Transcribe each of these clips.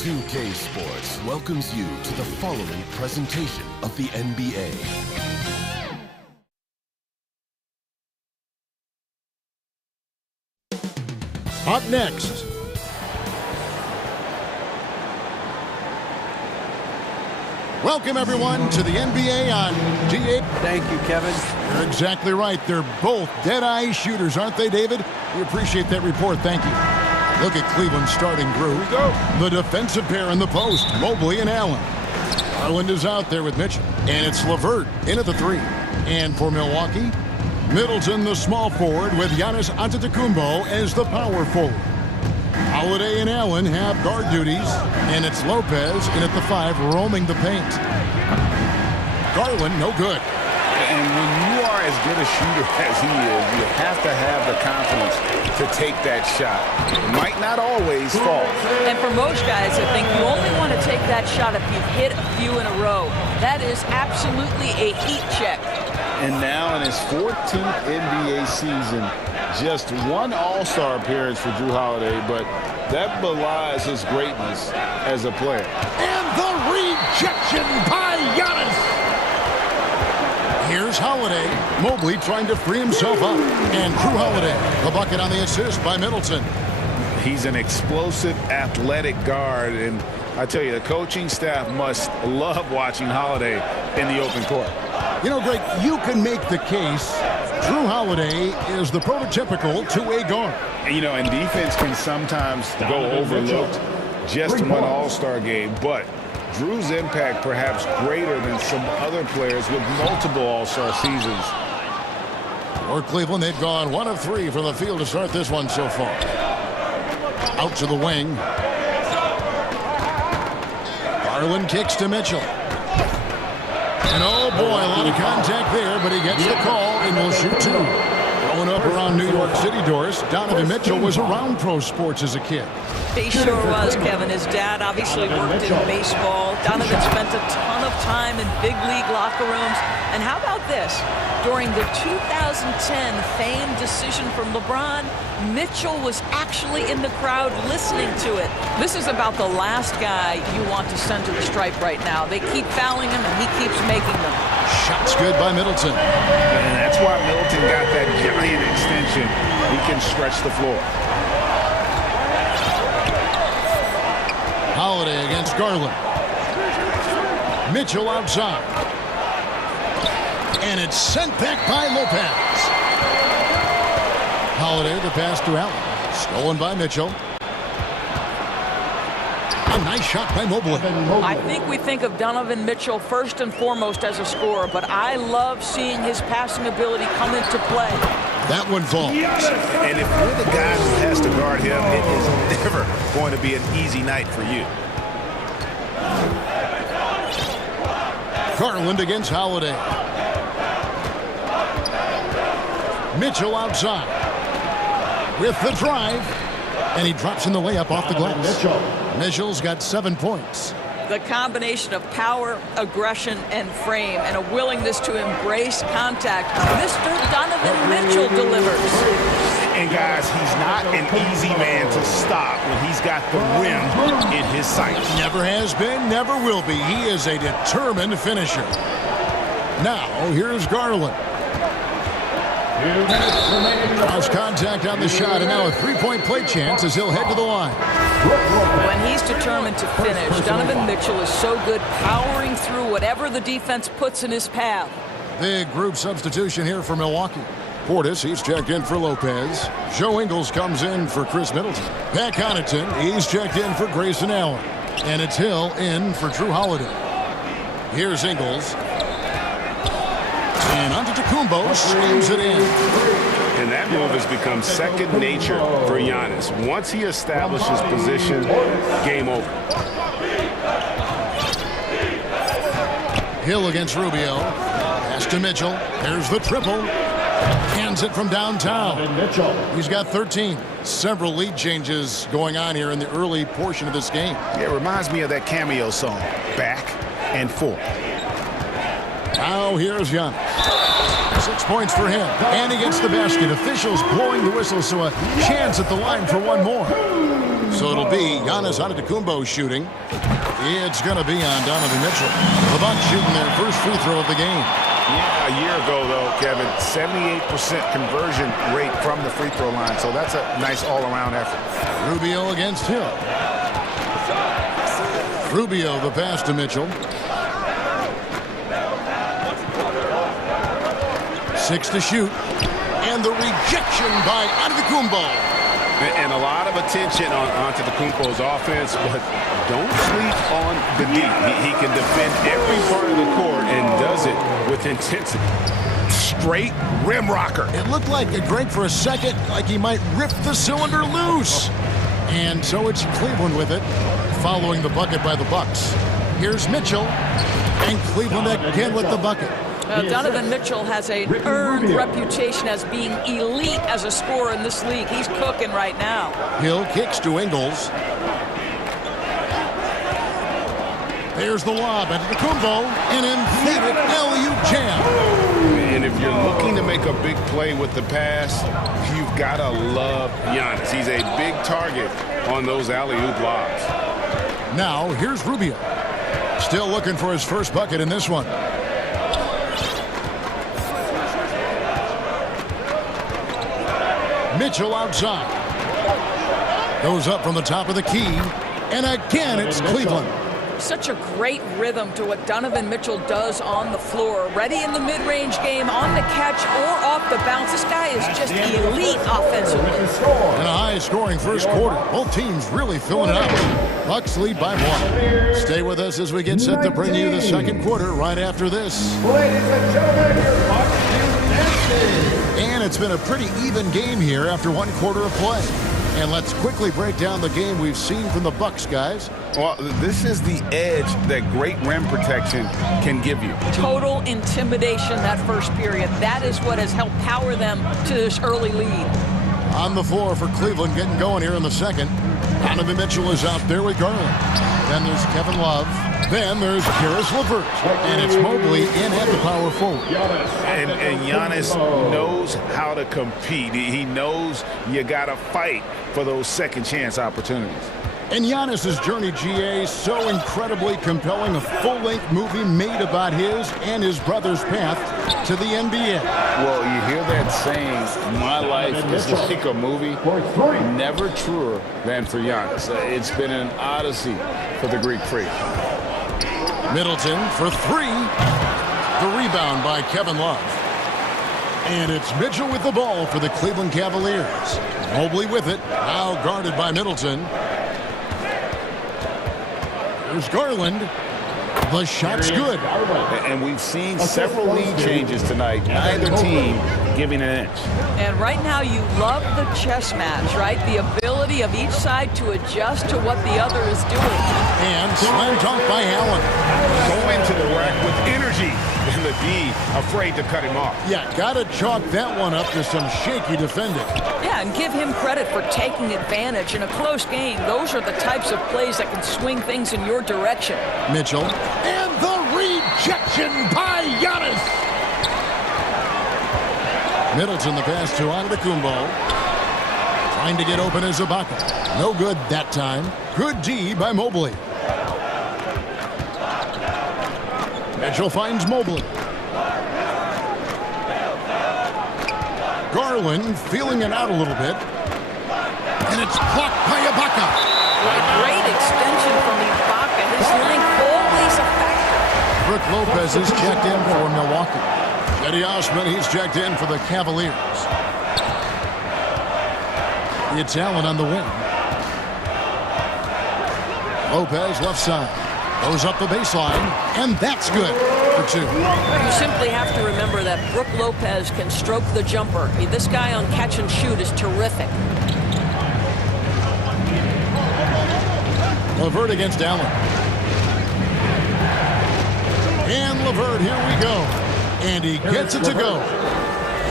2K Sports welcomes you to the following presentation of the NBA. Up next, welcome everyone to the NBA on G8. Thank you, Kevin. You're exactly right. They're both dead-eye shooters, aren't they, David? We appreciate that report. Thank you. Look at Cleveland's starting group. Here we go. The defensive pair in the post, Mobley and Allen. Garland is out there with Mitchell. And it's LeVert in at the three. And for Milwaukee, Middleton, the small forward, with Giannis Antetokounmpo as the power forward. Holiday and Allen have guard duties, and it's Lopez in at the five, roaming the paint. Garland, no good. And when you are as good a shooter as he is, you have to have the confidence to take that shot. It might not always fall. And for most guys, I think you only want to take that shot if you've hit a few in a row. That is absolutely a heat check. And now in his 14th NBA season, just one All-Star appearance for Jrue Holiday, but that belies his greatness as a player. And the rejection by Giannis. Here's Holiday. Mobley trying to free himself up. And Jrue Holiday, the bucket on the assist by Middleton. He's an explosive, athletic guard, and I tell you, the coaching staff must love watching Holiday in the open court. You know, Greg, you can make the case Jrue Holiday is the prototypical two-way guard. And, you know, and defense can sometimes go overlooked. Just one All-Star game, but Jrue's impact perhaps greater than some other players with multiple All-Star seasons. For Cleveland, they've gone 1 of 3 from the field to start this one so far. Out to the wing. Garland kicks to Mitchell. And oh boy, a lot of contact there, but he gets the call and will shoot two. Growing up around New York City, Doris, Donovan Mitchell was around pro sports as a kid. He sure was, Kevin. His dad obviously worked in baseball. Donovan spent a ton of time in big league locker rooms. And how about this? During the 2010 famed decision from LeBron, Mitchell was actually in the crowd listening to it. This is about the last guy you want to send to the stripe right now. They keep fouling him, and he keeps making them. Shots good by Middleton. And that's why Middleton got that giant extension. He can stretch the floor. Holiday against Garland. Mitchell outside. And it's sent back by Lopez. Holiday, the pass to Allen. Stolen by Mitchell. A nice shot by Mobley. I think we think of Donovan Mitchell first and foremost as a scorer, but I love seeing his passing ability come into play. That one falls. And if you're the guy who has to guard him, it is never going to be an easy night for you. Garland against Holiday. Mitchell outside with the drive, and he drops in the layup off the glass. Mitchell's got 7 points. The combination of power, aggression, and frame, and a willingness to embrace contact. Mr. Donovan Mitchell delivers. And guys, he's not an easy man to stop when he's got the rim in his sights. Never has been, never will be. He is a determined finisher. Now, here's Garland. Lost contact on the shot, and now a three-point play chance as he'll head to the line. When he's determined to finish, Donovan Mitchell is so good powering through whatever the defense puts in his path. Big group substitution here for Milwaukee. Portis, he's checked in for Lopez. Joe Ingles comes in for Chris Middleton. Pat Connaughton, he's checked in for Grayson Allen. And it's Hill in for Jrue Holiday. Here's Ingles. And Antetokounmpo slams it in. And that move has become second nature for Giannis. Once he establishes position, game over. Hill against Rubio. Pass to Mitchell. There's the triple. Hands it from downtown. He's got 13. Several lead changes going on here in the early portion of this game. It reminds me of that cameo song, Back and Forth. Now here's Giannis. 6 points for him. And he gets the basket. Officials blowing the whistle, so a chance at the line for one more. So it'll be Giannis Antetokounmpo shooting. It's going to be on Donovan Mitchell. The Bucks shooting their first free throw of the game. Yeah, a year ago, though, Kevin, 78% conversion rate from the free throw line. So that's a nice all-around effort. Rubio against Hill. Rubio the pass to Mitchell. 6 to shoot. And the rejection by Antetokounmpo. And a lot of attention on Antetokounmpo's offense, but don't sleep on the D. He can defend every part of the court and does it with intensity. Straight rim rocker. It looked like it, Greg, for a second, like he might rip the cylinder loose. And so it's Cleveland with it, following the bucket by the Bucks. Here's Mitchell, and Cleveland again with the bucket. Donovan Mitchell has an earned reputation as being elite as a scorer in this league. He's cooking right now. Hill kicks to Ingles. There's the lob at Antetokounmpo, an emphatic alley-oop jam. And if you're looking to make a big play with the pass, you've got to love Giannis. He's a big target on those alley-oop lobs. Now, here's Rubio. Still looking for his first bucket in this one. Mitchell outside. Goes up from the top of the key. And again, it's Cleveland. Such a great rhythm to what Donovan Mitchell does on the floor. Ready in the mid-range game, on the catch, or off the bounce. This guy is just elite offensively. And a high-scoring first quarter. Both teams really filling it out. Bucks lead by 1. Stay with us as we get set to bring you the second quarter right after this. Ladies and gentlemen, your Bucks gymnastics. And it's been a pretty even game here after one quarter of play. And let's quickly break down the game we've seen from the Bucks, guys. Well, this is the edge that great rim protection can give you. Total intimidation that first period. That is what has helped power them to this early lead. On the floor for Cleveland getting going here in the second. Donovan Mitchell is out there with Garland. Then there's Kevin Love. Then there's Karis LeVert. And it's Mobley in at the power forward. And Giannis knows how to compete. He knows you got to fight for those second chance opportunities. And Giannis' journey, GA, so incredibly compelling. A full-length movie made about his and his brother's path to the NBA. Well, you hear that saying, my life is like a movie. Never truer than for Giannis. It's been an odyssey for the Greek freak. Middleton for 3. The rebound by Kevin Love. And it's Mitchell with the ball for the Cleveland Cavaliers. Mobley with it, now guarded by Middleton. There's Garland. The shot's good. And we've seen several lead changes tonight. Neither team giving an inch. And right now you love the chess match, right? The ability of each side to adjust to what the other is doing. And slam dunk by Allen. Going to the rack with energy. And the D afraid to cut him off. Yeah, got to chalk that one up to some shaky defending. Yeah, and give him credit for taking advantage in a close game. Those are the types of plays that can swing things in your direction. Mitchell. And the rejection by Giannis. Middleton the pass to Antetokounmpo. Trying to get open as Ibaka. No good that time. Good D by Mobley. Mitchell finds Mobley. Garland feeling it out a little bit. And it's blocked by Ibaka. What a great extension from Ibaka. His length always a factor. Brook Lopez is checked in for Milwaukee. Eddie Osman, he's checked in for the Cavaliers. It's Allen on the wing. Lopez left side. Goes up the baseline, and that's good for 2. You simply have to remember that Brook Lopez can stroke the jumper. This guy on catch and shoot is terrific. LeVert against Allen. And LeVert, here we go. And he gets it to go.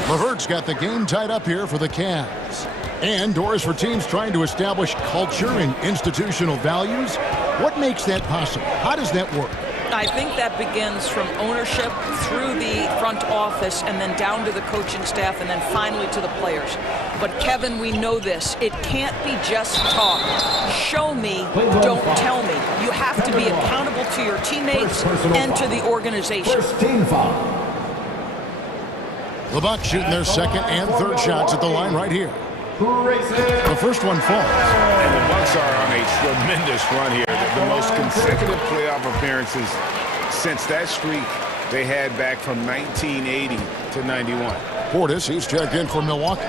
LeVert's got the game tied up here for the Cavs. And doors for teams trying to establish culture and institutional values. What makes that possible? How does that work? I think that begins from ownership through the front office and then down to the coaching staff and then finally to the players. But Kevin, we know this. It can't be just talk. Show me, don't tell me. You have to be accountable to your teammates and to the organization. First team foul. The Bucks shooting their second and third shots at the line right here. The first one falls. And the Bucks are on a tremendous run here. The most consecutive playoff appearances since that streak they had back from 1980 to 91. Portis, he's checked in for Milwaukee.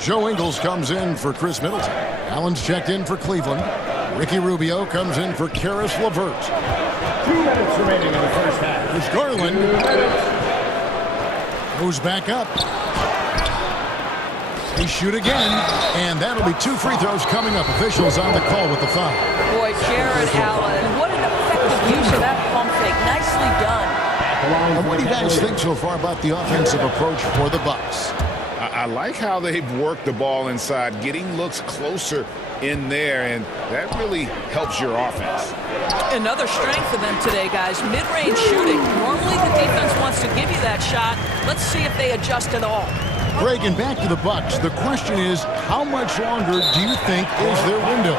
Joe Ingles comes in for Chris Middleton. Allen's checked in for Cleveland. Ricky Rubio comes in for Karis LeVert. 2 minutes remaining in the first half. There's Garland. Goes back up. They shoot again, and that'll be 2 free throws coming up. Officials on the call with the foul. Boy, Jared Allen, what an effective use of that pump fake. Nicely done. And what do you guys think so far about the offensive approach for the Bucks? I like how they've worked the ball inside, getting looks closer in there, and that really helps your offense. Another strength of them today, guys. Mid-range shooting. Normally the defense wants to give you that shot. Let's see if they adjust at all. Greg, and back to the Bucks. The question is, how much longer do you think is their window?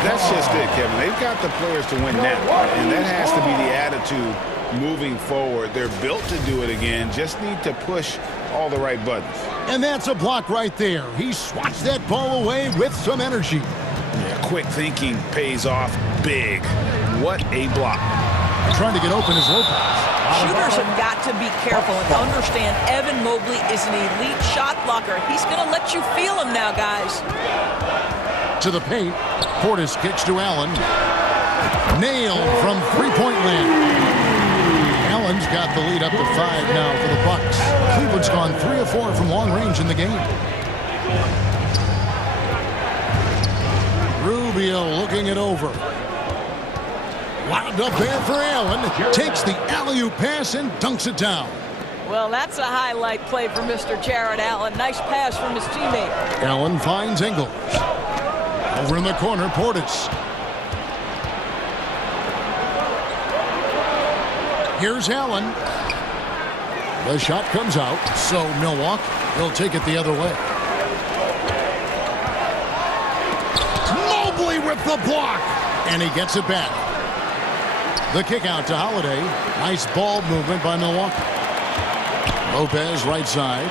That's just it, Kevin. They've got the players to win now, and that has to be the attitude moving forward. They're built to do it again, just need to push all the right buttons. And that's a block right there. He swats that ball away with some energy. Yeah, quick thinking pays off big. What a block. Trying to get open is Lopez. Shooters have got to be careful and understand Evan Mobley is an elite shot blocker. He's going to let you feel him now, guys. To the paint. Portis kicks to Allen. Nailed from three-point land. Allen's got the lead up to 5 now for the Bucks. Cleveland's gone 3 of 4 from long range in the game. Rubio looking it over. Wound up there for Allen. Takes the alley-oop pass and dunks it down. Well, that's a highlight play for Mr. Jared Allen. Nice pass from his teammate. Allen finds Ingles. Over in the corner, Portis. Here's Allen. The shot comes out, so Milwaukee will take it the other way. Mobley with the block, and he gets it back. The kick out to Holiday. Nice ball movement by Milwaukee. Lopez right side.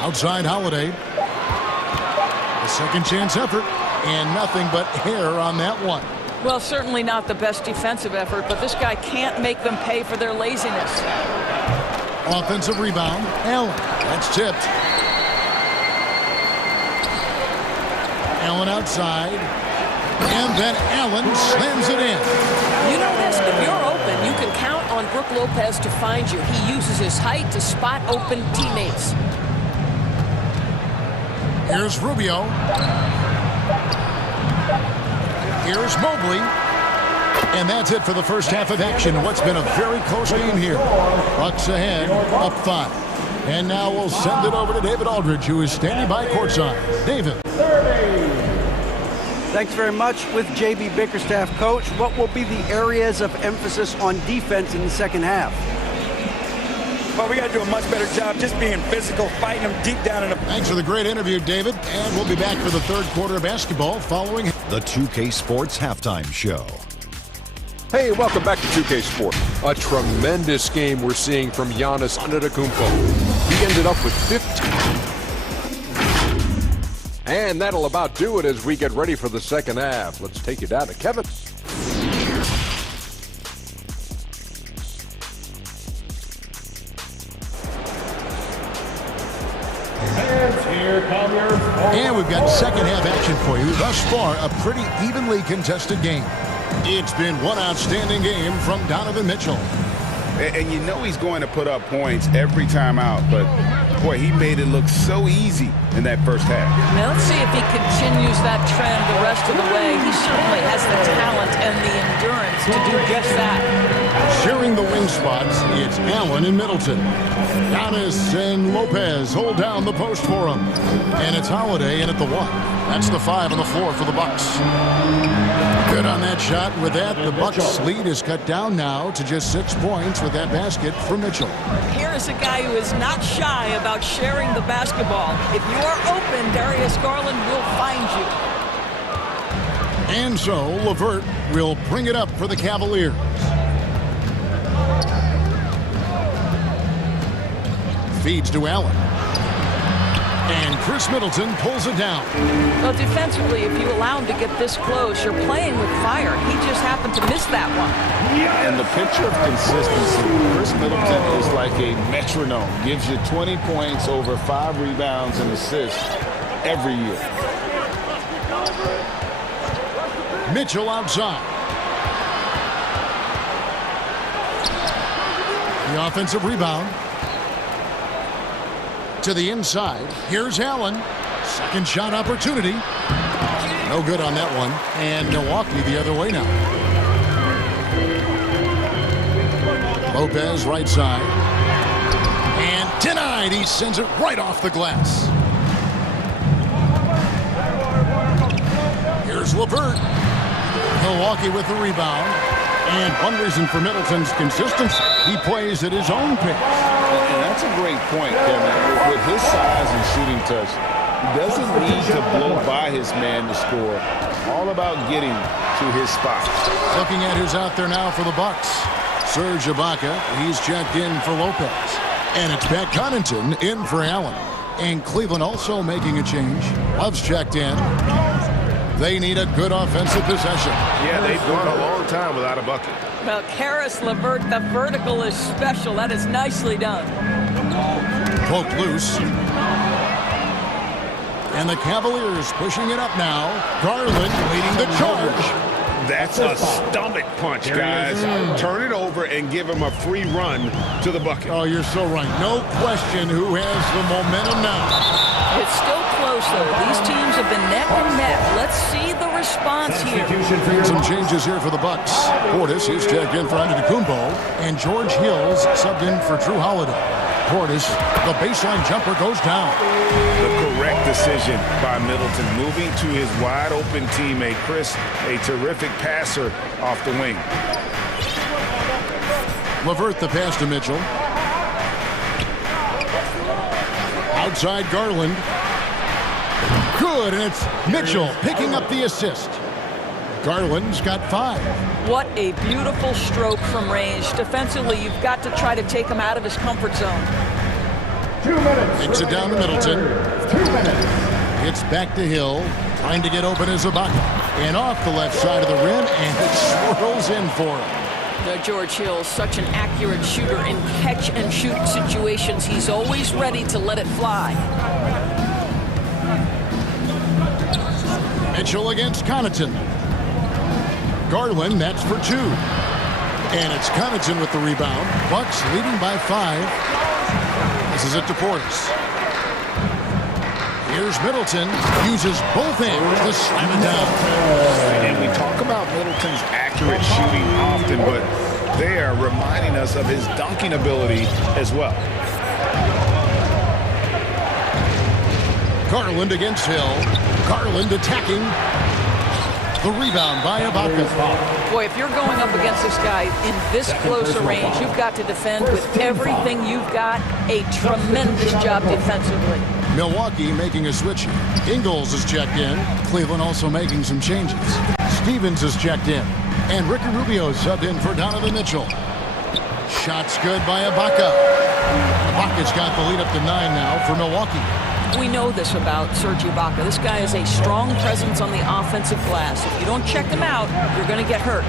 Outside Holiday. A second chance effort, and nothing but air on that one. Well, certainly not the best defensive effort, but this guy can't make them pay for their laziness. Offensive rebound. Allen. That's tipped. Allen outside. And then Allen slams it in. You know this, if you're open, you can count on Brook Lopez to find you. He uses his height to spot open teammates. Here's Rubio. Here's Mobley. And that's it for the first half of action. What's been a very close game here. Bucks ahead, up 5. And now we'll send it over to David Aldridge, who is standing by courtside. David. Thanks very much. With J.B. Bickerstaff, coach, what will be the areas of emphasis on defense in the second half? Well, we got to do a much better job just being physical, fighting them deep down in the... Thanks for the great interview, David. And we'll be back for the third quarter of basketball following the 2K Sports Halftime Show. Hey, welcome back to 2K Sport. A tremendous game we're seeing from Giannis Antetokounmpo. He ended up with 15. And that'll about do it as we get ready for the second half. Let's take you down to Kevin. And we've got second half action for you. Thus far, a pretty evenly contested game. It's been one outstanding game from Donovan Mitchell. And you know he's going to put up points every time out, but boy, he made it look so easy in that first half. Now let's see if he continues that trend the rest of the way. He certainly has the talent and the endurance to do just that. Sharing the wing swing spots. It's Allen and Middleton. Giannis and Lopez hold down the post for him. And it's Holiday in at the 1. That's the 5 on the floor for the Bucks. Good on that shot. With that, the Bucks lead is cut down now to just 6 points with that basket for Mitchell. Here is a guy who is not shy about sharing the basketball. If you are open, Darius Garland will find you. And so, LeVert will bring it up for the Cavaliers. Feeds to Allen. And Chris Middleton pulls it down. Well, defensively, if you allow him to get this close, you're playing with fire. He just happened to miss that one. And the picture of consistency, Chris Middleton is like a metronome. Gives you 20 points, over 5 rebounds and assists every year. Mitchell outside. The offensive rebound. To the inside. Here's Allen. Second shot opportunity. No good on that one. And Milwaukee the other way now. Lopez right side. And denied. He sends it right off the glass. Here's LeVert. Milwaukee with the rebound. And one reason for Middleton's consistency, he plays at his own pace. And that's a great point, Kevin. With his size and shooting touch, he doesn't need to blow by his man to score. All about getting to his spots. Looking at who's out there now for the Bucks. Serge Ibaka, he's checked in for Lopez. And it's Pat Connaughton in for Allen. And Cleveland also making a change. Love's checked in. They need a good offensive possession. Yeah, they've gone a long time without a bucket. Well, Karis LeVert, the vertical is special. That is nicely done. Poked loose. And the Cavaliers pushing it up now. Garland leading the charge. That's a stomach punch, guys. Turn it over and give him a free run to the bucket. Oh, you're so right. No question who has the momentum now. It's still close, though. These teams have been neck and neck. Let's see the response here. Some changes here for the Bucks. Portis, he's checked in for Antetokounmpo. And George Hill's subbed in for Drew Holiday. Portis, the baseline jumper goes down. The correct decision by Middleton, moving to his wide-open teammate, Chris, a terrific passer off the wing. LeVert the pass to Mitchell. Outside Garland. Good, and it's Mitchell picking up the assist. Garland's got 5. What a beautiful stroke from range. Defensively, you've got to try to take him out of his comfort zone. 2 minutes. Takes it down to Middleton. 2 minutes. It's back to Hill. Trying to get open as Ibaka. And off the left side of the rim, and it swirls in for him. George Hill, such an accurate shooter in catch-and-shoot situations. He's always ready to let it fly. Mitchell against Connaughton. Garland, that's for 2. And it's Connaughton with the rebound. Bucks leading by 5. This is it to Portis. Here's Middleton. Uses both ends to slam it down. And we talk about Middleton's accurate shooting often, but they are reminding us of his dunking ability as well. Garland against Hill. Garland attacking. The rebound by Ibaka. Boy, if you're going up against this guy in this close a range, you've got to defend with everything you've got. A tremendous job defensively. Milwaukee making a switch. Ingles is checked in. Cleveland also making some changes. Stevens is checked in. And Ricky Rubio subbed in for Donovan Mitchell. Shots good by Ibaka. Ibaka's got the lead up to 9 now for Milwaukee. We know this about Serge Ibaka. This guy is a strong presence on the offensive glass. If you don't check him out, you're going to get hurt.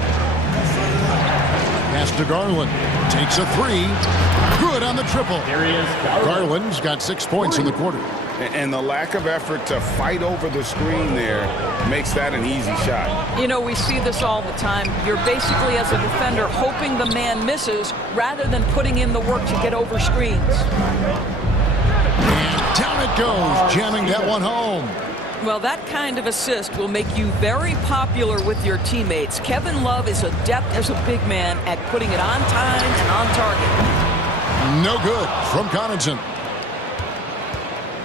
Pass to Garland. Takes a 3. Good on the triple. Garland's got 6 points in the quarter. And the lack of effort to fight over the screen there makes that an easy shot. You know, we see this all the time. You're basically, as a defender, hoping the man misses rather than putting in the work to get over screens. And down it goes, jamming that one home. Well, that kind of assist will make you very popular with your teammates. Kevin Love is adept as a big man at putting it on time and on target. No good from Connaughton.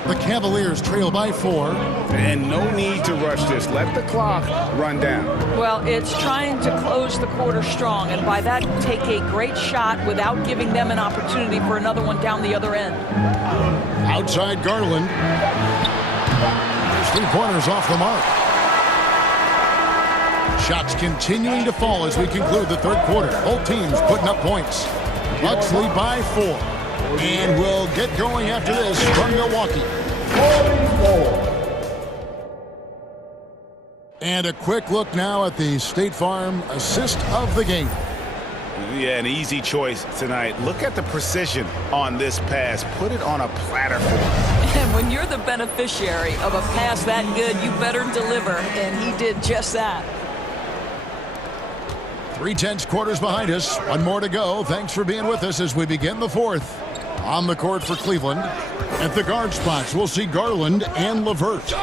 The Cavaliers trail by 4. And no need to rush this. Let the clock run down. Well, it's trying to close the quarter strong, and by that, take a great shot without giving them an opportunity for another one down the other end. Outside Garland. There's 3 pointers off the mark. Shots continuing to fall as we conclude the third quarter. Both teams putting up points. Bucks lead by 4. And we'll get going after this from Milwaukee. And a quick look now at the State Farm assist of the game. Yeah, an easy choice tonight. Look at the precision on this pass. Put it on a platter for him. And when you're the beneficiary of a pass that good, you better deliver, and he did just that. 3/10 quarters behind us. One more to go. Thanks for being with us as we begin the fourth. On the court for Cleveland. At the guard spots, we'll see Garland and LeVert.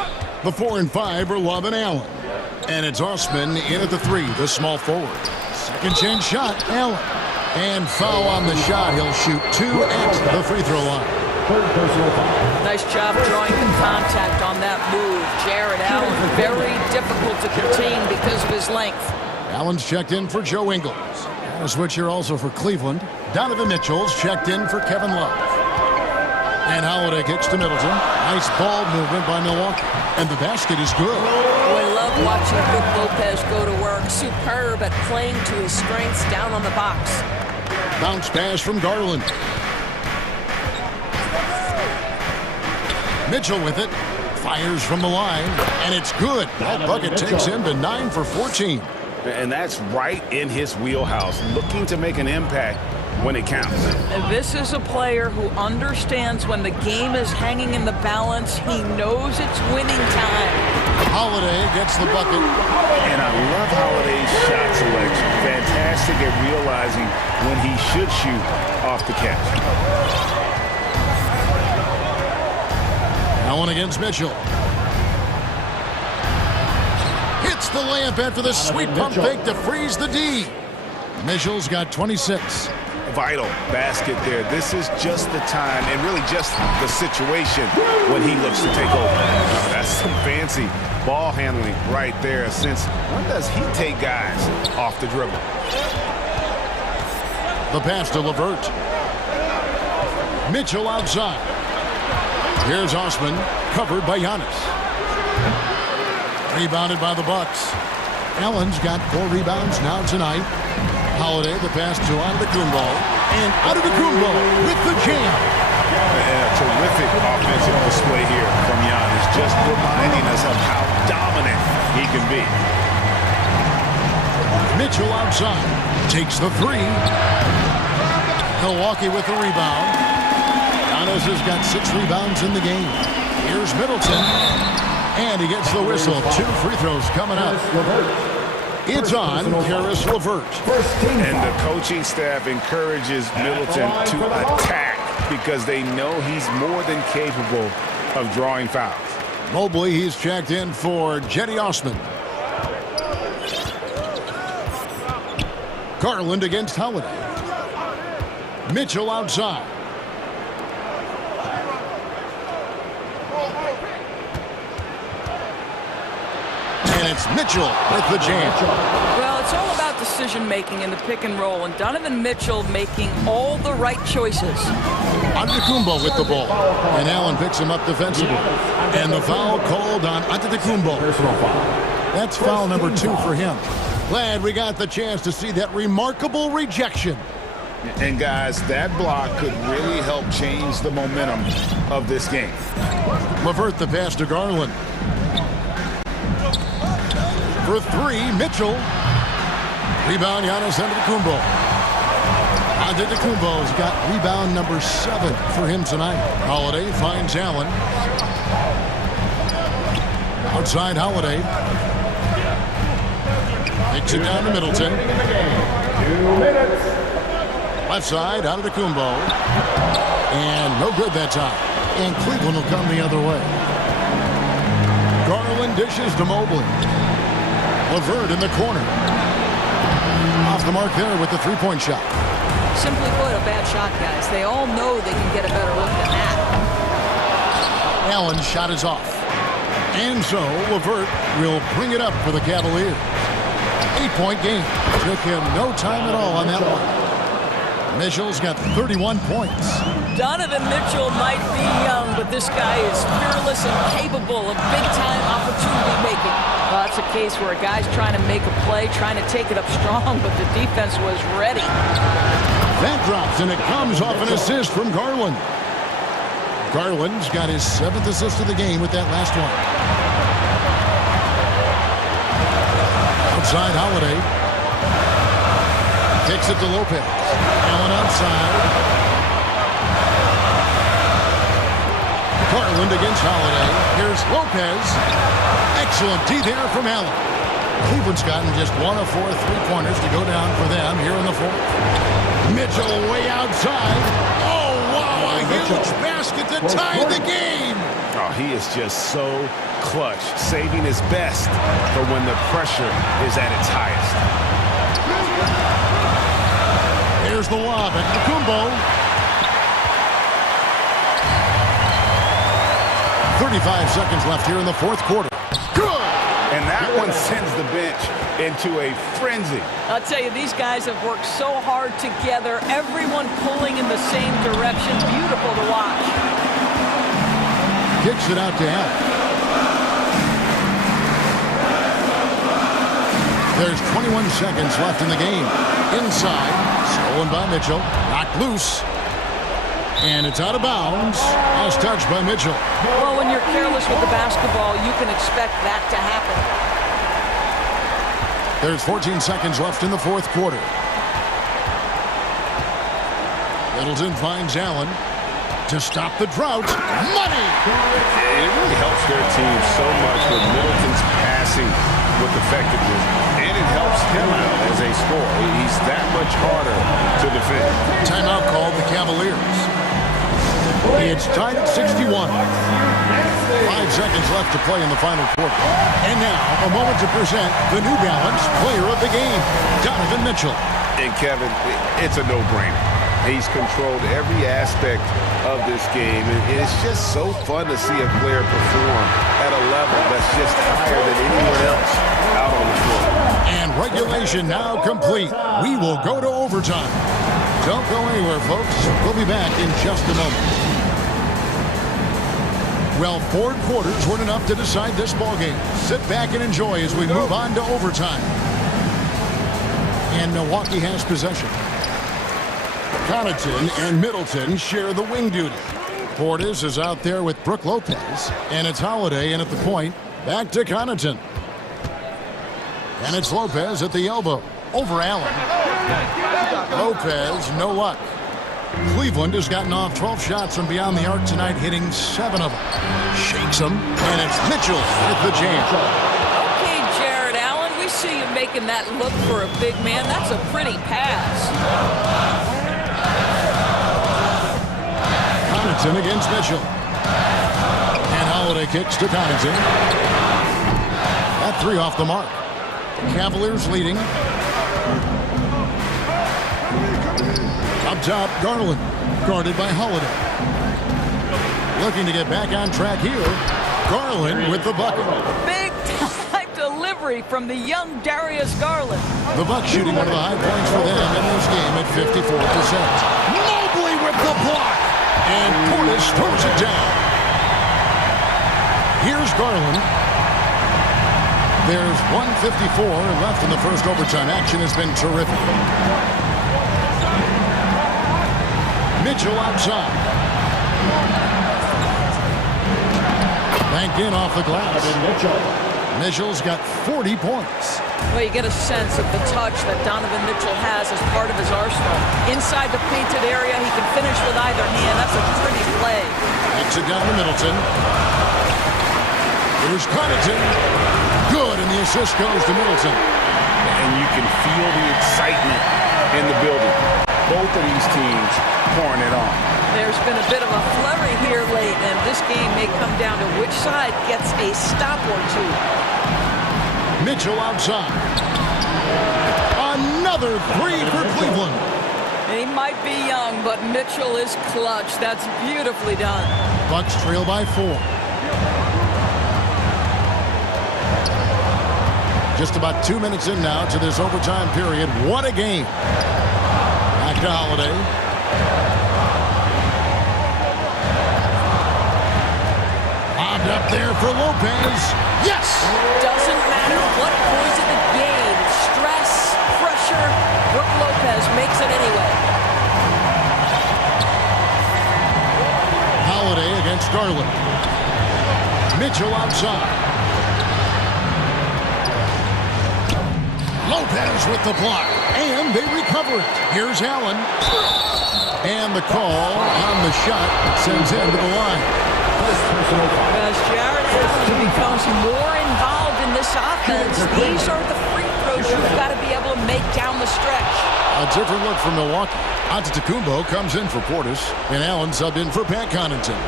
The 4 and 5 are Love and Allen. And it's Osman in at the 3, the small forward. Second chance shot, Allen. And foul on the shot. He'll shoot 2 at the free throw line. Nice job drawing the contact on that move. Jared Allen, very difficult to contain because of his length. Allen's checked in for Joe Ingles. A switch here also for Cleveland. Donovan Mitchell's checked in for Kevin Love. And Holiday kicks to Middleton. Nice ball movement by Milwaukee. And the basket is good. We love watching Brook Lopez go to work. Superb at playing to his strengths down on the box. Bounce pass from Garland. Mitchell with it. Fires from the line. And it's good. That bucket takes him to 9 for 14. And that's right in his wheelhouse, looking to make an impact when it counts. This is a player who understands when the game is hanging in the balance. He knows it's winning time. Holiday gets the bucket. And I love Holiday's shot selection. Fantastic at realizing when he should shoot off the catch. Allen against Mitchell. Hits the layup after the sweet pump fake to freeze the D. Mitchell's got 26. Vital basket there. This is just the time and really just the situation when he looks to take over. That's some fancy ball handling right there, since when does he take guys off the dribble? The pass to LeVert. Mitchell outside. Here's Osman, covered by Giannis. Rebounded by the Bucks. Allen's got 4 rebounds now tonight. Holiday, the pass to Antetokounmpo. And Antetokounmpo with the jam. A terrific offensive display here from Giannis, just reminding us of how dominant he can be. Mitchell outside. Takes the 3. Milwaukee with the rebound. Giannis has got 6 rebounds in the game. Here's Middleton. And he gets the whistle. 2 free throws coming up. It's on Karis LeVert. And the coaching staff encourages Middleton to attack because they know he's more than capable of drawing fouls. Mobley, he's checked in for Jetty Osman. Garland against Holiday. Mitchell outside. And it's Mitchell with the jam. Well, it's all about decision-making in the pick and roll, and Donovan Mitchell making all the right choices. Antetokounmpo with the ball. And Allen picks him up defensively. And the foul called on Antetokounmpo. That's foul number 2 for him. Glad we got the chance to see that remarkable rejection. And guys, that block could really help change the momentum of this game. LeVert the pass to Garland. For 3, Mitchell. Rebound, Giannis Antetokounmpo. Antetokounmpo's got rebound number 7 for him tonight. Holiday finds Allen. Outside Holiday. Takes it down to Middleton. 2 minutes. Left side, Antetokounmpo. And no good that time. And Cleveland will come the other way. Garland Allen dishes to Mobley. LeVert in the corner. Off the mark there with the three-point shot. Simply put, a bad shot, guys. They all know they can get a better look than that. Allen's shot is off. And so LeVert will bring it up for the Cavaliers. 8-point game. Took him no time at all on that one. Mitchell's got 31 points. Donovan Mitchell might be young, but this guy is fearless and capable of big-time opportunity making. Well, that's a case where a guy's trying to make a play, trying to take it up strong, but the defense was ready. That drops, and it comes off an assist from Garland. Garland's got his 7th assist of the game with that last one. Outside Holiday. Kicks it to Lopez. Allen outside. Garland against Holiday. Here's Lopez. Excellent D there from Allen. Cleveland's gotten just 1 of 4 3-pointers to go down for them here in the fourth. Mitchell way outside. Oh, wow, a huge basket to tie the game. Oh, he is just so clutch, saving his best for when the pressure is at its highest. There's the lob at Kumbo. 35 seconds left here in the fourth quarter. Good! And that one sends the bench into a frenzy. I'll tell you, these guys have worked so hard together, everyone pulling in the same direction. Beautiful to watch. Kicks it out to Allen. There's 21 seconds left in the game. Inside, stolen by Mitchell, knocked loose. And it's out of bounds as touched by Mitchell. Well, when you're careless with the basketball, you can expect that to happen. There's 14 seconds left in the fourth quarter. Middleton finds Allen to stop the drought. Money! It really helps their team so much with Middleton's passing with effectiveness. And it helps him out as a scorer. He's that much harder to defend. Timeout called the Cavaliers. It's tied at 61. 5 seconds left to play in the final quarter. And now, a moment to present the New Balance Player of the Game, Donovan Mitchell. And Kevin, it's a no-brainer. He's controlled every aspect of this game. And it's just so fun to see a player perform at a level that's just higher than anyone else out on the floor. And regulation now complete. We will go to overtime. Don't go anywhere, folks. We'll be back in just a moment. Well, 4 quarters weren't enough to decide this ballgame. Sit back and enjoy as we move on to overtime. And Milwaukee has possession. Connaughton and Middleton share the wing duty. Portis is out there with Brook Lopez. And it's Holiday in at the point. Back to Connaughton. And it's Lopez at the elbow. Over Allen. Lopez, no luck. Cleveland has gotten off 12 shots from beyond the arc tonight, hitting 7 of them. Shakes them, and it's Mitchell with the jam. Okay, Jared Allen, we see you making that look for a big man. That's a pretty pass. Connaughton against Mitchell. And Holiday kicks to Connaughton. That 3 off the mark. Cavaliers leading. Up top, Garland, guarded by Holiday. Looking to get back on track here. Garland with the bucket. Big time delivery from the young Darius Garland. The Bucks shooting one of the high points for them in this game at 54%. Mobley with the block. And Portis throws it down. Here's Garland. There's 1:54 left in the first overtime. Action has been terrific. Mitchell outside. Banked in off the glass. Mitchell's got 40 points. Well, you get a sense of the touch that Donovan Mitchell has as part of his arsenal. Inside the painted area, he can finish with either hand. That's a pretty play. Kicks it down to Middleton. Here's Connaughton. Good, and the assist goes to Middleton. And you can feel the excitement in the building. Both of these teams pouring it on. There's been a bit of a flurry here late, and this game may come down to which side gets a stop or two. Mitchell outside. Another three for Cleveland. He might be young, but Mitchell is clutch. That's beautifully done. Bucks trail by 4. Just about 2 minutes in now to this overtime period. What a game. Back to Holiday. Lobbed up there for Lopez. Yes! Doesn't matter what point of the game. Stress, pressure, Brook Lopez makes it anyway. Holiday against Garland. Mitchell outside. Lopez with the block, and they recover it. Here's Allen. And the call on the shot sends him to the line. As Jared Allen becomes more involved in this offense, these are the free throws you've got to be able to make down the stretch. A different look from Milwaukee. Antetokounmpo comes in for Portis, and Allen subbed in for Pat Connaughton.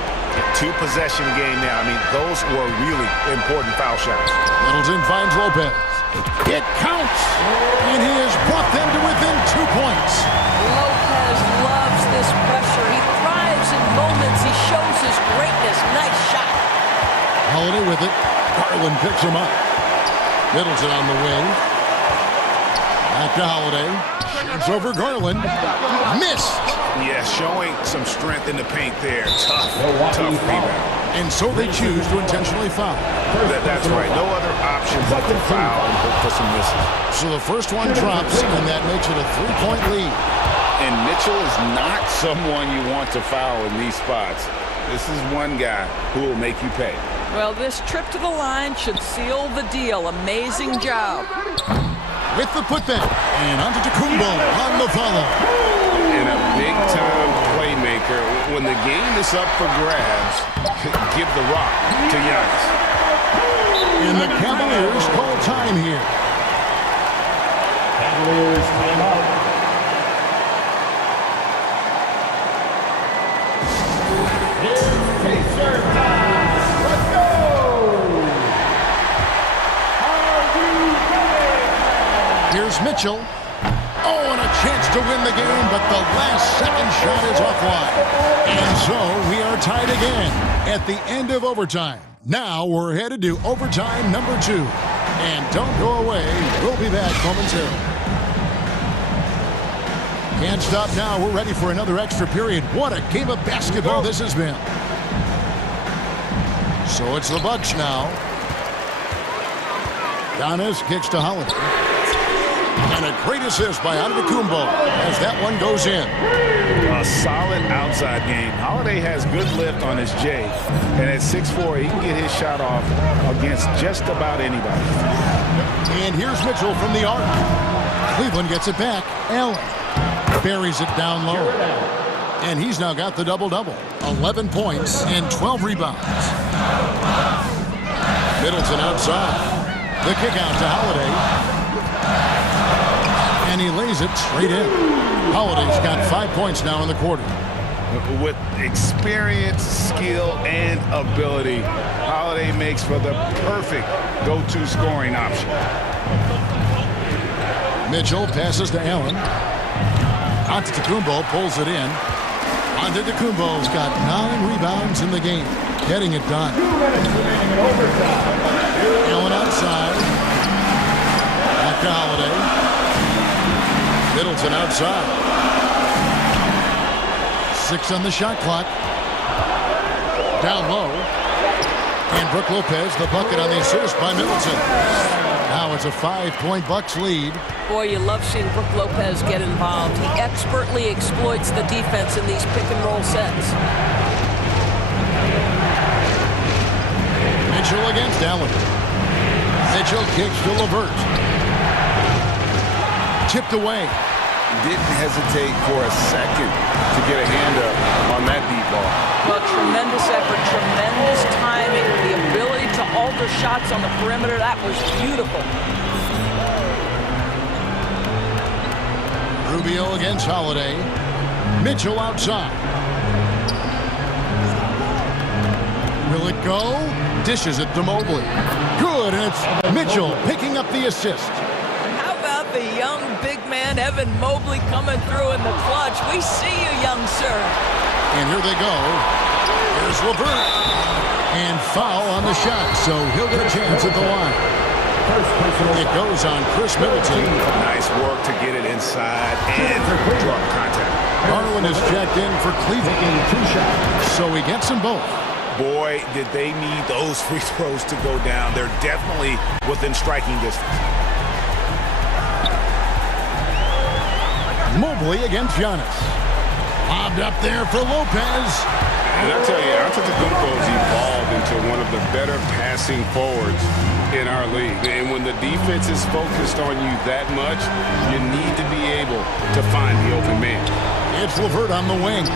2-possession game now. I mean, those were really important foul shots. Middleton finds Lopez. It counts, and he has brought them to within 2 points. Lopez loves this pressure. He thrives in moments. He shows his greatness. Nice shot. Holiday with it. Garland picks him up. Middleton on the wing. Back to Holiday. Shoots over Garland. Missed. Yeah, showing some strength in the paint there. Tough rebound. And so they choose to intentionally foul. That's right. No other option but to foul and hope for some misses. So the first one drops, and that makes it a 3-point lead. And Mitchell is not someone you want to foul in these spots. This is one guy who will make you pay. Well, this trip to the line should seal the deal. Amazing job. With the putback, and Antetokounmpo on the follow. And a big-time playmaker. When the game is up for grabs, give the rock to Giannis. And the Cavaliers call time here. Cavaliers timeout. Here's Pacer time. Let's go! Are you ready? Here's Mitchell. Oh, and a chance to win the game, but the last second shot is offline. And so we are tied again at the end of overtime. Now we're headed to overtime number 2. And don't go away. We'll be back momentarily. Can't stop now. We're ready for another extra period. What a game of basketball this has been. So it's the Bucks now. Giannis kicks to Holiday. And a great assist by Antetokounmpo as that one goes in. A solid outside game. Holiday has good lift on his J. And at 6'4", he can get his shot off against just about anybody. And here's Mitchell from the arc. Cleveland gets it back. Allen buries it down low. And he's now got the double-double. 11 points and 12 rebounds. Middleton outside. The kick out to Holiday. And he lays it straight in. Holiday's got 5 points now in the quarter. With experience, skill, and ability, Holiday makes for the perfect go-to scoring option. Mitchell passes to Allen. Antetokounmpo pulls it in. Antetokounmpo's got 9 rebounds in the game. Getting it done. 2 minutes remaining in overtime. Allen outside. Back to Holiday. Middleton outside. 6 on the shot clock. Down low. And Brook Lopez, the bucket on the assist by Middleton. Now it's a 5-point Bucks lead. Boy, you love seeing Brook Lopez get involved. He expertly exploits the defense in these pick-and-roll sets. Mitchell against Allen. Mitchell kicks to LeVert. Tipped away. Didn't hesitate for a second to get a hand up on that deep ball. Well, tremendous effort, tremendous timing, the ability to alter shots on the perimeter. That was beautiful. Rubio against Holiday. Mitchell outside. Will it go? Dishes it to Mobley. Good, and it's Mitchell picking up the assist. How about the young big man, Evan Mobley, coming through in the clutch? We see you, young sir. And here they go. Here's LeVert. And foul on the shot, so he'll get a chance at the line. It goes on Chris Middleton. Nice work to get it inside and drop contact. Garland is checked in for Cleveland. 2 shots. So he gets them both. Boy, did they need those free throws to go down. They're definitely within striking distance. Mobley against Giannis. Lobbed up there for Lopez. And I'll tell you, Antetokounmpo's evolved into one of the better passing forwards in our league. And when the defense is focused on you that much, you need to be able to find the open man. It's LeVert on the wing.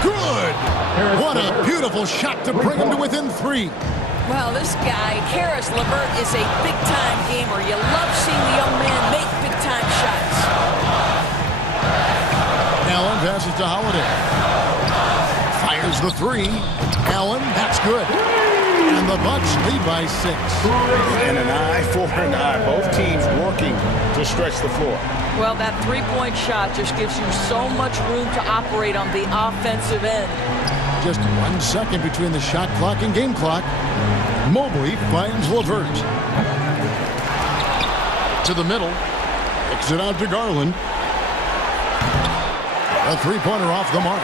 Good! What a beautiful shot to bring him to within 3. Well, this guy, Karis LeVert, is a big-time gamer. You love seeing the young man make big-time shots. Allen passes to Holiday. Fires the 3. Allen, that's good. And the Bucks lead by 6. And an eye for an eye. Both teams working to stretch the floor. Well, that three-point shot just gives you so much room to operate on the offensive end. Just 1 second between the shot clock and game clock. Mobley finds LeVert. To the middle. Kicks it out to Garland. A three-pointer off the mark.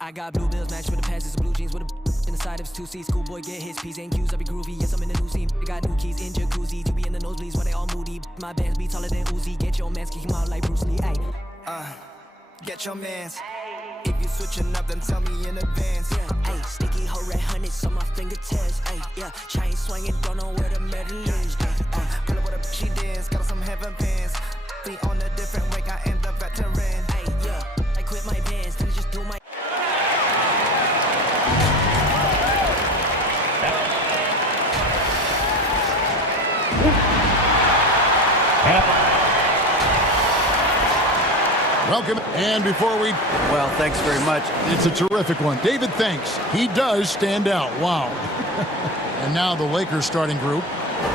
I got blue bills matched with the passes, blue jeans with a in the side of 2C. Schoolboy get his P's and Q's, I be groovy. Yes, I'm in the new scene. I got new keys in jacuzzis. You be in the nosebleeds where they all moody. My bands be taller than Uzi. Get your mans, kick him out like Bruce Lee. Ay. Get your mans. If you switching up, then tell me in advance. Yeah, ay, sticky hoe red hundreds on my fingertips. Ay, yeah, chain swinging, don't know where the medal is. Pull up with a she dance, got some heaven pants. Be on a different wake, I am the veteran. Ay, yeah, I quit my bands, then just do my. Welcome. And before we... Well, thanks very much. It's a terrific one. David, thanks. He does stand out. Wow. And now the Lakers starting group.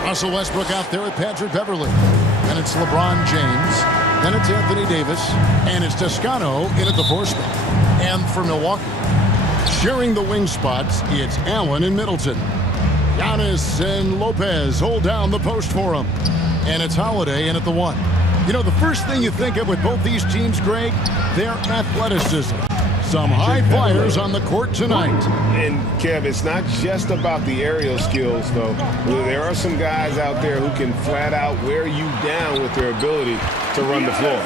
Russell Westbrook out there with Patrick Beverley. Then it's LeBron James. Then it's Anthony Davis. And it's Toscano in at the 4 spot. And for Milwaukee, sharing the wing spots, it's Allen and Middleton. Giannis and Lopez hold down the post for him. And it's Holiday in at the 1. You know, the first thing you think of with both these teams, Greg, their athleticism. Some high flyers on the court tonight. And, Kev, it's not just about the aerial skills, though. There are some guys out there who can flat out wear you down with their ability to run the floor.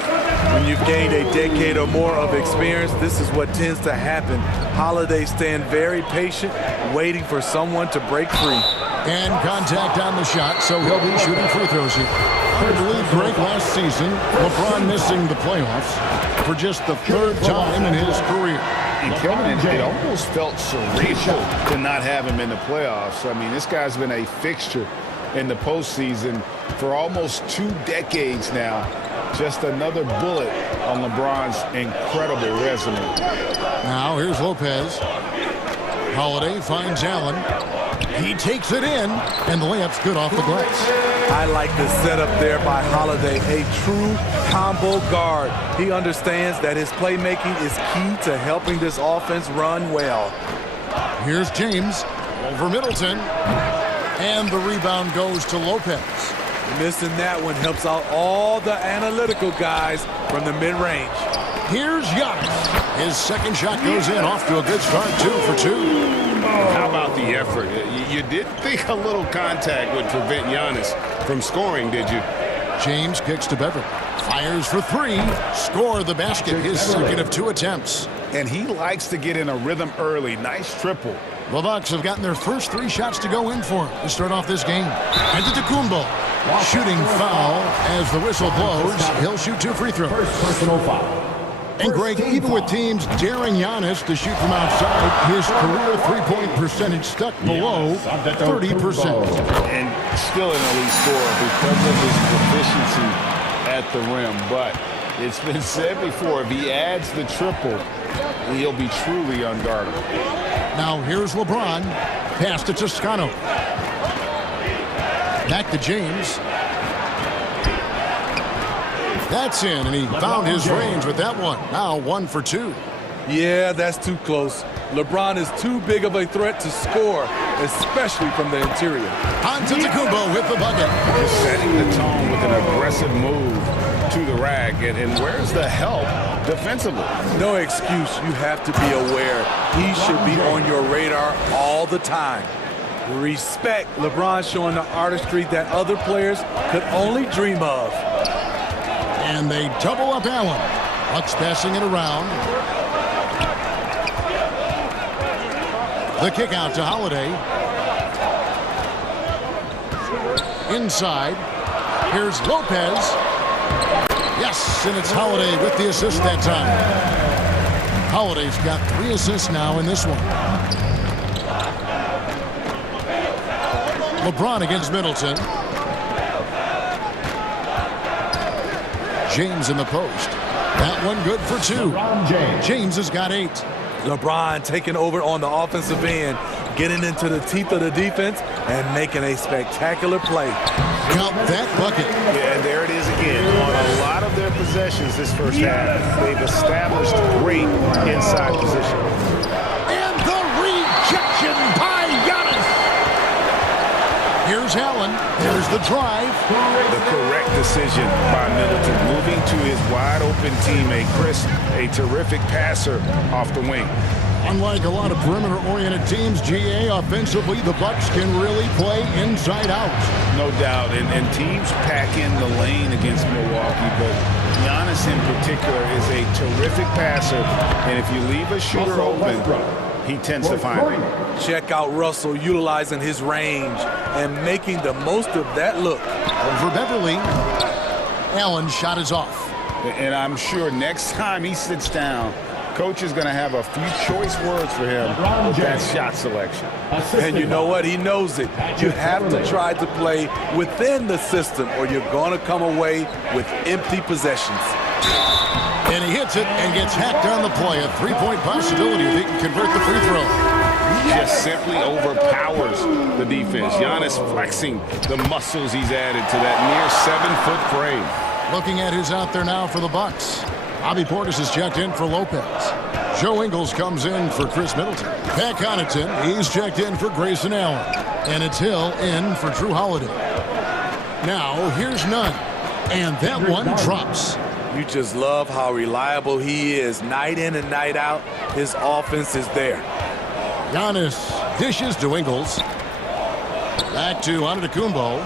When you've gained a decade or more of experience, this is what tends to happen. Holiday staying very patient, waiting for someone to break free. And contact on the shot, so he'll be shooting free throws here. I believe Greg last season, LeBron missing the playoffs for just the 3rd time in his career. And Kevin, it almost felt surreal to not have him in the playoffs. I mean, this guy's been a fixture in the postseason for almost 2 decades now. Just another bullet on LeBron's incredible resume. Now here's Lopez. Holiday finds Allen. He takes it in, and the layup's good off the glass. I like the setup there by Holiday, a true combo guard. He understands that his playmaking is key to helping this offense run well. Here's James over Middleton, and the rebound goes to Lopez. Missing that one helps out all the analytical guys from the mid-range. Here's Giannis. His second shot goes in, off to a good start, 2 for 2. How about the effort? You didn't think a little contact would prevent Giannis from scoring, did you? James kicks to Beverley. Fires for 3. Score the basket, his second of 2 attempts. And he likes to get in a rhythm early. Nice triple. The Bucks have gotten their first 3 shots to go in for him to start off this game. Antetokounmpo, shooting foul as the whistle blows. He'll shoot 2 free throws. First personal foul. And Greg, even with teams daring Giannis to shoot from outside, his career three-point percentage stuck below 30%. And still an elite scorer because of his proficiency at the rim. But it's been said before, if he adds the triple, he'll be truly unguardable. Now here's LeBron. Pass to Toscano. Back to James. That's in, and he found his range with that one. Now 1 for 2. Yeah, that's too close. LeBron is too big of a threat to score, especially from the interior. Antetokounmpo with the bucket. Just setting the tone with an aggressive move to the rack. And where's the help defensively? No excuse. You have to be aware. He should be on your radar all the time. Respect. LeBron showing the artistry that other players could only dream of. And they double up Allen. Bucks passing it around. The kick out to Holiday. Inside. Here's Lopez. Yes, and it's Holiday with the assist that time. Holiday's got 3 assists now in this one. LeBron against Middleton. James in the post. That one good for 2. James has got 8. LeBron taking over on the offensive end, getting into the teeth of the defense and making a spectacular play. Count that bucket. Yeah, there it is again. On a lot of their possessions this first half, they've established great inside position. And the rejection by Giannis. Here's Allen. There's the drive. The correct decision by Middleton, moving to his wide-open teammate, Chris, a terrific passer off the wing. Unlike a lot of perimeter-oriented teams, GA, offensively, the Bucks can really play inside out. No doubt, and teams pack in the lane against Milwaukee, but Giannis in particular is a terrific passer, and if you leave a shooter open, he tends to find it. Check out Russell utilizing his range and making the most of that look. Over Beverley. Allen's shot is off. And I'm sure next time he sits down, Coach is going to have a few choice words for him with that shot selection. And you know what? He knows it. You have to try to play within the system or you're going to come away with empty possessions. And he hits it and gets hacked on the play. A 3-point possibility if he can convert the free throw. just simply overpowers the defense. Giannis flexing the muscles he's added to that near 7-foot frame. Looking at who's out there now for the Bucks. Bobby Portis is checked in for Lopez. Joe Ingles comes in for Chris Middleton. Pat Connaughton, he's checked in for Grayson Allen. And it's Hill in for Drew Holiday. Now, here's Nunn. And that one drops. You just love how reliable he is. Night in and night out, his offense is there. Giannis dishes to Ingles. Back to Antetokounmpo.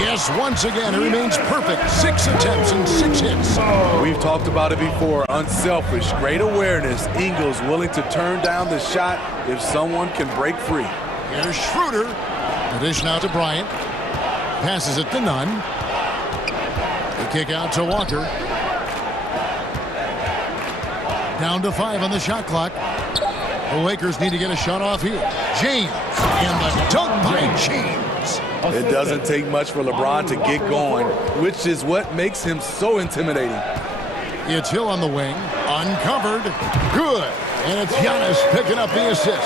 Yes, once again, he remains perfect. 6 attempts and 6 hits. We've talked about it before. Unselfish, great awareness. Ingles willing to turn down the shot if someone can break free. Here's Schroeder. The dish now to Bryant. Passes it to Nunn. The kick out to Walker. Down to 5 on the shot clock. The Lakers need to get a shot off here. James. And the dunk by James. It doesn't take much for LeBron to get going, which is what makes him so intimidating. It's Hill on the wing. Uncovered. Good. And it's Giannis picking up the assist.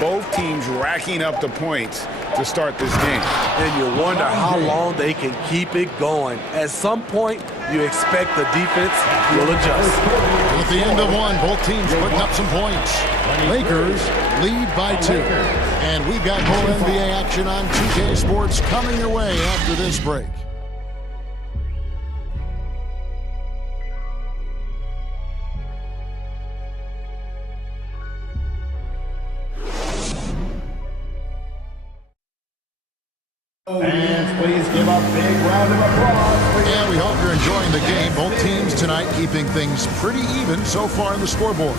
Both teams racking up the points to start this game. And you wonder how long they can keep it going. At some point, you expect the defense will adjust. At the end of one, both teams putting up some points. Lakers lead by 2. And we've got more NBA action on 2K Sports coming your way after this break. Fans, please give a big round of applause. And we hope you're enjoying the game. Both teams tonight keeping things pretty even so far in the scoreboard.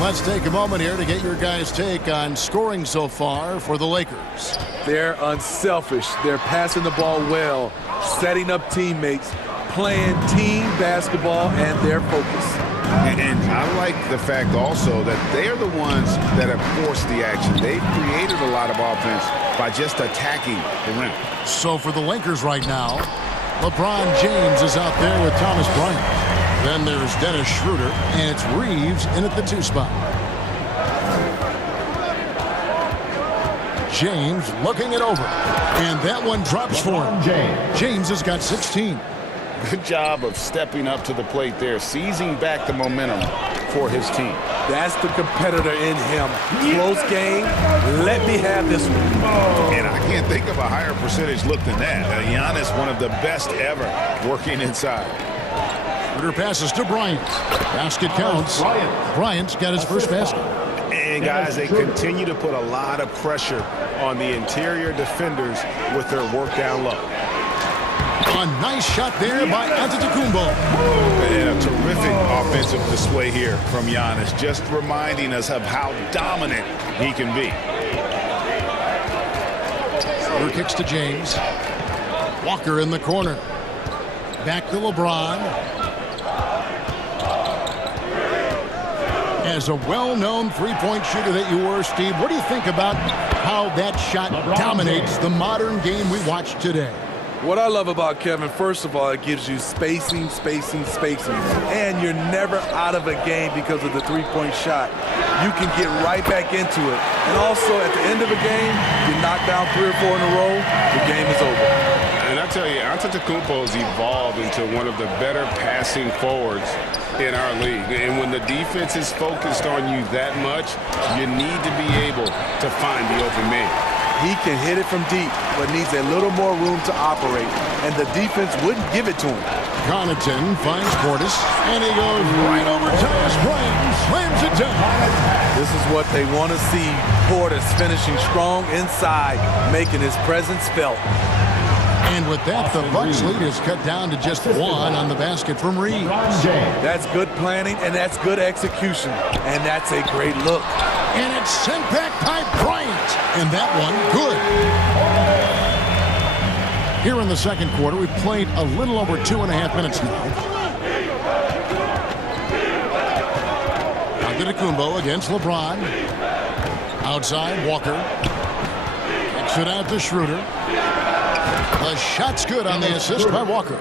Let's take a moment here to get your guys' take on scoring so far for the Lakers. They're unselfish. They're passing the ball well, setting up teammates, playing team basketball, and they're focused. And I like the fact also that they are the ones that have forced the action. They've created a lot of offense by just attacking the rim. So for the Lakers right now, LeBron James is out there with Thomas Bryant. Then there's Dennis Schroeder, and it's Reeves in at the 2 spot. James looking it over, and that one drops for him. James has got 16. Good job of stepping up to the plate there, seizing back the momentum for his team. That's the competitor in him. Close game. Let me have this one. And I can't think of a higher percentage look than that. Giannis, one of the best ever working inside. Schroeder passes to Bryant. Basket counts. Bryant's got his first basket. And guys, they continue to put a lot of pressure on the interior defenders with their work down low. A nice shot there by Antetokounmpo. And a terrific offensive display here from Giannis, just reminding us of how dominant he can be. Schroeder kicks to James. Walker in the corner. Back to LeBron. As a well-known three-point shooter that you were, Steve, what do you think about how that shot dominates the modern game we watch today? What I love about Kevin, first of all, it gives you spacing. And you're never out of a game because of the three-point shot. You can get right back into it. And also, at the end of a game, you knock down 3 or 4 in a row, the game is over. And I tell you, Antetokounmpo has evolved into one of the better passing forwards in our league. And when the defense is focused on you that much, you need to be able to find the open man. He can hit it from deep, but needs a little more room to operate, and the defense wouldn't give it to him. Connaughton finds Portis, and he goes right over Thomas Bryant and slams it down. This is what they want to see. Portis finishing strong inside, making his presence felt. And with that, the Bucks lead is cut down to just 1 on the basket from Reeves. That's good planning, and that's good execution, and that's a great look. And it's sent back by Bryant. And that one, good. Here in the second quarter, we've played a little over 2.5 minutes now. Antetokounmpo against LeBron. Outside, Walker. Kicks it out to Schroeder. The shot's good on the assist by Walker.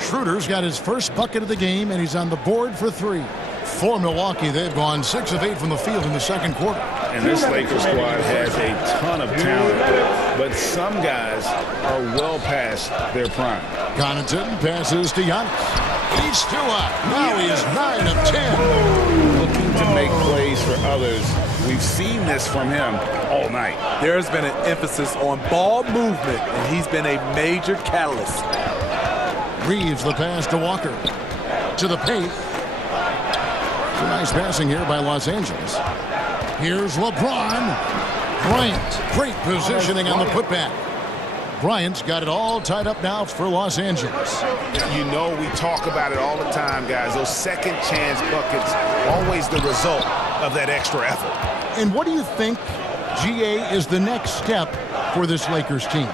Schroeder's got his first bucket of the game, and he's on the board for 3. For Milwaukee, they've gone 6 of 8 from the field in the second quarter. And this Lakers squad has a ton of talent, but some guys are well past their prime. Connaughton passes to Giannis. He's still up. Now he is 9 of 10. Looking to make plays for others. We've seen this from him all night. There's been an emphasis on ball movement, and he's been a major catalyst. Reeves the pass to Walker. To the paint. Some nice passing here by Los Angeles. Here's LeBron. Bryant. Great positioning on the putback. Bryant's got it all tied up now for Los Angeles. You know, we talk about it all the time, guys. Those second chance buckets, always the result of that extra effort. And what do you think, GA, is the next step for this Lakers team?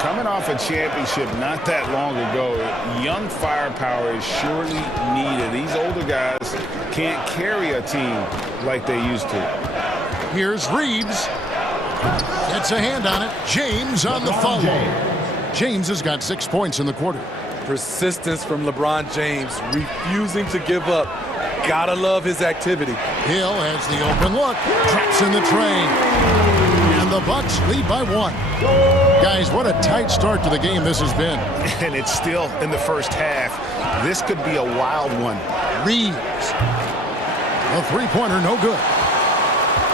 Coming off a championship not that long ago, young firepower is surely needed. These older guys can't carry a team like they used to. Here's Reeves. Gets a hand on it. James on the follow. James has got 6 points in the quarter. Persistence from LeBron James, refusing to give up. Gotta love his activity. Hill has the open look. Drops in the train. And the Bucks lead by 1. Guys, what a tight start to the game this has been. And it's still in the first half. This could be a wild one. Reeves. A three-pointer, no good.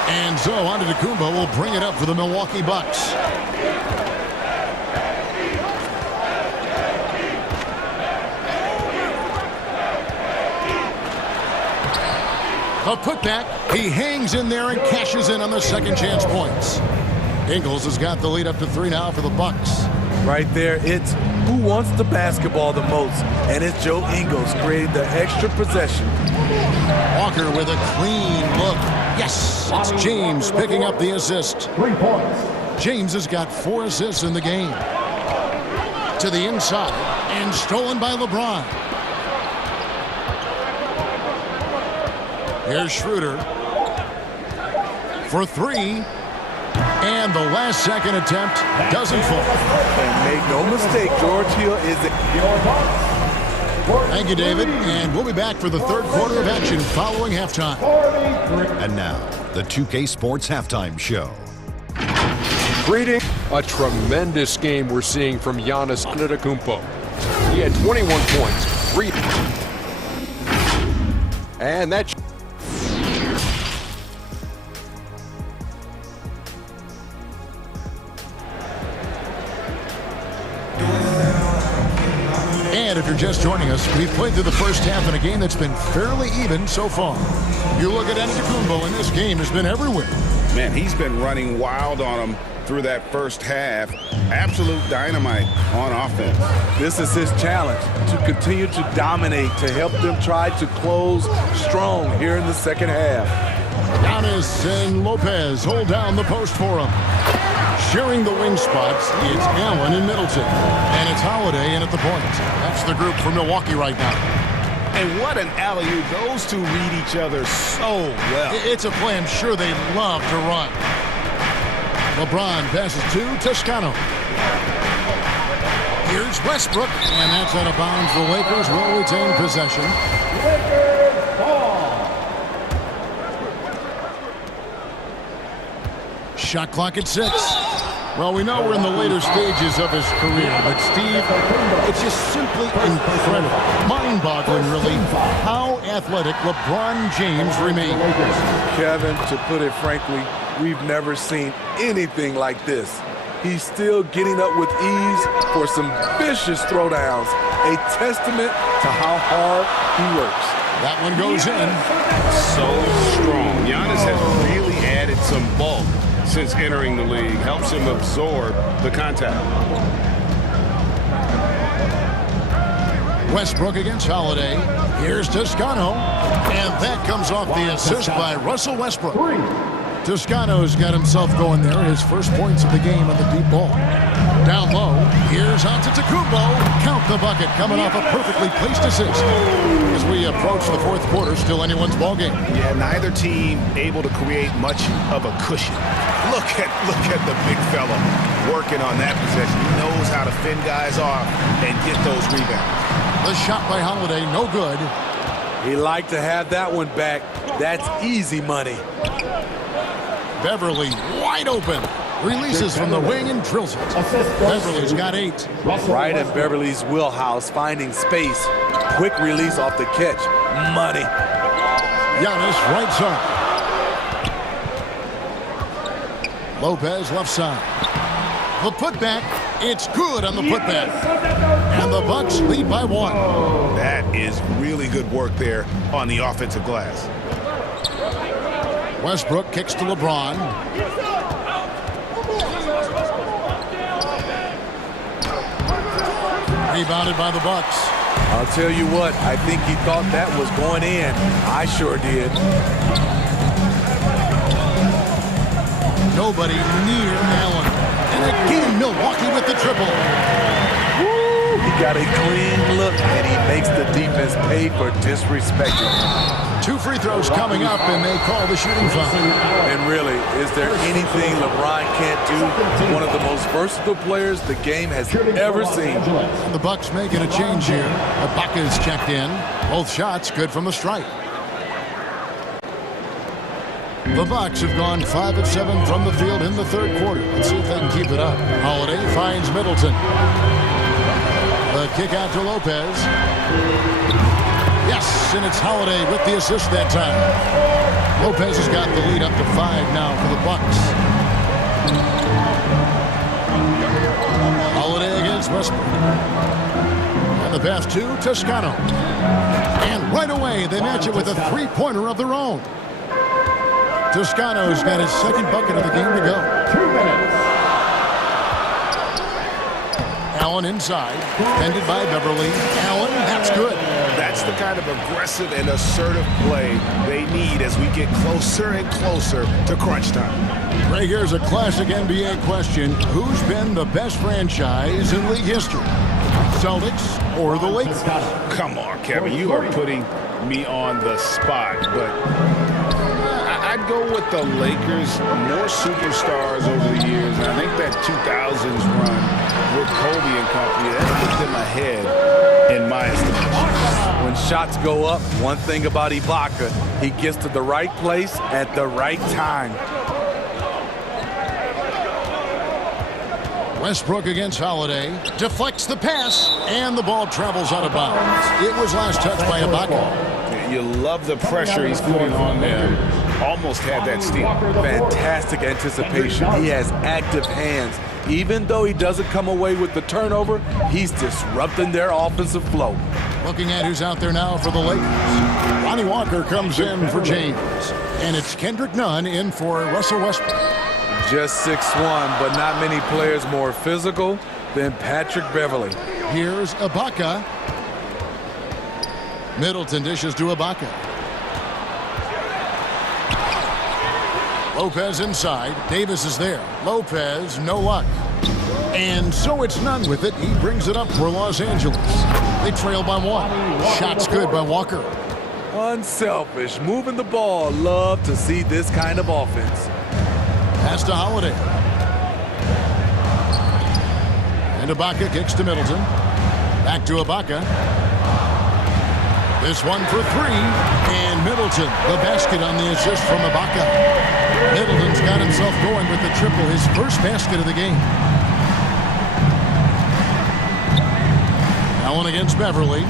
And so Antetokounmpo will bring it up for the Milwaukee Bucks. A putback. He hangs in there and cashes in on the second chance points. Ingles has got the lead up to 3 now for the Bucks. Right there, it's who wants the basketball the most, and it's Joe Ingles creating the extra possession. Walker with a clean look. Yes, it's James picking up the assist. 3 points. James has got 4 assists in the game. To the inside, and stolen by LeBron. Here's Schroeder for 3. And the last second attempt doesn't fall. And make no mistake, George Hill is it. Thank you, David. And we'll be back for the third quarter of action following halftime. And now, the 2K Sports Halftime Show. Greeting. A tremendous game we're seeing from Giannis Antetokounmpo. He had 21 points, 3. And that... And if you're just joining us, we've played through the first half in a game that's been fairly even so far. You look at Antetokounmpo, and this game has been everywhere. Man, he's been running wild on him through that first half. Absolute dynamite on offense. This is his challenge, to continue to dominate, to help them try to close strong here in the second half. Giannis and Lopez hold down the post for him. Sharing the wing spots, it's Allen and Middleton. And it's Holiday in at the point. That's the group for Milwaukee right now. And what an alley-oop. Those two read each other so well. It's a play I'm sure they love to run. LeBron passes to Toscano. Here's Westbrook, and that's out of bounds. The Lakers will retain possession. Lakers ball. Shot clock at 6. Well, we know we're in the later stages of his career, but Steve, it's just simply incredible, mind-boggling really, how athletic LeBron James remains. Kevin, to put it frankly, we've never seen anything like this. He's still getting up with ease for some vicious throwdowns, a testament to how hard he works. That one goes in. So strong. Giannis has really added some bulk since entering the league. Helps him absorb the contact. Westbrook against Holiday. Here's Toscano. And that comes off the assist by Russell Westbrook. Toscano's got himself going there. His first points of the game on the deep ball. Down low. Here's Antetokounmpo. Count the bucket coming off a perfectly placed assist. As we approach the fourth quarter, still anyone's ball game. Yeah, neither team able to create much of a cushion. Look at the big fella working on that possession. He knows how to fend guys off and get those rebounds. The shot by Holiday, no good. He liked to have that one back. That's easy money. Beverly wide open. Releases from the wing and drills it. Beverly's got 8. Right in Beverly's wheelhouse, finding space. Quick release off the catch. Money. Giannis right side. Lopez left side. The putback. It's good on the putback. And the Bucks lead by 1. That is really good work there on the offensive glass. Westbrook kicks to LeBron. Rebounded by the Bucks. I'll tell you what, I think he thought that was going in. I sure did. Nobody near Allen. And again, Milwaukee with the triple. Woo! He got a clean look, and he makes the defense pay for disrespecting him. 2 free throws coming up, and they call the shooting foul. And really, is there anything LeBron can't do? One of the most versatile players the game has ever seen. And the Bucks making a change here. Ibaka's checked in. Both shots good from the stripe. The Bucks have gone 5 of 7 from the field in the 3rd quarter. Let's see if they can keep it up. Holiday finds Middleton. The kick out to Lopez. Yes, and it's Holiday with the assist that time. Lopez has got the lead up to 5 now for the Bucks. Holiday against Westbrook. And the pass to Toscano. And right away, they match it with a 3-pointer of their own. Toscano's got his 2nd bucket of the game to go. 2 minutes. Allen inside, defended by Beverly. Allen, that's good. That's the kind of aggressive and assertive play they need as we get closer and closer to crunch time. Right here's a classic NBA question. Who's been the best franchise in league history? Celtics or the Lakers? Come on, Kevin. You are putting me on the spot, but I'd go with the Lakers. More superstars over the years, and I think that 2000s run with Kobe and company, that put them ahead in my estimation. When shots go up, one thing about Ibaka, he gets to the right place at the right time. Westbrook against Holiday. Deflects the pass, and the ball travels out of bounds. It was last touched by Ibaka. You love the pressure he's putting on them. Almost had that steal. Fantastic anticipation. He has active hands. Even though he doesn't come away with the turnover, he's disrupting their offensive flow. Looking at who's out there now for the Lakers. Lonnie Walker comes in for James. And it's Kendrick Nunn in for Russell Westbrook. Just 6'1", but not many players more physical than Patrick Beverly. Here's Ibaka. Middleton dishes to Ibaka. Lopez inside. Davis is there. Lopez, no luck. And so it's Nunn with it. He brings it up for Los Angeles. They trail by 1. Shot's good by Walker. Unselfish, moving the ball. Love to see this kind of offense. Pass to Holiday. And Ibaka kicks to Middleton. Back to Ibaka. This one for 3. And Middleton, the basket on the assist from Ibaka. Middleton's got himself going with the triple, his first basket of the game. Allen against Beverly.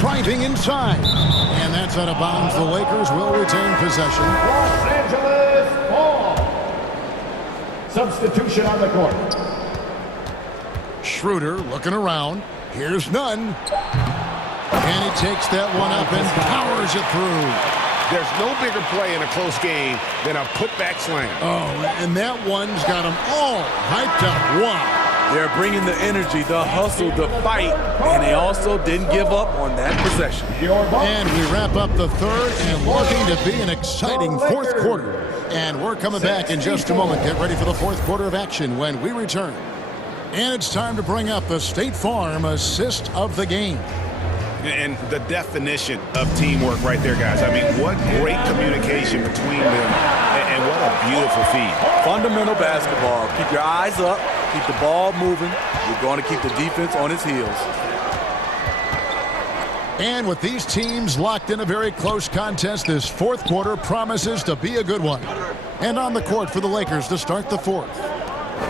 Driving inside. And that's out of bounds. The Lakers will retain possession. Los Angeles ball. Substitution on the court. Schroeder looking around. Here's Nunn. And he takes that one up and powers it through. There's no bigger play in a close game than a putback slam. Oh, and that one's got them all hyped up. Wow. They're bringing the energy, the hustle, the fight, and they also didn't give up on that possession. And we wrap up the 3rd and looking to be an exciting 4th quarter. And we're coming back in just a moment. Get ready for the 4th quarter of action when we return. And it's time to bring up the State Farm assist of the game. And the definition of teamwork right there, guys. I mean, what great communication between them, and what a beautiful feed. Fundamental basketball. Keep your eyes up. Keep the ball moving. You're going to keep the defense on its heels. And with these teams locked in a very close contest, this fourth quarter promises to be a good one. And on the court for the Lakers to start the fourth,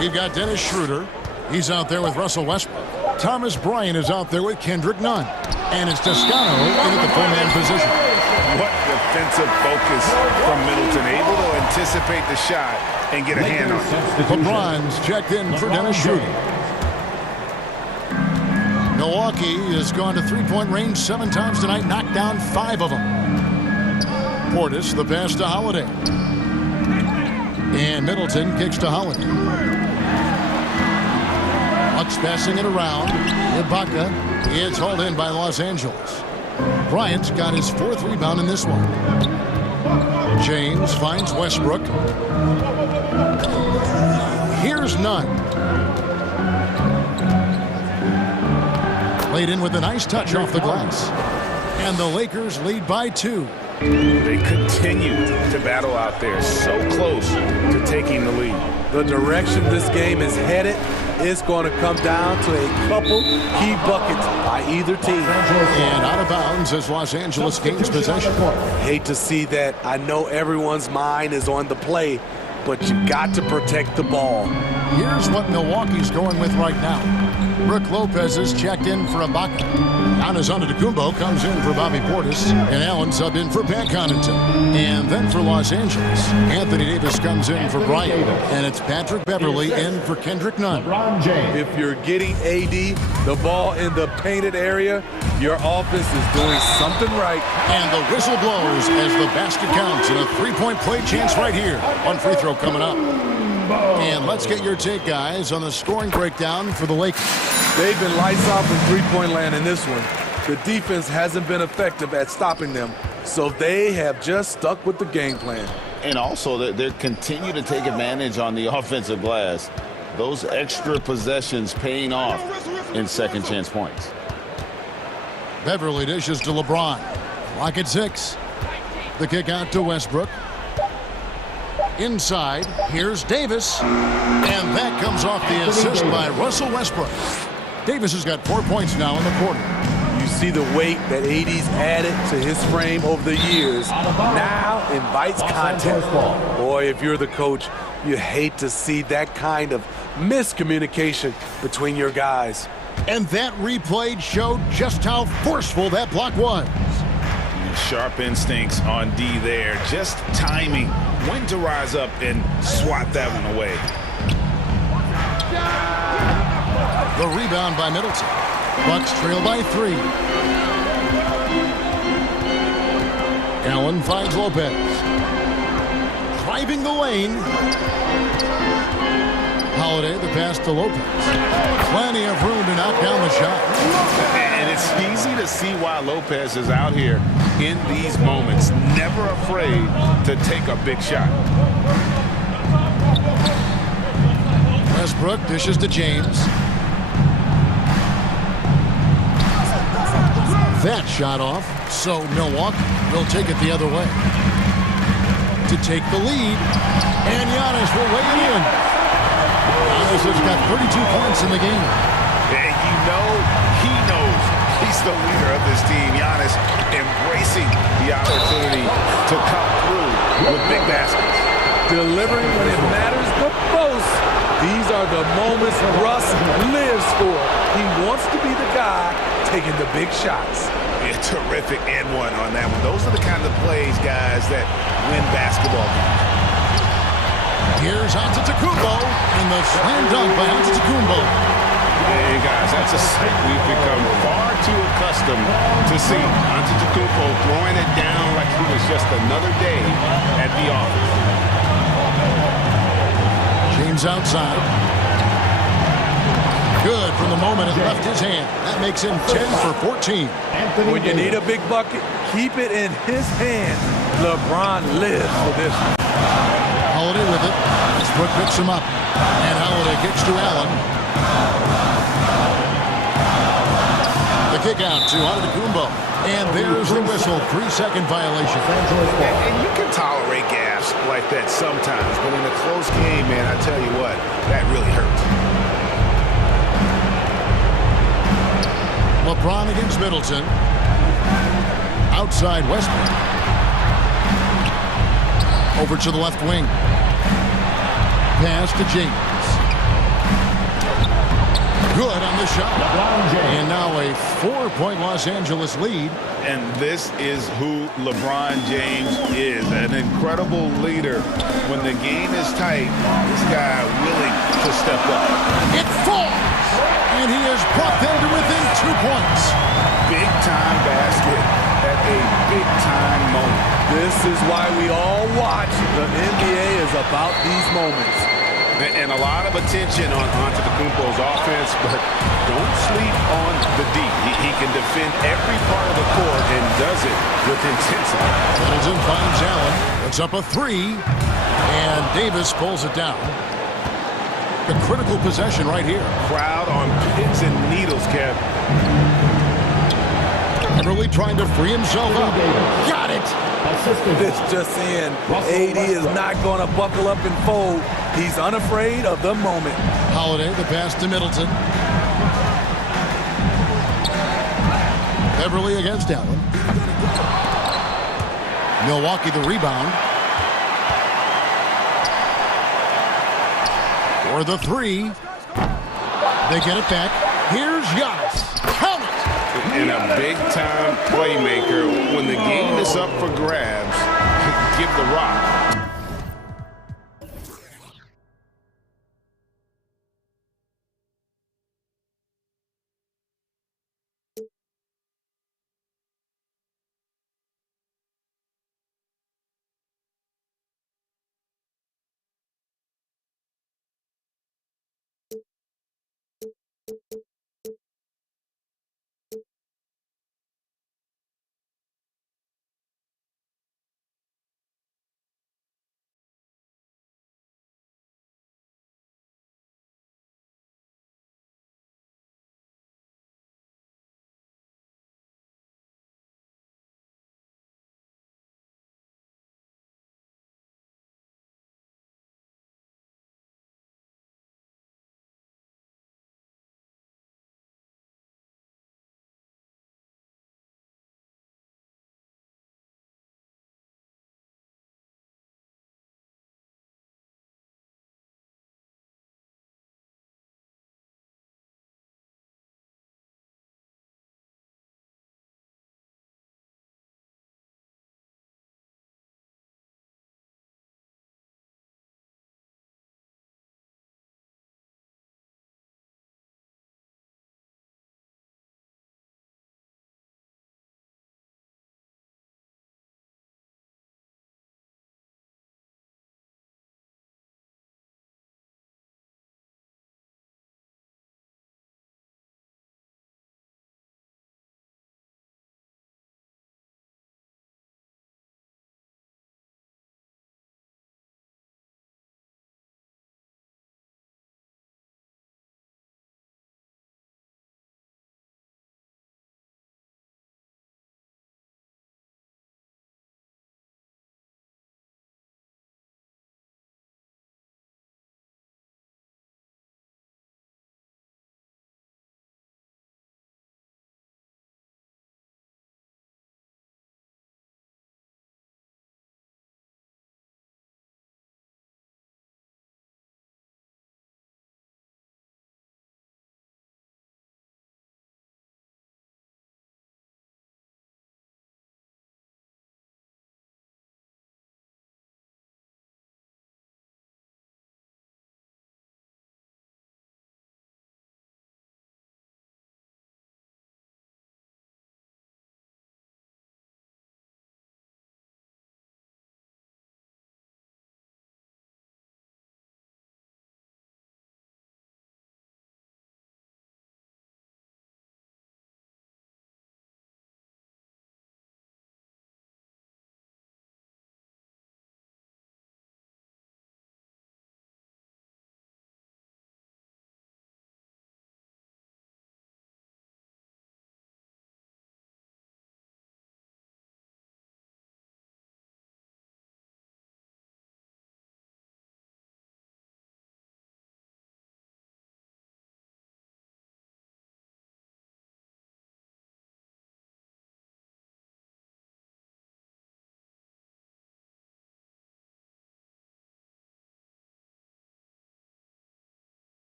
we've got Dennis Schroeder. He's out there with Russell Westbrook. Thomas Bryant is out there with Kendrick Nunn. And it's Toscano in at the four-man position. What defensive focus from Middleton. Able to anticipate the shot and get a hand on it. LeBron's checked in for Dennis Schroeder. Milwaukee has gone to three-point range 7 times tonight, knocked down 5 of them. Portis, the pass to Holiday. And Middleton kicks to Holiday. Bucks passing it around. Ibaka. It's hauled in by Los Angeles. Bryant's got his 4th rebound in this one. James finds Westbrook. Here's Nunn. Laid in with a nice touch off the glass. And the Lakers lead by 2. They continue to battle out there, so close to taking the lead. The direction this game is headed is going to come down to a couple key buckets by either team. And out of bounds as Los Angeles gains possession. Hate to see that. I know everyone's mind is on the play, but you got to protect the ball. Here's what Milwaukee's going with right now. Brook Lopez is checked in for Ibaka. Giannis Antetokounmpo comes in for Bobby Portis. And Allen sub in for Pat Connaughton. And then for Los Angeles, Anthony Davis comes in for Bryant. And it's Patrick Beverly in for Kendrick Nunn. If you're getting AD the ball in the painted area, your offense is doing something right. And the whistle blows as the basket counts. And a three-point play chance right here. One free throw coming up. And let's get your take, guys, on the scoring breakdown for the Lakers. They've been lights off in three-point land in this one. The defense hasn't been effective at stopping them, so they have just stuck with the game plan. And also, they continue to take advantage on the offensive glass. Those extra possessions paying off in second chance points. Beverly dishes to LeBron. Clock at 6. The kick out to Westbrook. Inside, here's Davis. And that comes off the assist by Russell Westbrook. Davis has got 4 points now in the quarter. You see the weight that AD's added to his frame over the years. Now invites contact. Boy, if you're the coach, you hate to see that kind of miscommunication between your guys. And that replay showed just how forceful that block was. Sharp instincts on D there. Just timing when to rise up and swat that one away. The rebound by Middleton. Bucks trail by 3. Allen finds Lopez. Driving the lane. Holiday, the pass to Lopez. Plenty of room to knock down the shot. And it's easy to see why Lopez is out here in these moments. Never afraid to take a big shot. Westbrook dishes to James. That shot off, so Milwaukee will take it the other way. To take the lead, and Giannis will weigh it in. Giannis has got 32 points in the game. And you know he knows he's the leader of this team. Giannis embracing the opportunity to come through with big baskets. Delivering when it matters the most. These are the moments Russ lives for. He wants to be the guy taking the big shots. Yeah, terrific and one on that one. Those are the kind of plays, guys, that win basketball games. Here's Antetokounmpo, and the slam dunk by Antetokounmpo. Hey, guys, that's a sight we've become far too accustomed to see. Antetokounmpo throwing it down like it was just another day at the office. James outside. Good from the moment it left his hand. That makes him 10 for 14. When you need a big bucket, keep it in his hand. LeBron lives for this. Holiday with it. Westbrook picks him up. And Holiday kicks to Allen. The kick out to Antetokounmpo. And there's the whistle. 3-second violation. And you can tolerate gaffes like that sometimes, but in a close game, man, I tell you what, that really hurts. LeBron against Middleton. Outside Westbrook. Over to the left wing. Pass to James. Good on the shot. And now a 4-point Los Angeles lead. And this is who LeBron James is, an incredible leader. When the game is tight, this guy willing to step up. It falls, and he has brought them to within 2 points. Big-time basket at a big-time moment. This is why we all watch. The NBA is about these moments. And a lot of attention on Antetokounmpo's offense, but don't sleep on the D. He can defend every part of the court and does it with intensity. Middleton finds Allen. Puts up a 3. And Davis pulls it down. A critical possession right here. Crowd on pins and needles, Kev. Beverly trying to free himself up. Got it. It's just in. AD is not going to buckle up and fold. He's unafraid of the moment. Holiday, the pass to Middleton. Beverly against Allen. Milwaukee the rebound. For the 3. They get it back. Here's Giannis. Count it! And a big-time playmaker. When the game is up for grabs, give the rock.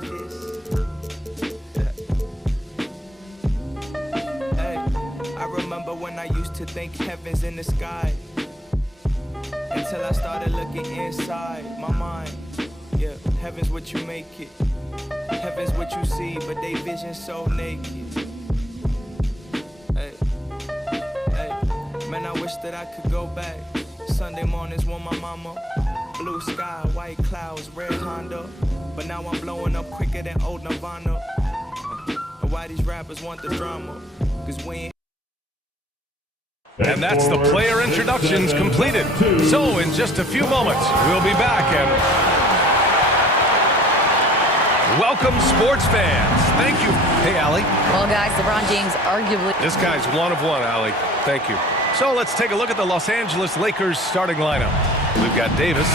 like this. Hey, I remember when I used to think heaven's in the sky, until I started looking inside my mind. Yeah, heaven's what you make it. Heaven's what you see, but they vision so naked. Hey, man, I wish that I could go back. Sunday mornings with my mama. Blue sky, white clouds, red Honda. But now I'm blowing up quicker than old Nirvana. And why these rappers want the drama? Cause we ain't. And that's the player introductions completed. So in just a few moments, we'll be back and welcome sports fans. Thank you. Hey, Allie. Well, guys, LeBron James arguably. This guy's one of one, Allie. Thank you. So let's take a look at the Los Angeles Lakers starting lineup. We've got Davis.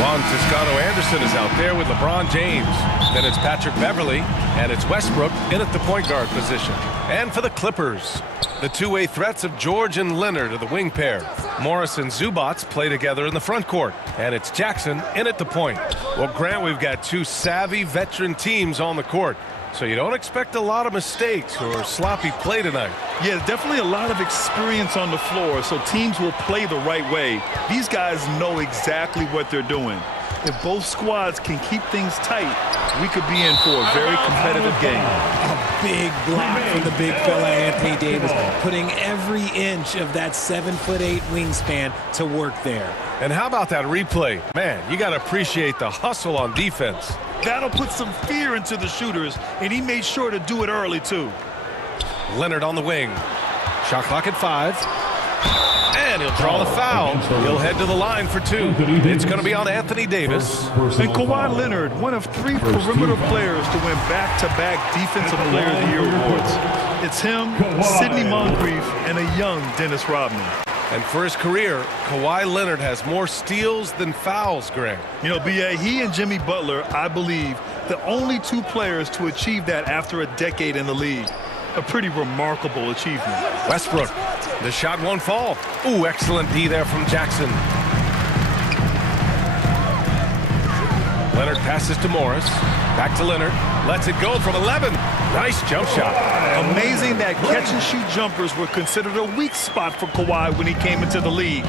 Juan Toscano-Anderson is out there with LeBron James. Then it's Patrick Beverly, and it's Westbrook in at the point guard position. And for the Clippers, the two-way threats of George and Leonard are the wing pair. Morris and Zubats play together in the front court, and it's Jackson in at the point. Well, Grant, we've got two savvy veteran teams on the court, so you don't expect a lot of mistakes or sloppy play tonight. Yeah, definitely a lot of experience on the floor, so teams will play the right way. These guys know exactly what they're doing. If both squads can keep things tight, we could be in for a very competitive game. A big block from the big fella Anthony Davis, putting every inch of that 7'8" wingspan to work there. And how about that replay? Man, you got to appreciate the hustle on defense. That'll put some fear into the shooters, and he made sure to do it early, too. Leonard on the wing. Shot clock at 5. And he'll draw the foul. He'll head to the line for 2. It's going to be on Anthony Davis. And Kawhi Leonard, one of 3 perimeter players to win back-to-back Defensive Player of the Year awards. It's him, Sidney Moncrief, and a young Dennis Rodman. And for his career, Kawhi Leonard has more steals than fouls, Greg. You know, B.A., he and Jimmy Butler, I believe, the only 2 players to achieve that after a decade in the league. A pretty remarkable achievement. Westbrook, the shot won't fall. Ooh, excellent D there from Jackson. Leonard passes to Morris. Back to Leonard. Lets it go from 11. Nice jump shot. Amazing that catch-and-shoot jumpers were considered a weak spot for Kawhi when he came into the league.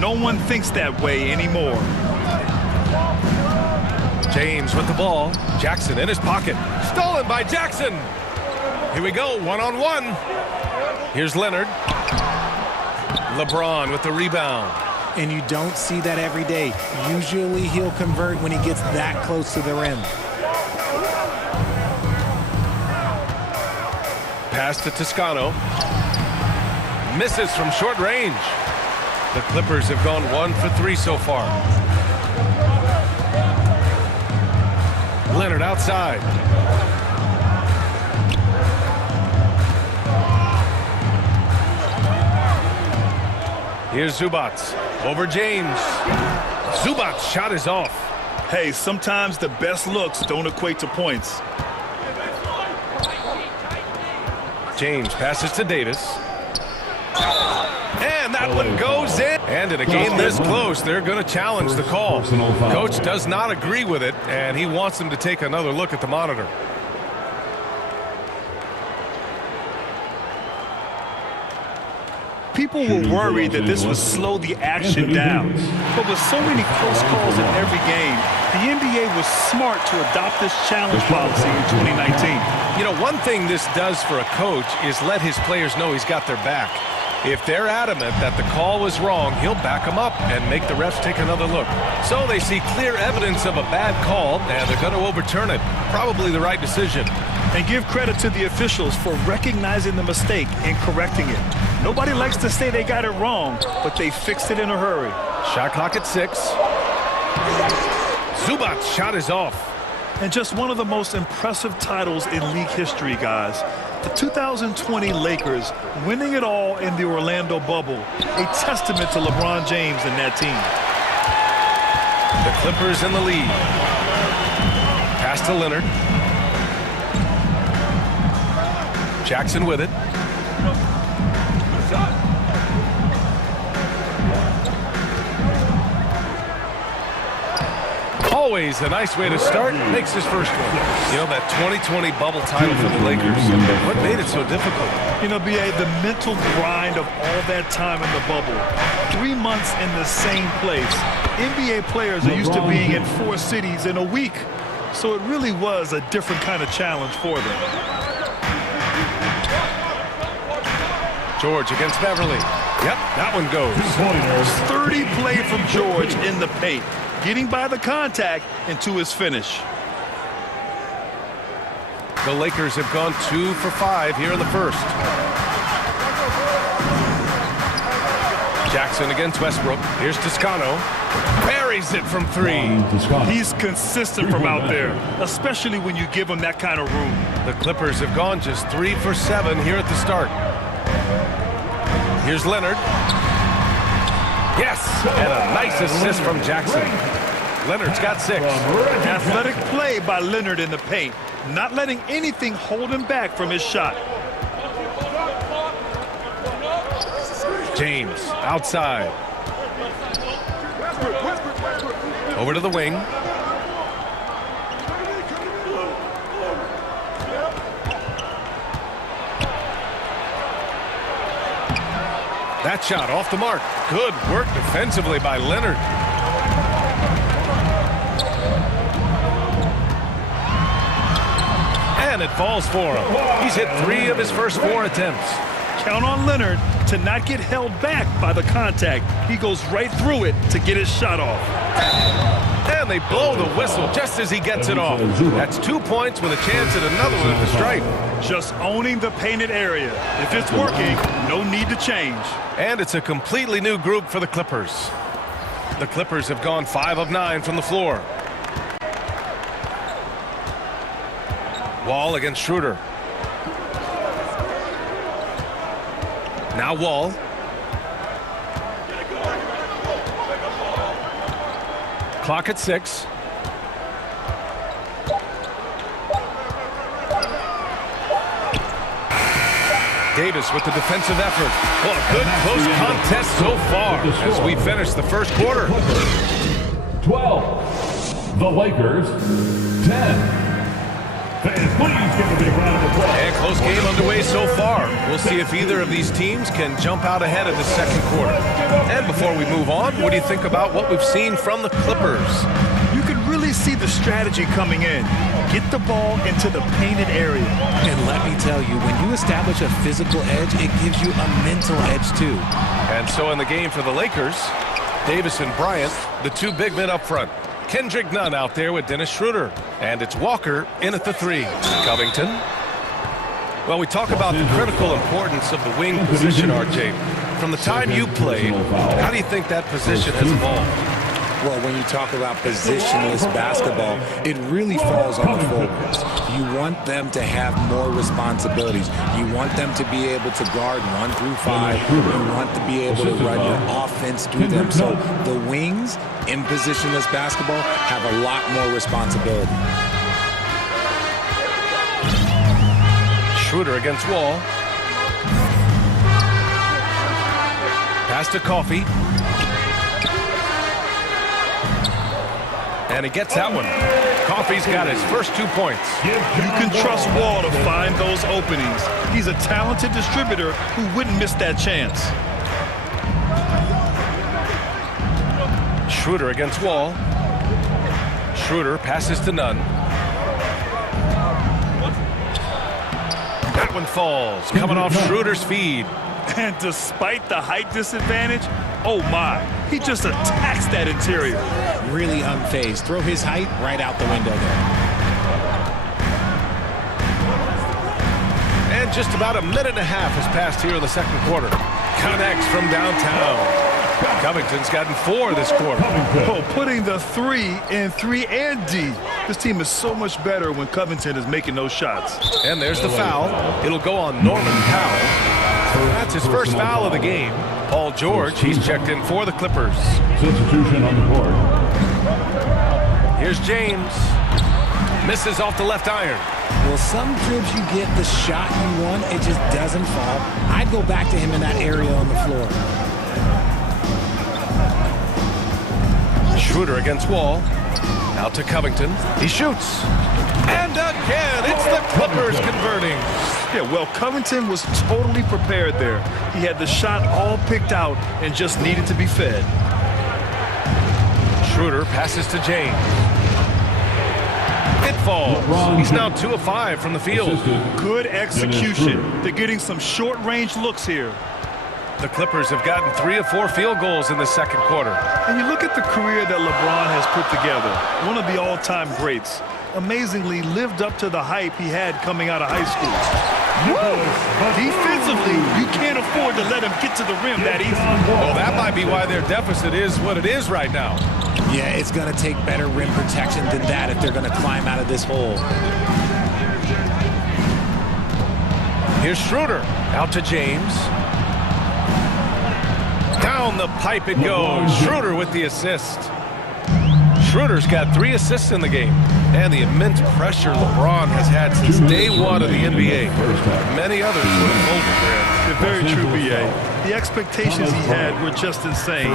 No one thinks that way anymore. James with the ball. Jackson in his pocket. Stolen by Jackson. Here we go, one-on-one. Here's Leonard. LeBron with the rebound. And you don't see that every day. Usually he'll convert when he gets that close to the rim. Pass to Toscano. Misses from short range. The Clippers have gone 1 for 3 so far. Leonard outside. Here's Zubats over James. Zubats' shot is off. Hey, sometimes the best looks don't equate to points. James passes to Davis. And that one goes in. And in a game this close, they're going to challenge the call. Coach does not agree with it, and he wants them to take another look at the monitor. People were worried that this would slow the action down. But with so many close calls in every game, the NBA was smart to adopt this challenge policy in 2019. You know, one thing this does for a coach is let his players know he's got their back. If they're adamant that the call was wrong, he'll back them up and make the refs take another look. So they see clear evidence of a bad call, and they're going to overturn it. Probably the right decision. And give credit to the officials for recognizing the mistake and correcting it. Nobody likes to say they got it wrong, but they fixed it in a hurry. Shot clock at 6. Zubats' shot is off. And just one of the most impressive titles in league history, guys. The 2020 Lakers winning it all in the Orlando bubble. A testament to LeBron James and that team. The Clippers in the lead. Pass to Leonard. Jackson with it. Oh, always a nice way to start. Makes his first one. You know, that 2020 bubble title for the Lakers, what made it so difficult? You know, B.A., the mental grind of all that time in the bubble. 3 months in the same place. NBA players are used to being in 4 cities in a week. So it really was a different kind of challenge for them. George against Beverly. Yep, that one goes. 30 play from George in the paint, getting by the contact and to his finish. The Lakers have gone 2 for 5 here in the first. Jackson against Westbrook. Here's Toscano. Buries it from 3. He's consistent from out there, especially when you give him that kind of room. The Clippers have gone just 3 for 7 here at the start. Here's Leonard. Yes, and a nice assist from Jackson. Leonard's got 6. Athletic play by Leonard in the paint, not letting anything hold him back from his shot. James outside. Over to the wing. That shot off the mark. Good work defensively by Leonard. And it falls for him. He's hit 3 of his first 4 attempts. Count on Leonard to not get held back by the contact. He goes right through it to get his shot off. And they blow the whistle just as he gets it off. That's 2 points with a chance at another one at the stripe. Just owning the painted area. If it's working, no need to change. And it's a completely new group for the Clippers. The Clippers have gone 5 of 9 from the floor. Wall against Schroeder. Now Wall. Clock at 6. Davis with the defensive effort. Well, a good close contest so far as we finish the first quarter. 12. The Lakers, 10. Fans, please give a big round of applause. And close game underway so far. We'll see if either of these teams can jump out ahead of the second quarter. And before we move on, what do you think about what we've seen from the Clippers? You can really see the strategy coming in. Get the ball into the painted area. And let me tell you, when you establish a physical edge, it gives you a mental edge too. And so in the game for the Lakers, Davis and Bryant, the 2 big men up front. Kendrick Nunn out there with Dennis Schroeder. And it's Walker in at the 3. Covington. Well, we talk about the critical importance of the wing position, RJ. From the time you played, how do you think that position has evolved? Well, when you talk about positionless basketball, it really falls on the forwards. You want them to have more responsibilities. You want them to be able to guard 1 through 5. You want to be able to run your offense through them. So the wings in positionless basketball have a lot more responsibility. Schroeder against Wall. Pass to Coffey. And he gets that one. Coffey's got his first 2 points. You can trust Wall to find those openings. He's a talented distributor who wouldn't miss that chance. Schroeder against Wall. Schroeder passes to Nunn. That one falls, coming off Schroeder's feed. And despite the height disadvantage, oh my, he just attacks that interior. Really unfazed. Throw his height right out the window there. And just about a minute and a half has passed here in the second quarter. Connects from downtown. Covington's gotten 4 this quarter. Oh, putting the 3 in 3 and D. This team is so much better when Covington is making those shots. And there's the foul. It'll go on Norman Powell. That's his first foul of the game. Paul George, he's checked in for the Clippers. Substitution on the court. Here's James. Misses off the left iron. Well, some trips you get the shot you want, it just doesn't fall. I'd go back to him in that area on the floor. Schroeder against Wall. Out to Covington. He shoots. And again, it's the Clippers converting. Yeah, well, Covington was totally prepared there. He had the shot all picked out and just needed to be fed. Schroeder passes to James. It falls. He's now 2 of 5 from the field. Good execution. They're getting some short-range looks here. The Clippers have gotten 3 of 4 field goals in the second quarter. And you look at the career that LeBron has put together. One of the all-time greats. Amazingly lived up to the hype he had coming out of high school. Woo! Defensively, you can't afford to let him get to the rim that easy. Well, that might be why their deficit is what it is right now. Yeah, it's going to take better rim protection than that if they're going to climb out of this hole. Here's Schroeder. Out to James. Down the pipe it goes. Schroeder with the assist. Schroeder's got 3 assists in the game. And the immense pressure LeBron has had since day one of the NBA. Many others would have folded there. Very true, B.A. The expectations he had were just insane.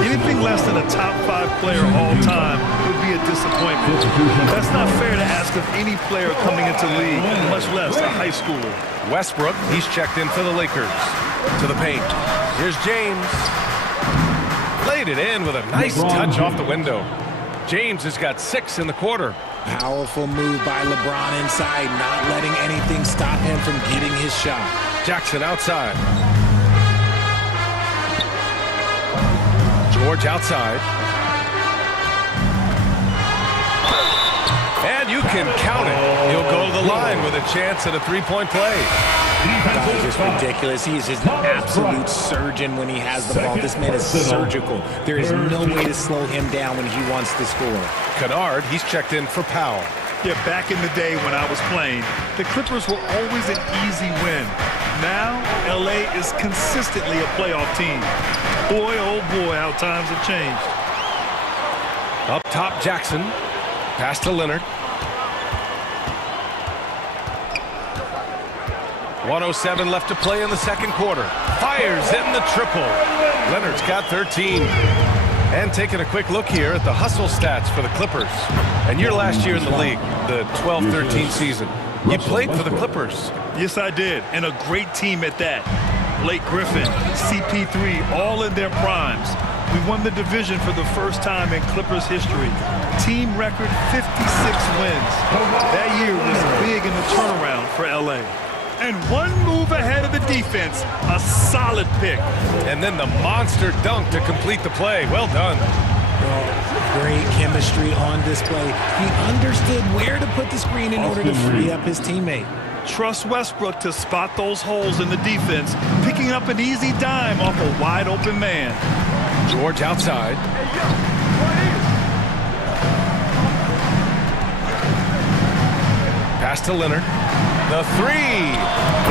Anything less than a top 5 player all time would be a disappointment. That's not fair to ask of any player coming into the league, much less a high schooler. Westbrook, he's checked in for the Lakers. To the paint. Here's James. Laid it in with a nice touch off the window. James has got 6 in the quarter. Powerful move by LeBron inside, not letting anything stop him from getting his shot. Jackson outside. George outside. And you can count it. He'll go to the line with a chance at a 3-point play. That is just ridiculous. He is just an absolute surgeon when he has the ball. This man is surgical. There is no way to slow him down when he wants to score. Kennard, he's checked in for Powell. Yeah, back in the day when I was playing, the Clippers were always an easy win. Now, L.A. is consistently a playoff team. Boy, oh boy, how times have changed. Up top, Jackson. Pass to Leonard. 1:07 left to play in the second quarter. Fires in the triple. Leonard's got 13. And taking a quick look here at the hustle stats for the Clippers. And your last year in the league, the 12-13 season, you played for the Clippers. Yes, I did. And a great team at that. Blake Griffin, CP3, all in their primes. We won the division for the first time in Clippers history. Team record 56 wins. That year was big in the turnaround for L.A. And one move ahead of the defense, a solid pick. And then the monster dunk to complete the play. Well done. Well, great chemistry on display. He understood where to put the screen in order to free up his teammate. Trust Westbrook to spot those holes in the defense, picking up an easy dime off a wide open man. George outside. Pass to Leonard. The 3.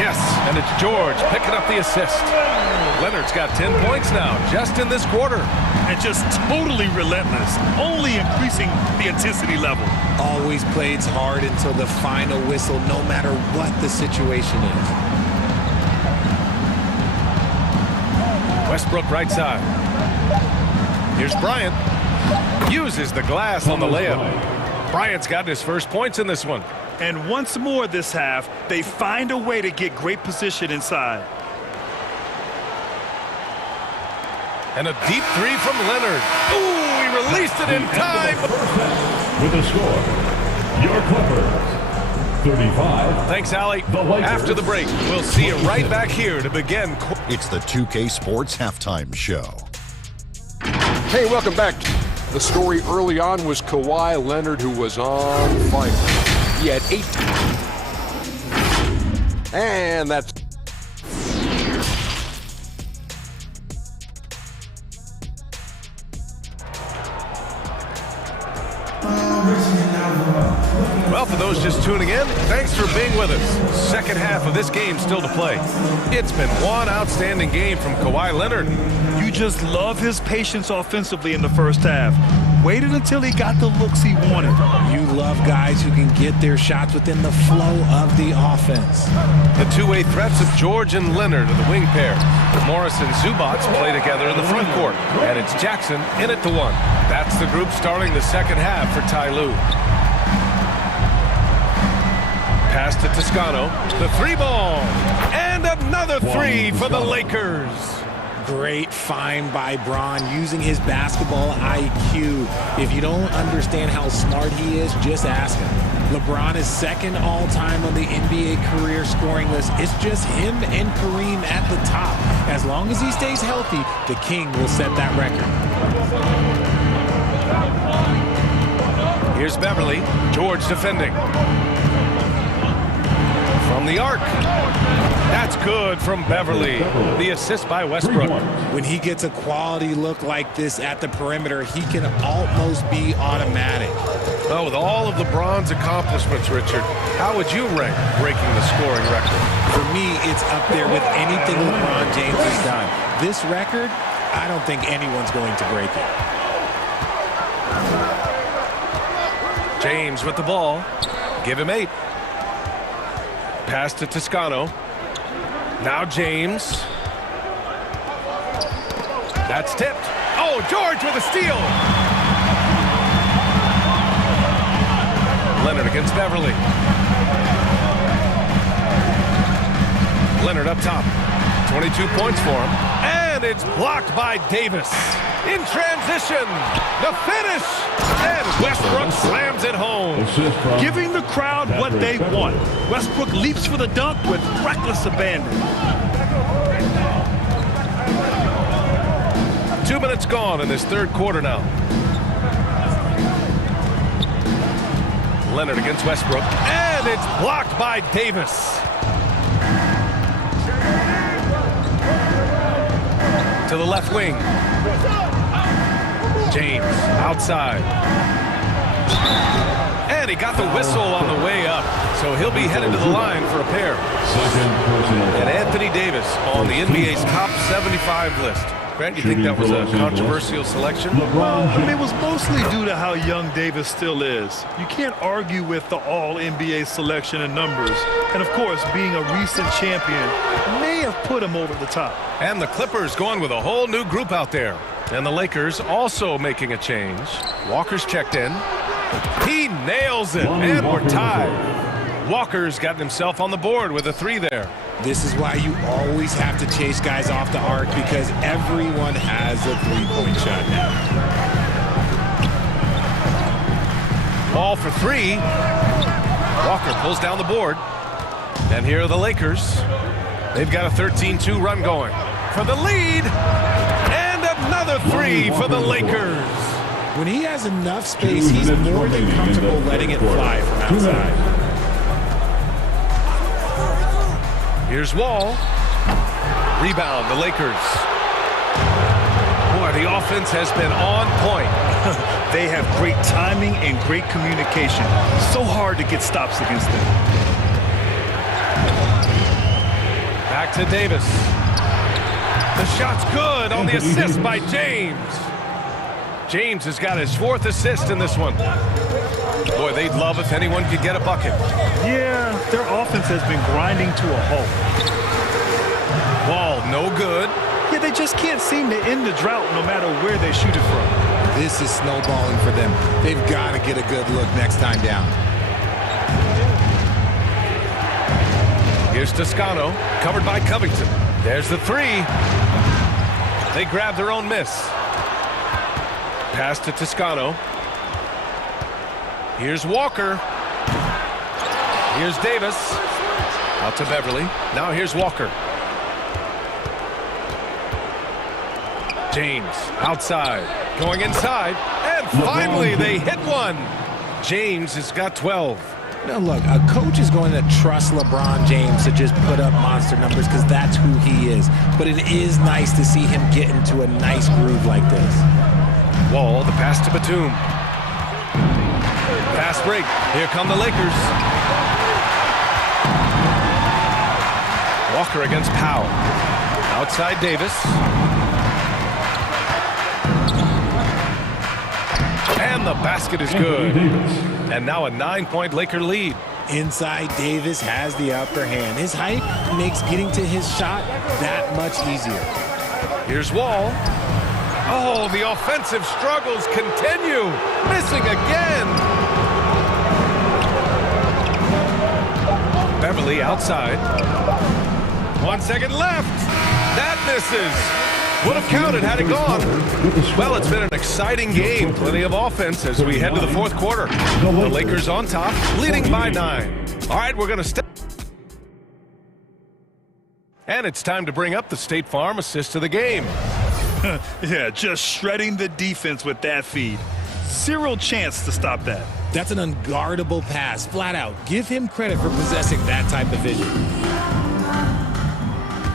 Yes, and it's George picking up the assist. Leonard's got 10 points now, just in this quarter. And just totally relentless, only increasing the intensity level. Always plays hard until the final whistle, no matter what the situation is. Westbrook right side. Here's Bryant. Uses the glass on the layup. Bryant's gotten his first points in this one. And once more this half, they find a way to get great position inside. And a deep 3 from Leonard. Ooh, he released it in time. With a score, your Clippers, 35. Thanks, Allie. After the break, we'll see you right back here to begin. It's the 2K Sports Halftime Show. Hey, welcome back. The story early on was Kawhi Leonard, who was on fire. He had 8. And that's... Well, for those just tuning in, thanks for being with us. Second half of this game still to play. It's been one outstanding game from Kawhi Leonard. You just love his patience offensively in the first half. Waited until he got the looks he wanted. You love guys who can get their shots within the flow of the offense. The two-way threats of George and Leonard are the wing pair. Morris and Zubats play together in the front court. And it's Jackson in at the one. That's the group starting the second half for Ty Lue. Pass to Toscano. The three ball. And another three for the Lakers. Great find by Bron using his basketball IQ. If you don't understand how smart he is, just ask him. LeBron is second all-time on the NBA career scoring list. It's just him and Kareem at the top. As long as he stays healthy, the King will set that record. Here's Beverly. George defending. From the arc. That's good from Beverly. The assist by Westbrook. When he gets a quality look like this at the perimeter, he can almost be automatic. Oh, with all of LeBron's accomplishments, Richard, how would you rank breaking the scoring record? For me, it's up there with anything LeBron James has done. This record, I don't think anyone's going to break it. James with the ball. Give him 8. Pass to Toscano. Now James. That's tipped. Oh, George with a steal. Leonard against Beverly. Leonard up top. 22 points for him. And it's blocked by Davis. In transition. The finish. And Westbrook slams it home. Giving the crowd what they want. Westbrook leaps for the dunk with reckless abandon. 2 minutes gone in this third quarter now. Leonard against Westbrook. And it's blocked by Davis. To the left wing. James outside. And he got the whistle on the way up. So he'll be headed to the line for a pair. And Anthony Davis on the NBA's top 75 list. Grant, you think that was a controversial selection? Well, I mean, it was mostly due to how young Davis still is. You can't argue with the all-NBA selection and numbers. And, of course, being a recent champion may have put him over the top. And the Clippers going with a whole new group out there. And the Lakers also making a change. Walker's checked in. He nails it, and we're tied. Walker's gotten himself on the board with a 3 there. This is why you always have to chase guys off the arc, because everyone has a three-point shot now. Ball for 3. Walker pulls down the board. And here are the Lakers. They've got a 13-2 run going for the lead. And another 3 for the Lakers. When he has enough space, he's more than comfortable letting it fly from outside. Here's Wall. Rebound, the Lakers. Boy, the offense has been on point. They have great timing and great communication. So hard to get stops against them. Back to Davis. The shot's good on the assist by James. James has got his 4th assist in this one. Boy, they'd love if anyone could get a bucket. Yeah, their offense has been grinding to a halt. Ball no good. Yeah, they just can't seem to end the drought no matter where they shoot it from. This is snowballing for them. They've got to get a good look next time down. Here's Toscano, covered by Covington. There's the 3. They grab their own miss. Pass to Toscano. Here's Walker. Here's Davis. Out to Beverly. Now here's Walker. James outside. Going inside. And finally they hit one. James has got 12. Now look, a coach is going to trust LeBron James to just put up monster numbers because that's who he is. But it is nice to see him get into a nice groove like this. Wall, the pass to Batum. Fast break. Here come the Lakers. Walker against Powell. Outside Davis. the basket is good. And now a 9-point Laker lead. Inside, Davis has the upper hand. His height makes getting to his shot that much easier. Here's Wall. Oh, the offensive struggles continue. Missing again. Beverly outside. 1 second left. That misses. Would have counted had it gone. Well, it's been an exciting game. Plenty of offense as we head to the fourth quarter. The Lakers on top, leading by 9. All right, we're going to step. And it's time to bring up the State Farm assist of the game. Yeah, just shredding the defense with that feed. Zero chance to stop that. That's an unguardable pass, flat out. Give him credit for possessing that type of vision.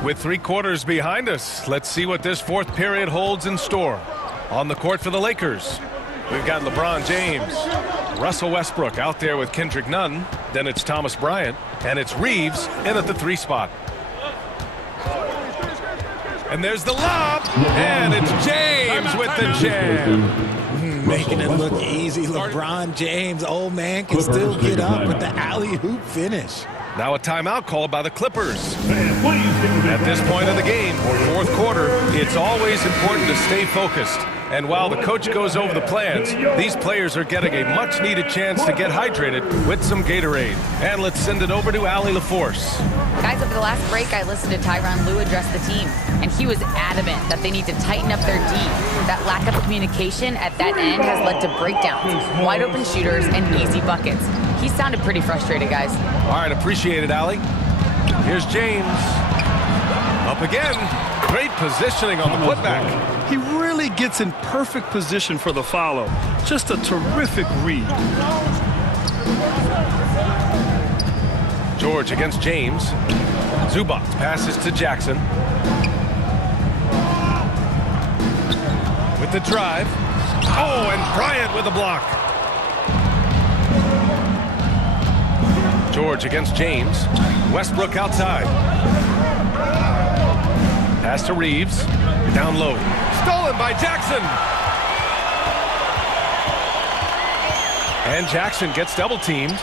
With 3 quarters behind us, let's see what this fourth period holds in store. On the court for the Lakers, we've got LeBron James, Russell Westbrook out there with Kendrick Nunn. Then it's Thomas Bryant, and it's Reeves in at the 3 spot. And there's the lob, and it's James with the jam. Making it look easy. LeBron James, old man, can still get up with the alley-oop finish. Now a timeout called by the Clippers. At this point of the game, fourth quarter, it's always important to stay focused. And while the coach goes over the plans, these players are getting a much-needed chance to get hydrated with some Gatorade. And let's send it over to Allie LaForce. Guys, over the last break, I listened to Tyronn Lue address the team, and he was adamant that they need to tighten up their D. That lack of communication at that end has led to breakdowns, wide-open shooters, and easy buckets. He sounded pretty frustrated, guys. All right, appreciate it, Allie. Here's James. Up again. Great positioning on the putback. He really gets in perfect position for the follow. Just a terrific read. George against James. Zubac passes to Jackson. With the drive. Oh, and Bryant with the block. George against James. Westbrook outside. Pass to Reeves. Down low. Stolen by Jackson. And Jackson gets double teamed.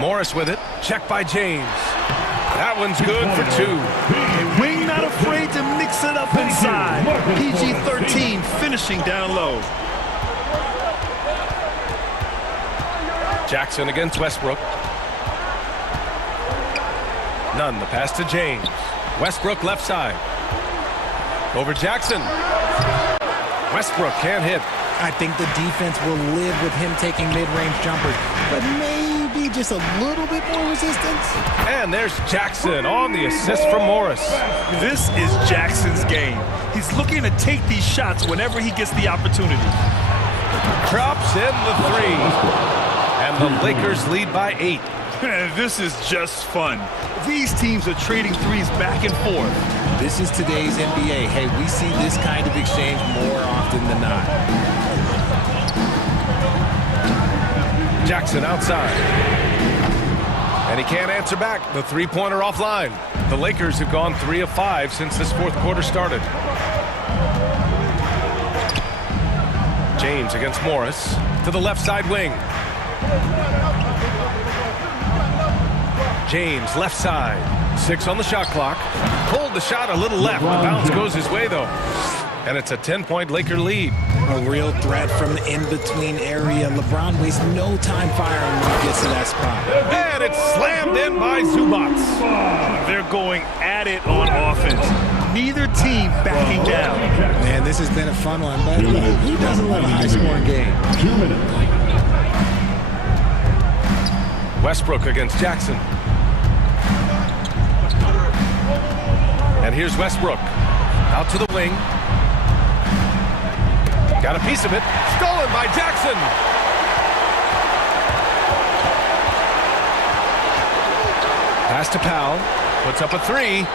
Morris with it. Check by James. That one's good for 2. A wing not afraid to mix it up inside. PG-13 finishing down low. Jackson against Westbrook. Nunn, the pass to James. Westbrook left side. Over Jackson. Westbrook can't hit. I think the defense will live with him taking mid-range jumpers, but maybe just a little bit more resistance. And there's Jackson on the assist from Morris. This is Jackson's game. He's looking to take these shots whenever he gets the opportunity. Drops in the 3. And the Lakers lead by 8. This is just fun. These teams are trading threes back and forth. This is today's NBA. Hey, we see this kind of exchange more often than not. Jackson outside. And he can't answer back. The 3-pointer offline. The Lakers have gone 3 of 5 since this fourth quarter started. James against Morris to the left side wing. James left side. 6 on the shot clock. Pulled the shot a little left. The bounce goes his way though. And it's a 10-point Laker lead. A real threat from the in-between area. LeBron wastes no time firing when he gets to that spot. And it's slammed in by Zubac. They're going at it on offense. Neither team backing down. Man, this has been a fun one, but who doesn't love a high-scoring game? 2 minutes. Westbrook against Jackson. And here's Westbrook. Out to the wing. Got a piece of it. Stolen by Jackson. Pass to Powell. Puts up a 3.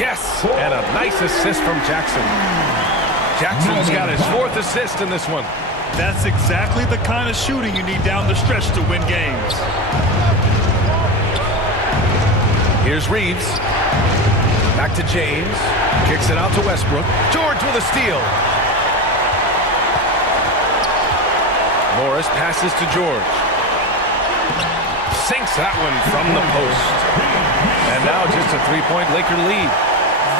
Yes. And a nice assist from Jackson. Jackson's got his 4th assist in this one. That's exactly the kind of shooting you need down the stretch to win games. Here's Reeves. Back to James. Kicks it out to Westbrook. George with a steal. Morris passes to George. Sinks that one from the post. And now just a three-point Laker lead.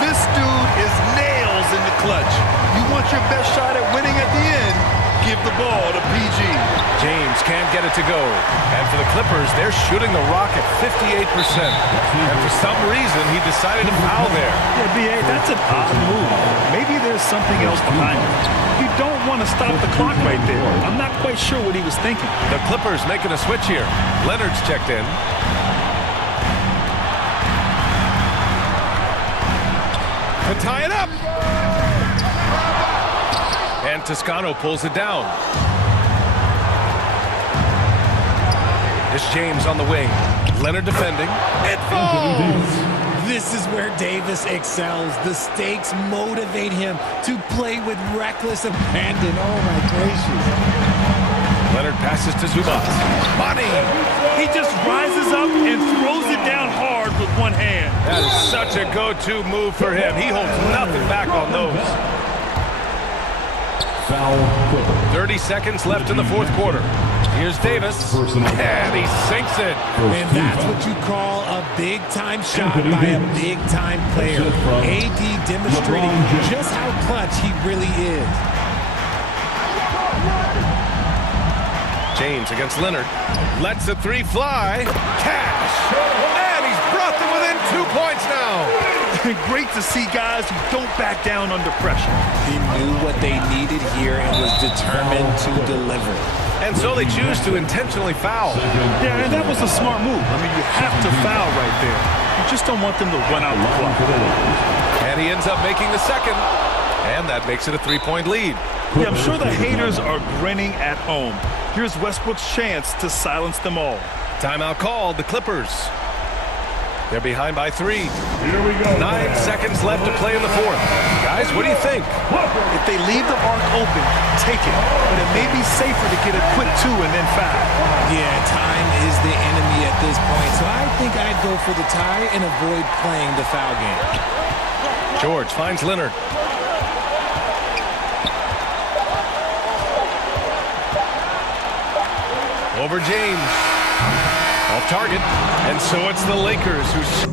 This dude is nails in the clutch. You want your best shot at winning at the end, give the ball to PG. James can't get it to go. And for the Clippers, they're shooting the rock at 58%. And for some reason, he decided to foul there. Yeah, B.A., that's an odd move. Maybe there's something else behind it. You don't want to stop the clock right there. I'm not quite sure what he was thinking. The Clippers making a switch here. Leonard's checked in. To tie it up. And Toscano pulls it down. It's James on the wing. Leonard defending. It falls! This is where Davis excels. The stakes motivate him to play with reckless abandon. Oh, my gracious. Leonard passes to Zubac. Money! He just rises up and throws it down hard with one hand. That is such a go-to move for him. He holds nothing back on those. 30 seconds left in the fourth quarter. Here's Davis, and he sinks it. And that's what you call a big-time shot by a big-time player. AD demonstrating just how clutch he really is. James against Leonard. Lets the three fly. Cash! And he's brought them within 2 points now. Great to see guys who don't back down under pressure. He knew what they needed here and was determined to deliver. And so they choose to intentionally foul. Yeah, and that was a smart move. I mean, you have to foul right there. You just don't want them to run out the clock. And he ends up making the second. And that makes it a three-point lead. Yeah, I'm sure the haters are grinning at home. Here's Westbrook's chance to silence them all. Timeout called, the Clippers. They're behind by 3. Here we go. 9 seconds left to play in the fourth. Guys, what do you think? If they leave the arc open, take it. But it may be safer to get a quick 2 and then foul. Yeah, time is the enemy at this point. So I think I'd go for the tie and avoid playing the foul game. George finds Leonard. Over James. Off target. And so it's the Lakers who...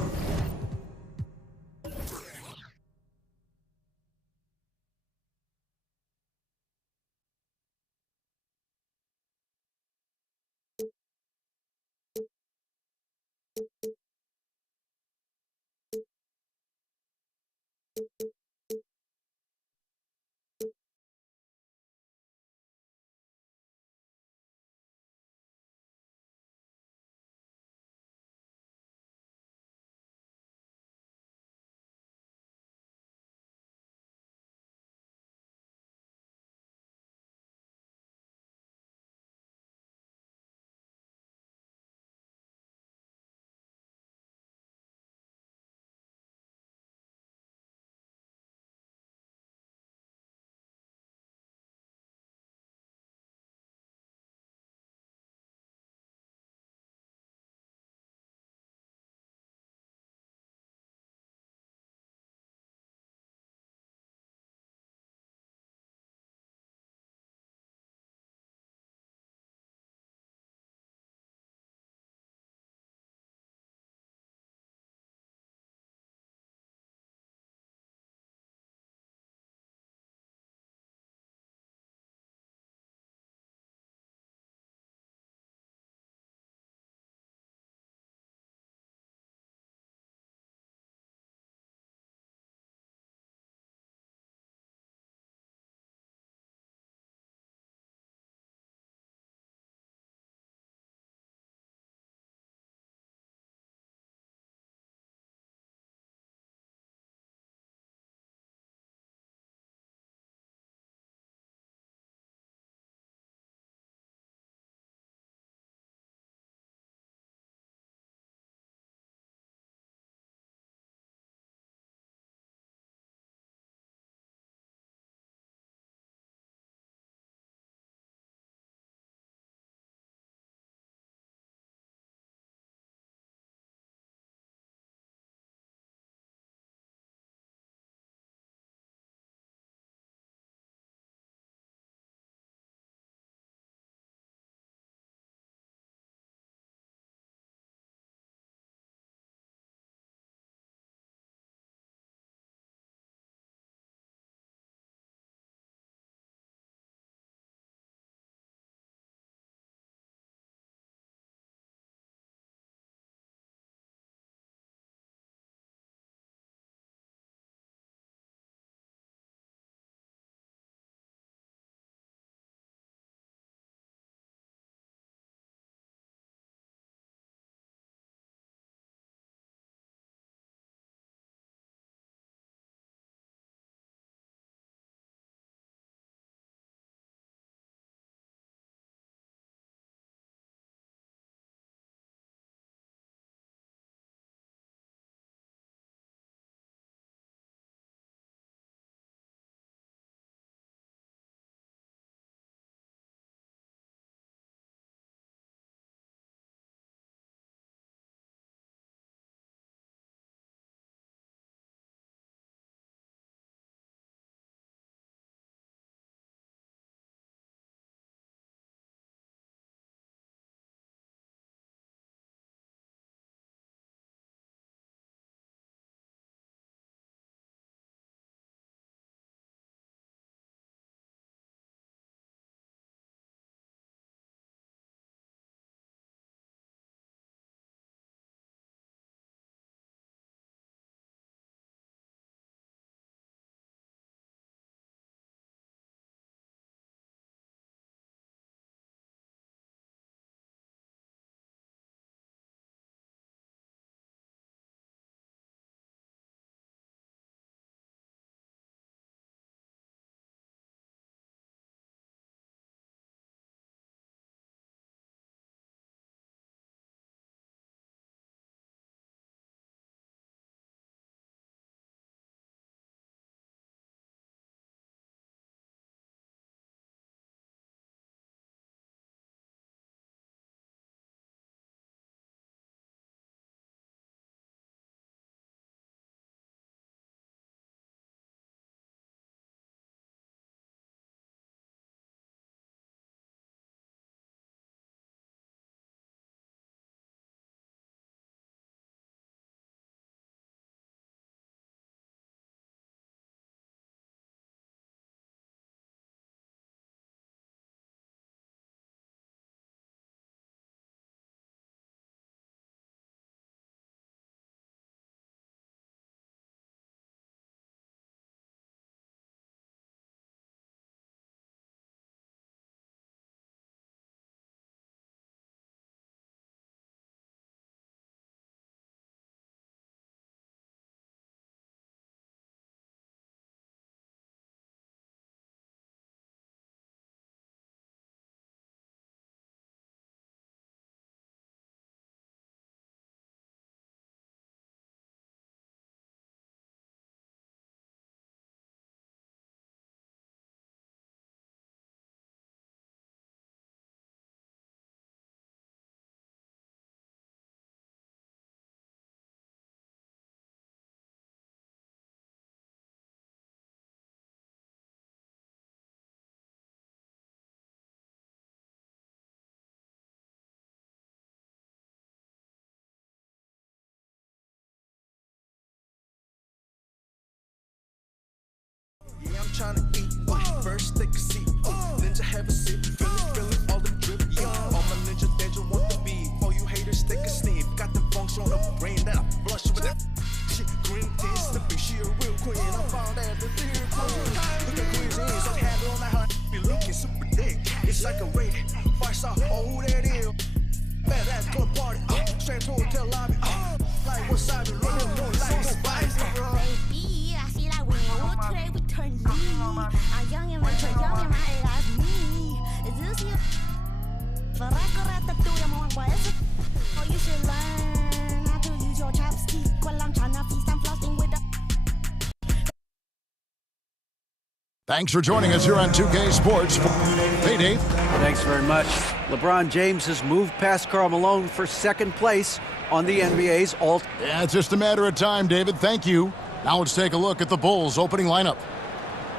Thanks for joining us here on 2K Sports. Hey, Dave. Thanks very much. LeBron James has moved past Karl Malone for second place on the NBA's all. Yeah, it's just a matter of time, David. Thank you. Now let's take a look at the Bulls' opening lineup.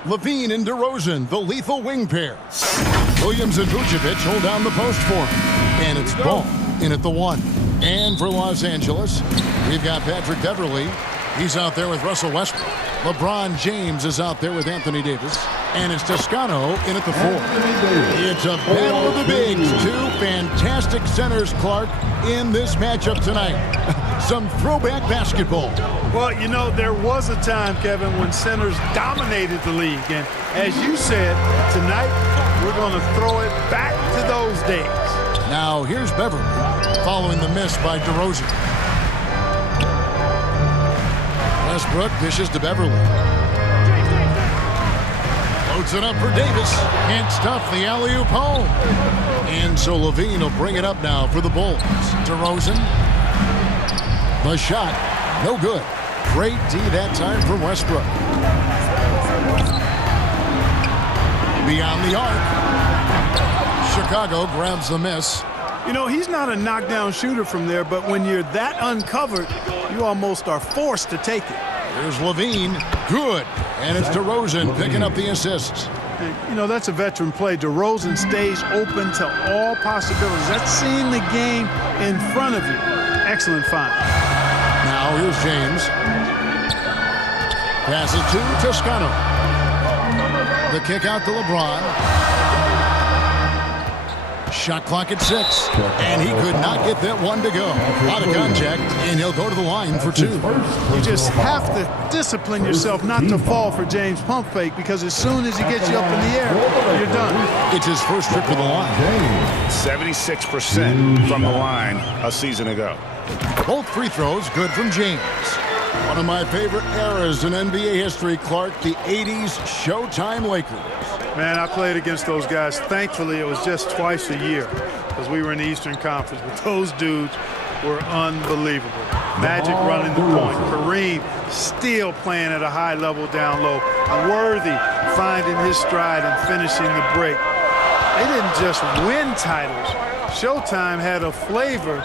Levine and DeRozan, the lethal wing pair. Williams and Vucevic hold down the post for him. And it's Ball in at the 1. And for Los Angeles, we've got Patrick Beverley. He's out there with Russell Westbrook. LeBron James is out there with Anthony Davis. And it's Toscano in at the 4. It's a battle of the bigs. Two fantastic centers, Clark, in this matchup tonight. Some throwback basketball. Well, you know, there was a time, Kevin, when centers dominated the league. And as you said, tonight we're going to throw it back to those days. Now here's Beverly following the miss by DeRozan. Westbrook dishes to Beverly. Floats it up for Davis. Can't stuff the alley-oop home. And so Levine will bring it up now for the Bulls. DeRozan. The shot. No good. Great D that time from Westbrook. Beyond the arc. Chicago grabs the miss. You know, he's not a knockdown shooter from there, but when you're that uncovered, you almost are forced to take it. Here's Levine. Good. And it's DeRozan picking up the assists. And, you know, that's a veteran play. DeRozan stays open to all possibilities. That's seeing the game in front of you. Excellent find. Now here's James. Passes to Toscano. The kick out to LeBron. Shot clock at 6. And he could not get that one to go. Out of contact, and he'll go to the line for 2. You just have to discipline yourself not to fall for James' pump fake, because as soon as he gets you up in the air, you're done. It's his first trip to the line. 76% from the line a season ago. Both free throws good from James. One of my favorite eras in NBA history, Clark, the 80s Showtime Lakers. Man, I played against those guys. Thankfully, it was just twice a year because we were in the Eastern Conference. But those dudes were unbelievable. Magic running the point. Kareem still playing at a high level down low. Worthy finding his stride and finishing the break. They didn't just win titles. Showtime had a flavor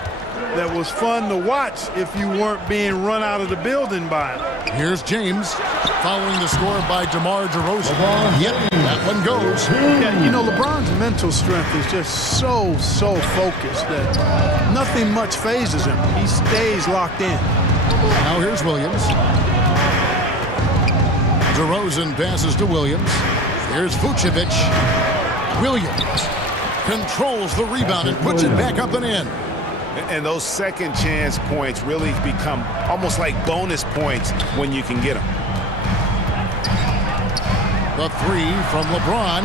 that was fun to watch if you weren't being run out of the building by him. Here's James following the score by DeMar DeRozan. Yep, that one goes. Yeah, you know, LeBron's mental strength is just so focused that nothing much phases him. He stays locked in. Now here's Williams. DeRozan passes to Williams. Here's Vucevic. Williams controls the rebound and puts it back up and in. And those second chance points really become almost like bonus points when you can get them. The 3 from LeBron.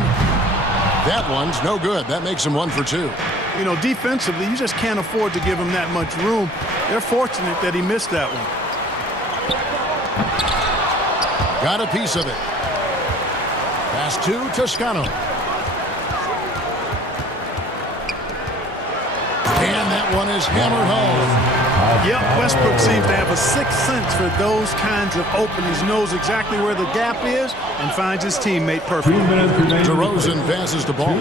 That one's no good. That makes him 1 for 2. You know, defensively, you just can't afford to give him that much room. They're fortunate that he missed that one. Got a piece of it. Pass to Toscano. And that one is hammered home. Yep, Westbrook seems to have a sixth sense for those kinds of openings. Knows exactly where the gap is and finds his teammate perfect. DeRozan passes the ball.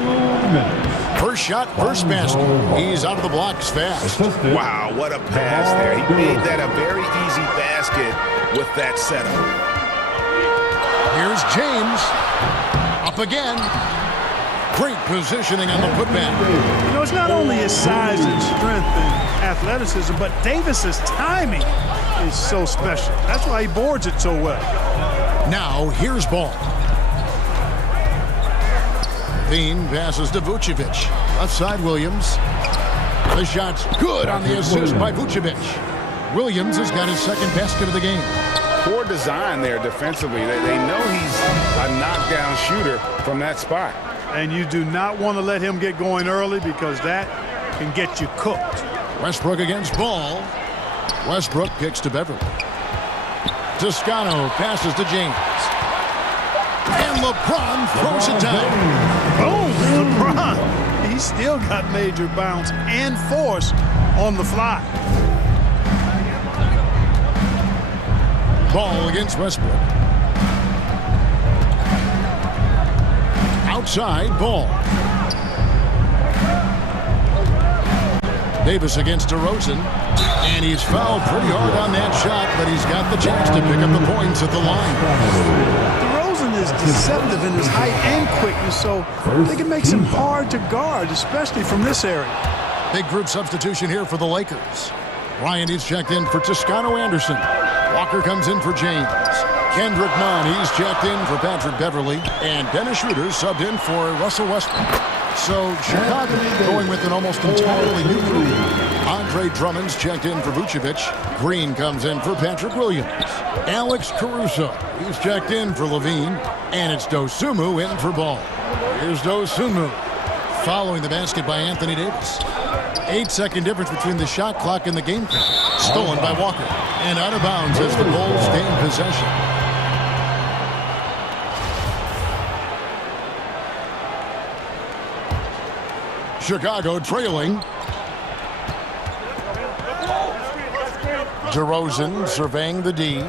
First shot, first basket. He's out of the blocks fast. Wow, what a pass there. He made that a very easy basket with that setup. Here's James. Up again. Great positioning on the putback. You know, it's not only his size and strength and athleticism, but Davis's timing is so special. That's why he boards it so well. Now, here's Ball. Levine passes to Vucevic. Left side, Williams. The shot's good on the assist by Vucevic. Williams has got his second basket of the game. Poor design there defensively. They know he's a knockdown shooter from that spot. And you do not want to let him get going early because that can get you cooked. Westbrook against Ball. Westbrook kicks to Beverly. Toscano passes to James. And LeBron throws it down. Boom, LeBron. He's still got major bounce and force on the fly. Ball against Westbrook. outside, ball. Davis against DeRozan, and he's fouled pretty hard on that shot, but he's got the chance to pick up the points at the line. DeRozan is deceptive in his height and quickness, so I think it makes him hard to guard, especially from this area. Big group substitution here for the Lakers. Ryan, he's checked in for Toscano Anderson. Walker comes in for James. Kendrick Nunn, he's checked in for Patrick Beverly. And Dennis Schroeder subbed in for Russell Westbrook. So Chicago going with an almost entirely new crew. Andre Drummond's checked in for Vucevic. Green comes in for Patrick Williams. Alex Caruso, he's checked in for Levine. And it's Dosunmu in for Ball. Here's Dosunmu. Following the basket by Anthony Davis. 8-second difference between the shot clock and the game clock. Stolen by Walker. And out of bounds as the Bulls gain possession. Chicago trailing. DeRozan surveying the D.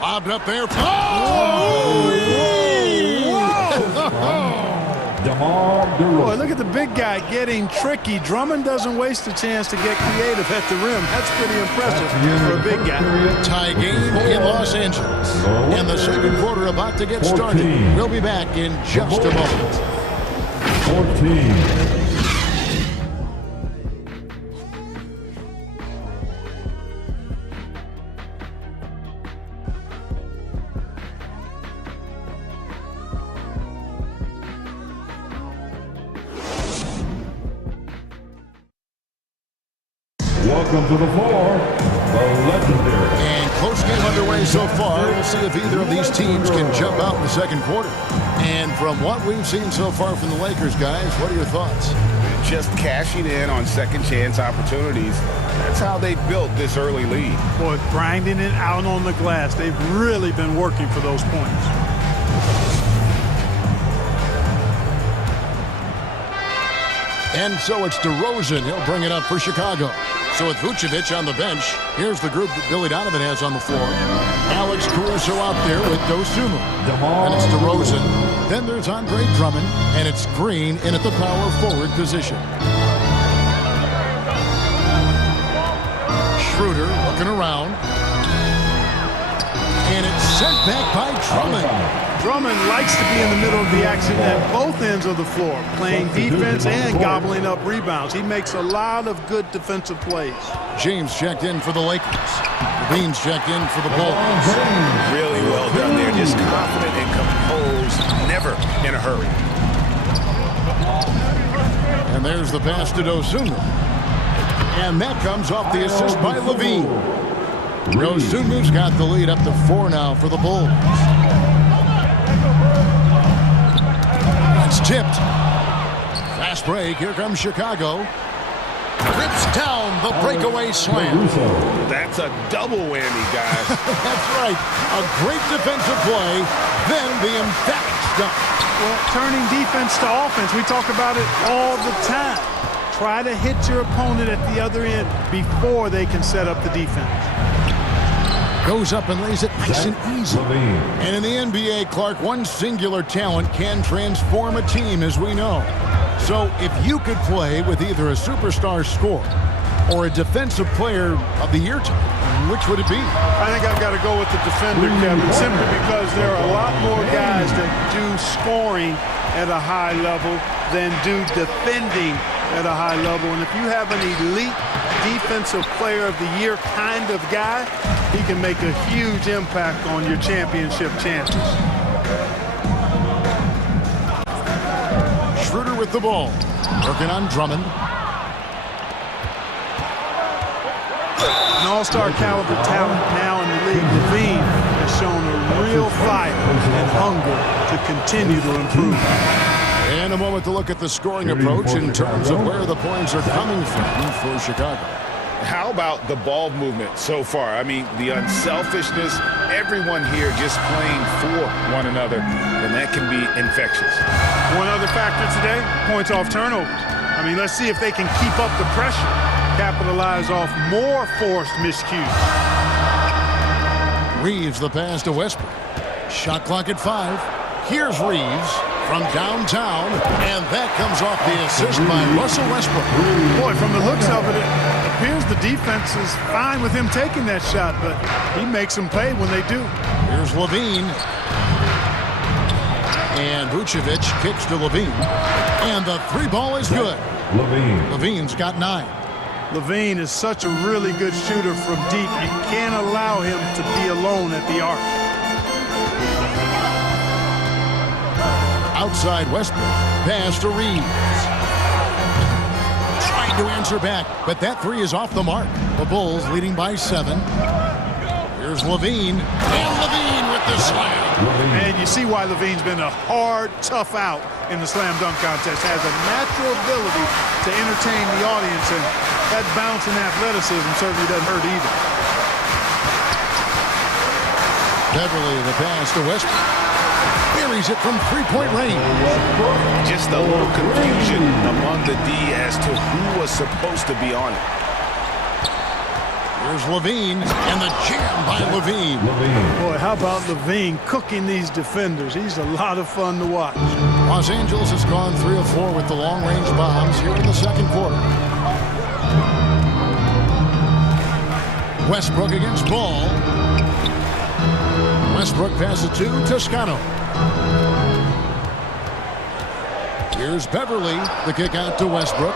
Lobbed up there. Boy, look at the big guy getting tricky. Drummond doesn't waste a chance to get creative at the rim. That's pretty impressive for a big guy. Tie game in Los Angeles. And the second quarter about to get started. We'll be back in just a moment. 14. Welcome to the floor, the legendary. And close game underway so far. We'll see if either of these teams can jump out in the second quarter. And from what we've seen so far from the Lakers, guys, what are your thoughts? Just cashing in on second chance opportunities. That's how they built this early lead. Boy, grinding it out on the glass. They've really been working for those points. And so it's DeRozan. He'll bring it up for Chicago. So with Vucevic on the bench, here's the group that Billy Donovan has on the floor. Alex Caruso out there with Dosunmu. And it's DeRozan. Then there's Andre Drummond. And it's Green in at the power forward position. Schroeder looking around. And it's sent back by Drummond. Drummond likes to be in the middle of the action at both ends of the floor, playing defense and gobbling up rebounds. He makes a lot of good defensive plays. James checked in for the Lakers. Levine's checked in for the Bulls. Really well done there. Just confident and composed, never in a hurry. And there's the pass to Dosunmu. And that comes off the assist by Levine. Dosunmu's got the lead up to 4 now for the Bulls. It's tipped. Fast break. Here comes Chicago. Rips down the breakaway slam. That's a double whammy, guys. That's right. A great defensive play, then the emphatic stop. Well, turning defense to offense, we talk about it all the time. Try to hit your opponent at the other end before they can set up the defense. Goes up and lays it nice and easy. And in the NBA, Clark, one singular talent can transform a team, as we know. So if you could play with either a superstar scorer or a defensive player of the year type, which would it be? I think I've got to go with the defender, Kevin, simply because there are a lot more guys that do scoring at a high level than do defending at a high level. And if you have an elite defensive player of the year kind of guy, he can make a huge impact on your championship chances. Schroeder with the ball. Working on Drummond. An all-star caliber talent now in the league. Levine has shown a real fire and hunger to continue to improve. And a moment to look at the scoring approach in terms of where the points are coming from for Chicago. How about the ball movement so far? I mean, the unselfishness, everyone here just playing for one another, and that can be infectious. One other factor today, points off turnovers. I mean, let's see if they can keep up the pressure, capitalize off more forced miscues. Reeves the pass to Westbrook. Shot clock at 5. Here's Reeves from downtown, and that comes off the assist by Russell Westbrook. Boy, from the looks of it, it appears the defense is fine with him taking that shot, but he makes them pay when they do. Here's Levine. And Vucevic kicks to Levine. And the three ball is good. Levine's got 9. Levine is such a really good shooter from deep. You can't allow him to be alone at the arc. Outside Westbrook. Pass to Reeves. Trying to answer back, but that three is off the mark. The Bulls leading by 7. Here's Levine. And Levine with the slam. And you see why Levine's been a hard, tough out in the slam dunk contest. Has a natural ability to entertain the audience, and that bounce and athleticism certainly doesn't hurt either. Beverly, the pass to Westbrook. Buries it from three-point range. Just a little confusion among the D as to who was supposed to be on it. Here's Levine, and the jam by Levine. Boy, how about Levine cooking these defenders? He's a lot of fun to watch. Los Angeles has gone 3 of 4 with the long-range bombs here in the second quarter. Westbrook against Ball. Westbrook passes to Toscano. Here's Beverly, the kick out to Westbrook.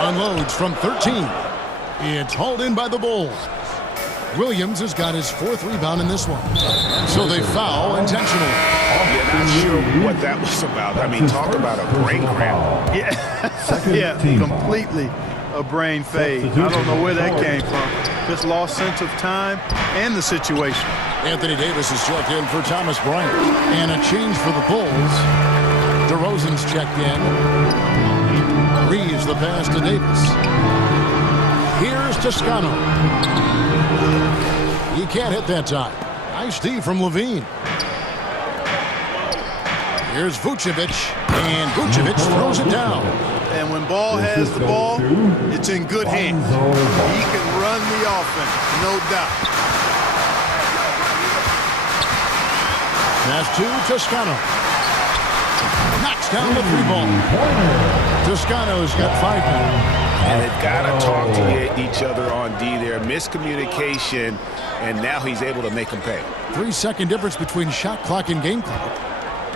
Unloads from 13. It's hauled in by the Bulls. Williams has got his 4th rebound in this one. So they foul intentionally. Yeah, not sure what that was about. I mean, talk about a brain cramp. Yeah, completely a brain fade. I don't know where that came from. Just lost sense of time and the situation. Anthony Davis is checked in for Thomas Bryant. And a change for the Bulls. DeRozan's checked in. Reeves the pass to Davis. Here's Toscano. He can't hit that time. Nice D from Levine. Here's Vucevic. And Vucevic throws it down. And when Ball has the ball, it's in good hands. He can run the offense, no doubt. Pass to Toscano. Knocks down the 3-ball. Toscano's got 5 now. And they've got to talk to each other on D there. Miscommunication, and now he's able to make them pay. 3-second difference between shot clock and game clock.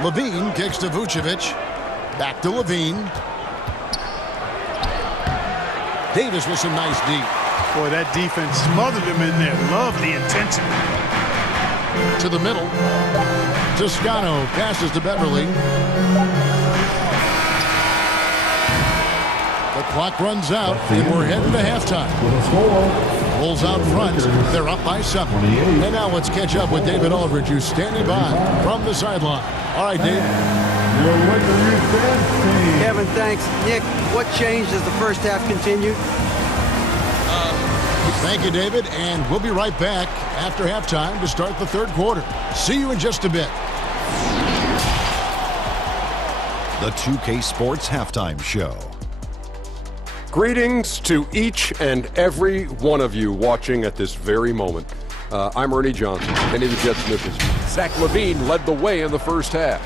Levine kicks to Vucevic. Back to Levine. Davis with some nice D. Boy, that defense smothered him in there. Love the intensity. To the middle. Toscano passes to Beverly. The clock runs out, and we're heading to halftime. Bulls out front. They're up by 7. And now let's catch up with David Aldridge, who's standing by from the sideline. All right, Dave. Kevin, thanks. Nick, what changed as the first half continued? Thank you, David, and we'll be right back after halftime to start the third quarter. See you in just a bit. The 2K Sports Halftime Show. Greetings to each and every one of you watching at this very moment. I'm Ernie Johnson, Kenny the Jet Smithers. Zach LaVine led the way in the first half.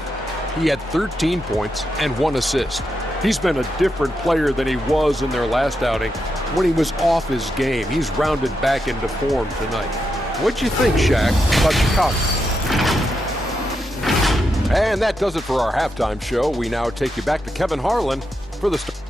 He had 13 points and 1 assist. He's been a different player than he was in their last outing when he was off his game. He's rounded back into form tonight. What'd you think, Shaq, about Chicago? And that does it for our halftime show. We now take you back to Kevin Harlan for the start.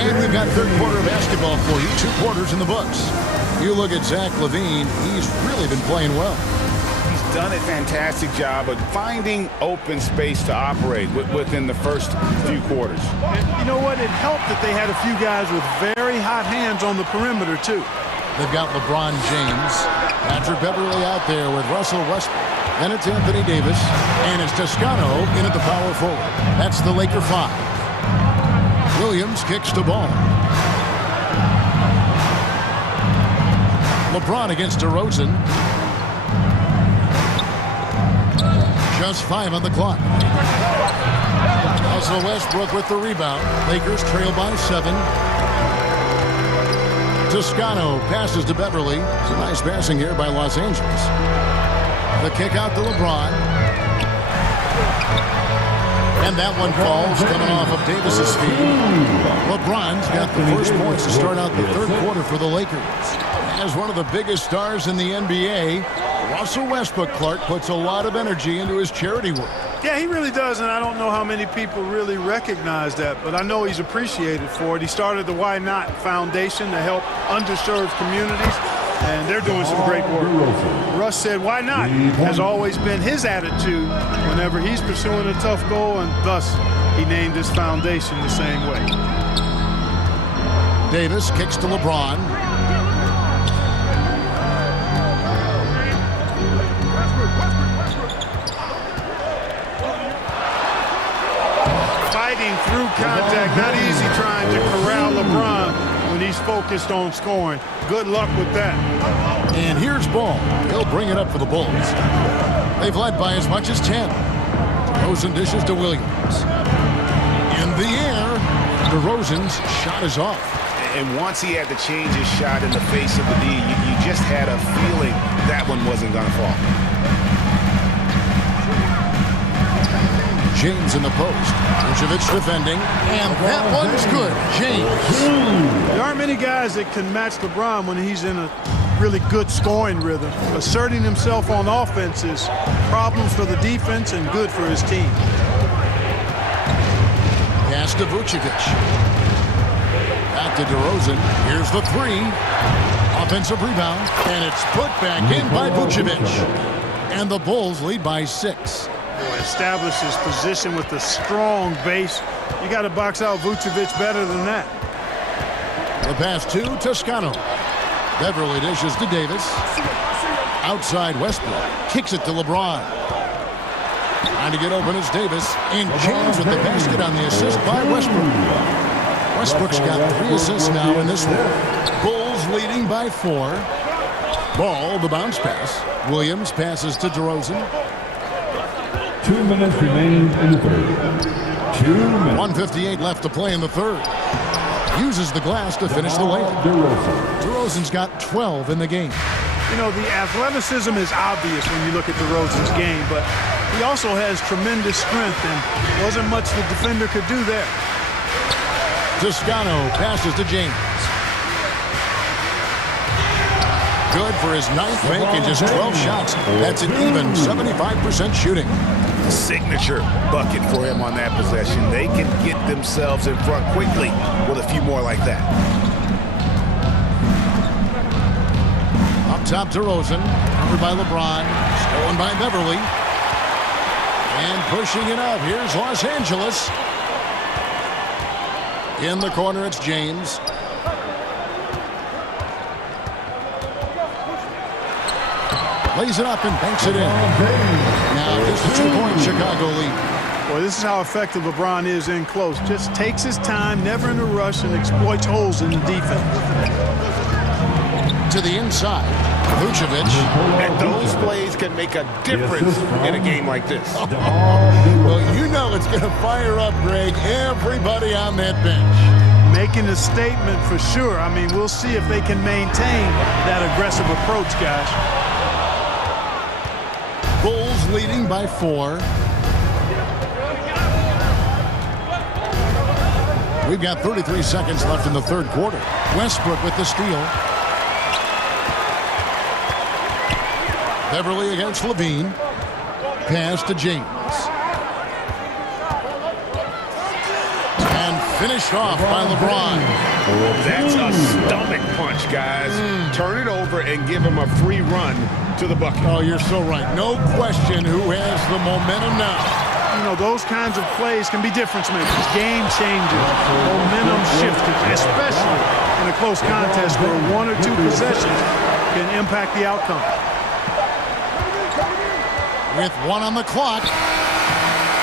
And we've got third quarter basketball for you. 2 quarters in the books. You look at Zach LaVine, he's really been playing well. He's done a fantastic job of finding open space to operate within the first few quarters. And you know what? It helped that they had a few guys with very hot hands on the perimeter, too. They've got LeBron James, Patrick Beverly out there with Russell Westbrook. Then it's Anthony Davis, and it's Toscano in at the power forward. That's the Laker 5. Williams kicks the ball. LeBron against DeRozan. Just 5 on the clock. Russell Westbrook with the rebound. Lakers trail by 7. Toscano passes to Beverly. It's a nice passing here by Los Angeles. The kick out to LeBron. And that one falls coming off of Davis's feet. LeBron's got the first points to start out the third quarter for the Lakers. As one of the biggest stars in the NBA, Russell Westbrook, Clark, puts a lot of energy into his charity work. Yeah, he really does, and I don't know how many people really recognize that, but I know he's appreciated for it. He started the Why Not Foundation to help underserved communities, and they're doing some great work. Russ said, why not? Has always been his attitude whenever he's pursuing a tough goal, and thus he named his foundation the same way. Davis kicks to LeBron. Fighting through contact, not easy trying to corral LeBron when he's focused on scoring. Good luck with that. And here's Ball. He'll bring it up for the Bulls. They've led by as much as 10. DeRozan dishes to Williams. In the air, DeRozan's shot is off. And once he had to change his shot in the face of the D, you just had a feeling that one wasn't going to fall. James in the post. Vucevic defending, and that one's good. James. There aren't many guys that can match LeBron when he's in a really good scoring rhythm. Asserting himself on offense is problems for the defense and good for his team. Pass to Vucevic. Back to DeRozan. Here's the three. Offensive rebound, and it's put back in by Vucevic. And the Bulls lead by 6. Establishes position with a strong base. You got to box out Vucevic better than that. The pass to Toscano. Beverly dishes to Davis. Outside Westbrook. Kicks it to LeBron. Trying to get open is Davis. And James with the basket on the assist by Westbrook. Westbrook's got 3 assists now in this one. Bulls leading by 4. Ball, the bounce pass. Williams passes to DeRozan. 2 minutes remaining in the third. 2 minutes. 1:58 left to play in the third. Uses the glass to finish the layup. DeRozan's got 12 in the game. You know, the athleticism is obvious when you look at DeRozan's game, but he also has tremendous strength, and wasn't much the defender could do there. Toscano passes to James. Good for his 9th make and just 12 shots. That's an even 75% shooting. Signature bucket for him on that possession. They can get themselves in front quickly with a few more like that. Up top, DeRozan, covered by LeBron, stolen by Beverly. And pushing it up, here's Los Angeles. In the corner, it's James. Lays it up and banks it in. Now just a 2-point Chicago lead. Boy, this is how effective LeBron is in close. Just takes his time, never in a rush, and exploits holes in the defense. To the inside, Vucevic. And those plays can make a difference in a game like this. Well, you know it's going to fire up, Greg, everybody on that bench. Making a statement for sure. I mean, we'll see if they can maintain that aggressive approach, guys. Bulls leading by 4. We've got 33 seconds left in the third quarter. Westbrook with the steal. Beverly against Levine. Pass to James. And finished off by LeBron. That's a stomach punch, guys. Turn it over and give him a free run to the bucket. Oh, you're so right. No question who has the momentum now. You know, those kinds of plays can be difference makers, game changers, momentum shifters, especially in a close contest where 1 or 2 possessions can impact the outcome. With 1 on the clock.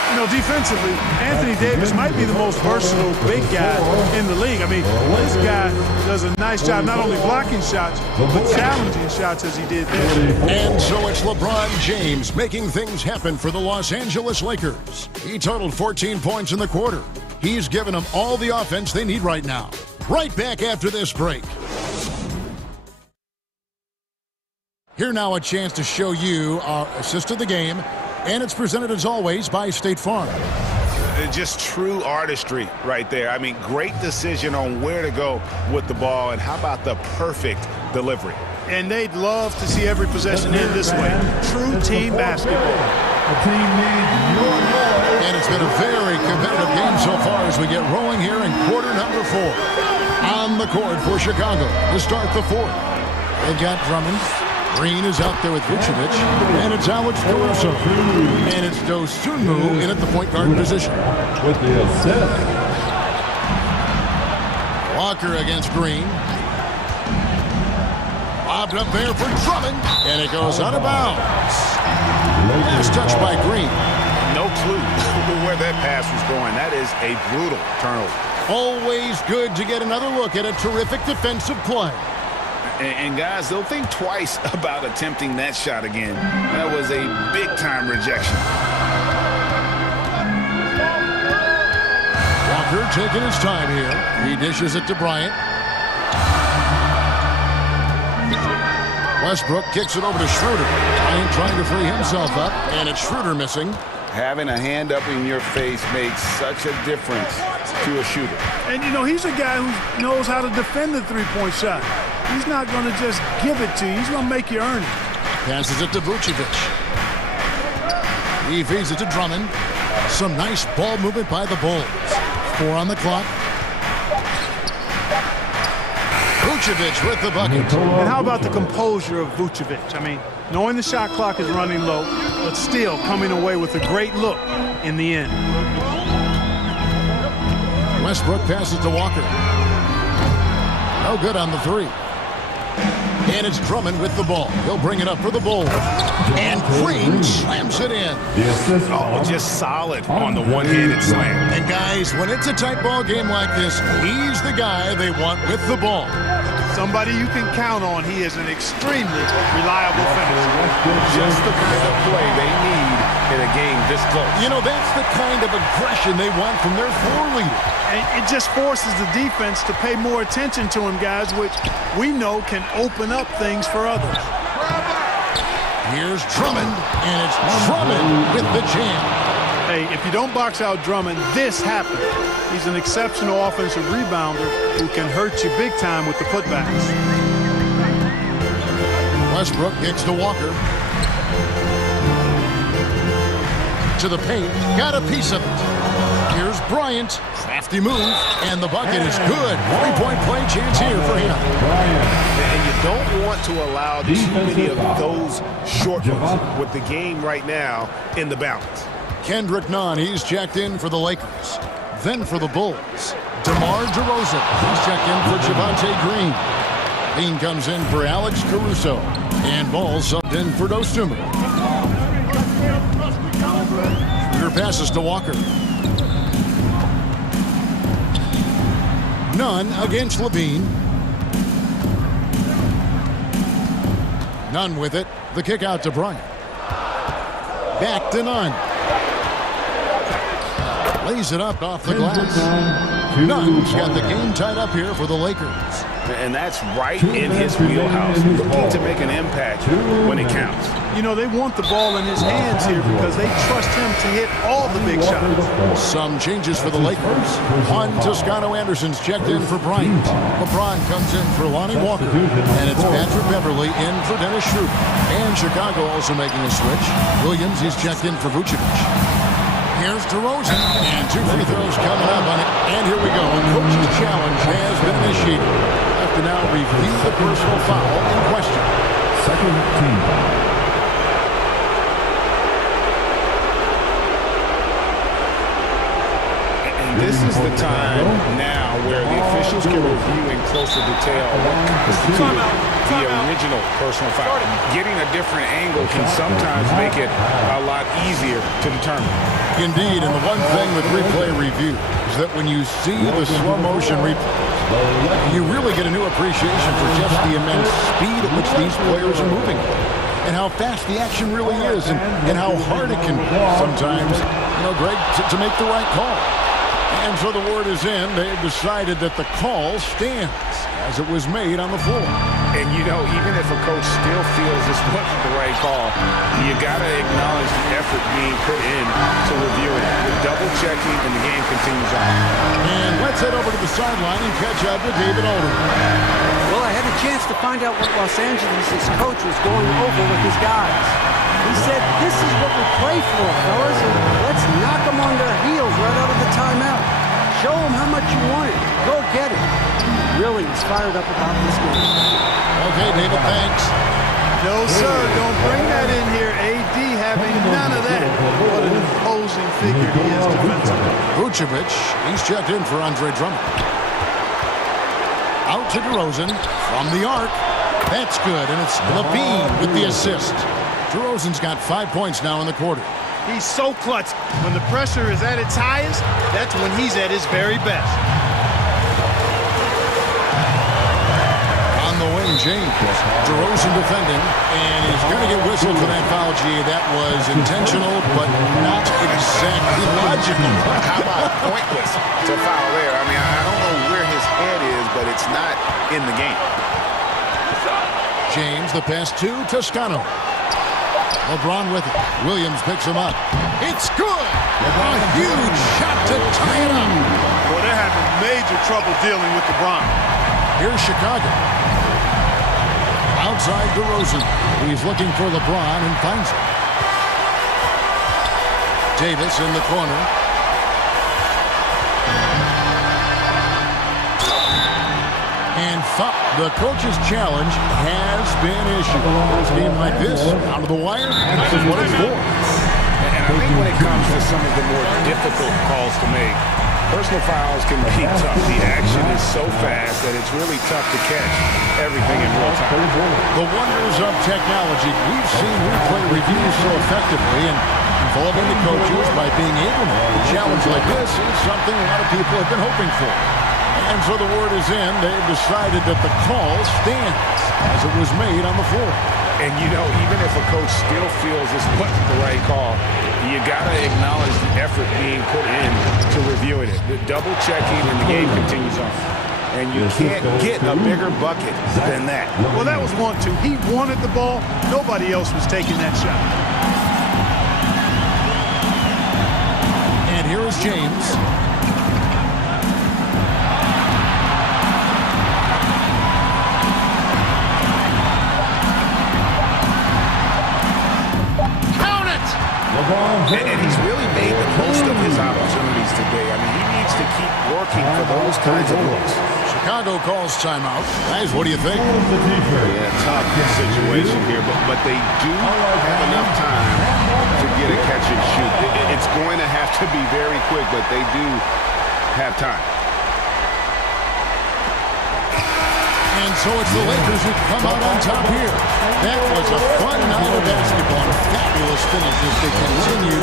you know, defensively, Anthony Davis might be the most versatile big guy in the league. I mean, this guy does a nice job not only blocking shots, but challenging shots as he did there. And so it's LeBron James making things happen for the Los Angeles Lakers. He totaled 14 points in the quarter. He's given them all the offense they need right now. Right back after this break. Here now a chance to show you our assist of the game, and it's presented as always by State Farm. Just true artistry right there. I mean, great decision on where to go with the ball, and how about the perfect delivery? And they'd love to see every possession end this way. True team basketball. And it's been a very competitive game so far as we get rolling here in quarter number 4. On the court for Chicago to start the fourth. They've got Drummond. Green is out there with Vucevic. And it's Alex Caruso. And it's Dosunmu in at the point guard position. With the assist. Walker against Green. Lobbed up there for Drummond. And it goes out of bounds. Last touch by Green. No clue where that pass was going. That is a brutal turnover. Always good to get another look at a terrific defensive play. And guys, they'll think twice about attempting that shot again. That was a big-time rejection. Walker taking his time here. He dishes it to Bryant. Westbrook kicks it over to Schroeder. Bryant trying to free himself up, and it's Schroeder missing. Having a hand up in your face makes such a difference to a shooter. And, you know, he's a guy who knows how to defend the three-point shot. He's not going to just give it to you. He's going to make you earn it. Passes it to Vucevic. He feeds it to Drummond. Some nice ball movement by the Bulls. 4 on the clock. Vucevic with the bucket. And how about the composure of Vucevic? I mean, knowing the shot clock is running low, but still coming away with a great look in the end. Westbrook passes to Walker. No good on the 3. And it's Drummond with the ball. He'll bring it up for the Bulls. And Green slams it in. Oh, just solid on the one-handed slam. And guys, when it's a tight ball game like this, he's the guy they want with the ball. Somebody you can count on. He is an extremely reliable finisher. Just the kind of play they need in a game this close. You know, that's the kind of aggression they want from their floor leader. And it just forces the defense to pay more attention to him, guys, which we know can open up things for others. Here's Drummond, and it's Drummond with the jam. Hey, if you don't box out Drummond, this happens. He's an exceptional offensive rebounder who can hurt you big time with the putbacks. Westbrook kicks to Walker. To the paint, got a piece of it. Here's Bryant, crafty move, and the bucket is good. 3-point play chance here for him. And you don't want to allow too many of those short ones with the game right now in the balance. Kendrick Nunn, he's checked in for the Lakers. Then for the Bulls, DeMar DeRozan. He's checked in for Javonte Green. Bean comes in for Alex Caruso. And Ball subbed in for Dosunmu. Schroeder passes to Walker. Nunn against Levine. Nunn with it. The kick out to Bryant. Back to Nunn. Lays it up off the glass. Nunn's got the game tied up here for the Lakers. And that's right in his wheelhouse. Looking to make an impact when it counts. You know, they want the ball in his hands here because they trust him to hit all the big shots. Some changes for the Lakers. Juan Toscano-Anderson's checked in for Bryant. LeBron comes in for Lonnie Walker. And it's Patrick Beverly in for Dennis Schroeder. And Chicago also making a switch. Williams, he's checked in for Vucevic. Here's DeRozan. And 2 free throws coming up on it. And here we go. A coach's challenge has been initiated. Have to now review the personal foul in question. Second team. This is the time now where the officials to review in closer detail what constituted the original personal foul. Getting a different angle can sometimes make it a lot easier to determine. Indeed, and the one thing with replay review is that when you see the slow motion replay, you really get a new appreciation for just the immense speed at which these players are moving and how fast the action really is and how hard it can be sometimes, Greg, to make the right call. And so the word is in. They've decided that the call stands as it was made on the floor. And, even if a coach still feels this wasn't the right call, you got to acknowledge the effort being put in to review it. The double checking, and the game continues on. And let's head over to the sideline and catch up with David Alderman. Well, I had a chance to find out what Los Angeles' coach was going over with his guys. He said, this is what we play for, fellas, and let's knock them on their heels right out of the timeout. Show them how much you want it. Go get it. Really, he's fired up about this game. Okay, David, thanks. No, sir, don't bring that in here. AD having none of that. What an imposing figure he is defensively. Vucevic, he's checked in for Andre Drummond. Out to DeRozan from the arc. That's good, and it's Levine with the assist. DeRozan's got 5 points now in the quarter. He's so clutch. When the pressure is at its highest, that's when he's at his very best. On the wing, James. DeRozan defending, and he's going to get whistled for that foul, G. That was intentional, but not exactly logical. How about pointless to foul there? I mean, I don't know where his head is, but it's not in the game. James, the pass to Toscano. LeBron with it. Williams picks him up. It's good. A huge shot to tie it up. Boy, they're having major trouble dealing with LeBron. Here's Chicago. Outside DeRozan. He's looking for LeBron and finds him. Davis in the corner. And the coach's challenge has been issued. A game like this, out of the wire, this is what it's for. And I think when it comes to some of the more difficult calls to make, personal fouls can be tough. The action is so fast that it's really tough to catch everything in real time. The wonders of technology. We've seen replay reviews so effectively, and involving the coaches by being able to make a challenge like this is something a lot of people have been hoping for. And so the word is in. They've decided that the call stands as it was made on the floor. And, even if a coach still feels this wasn't the right call, you got to acknowledge the effort being put in to reviewing it. The double checking, and the game continues on. And you can't get a bigger bucket than that. Well, that was 1-2. He wanted the ball. Nobody else was taking that shot. And here is James. And he's really made the most of his opportunities today. I mean, he needs to keep working for those kinds of looks. Chicago calls timeout. Guys, what do you think? Yeah, tough situation here, but they do have enough time to get a catch and shoot. It's going to have to be very quick, but they do have time. And so it's the Lakers who come out on top here. That was a fun night of basketball. A fabulous finish as they continue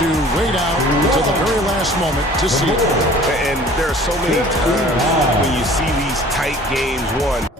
to wait out until the very last moment to see it. And there are so many times when you see these tight games won.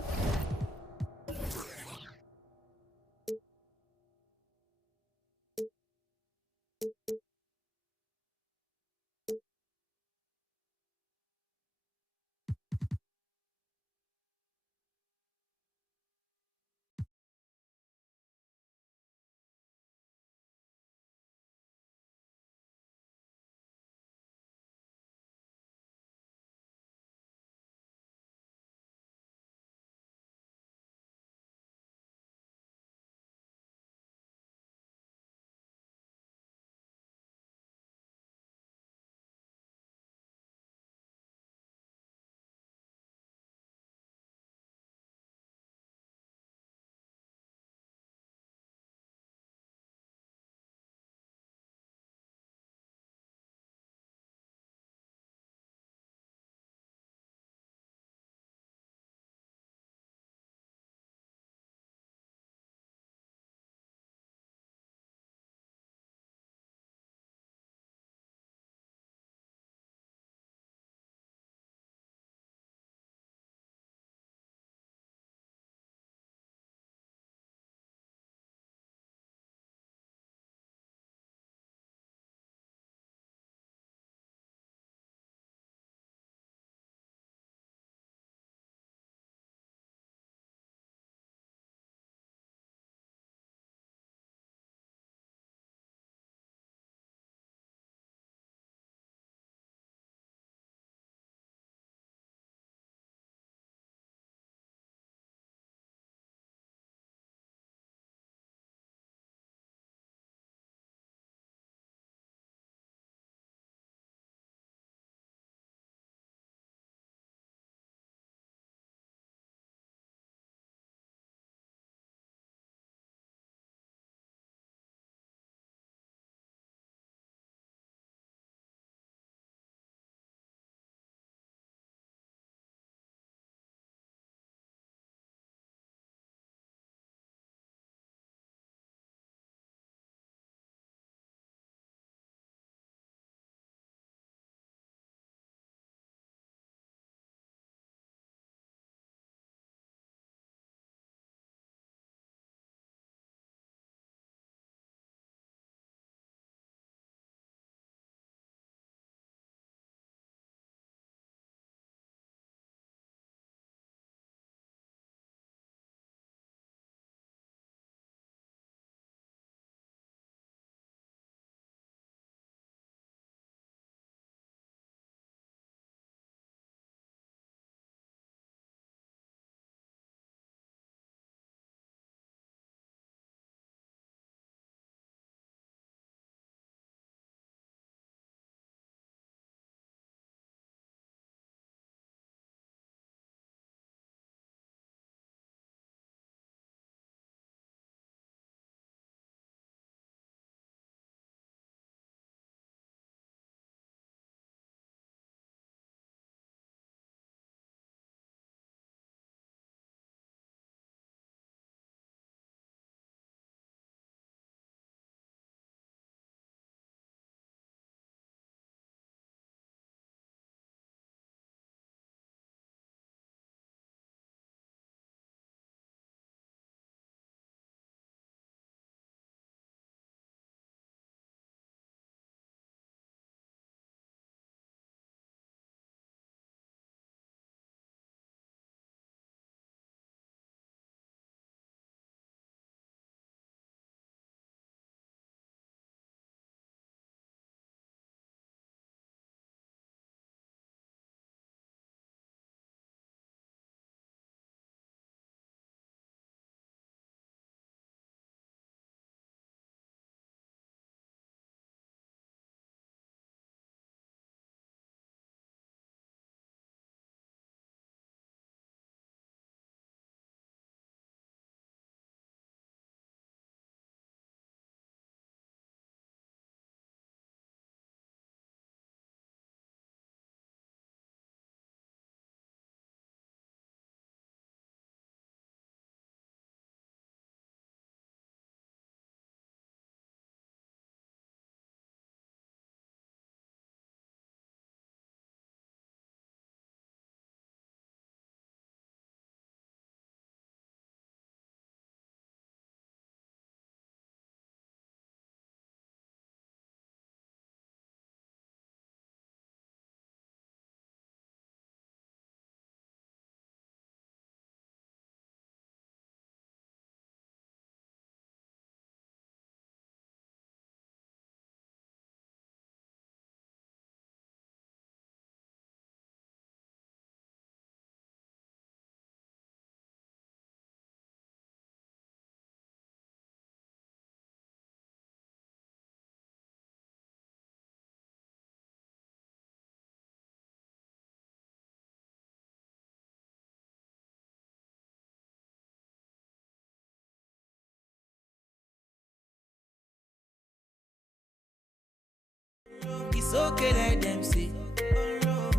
It's okay, let them see.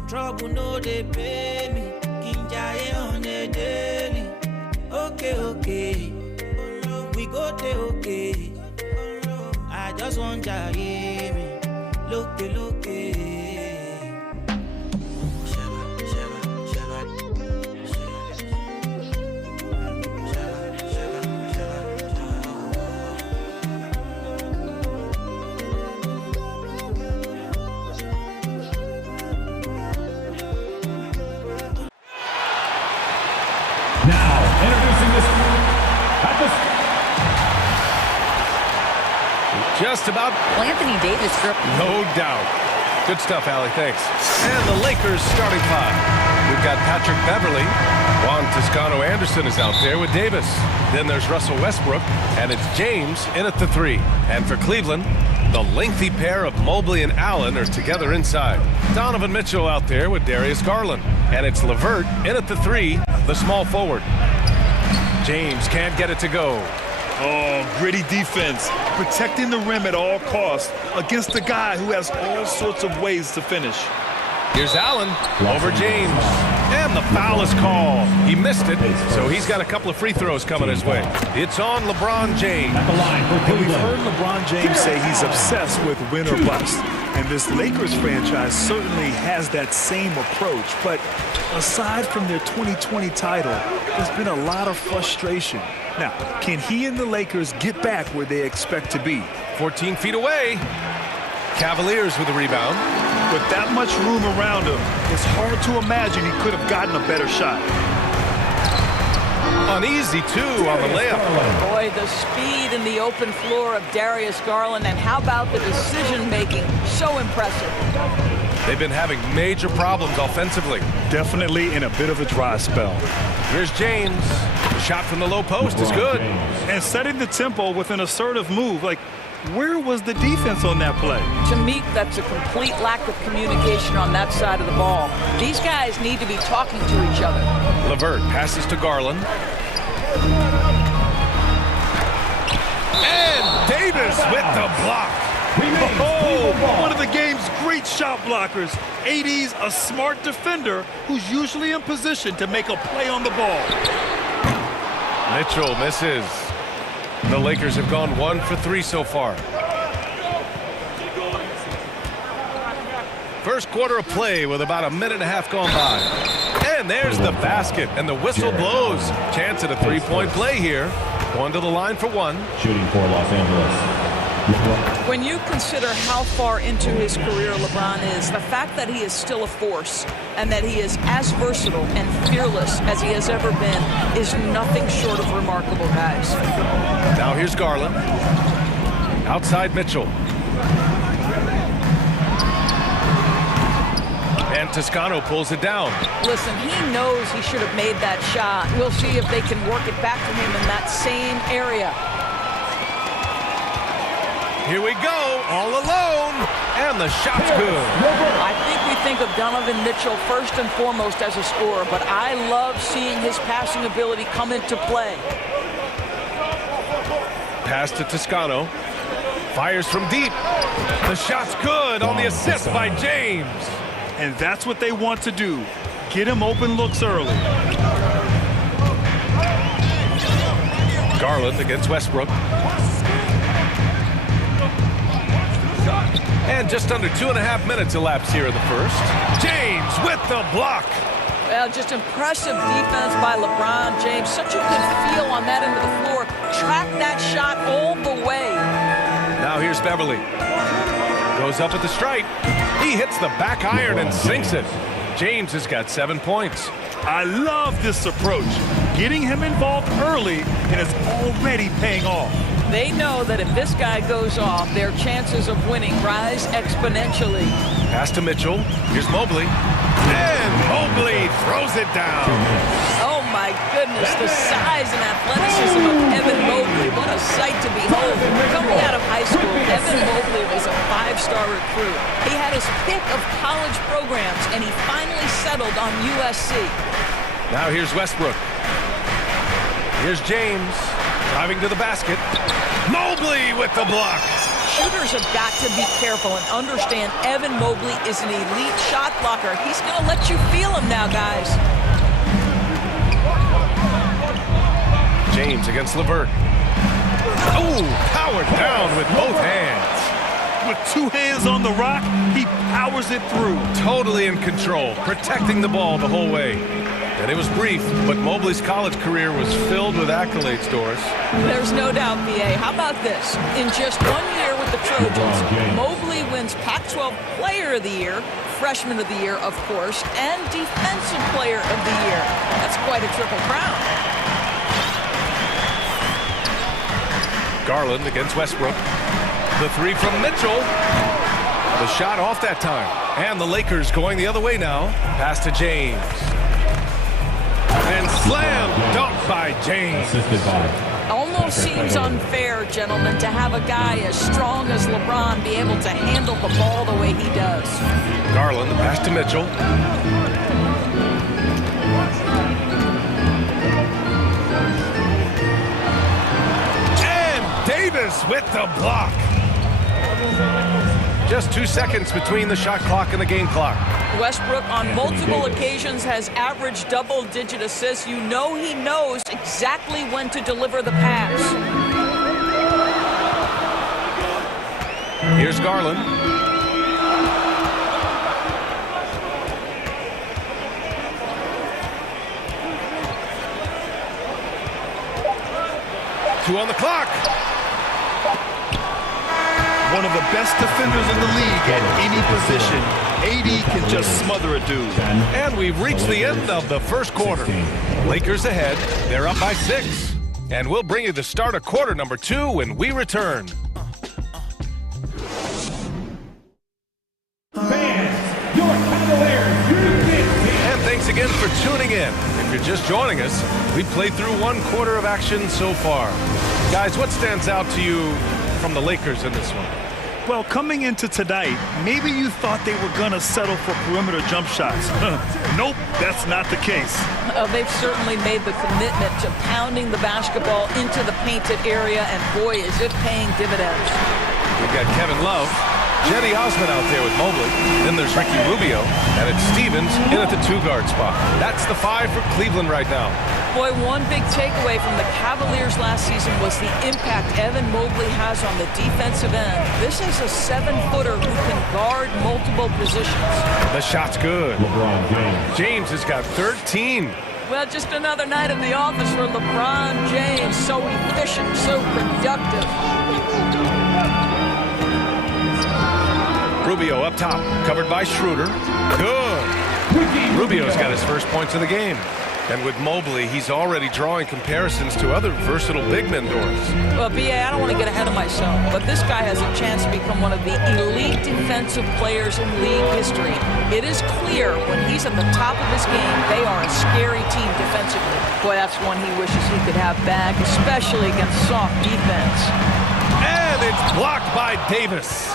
Trouble no they pay me. Kinjaye on a daily. Okay, okay. We go there, okay. I just want to hear me. Look. Just about. Anthony Davis grip. No doubt. Good stuff, Allie. Thanks. And the Lakers starting five. We've got Patrick Beverly. Juan Toscano-Anderson is out there with Davis. Then there's Russell Westbrook. And it's James in at the 3. And for Cleveland, the lengthy pair of Mobley and Allen are together inside. Donovan Mitchell out there with Darius Garland. And it's LeVert in at the 3, the small forward. James can't get it to go. Oh, gritty defense. Protecting the rim at all costs against a guy who has all sorts of ways to finish. Here's Allen over James. And the foul is called. He missed it, so he's got a couple of free throws coming his way. It's on LeBron James. And we've heard LeBron James say he's obsessed with win or bust. And this Lakers franchise certainly has that same approach. But aside from their 2020 title, there's been a lot of frustration. Now, can he and the Lakers get back where they expect to be? 14 feet away. Cavaliers with the rebound. With that much room around him, it's hard to imagine he could have gotten a better shot. Uneasy, too, on the layup. Boy, the speed and the open floor of Darius Garland, and how about the decision-making? So impressive. They've been having major problems offensively. Definitely in a bit of a dry spell. Here's James. The shot from the low post is good. And setting the tempo with an assertive move. Like, where was the defense on that play? To me, that's a complete lack of communication on that side of the ball. These guys need to be talking to each other. LeVert passes to Garland. And Davis with the block. Oh, one of the game's great shot blockers. AD's a smart defender who's usually in position to make a play on the ball. Mitchell misses. The Lakers have gone 1 for 3 so far. First quarter of play with about a minute and a half gone by. And there's the basket, and the whistle blows. Chance at a three-point play here. Going to the line for one. Shooting for Los Angeles. When you consider how far into his career LeBron is, the fact that he is still a force and that he is as versatile and fearless as he has ever been is nothing short of remarkable, guys. Now here's Garland. Outside Mitchell. And Toscano pulls it down. Listen, he knows he should have made that shot. We'll see if they can work it back to him in that same area. Here we go, all alone, and the shot's good. I think we think of Donovan Mitchell first and foremost as a scorer, but I love seeing his passing ability come into play. Pass to Toscano. Fires from deep. The shot's good on the assist by James. And that's what they want to do. Get him open looks early. Garland against Westbrook. And just under 2.5 minutes elapsed here in the first. James with the block. Well, just impressive defense by LeBron James. Such a good feel on that end of the floor. Track that shot all the way. Now here's Beverly. Goes up at the stripe. He hits the back iron and sinks it. James has got 7 points. I love this approach. Getting him involved early, and it's already paying off. They know that if this guy goes off, their chances of winning rise exponentially. Pass to Mitchell. Here's Mobley. And Mobley throws it down. Oh, my goodness. The size and athleticism of Evan Mobley. What a sight to behold. Coming out of high school, Evan Mobley was a 5-star recruit. He had his pick of college programs, and he finally settled on USC. Now here's Westbrook. Here's James. Driving to the basket. Mobley with the block. shooters have got to be careful and understand Evan Mobley is an elite shot blocker. He's going to let you feel him now, guys. James against LeVert. Oh, powered down with both hands. With 2 hands on the rock, he powers it through. Totally in control, protecting the ball the whole way. And it was brief, but Mobley's college career was filled with accolades, Doris. There's no doubt, B.A. How about this? In just 1 year with the Trojans, Mobley wins Pac-12 Player of the Year, Freshman of the Year, of course, and Defensive Player of the Year. That's quite a triple crown. Garland against Westbrook. The three from Mitchell. The shot off that time. And the Lakers going the other way now. Pass to James. And slam dunk by James. Almost seems unfair, gentlemen, to have a guy as strong as LeBron be able to handle the ball the way he does. Garland, the pass to Mitchell. And Davis with the block. Just 2 seconds between the shot clock and the game clock. Westbrook on multiple occasions has averaged double-digit assists. You know he knows exactly when to deliver the pass. Here's Garland. Two on the clock. One of the best defenders in the league at any position. AD can just smother a dude. And we've reached the end of the first quarter. Lakers ahead. They're up by 6. And we'll bring you the start of quarter number 2 when we return. Fans, your Cavaliers, And thanks again for tuning in. If you're just joining us, we played through 1 quarter of action so far. Guys, what stands out to you from the Lakers in this one? Well, coming into tonight, maybe you thought they were going to settle for perimeter jump shots. Nope, that's not the case. They've certainly made the commitment to pounding the basketball into the painted area, and boy, is it paying dividends. We've got Kevin Love, Jetty Osman out there with Mobley. Then there's Ricky Rubio, and it's Stevens in at the 2-guard spot. That's the 5 for Cleveland right now. Boy, one big takeaway from the Cavaliers last season was the impact Evan Mobley has on the defensive end. This is a 7-footer who can guard multiple positions. The shot's good. LeBron James. James has got 13. Well, just another night in the office for LeBron James. So efficient, so productive. Rubio up top, covered by Schroeder. Good. Rubio's got his first points of the game. And with Mobley, he's already drawing comparisons to other versatile big men, Doris. Well, B.A., I don't want to get ahead of myself, but this guy has a chance to become one of the elite defensive players in league history. It is clear when he's at the top of his game, they are a scary team defensively. Boy, that's one he wishes he could have back, especially against soft defense. And it's blocked by Davis.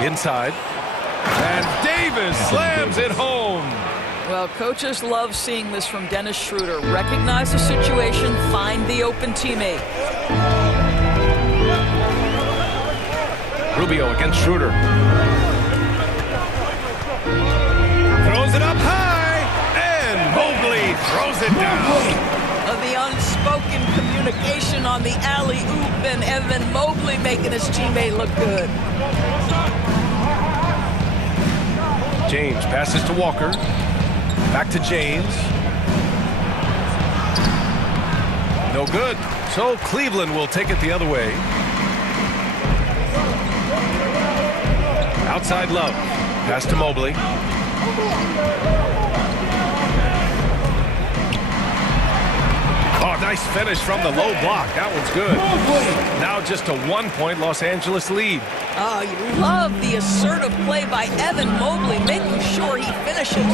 Inside. And Davis slams it home. Well, coaches love seeing this from Dennis Schroeder. Recognize the situation, find the open teammate. Rubio against Schroeder. Throws it up high, and Mobley throws it down. The unspoken communication on the alley-oop, and Evan Mobley making his teammate look good. James passes to Walker. Back to James. No good. So Cleveland will take it the other way. Outside Love. Pass to Mobley. Oh, nice finish from the low block. That one's good. Now just a 1-point Los Angeles lead. Oh, you love the assertive play by Evan Mobley, making sure he finishes.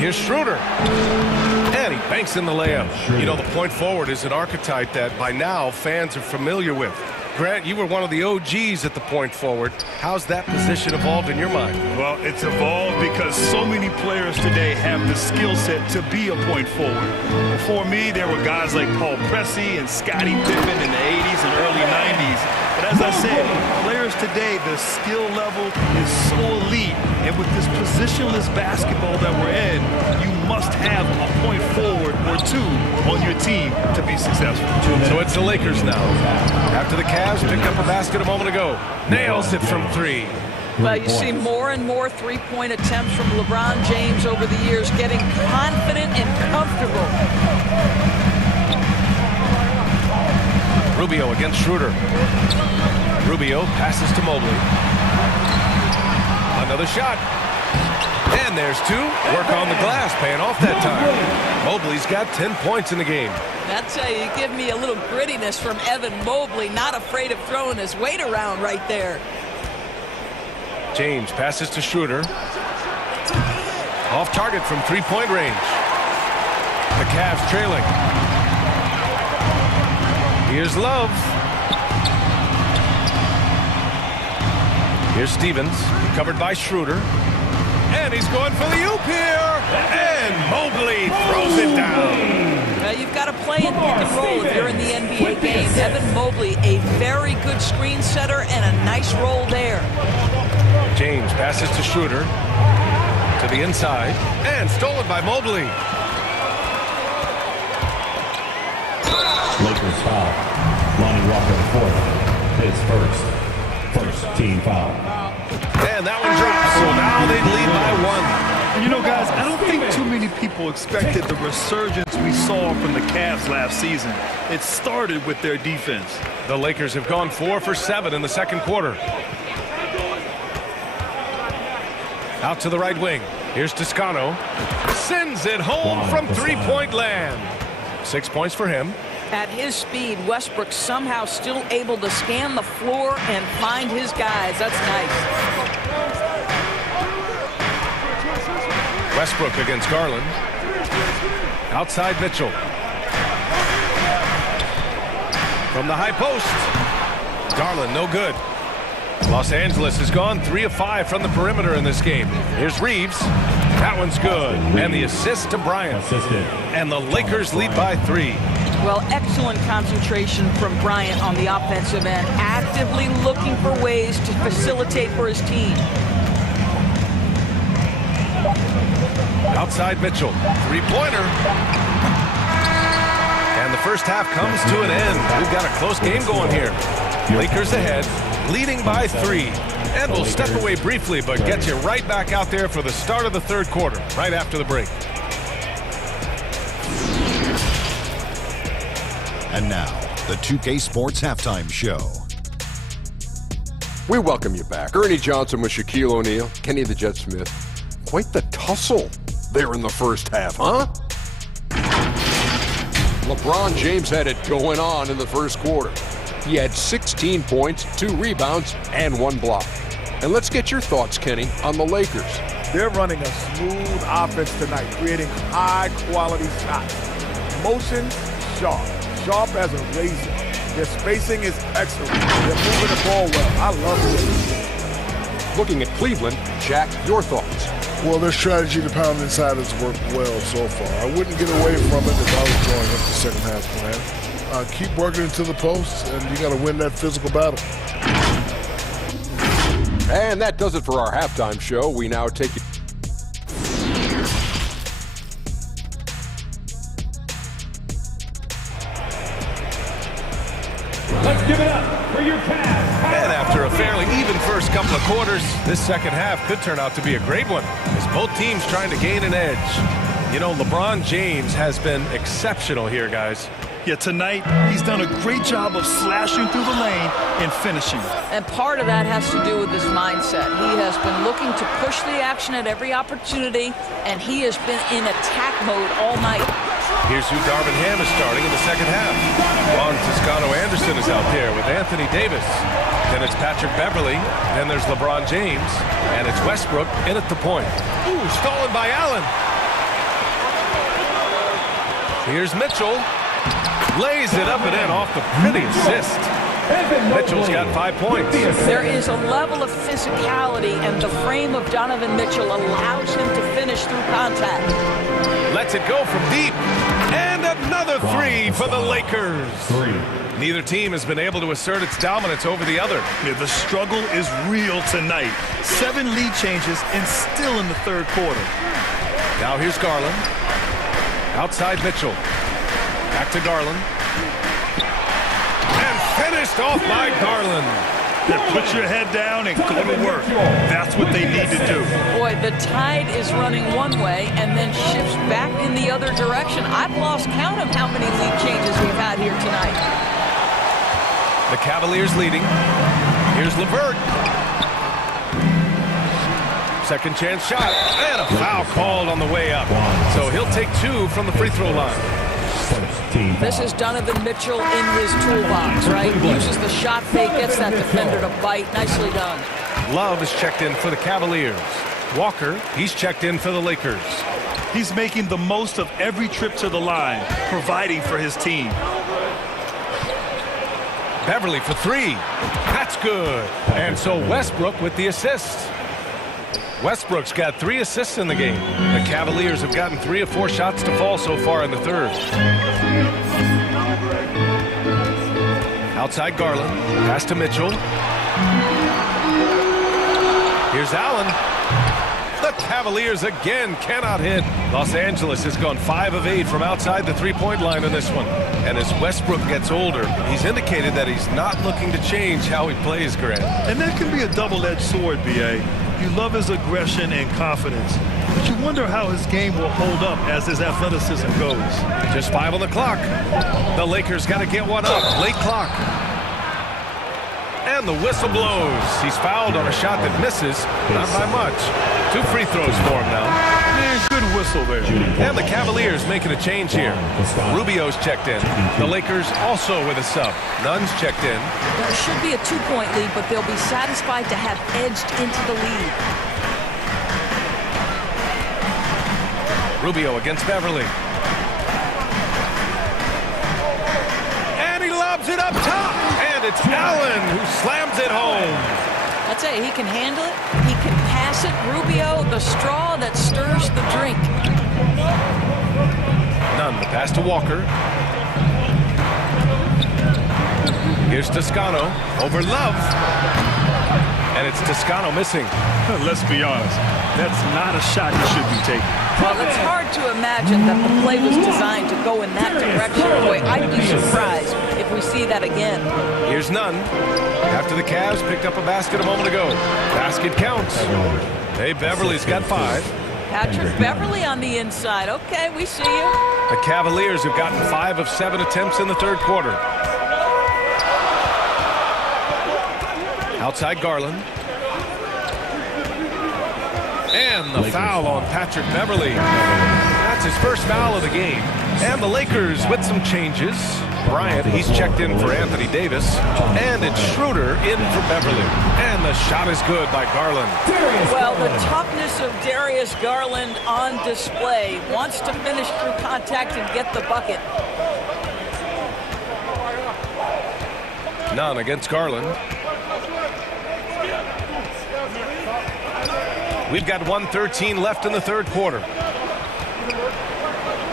Here's Schroeder. And he banks in the layup. You know, the point forward is an archetype that by now fans are familiar with. Grant, you were one of the OGs at the point forward. How's that position evolved in your mind? Well, it's evolved because so many players today have the skill set to be a point forward. Before me, there were guys like Paul Pressey and Scottie Pippen in the 80s and early 90s. But as I said, players today, the skill level is so elite. And with this positionless basketball that we're in, you must have a point forward or two on your team to be successful. So it's the Lakers now. After the Cavs picked up a basket a moment ago. Nails it from three. Well, you see more and more three-point attempts from LeBron James over the years, getting confident and comfortable. Rubio against Schroeder. Rubio passes to Mobley. Another shot. And there's two. Work on the glass, paying off that time. Mobley's got 10 points in the game. That's how you give me a little grittiness from Evan Mobley, not afraid of throwing his weight around right there. James passes to Schroeder. Off target from three-point range. The Cavs trailing. Here's Love. Here's Stevens, covered by Schroeder. And he's going for the oop here. And Mobley throws it down. Well, you've got to play in pick and roll if you're in the NBA game. Evan Mobley, a very good screen setter and a nice roll there. James passes to Schroeder. To the inside. And stolen by Mobley. Lakers foul. Lonnie Walker, fourth. His first team foul. And that one drops, so now they lead by one. You know, guys, I don't think too many people expected the resurgence we saw from the Cavs last season. It started with their defense. The Lakers have gone 4 for 7 in the second quarter. Out to the right wing. Here's Toscano. Sends it home from three-point land. 6 points for him. At his speed, Westbrook somehow still able to scan the floor and find his guys. That's nice. Westbrook against Garland. Outside Mitchell. From the high post. Garland, no good. Los Angeles has gone 3 of 5 from the perimeter in this game. Here's Reeves. That one's good. And the assist to Bryant. And the Lakers lead by 3. Well, excellent concentration from Bryant on the offensive end, actively looking for ways to facilitate for his team. Outside Mitchell, three-pointer. And the first half comes to an end. We've got a close game going here. Lakers ahead, leading by 3. And we'll step away briefly, but get you right back out there for the start of the third quarter, right after the break. And now, the 2K Sports Halftime Show. We welcome you back. Ernie Johnson with Shaquille O'Neal, Kenny the Jet Smith. Quite the tussle there in the first half, huh? LeBron James had it going on in the first quarter. He had 16 points, 2 rebounds, and 1 block. And let's get your thoughts, Kenny, on the Lakers. They're running a smooth offense tonight, creating high-quality shots. Motion sharp. Sharp as a razor. Their spacing is excellent. They're moving the ball well. I love it. Looking at Cleveland, Jack, your thoughts? Well, their strategy to pound inside has worked well so far. I wouldn't get away from it if I was drawing up the second half plan. Keep working into the post, and you got to win that physical battle. And that does it for our halftime show. We now take you. Let's give it up for your Cavs. And after a fairly even first couple of quarters, this second half could turn out to be a great one, as both teams trying to gain an edge. You know, LeBron James has been exceptional here, guys. Yeah, tonight, he's done a great job of slashing through the lane and finishing. And part of that has to do with his mindset. He has been looking to push the action at every opportunity, and he has been in attack mode all night. Here's who Darvin Ham is starting in the second half. Juan Toscano-Anderson is out there with Anthony Davis. Then it's Patrick Beverly. Then there's LeBron James. And it's Westbrook in at the point. Ooh, stolen by Allen. Here's Mitchell. Lays it up and in off the pretty assist. Mitchell's got 5 points. There is a level of physicality, and the frame of Donovan Mitchell allows him to finish through contact. Lets it go from deep. And another three for the Lakers. Neither team has been able to assert its dominance over the other. Yeah, the struggle is real tonight. 7 lead changes and still in the third quarter. Now here's Garland. Outside Mitchell. Back to Garland. And finished off by Garland. Yeah, put your head down and go to work. That's what they need to do. Boy, the tide is running one way and then shifts back in the other direction. I've lost count of how many lead changes we've had here tonight. The Cavaliers leading. Here's LeVert. Second chance shot. And a foul called on the way up. So he'll take 2 from the free throw line. This is Donovan Mitchell in his toolbox, right? Uses the shot fake, gets that defender to bite. Nicely done. Love is checked in for the Cavaliers. Walker, he's checked in for the Lakers. He's making the most of every trip to the line, providing for his team. Beverly for 3. That's good. And so Westbrook with the assist. Westbrook's got 3 assists in the game. The Cavaliers have gotten 3 of 4 shots to fall so far in the third. Outside Garland. Pass to Mitchell. Here's Allen. The Cavaliers again cannot hit. Los Angeles has gone 5 of 8 from outside the three-point line in this one. And as Westbrook gets older, he's indicated that he's not looking to change how he plays, Grant. And that can be a double-edged sword, B.A. You love his aggression and confidence, but you wonder how his game will hold up as his athleticism goes. Just 5 on the clock. The Lakers got to get one up. Late clock. And the whistle blows. He's fouled on a shot that misses, not by much. 2 free throws for him now. Man, good whistle there. And the Cavaliers making a change here. Rubio's checked in. The Lakers also with a sub. Nunn's checked in. There should be a 2-point lead, but they'll be satisfied to have edged into the lead. Rubio against Beverly. And he lobs it up top. And it's Allen who slams it home. I'd say he can handle it. He can pass it. Rubio, the straw that stirs the drink. Nunn, the pass to Walker. Here's Toscano over Love. And it's Toscano missing. Let's be honest. That's not a shot he should be taking. Well, it's hard to imagine that the play was designed to go in that direction. Boy, I'd be surprised if we see that again. Here's Nunn. After the Cavs picked up a basket a moment ago. Basket counts. Hey, Beverly's got 5. Patrick Beverly on the inside. Okay, we see you. The Cavaliers have gotten 5 of 7 attempts in the third quarter. Outside Garland. And the foul on Patrick Beverly. That's his first foul of the game. And the Lakers with some changes. Bryant, he's checked in for Anthony Davis. And it's Schroeder in for Beverly. And the shot is good by Garland. Well, the toughness of Darius Garland on display. Wants to finish through contact and get the bucket. Nunn against Garland. We've got 1:13 left in the third quarter.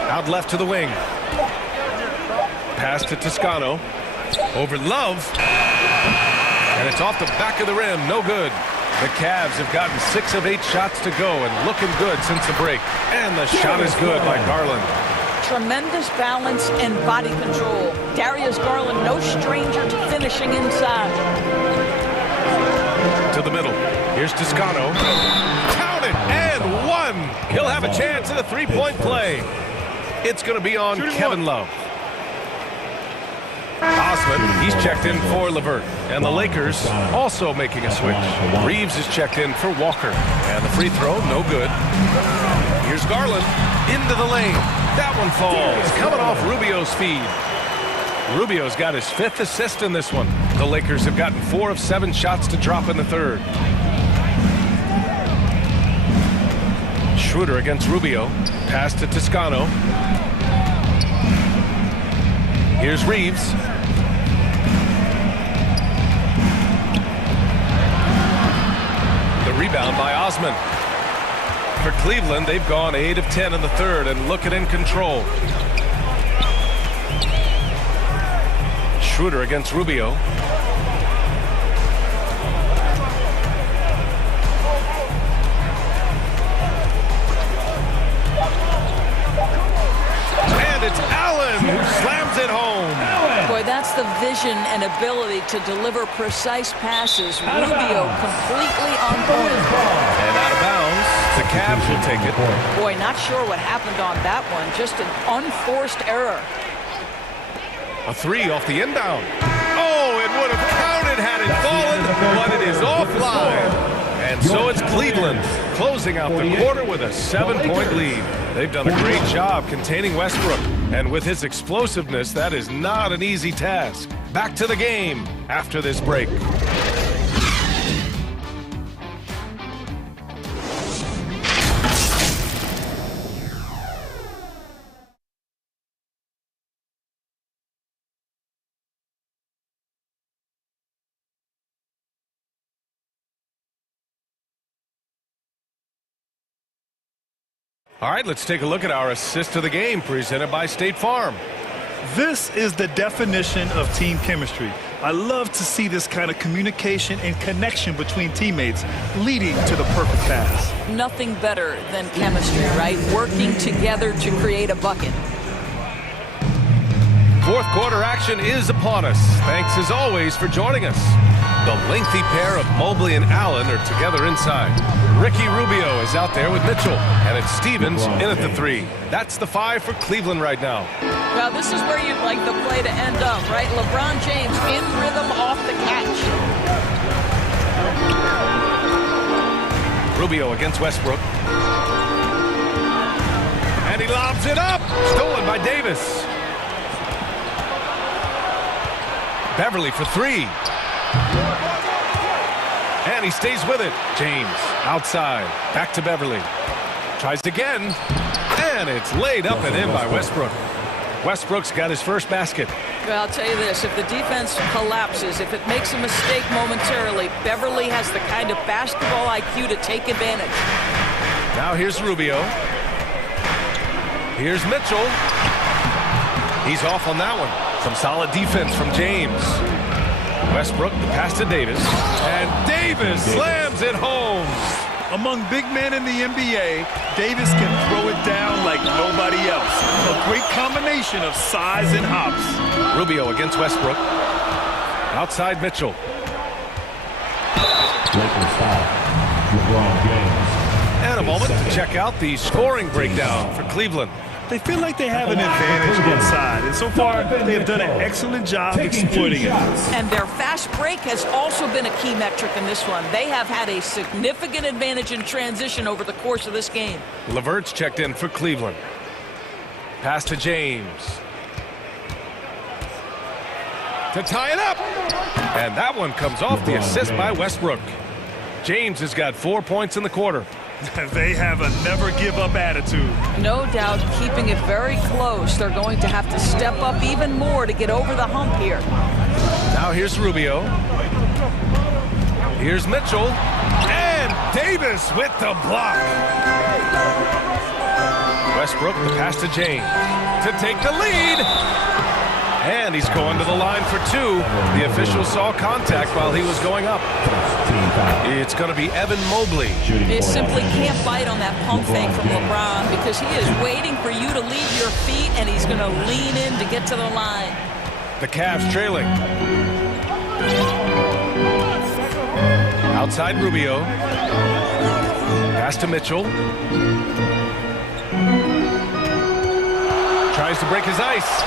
Out left to the wing. Pass to Toscano. Over Love. And it's off the back of the rim. No good. The Cavs have gotten 6 of 8 shots to go and looking good since the break. And the shot is good by Garland. Tremendous balance and body control. Darius Garland, no stranger to finishing inside. To the middle. Here's Toscano. Count it and 1. He'll have a chance at a 3-point play. It's going to be on Kevin Love. Osman, he's checked in for LeVert. And the Lakers also making a switch. Reeves is checked in for Walker. And the free throw, no good. Here's Garland into the lane. That one falls, coming off Rubio's feed. Rubio's got his 5th assist in this one. The Lakers have gotten 4 of 7 shots to drop in the third. Schroeder against Rubio. Pass to Toscano. Here's Reeves. rebound by Osman. For Cleveland, they've gone 8 of 10 in the third and looking in control. Schroeder against Rubio. And it's Allen who slams it home. Boy, that's the vision and ability to deliver precise passes. Rubio completely on point. And out of bounds, the Cavs will take it. Boy, not sure what happened on that one. Just an unforced error. A 3 off the inbound. Oh, it would have counted had it fallen, but it is offline. And so it's Cleveland closing out the quarter with a 7-point lead. They've done a great job containing Westbrook. And with his explosiveness, that is not an easy task. Back to the game after this break. All right, let's take a look at our assist of the game presented by State Farm. This is the definition of team chemistry. I love to see this kind of communication and connection between teammates leading to the perfect pass. Nothing better than chemistry, right? Working together to create a bucket. Fourth quarter action is upon us. Thanks as always for joining us. The lengthy pair of Mobley and Allen are together inside. Ricky Rubio is out there with Mitchell, and it's Stevens in at the 3. That's the 5 for Cleveland right now. Well, this is where you'd like the play to end up, right? LeBron James in rhythm off the catch. Rubio against Westbrook. And he lobs it up. Stolen by Davis. Beverly for 3. And he stays with it. James outside. Back to Beverly. Tries again. And it's laid up and in by Westbrook. Westbrook's got his first basket. Well, I'll tell you this. If the defense collapses, if it makes a mistake momentarily, Beverly has the kind of basketball IQ to take advantage. Now here's Rubio. Here's Mitchell. He's off on that one. Some solid defense from James. Westbrook, the pass to Davis. And Davis slams it home. Among big men in the NBA, Davis can throw it down like nobody else. A great combination of size and hops. Rubio against Westbrook. Outside Mitchell. Lakers foul. LeBron James. And a moment to check out the scoring breakdown for Cleveland. They feel like they have an advantage inside, and so far they have done an excellent job exploiting it. And their fast break has also been a key metric in this one. They have had a significant advantage in transition over the course of this game. LeVert's checked in for Cleveland. Pass to James. To tie it up. And that one comes off the assist by Westbrook. James has got 4 points in the quarter. They have a never-give-up attitude. No doubt keeping it very close. They're going to have to step up even more to get over the hump here. Now here's Rubio. Here's Mitchell. And Davis with the block. Westbrook, the pass to James. To take the lead. And he's going to the line for 2. The official saw contact while he was going up. It's going to be Evan Mobley. They simply can't bite on that pump fake from LeBron because he is waiting for you to leave your feet, and he's going to lean in to get to the line. The Cavs trailing. Outside Rubio. Pass to Mitchell. Tries to break his ice.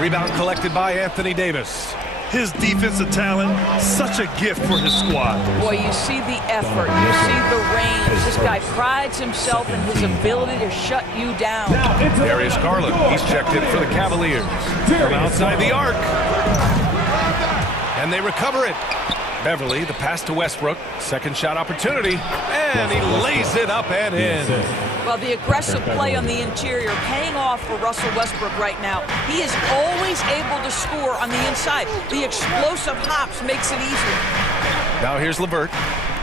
Rebound collected by Anthony Davis. His defensive talent, such a gift for his squad. Boy, you see the effort, you see the range. This guy prides himself in his ability to shut you down. Darius Garland, he's checked in for the Cavaliers. From outside the arc. And they recover it. Beverly, the pass to Westbrook. Second shot opportunity. And he lays it up and in. Well, the aggressive play on the interior paying off for Russell Westbrook right now. He is always able to score on the inside. The explosive hops makes it easier. Now here's LeVert.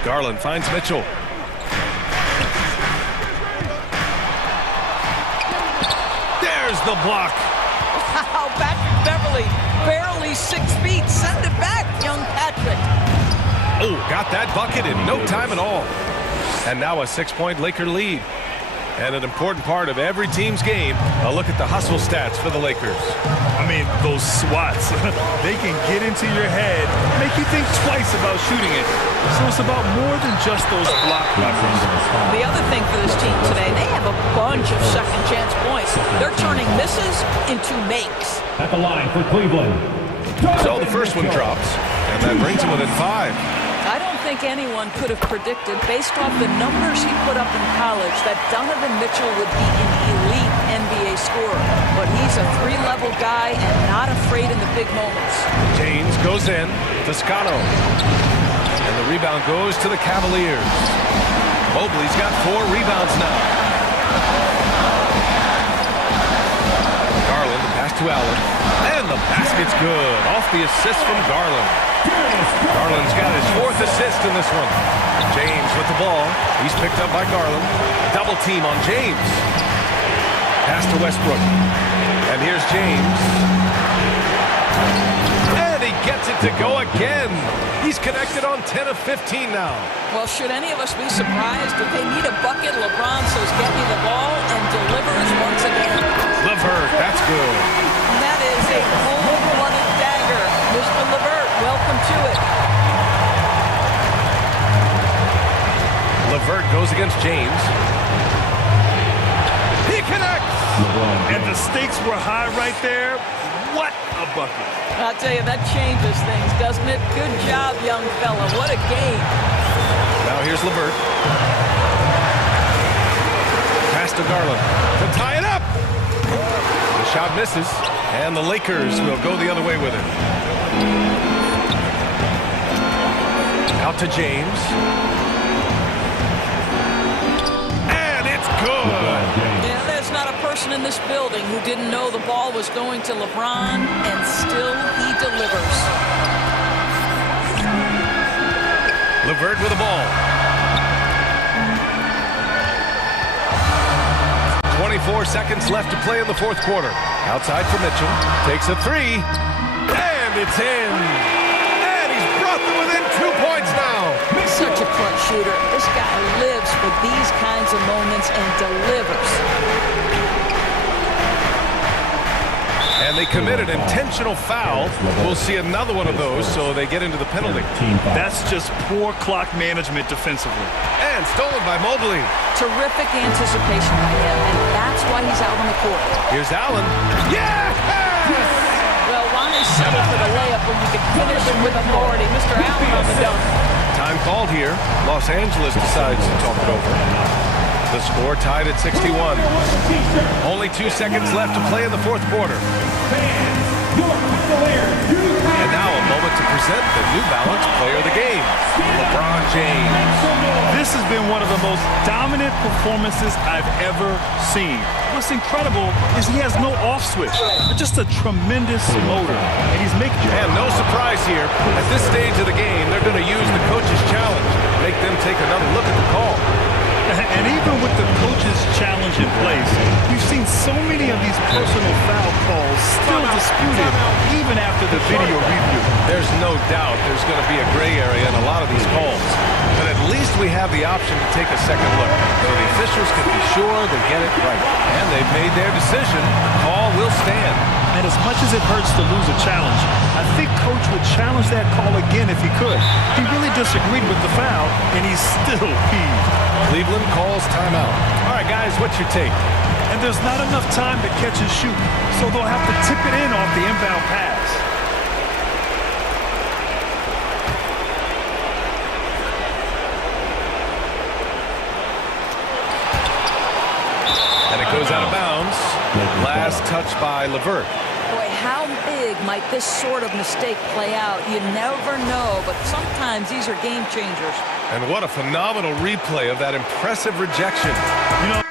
Garland finds Mitchell. There's the block. Wow, Patrick Beverly, barely 6 feet. Send it back, young Patrick. Oh, got that bucket in no time at all. And now a 6-point Laker lead. And an important part of every team's game, a look at the hustle stats for the Lakers. I mean, those swats, they can get into your head, make you think twice about shooting it. So it's about more than just those block numbers. The other thing for this team today, they have a bunch of second chance points. They're turning misses into makes. At the line for Cleveland. So the first one drops, and that brings him within 5. I don't think anyone could have predicted, based off the numbers he put up in college, that Donovan Mitchell would be an elite NBA scorer. But he's a 3-level guy and not afraid in the big moments. James goes in. Toscano. And the rebound goes to the Cavaliers. Mobley's got 4 rebounds now. Garland, the pass to Allen. And the basket's good. Off the assist from Garland. Garland's got his 4th assist in this one. James with the ball. He's picked up by Garland. Double team on James. Pass to Westbrook. And here's James. And he gets it to go again. He's connected on 10 of 15 now. Well, should any of us be surprised? If they need a bucket, LeBron says, get me the ball, and delivers once again. LeVert, that's good. And that is a cold-blooded dagger. Mr. LeVert, welcome to it. LeVert goes against James. He connects! And the stakes were high right there. What a bucket. I'll tell you, that changes things, doesn't it? Good job, young fella. What a game. Now here's LeVert. Pass to Garland to tie it up. The shot misses, and the Lakers will go the other way with it. Out to James. And it's good. Yeah, there's not a person in this building who didn't know the ball was going to LeBron, and still he delivers. LeVert with the ball. 24 seconds left to play in the 4th quarter. Outside for Mitchell. Takes a 3. And it's in. And he's brought them within 2 points now. Such a clutch shooter. This guy lives for these kinds of moments and delivers. And they committed intentional foul. We'll see another one of those, so they get into the penalty. That's just poor clock management defensively. And stolen by Mobley. Terrific anticipation by him, and that's why he's out on the court. Here's Allen. Yes! Well, why settle for the layup when you can finish him with authority? Mr. Allen on the dunk. Time called here. Los Angeles decides to talk it over. The score tied at 61. Only 2 seconds left to play in the 4th quarter. And now a moment to present the New Balance Player of the Game, LeBron James. This has been one of the most dominant performances I've ever seen. What's incredible is he has no off switch, just a tremendous motor, and he's making. And no surprise here. At this stage of the game, they're going to use the coach's challenge, make them take another look at the call. And even with the coach's challenge in place, we've seen so many of these personal foul calls still disputed even after the video review. There's no doubt there's going to be a gray area in a lot of these calls. But at least we have the option to take a second look, so the officials can be sure they get it right. And they've made their decision. The call will stand. And as much as it hurts to lose a challenge, I think Coach would challenge that call again if he could. He really disagreed with the foul, and he's still peeved. Cleveland calls timeout. All right, guys, what's your take? And there's not enough time to catch and shoot, so they'll have to tip it in off the inbound pass. And it goes out of bounds. Last touch by LeVert. Boy, how big might this sort of mistake play out? You never know, but sometimes these are game changers. And what a phenomenal replay of that impressive rejection. You know,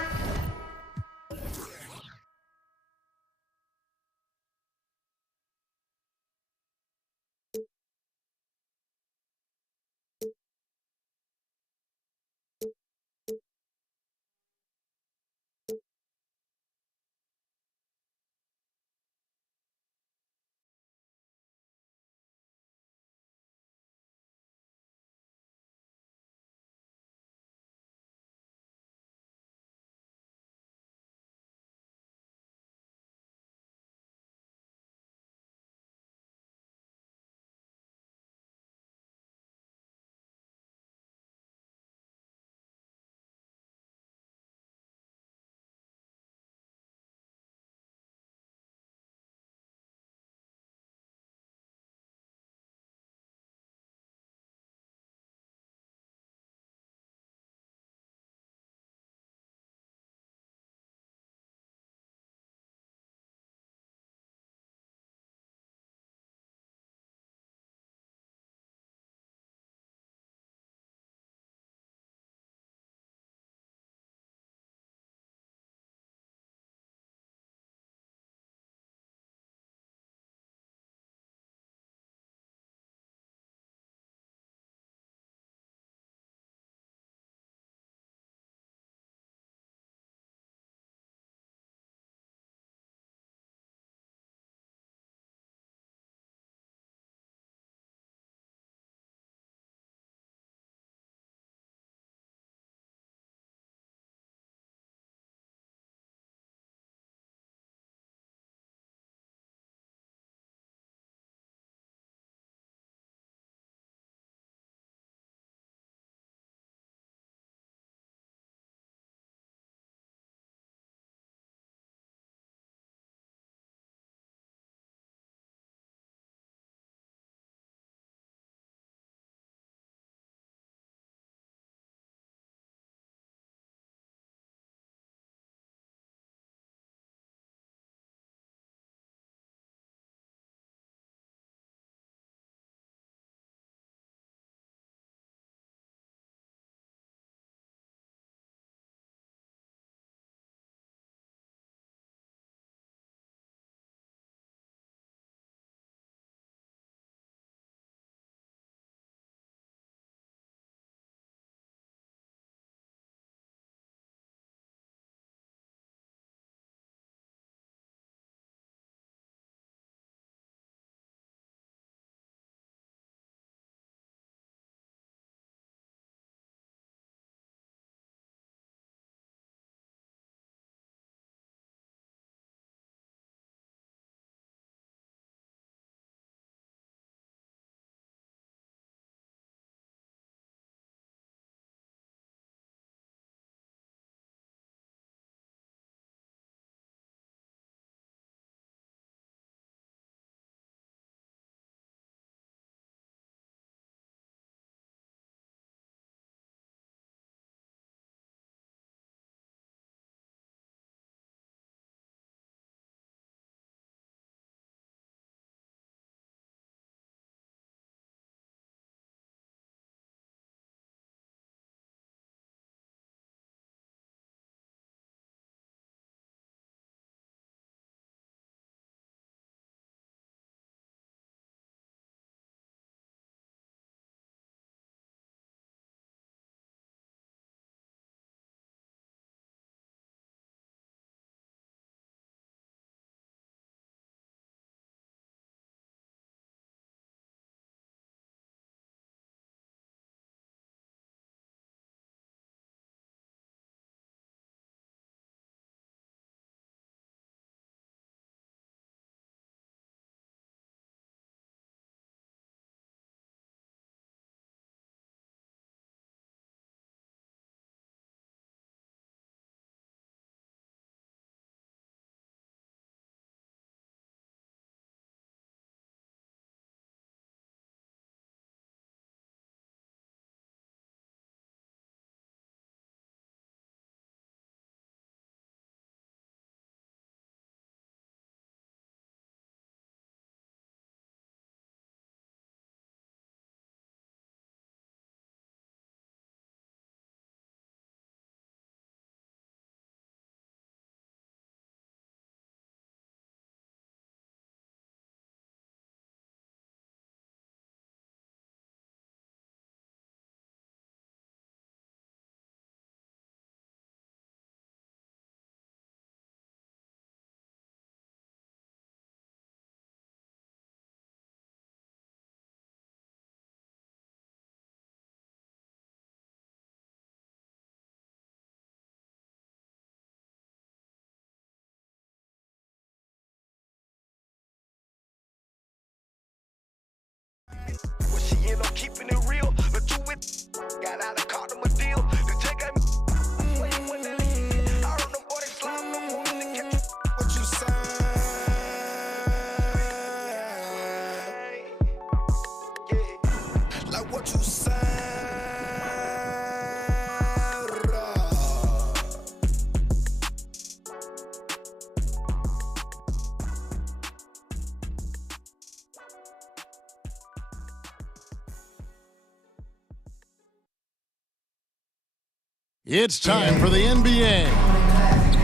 It's time for the NBA.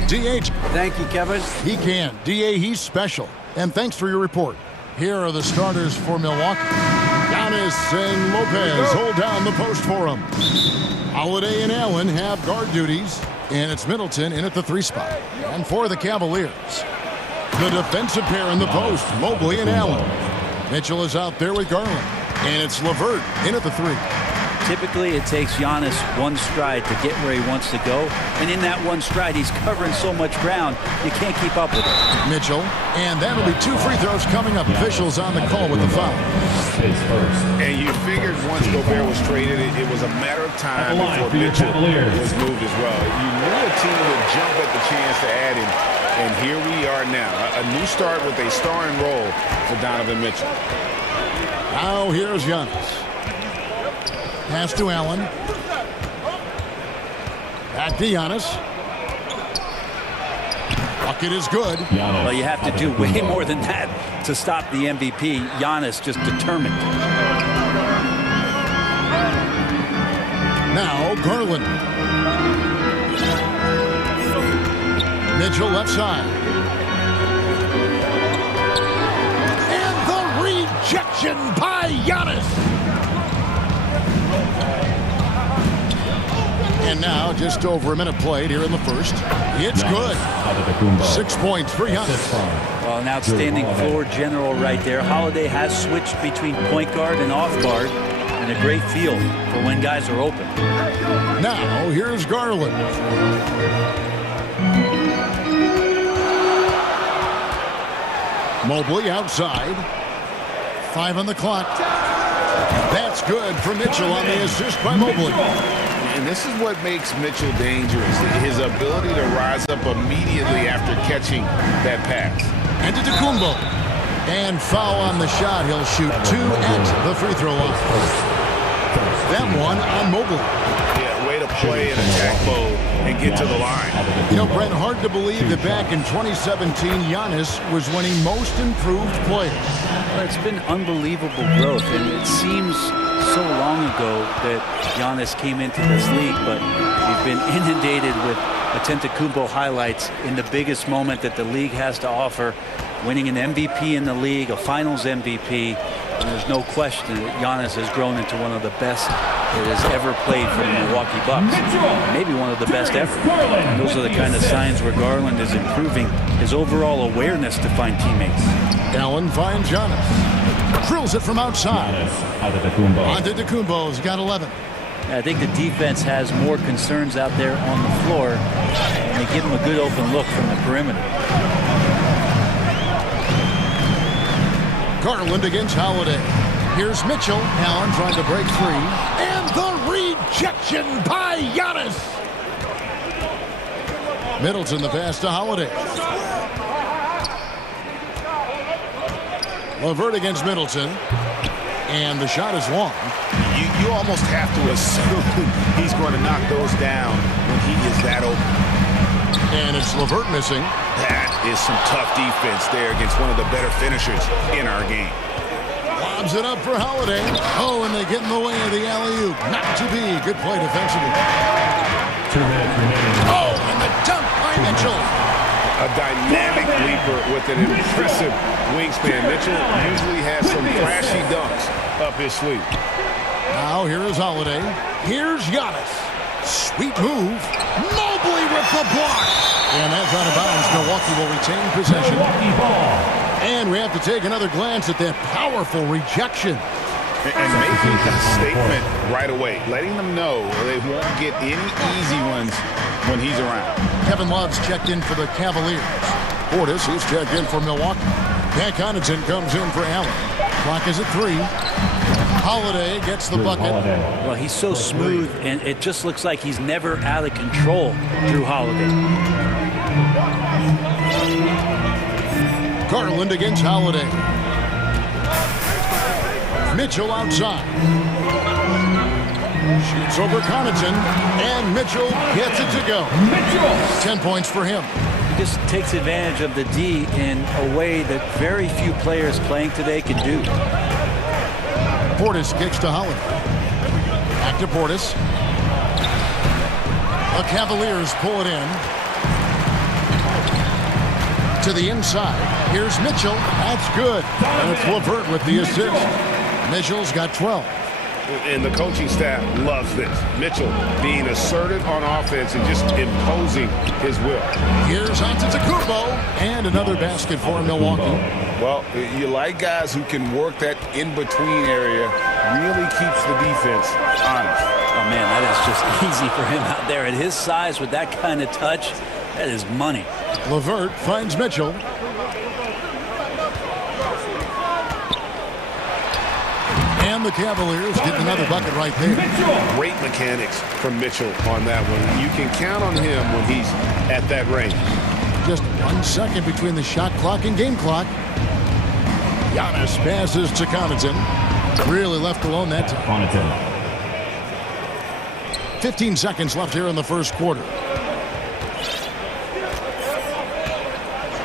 DH. Thank you, Kevin. He can. DA, he's special. And thanks for your report. Here are the starters for Milwaukee. Giannis and Lopez hold down the post for him. Holiday and Allen have guard duties. And it's Middleton in at the 3 spot. And for the Cavaliers, the defensive pair in the post, Mobley and Allen. Mitchell is out there with Garland. And it's LeVert in at the 3. Typically, it takes Giannis one stride to get where he wants to go. And in that one stride, he's covering so much ground, you can't keep up with it. Mitchell, and that'll be 2 free throws coming up. Officials on the call with the foul. And you figured once Gobert was traded, it was a matter of time before Mitchell was moved as well. You knew a team would jump at the chance to add him. And here we are now. A new start with a starring role for Donovan Mitchell. Now here's Giannis. Pass to Allen. Back to Giannis. Bucket is good. Well, you have to do way more than that to stop the MVP. Giannis just determined. Now Garland. Mitchell left side. And the rejection by Giannis. And now, just over a minute played here in the first. It's good. 6 points for Giannis. Well, an outstanding floor general right there. Holiday has switched between point guard and off guard, and a great feel for when guys are open. Now, here's Garland. Mobley outside. 5 on the clock. That's good for Mitchell on the assist by Mobley. And this is what makes Mitchell dangerous, his ability to rise up immediately after catching that pass. And to Antetokounmpo. And foul on the shot. He'll shoot 2 at the free throw line. That one on Mobley. Yeah, way to play in attack mode and get to the line. You know, Brent, hard to believe that back in 2017, Giannis was winning most improved player. Well, it's been unbelievable growth, and it seems so long ago that Giannis came into this league, but we've been inundated with Antetokounmpo highlights in the biggest moment that the league has to offer, winning an MVP in the league, a finals MVP, and there's no question that Giannis has grown into one of the best that has ever played for the Milwaukee Bucks. Maybe one of the best ever. And those are the kind of signs where Garland is improving his overall awareness to find teammates. Allen finds Giannis. Drills it from outside. Antetokounmpo's got 11. I think the defense has more concerns out there on the floor, and they give him a good open look from the perimeter. Garland against Holiday. Here's Mitchell. Allen trying to break free. And the rejection by Giannis. Middleton the pass to Holiday. LeVert against Middleton. And the shot is long. You almost have to assume he's going to knock those down when he is that open. And it's LeVert missing. That is some tough defense there against one of the better finishers in our game. Lobs it up for Holiday. Oh, and they get in the way of the alley-oop. Not to be. Good play defensively. 2 minutes remaining. Oh, and the dunk by Mitchell. A dynamic leaper with an impressive wingspan. Mitchell usually has some flashy dunks up his sleeve. Now here is Holiday. Here's Giannis. Sweet move. Mobley with the block. And that's out of bounds. Milwaukee will retain possession. And we have to take another glance at that powerful rejection. And making a statement right away, letting them know they won't get any easy ones when he's around. Kevin Love's checked in for the Cavaliers. Portis, he's checked in for Milwaukee. Pat Connaughton comes in for Allen. Clock is at 3. Holiday gets the bucket. Well, he's so smooth, and it just looks like he's never out of control through Holiday. Garland against Holiday. Mitchell outside. Shoots over Connaughton, and Mitchell gets it to go. 10 points for him. He just takes advantage of the D in a way that very few players playing today can do. Portis kicks to Holiday. Back to Portis. The Cavaliers pull it in. To the inside. Here's Mitchell. That's good. And it's LeVert with the assist. Mitchell's got 12. And the coaching staff loves this. Mitchell being assertive on offense and just imposing his will. Here's Antetokounmpo. And another basket for Milwaukee. Well, you like guys who can work that in-between area. Really keeps the defense honest. Oh, man, that is just easy for him out there. At his size with that kind of touch, that is money. LeVert finds Mitchell. And the Cavaliers get another bucket right there. Great mechanics from Mitchell on that one. You can count on him when he's at that range. Just 1 second between the shot clock and game clock. Giannis passes to Connaughton. Really left alone that time. 15 seconds left here in the first quarter.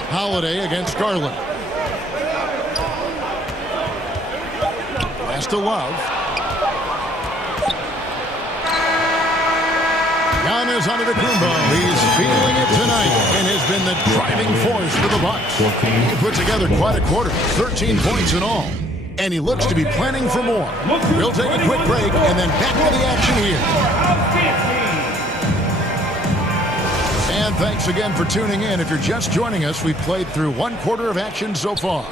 Holiday against Garland. Pass to Love. Giannis Antetokounmpo. He's feeling it tonight and has been the driving force for the Bucks. He put together quite a quarter, 13 points in all. And he looks to be planning for more. We'll take a quick break and then back to the action here. And thanks again for tuning in. If you're just joining us, we've played through 1 quarter of action so far.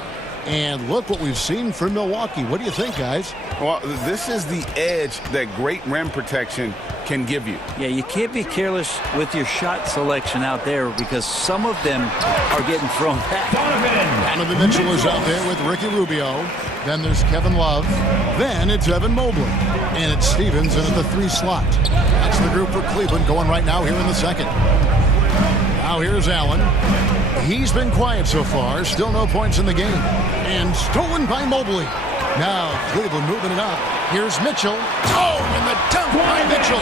And look what we've seen from Milwaukee. What do you think, guys? Well, this is the edge that great rim protection can give you. Yeah, you can't be careless with your shot selection out there because some of them are getting thrown back. Donovan Mitchell is out there with Ricky Rubio. Then there's Kevin Love. Then it's Evan Mobley. And it's Stevens in at the 3 slot. That's the group for Cleveland going right now here in the second. Now here's Allen. He's been quiet so far. Still no points in the game. And stolen by Mobley. Now Cleveland moving it up. Here's Mitchell. Oh, and the dunk by Mitchell.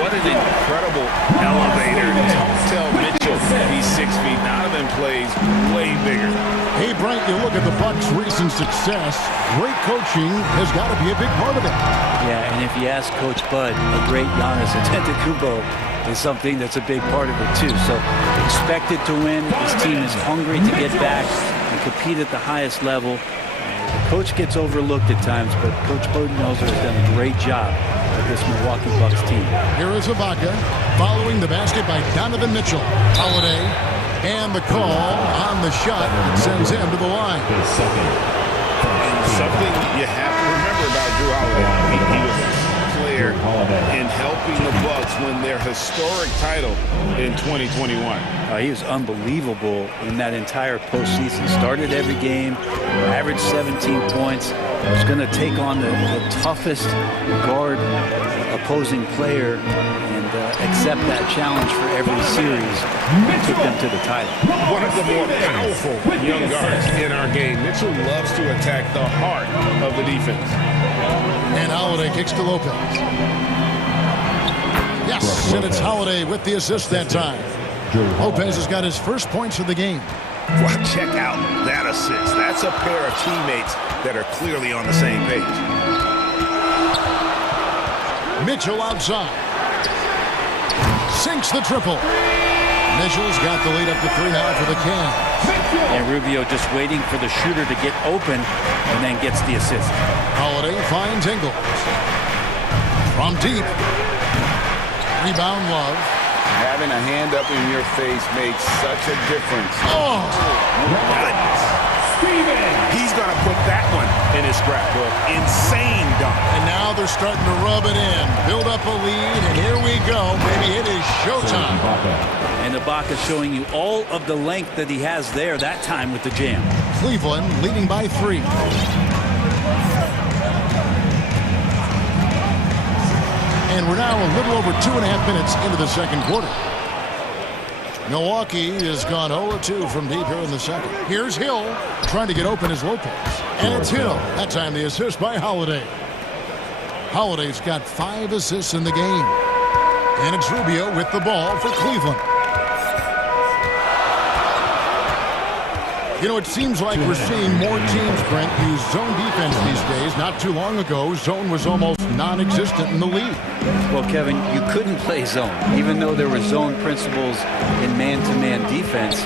What an incredible elevator. Don't tell Mitchell he's 6 feet. Donovan plays way bigger. Hey, Brian, you look at the Bucks' recent success. Great coaching has got to be a big part of it. Yeah, and if you ask Coach Bud, a great Giannis Antetokounmpo is something that's a big part of it too. So expected to win. His team is hungry to get back and compete at the highest level. The coach gets overlooked at times, but Coach Budenholzer has done a great job with this Milwaukee Bucks team. Here is Ibaka following the basket by Donovan Mitchell. Holiday and the call on the shot sends him to the line. And something you have to remember about Drew Holiday. He was player in helping the Bucks win their historic title in 2021. He was unbelievable in that entire postseason. Started every game, averaged 17 points. Was going to take on the toughest guard opposing player and accept that challenge for every series. Took them to the title. One of the more powerful young guards in our game. Mitchell loves to attack the heart of the defense. And Holiday kicks to Lopez. Yes, and it's Holiday with the assist that time. Lopez has got his first points of the game. Well, check out that assist. That's a pair of teammates that are clearly on the same page. Mitchell outside. Sinks the triple. Mitchell's got the lead up to 3 now for the Cavs. And Rubio just waiting for the shooter to get open and then gets the assist. Holiday finds Ingles. From deep. Rebound Love. Having a hand up in your face makes such a difference. Oh! Goodness. He's going to put that one in his scrapbook. Insane dunk. And now they're starting to rub it in. Build up a lead, and here we go. Maybe it is showtime. And Ibaka showing you all of the length that he has there that time with the jam. Cleveland leading by 3. And we're now a little over 2.5 minutes into the second quarter. Milwaukee has gone 0-2 from deep here in the second. Here's Hill trying to get open as Lopez. And it's Hill. That time the assist by Holiday. Holiday's got 5 assists in the game. And it's Rubio with the ball for Cleveland. You know, it seems like we're seeing more teams, Brent, use zone defense these days. Not too long ago, zone was almost non-existent in the league. Well, Kevin, you couldn't play zone. Even though there were zone principles in man-to-man defense,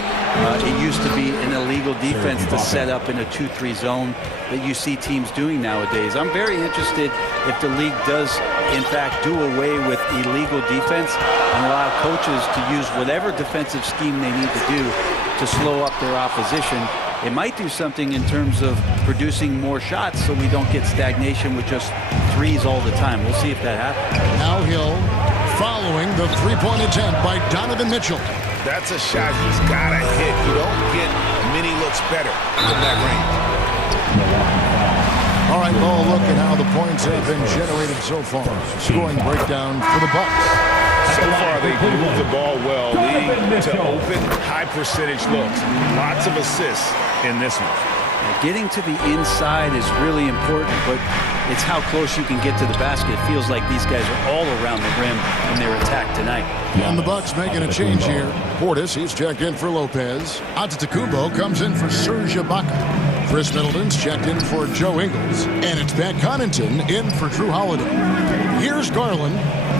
it used to be an illegal defense to set up in a 2-3 zone that you see teams doing nowadays. I'm very interested if the league does, in fact, do away with illegal defense and allow coaches to use whatever defensive scheme they need to do to slow up their opposition. It might do something in terms of producing more shots so we don't get stagnation with just threes all the time. We'll see if that happens. Now Hill following the three-point attempt by Donovan Mitchell. That's a shot he's got to hit. You don't get many looks better from that range. All right, well, look at how the points have been generated so far. Scoring breakdown for the Bucks. So far, they've moved the ball well, leading to open, high-percentage looks. Lots of assists in this one. Getting to the inside is really important, but it's how close you can get to the basket. It feels like these guys are all around the rim in their attack tonight. And the Bucks making a change here. Portis, he's checked in for Lopez. Antetokounmpo comes in for Serge Ibaka. Chris Middleton's checked in for Joe Ingles. And it's Pat Connaughton in for Drew Holiday. Here's Garland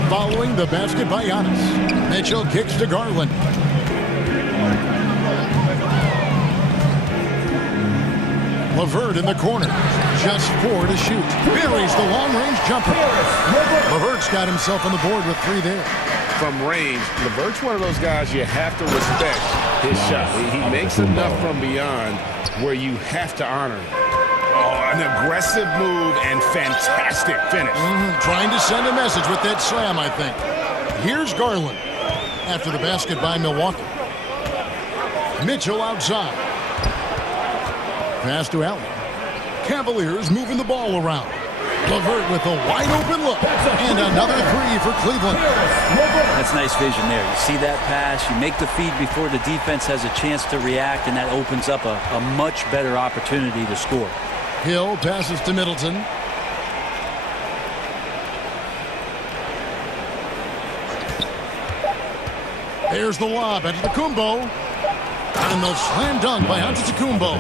following the basket by Giannis. Mitchell kicks to Garland. LeVert in the corner. Just 4 to shoot. Buries the long-range jumper. LeVert's got himself on the board with 3 there. From range, LeVert's one of those guys you have to respect his shot. He makes enough from beyond where you have to honor him. Oh, an aggressive move and fantastic finish. Trying to send a message with that slam, I think. Here's Garland after the basket by Milwaukee. Mitchell outside. Pass to Allen. Cavaliers moving the ball around. LeVert with a wide-open look. And another 3 for Cleveland. That's nice vision there. You see that pass, you make the feed before the defense has a chance to react, and that opens up a much better opportunity to score. Hill passes to Middleton. There's the lob at Antetokounmpo. And the slam dunk by Antetokounmpo.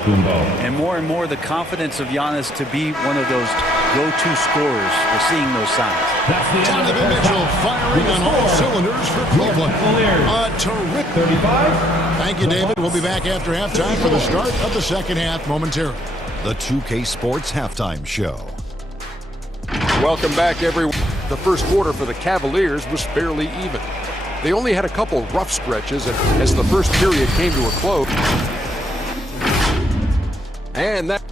And more the confidence of Giannis to be one of those go-to scorers. We're seeing those signs. Donovan Mitchell firing on all cylinders for Cleveland. A terrific 35. Thank you, David. We'll be back after halftime for the start of the second half momentarily. The 2K Sports Halftime Show. Welcome back, everyone. The first quarter for the Cavaliers was fairly even. They only had a couple rough stretches as the first period came to a close. And that...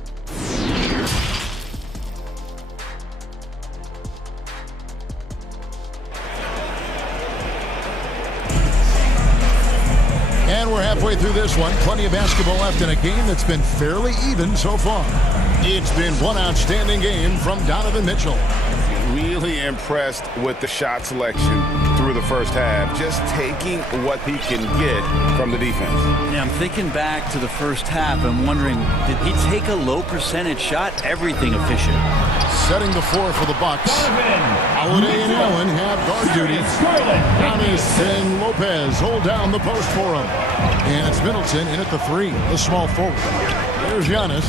And we're halfway through this one. Plenty of basketball left in a game that's been fairly even so far. It's been one outstanding game from Donovan Mitchell. Really impressed with the shot selection through the first half, just taking what he can get from the defense. Yeah, I'm thinking back to the first half. I'm wondering, did he take a low percentage shot? Everything efficient. Setting the floor for the Bucks. Holiday and Allen have guard duty. Giannis and Lopez hold down the post for him. And it's Middleton in at the 3, the small forward. There's Giannis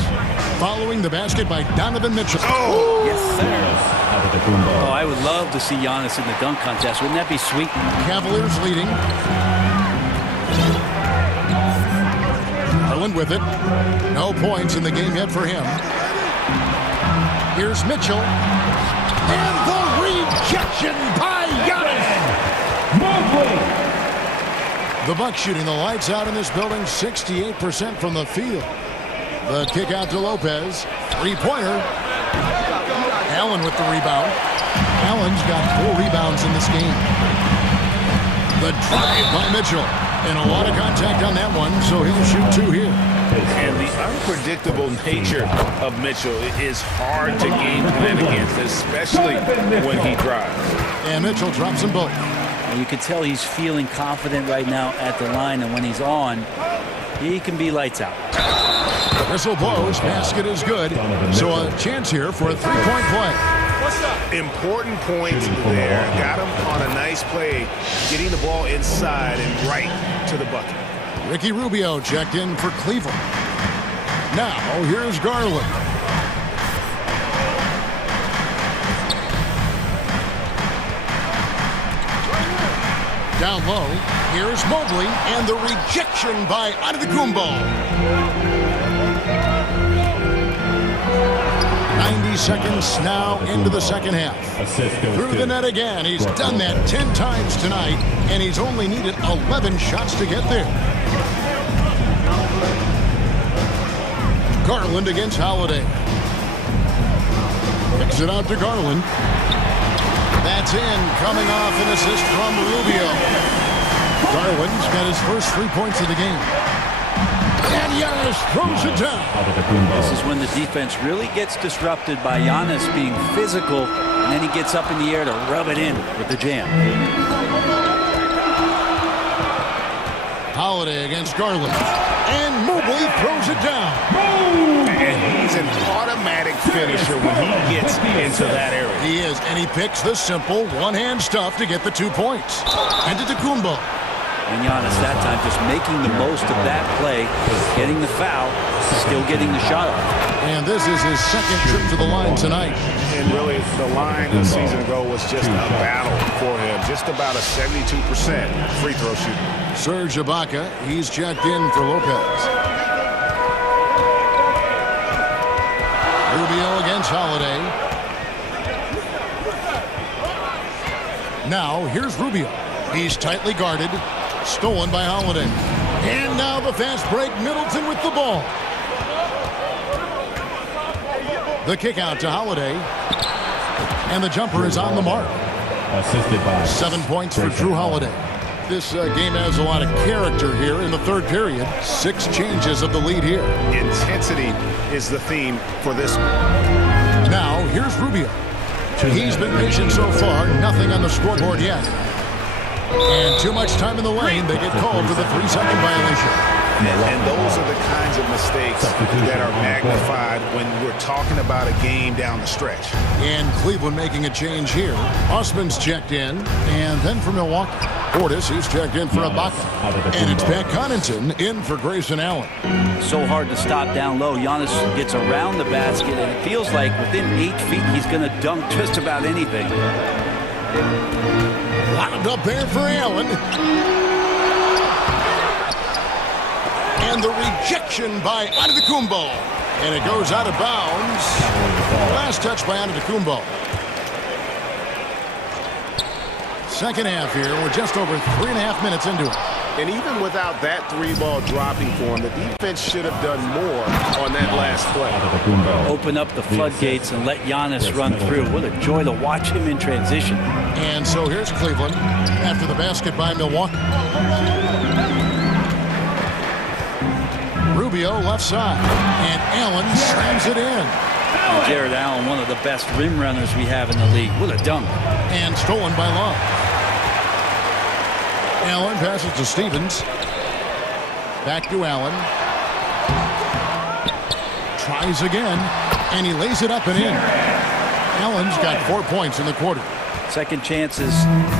following the basket by Donovan Mitchell. Oh, yes, sir. Oh, I would love to see Giannis in the dunk contest. Wouldn't that be sweet? Cavaliers leading. Garland with it. No points in the game yet for him. Here's Mitchell. And the rejection by Giannis. The Bucks shooting the lights out in this building, 68% from the field. The kick out to Lopez. Three-pointer. Allen with the rebound. Allen's got 4 rebounds in this game. The drive by Mitchell. And a lot of contact on that one, so he'll shoot 2 here. And the unpredictable nature of Mitchell is hard to game plan against, especially when he drives. And Mitchell drops them both. And you can tell he's feeling confident right now at the line, and when he's on, he can be lights out. The whistle blows, basket is good. So a chance here for a 3-point play. Important points there. Got him on a nice play, getting the ball inside and right to the bucket. Ricky Rubio checked in for Cleveland. Now, here's Garland. Down low, here's Mobley, and the rejection by Antetokounmpo. 90 seconds now into the second half. Through the net again. He's done that 10 times tonight, and he's only needed 11 shots to get there. Garland against Holiday. Kicks it out to Garland. That's in, coming off an assist from Rubio. Garland's got his first 3 points of the game. And Giannis throws it down. This is when the defense really gets disrupted by Giannis being physical, and then he gets up in the air to rub it in with the jam. Holiday against Garland. And Mobley throws it down. And he's an automatic finisher when he gets into that area. He is, and he picks the simple one-hand stuff to get the 2 points. Antetokounmpo. And Giannis that time just making the most of that play, getting the foul, still getting the shot off. And this is his second trip to the line tonight. And really, the line a season ago was just a battle for him. Just about a 72% free throw shooter. Serge Ibaka, he's checked in for Lopez. Rubio against Holiday. Now, here's Rubio. He's tightly guarded. Stolen by Holiday. And now the fast break. Middleton with the ball. The kick out to Holiday. And the jumper is on the mark. Assisted by 7 points for Drew Holiday. This game has a lot of character here in the third period. 6 changes of the lead here. Intensity is the theme for this one. Now, here's Rubio. He's been patient so far. Nothing on the scoreboard yet. And too much time in the lane. They get called for the 3-second violation. And those are the kinds of mistakes that are magnified when we're talking about a game down the stretch. And Cleveland making a change here. Osman's checked in. And then for Milwaukee, Portis, he's checked in for Ibaka. And it's Pat Connaughton in for Grayson Allen. So hard to stop down low. Giannis gets around the basket, and it feels like within 8 feet he's going to dunk just about anything. Wound up there for Allen. And the rejection by Antetokounmpo. And it goes out of bounds. Last touch by Antetokounmpo. Second half here. We're just over 3.5 minutes into it. And even without that 3-ball dropping for him, the defense should have done more on that last play. Open up the floodgates and let Giannis run through. What a joy to watch him in transition. And so here's Cleveland after the basket by Milwaukee. Rubio left side. And Allen slams it in. And Jared Allen, one of the best rim runners we have in the league. What a dunk. And stolen by Love. Allen passes to Stevens. Back to Allen. Tries again. And he lays it up and in. Allen's got 4 points in the quarter. Second chances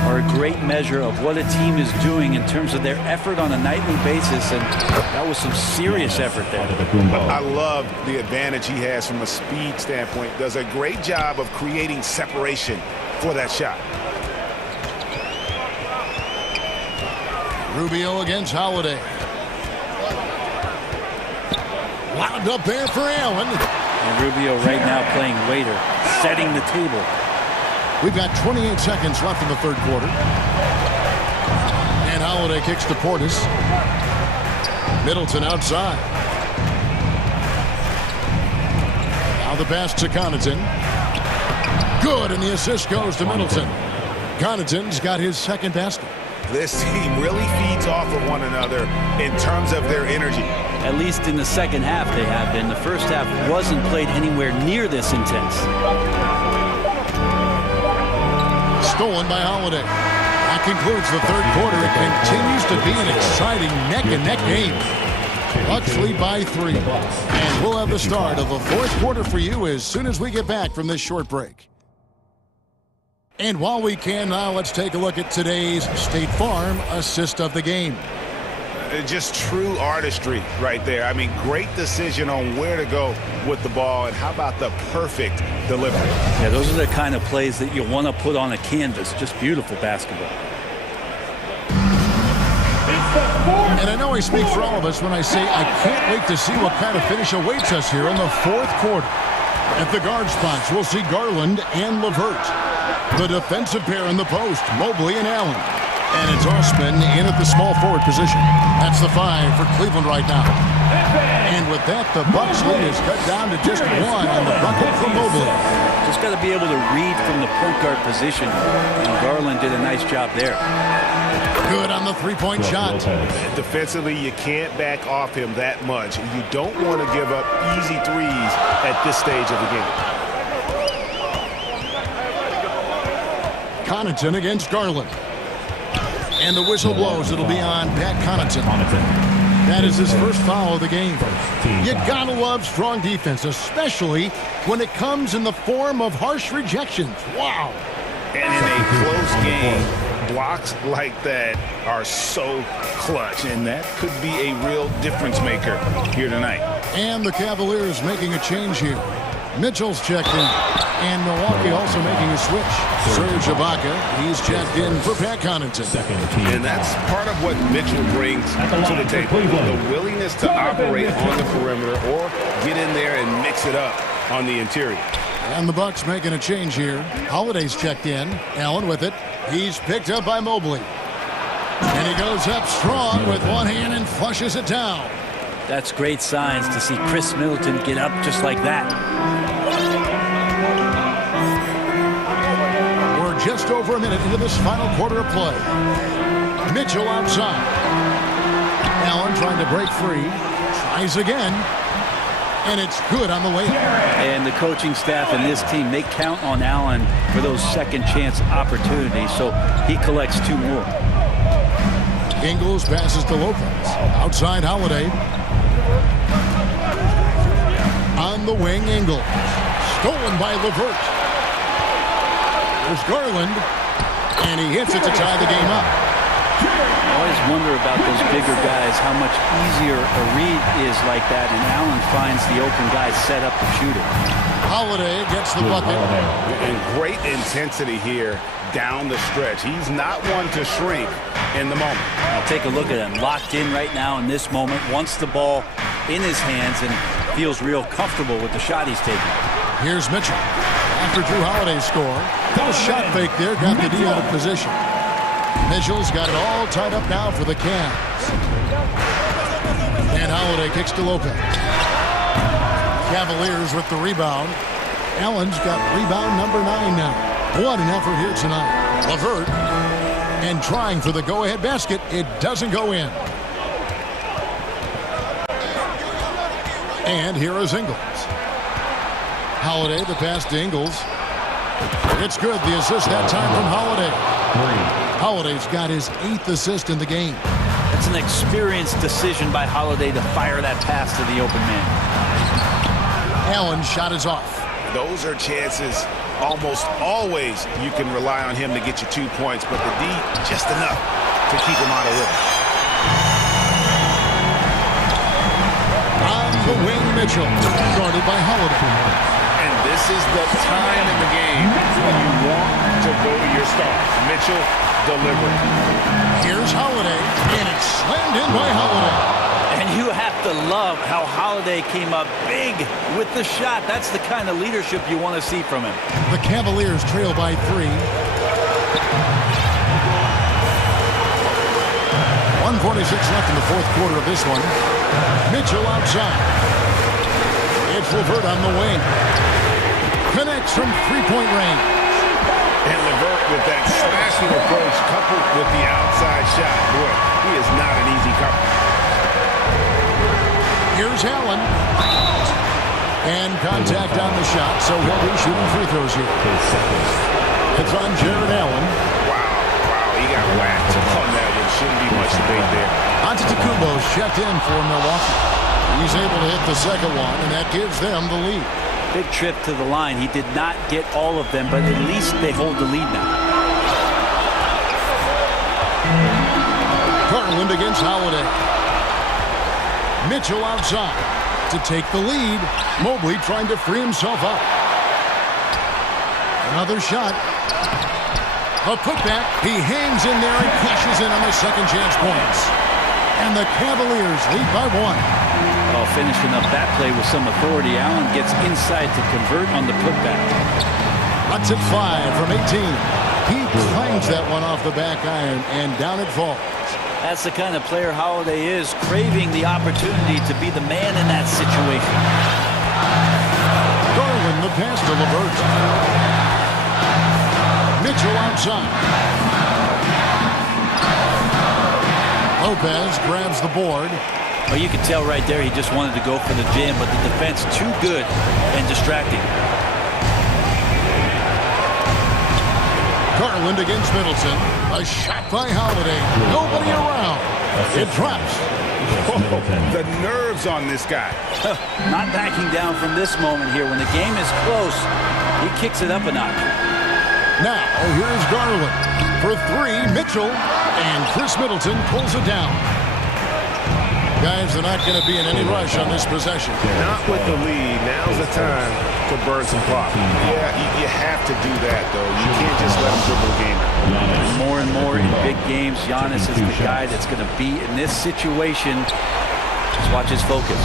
are a great measure of what a team is doing in terms of their effort on a nightly basis, and that was some serious effort there. I love the advantage he has from a speed standpoint. Does a great job of creating separation for that shot. Rubio against Holiday. Wound up there for Allen. And Rubio right now playing waiter, setting the table. We've got 28 seconds left in the third quarter. And Holiday kicks to Portis. Middleton outside. Now the pass to Connaughton. Good, and the assist goes to Middleton. Connaughton's got his second basket. This team really feeds off of one another in terms of their energy. At least in the second half they have been. The first half wasn't played anywhere near this intense. Stolen by Holiday. That concludes the third quarter. It continues to be an exciting neck-and-neck game. Bucks lead by 3. And we'll have the start of the fourth quarter for you as soon as we get back from this short break. And while we can now, let's take a look at today's State Farm assist of the game. Just true artistry right there. I mean, great decision on where to go with the ball, and how about the perfect delivery? Yeah, those are the kind of plays that you want to put on a canvas. Just beautiful basketball. And I know I speak for all of us when I say I can't wait to see what kind of finish awaits us here in the fourth quarter. At the guard spots, we'll see Garland and LeVert. The defensive pair in the post, Mobley and Allen. And it's Osman in at the small forward position. That's the 5 for Cleveland right now. And with that, the Bucks lead is cut down to just 1 on the bucket from Mobley. Just got to be able to read from the point guard position. And Garland did a nice job there. Good on the three-point shot. Defensively, you can't back off him that much. You don't want to give up easy threes at this stage of the game. Connaughton against Garland. And the whistle blows. It'll be on Pat Connaughton. That is his first foul of the game. You gotta love strong defense, especially when it comes in the form of harsh rejections. Wow. And in a close game, blocks like that are so clutch, and that could be a real difference maker here tonight. And the Cavaliers making a change here. Mitchell's checked in, and Milwaukee also making a switch. Serge Ibaka, he's checked in for Pat Connaughton. And that's part of what Mitchell brings to the table, the willingness to operate on the perimeter or get in there and mix it up on the interior. And the Bucks making a change here. Holiday's checked in. Allen with it. He's picked up by Mobley. And he goes up strong with one hand and flushes it down. That's great signs to see Chris Middleton get up just like that. We're just over a minute into this final quarter of play. Mitchell outside. Allen trying to break free. Tries again. And it's good on the way up. And the coaching staff and this team, they count on Allen for those second chance opportunities, so he collects 2 more. Ingles passes to Lopez. Outside Holiday. On the wing, Ingles. Stolen by LeVert. There's Garland. And he hits it to tie the game up. I always wonder about those bigger guys, how much easier a read is like that, and Allen finds the open guy set up to shoot it. Holiday gets the bucket. And great intensity here down the stretch. He's not one to shrink in the moment. Now take a look at him, locked in right now in this moment, wants the ball in his hands and feels real comfortable with the shot he's taking. Here's Mitchell. After Drew Holiday's score, little shot fake there, got the D out of position. Mitchell's got it all tied up now for the Cavs. And Holiday kicks to Lopez. Cavaliers with the rebound. Allen's got rebound number 9 now. What an effort here tonight. LeVert. And trying for the go-ahead basket. It doesn't go in. And here is Ingles. Holiday, the pass to Ingles. It's good. The assist that time from Holiday. Holiday's got his 8th assist in the game. It's an experienced decision by Holiday to fire that pass to the open man. Allen's shot is off. Those are chances almost always you can rely on him to get you 2 points, but the D just enough to keep him out of rhythm. On the wing, Mitchell, guarded by Holiday. And this is the time in the game when you want to go to your star. Mitchell delivering. Here's Holiday, and it's slammed in by Holiday. And you have to love how Holiday came up big with the shot. That's the kind of leadership you want to see from him. The Cavaliers trail by 3. 1:46 left in the fourth quarter of this one. Mitchell outside. It's LeVert on the wing. Connects from three-point range. And LeVert with that smashing approach coupled with the outside shot. Boy, he is not an easy cover. Here's Allen. And contact on the shot, so he'll be shooting free throws here. It's on Jared Allen. Wow, he got whacked on that one. Shouldn't be much debate there. Antetokounmpo's checked in for Milwaukee. He's able to hit the second one, and that gives them the lead. Big trip to the line. He did not get all of them, but at least they hold the lead now. Garland against Holiday. Mitchell outside to take the lead. Mobley trying to free himself up. Another shot. A putback. He hangs in there and cashes in on the second chance points. And the Cavaliers lead by 1. Oh, finishing up that play with some authority. Allen gets inside to convert on the putback. That's at 5 from 18. He clangs that one off the back iron, and down it falls. That's the kind of player Holiday is, craving the opportunity to be the man in that situation. Garland the pass to LeVert. Mitchell outside. Lopez grabs the board. Well, you can tell right there he just wanted to go for the jam, but the defense too good and distracting. Garland against Middleton. A shot by Holiday. Nobody around. It drops. Oh, the nerves on this guy. Not backing down from this moment here. When the game is close, he kicks it up a notch. Now, here's Garland. For 3, Mitchell. And Chris Middleton pulls it down. Guys, they're not going to be in any rush on this possession. Not with the lead. Now's the time to burn some clock. Yeah, you have to do that, though. You can't just let them dribble the game. And more in big games, Giannis is the guy that's going to be in this situation. Just watch his focus.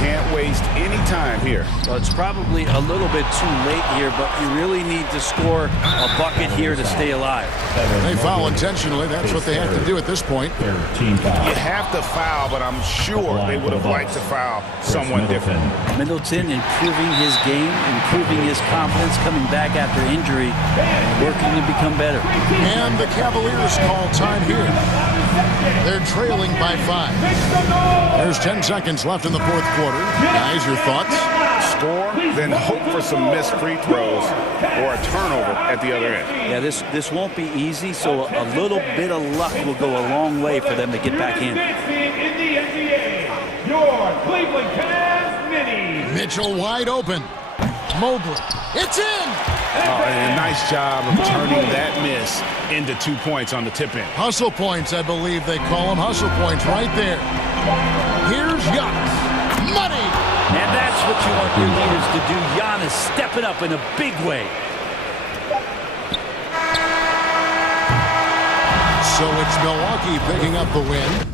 Can't waste any time here. Well, it's probably a little bit too late here, but you really need to score a bucket here to stay alive. They foul intentionally. That's what they have to do at this point. You have to foul, but I'm sure they would have liked to foul someone different. Middleton improving his game, improving his confidence, coming back after injury, working to become better. And the Cavaliers call time here. They're trailing by 5. There's 10 seconds left in the fourth quarter. Guys, your thoughts? Score, then hope for some missed free throws or a turnover at the other end. Yeah, this won't be easy, so a little bit of luck will go a long way for them to get back in. Your Cleveland Cavs mini. Mitchell wide open. Mobley. It's in! And a nice job of turning that miss into 2 points on the tip in. Hustle points, I believe they call them. Hustle points right there. Here's Giannis. Money! And that's what you want your leaders to do. Giannis stepping up in a big way. So it's Milwaukee picking up the win.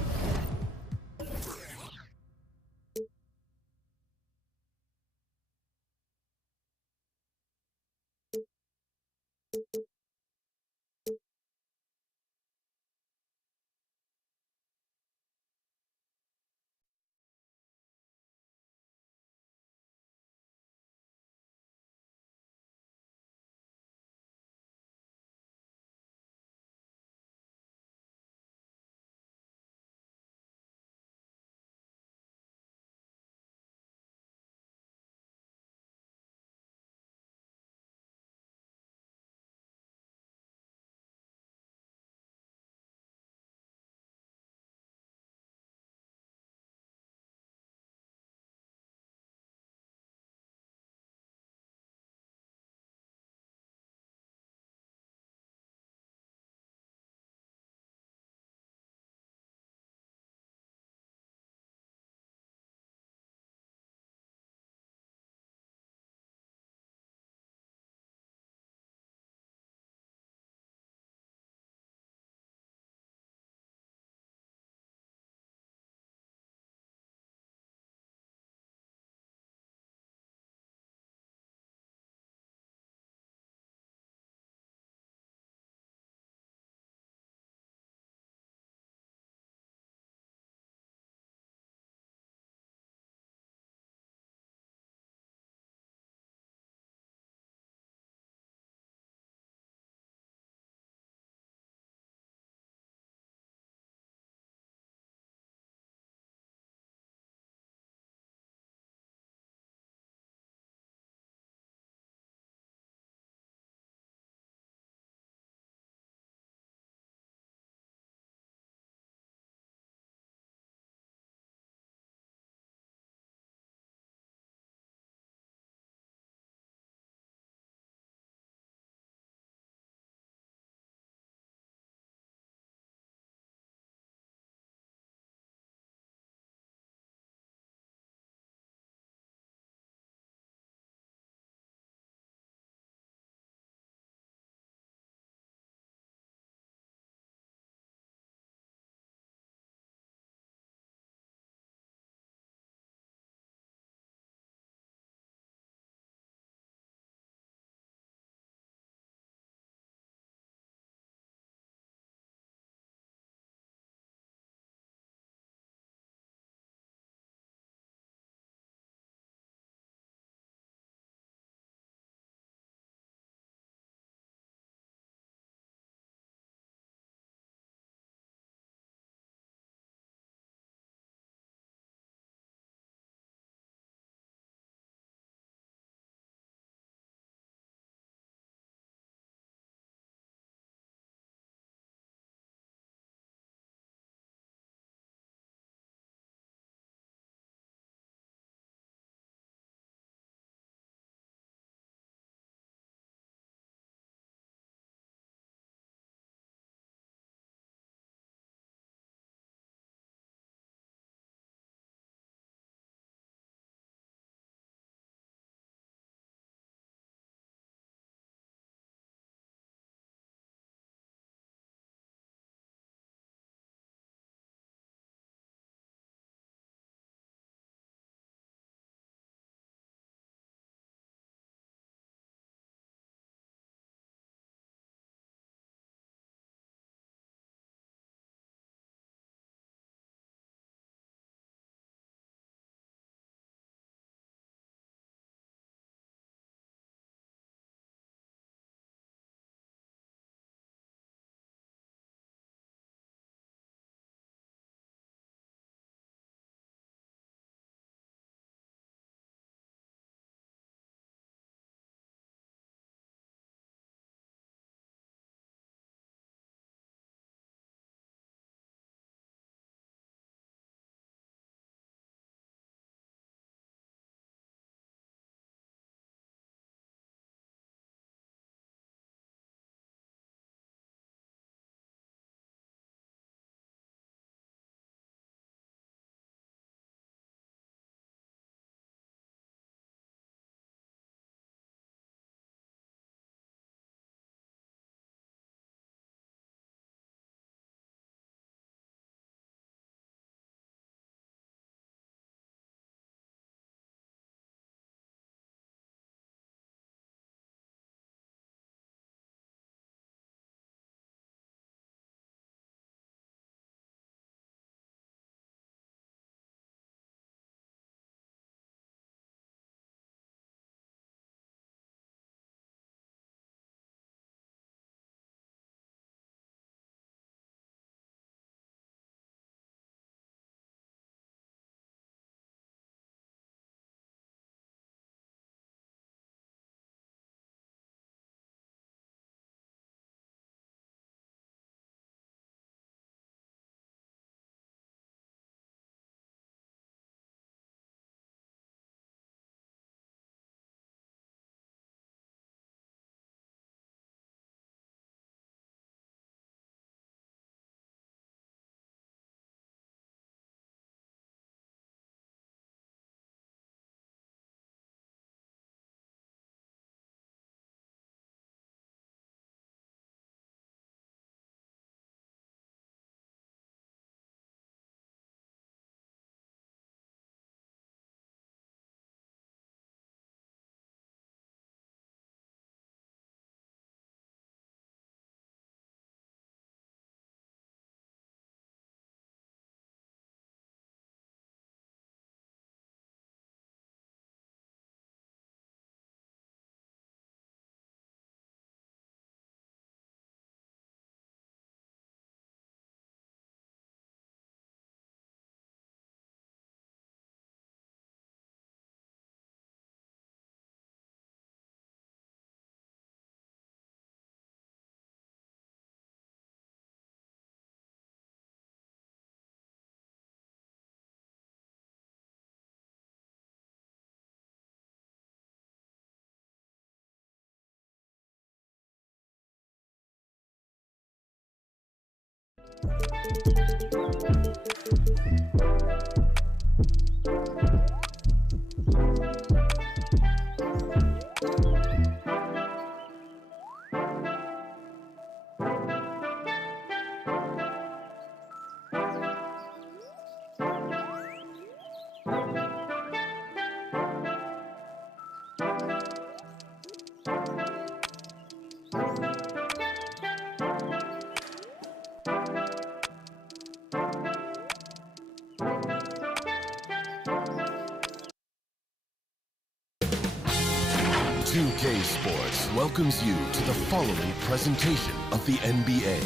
2K Sports welcomes you to the following presentation of the NBA.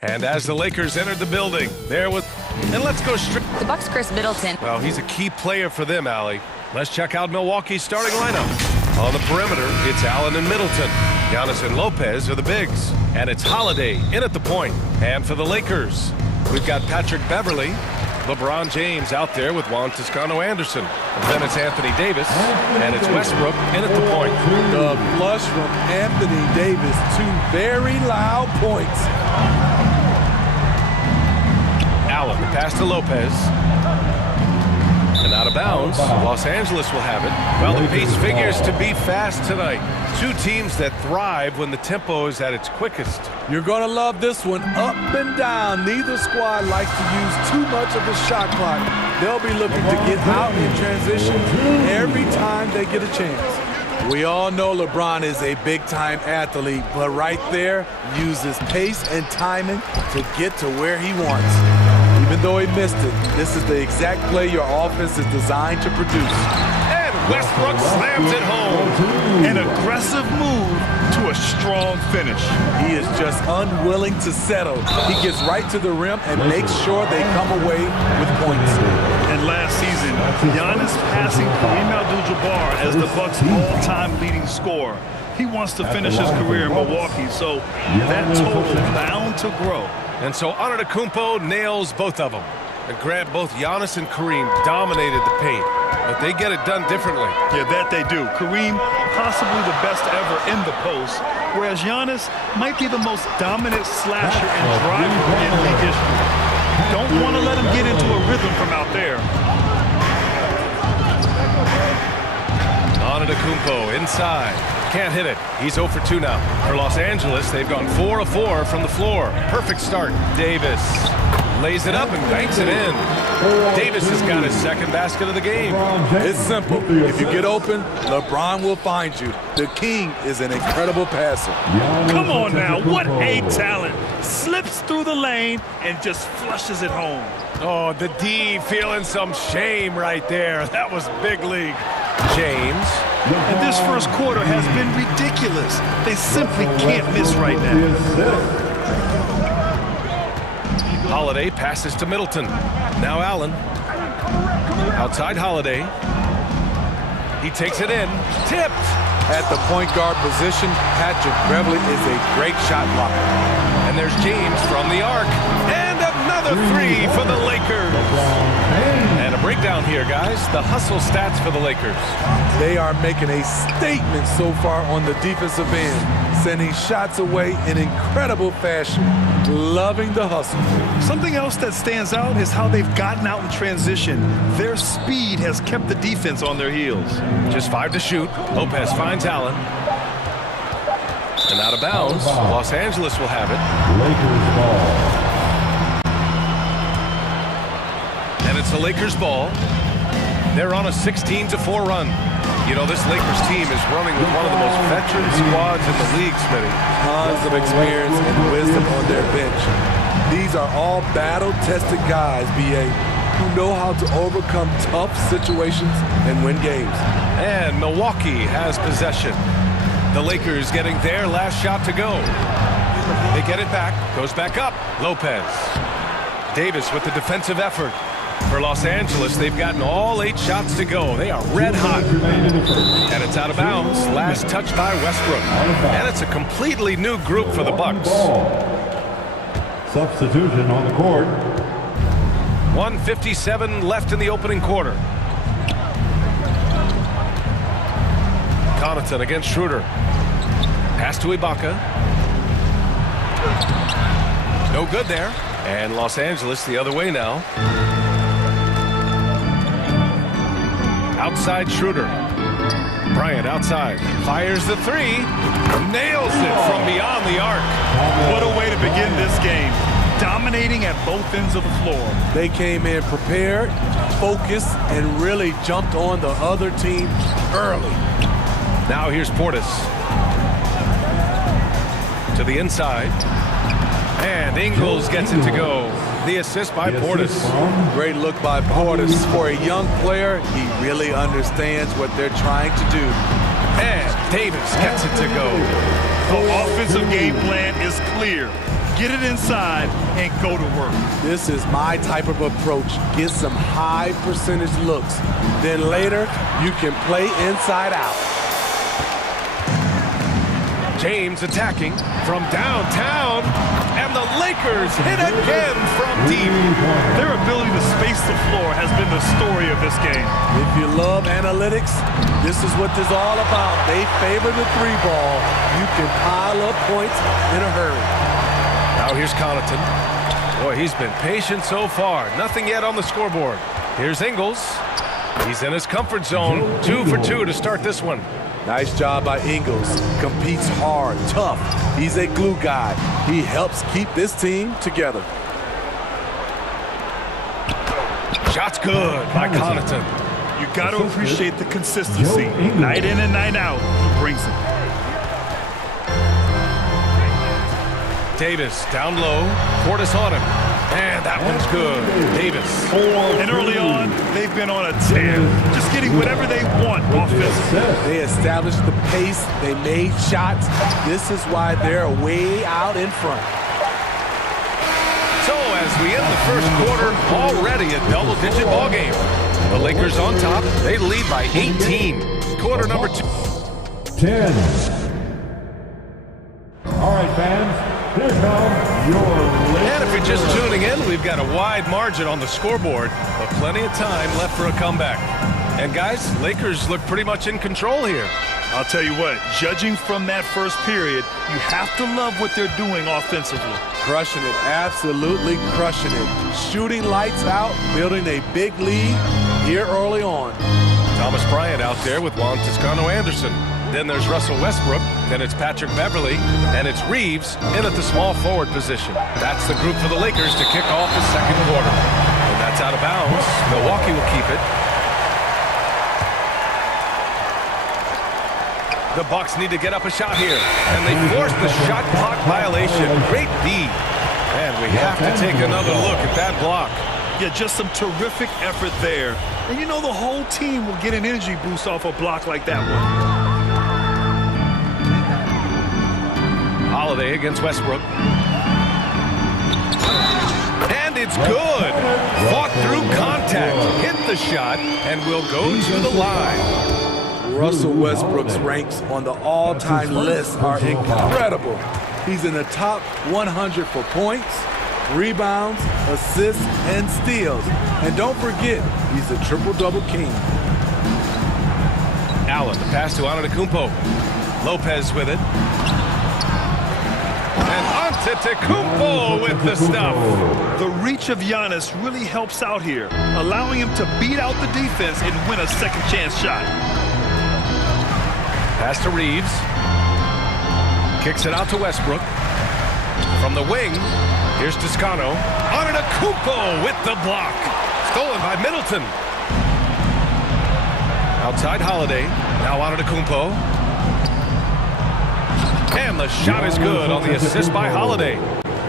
And as the Lakers entered the building, there was... And let's go straight... The Bucks' Chris Middleton. Well, he's a key player for them, Allie. Let's check out Milwaukee's starting lineup. On the perimeter, it's Allen and Middleton. Giannis and Lopez are the bigs. And it's Holiday in at the point. And for the Lakers, we've got Patrick Beverly, LeBron James out there with Juan Toscano-Anderson. Then it's Anthony Davis, and it's Westbrook in at the point. The flush from Anthony Davis, 2 very loud points. Allen, the pass to Lopez. And out of bounds, Los Angeles will have it. Well, the pace figures to be fast tonight. 2 teams that thrive when the tempo is at its quickest. You're going to love this one. Up and down. Neither squad likes to use too much of the shot clock. They'll be looking to get out in transition every time they get a chance. We all know LeBron is a big-time athlete, but right there, uses pace and timing to get to where he wants. Even though he missed it, this is the exact play your offense is designed to produce. And Westbrook slams it home. An aggressive move to a strong finish. He is just unwilling to settle. He gets right to the rim and makes sure they come away with points. And last season, Giannis passing Kareem Abdul-Jabbar as the Bucks' all-time leading scorer. He wants to finish his career in Milwaukee, so that total bound to grow. And so Antetokounmpo nails both of them. And Grant, both Giannis and Kareem dominated the paint, but they get it done differently. Yeah, that they do. Kareem, possibly the best ever in the post, whereas Giannis might be the most dominant slasher and driver in league history. Don't want to let him get into a rhythm from out there. Antetokounmpo inside. Can't hit it. He's 0 for 2 now. For Los Angeles, they've gone 4 of 4 from the floor. Perfect start. Davis lays it up and banks it in. Davis has got his second basket of the game. It's simple. If you get open, LeBron will find you. The king is an incredible passer. Come on now, what a talent. Slips through the lane and just flushes it home. Oh, the D feeling some shame right there. That was big league. James. And this first quarter has been ridiculous. They simply can't miss right now. Holiday passes to Middleton. Now Allen. Outside Holiday. He takes it in. Tipped. At the point guard position, Patrick Beverly is a great shot blocker. And there's James from the arc. And another 3 for the Lakers. And a breakdown here, guys. The hustle stats for the Lakers. They are making a statement so far on the defensive end, sending shots away in incredible fashion. Loving the hustle. Something else that stands out is how they've gotten out in transition. Their speed has kept the defense on their heels. Just 5 to shoot. Lopez finds Allen. And out of bounds. Los Angeles will have it. Lakers ball. And it's the Lakers ball. They're on a 16-4 run. You know, this Lakers team is running with one of the most veteran squads in the league, Smitty. Tons of experience and wisdom on their bench. These are all battle-tested guys, B.A., who know how to overcome tough situations and win games. And Milwaukee has possession. The Lakers getting their last shot to go. They get it back, goes back up. Lopez. Davis with the defensive effort. For Los Angeles, they've gotten all 8 shots to go. They are red hot. And it's out of bounds. Last touch by Westbrook. And it's a completely new group for the Bucks. Substitution on the court. 1:57 left in the opening quarter. Connaughton against Schroeder. Pass to Ibaka. No good there. And Los Angeles the other way now. Outside Schroeder. Bryant outside. Fires the three. Nails it from beyond the arc. What a way to begin this game. Dominating at both ends of the floor. They came in prepared, focused, and really jumped on the other team early. Now here's Portis. To the inside. And Ingles gets it to go. The assist by Portis. Great look by Portis. For a young player, he really understands what they're trying to do. And Davis gets it to go. The offensive game plan is clear. Get it inside and go to work. This is my type of approach. Get some high percentage looks. Then later, you can play inside out. James attacking from downtown. And the Lakers hit again from deep. Their ability to space the floor has been the story of this game. If you love analytics, this is what this is all about. They favor the three ball. You can pile up points in a hurry. Now here's Connaughton. Boy, he's been patient so far. Nothing yet on the scoreboard. Here's Ingles. He's in his comfort zone. 2 for 2 to start this one. Nice job by Ingles. Competes hard, tough. He's a glue guy. He helps keep this team together. Shot's good by Connaughton. You got to appreciate the consistency. Night in and night out, he brings it. Davis down low. Portis on him. And that one's good. Davis. And early on, they've been on a tear. Just getting whatever they want offensively. They established the pace. They made shots. This is why they're way out in front. So as we end the first quarter, already a double-digit ball game. The Lakers on top. They lead by 18. Quarter number 2. 10. All right, fans. Here come your Lakers. And if you're just tuning in, we've got a wide margin on the scoreboard, but plenty of time left for a comeback. And guys, Lakers look pretty much in control here. I'll tell you what, judging from that first period, you have to love what they're doing offensively. Crushing it, absolutely crushing it. Shooting lights out, building a big lead here early on. Thomas Bryant out there with Juan Toscano-Anderson. Then there's Russell Westbrook. Then it's Patrick Beverly. And it's Reeves in at the small forward position. That's the group for the Lakers to kick off the second quarter. And that's out of bounds. Milwaukee will keep it. The Bucks need to get up a shot here. And they force the shot clock violation. Great D. And we have to take another look at that block. Yeah, just some terrific effort there. And you know the whole team will get an energy boost off a block like that one. Holiday against Westbrook. And it's good. Fought through contact. Hit the shot and will go to the line. Russell Westbrook's ranks on the all-time list are incredible. He's in the top 100 for points, rebounds, assists, and steals. And don't forget, he's a triple-double king. Allen, the pass to Antetokounmpo. Lopez with it. And Antetokounmpo with the stuff. The reach of Giannis really helps out here, allowing him to beat out the defense and win a second chance shot. Pass to Reeves. Kicks it out to Westbrook. From the wing, here's Toscano. Antetokounmpo with the block. Stolen by Middleton. Outside Holiday. Now Antetokounmpo. And the shot is good on the assist by Holiday.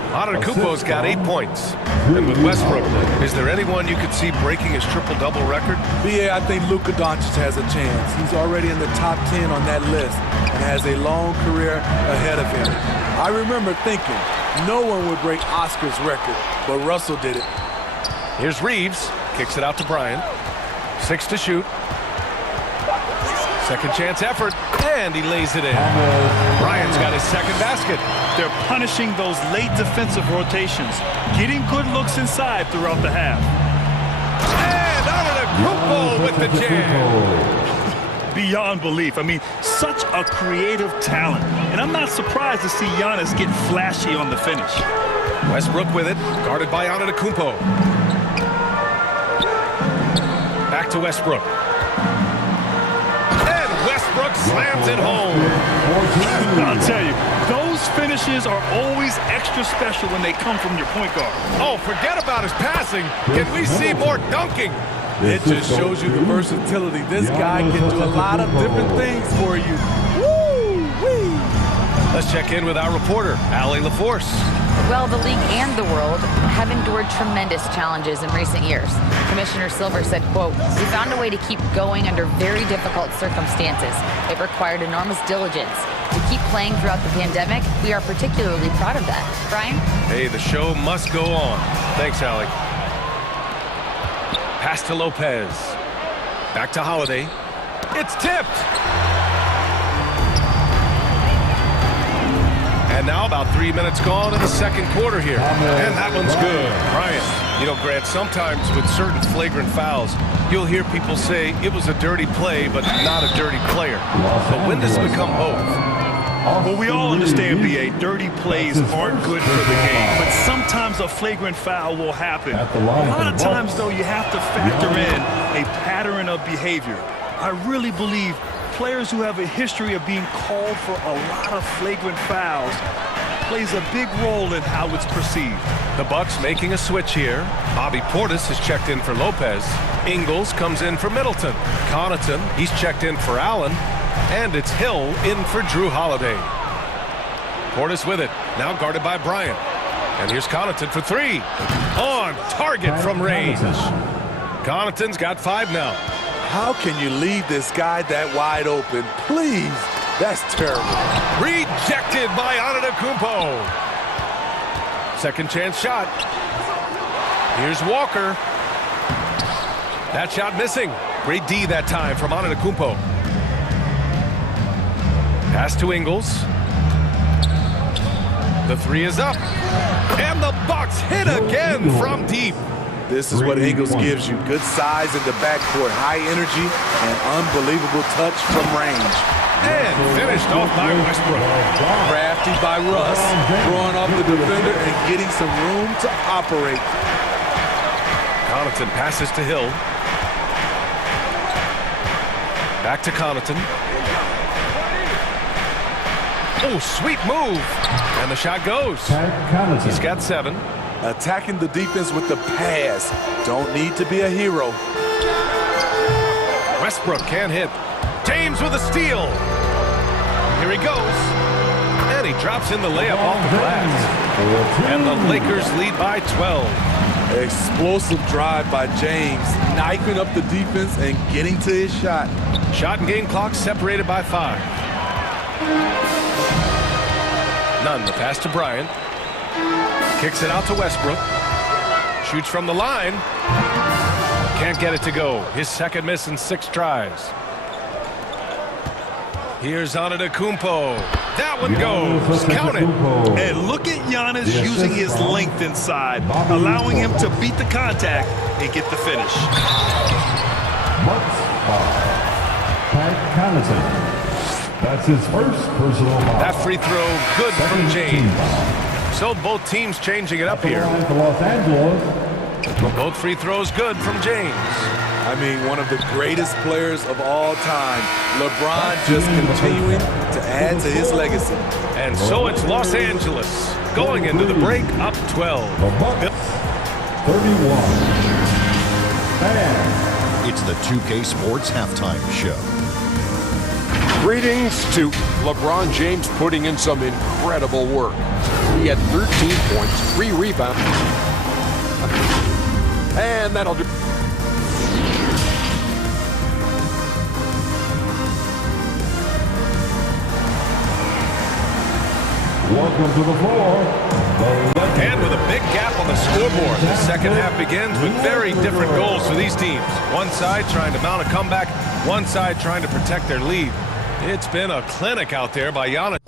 Antetokounmpo's got 8 points. And with Westbrook, is there anyone you could see breaking his triple-double record? Yeah, I think Luka Doncic has a chance. He's already in the top 10 on that list and has a long career ahead of him. I remember thinking no one would break Oscar's record, but Russell did it. Here's Reeves. Kicks it out to Bryant. 6 to shoot. Second chance effort, and he lays it in. Bryant's got his second basket. They're punishing those late defensive rotations, getting good looks inside throughout the half. And Antetokounmpo with the jam. beyond belief. I mean, such a creative talent. And I'm not surprised to see Giannis get flashy on the finish. Westbrook with it, guarded by Antetokounmpo. Back to Westbrook. And Westbrook slams it home. I'll tell you, those finishes are always extra special when they come from your point guard. Oh, forget about his passing. Can we see more dunking? It just shows you the versatility. This guy can do a lot of different things for you. Woo-wee! Let's check in with our reporter, Allie LaForce. Well, the league and the world have endured tremendous challenges in recent years. Commissioner Silver said, quote, "We found a way to keep going under very difficult circumstances. It required enormous diligence. To keep playing throughout the pandemic, we are particularly proud of that." Brian? Hey, the show must go on. Thanks, Allie. Pass to Lopez. Back to Holiday. It's tipped. And now about 3 minutes gone in the second quarter here. And that one's good. Brian, you know, Grant, sometimes with certain flagrant fouls, you'll hear people say it was a dirty play, but not a dirty player. But when does it become both? Well, we all understand, B.A., dirty plays aren't good for the game, but sometimes a flagrant foul will happen. A lot of times, though, you have to factor in a pattern of behavior. I really believe players who have a history of being called for a lot of flagrant fouls plays a big role in how it's perceived. The Bucks making a switch here. Bobby Portis has checked in for Lopez. Ingles comes in for Middleton. Connaughton, he's checked in for Allen. And it's Hill in for Drew Holiday. Portis with it, now guarded by Bryant. And here's Connaughton for three. On target from range. Connaughton's got 5 now. How can you leave this guy that wide open? Please. That's terrible. Rejected by Antetokounmpo. Second chance shot. Here's Walker. That shot missing. Great D that time from Antetokounmpo. Pass to Ingles. The 3 is up. And the Bucks hit again from deep. This is what Ingles gives you. Good size in the backcourt, high energy, and unbelievable touch from range. And finished off by Westbrook. Crafty by Russ, drawing off the defender and getting some room to operate. Connaughton passes to Hill. Back to Connaughton. Oh, sweet move. And the shot goes. He's got 7. Attacking the defense with the pass. Don't need to be a hero. Westbrook can't hit. James with a steal. Here he goes. And he drops in the layup off the glass. And the Lakers lead by 12. Explosive drive by James, knifing up the defense and getting to his shot. Shot and game clock separated by 5. None. The pass to Bryant. Kicks it out to Westbrook. Shoots from the line. Can't get it to go. His second miss in 6 tries. Here's Antetokounmpo. That one goes. Count it. And look at Giannis using his length inside, allowing him to beat the contact and get the finish. Pat Connaughton. That's his first personal foul. That free throw good from James. So both teams changing it up here. Los Angeles. Both free throws good from James. I mean, one of the greatest players of all time. LeBron just continuing to add to his legacy. And so it's Los Angeles going into the break up 12. The Bucks, 31. And it's the 2K Sports Halftime Show. Greetings to LeBron James putting in some incredible work. He had 13 points, 3 rebounds. And that'll do. Welcome to the floor. And with a big gap on the scoreboard, the second half begins with very different goals for these teams. One side trying to mount a comeback, one side trying to protect their lead. It's been a clinic out there by Giannis.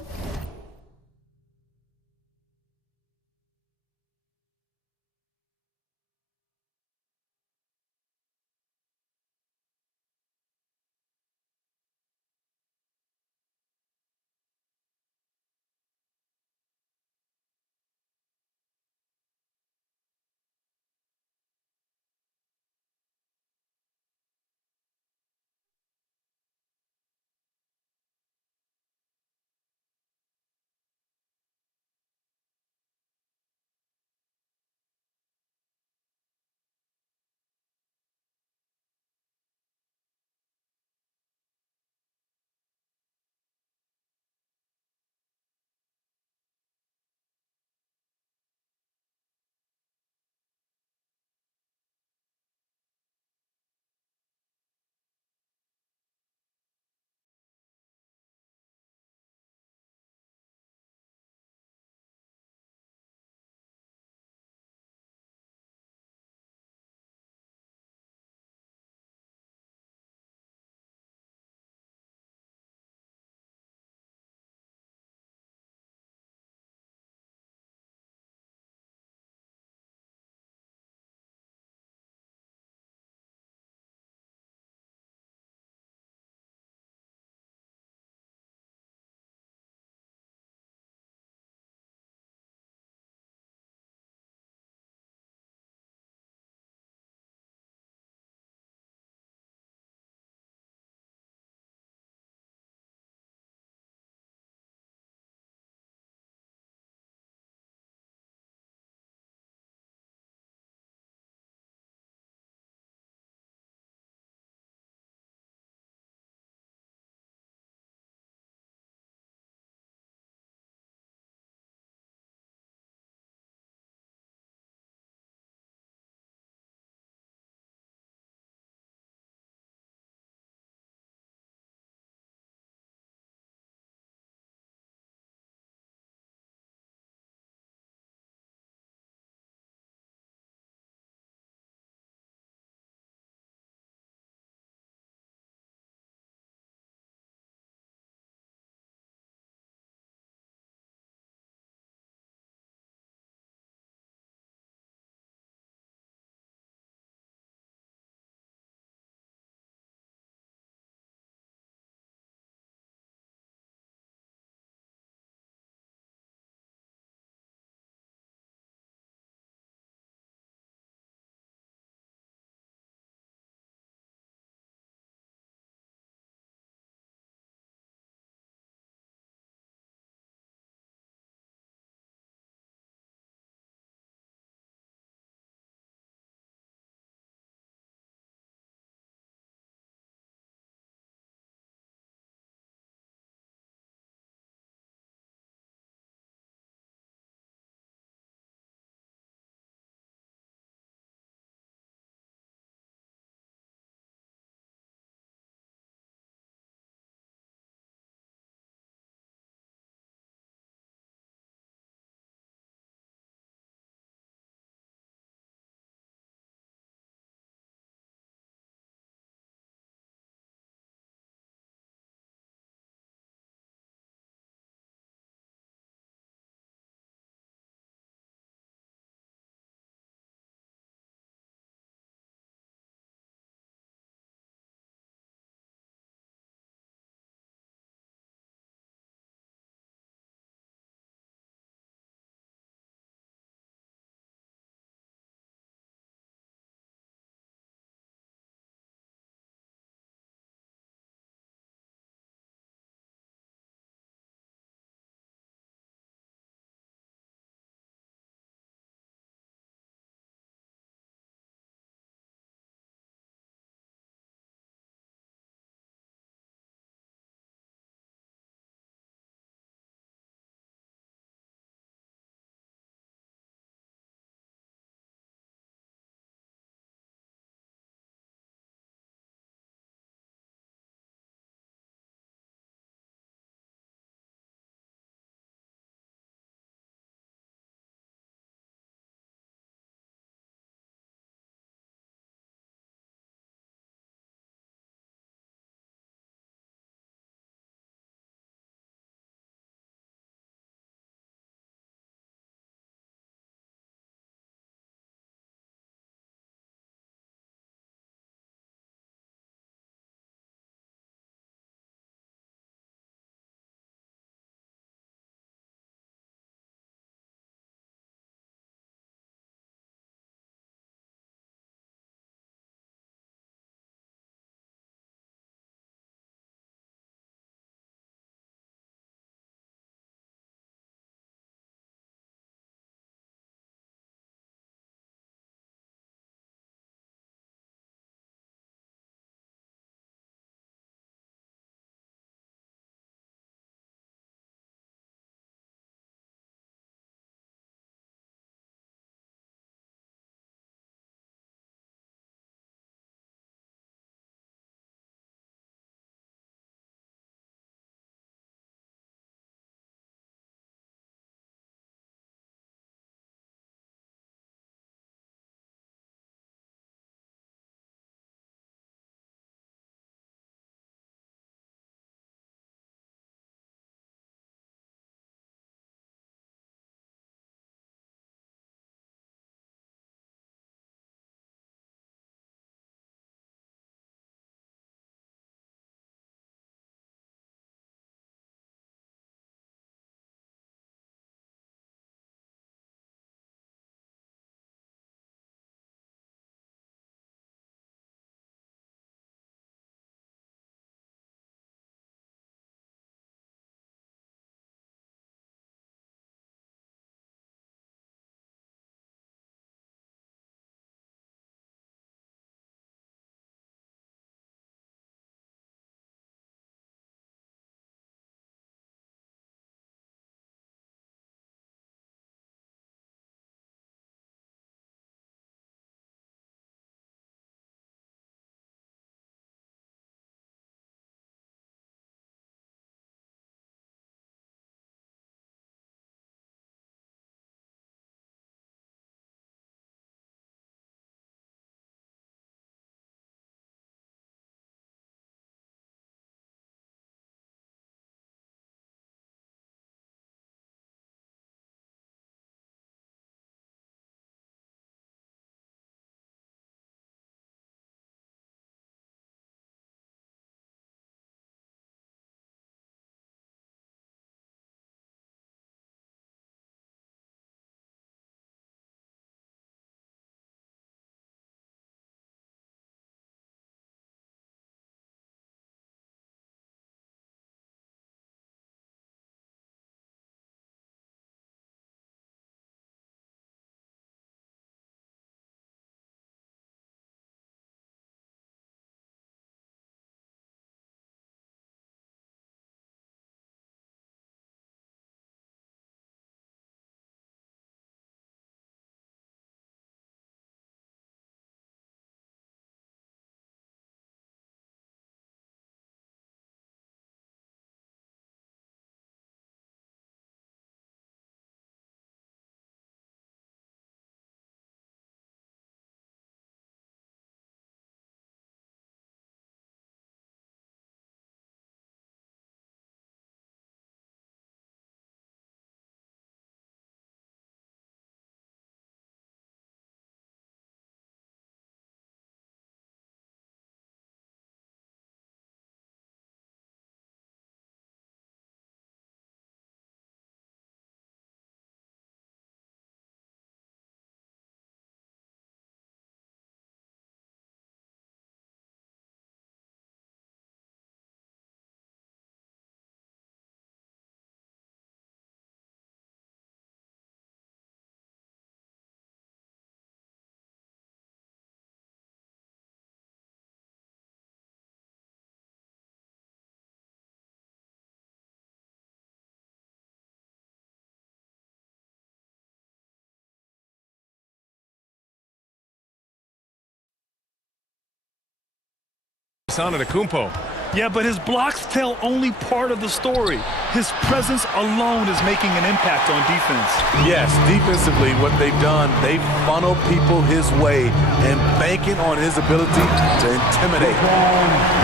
Antetokounmpo. Yeah, but his blocks tell only part of the story. His presence alone is making an impact on defense. Yes, defensively, what they've done, they've funneled people his way and banking on his ability to intimidate.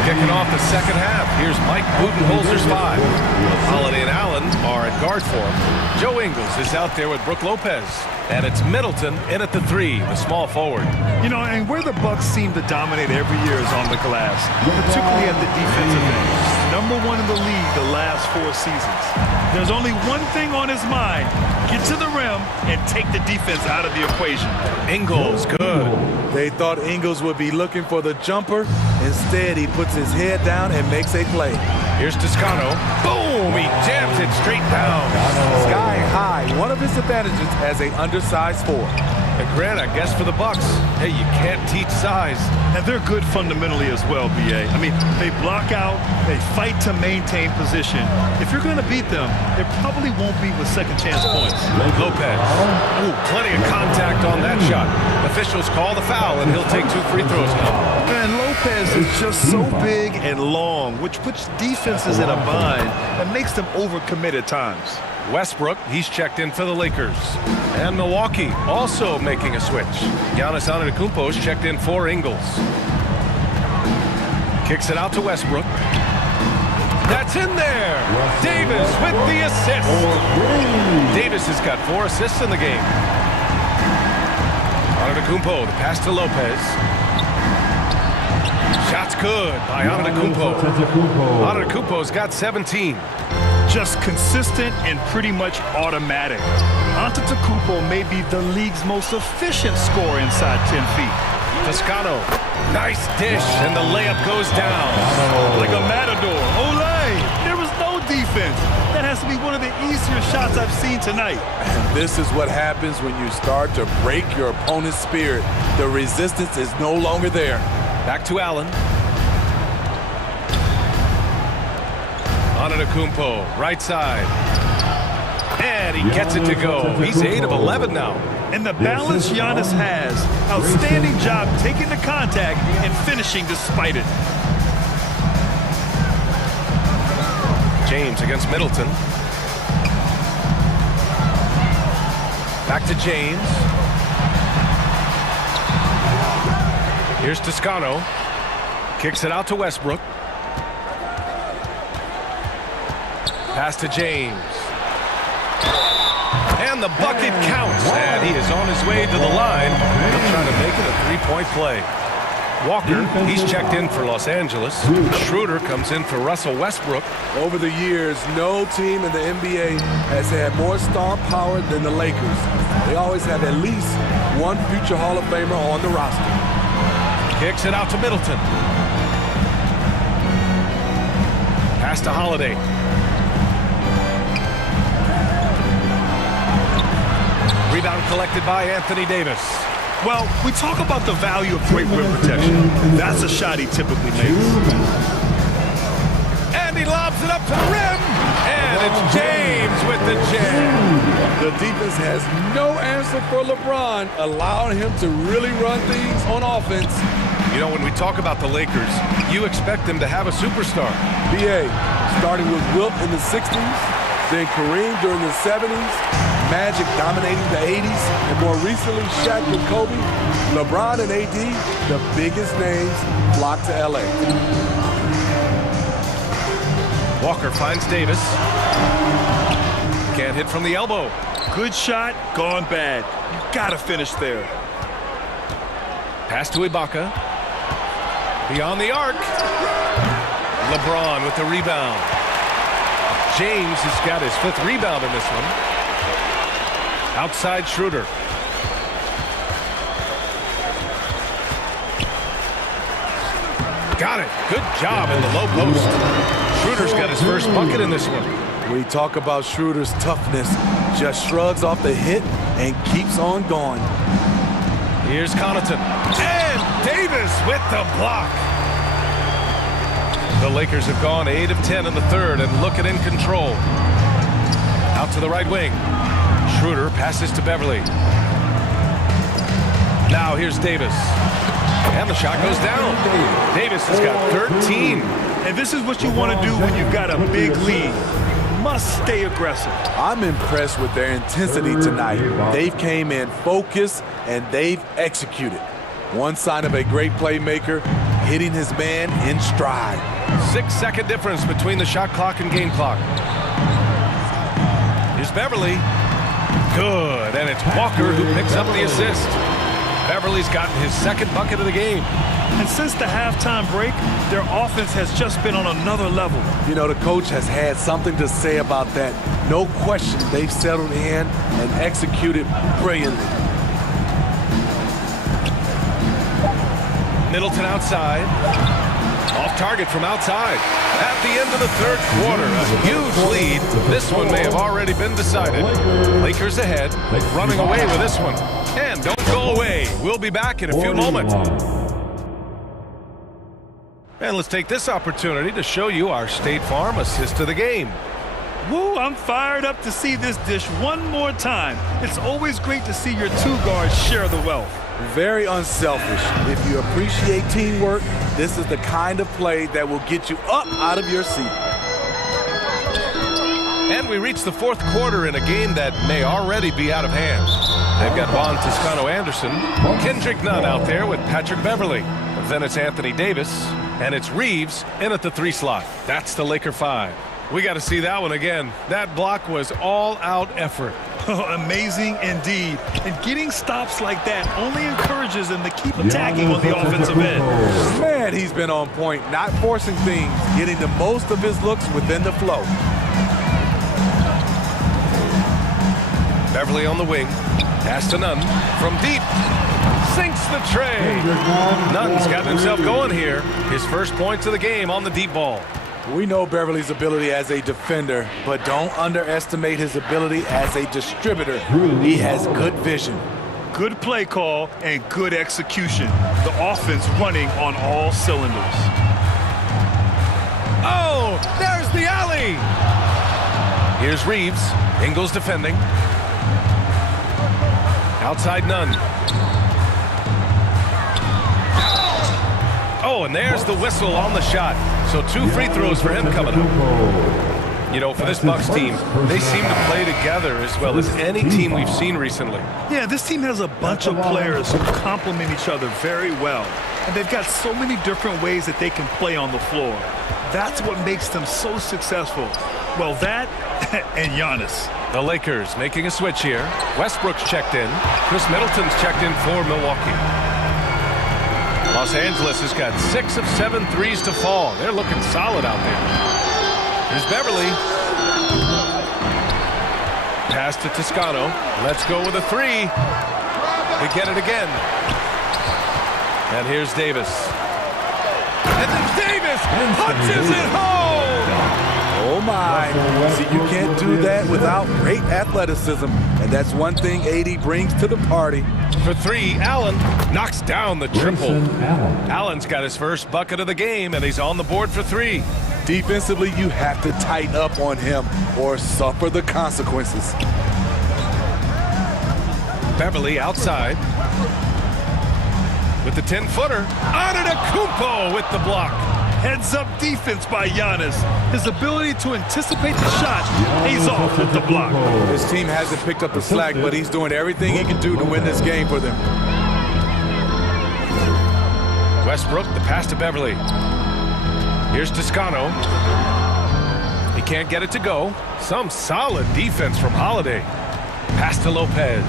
Kicking off the second half, here's Mike Budenholzer's 5. Holiday and Allen are at guard for him. Joe Ingles is out there with Brook Lopez. And it's Middleton in at the 3, the small forward. You know, and where the Bucks seem to dominate every year is on the glass, particularly at the defensive end. #1 in the league the last 4 seasons. There's only one thing on his mind: get to the rim and take the defense out of the equation. Ingles, good. They thought Ingles would be looking for the jumper. Instead, he puts his head down and makes a play. Here's Toscano. Boom! He jams it straight down. Sky high. One of his advantages as an undersized 4. And Grant, I guess for the Bucks, hey, you can't teach size. And they're good fundamentally as well, B.A. I mean, they block out, they fight to maintain position. If you're going to beat them, it probably won't be with second chance points. Lopez. Ooh, plenty of contact on that shot. Officials call the foul, and he'll take 2 free throws now. And Lopez is just so big and long, which puts defenses in a bind and makes them overcommit at times. Westbrook, he's checked in for the Lakers. And Milwaukee also making a switch. Giannis Antetokounmpo is checked in for Ingles. Kicks it out to Westbrook. That's in there. Davis with the assist. Davis has got 4 assists in the game. Antetokounmpo, the pass to Lopez. Shot's good by Antetokounmpo. Antetokounmpo's got 17. Just consistent and pretty much automatic. Antetokounmpo may be the league's most efficient scorer inside 10 feet. Toscano, nice dish, and the layup goes down. Like a matador. Olay! There was no defense. That has to be one of the easier shots I've seen tonight. And this is what happens when you start to break your opponent's spirit. The resistance is no longer there. Back to Allen. Antetokounmpo, right side. And he gets it to go. He's 8 of 11 now. And the balance Giannis has. Outstanding job taking the contact and finishing despite it. James against Middleton. Back to James. Here's Toscano. Kicks it out to Westbrook. Pass to James. And the bucket counts. And he is on his way to the line. He'll try to make it a 3-point play. Walker, he's checked in for Los Angeles. Schroeder comes in for Russell Westbrook. Over the years, no team in the NBA has had more star power than the Lakers. They always have at least one future Hall of Famer on the roster. Kicks it out to Middleton. Pass to Holiday. Rebound collected by Anthony Davis. Well, we talk about the value of great rim protection. That's a shot he typically makes. And he lobs it up to the rim. And it's James with the jam. The defense has no answer for LeBron, allowing him to really run things on offense. You know, when we talk about the Lakers, you expect them to have a superstar. B.A., starting with Wilt in the 60s, then Kareem during the 70s, Magic dominating the 80s, and more recently Shaq and Kobe, LeBron and AD, the biggest names, flock to LA. Walker finds Davis. Can't hit from the elbow. Good shot, gone bad. You gotta finish there. Pass to Ibaka. Beyond the arc. LeBron with the rebound. James has got his 5th rebound in this one. Outside Schroeder. Got it. Good job in the low post. Schroeder's got his first bucket in this one. We talk about Schroeder's toughness. Just shrugs off the hit and keeps on going. Here's Connaughton. And Davis with the block. The Lakers have gone 8 of 10 in the 3rd and looking in control. Out to the right wing. Schroeder passes to Beverly. Now here's Davis. And the shot goes down. Davis has got 13. And this is what you want to do when you've got a big lead. Must stay aggressive. I'm impressed with their intensity tonight. They've came in focused and they've executed. One sign of a great playmaker, hitting his man in stride. 6-second difference between the shot clock and game clock. Here's Beverly. Good, and it's Walker who picks up the assist. Beverly's gotten his second bucket of the game. And since the halftime break, their offense has just been on another level. You know, the coach has had something to say about that. No question, they've settled in and executed brilliantly. Middleton outside. Off target from outside. At the end of the third quarter, a huge lead. This one may have already been decided. Lakers ahead, running away with this one. And don't go away. We'll be back in a few moments. And let's take this opportunity to show you our State Farm assist of the game. Woo, I'm fired up to see this dish one more time. It's always great to see your two guards share the wealth. Very unselfish. If you appreciate teamwork, this is the kind of play that will get you up out of your seat. And we reach the fourth quarter in a game that may already be out of hand. They've got Juan Toscano-Anderson, Kendrick Nunn out there with Patrick Beverly. Then it's Anthony Davis, and it's Reeves in at the 3 slot. That's the Laker 5. We got to see that one again. That block was all-out effort. Amazing indeed. And getting stops like that only encourages them to keep attacking on the offensive end. Man, he's been on point, not forcing things, getting the most of his looks within the flow. Beverly on the wing. Pass to Nunn from deep. Sinks the tray. Nunn's gotten himself going here. His first points of the game on the deep ball. We know Beverly's ability as a defender, but don't underestimate his ability as a distributor. He has good vision. Good play call and good execution. The offense running on all cylinders. Oh, there's the alley. Here's Reeves. Ingles defending. Outside Nunn. Oh, and there's the whistle on the shot. So 2 free throws for him coming up. You know, for this Bucks team, they seem to play together as well as any team we've seen recently. Yeah, this team has a bunch of players who complement each other very well. And they've got so many different ways that they can play on the floor. That's what makes them so successful. Well, that and Giannis. The Lakers making a switch here. Westbrook's checked in. Chris Middleton's checked in for Milwaukee. Los Angeles has got 6 of 7 threes to fall. They're looking solid out there. Here's Beverly. Pass to Toscano. Let's go with a 3. They get it again. And here's Davis. And then Davis punches it home. Oh my. See, you can't do that without great athleticism. And that's one thing AD brings to the party. For 3, Allen knocks down the triple. Allen's got his first bucket of the game, and he's on the board for 3. Defensively, you have to tighten up on him or suffer the consequences. Beverly outside with the 10-footer. Antetokounmpo with the block. Heads-up defense by Giannis. His ability to anticipate the shot pays off with the block. His team hasn't picked up the slack, but he's doing everything he can do to win this game for them. Westbrook, the pass to Beverly. Here's Toscano. He can't get it to go. Some solid defense from Holiday. Pass to Lopez.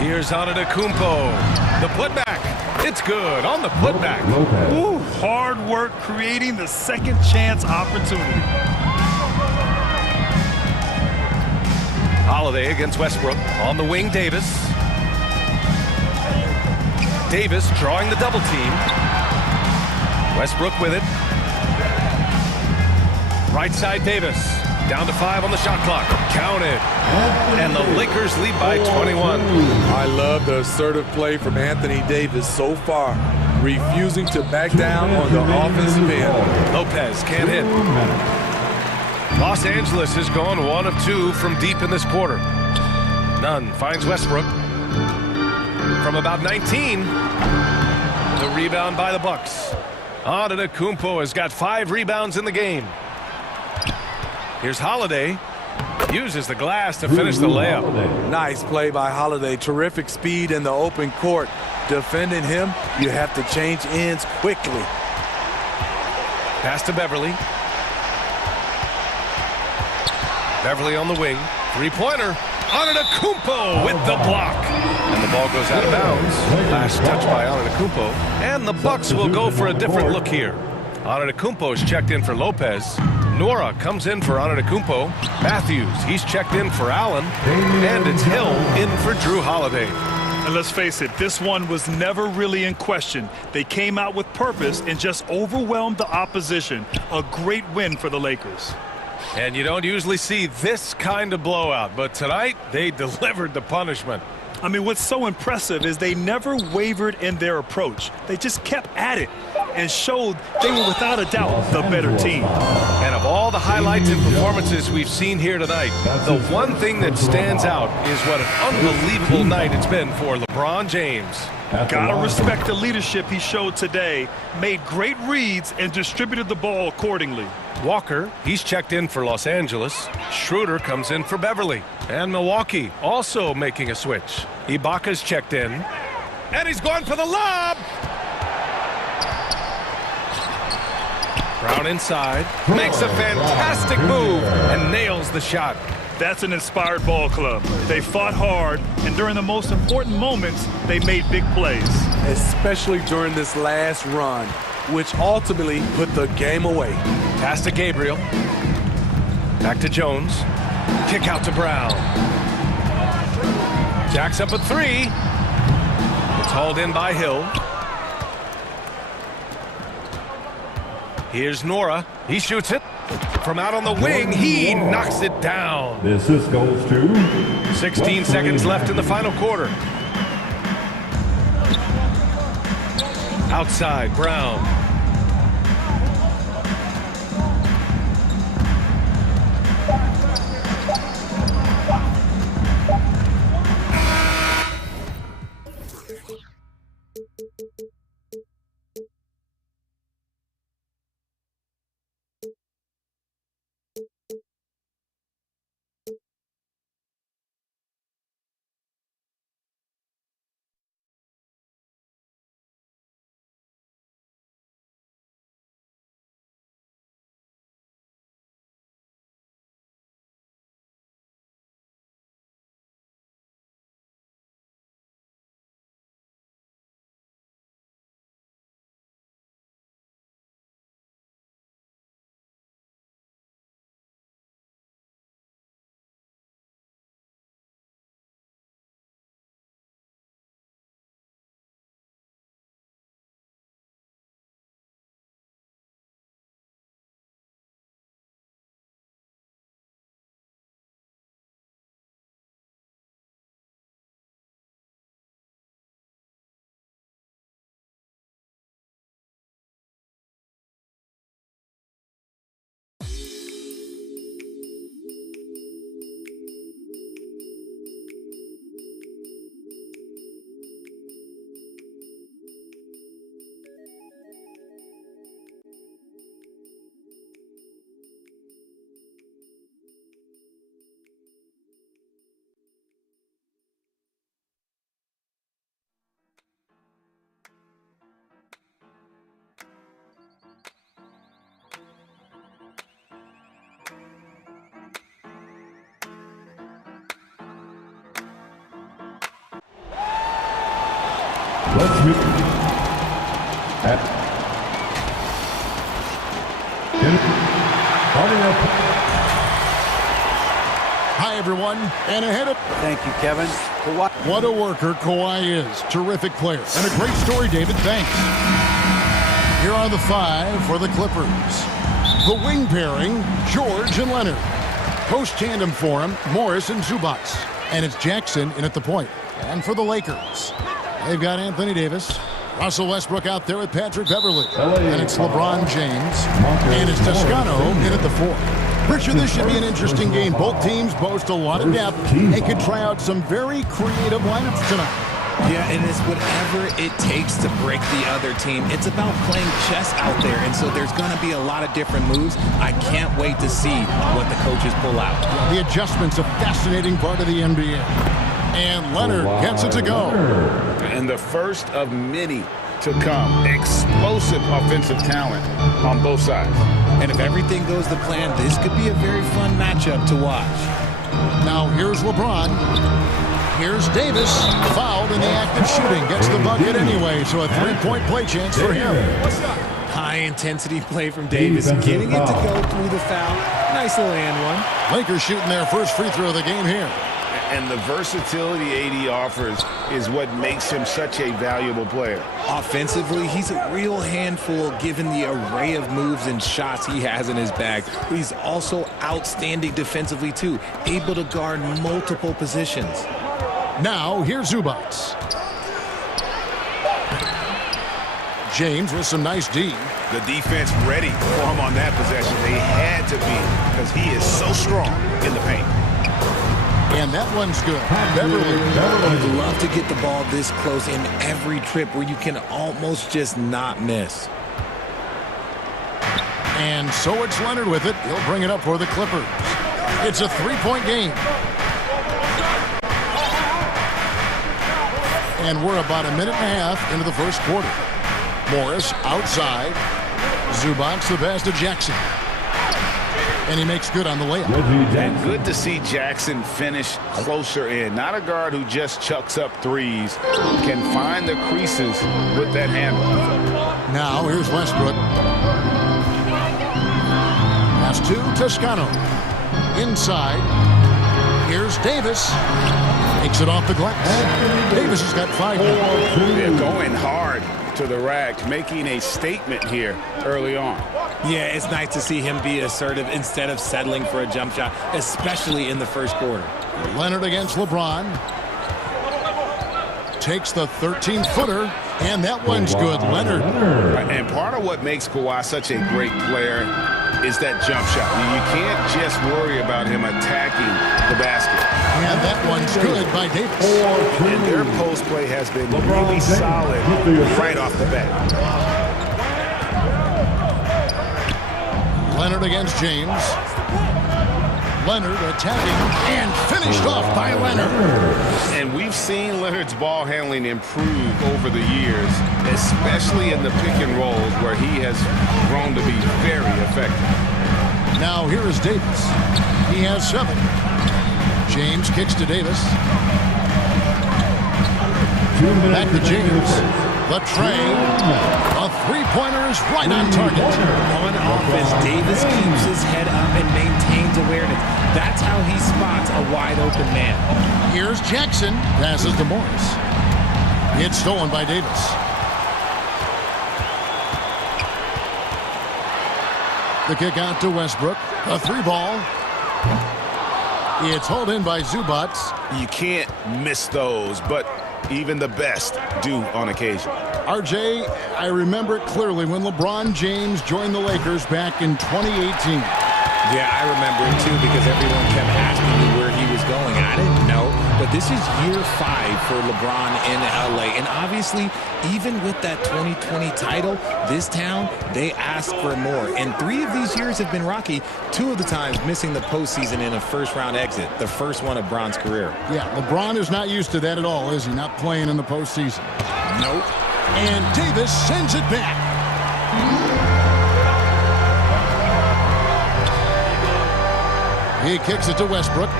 Here's Antetokounmpo. The putback. It's good on the putback. Ooh, hard work creating the second chance opportunity. Holiday against Westbrook. On the wing, Davis. Davis drawing the double team. Westbrook with it. Right side, Davis. Down to 5 on the shot clock. Counted. And the Lakers lead by 21. I love the assertive play from Anthony Davis so far, refusing to back down on the offensive end. Lopez can't hit. Los Angeles has gone 1 of 2 from deep in this quarter. Nunn finds Westbrook. from about 19. The rebound by the Bucks. Antetokounmpo has got 5 rebounds in the game. Here's Holiday. Uses the glass to finish the layup. Nice play by Holiday. Terrific speed in the open court. Defending him, you have to change ends quickly. Pass to Beverly. Beverly on the wing. Three-pointer. Antetokounmpo with the block. And the ball goes out of bounds. Last touch by Antetokounmpo. And the Bucks will go for a different look here. Antetokounmpo's checked in for Lopez. Nora comes in for Antetokounmpo. Matthews, he's checked in for Allen. And it's Hill in for Drew Holiday. And let's face it, this one was never really in question. They came out with purpose and just overwhelmed the opposition. A great win for the Lakers. And you don't usually see this kind of blowout, but tonight they delivered the punishment. I mean, what's so impressive is they never wavered in their approach. They just kept at it and showed they were without a doubt the better team. And of all the highlights and performances we've seen here tonight, the one thing that stands out is what an unbelievable night it's been for LeBron James. Gotta respect the leadership he showed today, made great reads and distributed the ball accordingly. Walker, he's checked in for Los Angeles. Schroeder comes in for Beverly. And Milwaukee also making a switch. Ibaka's checked in. And he's going for the lob! Brown inside, makes a fantastic move and nails the shot. That's an inspired ball club. They fought hard, and during the most important moments, they made big plays. Especially during this last run, which ultimately put the game away. Pass to Gabriel. Back to Jones. Kick out to Brown. Jacks up a 3. It's hauled in by Hill. Here's Nora. He shoots it. From out on the wing, he knocks it down. The assist goes to 16 seconds left in the final quarter. Outside, Brown. Let's meet at Hi, everyone, and ahead of... Thank you, Kevin. Kawhi. What a worker Kawhi is. Terrific player. And a great story, David. Thanks. Here are the 5 for the Clippers. The wing pairing, George and Leonard. Post tandem for him, Morris and Zubac. And it's Jackson in at the point. And for the Lakers, they've got Anthony Davis. Russell Westbrook out there with Patrick Beverly. And it's LeBron James. And it's Toscano in at the 4. Richard, this should be an interesting game. Both teams boast a lot of depth and could try out some very creative lineups tonight. Yeah, and it's whatever it takes to break the other team. It's about playing chess out there, and so there's going to be a lot of different moves. I can't wait to see what the coaches pull out. The adjustment's a fascinating part of the NBA. And Leonard gets it to go. And the first of many to come. Explosive offensive talent on both sides. And if everything goes to plan, this could be a very fun matchup to watch. Now here's LeBron. Here's Davis, fouled in the act of shooting. Gets the bucket anyway, so a three-point play chance for him. High-intensity play from Davis, getting it to go through the foul. Nice little and one. Lakers shooting their first free throw of the game here. And the versatility AD offers is what makes him such a valuable player. Offensively, he's a real handful given the array of moves and shots he has in his bag. But he's also outstanding defensively, too, able to guard multiple positions. Now, here's Zubats. James with some nice D. The defense ready for him on that possession. They had to be because he is so strong in the paint. And that one's good. Beverly. I'd love to get the ball this close in every trip where you can almost just not miss. And so it's Leonard with it. He'll bring it up for the Clippers. It's a three-point game. And we're about a minute and a half into the first quarter. Morris outside. Zubats the pass to Jackson. And he makes good on the layup. And good to see Jackson finish closer in. Not a guard who just chucks up threes. Can find the creases with that handle. Now here's Westbrook. Pass to Toscano. Inside. Here's Davis. Makes it off the glass. Davis has got 5 now. They're going hard to the rack, making a statement here early on. Yeah, it's nice to see him be assertive instead of settling for a jump shot, especially in the first quarter. Leonard against LeBron. Takes the 13-footer, and that one's good. Leonard. And part of what makes Kawhi such a great player is that jump shot. You can't just worry about him attacking the basket. And that one's good by Davis. And their post play has been really solid right off the bat. Leonard against James. Leonard attacking and finished off by Leonard. And we've seen Leonard's ball handling improve over the years, especially in the pick and rolls where he has grown to be very effective. Now here is Davis. He has 7. James kicks to Davis. Back to James. The tray. A three-pointer is right on target. On offense, Davis keeps his head up and maintains awareness. That's how he spots a wide-open man. Here's Jackson. Passes to Morris. It's stolen by Davis. The kick out to Westbrook. A 3-ball. It's hauled in by Zubats. You can't miss those, but even the best do on occasion. RJ, I remember it clearly when LeBron James joined the Lakers back in 2018. Yeah, I remember it too because everyone kept asking me where he was going. I didn't know, but this is year 5 for LeBron in LA. And obviously, even with that 2020 title, this town, they asked for more. And 3 of these years have been rocky, 2 of the times missing the postseason in a first-round exit, the first one of Bron's career. Yeah, LeBron is not used to that at all, is he? Not playing in the postseason. Nope. And Davis sends it back. He kicks it to Westbrook.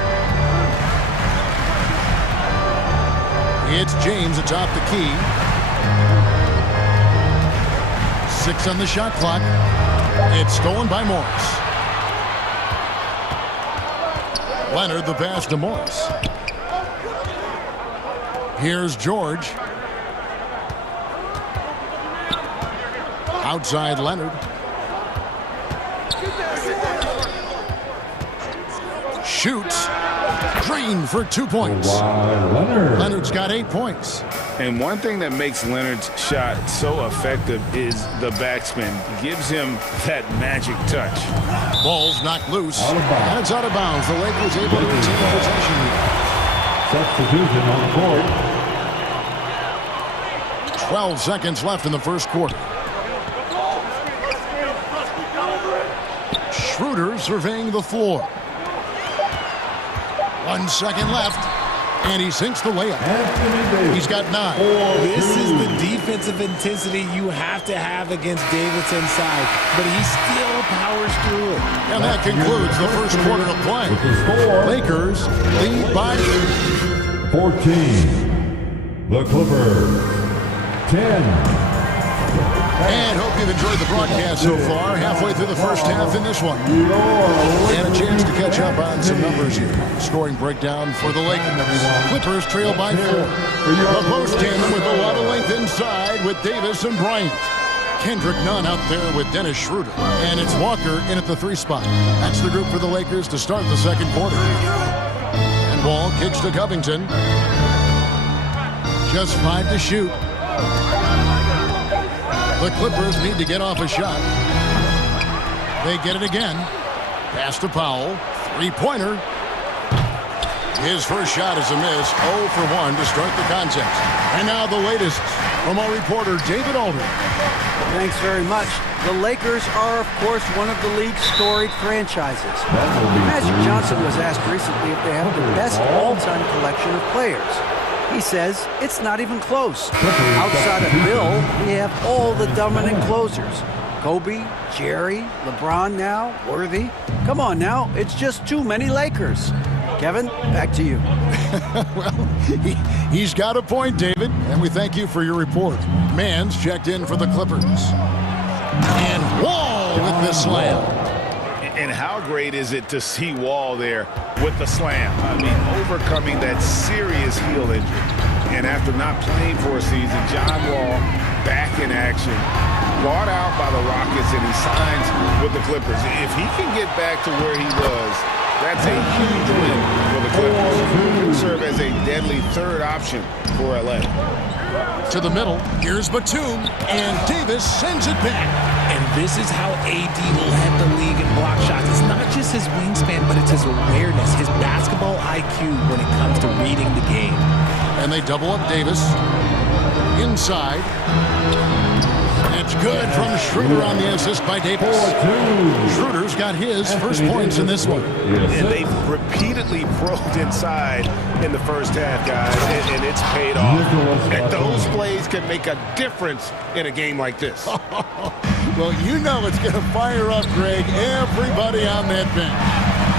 It's James atop the key. 6 on the shot clock. It's stolen by Morris. Leonard the pass to Morris. Here's George. Outside Leonard. Shoots. Drained for 2 points. Leonard's got 8 points. And one thing that makes Leonard's shot so effective is the backspin. Gives him that magic touch. Ball's knocked loose. And it's out of bounds. The Lakers able to retain possession. Substitution on the court. 12 seconds left in the first quarter. Schroeder surveying the floor. 1 second left, and he sinks the layup. He's got 9. This is the defensive intensity you have to have against Davis inside, but he still powers through it. And that concludes the first quarter of play. Lakers lead by 14. The Clippers 10. And hope you've enjoyed the broadcast so far. Halfway through the first half in this one. And a chance to catch up on some numbers here. Scoring breakdown for the Lakers. Clippers trail by 4. The post tandem with a lot of length inside with Davis and Bryant. Kendrick Nunn out there with Dennis Schroeder. And it's Walker in at the 3 spot. That's the group for the Lakers to start the second quarter. And Wall kicks to Covington. Just 5 to shoot. The Clippers need to get off a shot. They get it again. Pass to Powell. 3-pointer. His first shot is a miss. 0 for 1 to start the contest. And now the latest from our reporter, David Aldridge. Thanks very much. The Lakers are, of course, one of the league's storied franchises. Magic Johnson was asked recently if they have the best all-time collection of players. He says it's not even close. Outside of Bill, we have all the dominant closers. Kobe, Jerry, LeBron now, Worthy. Come on now, it's just too many Lakers. Kevin, back to you. Well, he's got a point, David, and we thank you for your report. Mans checked in for the Clippers. And Wall with the slam. And how great is it to see Wall there with the slam? I mean, overcoming that serious heel injury. And after not playing for a season, John Wall back in action. Bought out by the Rockets, and he signs with the Clippers. If he can get back to where he was, that's a huge win for the Clippers. He can serve as a deadly third option for LA. To the middle, here's Batum, and Davis sends it back. And this is how AD led the league in block shots. It's not just his wingspan, but it's his awareness, his basketball IQ when it comes to reading the game. And they double up Davis. Inside. It's good from Schroeder on the assist by Davis. Schroeder's got his first points in this one. And they've repeatedly probed inside in the first half, guys, and it's paid off. And those plays can make a difference in a game like this. Well, you know it's going to fire up, Greg, everybody on that bench.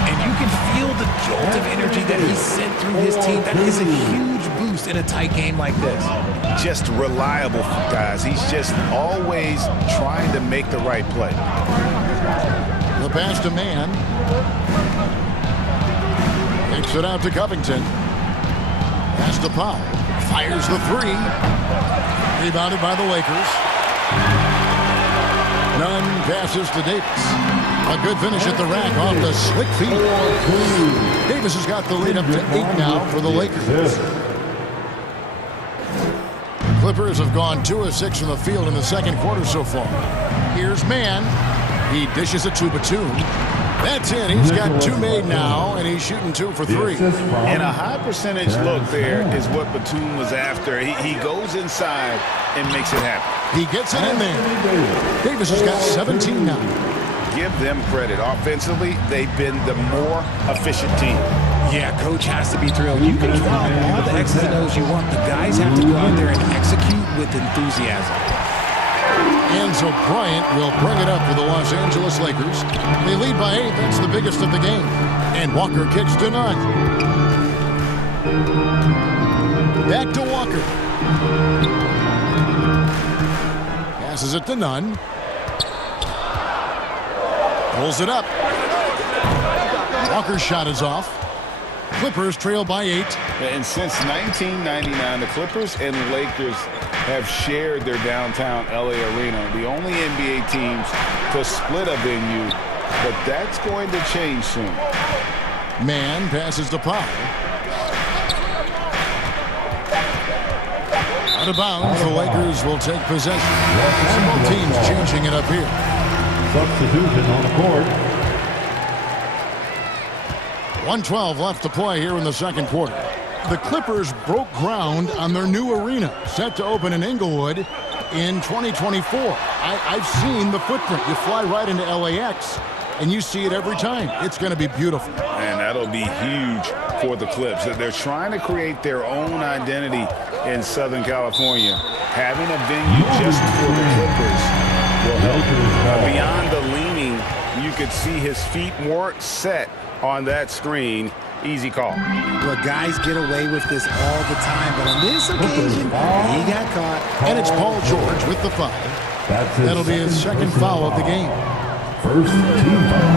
And you can feel the jolt of energy that he sent through his team. That is a huge boost in a tight game like this. Just reliable, guys. He's just always trying to make the right play. The pass to Man. Kicks it out to Covington. Pass to Powell. Fires the 3. Rebounded by the Lakers. Nunn passes to Davis. A good finish at the rack off the slick feet. Davis has got the lead up to 8 now for the Lakers. Clippers have gone 2 of 6 from the field in the second quarter so far. Here's Man. He dishes it to Batum. That's in. He's got 2 made now, and he's shooting 2 for 3. And a high percentage look there is what Batum was after. He goes inside and makes it happen. He gets it in there. Davis has got 17 now. Give them credit. Offensively, they've been the more efficient team. Yeah, coach has to be thrilled. You can draw all the X's and O's you want. The guys have to go out there and execute with enthusiasm. And so Bryant will bring it up for the Los Angeles Lakers. They lead by 8. That's the biggest of the game. And Walker kicks to Nunn. Back to Walker. Passes it to Nunn. Pulls it up. Walker's shot is off. Clippers trail by 8. And since 1999, the Clippers and Lakers have shared their downtown LA arena, the only NBA teams to split a venue, but that's going to change soon. Man passes to Powell. Out of bounds, the Lakers will take possession. Both teams changing it up here. Substitution on the court. 1:12 left to play here in the second quarter. The Clippers broke ground on their new arena, set to open in Inglewood in 2024. I've seen the footprint. You fly right into LAX, and you see it every time. It's going to be beautiful. And that'll be huge for the Clips. They're trying to create their own identity in Southern California. Having a venue just for the Clippers will help. Beyond the leaning, you could see his feet more set on that screen. Easy call. Well, guys get away with this all the time, but on this occasion, he got caught. And it's Paul George with the foul. That'll be his second foul of the game. First team foul.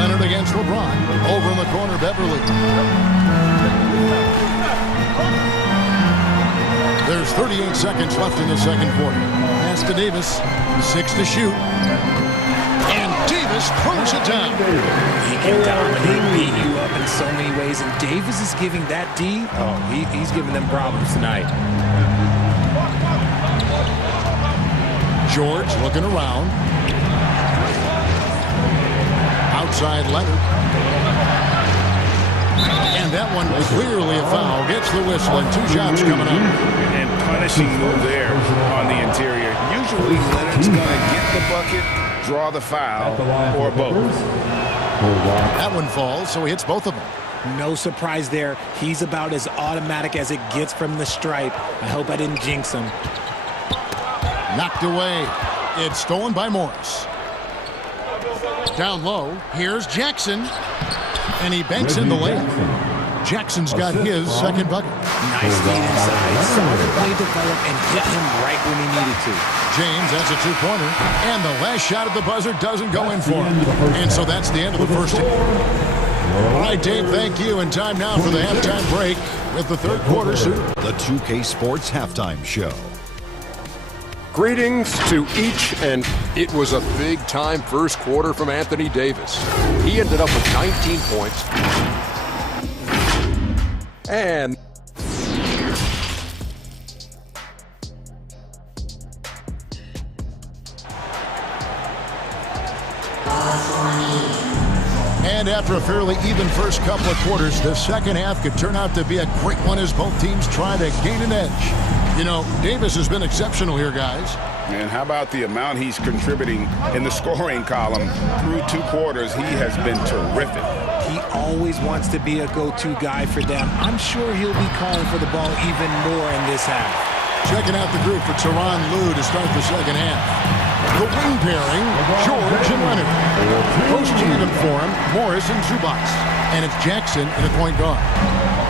Leonard against LeBron. Over in the corner, Beverly. There's 38 seconds left in the second quarter. Pass to Davis. 6 to shoot. And Davis throws it down. He can dominate, beat you up in so many ways, and Davis is giving that D. Oh, he's giving them problems tonight. George looking around. Outside Leonard. And that one clearly a foul. Gets the whistle and 2 shots coming up. And punishing move there on the interior. Usually Leonard's going to get the bucket, draw the foul, or both. That one falls, so he hits both of them. No surprise there. He's about as automatic as it gets from the stripe. I hope I didn't jinx him. Knocked away. It's stolen by Morris. Down low. Here's Jackson. And he banks in the layup. Jackson's got his second bucket. Nice feed inside. Saw the play develop and hit him right when he needed to. James has a 2-pointer. And the last shot at the buzzer doesn't go in for him. And so that's the end of the first half. All right, Dave, thank you. And time now for the halftime break with the third quarter suit. The 2K Sports Halftime Show. Greetings to each, and it was a big-time first quarter from Anthony Davis. He ended up with 19 points. And after a fairly even first couple of quarters, the second half could turn out to be a great one as both teams try to gain an edge. You know, Davis has been exceptional here, guys. And how about the amount he's contributing in the scoring column through 2 quarters? He has been terrific. He always wants to be a go-to guy for them. I'm sure he'll be calling for the ball even more in this half. Checking out the group for Tyronn Lue to start the second half. The wing pairing, George and Leonard. Post even for him, Morris and Zubac. And it's Jackson in the point guard.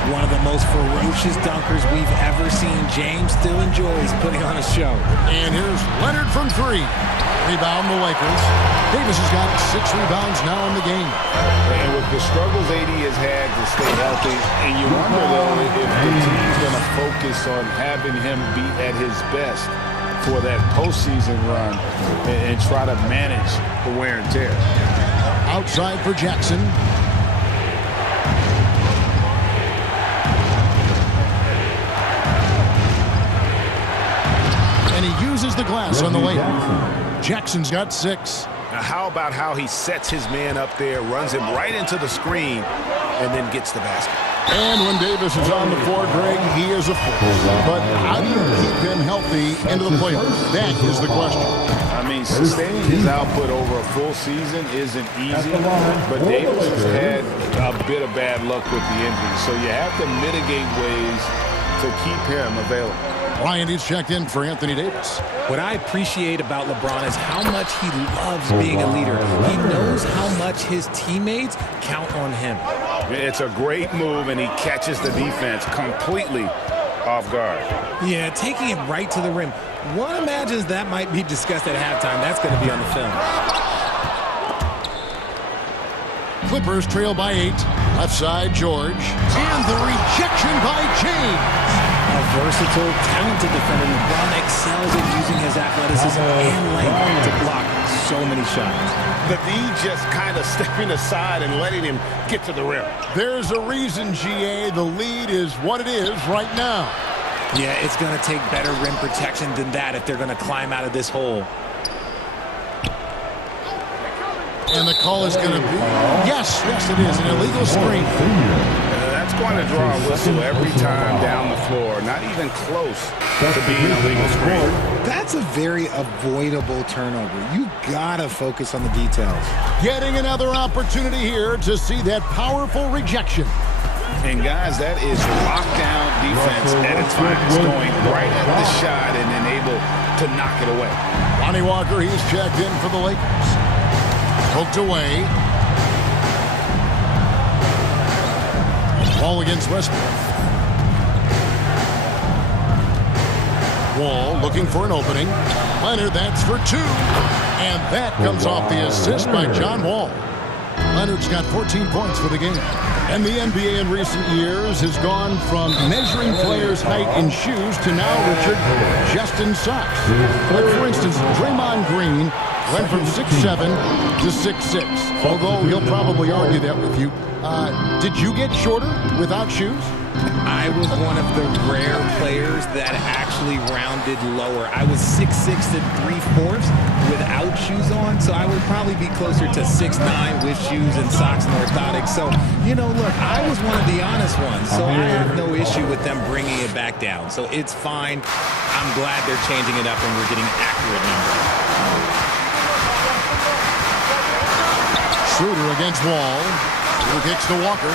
One of the most ferocious dunkers we've ever seen. James still enjoys putting on a show. And here's Leonard from 3. Rebound the Lakers. Davis has got 6 rebounds now in the game. And with the struggles AD has had to stay healthy, and you wonder, though, if the team's going to focus on having him be at his best for that postseason run and try to manage the wear and tear. Outside for Jackson. And he uses the glass on the layup. Jackson's got 6. Now, how about how he sets his man up there, runs him right into the screen, and then gets the basket? And when Davis is on the floor, Greg, he is a force. But how do you keep him healthy into the playoffs? That is the question. I mean, sustaining his output over a full season isn't easy, but Davis has had a bit of bad luck with the injury, so you have to mitigate ways to keep him available. Ryan, he's checked in for Anthony Davis. What I appreciate about LeBron is how much he loves being a leader. He knows how much his teammates count on him. It's a great move, and he catches the defense completely off guard. Yeah, taking it right to the rim. One imagines that might be discussed at halftime. That's going to be on the film. Clippers trail by 8. Left side, George. And the rejection by James. A versatile, talented defender. LeBron excels at using his athleticism and length to block so many shots. The D just kind of stepping aside and letting him get to the rim. There's a reason, GA. The lead is what it is right now. Yeah, it's going to take better rim protection than that if they're going to climb out of this hole. And the call is going to be, yes, it is, an illegal screen. That's going to draw a whistle every time down the floor. Not even close to being a legal screen. That's a very avoidable turnover. You gotta focus on the details. Getting another opportunity here to see that powerful rejection. And guys, that is lockdown defense at its finest, going right at the shot and then able to knock it away. Lonnie Walker, he's checked in for the Lakers. Poked away. Ball against Westbrook. Wall looking for an opening. Leonard, that's for two. And that comes off the assist by John Wall. Leonard's got 14 points for the game. And the NBA in recent years has gone from measuring players' height in shoes to now, Richard, just in socks. Like, for instance, Draymond Green went from 6'7" to 6'6", although he'll probably argue that with you. Did you get shorter without shoes? I was one of the rare players that actually rounded lower. I was 6'6" and 3/4 without shoes on, so I would probably be closer to 6'9" with shoes and socks and orthotics. So, you know, look, I was one of the honest ones, so I have no issue with them bringing it back down. So it's fine. I'm glad they're changing it up and we're getting accurate numbers. Schroeder against Wall. Who kicks to Walker.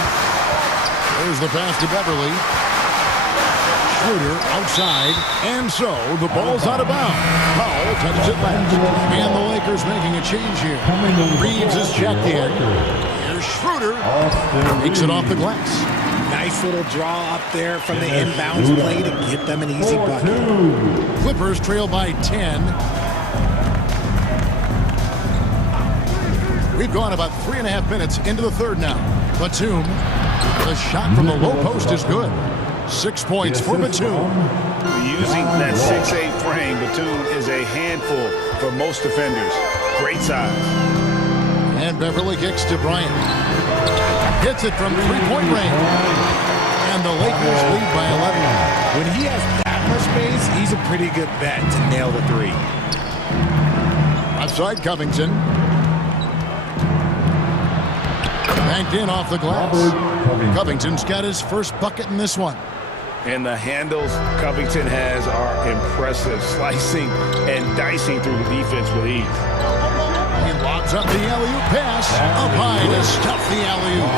There's the pass to Beverly. Schroeder outside. And so the ball's out of bounds. Powell touches it last. And the Lakers making a change here. Reeves is checked in. Here's Schroeder. Takes it off the glass. Nice little draw up there from the inbounds play to get them an easy bucket. Clippers trail by 10. We've gone about 3.5 minutes into the third now. Batum, the shot from the low post is good. 6 points for Batum. Using that 6'8" frame, Batum is a handful for most defenders. Great size. And Beverly kicks to Bryant. Hits it from three-point range. And the Lakers lead by 11. When he has that much space, he's a pretty good bet to nail the three. Outside Covington. Banked in off the glass. Covington's got his first bucket in this one. And the handles Covington has are impressive, slicing and dicing through the defense with ease. He lobs up the alley-oop pass. Up high to stuff the alley-oop.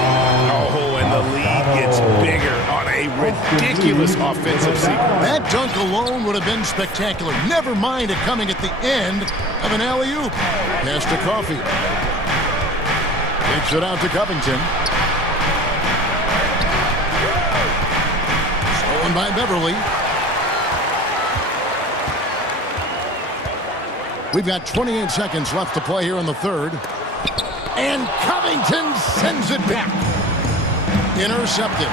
Oh, and the lead gets bigger on a ridiculous offensive sequence. That dunk alone would have been spectacular. Never mind it coming at the end of an alley-oop. Pass to Coffey. Takes it out to Covington. Stolen by Beverly. We've got 28 seconds left to play here in the third. And Covington sends it back. Intercepted.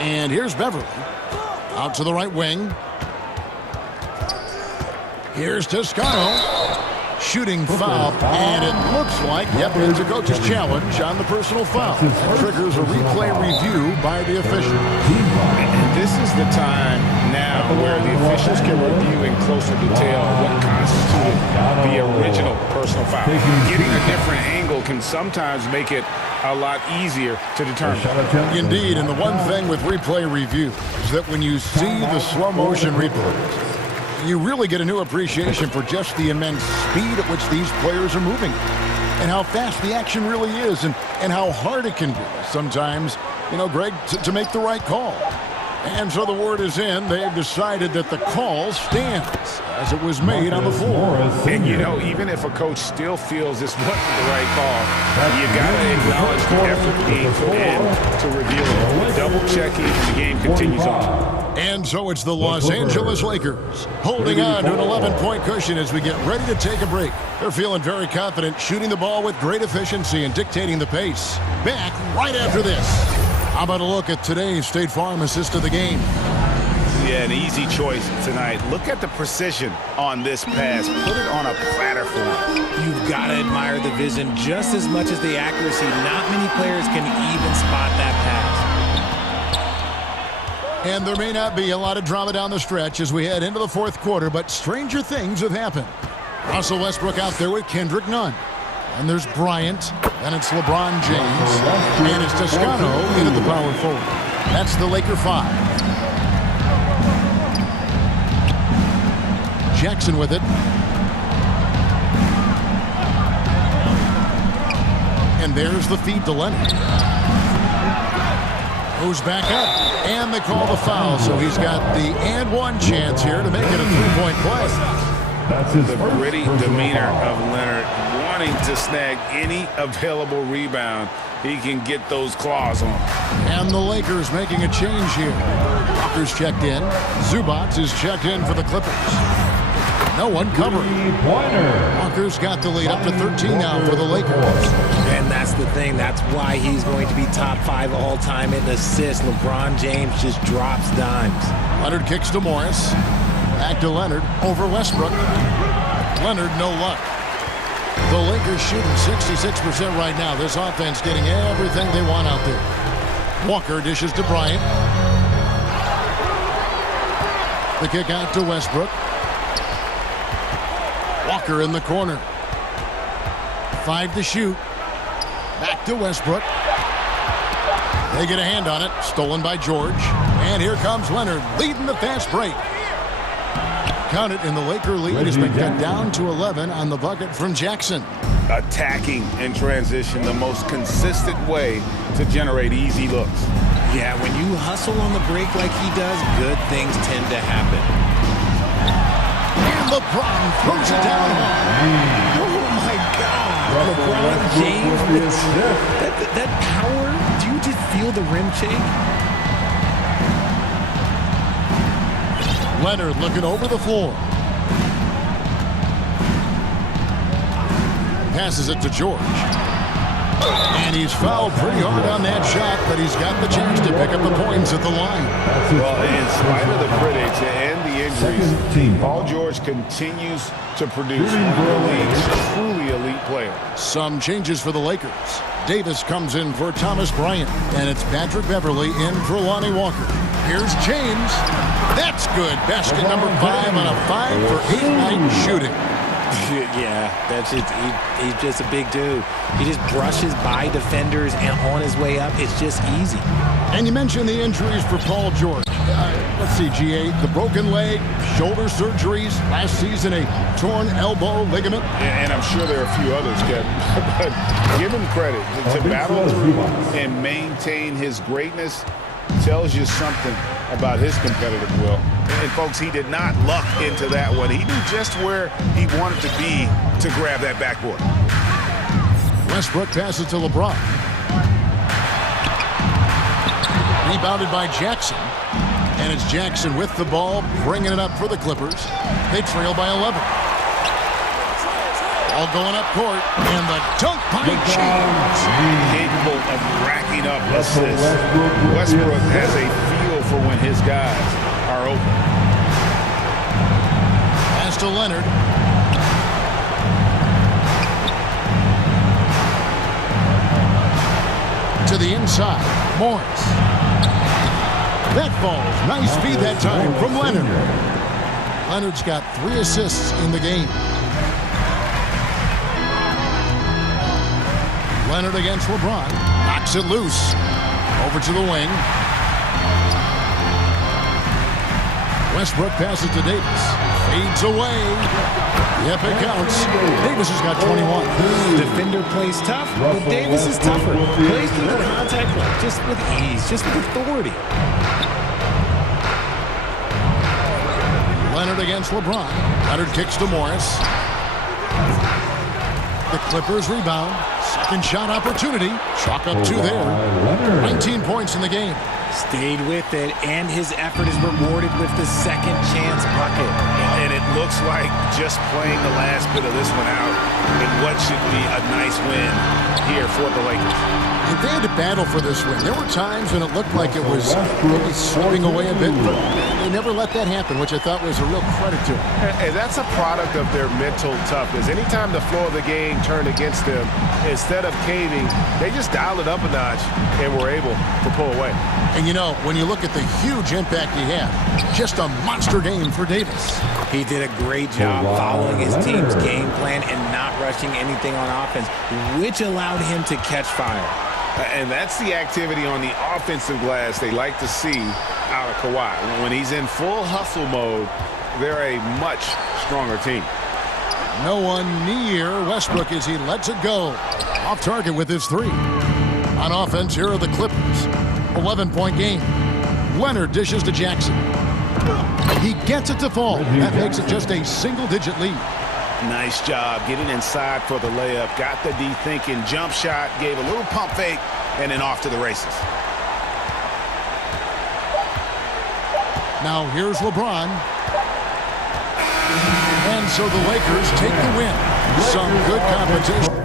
And here's Beverly. Out to the right wing. Here's Toscano. Shooting foul, and it looks like, it's a coach's challenge on the personal foul. Triggers a replay review by the official. And this is the time now where the officials can review in closer detail what constituted the original personal foul. Getting a different angle can sometimes make it a lot easier to determine. Indeed, and the one thing with replay review is that when you see the slow motion replays, you really get a new appreciation for just the immense speed at which these players are moving and how fast the action really is and how hard it can be sometimes, Greg, to make the right call. And so the word is in. They've decided that the call stands as it was made on the floor. And, even if a coach still feels this wasn't the right call, you got to acknowledge the effort being put in to review it. Double-checking, and the game continues on. And so it's the Los Angeles Lakers holding on to an 11-point cushion as we get ready to take a break. They're feeling very confident, shooting the ball with great efficiency and dictating the pace. Back right after this. How about a look at today's State Farm assist of the game? Yeah, an easy choice tonight. Look at the precision on this pass. Put it on a platter for him. You've got to admire the vision just as much as the accuracy. Not many players can even spot that pass. And there may not be a lot of drama down the stretch as we head into the fourth quarter, but stranger things have happened. Russell Westbrook out there with Kendrick Nunn. And there's Bryant. And it's LeBron James. And it's Toscano in at the power forward. That's the Laker 5. Jackson with it. And there's the feed to Leonard. Goes back up. And they call the foul. So he's got the and one chance here to make it a three-point play. That's the gritty demeanor of Leonard, wanting to snag any available rebound he can get those claws on. And the Lakers making a change here. Walker's checked in. Zubac is checked in for the Clippers. No one covering. Walker's got the lead up to 13 now for the Lakers. And that's the thing. That's why he's going to be top 5 all-time in assists. LeBron James just drops dimes. Leonard kicks to Morris. Back to Leonard over Westbrook. Leonard, no luck. The Lakers shooting 66% right now. This offense getting everything they want out there. Walker dishes to Bryant. The kick out to Westbrook. Walker in the corner. 5 to shoot. Back to Westbrook. They get a hand on it. Stolen by George. And here comes Leonard leading the fast break. Count it, and the Laker lead has been cut down to 11 on the bucket from Jackson. Attacking in transition, the most consistent way to generate easy looks. Yeah, when you hustle on the break like he does, good things tend to happen. And LeBron throws it down. Oh, my God. LeBron James, that power, do you just feel the rim shake? Leonard looking over the floor. Passes it to George. And he's fouled pretty hard on that shot, but he's got the chance to pick up the points at the line. Well, in spite of the critics and the injuries, Paul George continues to produce one of the league's truly elite players. Some changes for the Lakers. Davis comes in for Thomas Bryant, and it's Patrick Beverly in for Lonnie Walker. Here's James. That's good. Basket number 5 on a 5 for 8 night shooting. Yeah, that's just, he's just a big dude. He just brushes by defenders, and on his way up, it's just easy. And you mentioned the injuries for Paul George. Let's see, GA, the broken leg, shoulder surgeries, last season a torn elbow ligament. And I'm sure there are a few others, Kevin. But give him credit. To battle through and maintain his greatness tells you something about his competitive will. And folks, he did not luck into that one. He knew just where he wanted to be to grab that backboard. Westbrook passes to LeBron. Rebounded by Jackson. And it's Jackson with the ball, bringing it up for the Clippers. They trail by 11. All going up court, and the dunk by James. Capable of racking up assists. Westbrook has a feel for when his guys are open. Pass to Leonard. To the inside, Morris. That falls. Nice feed that time from Leonard. Leonard's got 3 assists in the game. Leonard against LeBron. Knocks it loose. Over to the wing. Westbrook passes to Davis. Fades away. Yep, it counts. Davis has got 21. Defender plays tough, but Davis is tougher. Plays through the contact just with ease, just with authority. Leonard against LeBron. Leonard kicks to Morris. The Clippers rebound. Second shot opportunity. Chalk up 2 there. 19 points in the game. Stayed with it, and his effort is rewarded with the second chance bucket. And it looks like just playing the last bit of this one out in what should be a nice win here for the Lakers. And they had to battle for this win. There were times when it looked like it was maybe slipping away a bit, but they never let that happen, which I thought was a real credit to them. And that's a product of their mental toughness. Anytime the flow of the game turned against them, instead of caving, they just dialed it up a notch and were able to pull away. And you know, when you look at the huge impact he had, just a monster game for Davis. He did a a great job following his team's game plan and not rushing anything on offense, which allowed him to catch fire. And that's the activity on the offensive glass they like to see out of Kawhi. When he's in full hustle mode, they're a much stronger team. No one near Westbrook as he lets it go. Off target with his three. On offense, here are the Clippers. 11-point game. Leonard dishes to Jackson. He gets it to fall. That makes it just a single-digit lead. Nice job getting inside for the layup. Got the D thinking. Jump shot. Gave a little pump fake. And then off to the races. Now here's LeBron. And so the Lakers take the win. Some good competition.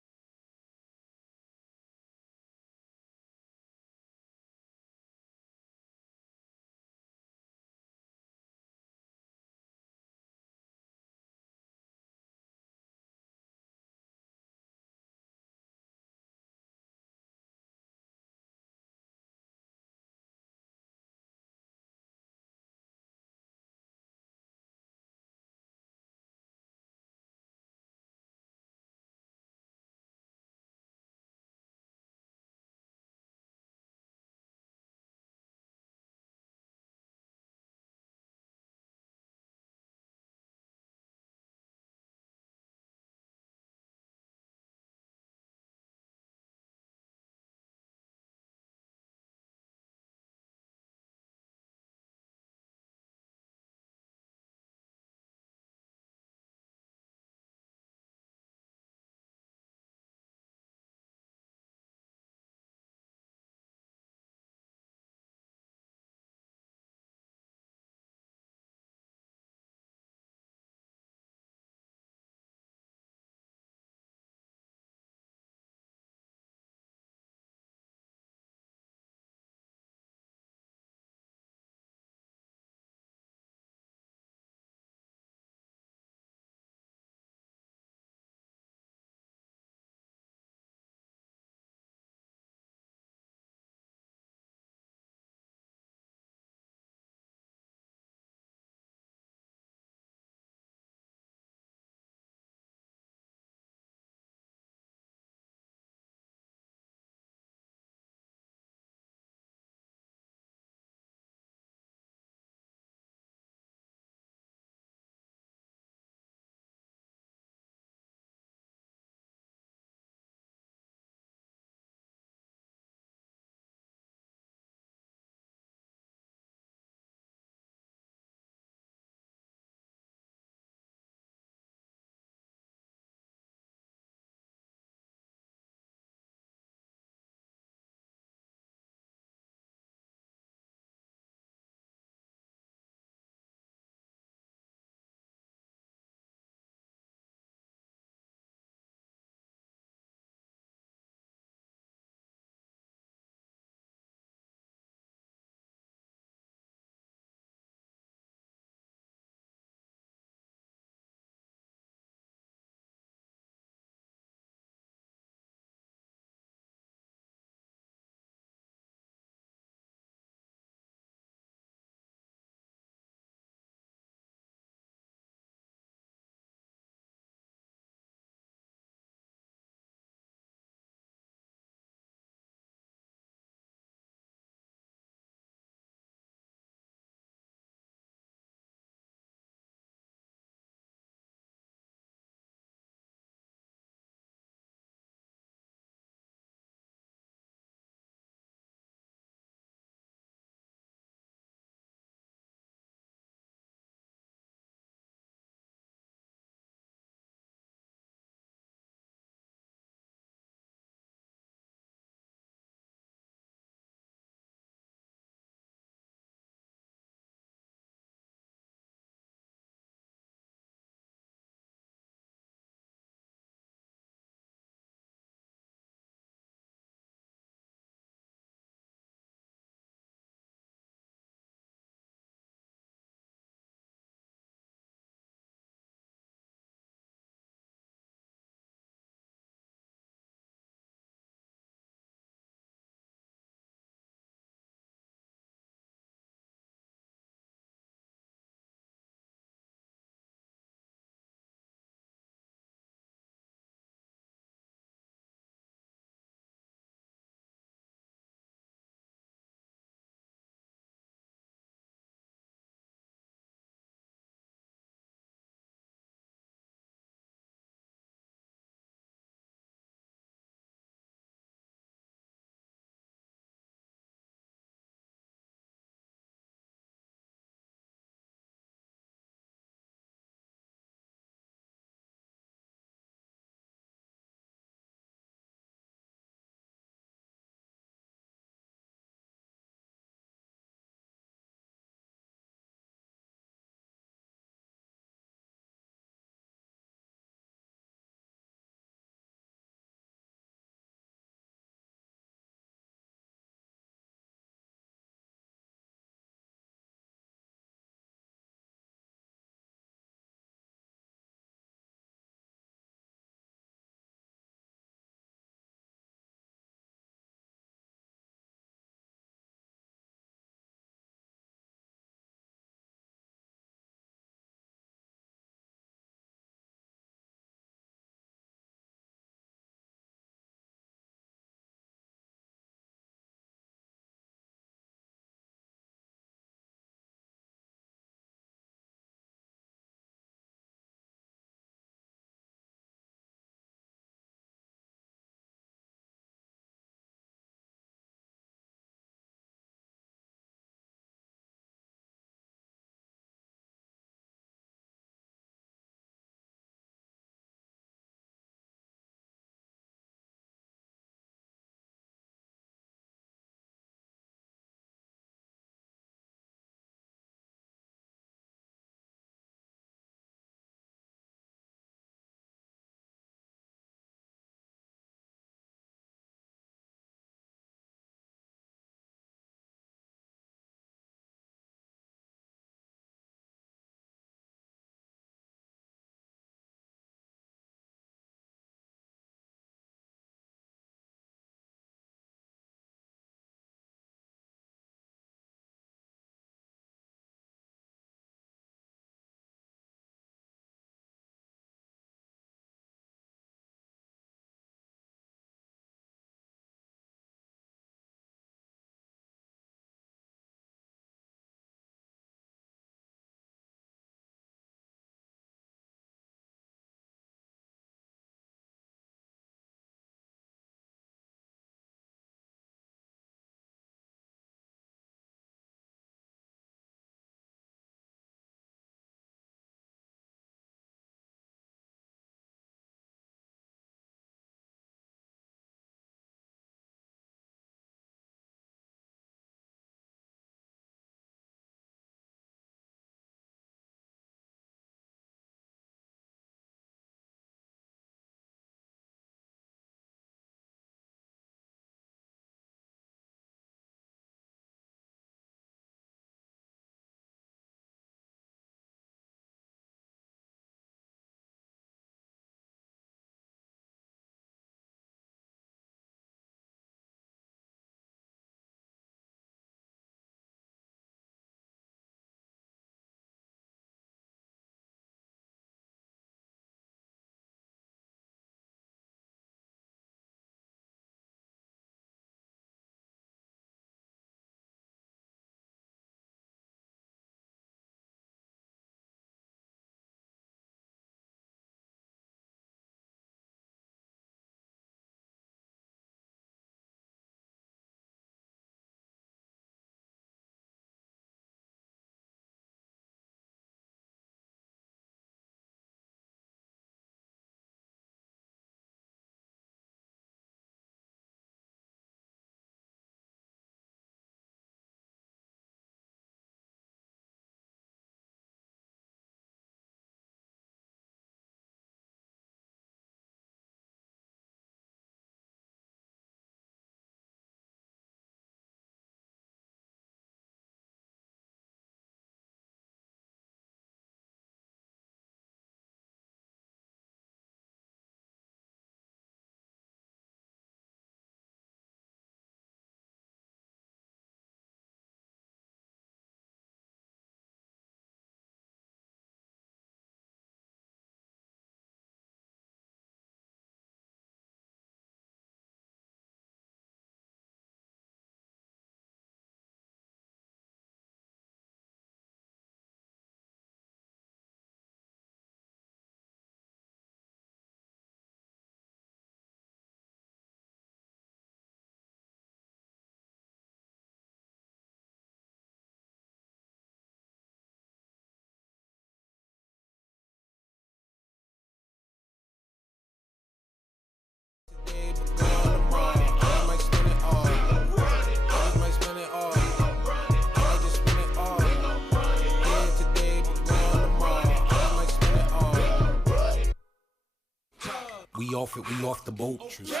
off it, we off the boat. True story.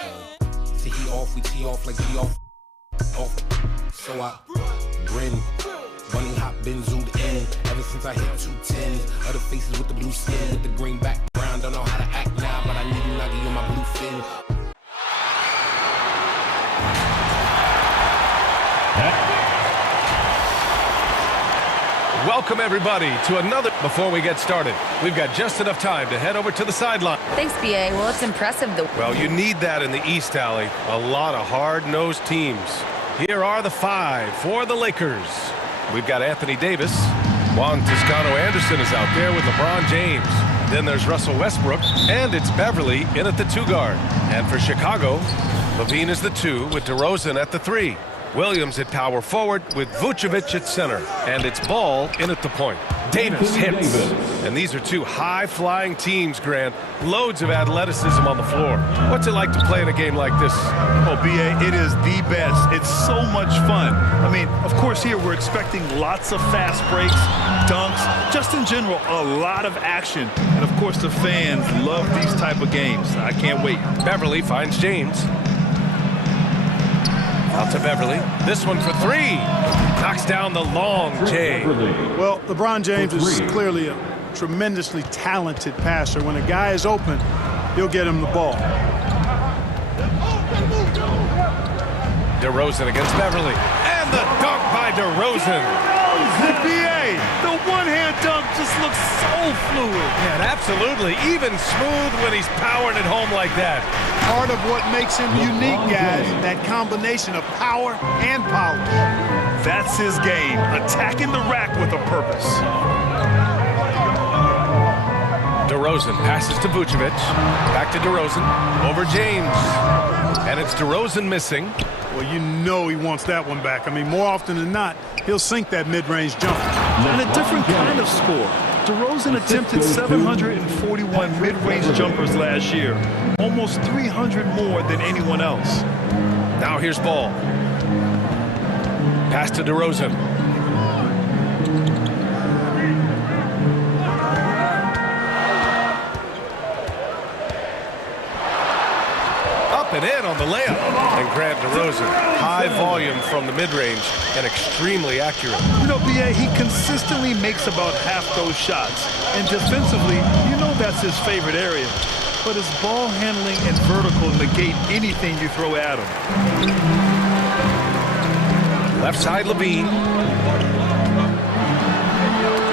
See he off, we tee off like he off. So I grin. Running hot, been zoomed in. Ever since I hit 210s. Other faces with the blue skin, with the green background. Don't know how to act now, but I need a nugget on my blue fin. Welcome, everybody, to another. Before we get started, we've got just enough time to head over to the sideline. Thanks, BA. Well, it's impressive. Well, you need that in the East Alley. A lot of hard-nosed teams. Here are the 5 for the Lakers. We've got Anthony Davis. Juan Toscano Anderson is out there with LeBron James. Then there's Russell Westbrook, and it's Beverly in at the 2 guard. And for Chicago, Levine is the 2 with DeRozan at the 3. Williams at power forward with Vucevic at center. And it's Ball in at the point. Davis hits. And these are 2 high-flying teams, Grant. Loads of athleticism on the floor. What's it like to play in a game like this? Oh, B.A., it is the best. It's so much fun. I mean, of course, here we're expecting lots of fast breaks, dunks, just in general, a lot of action. And, of course, the fans love these type of games. I can't wait. Beverly finds James. Out to Beverly. This one for 3. Knocks down the long J. Well, LeBron James is clearly a tremendously talented passer. When a guy is open, he'll get him the ball. DeRozan against Beverly. And the dunk by DeRozan. BA, the one-hand dunk just looks so fluid. Yeah, absolutely. Even smooth when he's powering it home like that. Part of what makes him unique, guys, that combination of power and polish. That's his game, attacking the rack with a purpose. DeRozan passes to Vucevic. Back to DeRozan. Over James. And it's DeRozan missing. Well, you know he wants that one back. I mean, more often than not, he'll sink that mid-range jumper. And a different kind of score. DeRozan attempted 741 mid-range jumpers last year. Almost 300 more than anyone else. Now here's Ball. Pass to DeRozan. Up and in on the layup. And Grant DeRozan, high volume from the mid-range and extremely accurate. You know, B.A., he consistently makes about half those shots. And defensively, you know that's his favorite area. But his ball handling and vertical negate anything you throw at him. Left side, Levine.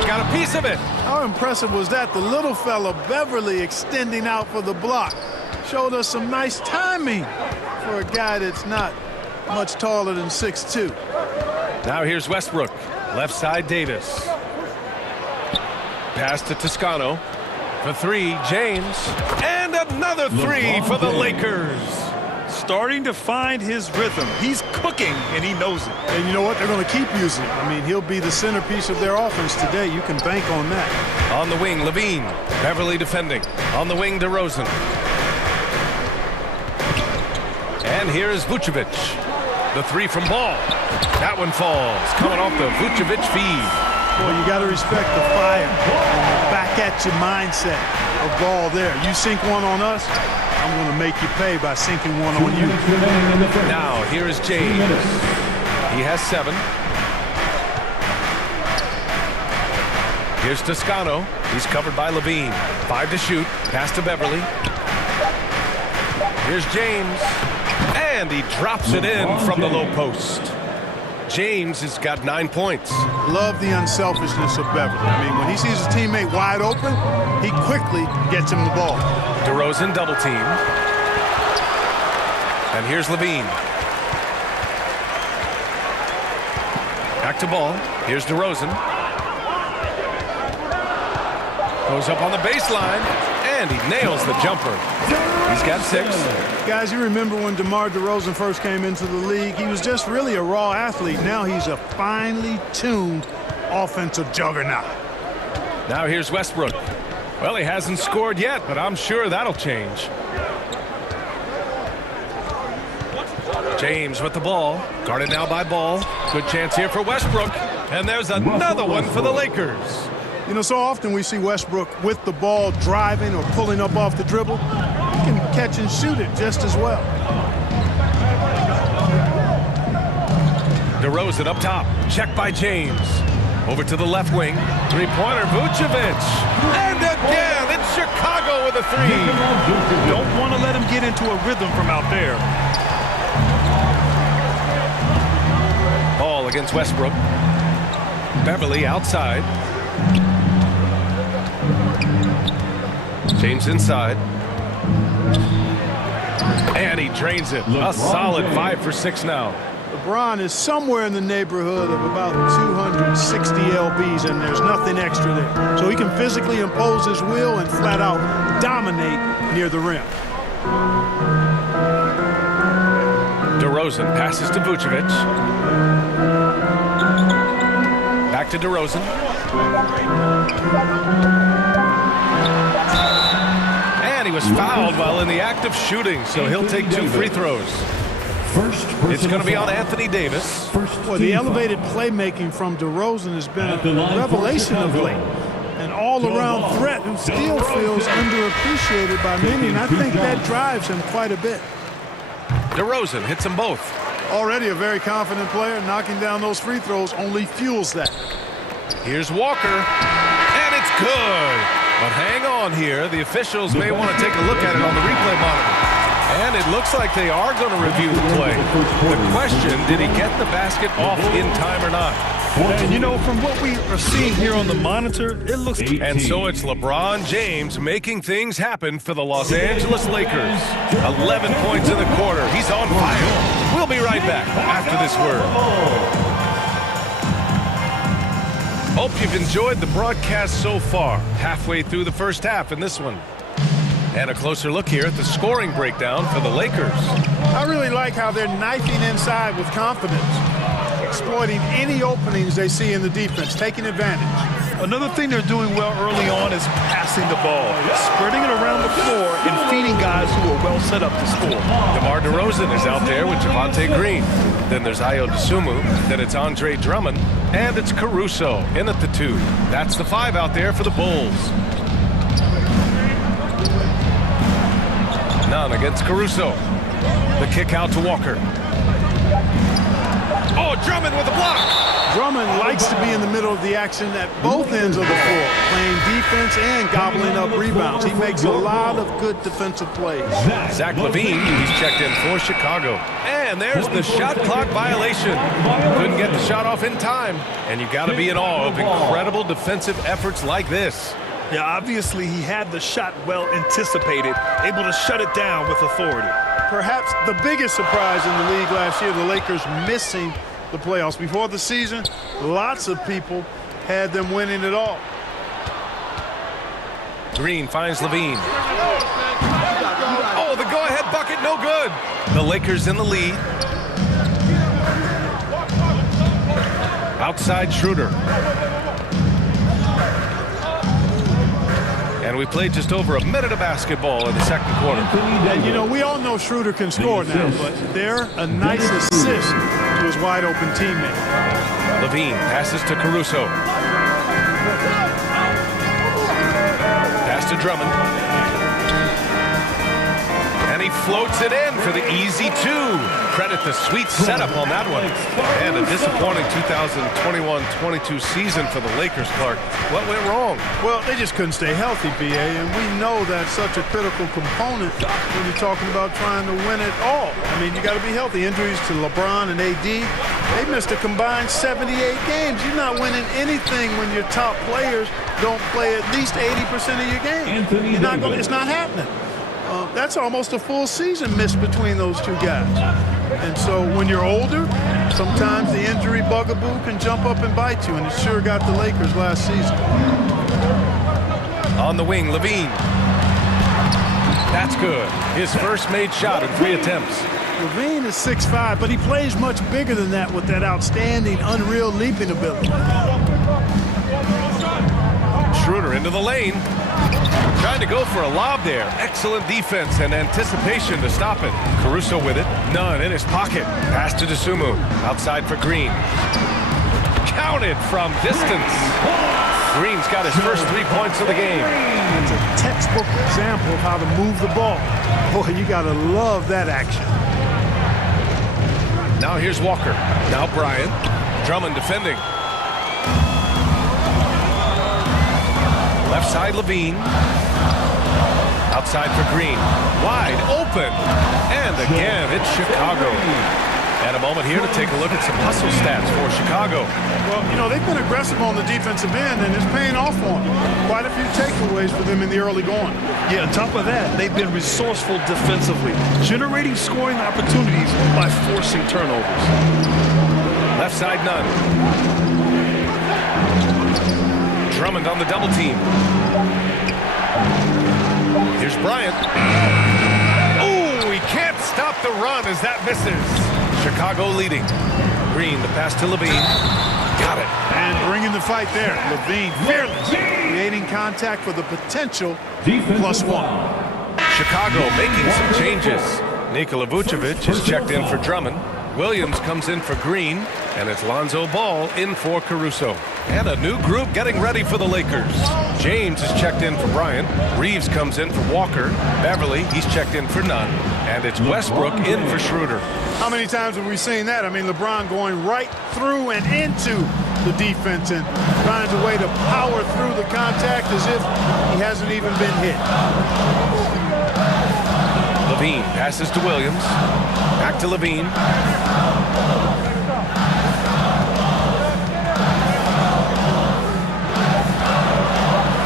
Got a piece of it. How impressive was that? The little fella, Beverly, extending out for the block. Showed us some nice timing for a guy that's not much taller than 6'2". Now here's Westbrook. Left side, Davis. Pass to Toscano. For 3, James. And another 3 for the Lakers. Starting to find his rhythm. He's cooking, and he knows it. And you know what? They're going to keep using him. I mean, he'll be the centerpiece of their offense today. You can bank on that. On the wing, Levine. Beverly defending. On the wing, DeRozan. And here is Vucevic. The 3 from Ball. That one falls. Coming off the Vucevic feed. Boy, you got to respect the fire and the back-at-you mindset of Ball there. You sink one on us, I'm going to make you pay by sinking one on you. Now, here is James. He has 7. Here's Toscano. He's covered by Levine. 5 to shoot. Pass to Beverly. Here's James. And he drops it in from the low post. James has got 9 points. Love the unselfishness of Beverly. I mean, when he sees his teammate wide open, he quickly gets him the ball. DeRozan double team. And here's Levine. Back to Ball. Here's DeRozan. Goes up on the baseline. And he nails the jumper. He's got 6. Guys, you remember when DeMar DeRozan first came into the league? He was just really a raw athlete. Now he's a finely tuned offensive juggernaut. Now here's Westbrook. Well, he hasn't scored yet, but I'm sure that'll change. James with the ball. Guarded now by Ball. Good chance here for Westbrook. And there's another one for the Lakers. You know, so often we see Westbrook with the ball driving or pulling up off the dribble. can catch and shoot it just as well. DeRozan up top. Check by James. Over to the left wing. Three-pointer, Vucevic. And again, it's Chicago with a three. Don't want to let him get into a rhythm from out there. Ball against Westbrook. Beverly outside. James inside. And he drains it. A solid 5 for 6 now. LeBron is somewhere in the neighborhood of about 260 lbs, and there's nothing extra there. So he can physically impose his will and flat out dominate near the rim. DeRozan passes to Vucevic. Back to DeRozan. And he was fouled while in the act of shooting, so he'll take 2 free throws. It's going to be on Anthony Davis. Boy, the elevated playmaking from DeRozan has been a revelation of late. An all-around threat who still feels underappreciated by many, and I think that drives him quite a bit. DeRozan hits them both. Already a very confident player. Knocking down those free throws only fuels that. Here's Walker, and it's good. But hang on here. The officials may want to take a look at it on the replay monitor. And it looks like they are going to review the play. The question, did he get the basket off in time or not? And you know, from what we are seeing here on the monitor, it looks... And so it's LeBron James making things happen for the Los Angeles Lakers. 11 points in the quarter. He's on fire. We'll be right back after this word. Hope you've enjoyed the broadcast so far. Halfway through the first half in this one. And a closer look here at the scoring breakdown for the Lakers. I really like how they're knifing inside with confidence, exploiting any openings they see in the defense, taking advantage. Another thing they're doing well early on is passing the ball, spreading it around the floor and feeding guys who are well set up to score. DeMar DeRozan is out there with Javonte Green. Then there's Ayo Dosunmu. Then it's Andre Drummond. And it's Caruso in at the 2. That's the 5 out there for the Bulls. None against Caruso. The kick out to Walker. Oh, Drummond with a block. Drummond likes to be in the middle of the action at both ends of the floor, playing defense and gobbling up rebounds. He makes a lot of good defensive plays. Zach LaVine, he's checked in for Chicago. And there's the shot clock violation. Couldn't get the shot off in time. And you got to be in awe of incredible defensive efforts like this. Yeah, obviously he had the shot well anticipated, able to shut it down with authority. Perhaps the biggest surprise in the league last year, the Lakers missing the playoffs. Before the season, lots of people had them winning it all. Green finds LaVine. Oh, the go-ahead bucket, no good. The Lakers in the lead. Outside Schroeder. And we played just over a minute of basketball in the second quarter. And, you know, we all know Schroeder can score now, but they're a nice assist to his wide-open teammate. LaVine passes to Caruso. Pass to Drummond. And he floats it in for the easy 2. Credit the sweet setup on that one. And a disappointing 2021-22 season for the Lakers, Clark. What went wrong? Well, they just couldn't stay healthy, BA, and we know that's such a critical component when you're talking about trying to win it all. I mean, you got to be healthy. Injuries to LeBron and AD, they missed a combined 78 games. You're not winning anything when your top players don't play at least 80% of your game. It's not happening. That's almost a full season missed between those two guys. And so when you're older, sometimes the injury bugaboo can jump up and bite you, and it sure got the Lakers last season. On the wing, LaVine. That's good. His first made shot in 3 attempts. LaVine is 6'5", but he plays much bigger than that with that outstanding, unreal leaping ability. Schroeder into the lane. Trying to go for a lob there. Excellent defense and anticipation to stop it. Caruso with it. None in his pocket. Pass to Dosunmu. Outside for Green. Counted from distance. Green's got his first 3 points of the game. It's a textbook example of how to move the ball. Boy, you got to love that action. Now here's Walker. Now Bryant. Drummond defending. Left side Levine. Outside for Green. Wide open. And again, it's Chicago. And a moment here to take a look at some hustle stats for Chicago. Well, you know, they've been aggressive on the defensive end, and it's paying off for them. Quite a few takeaways for them in the early going. Yeah, on top of that, they've been resourceful defensively, generating scoring opportunities by forcing turnovers. Left side, none. Drummond on the double team. Here's Bryant. Oh, he can't stop the run as that misses. Chicago leading. Green, the pass to Levine. Got it. And bringing the fight there. Levine, fearless. Creating contact for the potential +1. Chicago making some changes. Nikola Vucevic is checked in for Drummond. Williams comes in for Green. And it's Lonzo Ball in for Caruso. And a new group getting ready for the Lakers. James is checked in for Bryant. Reeves comes in for Walker. Beverly, he's checked in for Nunn. And it's Westbrook in for Schroeder. How many times have we seen that? I mean, LeBron going right through and into the defense and finds a way to power through the contact as if he hasn't even been hit. Levine passes to Williams. Back to Levine.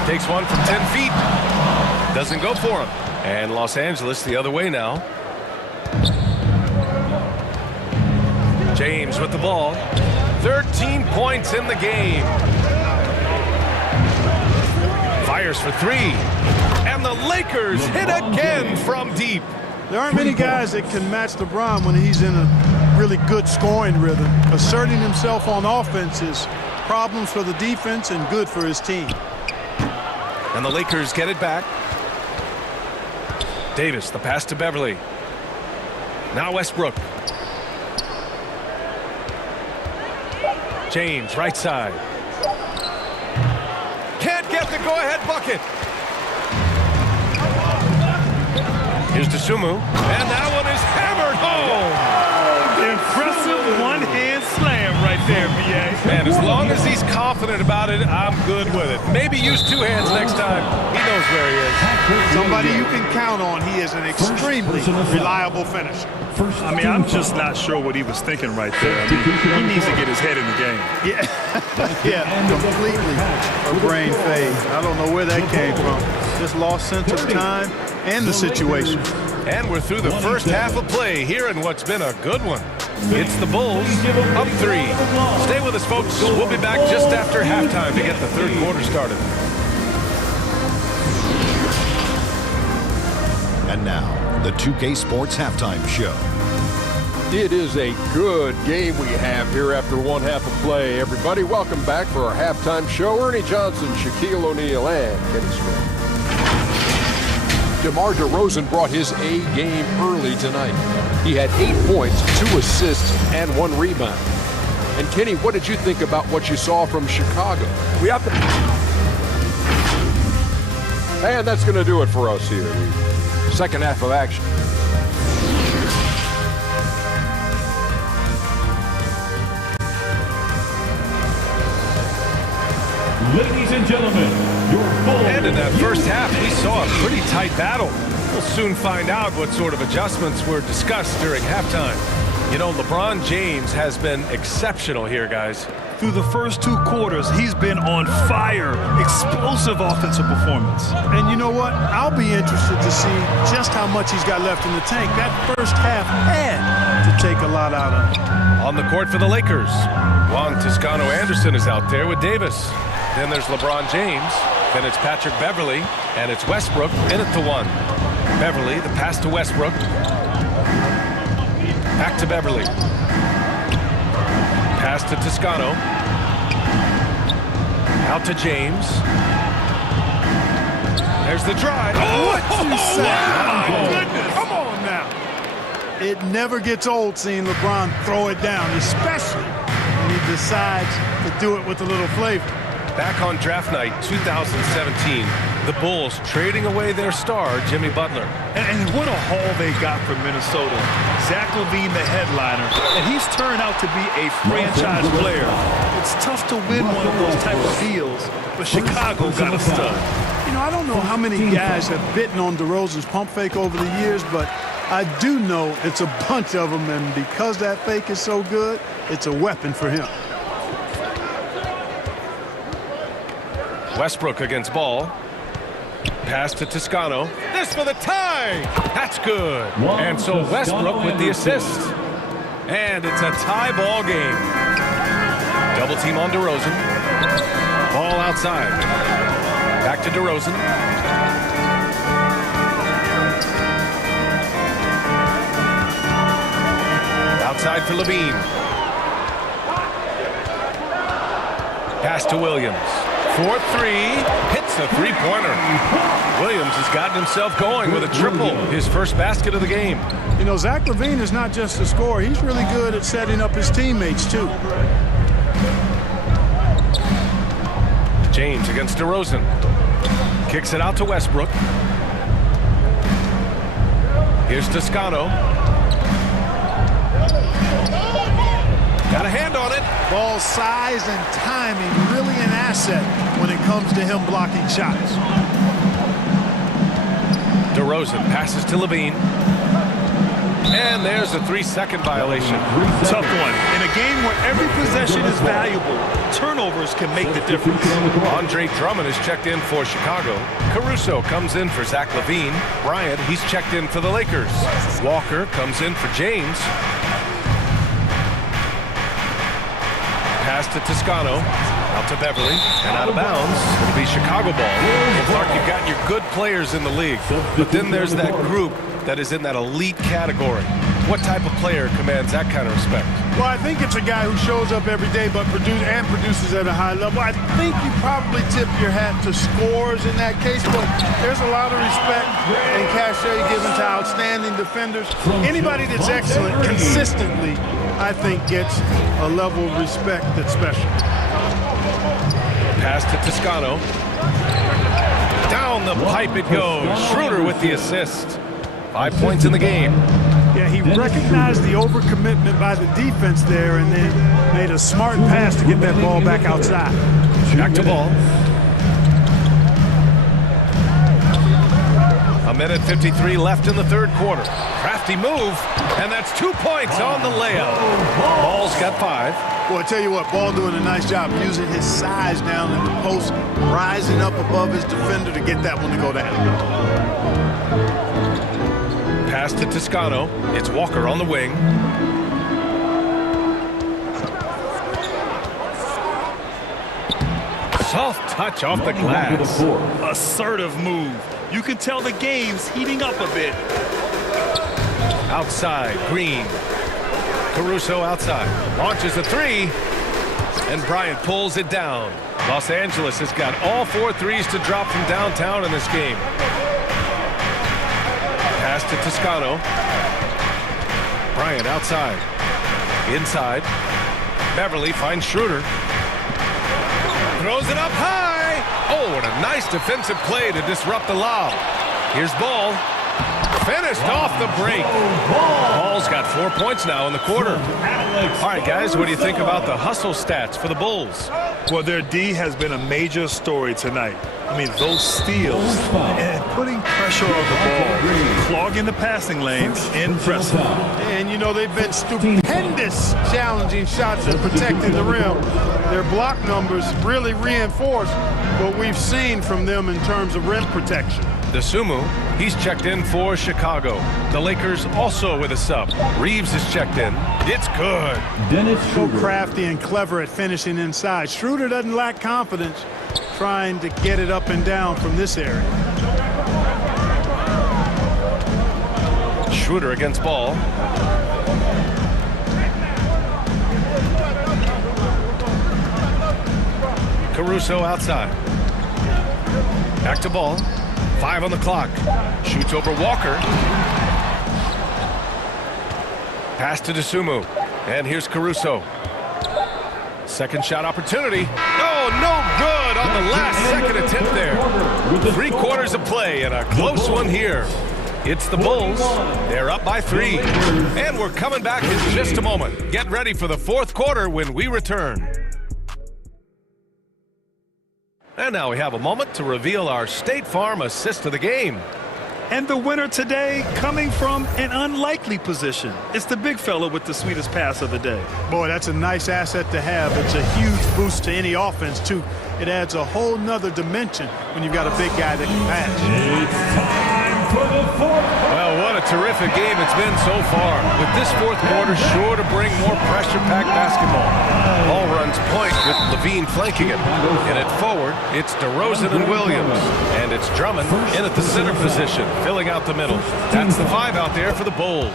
Takes one from 10 feet. Doesn't go for him. And Los Angeles the other way now. James with the ball. 13 points in the game. Fires for 3. And the Lakers hit again from deep. There aren't many guys that can match LeBron when he's in a really good scoring rhythm. Asserting himself on offense is problems for the defense and good for his team. And the Lakers get it back. Davis, the pass to Beverly. Now Westbrook. James, right side. Can't get the go-ahead bucket. Here's DeSumo. And that one is hammered home. Impressive one-hand slam right there, B.A. Man, as long as he's confident about it, I'm good with it. Maybe use 2 hands next time. He knows where he is. Somebody you can count on. He is an extremely reliable finisher. I mean, I'm just not sure what he was thinking right there. I mean, he needs to get his head in the game. Yeah, completely a brain fade. I don't know where that came from. Just lost sense of time and the situation. And we're through the first half of play here in what's been a good one. It's the Bulls up 3. Stay with us, folks. We'll be back just after halftime to get the third quarter started. And now, the 2K Sports Halftime Show. It is a good game we have here after one half of play. Everybody, welcome back for our halftime show. Ernie Johnson, Shaquille O'Neal, and Kenny Smith. DeMar DeRozan brought his A game early tonight. He had 8 points, 2 assists, and 1 rebound. And Kenny, what did you think about what you saw from Chicago? And that's going to do it for us here. The second half of action. Ladies and gentlemen, your Bulls. And in that first half, we saw a pretty tight battle. We'll soon find out what sort of adjustments were discussed during halftime. You know, LeBron James has been exceptional here, guys. Through the first 2 quarters, he's been on fire. Explosive offensive performance. And you know what? I'll be interested to see just how much he's got left in the tank. That first half had to take a lot out of him. On the court for the Lakers, Juan Toscano-Anderson is out there with Davis. Then there's LeBron James. Then it's Patrick Beverly. And it's Westbrook in at the 1. Beverly, the pass to Westbrook. Back to Beverly. Pass to Toscano. Out to James. There's the drive. What you say? Wow. Oh, my goodness. Come on now. It never gets old seeing LeBron throw it down, especially when he decides to do it with a little flavor. Back on draft night 2017, the Bulls trading away their star, Jimmy Butler. And what a haul they got from Minnesota. Zach LaVine, the headliner, and he's turned out to be a franchise player. It's tough to win one of those type of deals, but Chicago got a stud. You know, I don't know how many guys have bitten on DeRozan's pump fake over the years, but I do know it's a bunch of them, and because that fake is so good, it's a weapon for him. Westbrook against Ball. Pass to Toscano. This for the tie. That's good. And so Westbrook with the assist. And it's a tie ball game. Double team on DeRozan. Ball outside. Back to DeRozan. Outside for LaVine. Pass to Williams. 4-3, hits a three-pointer. Williams has gotten himself going with a triple, his first basket of the game. You know, Zach LaVine is not just a scorer. He's really good at setting up his teammates, too. James against DeRozan. Kicks it out to Westbrook. Here's Toscano. Got a hand on it. Ball size and timing, really an asset when it comes to him blocking shots. DeRozan passes to LaVine. And there's a 3-second violation. Tough one. In a game where every possession is valuable, turnovers can make the difference. Andre Drummond is checked in for Chicago. Caruso comes in for Zach LaVine. Bryant, he's checked in for the Lakers. Walker comes in for James. Pass to Toscano, out to Beverly, and out of bounds. It'll be Chicago ball. Well, Clark, you've got your good players in the league, but then there's that group that is in that elite category. What type of player commands that kind of respect? Well, I think it's a guy who shows up every day but produces at a high level. I think you probably tip your hat to scores in that case, but there's a lot of respect and cachet given to outstanding defenders. Anybody that's excellent consistently, I think, gets a level of respect that's special. Pass to Toscano. Down the pipe it goes. Schroeder with the assist. 5 points in the game. Yeah, he recognized the overcommitment by the defense there and then made a smart pass to get that ball back outside. Back to Ball. A minute 53 left in the third quarter. Crafty move, and that's 2 points on the layup. Ball's got 5. Well, I tell you what, Ball doing a nice job using his size down at the post, rising up above his defender to get that one to go down. Pass to Toscano. It's Walker on the wing. Soft touch off the glass. Assertive move. You can tell the game's heating up a bit. Outside, Green. Caruso outside. Launches a 3. And Bryant pulls it down. Los Angeles has got all 4 threes to drop from downtown in this game. Pass to Toscano. Bryant outside. Inside. Beverly finds Schroeder. Throws it up high. Oh, and a nice defensive play to disrupt the lob. Here's Ball. Finished off the break. Ball's got 4 points now in the quarter. All right, guys, what do you think about the hustle stats for the Bulls? Well, their D has been a major story tonight. I mean, those steals and putting pressure on the ball, clogging the passing lanes, impressive. And, you know, they've been stupendous challenging shots and protecting the rim. Their block numbers really reinforce what we've seen from them in terms of rim protection. DeSumo, he's checked in for Chicago. The Lakers also with a sub. Reeves is checked in. It's good. So crafty and clever at finishing inside. Schroeder doesn't lack confidence trying to get it up and down from this area. Schroeder against Ball. Caruso outside. Back to Ball. 5 on the clock. Shoots over Walker. Pass to DeSumo. And here's Caruso. Second shot opportunity. Oh, no good on the last second attempt there. 3 quarters of play and a close one here. It's the Bulls. They're up by 3. And we're coming back in just a moment. Get ready for the 4th quarter when we return. And now we have a moment to reveal our State Farm assist of the game. And the winner today coming from an unlikely position. It's the big fella with the sweetest pass of the day. Boy, that's a nice asset to have. It's a huge boost to any offense, too. It adds a whole nother dimension when you've got a big guy that can pass. It's time for the 4th. Well, what a terrific game it's been so far. With this 4th quarter sure to bring more pressure-packed basketball. Ball runs point with Levine flanking it. And at forward, it's DeRozan and Williams. And it's Drummond in at the center position, filling out the middle. That's the 5 out there for the Bulls.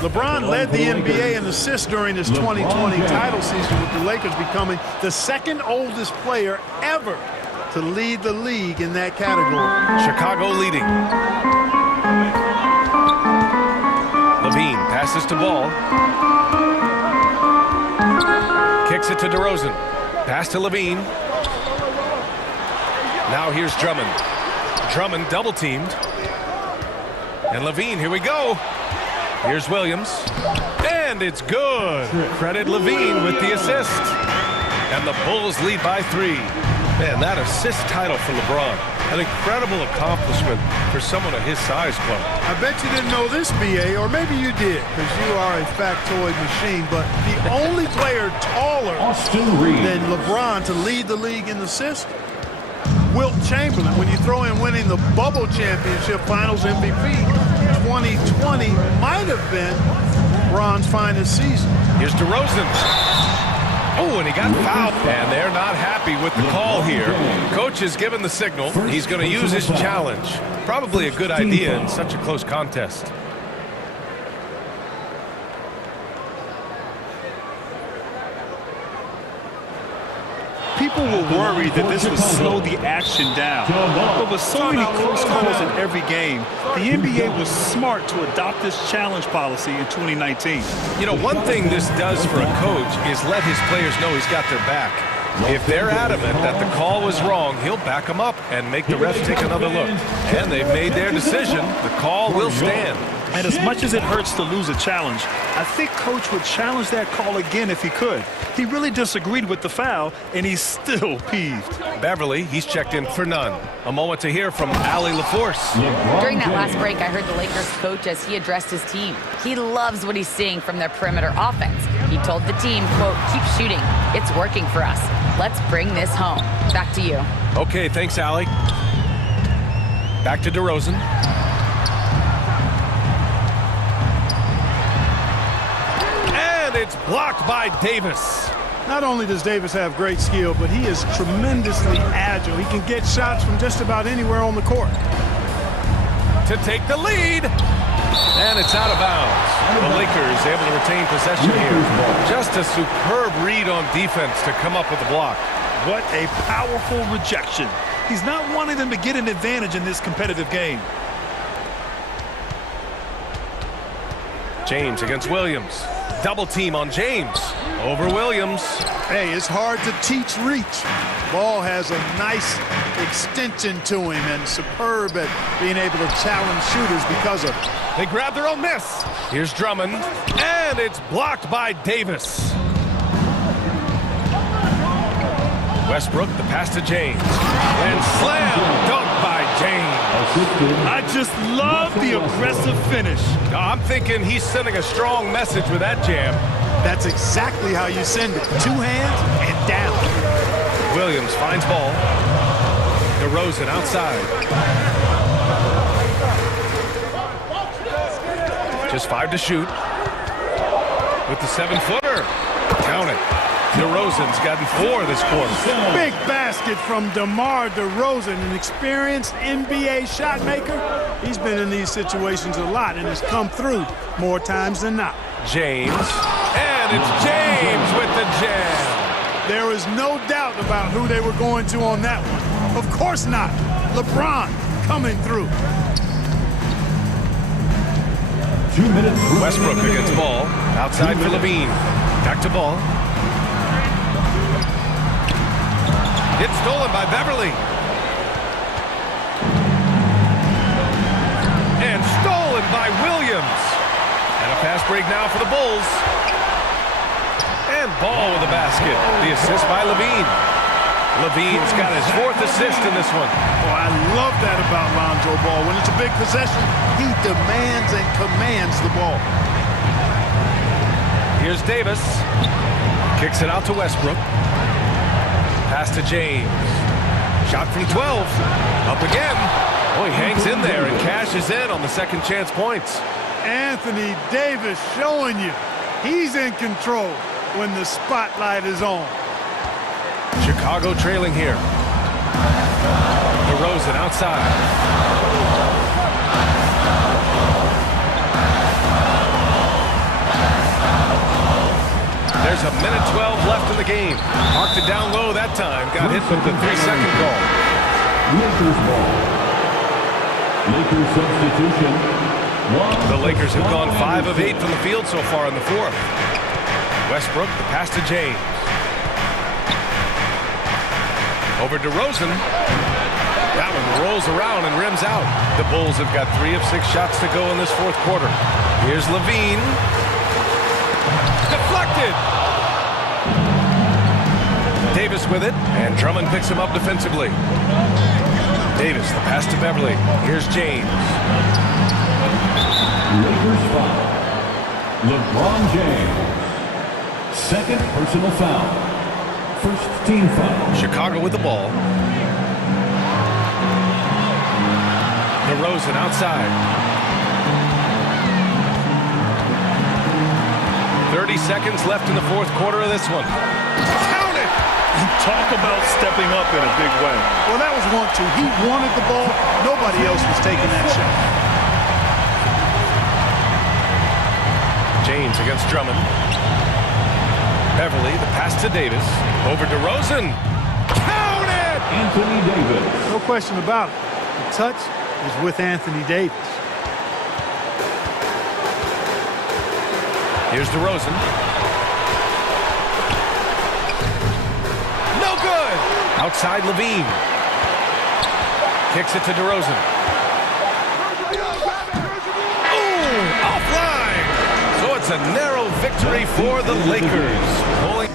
LeBron led the NBA in assists during his 2020 title season, with the Lakers becoming the 2nd oldest player ever to lead the league in that category. Chicago leading. Levine passes to Ball. Kicks it to DeRozan. Pass to Levine. Now here's Drummond. Drummond double teamed. And Levine, here we go. Here's Williams. And it's good. Credit Levine with the assist. And the Bulls lead by 3. Man, that assist title for LeBron. An incredible accomplishment for someone of his size, Clark. I bet you didn't know this, B.A., or maybe you did, because you are a factoid machine, but the only player taller than LeBron to lead the league in assists, Wilt Chamberlain. When you throw in winning the Bubble Championship Finals MVP, 2020 might have been LeBron's finest season. Here's DeRozan. Oh, and he got fouled. And they're not happy with the call here. Coach has given the signal. He's going to use his challenge. Probably a good idea in such a close contest. People were worried that this would slow the action down. But with so many close calls in every game, the NBA was smart to adopt this challenge policy in 2019. You know, one thing this does for a coach is let his players know he's got their back. If they're adamant that the call was wrong, he'll back them up and make the refs take another look. And they've made their decision. The call will stand. And as much as it hurts to lose a challenge, I think Coach would challenge that call again if he could. He really disagreed with the foul, and he's still peeved. Beverly, he's checked in for none. A moment to hear from Allie LaForce. During that last break, I heard the Lakers coach as he addressed his team. He loves what he's seeing from their perimeter offense. He told the team, quote, "Keep shooting. It's working for us. Let's bring this home." Back to you. Okay, thanks, Allie. Back to DeRozan. It's blocked by Davis. Not only does Davis have great skill, but he is tremendously agile. He can get shots from just about anywhere on the court. To take the lead. And it's out of bounds. The Lakers able to retain possession here. Just a superb read on defense to come up with the block. What a powerful rejection. He's not wanting them to get an advantage in this competitive game. James against Williams. Double team on James. Over Williams. Hey, it's hard to teach reach. Ball has a nice extension to him and superb at being able to challenge shooters because of it. They grab their own miss. Here's Drummond. And it's blocked by Davis. Westbrook, the pass to James. And slam dunk by James. I just love the aggressive finish. I'm thinking he's sending a strong message with that jam. That's exactly how you send it. 2 hands and down. Williams finds ball. DeRozan outside. Just 5 to shoot. With the 7-footer. Count it. DeRozan's gotten 4 this quarter. Big basket from DeMar DeRozan, an experienced NBA shot maker. He's been in these situations a lot and has come through more times than not. James. And it's James with the jam. There is no doubt about who they were going to on that one. Of course not. LeBron coming through. 2 minutes. Westbrook against Ball. Outside for Levine. Back to Ball. It's stolen by Beverly. And stolen by Williams. And a pass break now for the Bulls. And Ball with a basket. The assist by Levine. Levine's got his 4th assist in this one. Oh, I love that about Lonzo Ball. When it's a big possession, he demands and commands the ball. Here's Davis. Kicks it out to Westbrook. Pass to James. Shot from 12. Up again. Oh, he hangs in there and cashes in on the second chance points. Anthony Davis showing you he's in control when the spotlight is on. Chicago trailing here. DeRozan outside. There's a minute 12 left in the game. Marked it down low that time. Got hit with the 3-second call. Lakers ball. Lakers substitution. The Lakers have gone 5 of 8 from the field so far in the 4th. Westbrook, the pass to James. Over DeRozan. That one rolls around and rims out. The Bulls have got 3 of 6 shots to go in this 4th quarter. Here's Levine. Deflected. Davis with it, and Drummond picks him up defensively. Davis, the pass to Beverly. Here's James. Lakers foul. LeBron James. 2nd personal foul. 1st team foul. Chicago with the ball. DeRozan outside. 30 seconds left in the 4th quarter of this one. Count it! Talk about stepping up in a big way. Well, that was 1-2. He wanted the ball. Nobody else was taking that shot. James against Drummond. Beverly, the pass to Davis. Over DeRozan. Count it! Anthony Davis. No question about it. The touch is with Anthony Davis. Here's DeRozan. No good! Outside Levine. Kicks it to DeRozan. Ooh, offline! So it's a narrow victory for the Lakers. Pulling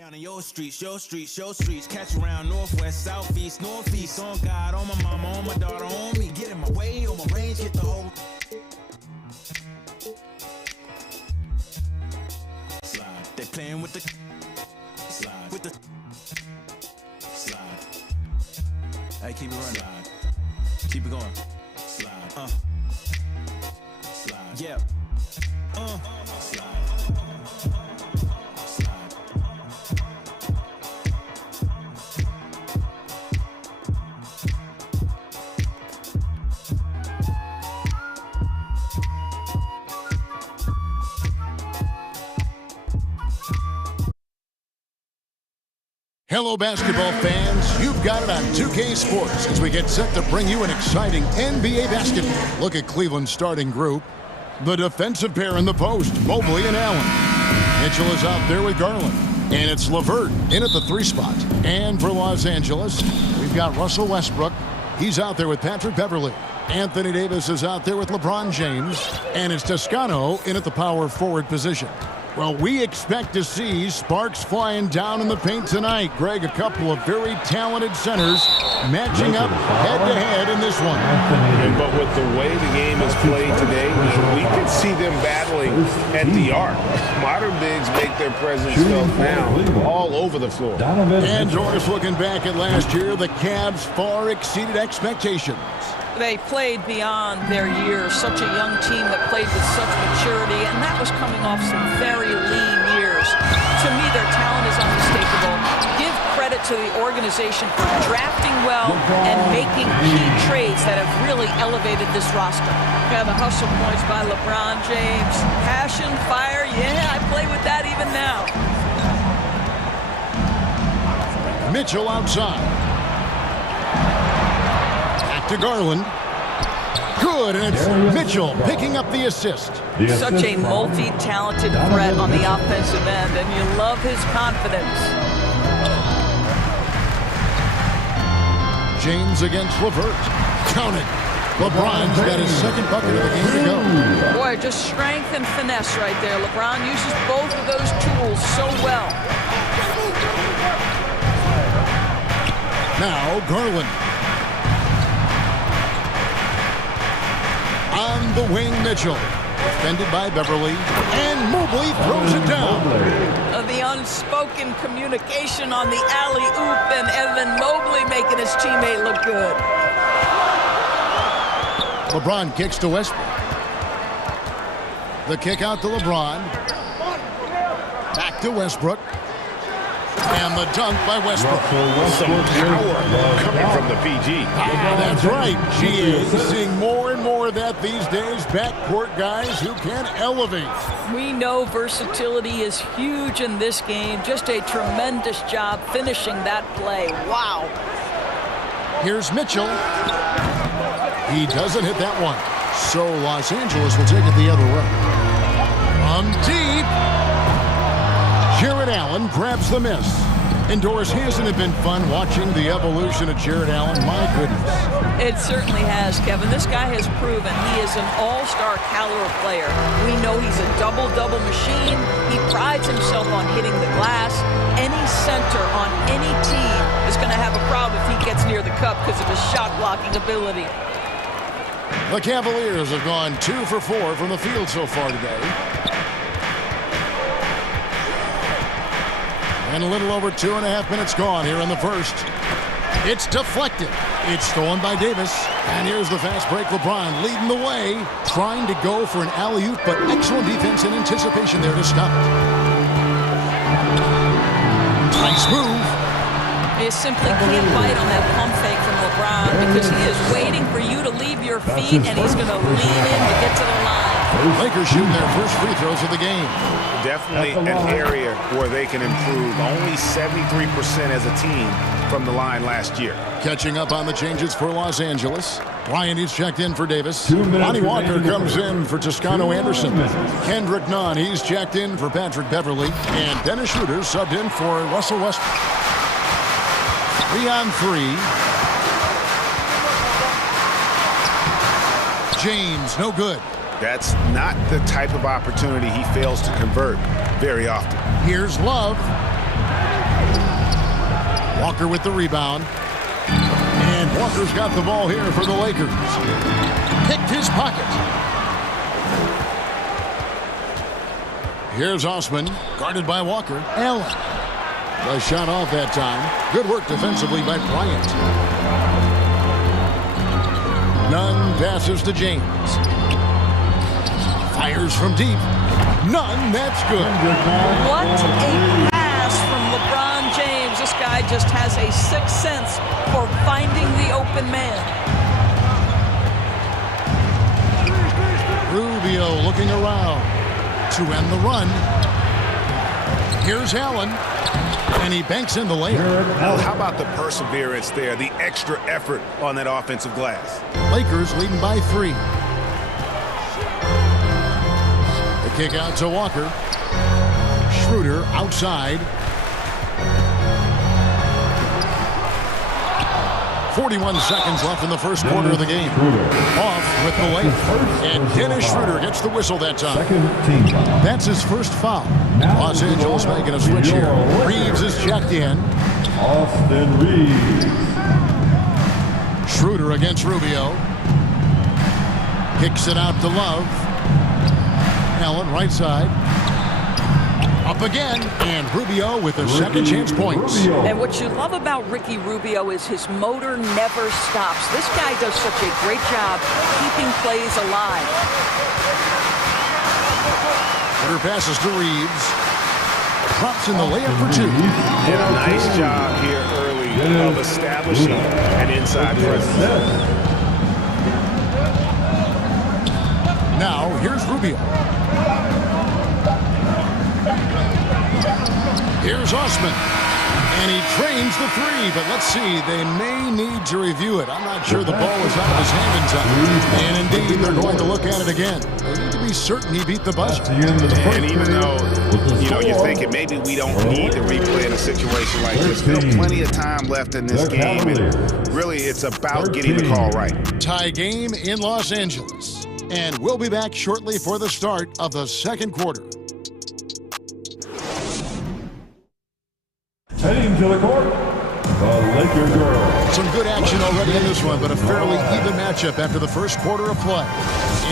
Down in your streets, catch around northwest, southeast, northeast. On God, on my mama, on my daughter, on me. Get in my way, on my range, hit the whole. Slide. They playing with the slide, with the slide. Hey, keep it running. Slide. Keep it going. Slide. Slide. Yeah. Slide. Hello, basketball fans. You've got it on 2K Sports as we get set to bring you an exciting NBA basketball. Look at Cleveland's starting group. The defensive pair in the post, Mobley and Allen. Mitchell is out there with Garland. And it's LeVert in at the 3 spot. And for Los Angeles, we've got Russell Westbrook. He's out there with Patrick Beverley. Anthony Davis is out there with LeBron James. And it's Toscano in at the power forward position. Well, we expect to see sparks flying down in the paint tonight. Greg, a couple of very talented centers matching up head-to-head in this one. But with the way the game is played today, we can see them battling at the arc. Modern bigs make their presence felt now all over the floor. And Doris, looking back at last year, the Cavs far exceeded expectations. They played beyond their years. Such a young team that played with such maturity, and that was coming off some very lean years. To me, their talent is unmistakable. Give credit to the organization for drafting well and making key trades that have really elevated this roster. Yeah, the hustle points by LeBron James. Passion, fire, yeah, I play with that even now. Mitchell outside. To Garland. Good, and it's Mitchell picking up the assist. Such a multi-talented threat on the offensive end, and you love his confidence. James against LeVert. Count it. LeBron's got his second bucket of the game to go. Boy, just strength and finesse right there. LeBron uses both of those tools so well. Now, Garland. On the wing, Mitchell. Defended by Beverly. And Mobley throws it down. The unspoken communication on the alley-oop, and Evan Mobley making his teammate look good. LeBron kicks to Westbrook. The kick out to LeBron. Back to Westbrook. And the dunk by Westbrook. Some power coming from the PG. That's right, GA. Seeing more and more of that these days. Backcourt guys who can elevate. We know versatility is huge in this game. Just a tremendous job finishing that play. Wow. Here's Mitchell. He doesn't hit that one. So Los Angeles will take it the other way. From deep. Jared Allen grabs the miss. And Doris, hasn't it been fun watching the evolution of Jared Allen? My goodness. It certainly has, Kevin. This guy has proven he is an all-star caliber player. We know he's a double-double machine. He prides himself on hitting the glass. Any center on any team is going to have a problem if he gets near the cup because of his shot-blocking ability. The Cavaliers have gone 2 for 4 from the field so far today. And a little over 2.5 minutes gone here in the first. It's deflected. It's stolen by Davis. And here's the fast break. LeBron leading the way. Trying to go for an alley-oop, but excellent defense and anticipation there to stop it. Nice move. You simply can't bite on that pump fake from LeBron because he is waiting for you to leave your feet, and he's going to lean in to get to the line. Lakers shooting their first free throws of the game. Definitely an area where they can improve. Only 73% as a team from the line last year. Catching up on the changes for Los Angeles. Ryan is checked in for Davis. Lonnie Walker comes in for Toscano Anderson. Kendrick Nunn, he's checked in for Patrick Beverley. And Dennis Schroeder subbed in for Russell Westbrook. 3-on-3. James, no good. That's not the type of opportunity he fails to convert very often. Here's Love. Walker with the rebound. And Walker's got the ball here for the Lakers. Picked his pocket. Here's Osman, guarded by Walker. Allen. The shot off that time. Good work defensively by Bryant. Nunn passes to James. Fires from deep. Nunn, that's good. What a pass from LeBron James. This guy just has a sixth sense for finding the open man. Rubio looking around to end the run. Here's Allen. And he banks in the layup. How about the perseverance there, the extra effort on that offensive glass? Lakers leading by 3. The kick out to Walker. Schroeder outside. 41 seconds left in the first quarter of the game. Off with the layup. And Dennis Schroeder gets the whistle that time. That's his first foul. Los Angeles making a switch here. Reeves is checked in. Austin Reeves. Schroeder against Rubio. Kicks it out to Love. Allen right side. Up again, and Rubio with a second chance points. And what you love about Ricky Rubio is his motor never stops. This guy does such a great job keeping plays alive. Cutter passes to Reeves. Drops in the layup for 2. Yeah, nice job here early of establishing an inside presence. Now, here's Rubio. Here's Osman. And he trains the 3, but let's see. They may need to review it. I'm not sure the ball was out of his hand in time. And indeed, they're going to look at it again. They need to be certain he beat the buzzer. And even though, you're thinking maybe we don't need to replay in a situation like this, there's still plenty of time left in this game. And really, it's about getting the call right. Tie game in Los Angeles. And we'll be back shortly for the start of the second quarter. Heading to the court, the Laker girls. Some good action already in this one, but a fairly even matchup after the first quarter of play.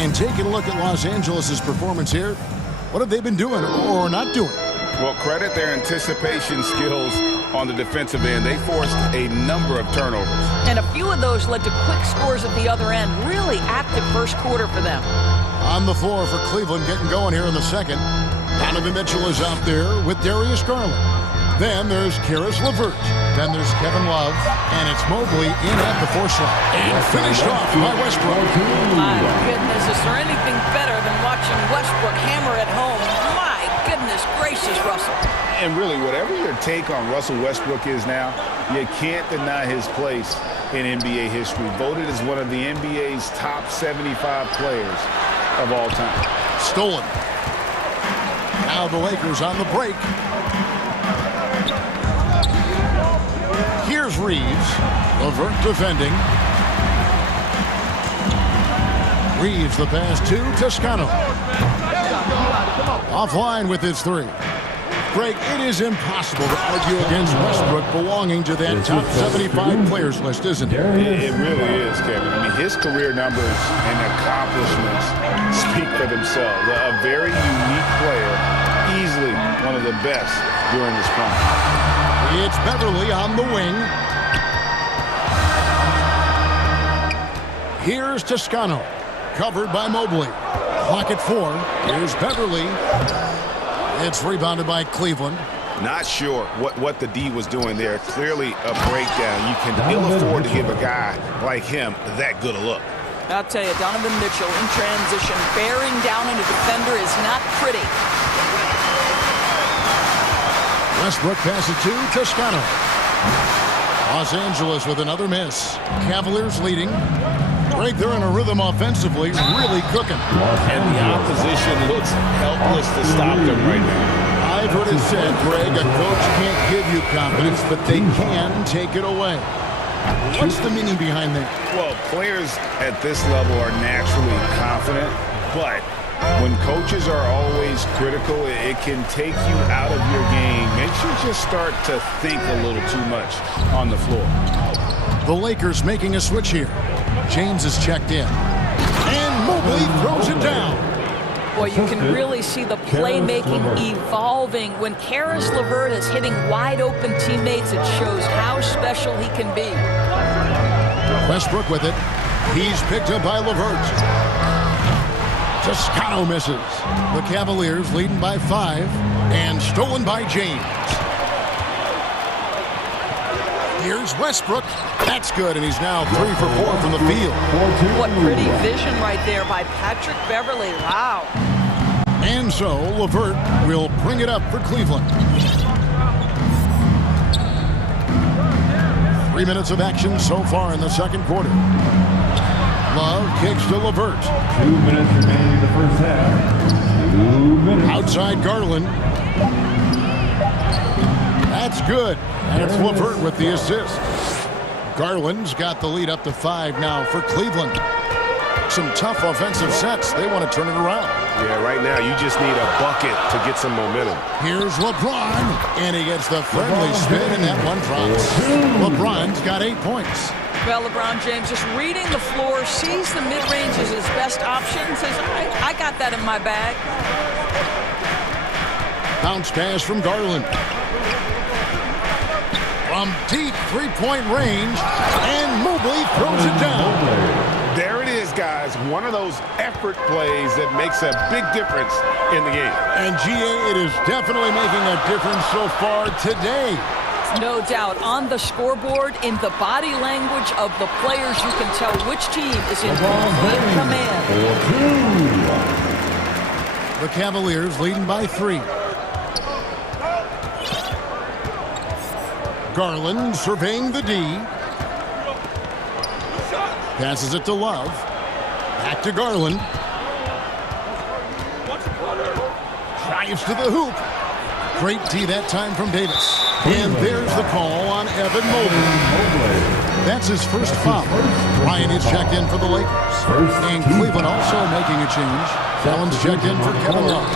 And taking a look at Los Angeles' performance here, what have they been doing or not doing? Well, credit their anticipation skills on the defensive end. They forced a number of turnovers. And a few of those led to quick scores at the other end. Really active first quarter for them. On the floor for Cleveland, getting going here in the second. Donovan Mitchell is out there with Darius Garland. Then there's Karis LeVert. Then there's Kevin Love. And it's Mobley in at the 4 slot. And finished off by Westbrook. My goodness, is there anything better than watching Westbrook hammer at home? My goodness gracious, Russell. And really, whatever your take on Russell Westbrook is now, you can't deny his place in NBA history. Voted as one of the NBA's top 75 players of all time. Stolen. Now the Lakers on the break. Here's Reeves. LeVert defending. Reeves the pass to Toscano. Offline with his 3. Greg, it is impossible to argue against Westbrook belonging to that top 75 players list, isn't it? It really is, Kevin. I mean, his career numbers and accomplishments speak for themselves. A very unique player, easily one of the best during his prime. It's Beverly on the wing. Here's Toscano, covered by Mobley. Clock at 4. Here's Beverly. It's rebounded by Cleveland. Not sure what the D was doing there. Clearly a breakdown. You can ill afford to give a guy like him that good a look. I'll tell you, Donovan Mitchell in transition, bearing down on a defender is not pretty. Westbrook passes to Toscano. Los Angeles with another miss. Cavaliers leading. Right there in a rhythm offensively, really cooking. And the opposition looks helpless to stop them right now. I've heard it said, Greg, a coach can't give you confidence, but they can take it away. What's the meaning behind that? Well, players at this level are naturally confident, but When coaches are always critical, it can take you out of your game. Makes you just start to think a little too much on the floor. The Lakers making a switch here. James is checked in. And Mobley throws it down. Boy, you can really see the playmaking evolving. When Karis LeVert is hitting wide-open teammates, it shows how special he can be. Westbrook with it. He's picked up by LeVert. Toscano misses. The Cavaliers leading by 5 and stolen by James. Here's Westbrook. That's good, and he's now 3 for 4 from the field. What pretty vision right there by Patrick Beverley. Wow. And so LeVert will bring it up for Cleveland. 3 minutes of action so far in the second quarter. Love kicks to LeVert. 2 minutes remaining in the first half. 2 minutes. Outside Garland. That's good. And it's LeVert with the assist. Garland's got the lead up to 5 now for Cleveland. Some tough offensive sets. They want to turn it around. Yeah, right now you just need a bucket to get some momentum. Here's LeBron, and he gets the friendly spin, and that one drops. LeBron's got 8 points. Well, LeBron James just reading the floor, sees the mid-range as his best option, says, all right, I got that in my bag. Bounce pass from Garland. From deep three-point range, and Mobley throws it down. There it is, guys. One of those effort plays that makes a big difference in the game. And GA, it is definitely making a difference so far today. No doubt. On the scoreboard, in the body language of the players, you can tell which team is in complete command. The Cavaliers leading by 3. Garland surveying the D. Passes it to Love. Back to Garland. Drives to the hoop. Great D that time from Davis. And there's the call on Evan Mobley. That's his first foul. Ryan is checked in for the Lakers. And Cleveland also making a change. Allen's checked in for Kevin Love.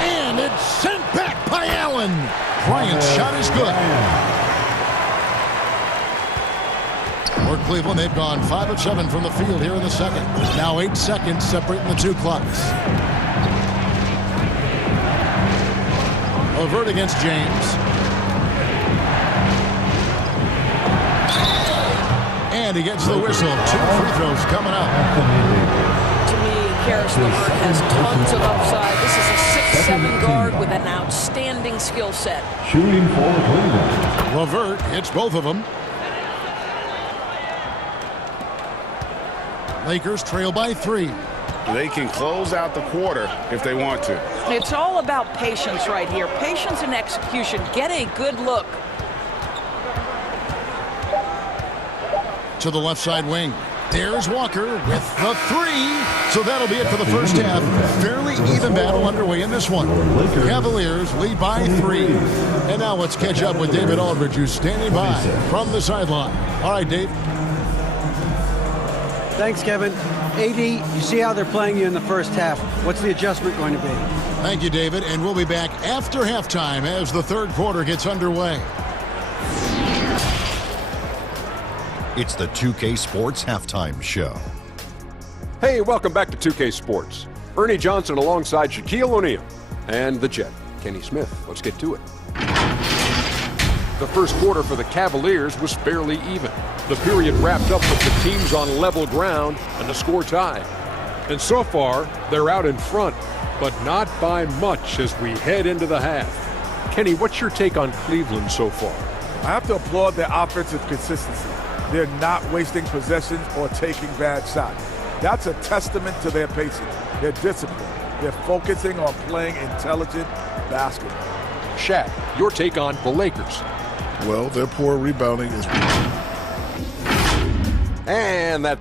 And it's sent back by Allen. Bryant's shot is good. For Cleveland, they've gone 5 of 7 from the field here in the second. Now 8 seconds separating the 2 clocks. LeVert against James. And he gets the whistle. 2 free throws coming up. To me, Karis LeVert has tons of upside. This is a 6'7" guard with an outstanding skill set. Shooting for Cleveland. LeVert hits both of them. Lakers trail by 3. They can close out the quarter if they want to. It's all about patience right here. Patience and execution. Get a good look. To the left side wing. There's Walker with the 3. So that'll be it for the first half. Fairly even battle underway in this one. Cavaliers lead by 3. And now let's catch up with David Aldridge, who's standing by from the sideline. All right, Dave. Thanks, Kevin. AD, you see how they're playing you in the first half. What's the adjustment going to be? Thank you, David. And we'll be back after halftime as the third quarter gets underway. It's the 2K Sports Halftime Show. Hey, welcome back to 2K Sports. Ernie Johnson alongside Shaquille O'Neal and the Jet, Kenny Smith. Let's get to it. The first quarter for the Cavaliers was fairly even. The period wrapped up with the teams on level ground and the score tied. And so far, they're out in front, but not by much as we head into the half. Kenny, what's your take on Cleveland so far? I have to applaud their offensive consistency. They're not wasting possessions or taking bad shots. That's a testament to their patience, their discipline. They're focusing on playing intelligent basketball. Shaq, your take on the Lakers. Well, their poor rebounding is... And that...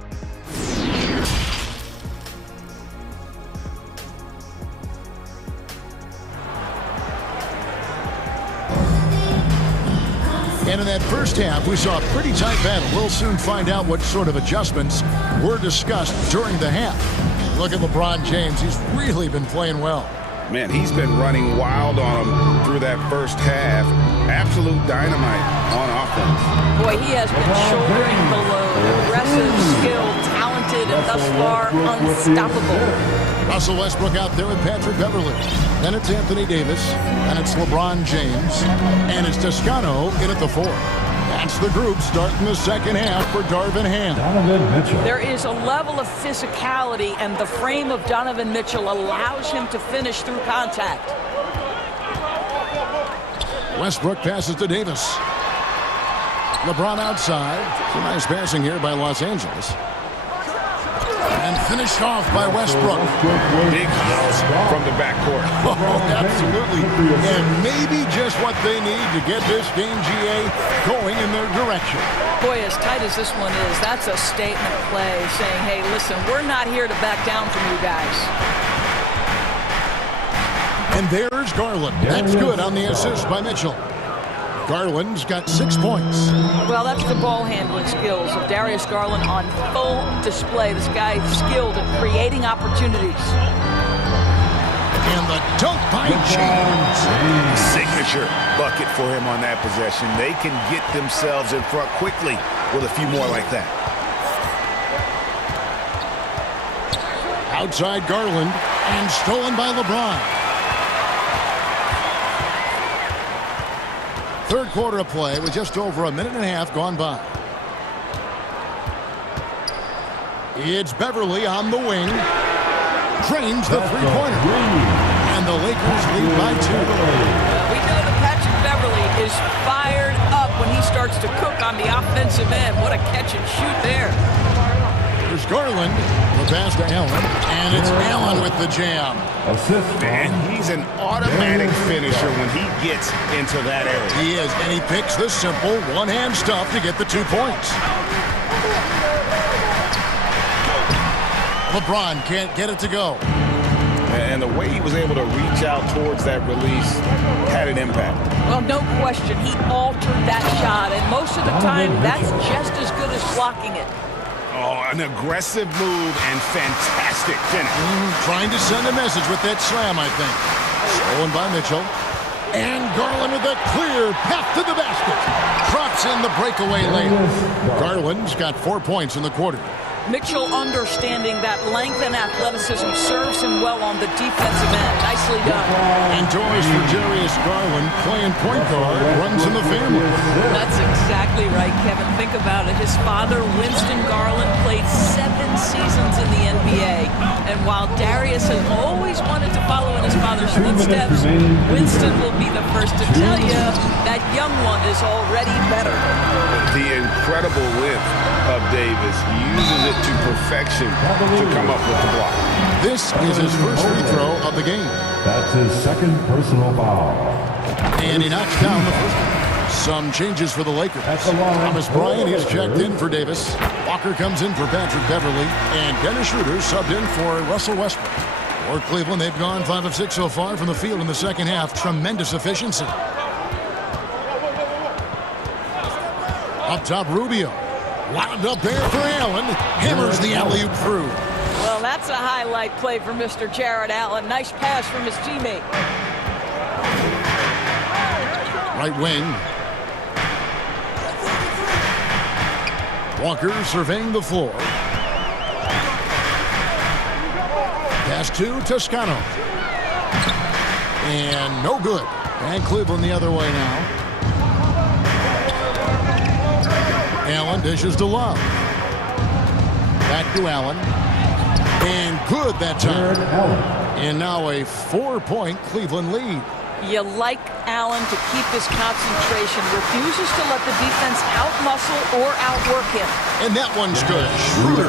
And in that first half, we saw a pretty tight battle. We'll soon find out what sort of adjustments were discussed during the half. Look at LeBron James. He's really been playing well. Man, he's been running wild on him through that first half. Absolute dynamite on offense. Boy, he has been shouldering the load. Aggressive, skilled, talented, and thus far unstoppable. Russell Westbrook out there with Patrick Beverly. Then it's Anthony Davis. Then it's LeBron James. And it's Toscano in at the 4. That's the group starting the second half for Darvin Ham. Donovan Mitchell. There is a level of physicality, and the frame of Donovan Mitchell allows him to finish through contact. Westbrook passes to Davis. LeBron outside. Some nice passing here by Los Angeles. And finished off by Westbrook. Big house from the backcourt. Oh, absolutely. And maybe just what they need to get this game, GA, going in their direction. Boy, as tight as this one is, that's a statement play saying, hey, listen, we're not here to back down from you guys. And there's Garland. That's good on the assist by Mitchell. Garland's got 6 points. Well, that's the ball handling skills of Darius Garland on full display. This guy is skilled at creating opportunities. And the dunk by James. Signature bucket for him on that possession. They can get themselves in front quickly with a few more like that. Outside Garland and stolen by LeBron. Third quarter of play with just over a minute and a half gone by. It's Beverly on the wing. Drains the three-pointer. And the Lakers lead by 2. We know that Patrick Beverly is fired up when he starts to cook on the offensive end. What a catch and shoot there. There's Garland. The pass to Allen. And it's Allen with the jam. And he's an automatic finisher when he gets into that area. He is, and he picks the simple one-hand stuff to get the 2 points. LeBron can't get it to go. And the way he was able to reach out towards that release had an impact. Well, no question. He altered that shot, and most of the time, that's just as good as blocking it. Oh, an aggressive move and fantastic finish. Trying to send a message with that slam, I think. Stolen by Mitchell. And Garland with a clear path to the basket. Drops in the breakaway layup. Garland's got 4 points in the quarter. Mitchell understanding that length and athleticism serves him well on the defensive end. Nicely done. And toys for Darius Garland playing point guard runs in the family. That's exactly right, Kevin. Think about it. His father, Winston Garland, played 7 seasons in the NBA. And while Darius has always wanted to follow in his father's footsteps, Winston will be the first to tell you that young one is already better. The incredible length of Davis uses it to perfection to come up with the block. This is his first free throw of the game. That's his second personal foul. And he knocks down the first one. Some changes for the Lakers. Thomas Bryant is checked in for Davis. Walker comes in for Patrick Beverly. And Dennis Schroeder subbed in for Russell Westbrook. For Cleveland, they've gone 5 of 6 so far from the field in the second half. Tremendous efficiency. Up top, Rubio. Wound up there for Allen. Hammers the alley-oop through. Well, that's a highlight play for Mr. Jared Allen. Nice pass from his teammate. Right wing. Walker surveying the floor. Pass to Toscano. And no good. And Cleveland the other way now. Allen dishes to Love. Back to Allen. And good that time. And now a 4-point Cleveland lead. You like Allen to keep his concentration. Refuses to let the defense outmuscle or outwork him. And that one's good. Schroeder.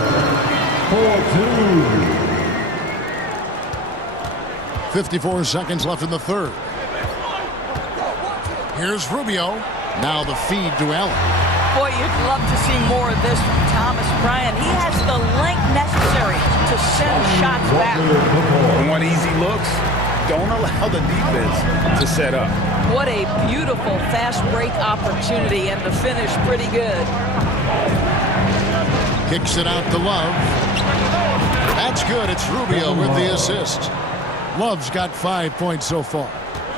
4-2. 54 seconds left in the third. Here's Rubio. Now the feed to Allen. Boy, you'd love to see more of this from Thomas Bryant. He has the length necessary to send shots back. And what easy looks, don't allow the defense to set up. What a beautiful fast break opportunity, and the finish pretty good. Kicks it out to Love. That's good. It's Rubio with the assist. Love's got 5 points so far.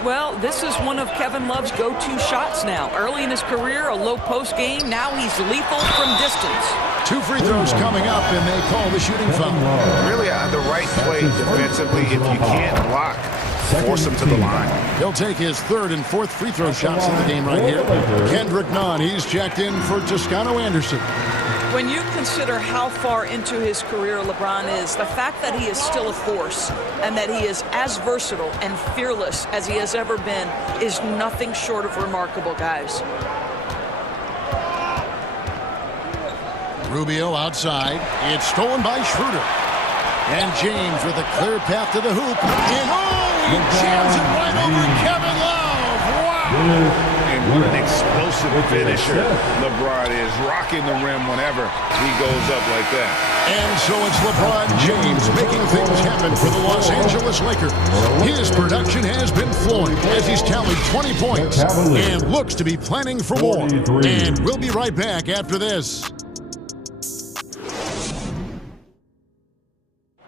Well, this is one of Kevin Love's go-to shots now. Early in his career, a low post game. Now he's lethal from distance. 2 free throws coming up, and they call the shooting foul. Really the right play defensively. If you can't block, force him to the line. He'll take his 3rd and 4th free throw shots in the game right here. Kendrick Nunn, he's checked in for Toscano Anderson. When you consider how far into his career LeBron is, the fact that he is still a force and that he is as versatile and fearless as he has ever been is nothing short of remarkable, guys. Rubio outside. It's stolen by Schroeder. And James with a clear path to the hoop. And he jams it right over Kevin Love. Wow! And what an explosive finisher LeBron is, rocking the rim whenever he goes up like that. And so it's LeBron James making things happen for the Los Angeles Lakers. His production has been flowing as he's tallied 20 points and looks to be planning for more. And we'll be right back after this.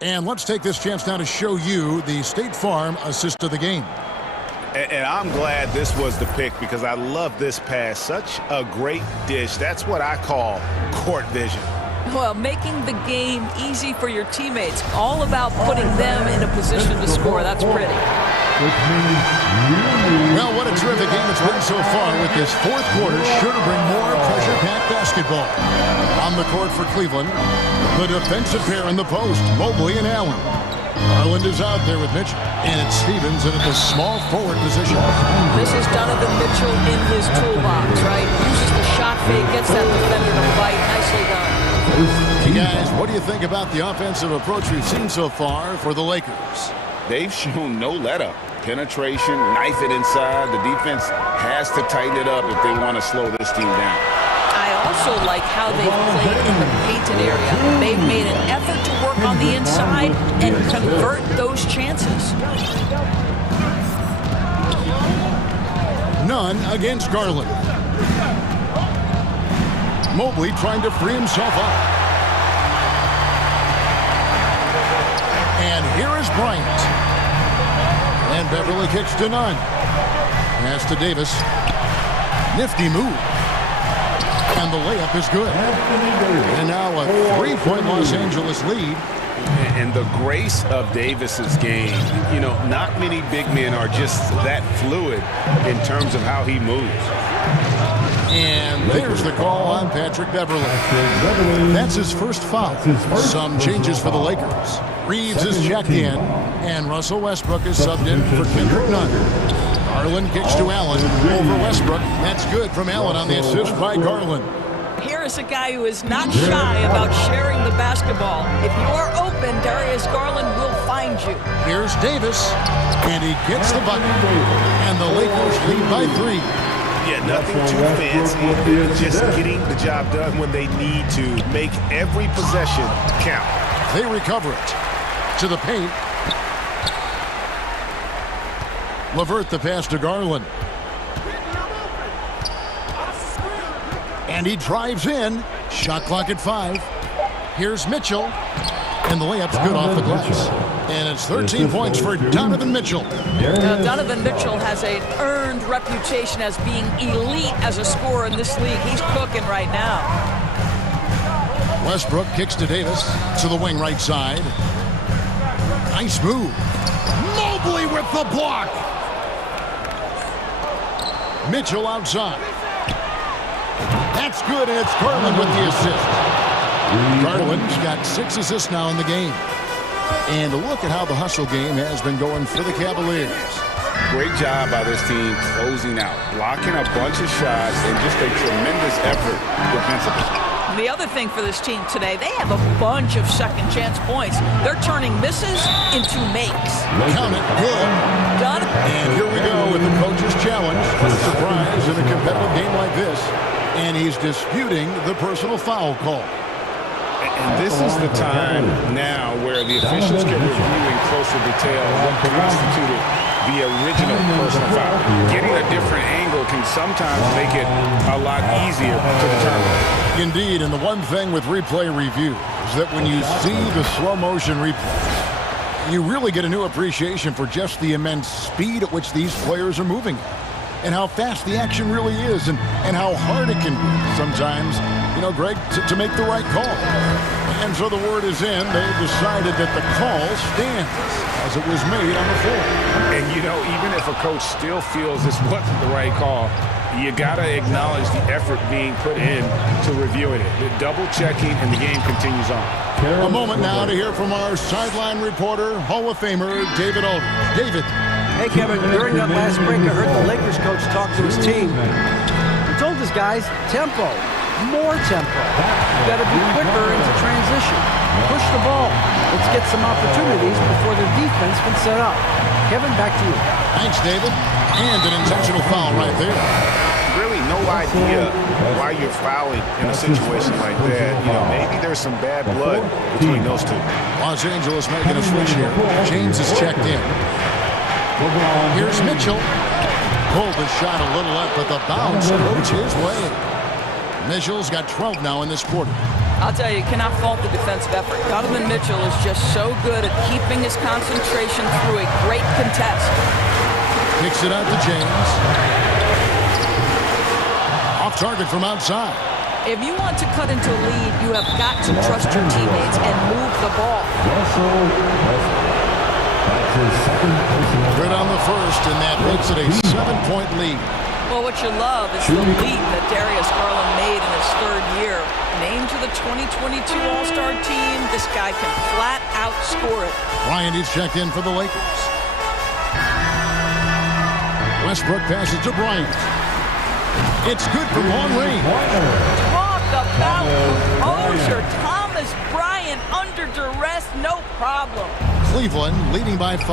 And let's take this chance now to show you the State Farm assist of the game. And I'm glad this was the pick because I love this pass. Such a great dish. That's what I call court vision. Well, making the game easy for your teammates. All about putting them in a position to score. That's pretty. Well, what a terrific game it's been so far with this 4th quarter. Sure to bring more pressure-packed basketball. On the court for Cleveland, the defensive pair in the post, Mobley and Allen. Garland is out there with Mitchell, and it's Stevens in at the small forward position. This is Donovan Mitchell in his toolbox, right? Uses the shot fake, gets that defender to fight. Nicely done. Hey guys, what do you think about the offensive approach we've seen so far for the Lakers? They've shown no let-up. Penetration, knife it inside. The defense has to tighten it up if they want to slow this team down. I also like how they've played in the painted area. They've made an effort to work on the inside and convert those chances. None against Garland. Mobley trying to free himself up. And here is Bryant. And Beverly kicks to Nunn. Pass to Davis. Nifty move. And the layup is good. And now a 3-point Los Angeles lead. And the grace of Davis's game, you know, not many big men are just that fluid in terms of how he moves. And there's the call on Patrick Beverly. That's his first foul. Some changes for the Lakers. Reeves is checked in, and Russell Westbrook is subbed in for Kendrick Nunn. Garland kicks to Allen over Westbrook. That's good from Allen on the assist by Garland. Here is a guy who is not shy about sharing the basketball. If you're open, Darius Garland will find you. Here's Davis, and he gets the bucket. And the Lakers lead by 3. Yeah, nothing too fancy. Just getting the job done when they need to. Make every possession count. They recover it. To the paint. LeVert the pass to Garland. And he drives in. Shot clock at 5. Here's Mitchell. And the layup's good off the glass. And it's 13 points for Donovan Mitchell. Now, Donovan Mitchell has an earned reputation as being elite as a scorer in this league. He's cooking right now. Westbrook kicks to Davis. To the wing right side. Nice move. Mobley with the block. Mitchell outside. That's good, and it's Garland with the assist. Garland's got 6 assists now in the game. And look at how the hustle game has been going for the Cavaliers. Great job by this team closing out, blocking a bunch of shots, and just a tremendous effort defensively. The other thing for this team today, they have a bunch of second chance points. They're turning misses into makes. Count it, good. Done. And here we go with the coach's challenge for the surprise in a competitive game like this. And he's disputing the personal foul call. And this is the time now where the officials can review in closer detail what constituted the original personal foul. Getting a different angle can sometimes make it a lot easier to determine. Indeed, and the one thing with replay reviews that when you see the slow motion replay, you really get a new appreciation for just the immense speed at which these players are moving and how fast the action really is and how hard it can be sometimes, Greg, to make the right call. And so the word is in. They've decided that the call stands as it was made on the floor. And, even if a coach still feels this wasn't the right call, you got to acknowledge the effort being put in to reviewing it. The double checking, and the game continues on. A moment now to hear from our sideline reporter, Hall of Famer David Aldridge. David. Hey, Kevin, during that last break, I heard the Lakers coach talk to his team. He told his guys, tempo, more tempo. You got to be quicker into transition. Push the ball. Let's get some opportunities before the defense can set up. Kevin, back to you. Thanks, David. And an intentional foul right there. Really no idea why you're fouling in a situation like that. Maybe there's some bad blood between those two. Los Angeles making a switch here. James is checked in. Here's Mitchell. Pulled the shot a little up, but the bounce goes his way. Mitchell's got 12 now in this quarter. I'll tell you cannot fault the defensive effort. Donovan Mitchell is just so good at keeping his concentration through a great contest. Kicks it out to James. Off target from outside. If you want to cut into a lead, you have got to trust your teammates and move the ball. Good on the first, and that makes it a 7-point lead. Well, what you love is the leap that Darius Garland made in his third year. Named to the 2022 All-Star team, this guy can flat out score it. Bryant is checked in for the Lakers. Westbrook passes to Bryant. It's good from long range. Talk about composure. Thomas Bryant under duress, no problem. Cleveland leading by 5.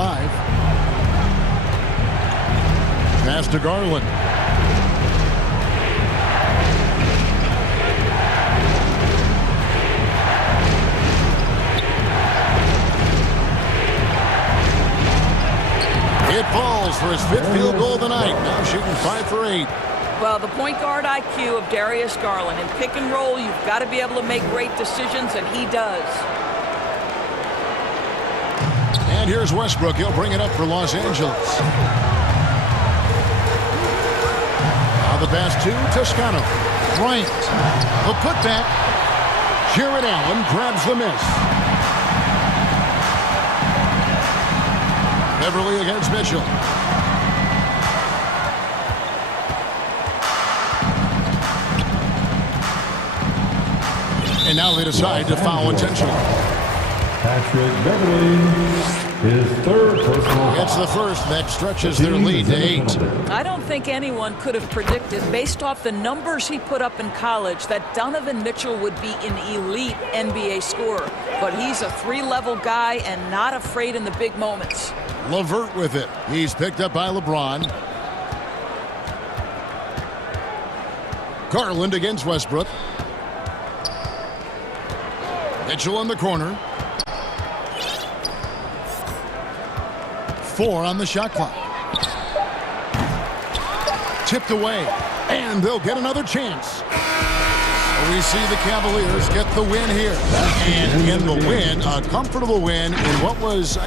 Pass to Garland. It falls for his 5th field goal of the night. Now shooting 5 for 8. Well, the point guard IQ of Darius Garland. In pick and roll, you've got to be able to make great decisions, and he does. And here's Westbrook. He'll bring it up for Los Angeles. Now the pass to Toscano. Bryant. The putback. Jared Allen grabs the miss. Beverly against Mitchell. And now they decide to foul intentionally. Patrick Beverly, his third personal foul. It's the first that stretches their lead to 8. I don't think anyone could have predicted, based off the numbers he put up in college, that Donovan Mitchell would be an elite NBA scorer. But he's a 3-level guy and not afraid in the big moments. LeVert with it. He's picked up by LeBron. Garland against Westbrook. Mitchell in the corner. 4 on the shot clock. Tipped away. And they'll get another chance. So we see the Cavaliers get the win here. And in the win, a comfortable win in what was...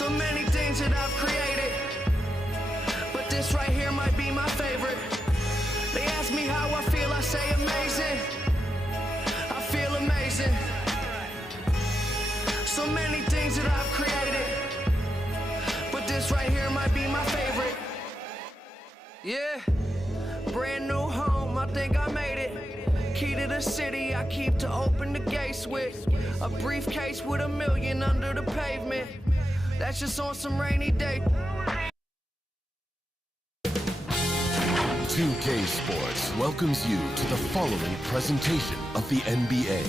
So many things that I've created, but this right here might be my favorite. They ask me how I feel, I say amazing. I feel amazing. So many things that I've created, but this right here might be my favorite. Yeah, brand new home, I think I made it. Key to the city, I keep to open the gates with. A briefcase with $1 million under the pavement. That's just on some rainy day. 2K Sports welcomes you to the following presentation of the NBA.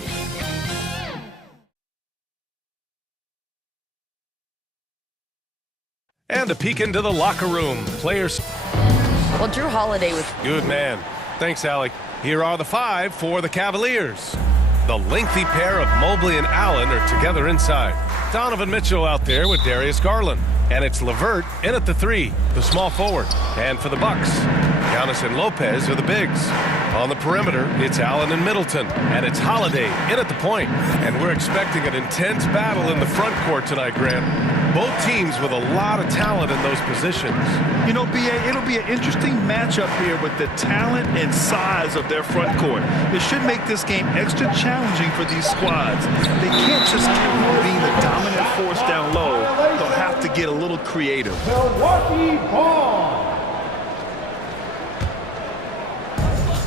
And a peek into the locker room. Players. Well, Drew Holiday was Good man. Thanks, Alec. Here are the 5 for the Cavaliers. The lengthy pair of Mobley and Allen are together inside. Donovan Mitchell out there with Darius Garland. And it's LeVert in at the 3, the small forward. And for the Bucks, Giannis and Lopez are the bigs. On the perimeter, it's Allen and Middleton. And it's Holiday in at the point. And we're expecting an intense battle in the front court tonight, Grant. Both teams with a lot of talent in those positions. You know, B.A., it'll be an interesting matchup here with the talent and size of their front court. It should make this game extra challenging for these squads. They can't just count on being the dominant force down low. They'll have to get a little creative. Milwaukee ball.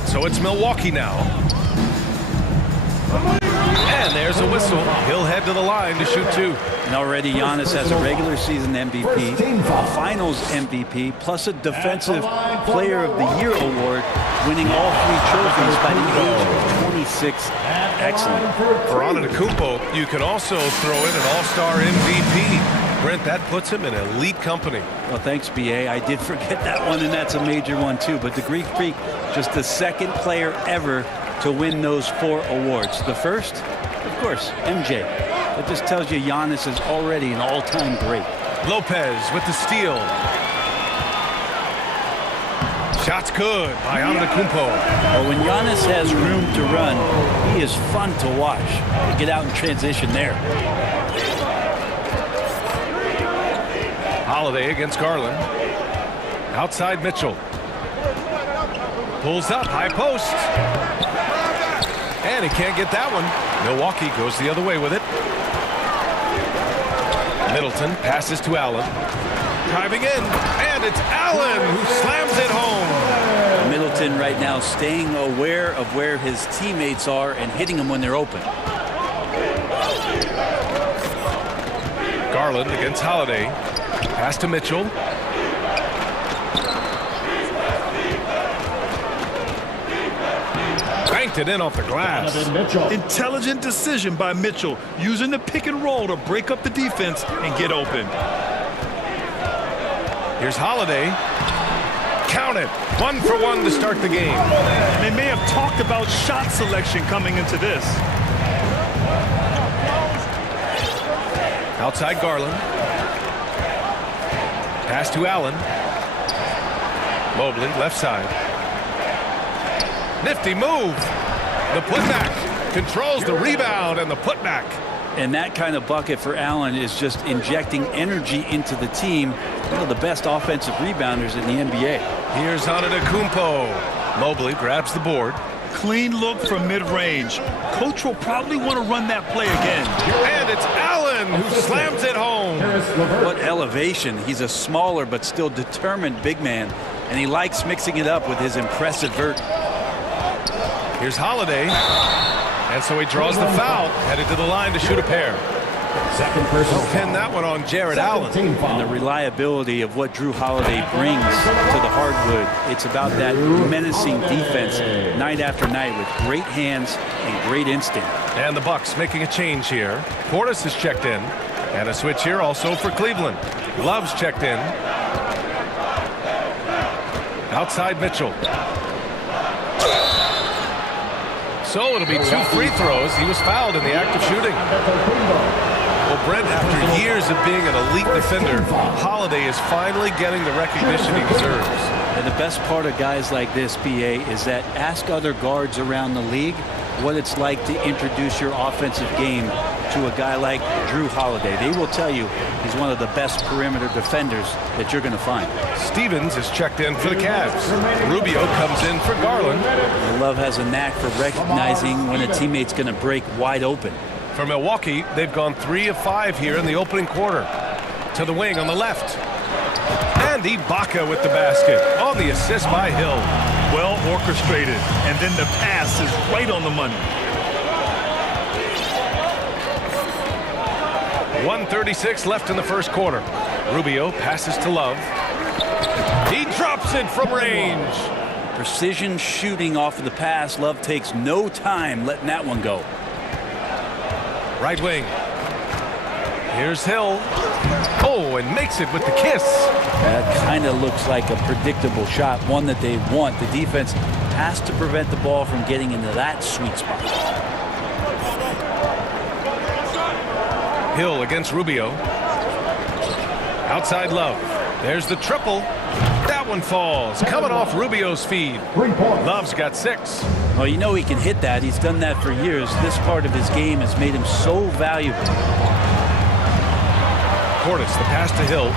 So it's Milwaukee now. And there's a whistle. He'll head to the line to shoot 2. And already Giannis has a regular season MVP, a finals MVP, plus a Defensive Player of the Year award, winning all 3 trophies by the age of 26. Excellent. For Antetokounmpo, you can also throw in an all-star MVP. Brent, that puts him in elite company. Well, thanks, B.A. I did forget that one, and that's a major one, too. But the Greek Freak, just the second player ever to win those 4 awards. The first, of course, MJ. That just tells you Giannis is already an all-time great. Lopez with the steal. Shot's good by Antetokounmpo. Well, when Giannis has room to run, he is fun to watch. Get out in transition there. Holiday against Garland. Outside Mitchell. Pulls up, high post. And he can't get that one. Milwaukee goes the other way with it. Middleton passes to Allen. Driving in, and it's Allen who slams it home. Middleton right now staying aware of where his teammates are and hitting them when they're open. Garland against Holiday. Pass to Mitchell. Banked it in off the glass. Intelligent decision by Mitchell, using the pick and roll to break up the defense and get open. Here's Holiday. Count it. 1 for 1 to start the game. They may have talked about shot selection coming into this. Outside Garland. Pass to Allen. Mobley, left side. Nifty move. The putback. Controls the rebound and the putback. And that kind of bucket for Allen is just injecting energy into the team. One of the best offensive rebounders in the NBA. Here's Antetokounmpo. Mobley grabs the board. Clean look from mid-range. Coach will probably want to run that play again. And it's Allen who slams it home. What elevation. He's a smaller but still determined big man. And he likes mixing it up with his impressive vert. Here's Holiday. And so he draws the foul, headed to the line to shoot a pair. Second person. Pin that one on Jared Allen. And the reliability of what Drew Holiday brings to the hardwood. It's about that menacing defense night after night with great hands and great instinct. And the Bucks making a change here. Portis is checked in. And a switch here also for Cleveland. Love's checked in. Outside Mitchell. So it'll be 2 free throws. He was fouled in the act of shooting. Well, Brent, after years of being an elite defender, Holiday is finally getting the recognition he deserves. And the best part of guys like this, BA, is that ask other guards around the league, what it's like to introduce your offensive game to a guy like Drew Holiday. They will tell you he's one of the best perimeter defenders that you're going to find. Stevens is checked in for the Cavs. Rubio comes in for Garland. Love has a knack for recognizing when a teammate's going to break wide open. For Milwaukee, they've gone 3 of 5 here in the opening quarter. To the wing on the left. And Ibaka with the basket on the assist by Hill. Well orchestrated, and then the pass is right on the money. 1:36 left in the first quarter. Rubio passes to Love. He drops it from range. Precision shooting off of the pass. Love takes no time letting that one go. Right wing. Here's Hill. Oh, and makes it with the kiss. That kind of looks like a predictable shot, one that they want. The defense has to prevent the ball from getting into that sweet spot. Hill against Rubio. Outside Love. There's the triple. That one falls. Coming off Rubio's feed. Love's got 6. Well, you know he can hit that. He's done that for years. This part of his game has made him so valuable. Portis, the pass to Hill.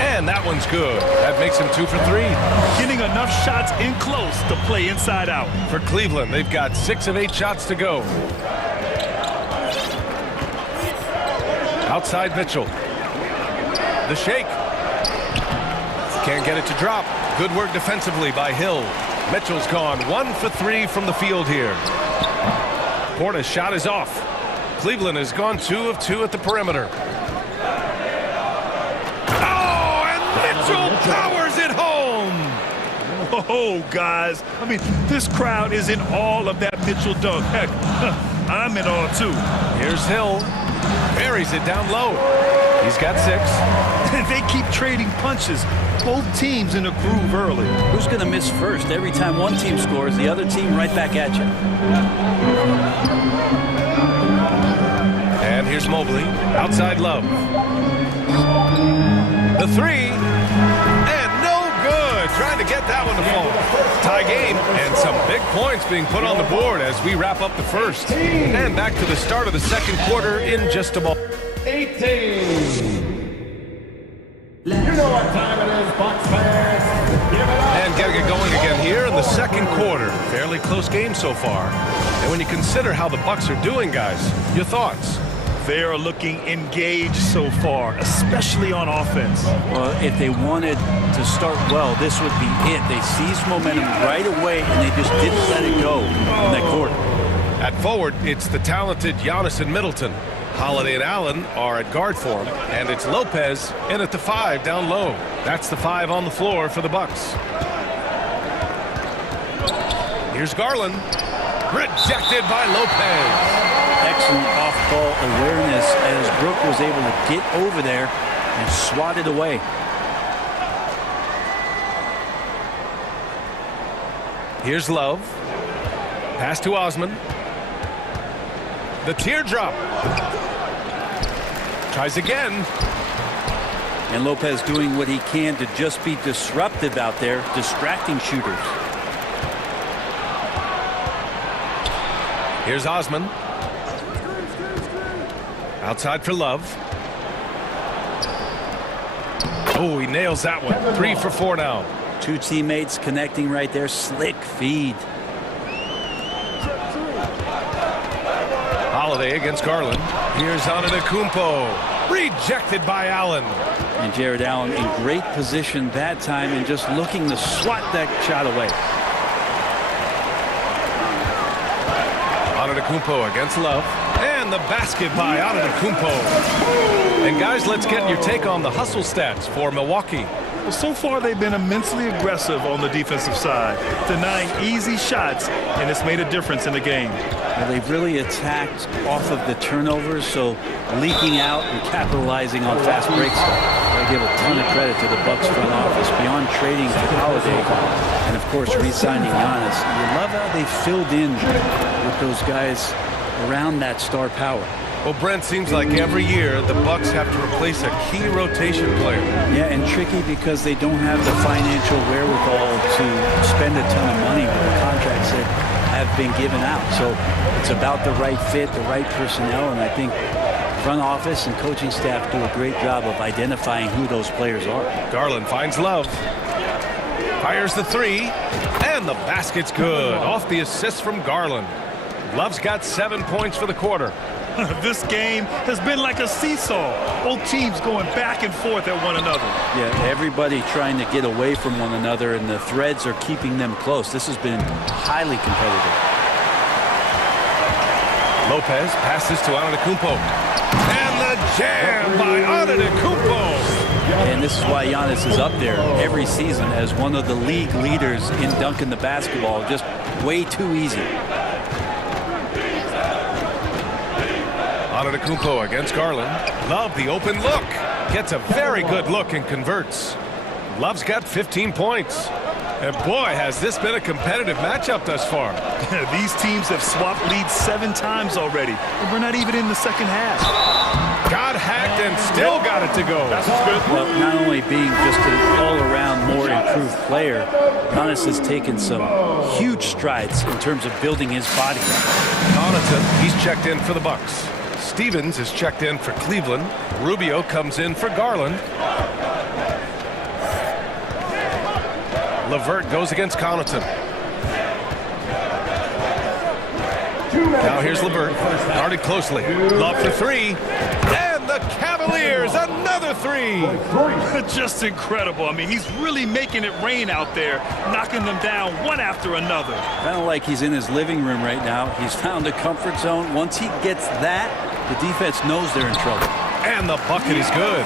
And that one's good. That makes him 2 for 3. Getting enough shots in close to play inside out. For Cleveland, they've got 6 of 8 shots to go. Outside Mitchell. The shake. Can't get it to drop. Good work defensively by Hill. Mitchell's gone 1 for 3 from the field here. Portis' shot is off. Cleveland has gone 2 of 2 at the perimeter. Oh, and Mitchell powers it home. Oh, guys. I mean, this crowd is in awe of that Mitchell dunk. Heck, I'm in awe, too. Here's Hill. Buries it down low. He's got 6. They keep trading punches. Both teams in a groove early. Who's going to miss first? Every time one team scores, the other team right back at you. And here's Mobley. Outside Love. The 3. And no good. Trying to get that one to fall. Tie game. And some big points being put on the board as we wrap up the first. And back to the start of the second quarter in just a moment. 18. You know what time it is, Bucks fans. And getting it going again here in the second quarter. Fairly close game so far. And when you consider how the Bucks are doing, guys, your thoughts? They are looking engaged so far, especially on offense. Well, if they wanted to start well, this would be it. They seized momentum right away, and they just didn't let it go in that quarter. At forward, it's the talented Giannis and Middleton. Holiday and Allen are at guard for him, and it's Lopez in at the 5 down low. That's the 5 on the floor for the Bucks. Here's Garland. Rejected by Lopez. Excellent off-ball awareness as Brook was able to get over there and swat it away. Here's Love. Pass to Osman. The teardrop. Tries again. And Lopez doing what he can to just be disruptive out there, distracting shooters. Here's Osman. Outside for Love. Oh, he nails that one. 3 for 4 now. 2 teammates connecting right there. Slick feed. Holiday against Garland. Here's Antetokounmpo. Rejected by Allen. And Jared Allen in great position that time and just looking to swat that shot away. Antetokounmpo against Love. And the basket by Antetokounmpo. And guys, let's get your take on the hustle stats for Milwaukee. Well, so far they've been immensely aggressive on the defensive side, denying easy shots, and it's made a difference in the game. Well, they've really attacked off of the turnovers, so leaking out and capitalizing on fast breaks. I give a ton of credit to the Bucks front office beyond trading for Holiday and, of course, re-signing Giannis. You love how they filled in with those guys around that star power. Well, Brent, seems like every year the Bucks have to replace a key rotation player. Yeah, and tricky because they don't have the financial wherewithal to spend a ton of money with the contracts that have been given out. So it's about the right fit, the right personnel, and I think front office and coaching staff do a great job of identifying who those players are. Garland finds Love. Fires the three, and the basket's good. Off the assist from Garland. Love's got 7 points for the quarter. This game has been like a seesaw. Both teams going back and forth at one another. Yeah, everybody trying to get away from one another, and the threads are keeping them close. This has been highly competitive. Lopez passes to Antetokounmpo. And the jam by Antetokounmpo. And this is why Giannis is up there every season as one of the league leaders in dunking the basketball. Just way too easy. Antetokounmpo against Garland. Love the open look. Gets a very good look and converts. Love's got 15 points. And boy, has this been a competitive matchup thus far. These teams have swapped leads 7 times already. And we're not even in the second half. Got hacked and still got it to go. That's good. Well, not only being just an all-around more improved player, Giannis has taken some huge strides in terms of building his body. Connaughton, he's checked in for the Bucks. Stevens is checked in for Cleveland. Rubio comes in for Garland. LeVert goes against Connaughton. Now here's LeVert, guarded closely. Love for three, and the Cavaliers, another three. Just incredible. I mean, he's really making it rain out there, knocking them down one after another. Kind of like he's in his living room right now. He's found a comfort zone. Once he gets that, the defense knows they're in trouble. And the bucket is good.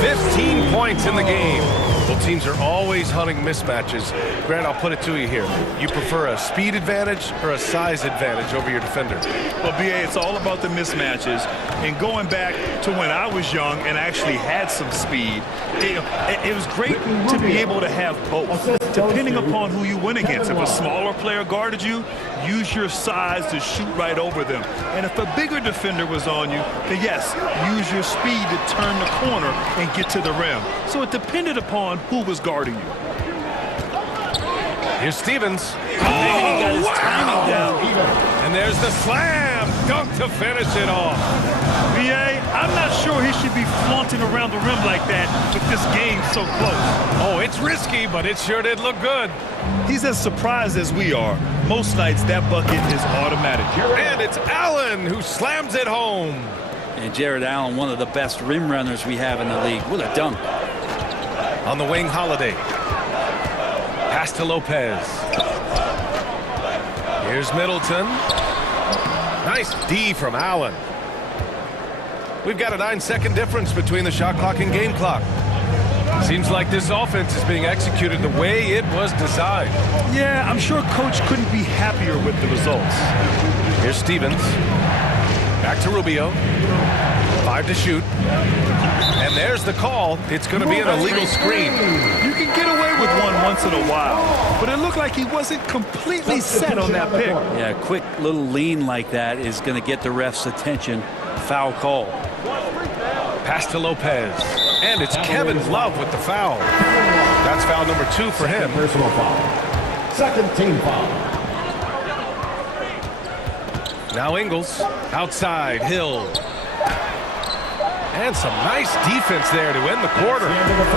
15 points in the game. Both teams are always hunting mismatches. Grant, I'll put it to you here. You prefer a speed advantage or a size advantage over your defender? Well, B.A., it's all about the mismatches. And going back to when I was young and actually had some speed, it was great to be able to have both, depending upon who you win against. If a smaller player guarded you, use your size to shoot right over them. And if a bigger defender was on you, then yes, use your speed to turn the corner and get to the rim. So it depended upon who was guarding you. Here's Stevens. Oh, wow! And there's the slam dunk to finish it off. B.A., I'm not sure he should be flaunting around the rim like that with this game so close. Oh, it's risky, but it sure did look good. He's as surprised as we are. Most nights, that bucket is automatic. And it's Allen who slams it home. And Jared Allen, one of the best rim runners we have in the league. What a dunk. On the wing, Holiday. Pass to Lopez. Here's Middleton. Nice D from Allen. We've got a 9-second difference between the shot clock and game clock. Seems like this offense is being executed the way it was designed. Yeah, I'm sure Coach couldn't be happier with the results. Here's Stevens. Back to Rubio. 5 to shoot. And there's the call. It's going to be an illegal screen. You can get away with one once in a while, but it looked like he wasn't completely set on that pick. Yeah, a quick little lean like that is going to get the ref's attention. Foul call. Pass to Lopez. And it's Kevin Love with the foul. That's foul number 2 for him. Personal foul. Second team foul. Now Ingles. Outside. Hill. And some nice defense there to end the quarter.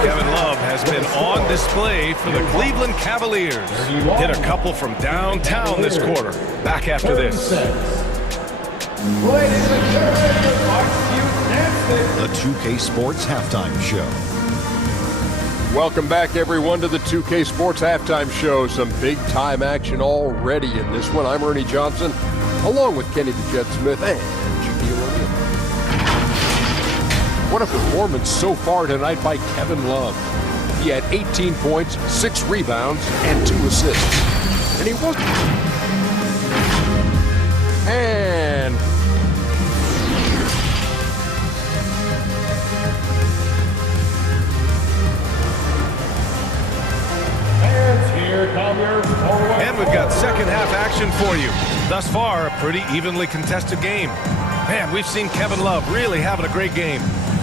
Kevin Love has been on display for the Cleveland Cavaliers. Hit a couple from downtown this quarter. Back after this. Ladies and gentlemen, the 2K Sports Halftime Show. Welcome back, everyone, to the 2K Sports Halftime Show. Some big-time action already in this one. I'm Ernie Johnson, along with Kenny the Jet Smith and Shaquille O'Neal. What a performance so far tonight by Kevin Love. He had 18 points, 6 rebounds, and 2 assists. And he was... And... And we've got second half action for you. Thus far, a pretty evenly contested game. Man, we've seen Kevin Love really having a great game.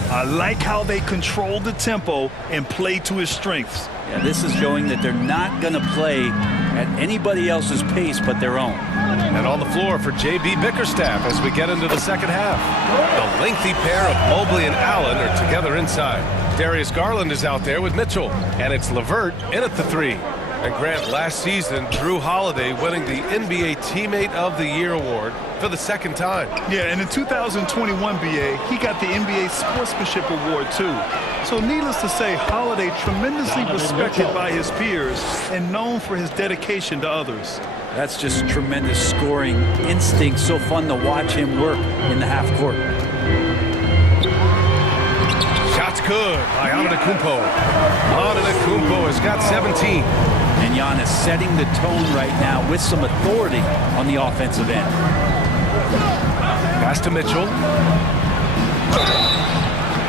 I like how they control the tempo and play to his strengths. Yeah, this is showing that they're not going to play at anybody else's pace but their own. And on the floor for J.B. Bickerstaff as we get into the second half. The lengthy pair of Mobley and Allen are together inside. Darius Garland is out there with Mitchell. And it's LeVert in at the 3. And Grant, last season, Drew Holiday winning the NBA Teammate of the Year award for the second time. Yeah, and in 2021, BA, he got the NBA Sportsmanship Award, too. So needless to say, Holiday tremendously respected by his peers and known for his dedication to others. That's just tremendous scoring instinct. So fun to watch him work in the half court. Shots good by Antetokounmpo. Antetokounmpo has got 17. And Giannis setting the tone right now with some authority on the offensive end. Pass to Mitchell.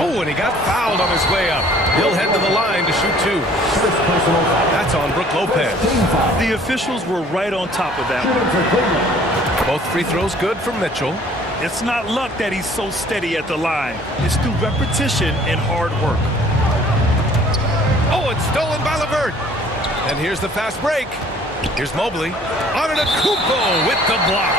Oh, and he got fouled on his way up. He'll head to the line to shoot 2. That's on Brook Lopez. The officials were right on top of that one. Both free throws good for Mitchell. It's not luck that he's so steady at the line. It's through repetition and hard work. Oh, it's stolen by LeVert. And here's the fast break. Here's Mobley. Antetokounmpo with the block.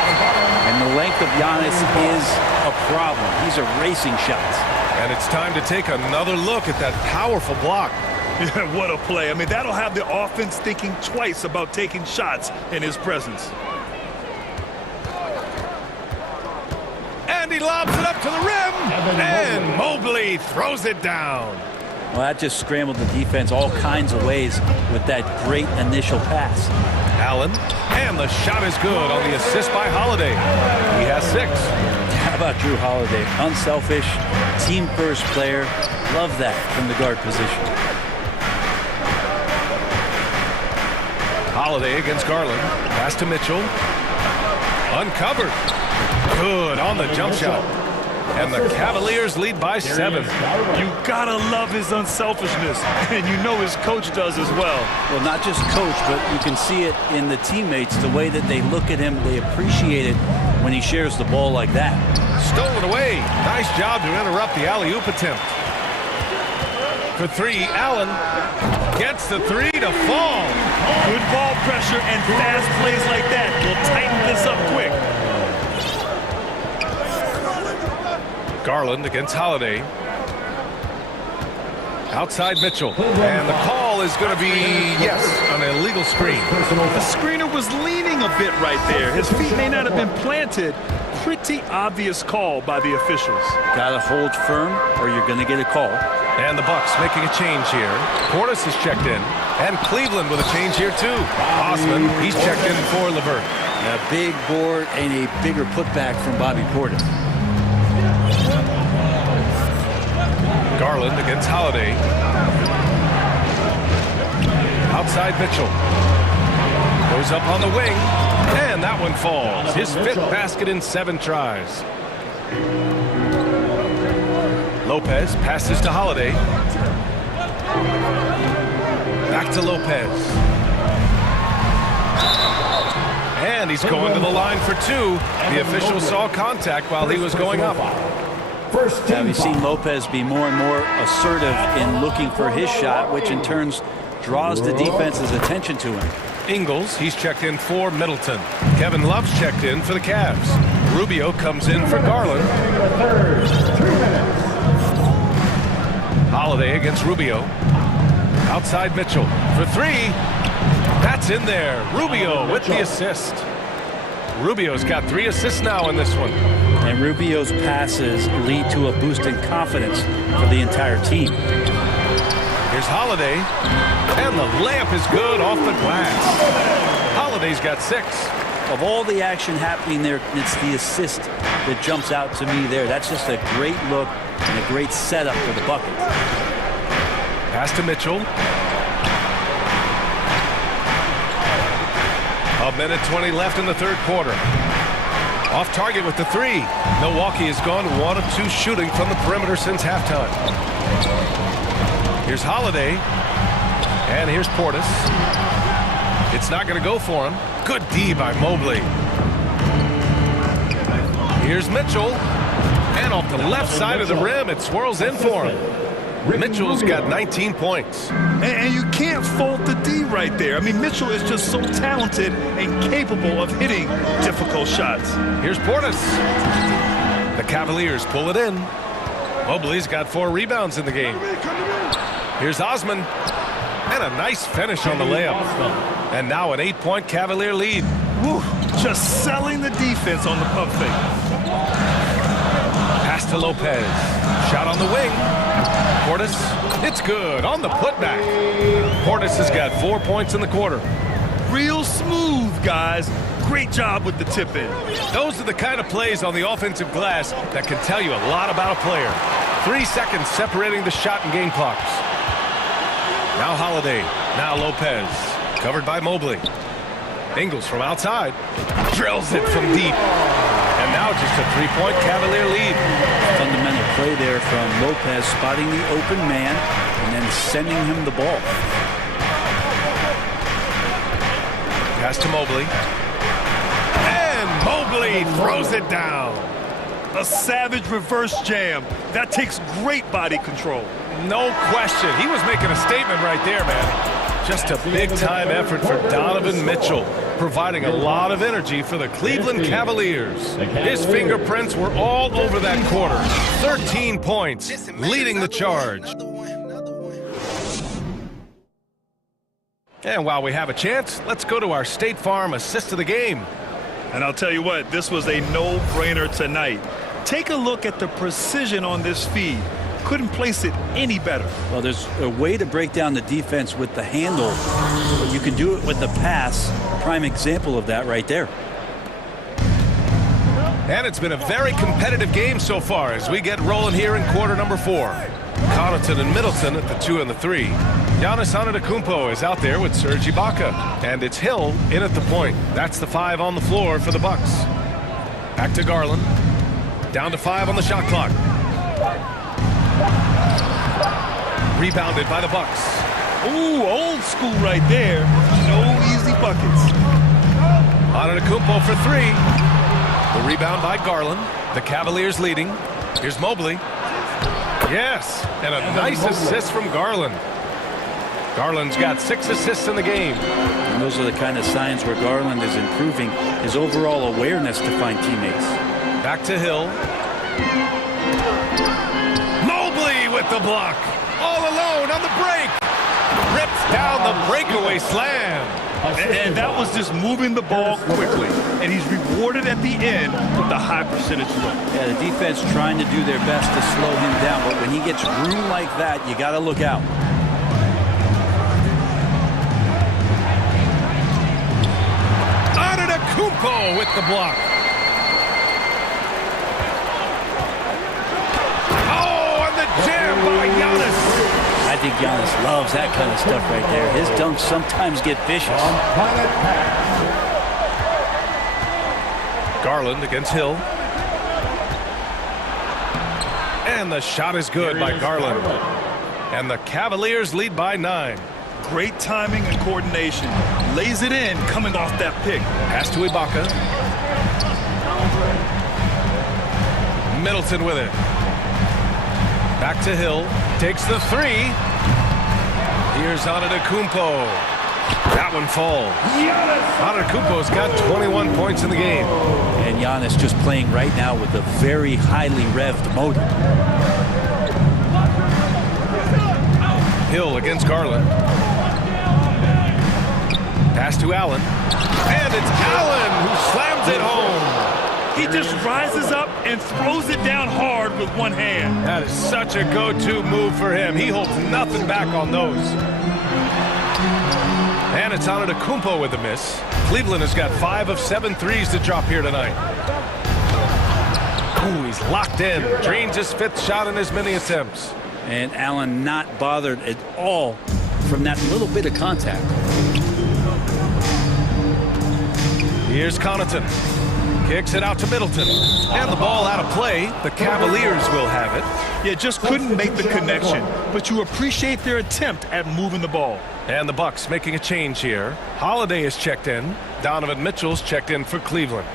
And the length of Giannis is a problem. He's erasing shots. And it's time to take another look at that powerful block. Yeah, what a play. I mean, that'll have the offense thinking twice about taking shots in his presence. And he lobs it up to the rim. And Mobley throws it down. Well, that just scrambled the defense all kinds of ways with that great initial pass. Allen, and the shot is good on the assist by Holiday. He has 6. How about Drew Holiday? Unselfish, team-first player. Love that from the guard position. Holiday against Garland. Pass to Mitchell. Uncovered. Good on the jump shot. And the Cavaliers lead by 7. You gotta love his unselfishness, and you know his coach does as well. Well, not just coach, but you can see it in the teammates, the way that they look at him. They appreciate it when he shares the ball like that. Stolen away. Nice job to interrupt the alley-oop attempt. For 3, Allen gets the 3 to fall. Good ball pressure and fast plays like that will tighten this up quick. Garland against Holiday. Outside Mitchell. And the call is going to be, yes, an illegal screen. The screener was leaning a bit right there. His feet may not have been planted. Pretty obvious call by the officials. Got to hold firm or you're going to get a call. And the Bucks making a change here. Portis is checked in. And Cleveland with a change here too. Osman, he's checked in for LeVert. A big board and a bigger putback from Bobby Portis. Garland against Holiday. Outside Mitchell. Goes up on the wing. And that one falls. His 5th basket in 7 tries. Lopez passes to Holiday. Back to Lopez. And he's going to the line for 2. The official saw contact while he was going up. Yeah, we've seen Lopez be more and more assertive in looking for his shot, which in turn draws the defense's attention to him. Ingles, he's checked in for Middleton. Kevin Love's checked in for the Cavs. Rubio comes in for Garland. Holiday against Rubio. Outside Mitchell for 3. That's in there. Rubio with the assist. Rubio's got 3 assists now in this one. And Rubio's passes lead to a boost in confidence for the entire team. Here's Holiday. And the layup is good off the glass. Holiday's got 6. Of all the action happening there, it's the assist that jumps out to me there. That's just a great look and a great setup for the bucket. Pass to Mitchell. A minute 20 left in the 3rd quarter. Off target with the 3. Milwaukee has gone 1 of 2 shooting from the perimeter since halftime. Here's Holiday. And here's Portis. It's not going to go for him. Good D by Mobley. Here's Mitchell. And off the left side of the rim, it swirls in for him. Mitchell's got 19 points. And you can't fault the D right there. I mean, Mitchell is just so talented and capable of hitting difficult shots. Here's Portis. The Cavaliers pull it in. Mobley's got 4 rebounds in the game. Here's Osman. And a nice finish on the layup. And now an 8-point Cavalier lead. Woo, just selling the defense on the pump fake. Pass to Lopez. Shot on the wing. Portis, it's good on the putback. Portis has got 4 points in the quarter. Real smooth, guys. Great job with the tip in. Those are the kind of plays on the offensive glass that can tell you a lot about a player. 3 seconds separating the shot and game clocks. Now Holiday. Now Lopez. Covered by Mobley. Ingles from outside. Drills it from deep. And now just a 3-point Cavalier lead. Fundamental play there from Lopez, spotting the open man and then sending him the ball. Pass to Mobley. And Mobley throws it down. A savage reverse jam. That takes great body control. No question. He was making a statement right there, man. Just a big-time effort for Donovan Mitchell, providing a lot of energy for the Cleveland Cavaliers. His fingerprints were all over that quarter. 13 points, leading the charge. And while we have a chance, let's go to our State Farm assist of the game. And I'll tell you what, this was a no-brainer tonight. Take a look at the precision on this feed. Couldn't place it any better. Well, there's a way to break down the defense with the handle, but you can do it with the pass. Prime example of that right there. And it's been a very competitive game so far as we get rolling here in quarter number 4. Connaughton and Middleton at the 2 and the 3. Giannis Antetokounmpo is out there with Serge Ibaka. And it's Hill in at the point. That's the 5 on the floor for the Bucks. Back to Garland. Down to 5 on the shot clock. Rebounded by the Bucks. Ooh, old school right there. No easy buckets. Antetokounmpo for 3. The rebound by Garland. The Cavaliers leading. Here's Mobley. Yes, and a nice assist from Garland. Garland's got 6 assists in the game. And those are the kind of signs where Garland is improving his overall awareness to find teammates. Back to Hill. Mobley with the block. All alone on the break. Rips down the breakaway slam. And that was just moving the ball quickly. And he's rewarded at the end with the high percentage look. Yeah, the defense trying to do their best to slow him down. But when he gets room like that, you got to look out. Antetokounmpo with the block. Oh, and the jam by Giannis. I think Giannis loves that kind of stuff right there. His dunks sometimes get vicious. Garland against Hill. And the shot is good by Garland. And the Cavaliers lead by 9. Great timing and coordination. Lays it in coming off that pick. Pass to Ibaka. Middleton with it. Back to Hill. Takes the 3. Here's Antetokounmpo. That one falls. Antetokounmpo's got 21 points in the game. And Giannis just playing right now with a very highly revved motor. Hill against Garland. Pass to Allen. And it's Allen who slams it home. He just rises up and throws it down hard with one hand. That is such a go-to move for him. He holds nothing back on those. And it's Antetokounmpo with the miss. Cleveland has got 5 of 7 threes to drop here tonight. Ooh, he's locked in. Drains his 5th shot in as many attempts. And Allen not bothered at all from that little bit of contact. Here's Connaughton. Kicks it out to Middleton. And the ball out of play. The Cavaliers will have it. Yeah, just couldn't make the connection. But you appreciate their attempt at moving the ball. And the Bucks making a change here. Holiday is checked in. Donovan Mitchell's checked in for Cleveland.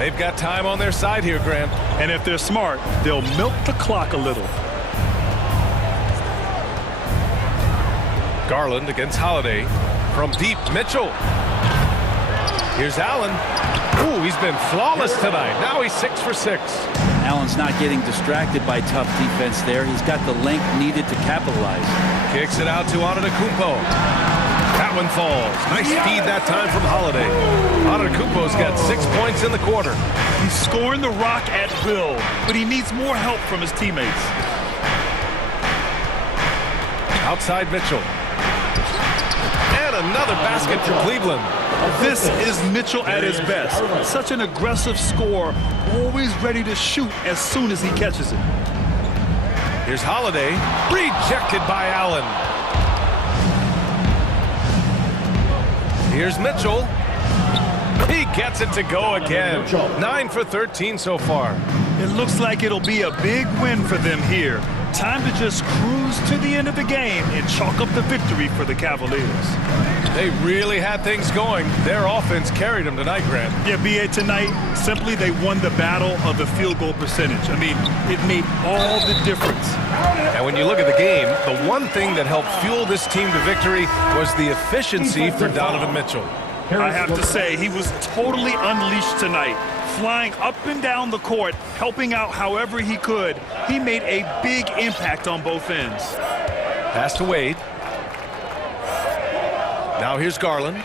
They've got time on their side here, Grant. And if they're smart, they'll milk the clock a little. Garland against Holiday. From deep, Mitchell. Here's Allen. Ooh, he's been flawless tonight. Now he's 6 for 6. Allen's not getting distracted by tough defense there. He's got the length needed to capitalize. Kicks it out to Antetokounmpo. That one falls. Nice feed that time from Holiday. Antetokounmpo's got 6 points in the quarter. He's scoring the rock at will, but he needs more help from his teammates. Outside Mitchell. And another basket for Cleveland. This is Mitchell at his best. Such an aggressive scorer, always ready to shoot as soon as he catches it. Here's Holiday. Rejected by Allen. Here's Mitchell. He gets it to go again. 9 for 13 so far. It looks like it'll be a big win for them here. Time to just cruise to the end of the game and chalk up the victory for the Cavaliers. They really had things going. Their offense carried them tonight, Grant. Yeah, B.A., tonight, simply they won the battle of the field goal percentage. I mean, it made all the difference. And when you look at the game, the one thing that helped fuel this team to victory was the efficiency for Donovan Mitchell. I have to say, he was totally unleashed tonight. Flying up and down the court, helping out however he could. He made a big impact on both ends. Pass to Wade. Now here's Garland.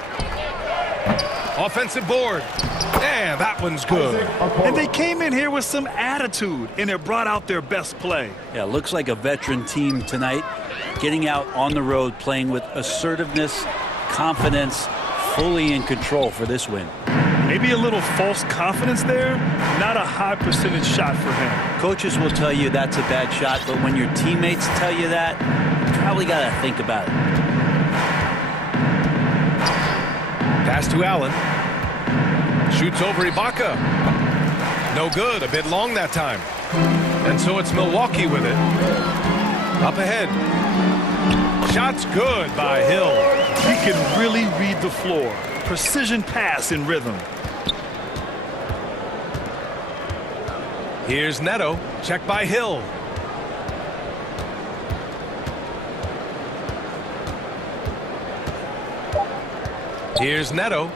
Offensive board. And that one's good. And they came in here with some attitude, and it brought out their best play. Yeah, looks like a veteran team tonight. Getting out on the road, playing with assertiveness, confidence, fully in control for this win. Maybe a little false confidence there. Not a high percentage shot for him. Coaches will tell you that's a bad shot, but when your teammates tell you that, you probably got to think about it. Pass to Allen. Shoots over Ibaka. No good. A bit long that time. And so it's Milwaukee with it. Up ahead. Shot's good by Hill. He can really read the floor. Precision pass in rhythm. Here's Neto. Check by Hill. Here's Neto.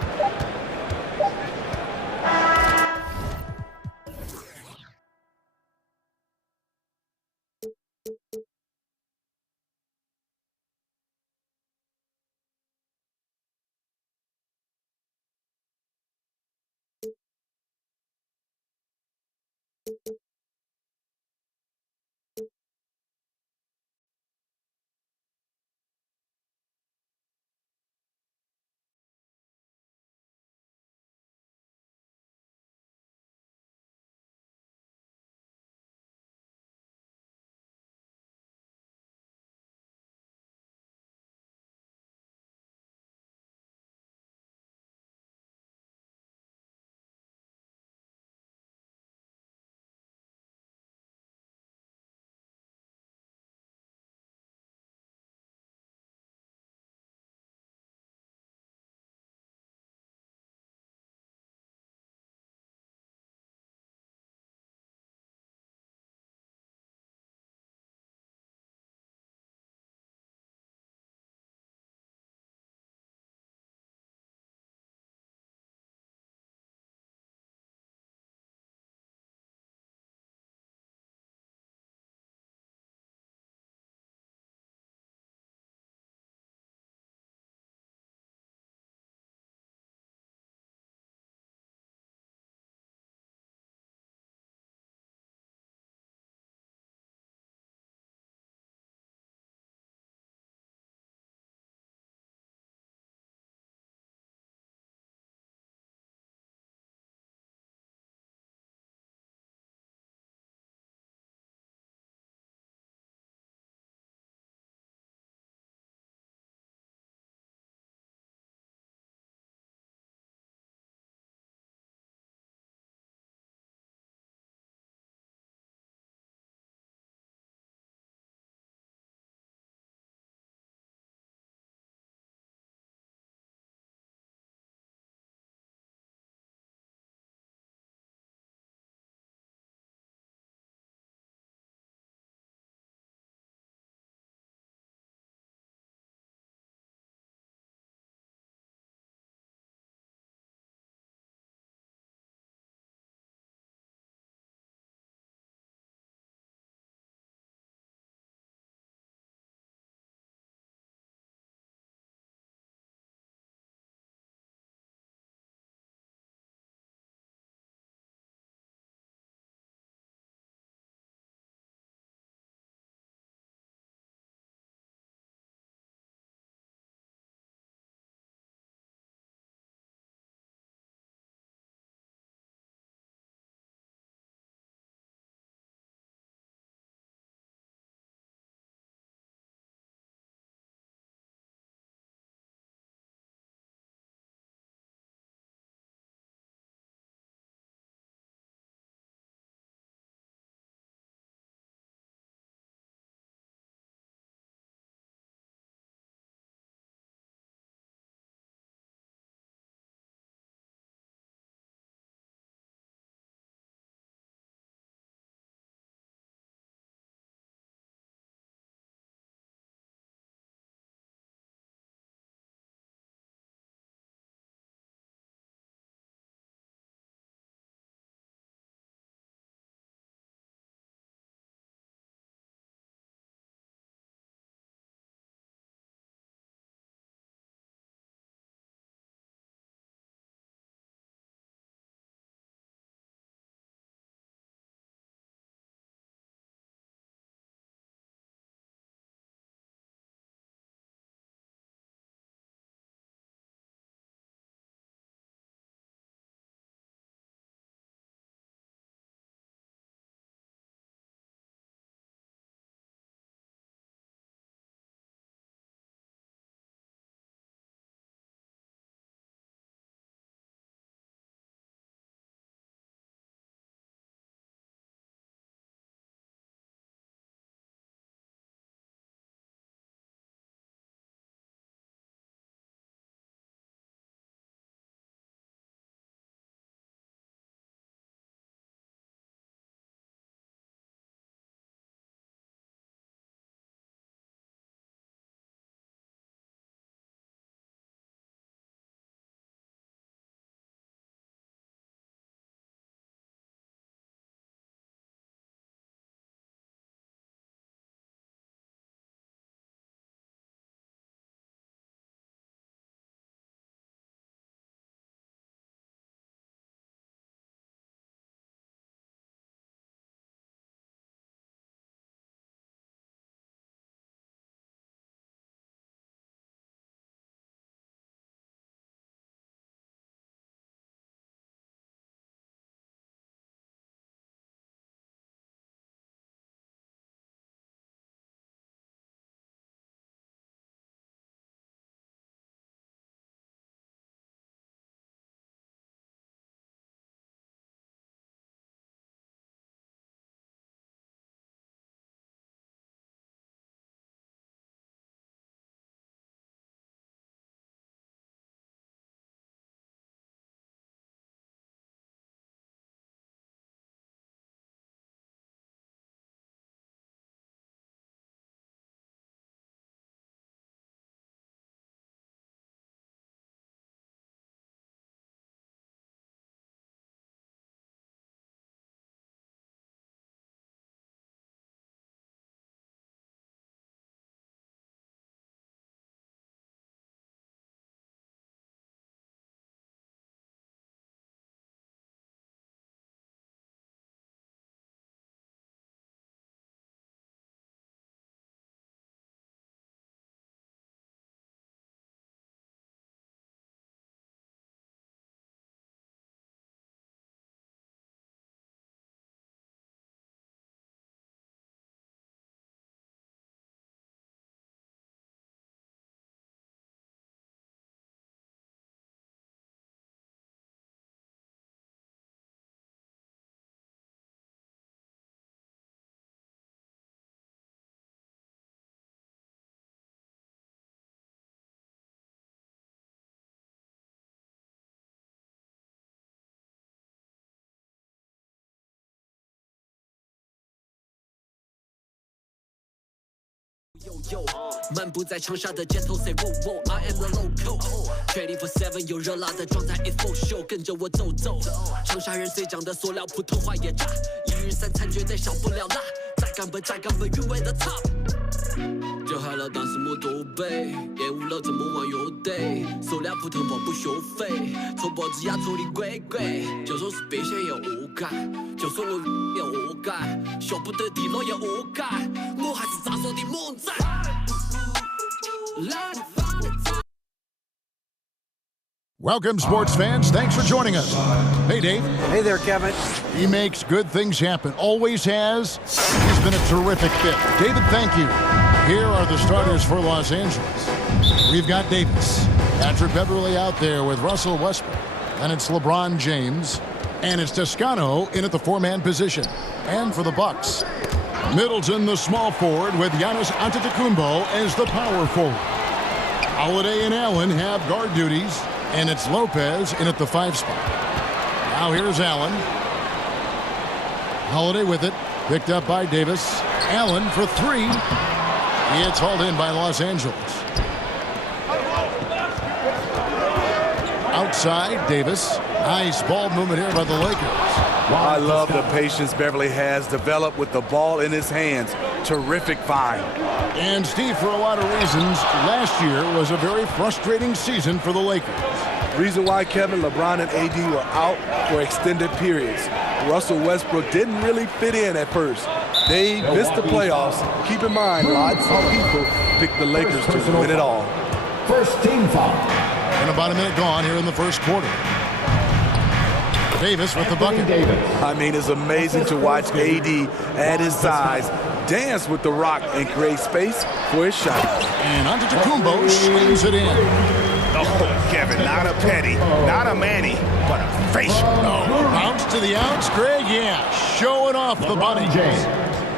漫步在长沙的街头 say whoa whoa I am the local 24/7有热辣的状态 it's for show 跟着我走走长沙人最讲的塑料普通话也炸一日三餐绝对少不了辣再干杯韵味的 top 就害了当时没多背厌恶了怎么玩又得塑料普通话不收费从脖子压处理鬼鬼就算是别线也无感就算我也无感晓不得地牢也无感我还是炸手的梦仔Welcome, sports fans. Thanks for joining us. Hey, Dave. Hey there, Kevin. He makes good things happen. Always has. He's been a terrific fit. David, thank you. Here are the starters for Los Angeles. We've got Davis. Patrick Beverly out there with Russell Westbrook. And it's LeBron James. And it's Toscano in at the four-man position. And for the Bucks, Middleton, the small forward, with Giannis Antetokounmpo as the power forward. Holiday and Allen have guard duties. And it's Lopez in at the 5 spot. Now here's Allen. Holiday with it. Picked up by Davis. Allen for 3. It's hauled in by Los Angeles. Outside, Davis. Nice ball movement here by the Lakers. I love the patience Beverly has developed with the ball in his hands. Terrific find. And Steve, for a lot of reasons, last year was a very frustrating season for the Lakers. Reason why Kevin, LeBron, and AD were out for extended periods. Russell Westbrook didn't really fit in at first. They missed the playoffs. Keep in mind, lots of people picked the Lakers to win it all. First team foul. And about a minute gone here in the first quarter. Davis with the bucket. I mean, it's amazing to watch AD at his size dance with the rock and create space for his shot. And Antetokounmpo swings it in. Oh, Kevin, not a petty, not a Manny, but a facial. Oh, bounce to the outs, Greg, yeah, showing off the bunny.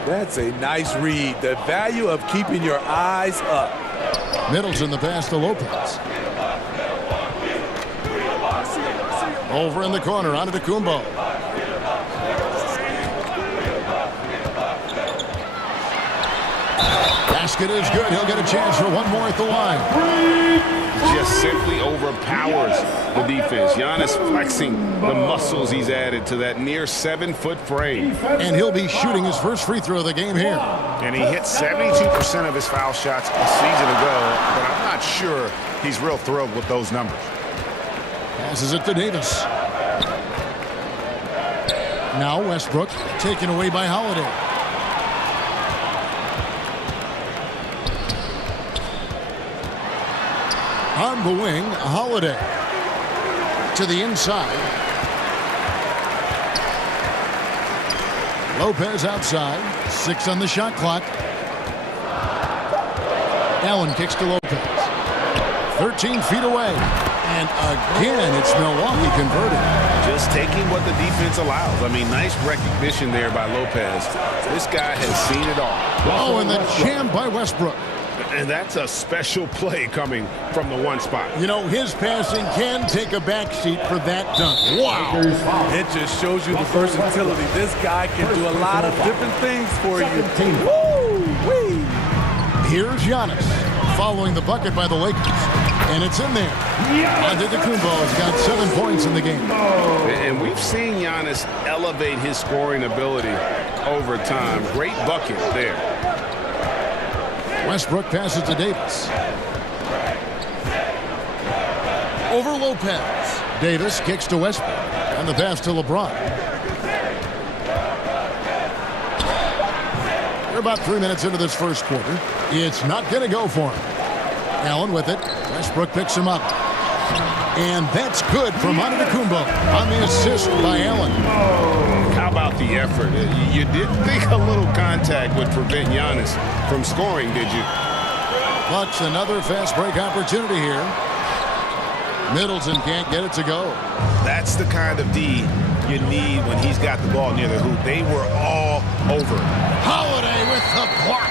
That's a nice read. The value of keeping your eyes up. Middleton the pass to Lopez. Over in the corner, Antetokounmpo. Basket is good. He'll get a chance for one more at the line. Just simply overpowers the defense. Giannis flexing the muscles he's added to that near 7-foot frame. And he'll be shooting his first free throw of the game here. And he hit 72% of his foul shots a season ago, but I'm not sure he's real thrilled with those numbers. Passes it to Davis. Now Westbrook taken away by Holiday. On the wing, Holiday to the inside. Lopez outside. 6 on the shot clock. Allen kicks to Lopez. 13 feet away. And again, it's Milwaukee converted. Just taking what the defense allows. I mean, nice recognition there by Lopez. This guy has seen it all. Oh, and the jam by Westbrook. And that's a special play coming from the one spot. You know, his passing can take a backseat for that dunk. Wow. It just shows you the versatility. This guy can do a lot of different things for you. Woo-wee. Here's Giannis following the bucket by the Lakers. And it's in there. Antetokounmpo has got 7 points in the game. And we've seen Giannis elevate his scoring ability over time. Great bucket there. Westbrook passes to Davis. Over Lopez. Davis kicks to Westbrook. And the pass to LeBron. We're about 3 minutes into this first quarter. It's not going to go for him. Allen with it. Westbrook picks him up. And that's good from Antetokounmpo on the assist by Allen. How about the effort? You didn't think a little contact would prevent Giannis from scoring, did you? Bucks another fast break opportunity here. Middleton can't get it to go. That's the kind of D you need when he's got the ball near the hoop. They were all over. Holiday with the block.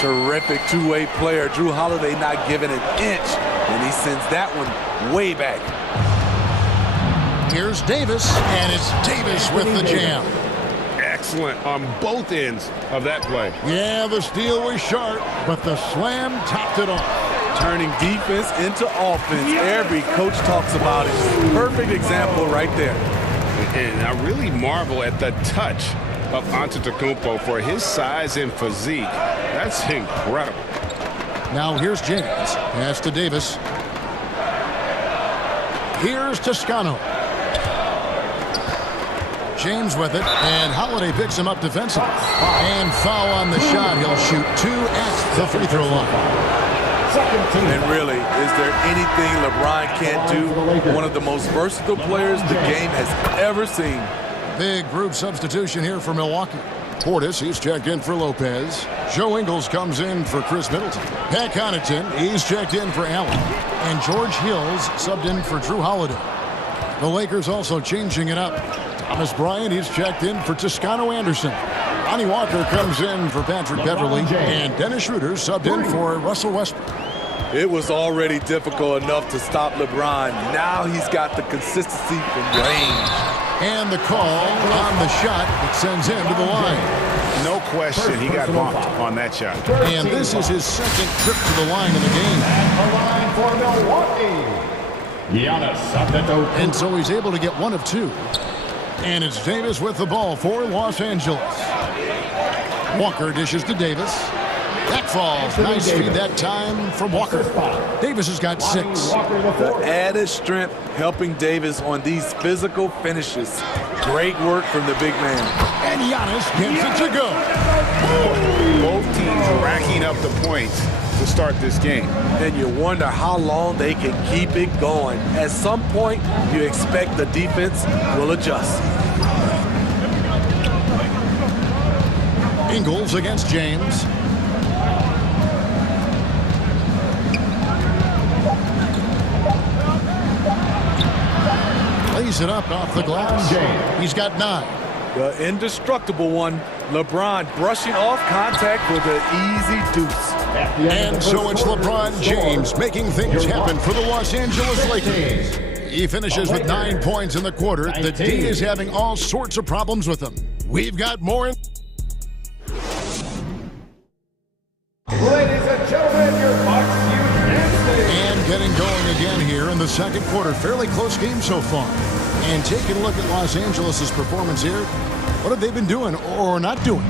Terrific two-way player. Drew Holiday not giving an inch, and he sends that one way back. Here's Davis, and it's Davis with the jam. excellent on both ends of that play. Yeah, the steal was sharp, but the slam topped it off. Turning defense into offense. Every coach talks about it. Perfect example right there. And I really marvel at the touch of Antetokounmpo for his size and physique. That's incredible. Now here's James. Pass to Davis. Here's Toscano. James with it, and Holiday picks him up defensively. And foul on the shot. He'll shoot 2 at the free throw line. And really, is there anything LeBron can't do? One of the most versatile players the game has ever seen. Big group substitution here for Milwaukee. Portis, he's checked in for Lopez. Joe Ingles comes in for Chris Middleton. Pat Connaughton, he's checked in for Allen. And George Hills subbed in for Drew Holiday. The Lakers also changing it up. Thomas Bryant, he's checked in for Toscano Anderson. Lonnie Walker comes in for Patrick Beverly. And Dennis Schroeder subbed in for Russell Westbrook. It was already difficult enough to stop LeBron. Now he's got the consistency from range. And the call on the shot that sends him to the line. No question, he got bumped on that shot. And this is his second trip to the line in the game. At the line for Milwaukee, Giannis Antetokounmpo. And so he's able to get 1 of 2. And it's Davis with the ball for Los Angeles. Walker dishes to Davis. That falls. Nice feed that time from Walker. Davis has got 6. The added strength helping Davis on these physical finishes. Great work from the big man. And Giannis gets it to go. Both teams racking up the points to start this game. And you wonder how long they can keep it going. At some point, you expect the defense will adjust. Ingles against James. Lays it up off the glass. He's got 9. The indestructible one, LeBron brushing off contact with an easy deuce. And so it's LeBron James making things happen for the Los Angeles Lakers. He finishes with 9 points in the quarter. The D is having all sorts of problems with him. We've got more. Ladies and gentlemen, your Fox And getting going again here in the second quarter. Fairly close game so far. And taking a look at Los Angeles' performance here. What have they been doing or not doing?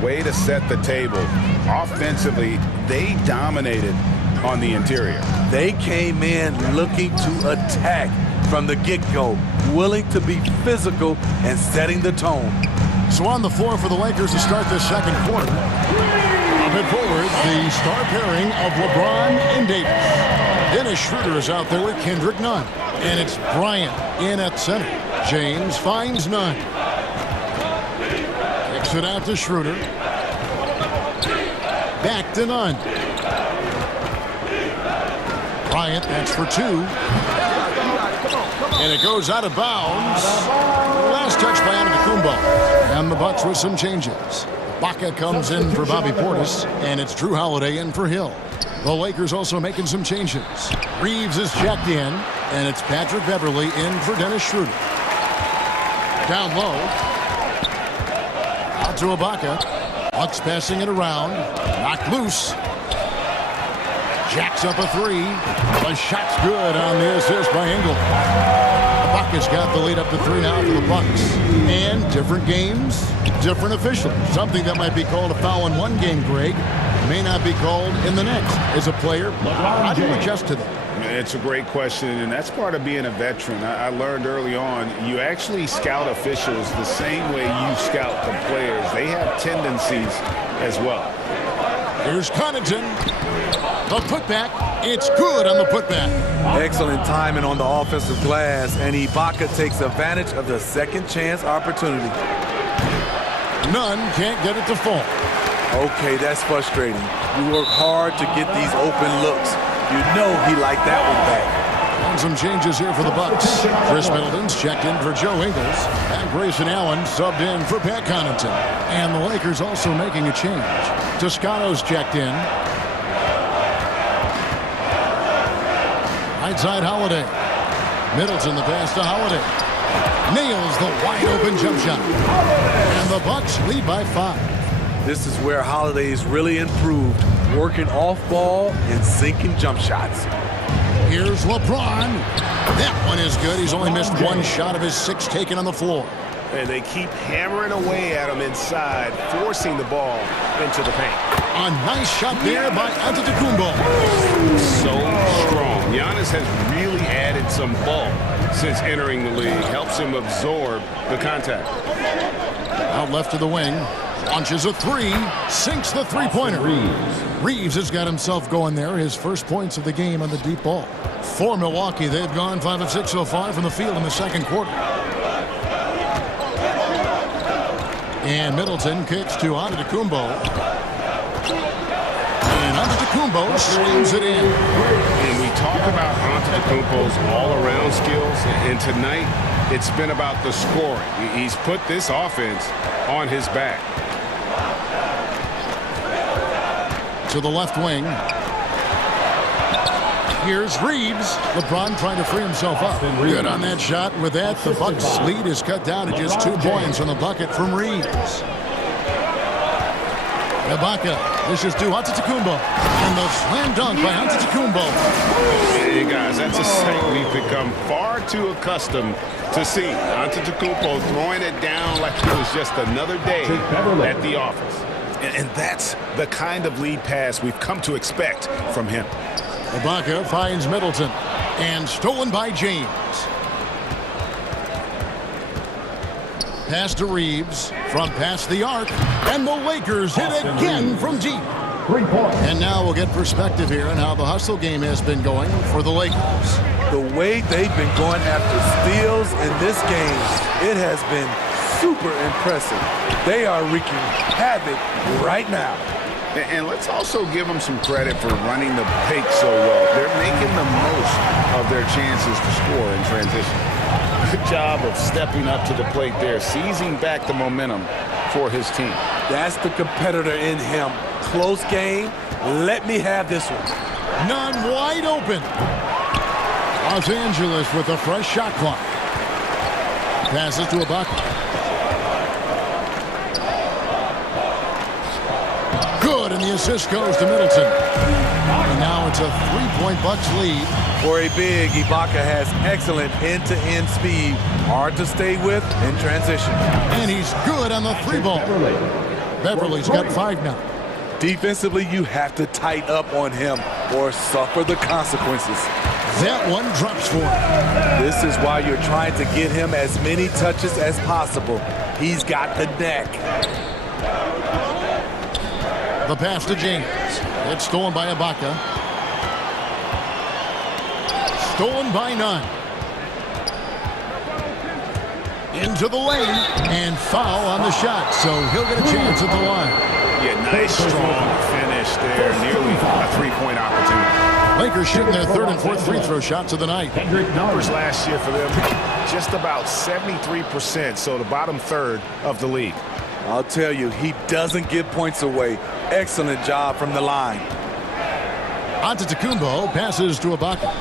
Way to set the table. Offensively, they dominated on the interior. They came in looking to attack from the get-go, willing to be physical and setting the tone. So on the floor for the Lakers to start this second quarter. Up and forward, the star pairing of LeBron and Davis. Dennis Schroeder is out there with Kendrick Nunn. And it's Bryant in at center. James finds Nunn. Kicks it out to Schroeder. Back to Nunn. Bryant, that's for 2. And it goes out of bounds. Last touch by Antetokounmpo. And the Bucks with some changes. Baca comes in for Bobby Portis. And it's Drew Holiday in for Hill. The Lakers also making some changes. Reeves is checked in. And it's Patrick Beverly in for Dennis Schroeder. Down low. Out to Ibaka. Bucks passing it around. Knocked loose. Jacks up a 3. The shot's good on the assist by Ingles. Ibaka's got the lead up to 3 now for the Bucks. And different games, different officials. Something that might be called a foul in one game, Greg, may not be called in the next. As a player, how do you adjust to that? It's a great question, and that's part of being a veteran. I learned early on, you actually scout officials the same way you scout the players. They have tendencies as well. Here's Connaughton. The putback. It's good on the putback. Excellent timing on the offensive glass, and Ibaka takes advantage of the second chance opportunity. Nunn can't get it to fall. Okay, that's frustrating. You work hard to get these open looks. You know he liked that one back. And some changes here for the Bucks. Chris Middleton's checked in for Joe Ingles. And Grayson Allen subbed in for Pat Connaughton. And the Lakers also making a change. Toscano's checked in. Right side Holiday. Middleton the pass to Holiday. nails the wide-open jump shot. And the Bucks lead by 5. This is where Holiday's really improved, working off ball and sinking jump shots. Here's LeBron. That one is good. He's only missed 1 shot of his 6 taken on the floor. And they keep hammering away at him inside, forcing the ball into the paint. A nice shot there by Antetokounmpo. So strong. Giannis has really added some bulk since entering the league. Helps him absorb the contact. Out left to the wing. Launches a 3. Sinks the three-pointer. Reeves has got himself going there. His first points of the game on the deep ball. For Milwaukee, they've gone 5 of 6 so far from the field in the second quarter. And Middleton kicks to Antetokounmpo. And Antetokounmpo slams it in. And we talk about Antetokounmpo's all-around skills, and tonight it's been about the scoring. He's put this offense on his back. To the left wing. Here's Reeves. LeBron trying to free himself up. Good on that shot. With that, the Bucks' lead is cut down to just 2 points on the bucket from Reeves. Ibaka. This is to Antetokounmpo. And the slam dunk by Antetokounmpo. Hey, guys, that's a sight we've become far too accustomed to see. Antetokounmpo throwing it down like it was just another day at the office. And that's the kind of lead pass we've come to expect from him. Ibaka finds Middleton. And stolen by James. Pass to Reeves from past the arc. And the Lakers hit again from deep. 3 points. And now we'll get perspective here on how the hustle game has been going for the Lakers. The way they've been going after steals in this game, it has been super impressive. They are wreaking havoc right now. And let's also give them some credit for running the pace so well. They're making the most of their chances to score in transition. Good job of stepping up to the plate there, seizing back the momentum for his team. That's the competitor in him. Close game. Let me have this one. None wide open. Los Angeles with a fresh shot clock. Passes to Ibaka. Good, and the assist goes to Middleton. And now it's a 3-point Bucks lead. For a big, Ibaka has excellent end-to-end speed. Hard to stay with in transition. And he's good on the 3-ball. Beverly's got 5 now. Defensively, you have to tighten up on him or suffer the consequences. That one drops for him. This is why you're trying to get him as many touches as possible. He's got the neck. The pass to James. It's stolen by Ibaka. Stolen by Nunn. Into the lane. And foul on the shot. So he'll get a chance at the line. Yeah, nice strong finish there. Nearly a 3-point opportunity. Lakers shooting their 3rd and 4th free throw shots of the night. Numbers last year for them, just about 73%, so the bottom third of the league. I'll tell you, he doesn't give points away. Excellent job from the line. Antetokounmpo passes to Ibaka.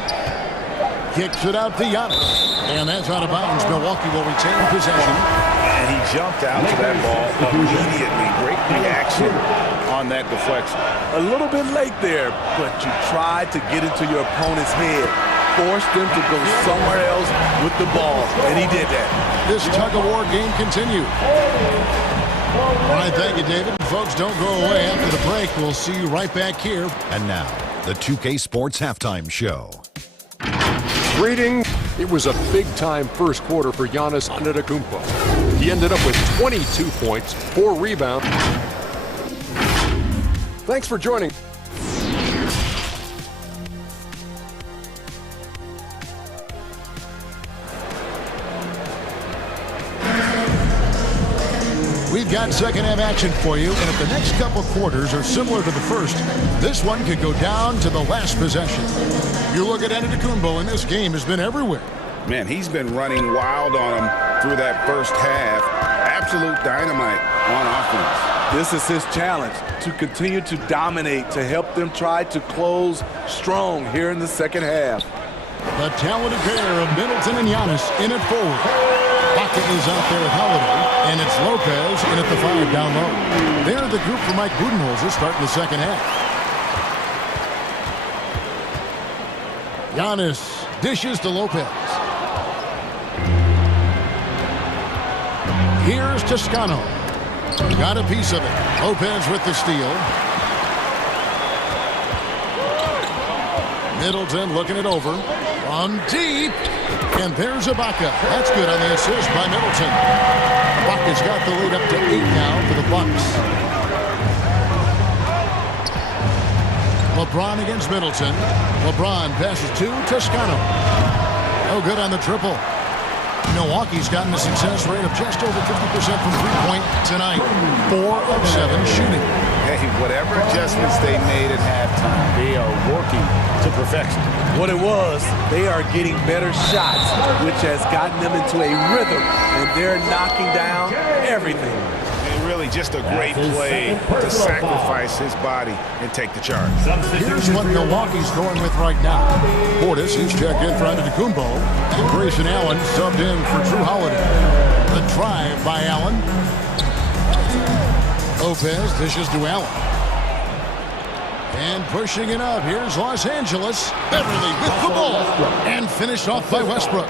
Kicks it out to Giannis. And that's out of bounds. Milwaukee will retain possession. And he jumped out to that ball immediately. Great reaction on that deflection. A little bit late there, but you tried to get into your opponent's head. Forced them to go somewhere else with the ball, and he did that. This tug-of-war game continues. All right, thank you, David. Folks, don't go away after the break. We'll see you right back here. And now, the 2K Sports Halftime Show. Greetings. It was a big-time first quarter for Giannis Antetokounmpo. He ended up with 22 points, 4 rebounds. Thanks for joining. We've got second half action for you, and if the next couple quarters are similar to the first, this one could go down to the last possession. You look at Antetokounmpo, and this game has been everywhere. Man, he's been running wild on him through that first half. Absolute dynamite on offense. This is his challenge, to continue to dominate, to help them try to close strong here in the second half. The talented pair of Middleton and Giannis in it forward. Baca is out there with Holiday, and it's Lopez in at the 5 down low. They're the group for Mike Budenholzer starting the second half. Giannis dishes to Lopez. Here's Toscano. Got a piece of it. Lopez with the steal. Middleton looking it over. On deep. And there's Ibaka. That's good on the assist by Middleton. Ibaka's got the lead up to 8 now for the Bucks. LeBron against Middleton. LeBron passes to Toscano. No good on the triple. Milwaukee's gotten a success rate of just over 50% from three-point tonight. 4 of 7 shooting. Hey, whatever adjustments they made at halftime, they are working to perfection. What it was, they are getting better shots, which has gotten them into a rhythm, and they're knocking down everything. And really just a great play to sacrifice his body and take the charge. Here's what Milwaukee's going with right now. Portis, who's checked in for Antetokounmpo, and Grayson Allen subbed in for Drew Holiday. The drive by Allen. Lopez dishes to Allen. And pushing it up, here's Los Angeles. Beverly with the ball. And finished off by Westbrook.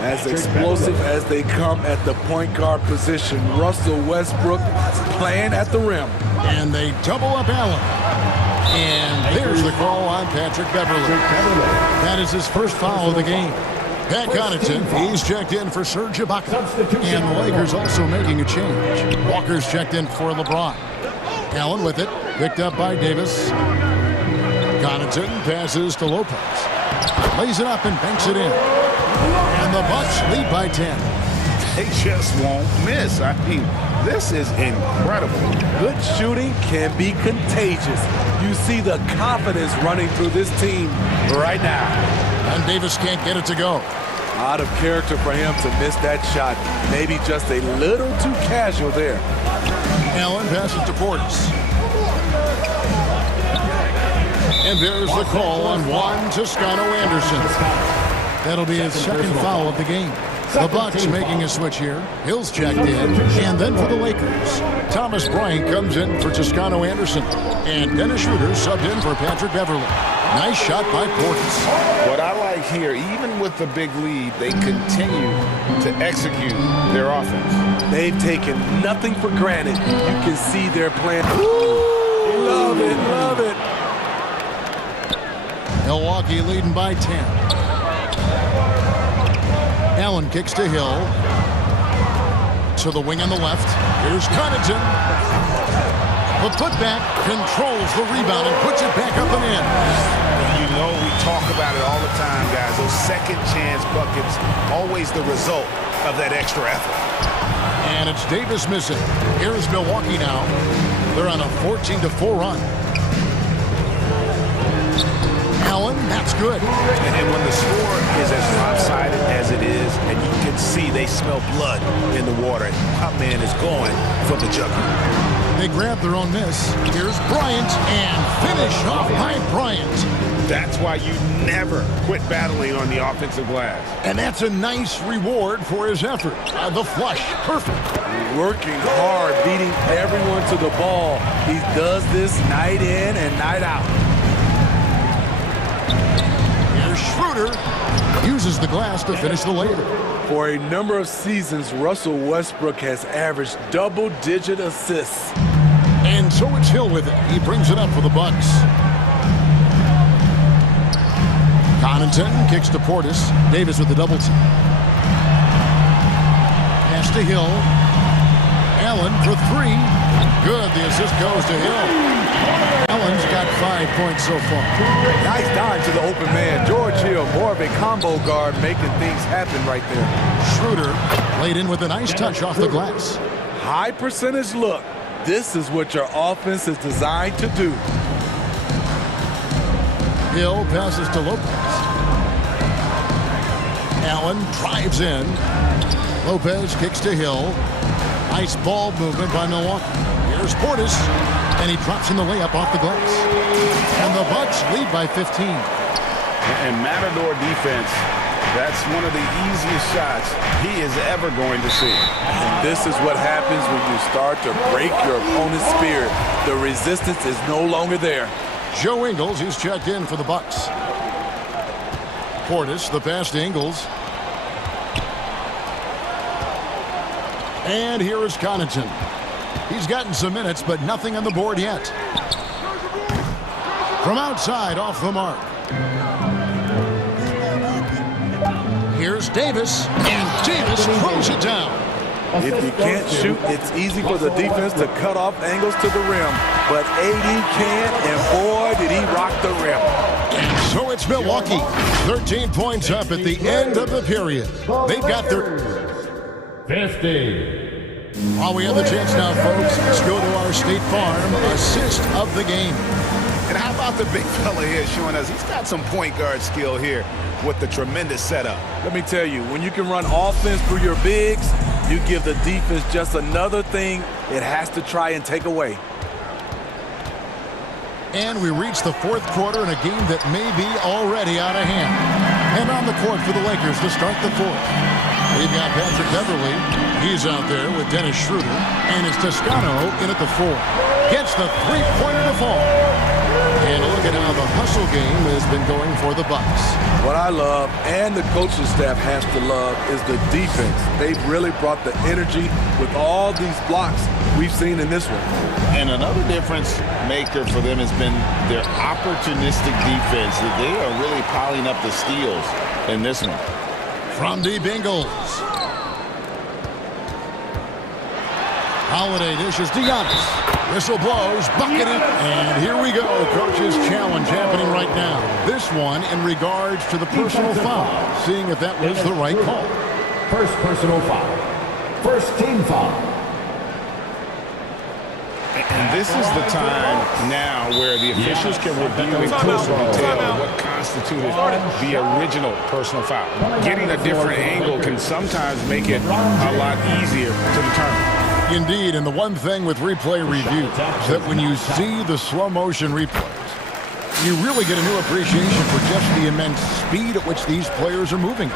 As explosive as they come at the point guard position, Russell Westbrook is playing at the rim. And they double up Allen. And there's the call on Patrick Beverly. That is his first foul of the game. Pat Connaughton, he's checked in for Serge Ibaka. And the Lakers also making a change. Walker's checked in for LeBron. Allen with it, picked up by Davis. Connaughton passes to Lopez. Lays it up and banks it in. And the Bucks lead by 10. They just won't miss. I mean, this is incredible. Good shooting can be contagious. You see the confidence running through this team right now. And Davis can't get it to go. Out of character for him to miss that shot. Maybe just a little too casual there. Allen passes to Portis. And there's the call on Juan Toscano Anderson. That'll be his second foul of the game. The Bucks making a switch here. Hill's checked in. And then for the Lakers, Thomas Bryant comes in for Toscano Anderson. And Dennis Schroeder subbed in for Patrick Beverly. Nice shot by Portis. What I like here, even with the big lead, they continue to execute their offense. They've taken nothing for granted. You can see their plan. Ooh, love it, love it. Milwaukee leading by 10. Allen kicks to Hill. To the wing on the left. Here's Connaughton. The putback controls the rebound and puts it back up and in. You know we talk about it all the time, guys. Those second chance buckets, always the result of that extra effort. And it's Davis missing. Here's Milwaukee now. They're on a 14-4 run. Allen, that's good. And when the score is as lopsided as it is, and you can see they smell blood in the water, our man is going for the jugular. They grab their own miss. Here's Bryant, and finish off by Bryant. That's why you never quit battling on the offensive glass. And that's a nice reward for his effort. The flush, perfect. Working hard, beating everyone to the ball. He does this night in and night out. Here's Schroeder. Uses the glass to finish the layup. For a number of seasons, Russell Westbrook has averaged double-digit assists. And so it's Hill with it. He brings it up for the Bucks. Connaughton kicks to Portis. Davis with the double team. Pass to Hill. Allen for 3. Good. The assist goes to Hill. Allen's got 5 points so far. Nice dive to the open man. George Hill, more of a combo guard, making things happen right there. Schroeder laid in with a nice touch off the glass. High percentage look. This is what your offense is designed to do. Hill passes to Lopez. Allen drives in. Lopez kicks to Hill. Nice ball movement by Milwaukee. Here's Portis, and he drops in the layup off the glass. And the Bucks lead by 15. And Matador defense That's one of the easiest shots he is ever going to see. And this is what happens when you start to break your opponent's spirit. The resistance is no longer there. Joe Ingles, he's checked in for the Bucks. Portis, the pass to Ingles. And here is Connaughton. He's gotten some minutes, but nothing on the board yet. From outside, off the mark. Here's Davis, and Davis throws it down. If you can't shoot, it's easy for the defense to cut off angles to the rim. But AD can, and boy, did he rock the rim. And so it's Milwaukee. 13 points up at the end of the period. They've got their 50. While we have the chance now, folks, let's go to our State Farm assist of the game. And how about the big fella here showing us he's got some point guard skill here with the tremendous setup. Let me tell you, when you can run offense through your bigs, you give the defense just another thing it has to try and take away. And we reach the fourth quarter in a game that may be already out of hand. And on the court for the Lakers to start the fourth. We've got Patrick Beverly. He's out there with Dennis Schroeder. And it's Toscano in at the 4. Gets the three-pointer to fall. And look at how the hustle game has been going for the Bucks. What I love, and the coaching staff has to love, is the defense. They've really brought the energy with all these blocks we've seen in this one. And another difference maker for them has been their opportunistic defense. They are really piling up the steals in this one. From deep Ingles. Holiday dishes to Giannis. Whistle blows, bucketed, and here we go. Coach's challenge happening right now. This one in regards to the personal foul, seeing if that was the right call. First personal foul. First team foul. And this is the time now where the officials can review in close detail what constituted the original personal foul. Getting a different angle can sometimes make it a lot easier to determine. Indeed, and the one thing with replay review is that when you see the slow motion replays, you really get a new appreciation for just the immense speed at which these players are moving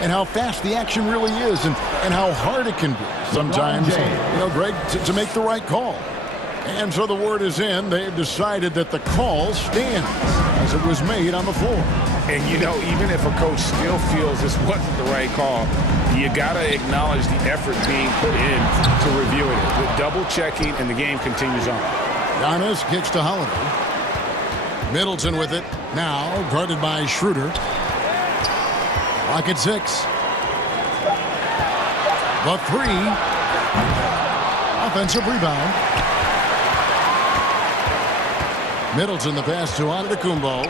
and how fast the action really is and how hard it can be sometimes, Greg, to make the right call. And so the word is in. They've decided that the call stands as it was made on the floor. And, even if a coach still feels this wasn't the right call, you got to acknowledge the effort being put in to reviewing it. With double-checking, and the game continues on. Giannis kicks to Holiday. Middleton with it. Now guarded by Schroeder. Clock at 6. The 3. Offensive rebound. Middleton the pass to Antetokounmpo.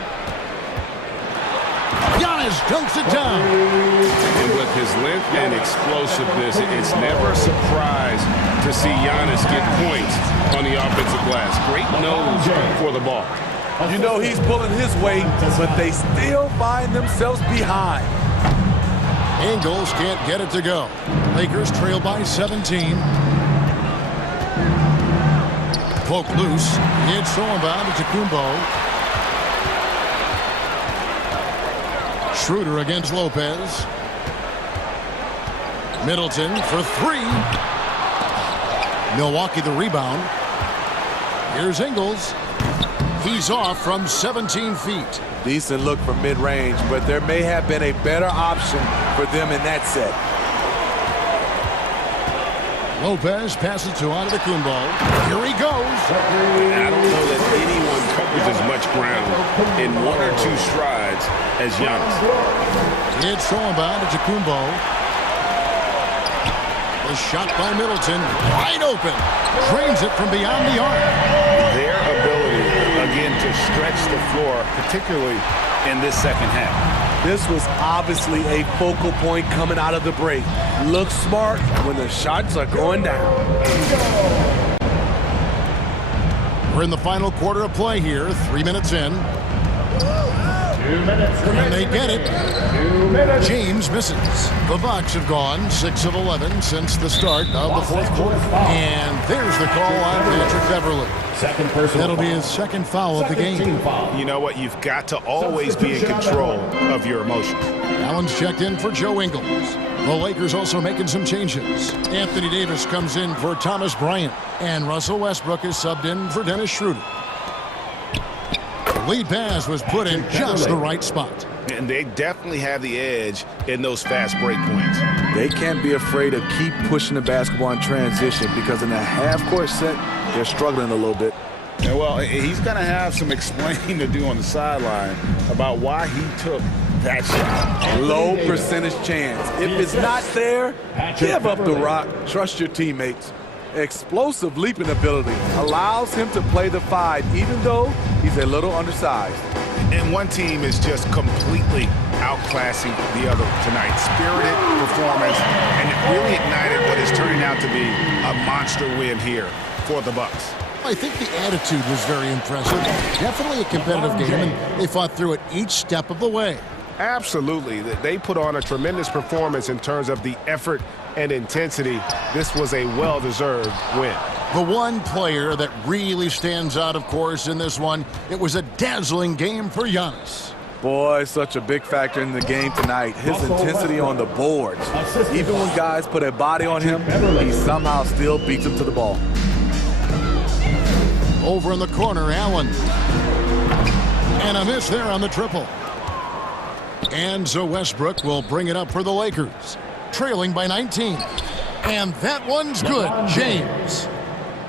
Giannis dunks it down. And with his length and explosiveness, it's never a surprise to see Giannis get points on the offensive glass. Great nose for the ball. He's pulling his weight, but they still find themselves behind. Ingles can't get it to go. Lakers trail by 17. Poke loose. It's thrown down to Kumbo. Schroeder against Lopez. Middleton for 3. Milwaukee the rebound. Here's Ingles. He's off from 17 feet. Decent look from mid-range, but there may have been a better option for them in that set. Lopez passes to Antetokounmpo. Here he goes. I don't know that anyone covers as much ground in 1 or 2 strides as Giannis. It's thrown by Antetokounmpo. The shot by Middleton, wide open. Drains it from beyond the arc. Their ability, again, to stretch the floor, particularly in this second half. This was obviously a focal point coming out of the break. Look smart when the shots are going down. We're in the final quarter of play here, 3 minutes in. 2 minutes. And they get it. James misses. The Bucks have gone 6 of 11 since the start of the fourth quarter. And there's the call on Patrick Beverly. Second personal That'll be his second foul of the game. You know what? You've got to always be in control of your emotions. Allen's checked in for Joe Ingles. The Lakers also making some changes. Anthony Davis comes in for Thomas Bryant. And Russell Westbrook is subbed in for Dennis Schroeder. The lead pass was put in just the right spot. And they definitely have the edge in those fast break points. They can't be afraid to keep pushing the basketball in transition because in a half-court set, they're struggling a little bit. And well, he's going to have some explaining to do on the sideline about why he took that shot. Low percentage chance. If it's not there, give up the rock. Trust your teammates. Explosive leaping ability allows him to play the 5, even though he's a little undersized. And one team is just completely outclassing the other tonight. Spirited performance, and it really ignited what is turning out to be a monster win here for the Bucks. I think the attitude was very impressive. Definitely a competitive game, and they fought through it each step of the way. Absolutely. They put on a tremendous performance in terms of the effort and intensity. This was a well-deserved win. The one player that really stands out, of course, in this one, it was a dazzling game for Giannis. Boy, such a big factor in the game tonight. His intensity on the boards. Even when guys put a body on him, he somehow still beats them to the ball. Over in the corner, Allen. And a miss there on the triple. And so Westbrook will bring it up for the Lakers, trailing by 19. And that one's good, James.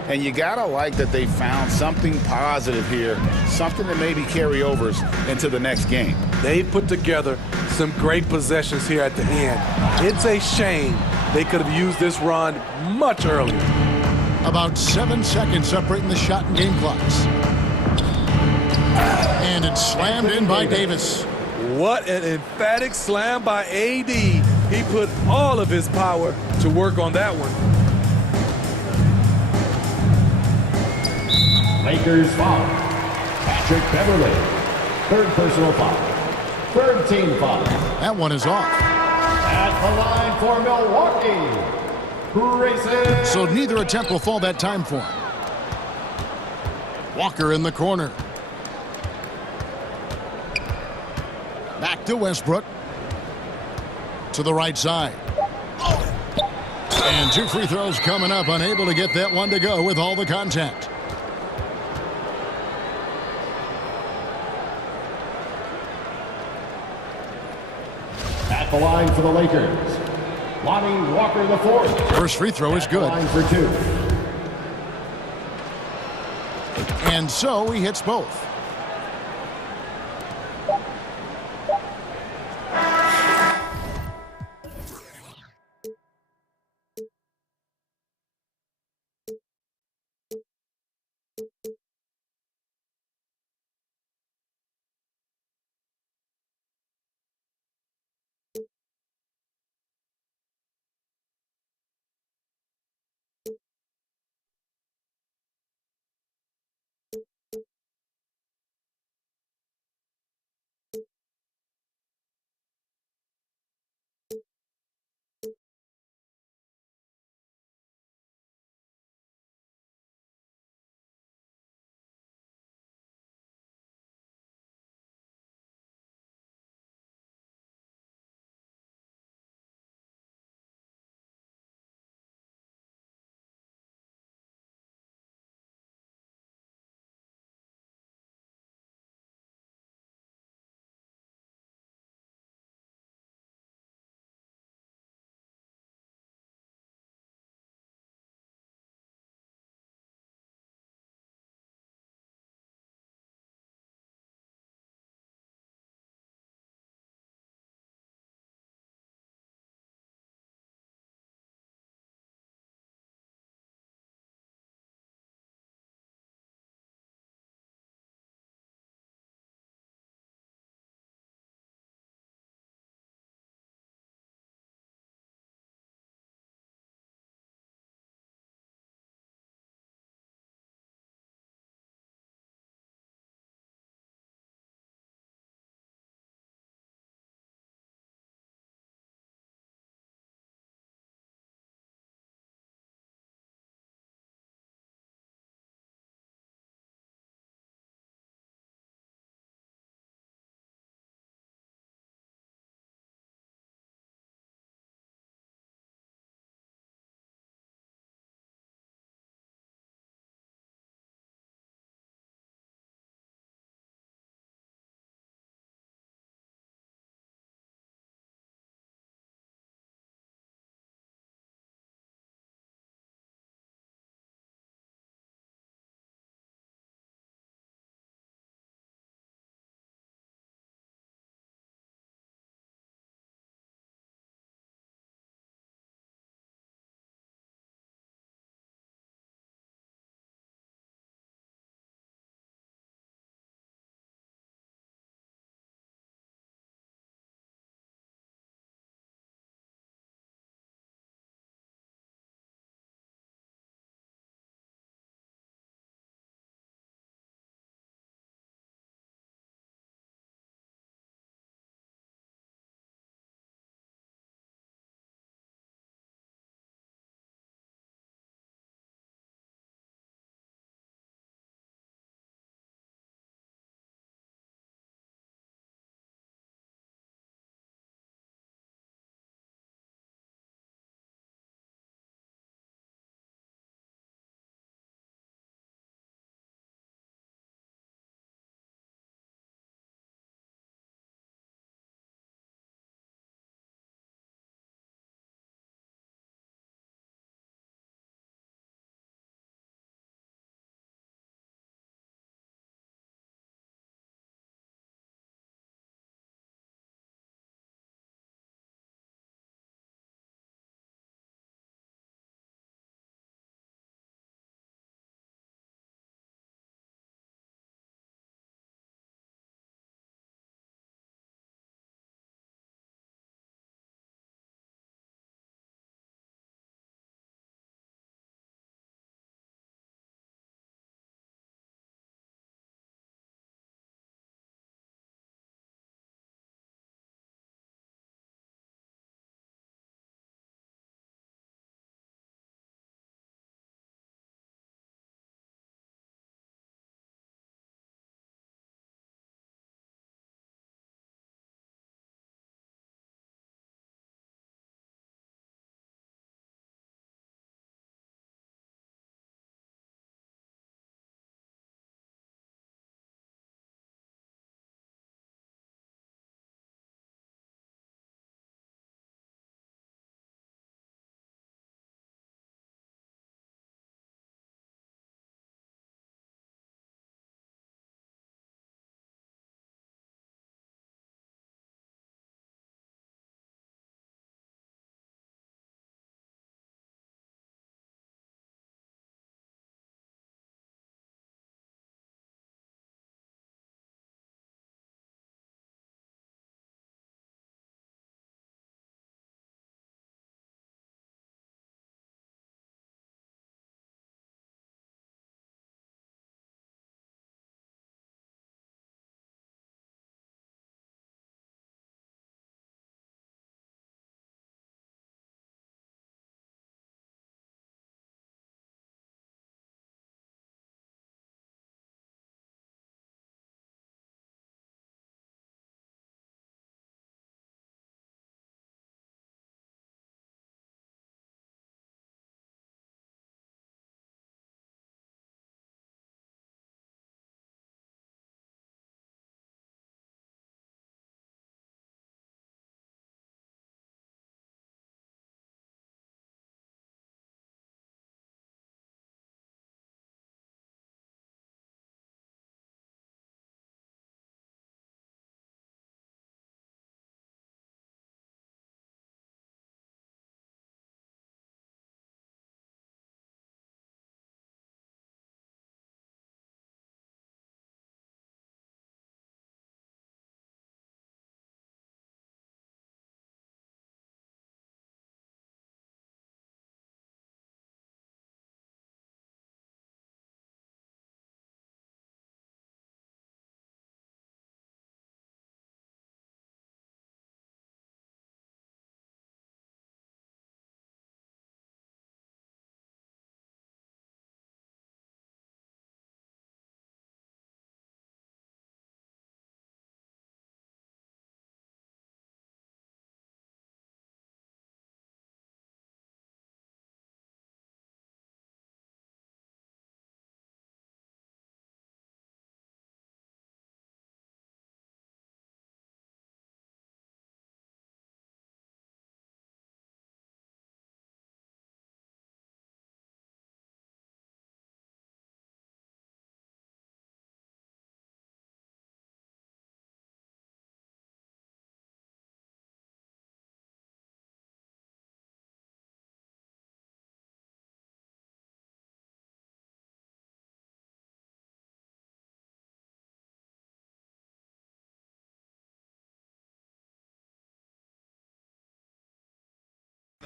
And you got to like that they found something positive here, something that maybe carry overs into the next game. They put together some great possessions here at the end. It's a shame they could have used this run much earlier. About 7 seconds separating the shot and game clocks. And it's slammed in by Davis. What an emphatic slam by AD. He put all of his power to work on that one. Lakers foul. Patrick Beverly. Third personal foul. Third team foul. That one is off. At the line for Milwaukee. Grayson. So neither attempt will fall that time for him. Walker in the corner. Back to Westbrook. To the right side. And 2 free throws coming up. Unable to get that one to go with all the contact. At the line for the Lakers, Lonnie Walker the fourth. First free throw is good. Line for 2. And so he hits both.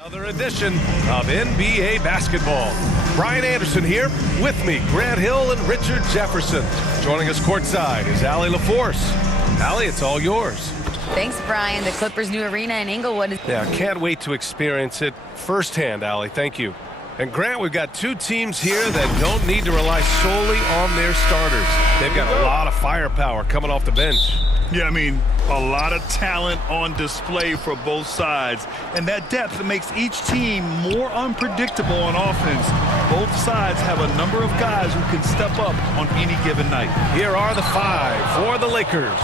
Another edition of NBA basketball. Brian Anderson here, with me, Grant Hill and Richard Jefferson. Joining us courtside is Allie LaForce. Allie, it's all yours. Thanks, Brian. The Clippers' new arena in Inglewood. Yeah, can't wait to experience it firsthand, Allie. Thank you. And Grant, we've got two teams here that don't need to rely solely on their starters. They've got a lot of firepower coming off the bench. Yeah, I mean, a lot of talent on display for both sides. And that depth makes each team more unpredictable on offense. Both sides have a number of guys who can step up on any given night. Here are the five for the Lakers.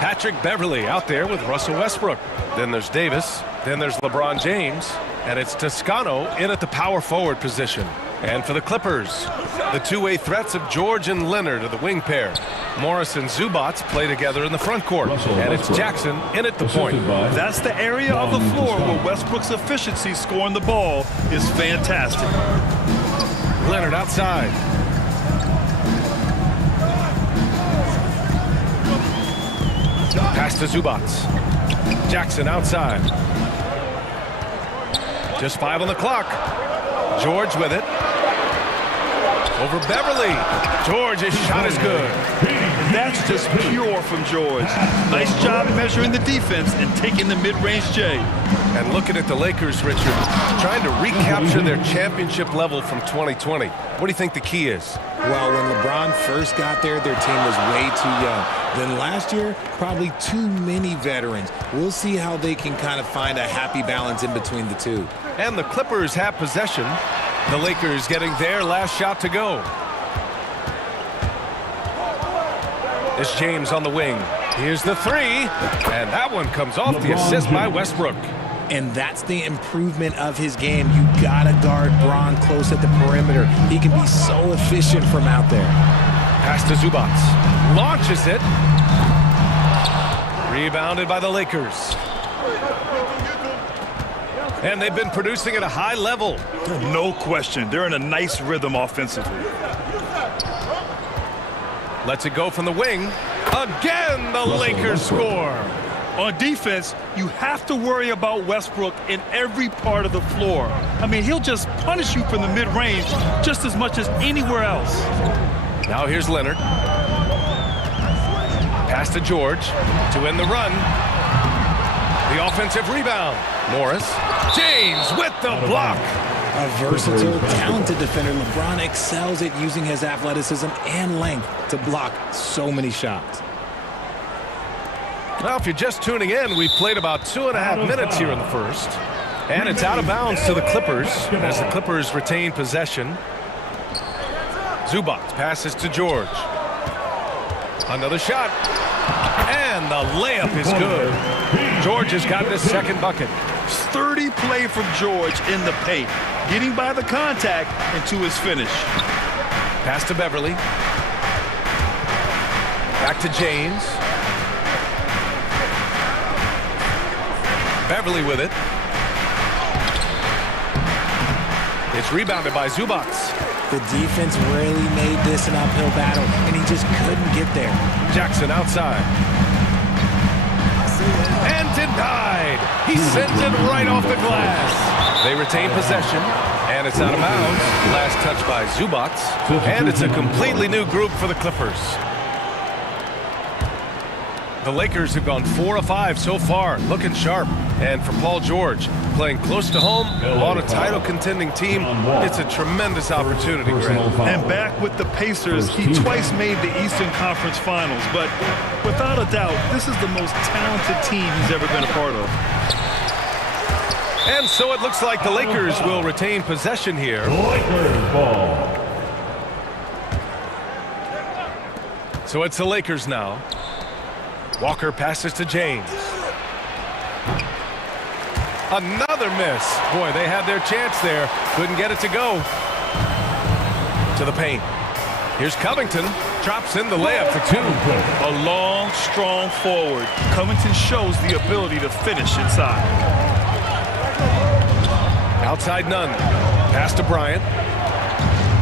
Patrick Beverley out there with Russell Westbrook. Then there's Davis. Then there's LeBron James. And it's Toscano in at the power forward position. And for the Clippers, the two-way threats of George and Leonard are the wing pair. Morris and Zubac play together in the front court. And it's Jackson in at the point. That's the area of the floor where Westbrook's efficiency scoring the ball is fantastic. Leonard outside. Pass to Zubac. Jackson outside. Just 5 on the clock. George with it. Over Beverley. George's shot is good. That's just pure from George. Nice job measuring the defense and taking the mid-range J. And looking at the Lakers, Richard, trying to recapture their championship level from 2020. What do you think the key is? Well, when LeBron first got there, their team was way too young. Then last year, probably too many veterans. We'll see how they can kind of find a happy balance in between the two. And the Clippers have possession. The Lakers getting their last shot to go. It's James on the wing. Here's the three. And that one comes off the assist by Westbrook. And that's the improvement of his game. You gotta guard Bron close at the perimeter. He can be so efficient from out there. Pass to Zubac. Launches it. Rebounded by the Lakers. And they've been producing at a high level. No question. They're in a nice rhythm offensively. Lets it go from the wing. Again, the Lakers score. On defense, you have to worry about Westbrook in every part of the floor. I mean, he'll just punish you from the mid-range just as much as anywhere else. Now here's Leonard. Pass to George to end the run. The offensive rebound. Morris. James with the block. A versatile, talented defender. LeBron excels at using his athleticism and length to block so many shots. Well, if you're just tuning in, we've played about 2.5 minutes here in the first. And it's out of bounds to the Clippers as the Clippers retain possession. Zubac passes to George. Another shot. And the layup is good. George has gotten his second bucket. Sturdy play from George in the paint, getting by the contact and to his finish. Pass to Beverley. Back to James. Beverley with it. It's rebounded by Zubac. The defense really made this an uphill battle, and he just couldn't get there. Jackson outside. And denied. He sends it right off the glass. They retain possession, and it's out of bounds. Last touch by Zubac, and it's a completely new group for the Clippers. The Lakers have gone 4 of 5 so far, looking sharp. And for Paul George, playing close to home on a title contending team, it's a tremendous opportunity, Grant. And back with the Pacers, he twice made the Eastern Conference Finals. But without a doubt, this is the most talented team he's ever been a part of. And so it looks like the Lakers will retain possession here. Lakers ball. So it's the Lakers now. Walker passes to James. Another miss. Boy, they had their chance there. Couldn't get it to go. To the paint. Here's Covington. Drops in the layup for 2. A long, strong forward. Covington shows the ability to finish inside. Outside Nunn. Pass to Bryant.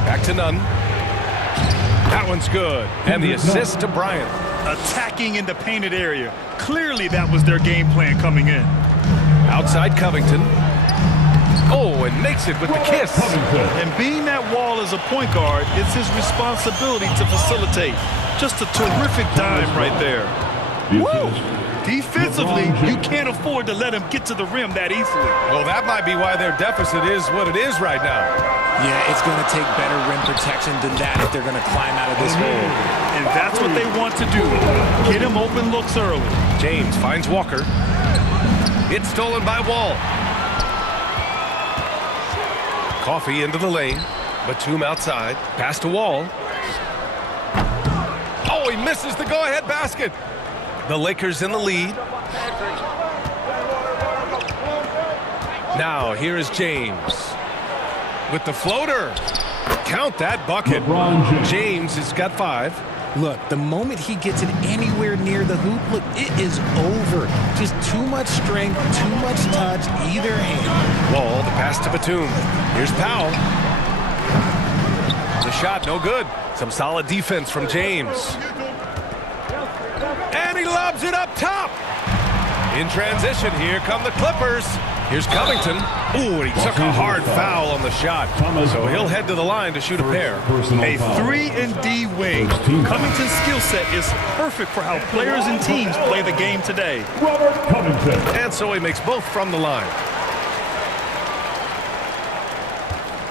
Back to Nunn. That one's good. And the assist to Bryant. Attacking in the painted area. Clearly that was their game plan coming in. Outside Covington. Oh, and makes it with the kiss. And being that wall as a point guard, it's his responsibility to facilitate. Just a terrific dime right there. Woo! Defensively, you can't afford to let him get to the rim that easily. Well, that might be why their deficit is what it is right now. Yeah, it's going to take better rim protection than that if they're going to climb out of this hole. And that's what they want to do. Get him open looks early. James finds Walker. It's stolen by Wall. Coffee into the lane. Batum outside. Pass to Wall. Oh, he misses the go-ahead basket. The Lakers in the lead. Now, here is James with the floater. Count that bucket. James has got 5. Look, the moment he gets it anywhere near the hoop, look, it is over. Just too much strength, too much touch, either hand. Wall, the pass to Batum. Here's Powell. The shot, no good. Some solid defense from James. And he lobs it up top. In transition, here come the Clippers. Here's Covington. Ooh, and he took a hard foul on the shot. So he'll head to the line to shoot a pair. A 3-and-D wing. Covington's skill set is perfect for how players and teams play the game today. And so he makes both from the line.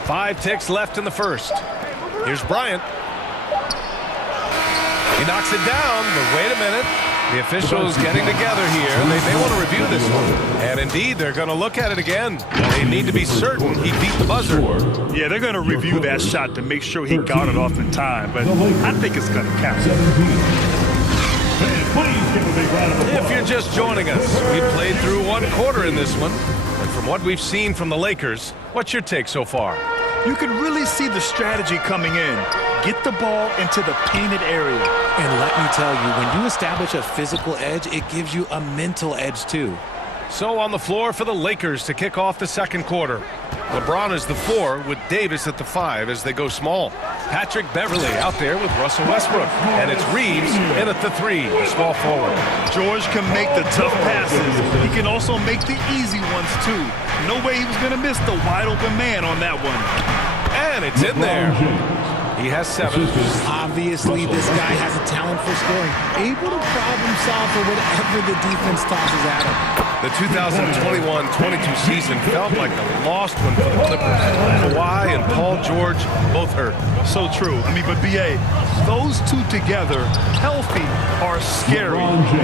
5 ticks left in the first. Here's Bryant. He knocks it down, but wait a minute. The officials getting together here. They may want to review this one. And indeed, they're going to look at it again. They need to be certain he beat the buzzer. Yeah, they're going to review that shot to make sure he got it off in time, but I think it's going to count. If you're just joining us, we've played through 1 quarter in this one. And from what we've seen from the Lakers, what's your take so far? You can really see the strategy coming in. Get the ball into the painted area. And let me tell you, when you establish a physical edge, it gives you a mental edge too. So on the floor for the Lakers to kick off the second quarter. LeBron is the 4 with Davis at the 5 as they go small. Patrick Beverley out there with Russell Westbrook. And it's Reeves in at the 3, the small forward. George can make the tough passes. He can also make the easy ones too. No way he was going to miss the wide open man on that one. And it's in there. He has 7. Obviously, this guy has a talent for scoring. Able to problem solve for whatever the defense tosses at him. The 2021-22 season felt like a lost one for the Clippers. Kawhi and Paul George both hurt. So true. I mean, but B.A., those two together, healthy, are scary.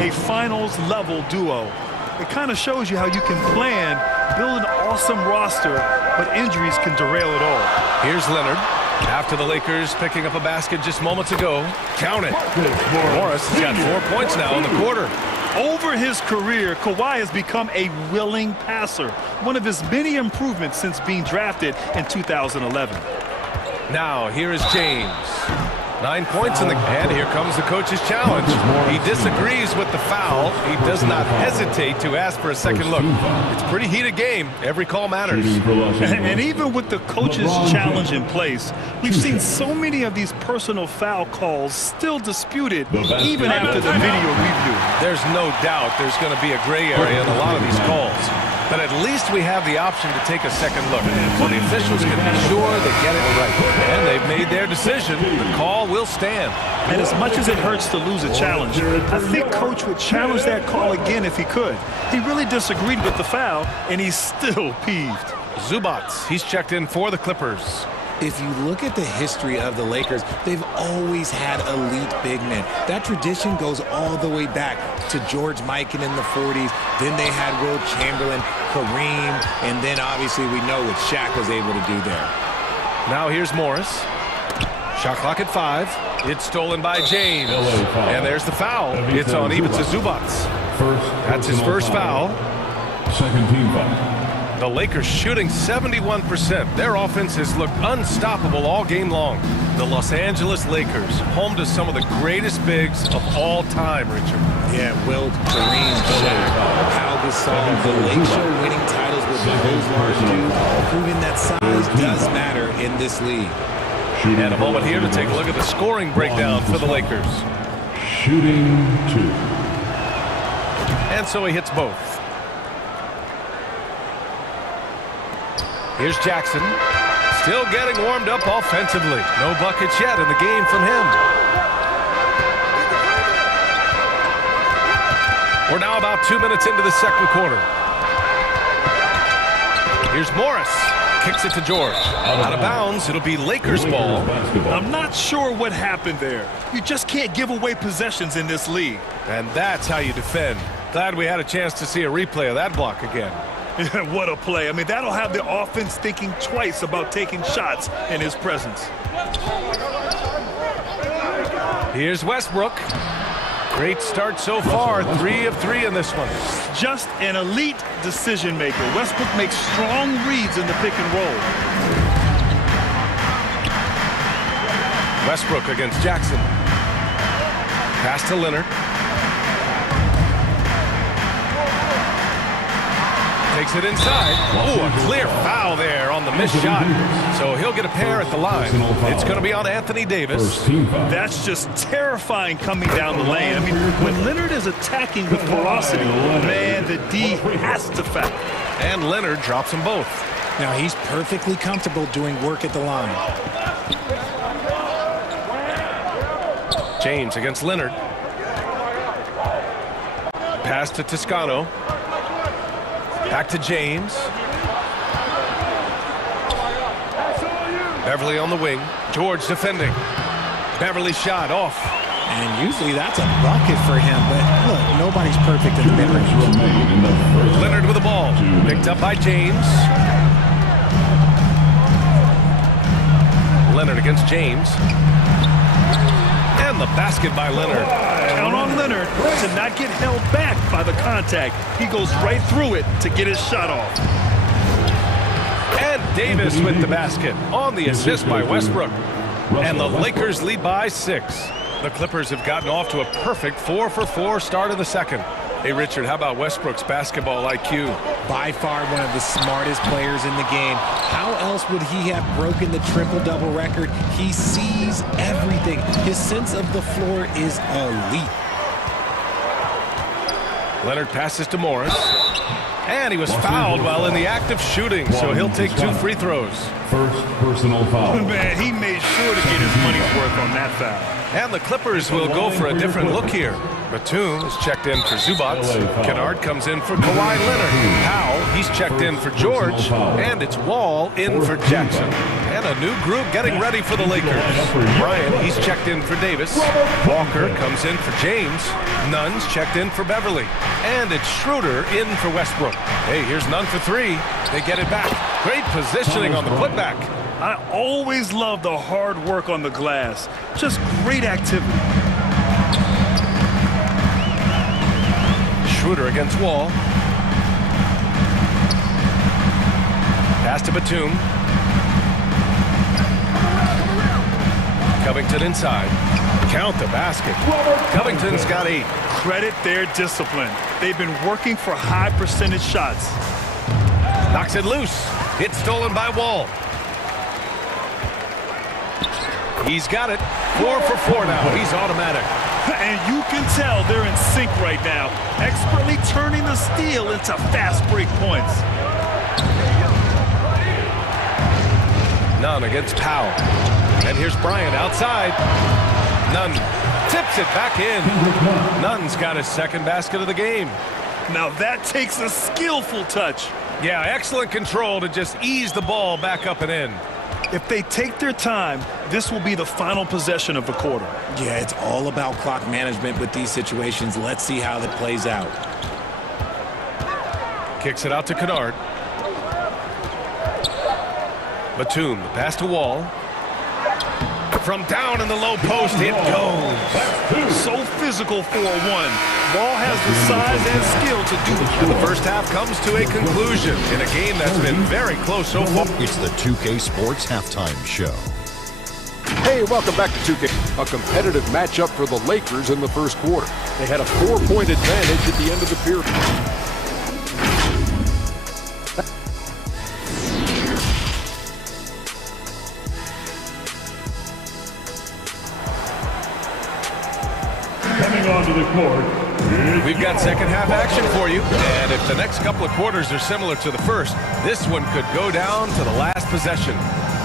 A finals-level duo. It kind of shows you how you can plan, build an awesome roster, but injuries can derail it all. Here's Leonard. After the Lakers picking up a basket just moments ago. Count it. Morris has got 4 points now in the quarter. Over his career, Kawhi has become a willing passer. One of his many improvements since being drafted in 2011. Now, here is James. 9 points in the... And here comes the coach's challenge. He disagrees with the foul. He does not hesitate to ask for a second look. It's a pretty heated game. Every call matters. And even with the coach's challenge in place, we've seen so many of these personal foul calls still disputed even after the video review. There's no doubt there's going to be a gray area in a lot of these calls. But at least we have the option to take a second look so the officials can be sure they get it right. And they've made their decision. The call will stand. And as much as it hurts to lose a challenge, I think Coach would challenge that call again if he could. He really disagreed with the foul, and he's still peeved. Zubac, he's checked in for the Clippers. If you look at the history of the Lakers, they've always had elite big men. That tradition goes all the way back to George Mikan in the 40s. Then they had Will Chamberlain, Kareem, and then obviously we know what Shaq was able to do there. Now here's Morris. Shot clock at 5. It's stolen by James. And there's the foul. It's on Ivica Zubac. That's his first foul. Second team foul. The Lakers shooting 71%. Their offense has looked unstoppable all game long. The Los Angeles Lakers, home to some of the greatest bigs of all time, Richard. Yeah, Wilt, Kareem, Shaq, Pau Gasol, the Lake Show winning titles with those large dudes, proving that size does matter in this league. And a moment here to take a look at the scoring breakdown for the Lakers. Shooting 2. And so he hits both. Here's Jackson. Still getting warmed up offensively. No buckets yet in the game from him. We're now about 2 minutes into the second quarter. Here's Morris. Kicks it to George. Out of bounds. It'll be Lakers ball. I'm not sure what happened there. You just can't give away possessions in this league. And that's how you defend. Glad we had a chance to see a replay of that block again. What a play. I mean, that'll have the offense thinking twice about taking shots in his presence. Here's Westbrook. Great start so far. 3 of 3 in this one. Just an elite decision maker. Westbrook makes strong reads in the pick and roll. Westbrook against Jackson. Pass to Leonard. Takes it inside. Oh, a clear foul there on the missed shot. So he'll get a pair at the line. It's going to be on Anthony Davis. That's just terrifying coming down the lane. I mean, when Leonard is attacking with ferocity, man, the D has to foul. And Leonard drops them both. Now he's perfectly comfortable doing work at the line. James against Leonard. Pass to Toscano. Back to James. Beverly on the wing. George defending. Beverly shot off. And usually that's a bucket for him, but look, nobody's perfect in the mid-range. Leonard with the ball. Picked up by James. Leonard against James. And the basket by Leonard. Count on Leonard to not get held back by the contact. He goes right through it to get his shot off. And Davis with the basket on the assist by Westbrook. And the Lakers lead by 6. The Clippers have gotten off to a perfect 4-for-4 start of the second. Hey, Richard, how about Westbrook's basketball IQ? By far one of the smartest players in the game. How else would he have broken the triple-double record? He sees everything. His sense of the floor is elite. Leonard passes to Morris. And he was fouled while in the act of shooting, so he'll take 2 free throws. First personal foul. Man, he made sure to get his money's worth on that foul. And the Clippers will go for a different look here. Batum is checked in for Zubac. Kennard comes in for Kawhi Leonard. Powell, he's checked in for George. And it's Wall in for Jackson. And a new group getting ready for the Lakers. Bryant, he's checked in for Davis. Walker comes in for James. Nunn's checked in for Beverly. And it's Schroeder in for Westbrook. Hey, here's Nunn for 3. They get it back. Great positioning on the putback. I always love the hard work on the glass. Just great activity. Schroeder against Wall. Pass to Batum. Covington inside. Count the basket. Covington's got 8. Credit their discipline. They've been working for high percentage shots. Knocks it loose. It's stolen by Wall. He's got it. 4 for 4 now. He's automatic. And you can tell they're in sync right now, expertly turning the steal into fast break points. Nunn against Powell. And here's Bryant outside. Nunn tips it back in. Nunn's got his second basket of the game. Now that takes a skillful touch. Yeah, excellent control to just ease the ball back up and in. If they take their time, this will be the final possession of the quarter. Yeah, it's all about clock management with these situations. Let's see how that plays out. Kicks it out to Kennard. Batum, the pass to Wall. From down in the low post, it goes. So physical for a 1. Wall has the size and skill to do it. And the first half comes to a conclusion in a game that's been very close so far. It's the 2K Sports Halftime Show. Hey, welcome back to 2K. A competitive matchup for the Lakers in the first quarter. They had a 4-point advantage at the end of the period. Coming onto the court We've got second half action for you. And if the next couple of quarters are similar to the first, this one could go down to the last possession.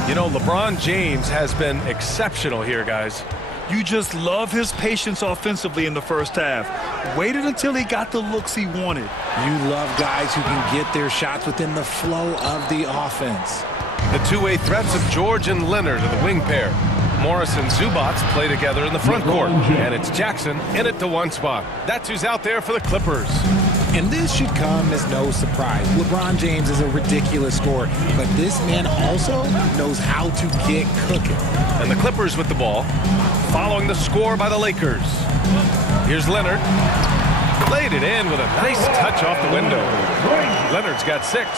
You know, LeBron James has been exceptional here, guys. You just love his patience offensively in the first half. Waited until he got the looks he wanted. You love guys who can get their shots within the flow of the offense. The two-way threats of George and Leonard are the wing pair. Morris and Zubac play together in the front court. And it's Jackson in at the one spot. That's who's out there for the Clippers. And this should come as no surprise. LeBron James is a ridiculous scorer, but this man also knows how to get cooking. And the Clippers with the ball, following the score by the Lakers. Here's Leonard. Laid it in with a nice touch off the window. Leonard's got 6.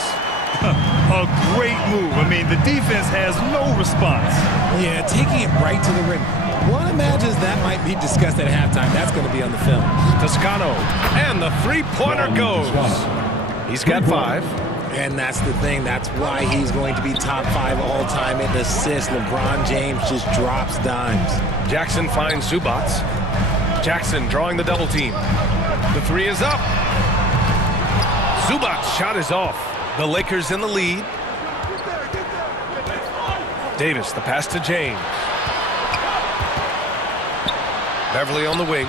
A great move. I mean, the defense has no response. Yeah, taking it right to the rim. One imagines that might be discussed at halftime. That's going to be on the film. Toscano, and the three-pointer goes. He's got 5. And that's the thing. That's why he's going to be top 5 all-time in assists. LeBron James just drops dimes. Jackson finds Zubac. Jackson drawing the double team. The 3 is up. Zubac's shot is off. The Lakers in the lead. Davis, the pass to James. Beverly on the wing.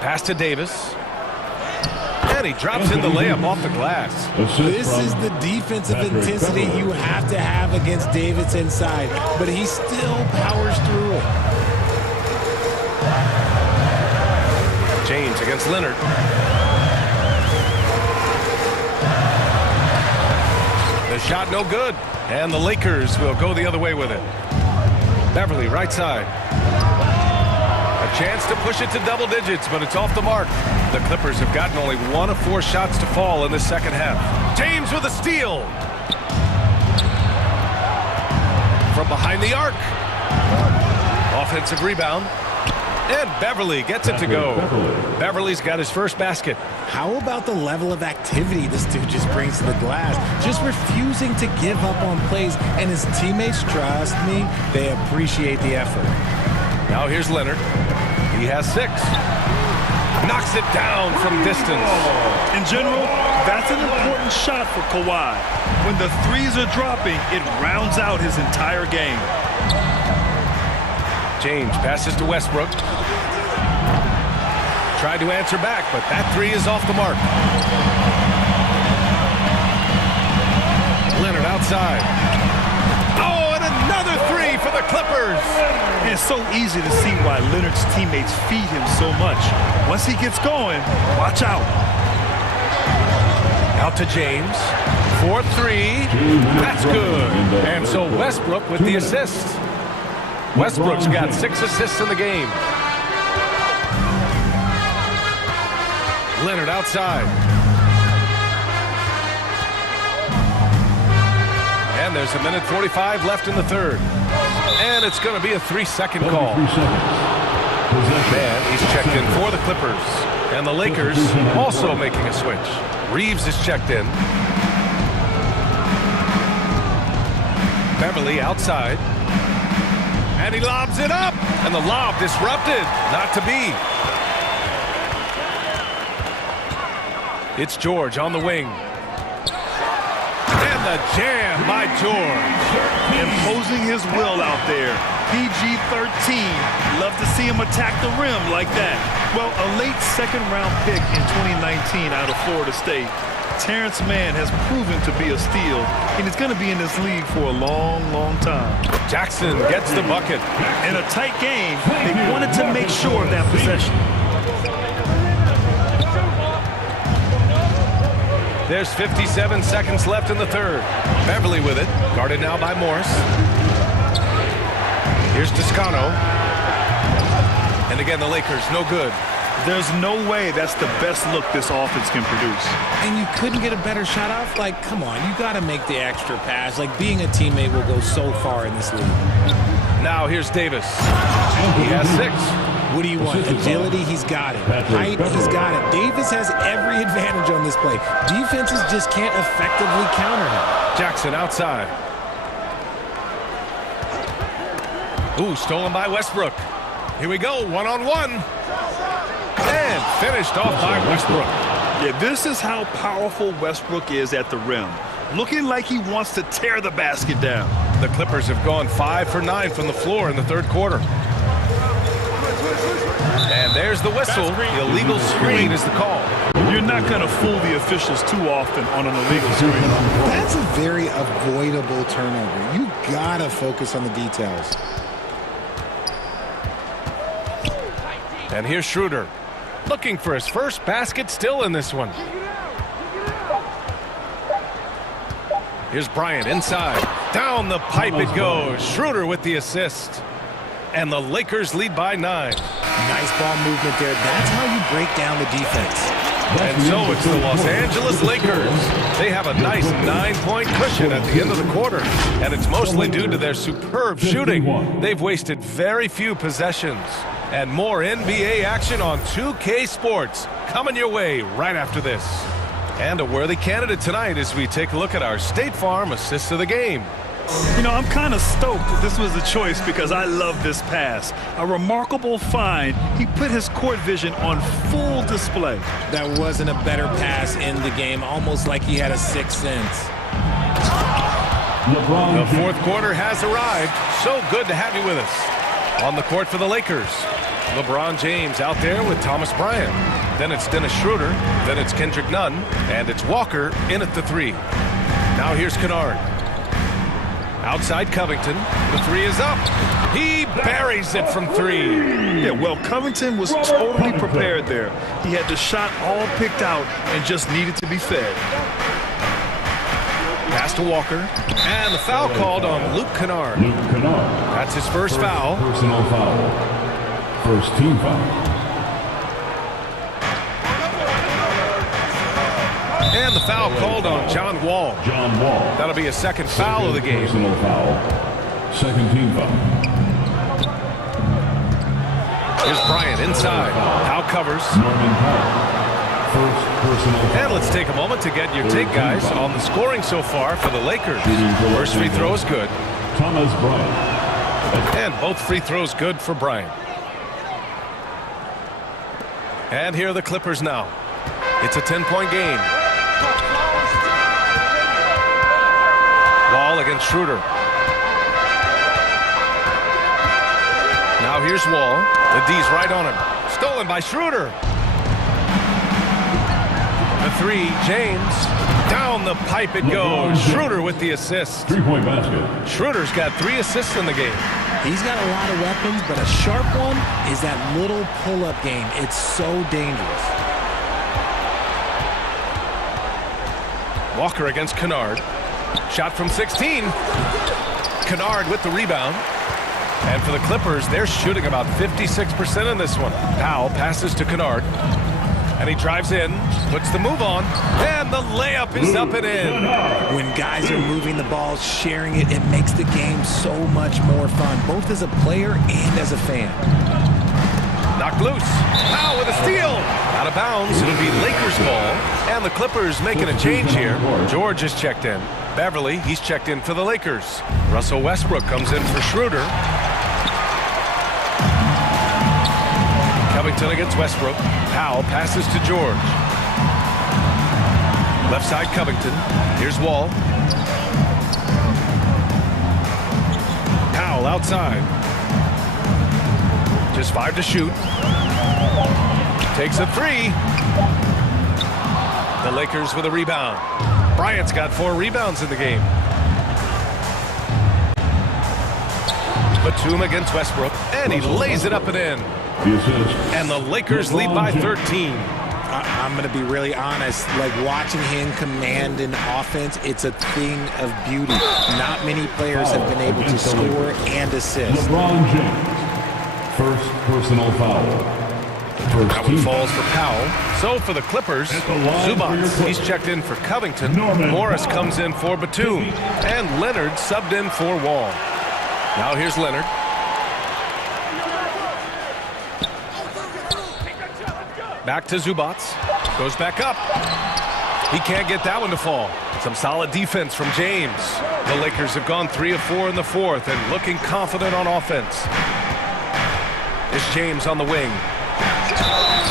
Pass to Davis. And he drops in the layup off the glass. This is the defensive intensity you have to have against Davis inside, but he still powers through it. James against Leonard. The shot no good. And the Lakers will go the other way with it. Beverly, right side. A chance to push it to double digits, but it's off the mark. The Clippers have gotten only 1 of 4 shots to fall in the second half. James with a steal. From behind the arc. Offensive rebound. And Beverly gets it to go. Beverly's got his first basket. How about the level of activity this dude just brings to the glass? Just refusing to give up on plays, and his teammates, trust me, they appreciate the effort. Now here's Leonard. He has 6. Knocks it down from distance. In general, that's an important shot for Kawhi. When the threes are dropping, it rounds out his entire game. James passes to Westbrook. Tried to answer back, but that 3 is off the mark. Leonard outside. Oh, and another 3 for the Clippers. It's so easy to see why Leonard's teammates feed him so much. Once he gets going, watch out. Out to James. 4-3. That's good. And so Westbrook with the assist. Westbrook's got 6 assists in the game. Leonard outside. And there's 1:45 left in the third. And it's going to be a 3-second call. Man, he's checked in for the Clippers. And the Lakers also making a switch. Reeves is checked in. Beverly outside. And he lobs it up. And the lob disrupted. Not to be. It's George on the wing. And the jam by George. Imposing his will out there. PG-13. Love to see him attack the rim like that. Well, a late second-round pick in 2019 out of Florida State. Terrence Mann has proven to be a steal, and he's going to be in this league for a long, long time. Jackson gets the bucket. In a tight game, they wanted to make sure of that possession. There's 57 seconds left in the third. Beverly with it. Guarded now by Morris. Here's Toscano. And again, the Lakers, no good. There's no way that's the best look this offense can produce. And you couldn't get a better shot off? Like, come on, you got to make the extra pass. Like, being a teammate will go so far in this league. Now here's Davis. He has 6. What do you want? Agility, he's got it. Height, he's got it. Davis has every advantage on this play. Defenses just can't effectively counter him. Jackson outside. Ooh, stolen by Westbrook. Here we go, one-on-one. And finished off by Westbrook. Yeah, this is how powerful Westbrook is at the rim. Looking like he wants to tear the basket down. The Clippers have gone 5 for 9 from the floor in the third quarter. And there's the whistle. The illegal screen is the call. You're not going to fool the officials too often on an illegal screen. That's a very avoidable turnover. You gotta focus on the details. And here's Schroeder, looking for his first basket still in this one. Here's Bryant inside. Down the pipe it goes. Schroeder with the assist. And the Lakers lead by 9. Nice ball movement there. That's how you break down the defense. And so it's the Los Angeles Lakers. They have a nice 9-point cushion at the end of the quarter. And it's mostly due to their superb shooting. They've wasted very few possessions. And more NBA action on 2K Sports coming your way right after this. And a worthy candidate tonight as we take a look at our State Farm assist of the game. You know, I'm kind of stoked that this was a choice because I love this pass. A remarkable find. He put his court vision on full display. That wasn't a better pass in the game, almost like he had a sixth sense. The fourth quarter has arrived. So good to have you with us. On the court for the Lakers, LeBron James out there with Thomas Bryant. Then it's Dennis Schroeder. Then it's Kendrick Nunn. And it's Walker in at the 3. Now here's Kennard. Outside Covington. The 3 is up. He buries it from 3. Yeah, well, Covington was totally prepared there. He had the shot all picked out and just needed to be fed. Pass to Walker. And the foul called on Luke Kennard. That's his first foul. Personal foul. First team foul. And the foul called on John Wall. That'll be a second foul of the game. Personal foul. Second team foul. Here's Bryant inside. Powell covers. Norman Powell. First personal foul. And let's take a moment to get your take, guys, on the scoring so far for the Lakers. First free throw is good. Thomas Bryant. And both free throws good for Bryant. And here are the Clippers now. It's a 10-point game. Wall against Schroeder. Now here's Wall. The D's right on him. Stolen by Schroeder. The 3, James. Down the pipe it goes. Schroeder with the assist. 3-point basket. Schroeder's got 3 assists in the game. He's got a lot of weapons, but a sharp one is that little pull-up game. It's so dangerous. Walker against Kennard. Shot from 16. Kennard with the rebound. And for the Clippers, they're shooting about 56% in this one. Powell passes to Kennard. And he drives in, puts the move on, and the layup is up and in. When guys are moving the ball, sharing it, it makes the game so much more fun, both as a player and as a fan. Knocked loose. Powell with a steal. Out of bounds. It'll be Lakers ball. And the Clippers making a change here. George is checked in. Beverly, he's checked in for the Lakers. Russell Westbrook comes in for Schroeder. Covington against Westbrook. Powell passes to George. Left side Covington. Here's Wall. Powell outside. Just 5 to shoot. Takes a 3. The Lakers with a rebound. Bryant's got 4 rebounds in the game. Batum against Westbrook. And he lays it up and in. And the Lakers lead by 13. I'm going to be really honest. Like, watching him command an offense, it's a thing of beauty. Not many players have been able to score and assist. LeBron James. First personal foul. That one falls for Powell. So for the Clippers, Zubats, he's checked in for Covington. Morris comes in for Batum. And Leonard subbed in for Wall. Now here's Leonard. Back to Zubats. Goes back up. He can't get that one to fall. Some solid defense from James. The Lakers have gone 3 of 4 in the fourth and looking confident on offense. It's James on the wing.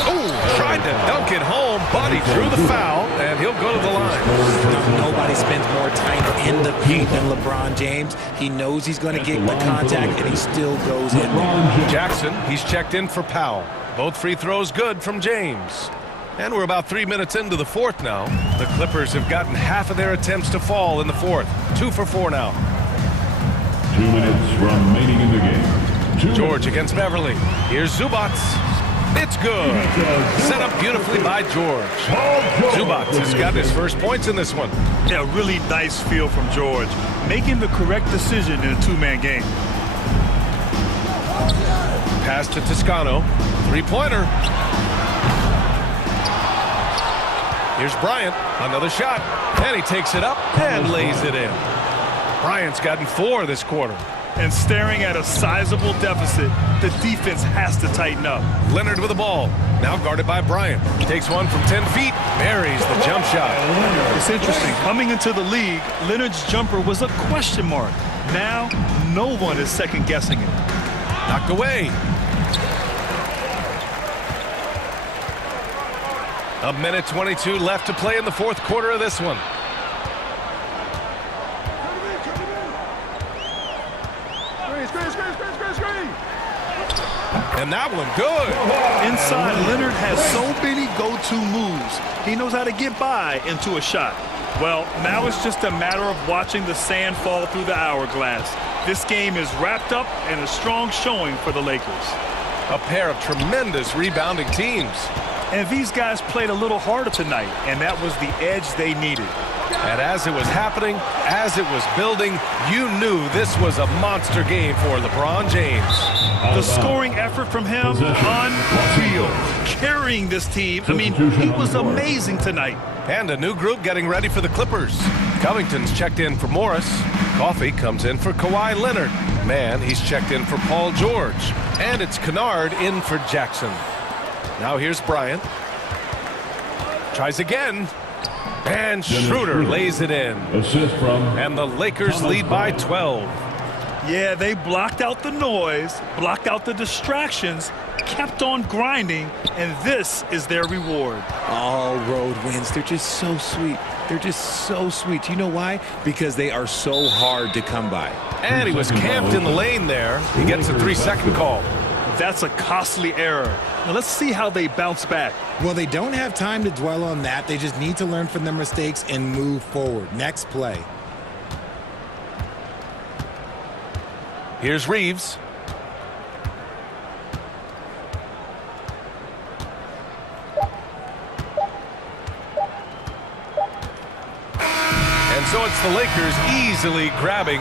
Oh, tried to dunk it home, but he drew the foul, and he'll go to the line. Nobody spends more time in the paint than LeBron James. He knows he's going to get the contact, and he still goes in there. Jackson, he's checked in for Powell. Both free throws good from James. And we're about 3 minutes into the fourth now. The Clippers have gotten half of their attempts to fall in the fourth. 2 for 4 now. 2 minutes remaining in the game. George against Beverly. Here's Zubats. It's good. Set up beautifully by George. Zubats has got his first points in this one. Yeah, really nice feel from George. Making the correct decision in a two-man game. Pass to Toscano. Three-pointer. Here's Bryant. Another shot. And he takes it up and lays it in. Bryant's gotten 4 this quarter. And staring at a sizable deficit, the defense has to tighten up. Leonard with the ball. Now guarded by Bryant. Takes one from 10 feet. Buries the jump shot. It's interesting. Coming into the league, Leonard's jumper was a question mark. Now, no one is second-guessing it. Knocked away. A minute 22 left to play in the fourth quarter of this one. And that one good. Inside, Leonard has so many go-to moves. He knows how to get by into a shot. Well, now it's just a matter of watching the sand fall through the hourglass. This game is wrapped up and a strong showing for the Lakers. A pair of tremendous rebounding teams. And these guys played a little harder tonight, and that was the edge they needed. And as it was happening, as it was building, you knew this was a monster game for LeBron James. The scoring effort from him, unreal. Carrying this team, I mean, he was amazing tonight. And a new group getting ready for the Clippers. Covington's checked in for Morris. Coffey comes in for Kawhi Leonard. Man, he's checked in for Paul George. And it's Kennard in for Jackson. Now here's Bryant. Tries again. And Schroeder lays it in. Assist from. And the Lakers lead by 12. Yeah, they blocked out the noise, blocked out the distractions, kept on grinding, and this is their reward. All road wins. They're just so sweet. They're just so sweet. You know why? Because they are so hard to come by. And he was camped in the lane there. He gets a 3-second call. That's a costly error. Now let's see how they bounce back. Well, they don't have time to dwell on that. They just need to learn from their mistakes and move forward. Next play. Here's Reeves. And so it's the Lakers easily grabbing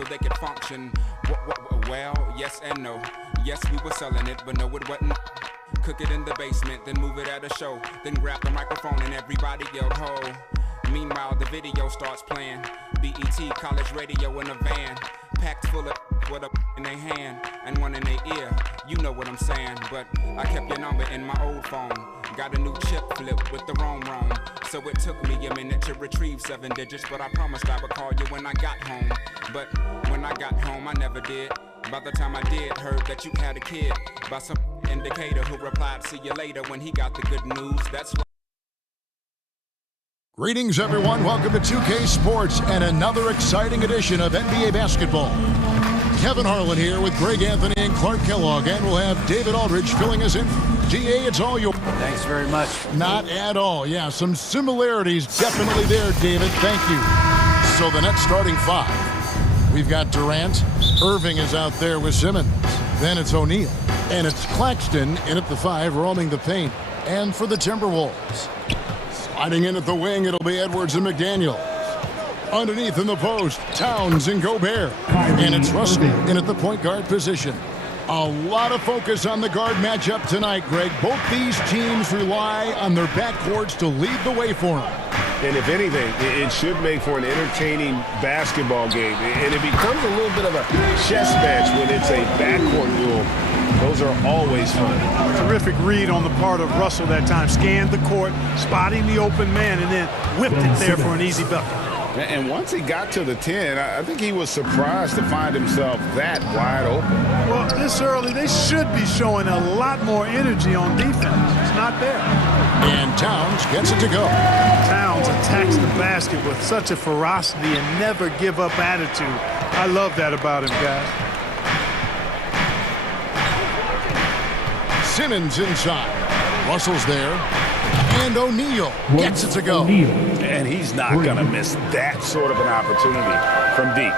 so they could function. Well, yes and no. Yes, we were selling it, but no, it wasn't. Cook it in the basement, then move it at a show. Then grab the microphone and everybody yelled ho. Meanwhile, the video starts playing. BET, college radio in a van. Packed full of with a in their hand and one in their ear. You know what I'm saying, but I kept your number in my old phone. Got a new chip flip with the roam. So it took me a minute to retrieve 7 digits, but I promised I would call you when I got home. But when I got home, I never did. By the time I did, heard that you had a kid. By some indicator who replied, see you later, when he got the good news. That's what. Greetings, everyone. Welcome to 2K Sports and another exciting edition of NBA basketball. Kevin Harlan here with Greg Anthony and Clark Kellogg, and we'll have David Aldridge filling us in. GA, it's all yours. Thanks very much. Not at all. Yeah, some similarities definitely there, David. Thank you. So the Nets starting 5. We've got Durant. Irving is out there with Simmons. Then it's O'Neal. And it's Claxton in at the 5, roaming the paint. And for the Timberwolves, sliding in at the wing, it'll be Edwards and McDaniels. Underneath in the post, Towns and Gobert. And it's Russell in at the point guard position. A lot of focus on the guard matchup tonight, Greg. Both these teams rely on their backcourts to lead the way for them. And if anything, it should make for an entertaining basketball game. And it becomes a little bit of a chess match when it's a backcourt duel. Those are always fun. Terrific read on the part of Russell that time. Scanned the court, spotting the open man, and then whipped it there for an easy bucket. And once he got to the 10, I think he was surprised to find himself that wide open. Well, this early, they should be showing a lot more energy on defense. It's not there. And Towns gets it to go. Towns attacks the basket with such a ferocity and never give up attitude. I love that about him, guys. Simmons inside. Russell's there. And O'Neal gets it to go. And he's not going to miss that sort of an opportunity from deep.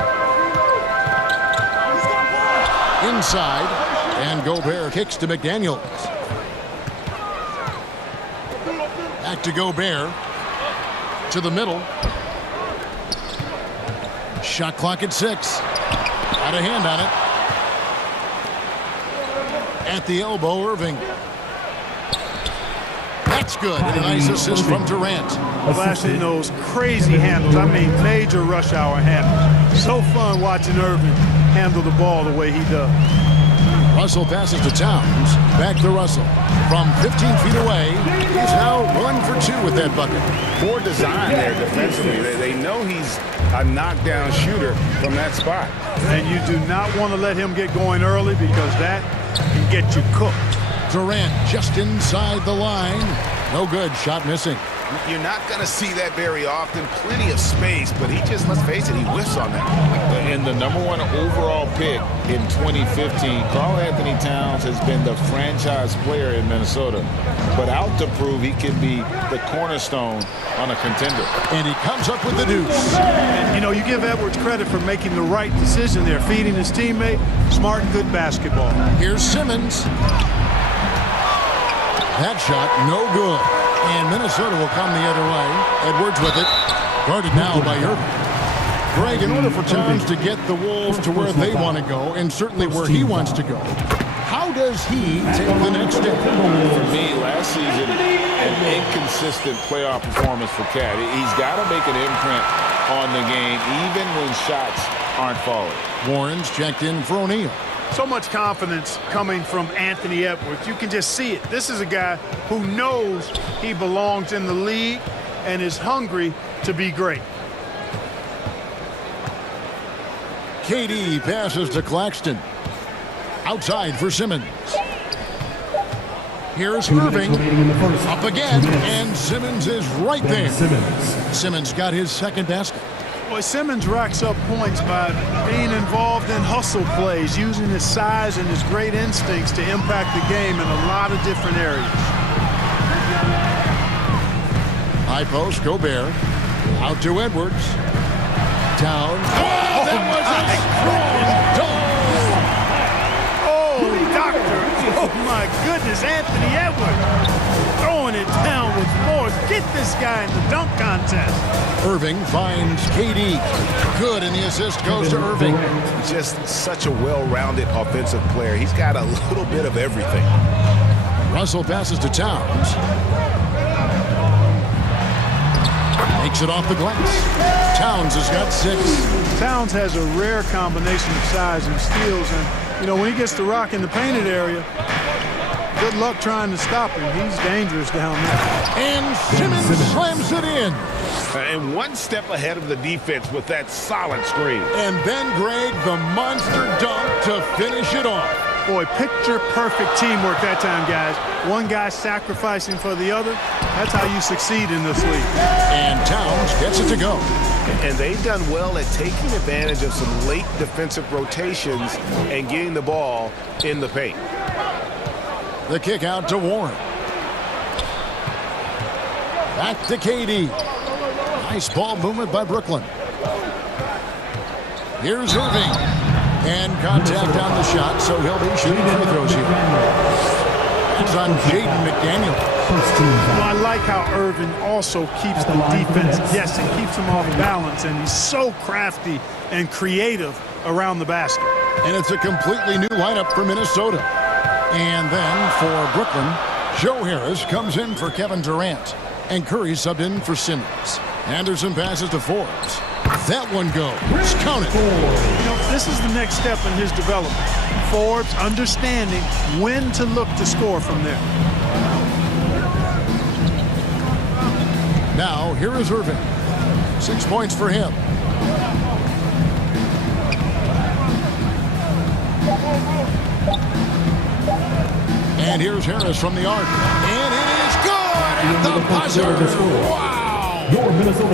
Inside. And Gobert kicks to McDaniels. Back to Gobert. To the middle. Shot clock at 6. Got a hand on it. At the elbow, Irving. That's good. And a nice assist from Durant. Flashing those crazy handles. I mean, major rush hour handles. So fun watching Irving handle the ball the way he does. Russell passes to Towns. Back to Russell. From 15 feet away, he's now 1 for 2 with that bucket. Poor design there defensively. They know he's a knockdown shooter from that spot. And you do not want to let him get going early because that can get you cooked. Durant just inside the line. No good. Shot missing. You're not going to see that very often. Plenty of space, but he just, let's face it, he whiffs on that. And the #1 overall pick in 2015, Karl Anthony Towns has been the franchise player in Minnesota, but out to prove he can be the cornerstone on a contender. And he comes up with the deuce. And, you know, you give Edwards credit for making the right decision there, feeding his teammate. Smart and good basketball. Here's Simmons. That shot, no good. And Minnesota will come the other way. Edwards with it. Guarded now by Irving. Greg, in order for Towns to get the Wolves to where they want to go, and certainly where he wants to go, how does he take the next step? For me, last season, an inconsistent playoff performance for Cat. He's got to make an imprint on the game, even when shots aren't falling. Warren's checked in for O'Neal. So much confidence coming from Anthony Edwards. You can just see it. This is a guy who knows he belongs in the league and is hungry to be great. KD passes to Claxton. Outside for Simmons. Here's Irving. Up again, and Simmons is right there. Simmons got his second basket. Boy, Simmons racks up points by being involved in hustle plays, using his size and his great instincts to impact the game in a lot of different areas. High post, Gobert. Out to Edwards. Down. Oh, that was a strong dunk. Oh, doctor. Oh, my goodness, Anthony Edwards throwing it down with force. Get this guy in the dunk contest. Irving finds KD. Good, and the assist goes to Irving. Just such a well-rounded offensive player. He's got a little bit of everything. Russell passes to Towns. Makes it off the glass. Towns has got 6. Towns has a rare combination of size and steals, and you know, when he gets the rock in the painted area, good luck trying to stop him. He's dangerous down there. And Simmons slams it in. And one step ahead of the defense with that solid screen. And Ben Gregg, the monster dunk to finish it off. Boy, picture-perfect teamwork that time, guys. One guy sacrificing for the other. That's how you succeed in this league. And Towns gets it to go. And they've done well at taking advantage of some late defensive rotations and getting the ball in the paint. The kick out to Warren. Back to KD. Nice ball movement by Brooklyn. Here's Irving. And contact on the shot, so he'll be shooting free throws here. It's on Jaden McDaniel. Well, I like how Irving also keeps the defense guessing, keeps them off balance, and he's so crafty and creative around the basket. And it's a completely new lineup for Minnesota. And then for Brooklyn, Joe Harris comes in for Kevin Durant, and Curry subbed in for Simmons. Anderson passes to Forbes. That one goes. Count it. You know, this is the next step in his development. Forbes understanding when to look to score from there. Now, here is Irving. 6 points for him. And here's Harris from the arc. And it is good at the buzzer. Wow.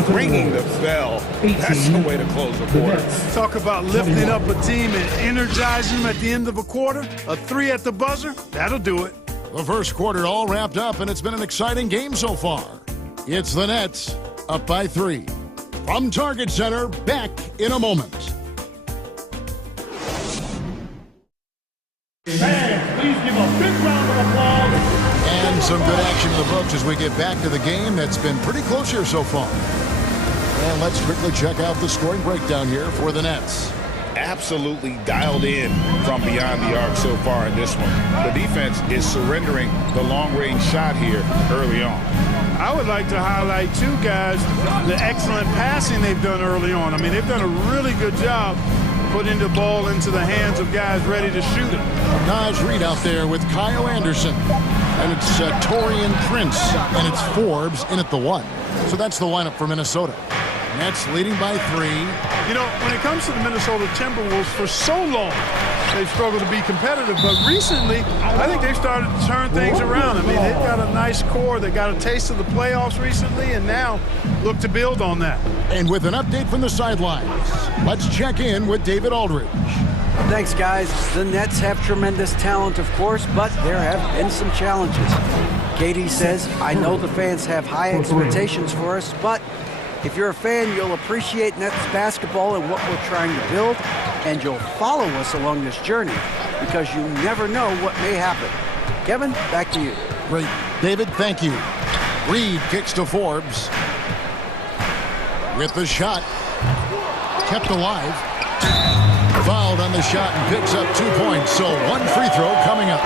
Ringing the bell. That's the way to close the quarter. Talk about lifting up a team and energizing them at the end of a quarter. A 3 at the buzzer, that'll do it. The first quarter all wrapped up, and it's been an exciting game so far. It's the Nets up by 3. From Target Center, back in a moment. Fans, please give a big round of applause. And some good action in the books as we get back to the game that's been pretty close here so far. And let's quickly check out the scoring breakdown here for the Nets. Absolutely dialed in from beyond the arc so far in this one. The defense is surrendering the long-range shot here early on. I would like to highlight, too, guys, the excellent passing they've done early on. I mean, they've done a really good job putting the ball into the hands of guys ready to shoot it. Naz Reid out there with Kyle Anderson. And it's Torian Prince. And it's Forbes in at the 1. So that's the lineup for Minnesota. Nets leading by 3. You know, when it comes to the Minnesota Timberwolves, for so long, they've struggled to be competitive. But recently, I think they've started to turn things around. I mean, they've got a nice core. They got a taste of the playoffs recently, and now look to build on that. And with an update from the sidelines, let's check in with David Aldridge. Thanks, guys. The Nets have tremendous talent, of course, but there have been some challenges. KD says, I know the fans have high expectations for us, but if you're a fan, you'll appreciate Nets basketball and what we're trying to build, and you'll follow us along this journey because you never know what may happen. Kevin, back to you. Great. David, thank you. Reid kicks to Forbes. With the shot. Kept alive. Fouled on the shot and picks up 2 points. So 1 free throw coming up.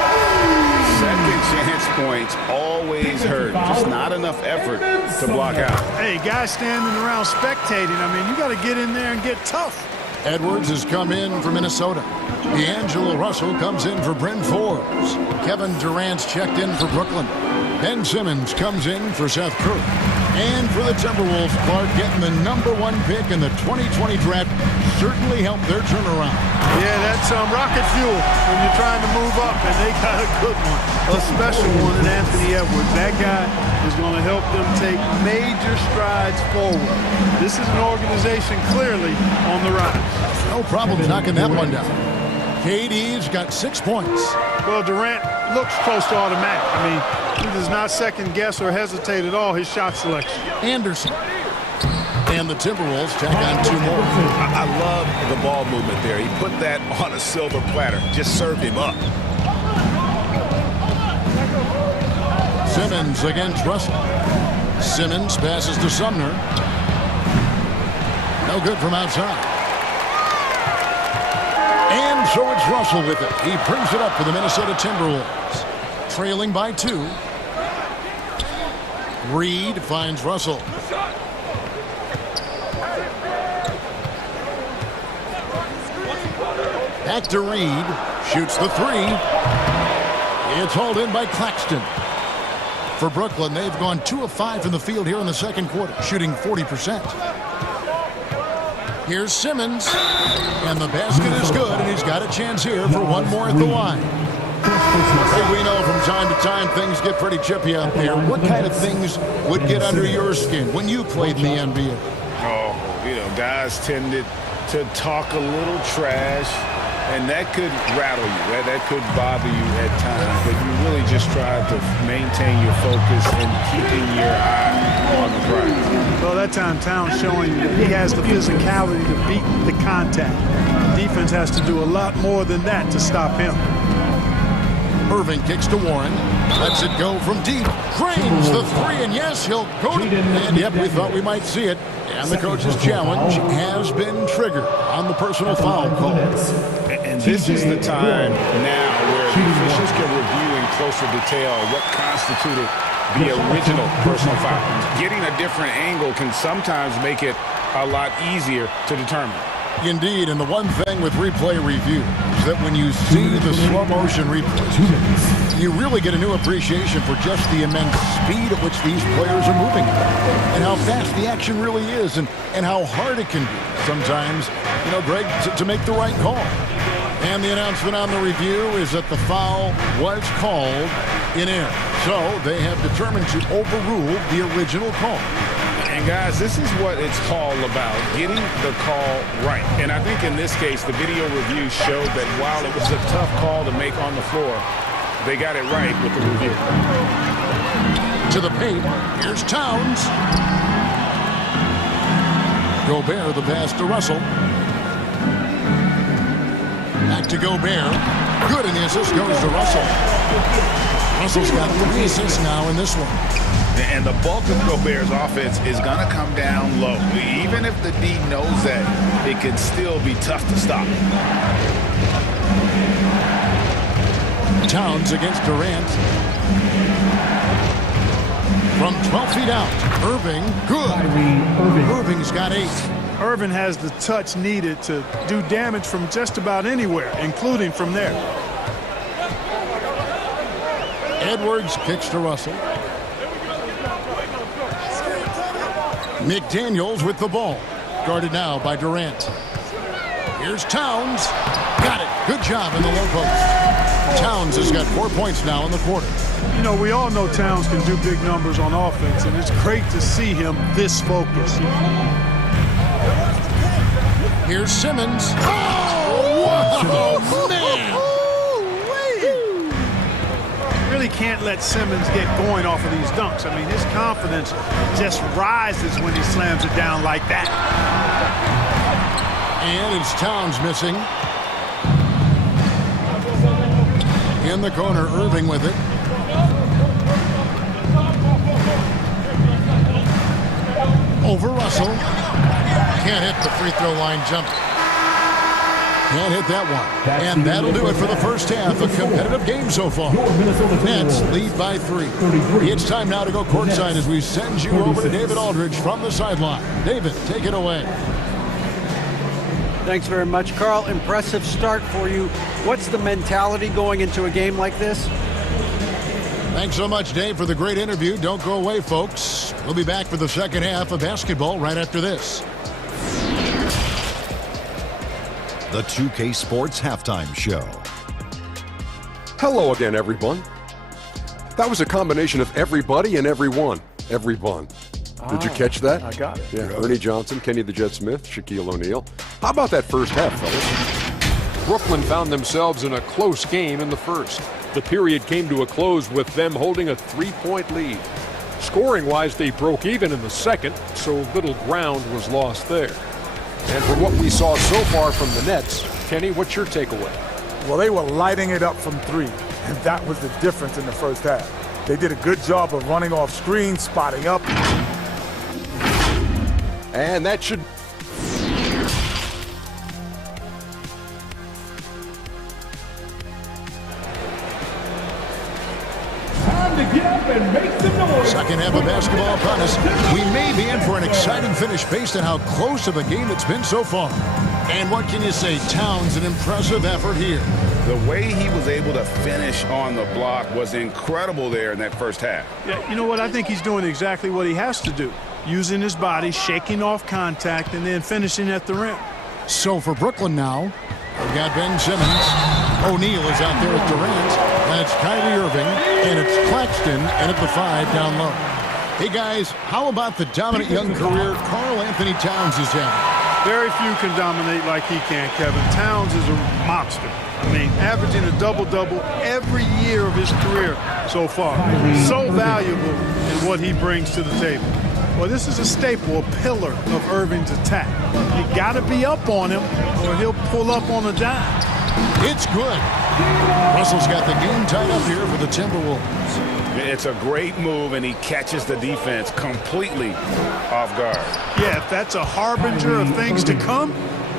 Second chance points always hurt. Just not enough effort to block out. Hey, guys standing around spectating. I mean, you got to get in there and get tough. Edwards has come in for Minnesota. D'Angelo Russell comes in for Bryn Forbes. Kevin Durant's checked in for Brooklyn. Ben Simmons comes in for Seth Curry. And for the Timberwolves, Clark getting the #1 pick in the 2020 draft certainly helped their turnaround. Yeah, that's rocket fuel when you're trying to move up, and they got a good one, a special one in Anthony Edwards. That guy is going to help them take major strides forward. This is an organization clearly on the rise. No problem knocking that one down. KD's got 6 points. Well, Durant looks close to automatic. I mean, he does not second guess or hesitate at all his shot selection. Anderson. And the Timberwolves tack on 2 more. I love the ball movement there. He put that on a silver platter. Just served him up. Simmons against Russell. Simmons passes to Sumner. No good from outside. And so it's Russell with it. He brings it up for the Minnesota Timberwolves. Trailing by 2. Reed finds Russell. Back to Reed. Shoots the 3. It's hauled in by Claxton. For Brooklyn, they've gone 2 of 5 from the field here in the second quarter, shooting 40%. Here's Simmons, and the basket is good, and he's got a chance here for one more at the line. Hey, we know from time to time things get pretty chippy out there. What kind of things would get under your skin when you played in the NBA? Oh, guys tended to talk a little trash, and that could rattle you. That could bother you at times, but you really just try to maintain your focus and keeping your eye on the prize. Well, that time Towns showing you that he has the physicality to beat the contact. Defense has to do a lot more than that to stop him. Irving kicks to Warren. Lets it go from deep. Drains the 3, and yes, he'll go to it. And yep, we thought we might see it. And the coach's challenge has been triggered on the personal foul call. And this is the time now where the officials can review in closer detail what constituted the original personal foul. Getting a different angle can sometimes make it a lot easier to determine. Indeed, and the one thing with replay review is that when you see the slow motion replays, you really get a new appreciation for just the immense speed at which these players are moving and how fast the action really is and how hard it can be sometimes, Greg, to make the right call. And the announcement on the review is that the foul was called in error. So they have determined to overrule the original call. And guys, this is what it's all about, getting the call right. And I think in this case, the video review showed that while it was a tough call to make on the floor, they got it right with the review. To the paint, here's Towns. Gobert, the pass to Russell. Back to Gobert. Good, and the assist goes to Russell. Russell's got 3 assists now in this one. And the bulk of Gobert's offense is going to come down low. Even if the D knows that, it can still be tough to stop. Towns against Durant. From 12 feet out, Irving, good. Irving's got 8. Irving has the touch needed to do damage from just about anywhere, including from there. Edwards kicks to Russell. McDaniels with the ball. Guarded now by Durant. Here's Towns. Got it. Good job in the low post. Towns has got 4 points now in the quarter. We all know Towns can do big numbers on offense, and it's great to see him this focused. Here's Simmons. Oh, man. Really can't let Simmons get going off of these dunks. I mean, his confidence just rises when he slams it down like that. And it's Towns missing. In the corner, Irving with it. Over Russell. Can't hit the free throw line jumper. Can't hit that one. And that'll do it for the first half. A competitive game so far. Nets lead by 3. It's time now to go courtside as we send you over to David Aldridge from the sideline. David, take it away. Thanks very much, Carl. Impressive start for you. What's the mentality going into a game like this? Thanks so much, Dave, for the great interview. Don't go away, folks. We'll be back for the second half of basketball right after this. The 2K Sports Halftime Show. Hello again, everyone. That was a combination of everybody and everyone. Everyone. Did you catch that? I got it. Yeah, Ernie Johnson, Kenny the Jet Smith, Shaquille O'Neal. How about that first half, fellas? Brooklyn found themselves in a close game in the first. The period came to a close with them holding a 3-point lead. Scoring-wise, they broke even in the second, so little ground was lost there. And from what we saw so far from the Nets, Kenny, what's your takeaway? Well, they were lighting it up from 3, and that was the difference in the first half. They did a good job of running off screens, spotting up. And that should... Time to get up and make some noise. Second half of basketball upon us. We may be in for an exciting finish based on how close of a game it's been so far. And what can you say? Towns, an impressive effort here. The way he was able to finish on the block was incredible there in that first half. Yeah, you know what? I think he's doing exactly what he has to do. Using his body, shaking off contact, and then finishing at the rim. So for Brooklyn now, we've got Ben Simmons. O'Neal is out there with Durant. That's Kyrie Irving, and it's Claxton, and at the 5 down low. Hey, guys, how about the dominant young career Karl Anthony Towns is having? Very few can dominate like he can, Kevin. Towns is a monster. I mean, averaging a double-double every year of his career so far. So valuable in what he brings to the table. Well, this is a staple, a pillar of Irving's attack. You got to be up on him, or he'll pull up on a dime. It's good. Russell's got the game tied up here for the Timberwolves. It's a great move, and he catches the defense completely off guard. Yeah, if that's a harbinger of things to come,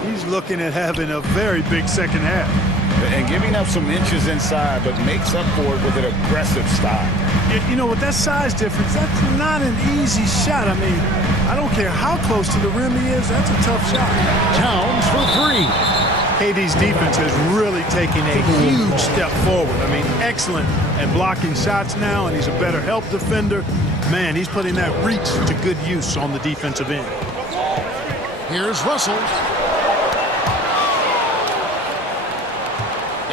he's looking at having a very big second half. And giving up some inches inside, but makes up for it with an aggressive style. You know, with that size difference, that's not an easy shot. I mean, I don't care how close to the rim he is, that's a tough shot. Towns for 3. KD's defense has really taken a huge step forward. I mean, excellent at blocking shots now, and he's a better help defender. Man, he's putting that reach to good use on the defensive end. Here's Russell.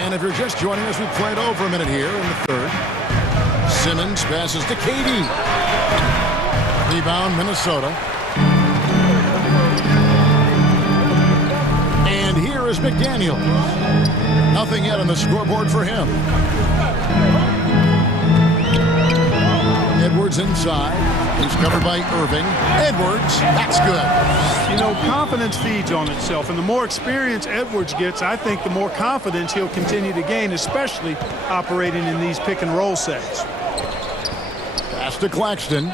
And if you're just joining us, we've played over a minute here in the third. Simmons passes to KD. Rebound, Minnesota. And here is McDaniel. Nothing yet on the scoreboard for him. Edwards inside. He's covered by Irving. Edwards, that's good. You know, confidence feeds on itself, and the more experience Edwards gets, I think the more confidence he'll continue to gain, especially operating in these pick-and-roll sets. Pass to Claxton.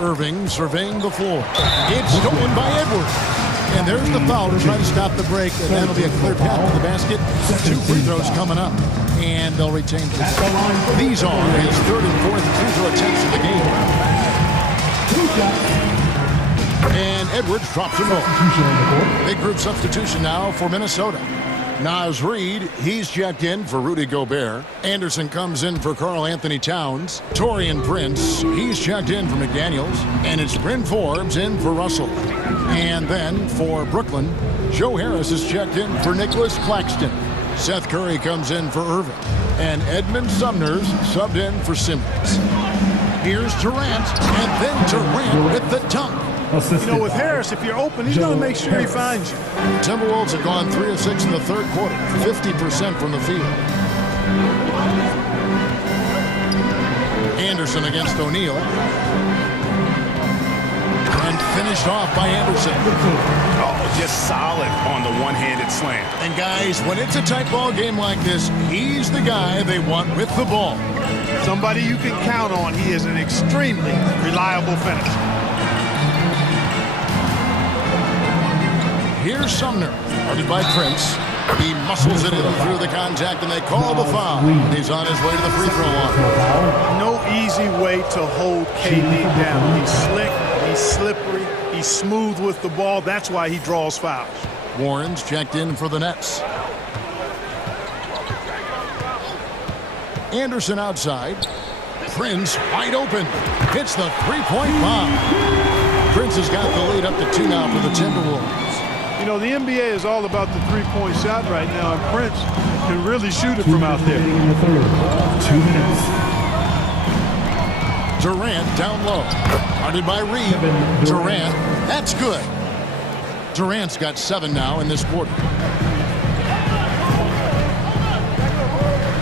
Irving surveying the floor. It's stolen by Edwards. And there's the foul to try to stop the break, and that'll be a clear path to the basket. 2 free throws coming up, and they'll retain possession. These are his 3rd and 4th free throw attempts of the game. And Edwards drops him off. Big group substitution now for Minnesota. Naz Reid, he's checked in for Rudy Gobert. Anderson comes in for Karl Anthony Towns. Taurean Prince, he's checked in for McDaniels. And it's Bryn Forbes in for Russell. And then for Brooklyn, Joe Harris is checked in for Nicholas Claxton. Seth Curry comes in for Irving. And Edmund Sumner's subbed in for Simmons. Here's Durant, and then Durant with the dunk. You know, with Harris, if you're open, he's going to make sure he finds you. Timberwolves have gone 3 of 6 in the third quarter, 50% from the field. Anderson against O'Neal. And finished off by Anderson. Oh, just solid on the one-handed slam. And guys, when it's a tight ball game like this, he's the guy they want with the ball. Somebody you can count on. He is an extremely reliable finisher. Here's Sumner, guarded by Prince. He muscles it in through the contact, and they call the foul. And he's on his way to the free throw line. No easy way to hold KD down. He's slick, he's slippery, he's smooth with the ball. That's why he draws fouls. Warren's checked in for the Nets. Anderson outside. Prince wide open. Hits the three-point bomb. Prince has got the lead up to 2 now for the Timberwolves. You know, the NBA is all about the three-point shot right now, and Prince can really shoot it from out there. 2 minutes. Durant down low. Guarded by Reed. Durant, that's good. Durant's got 7 now in this quarter.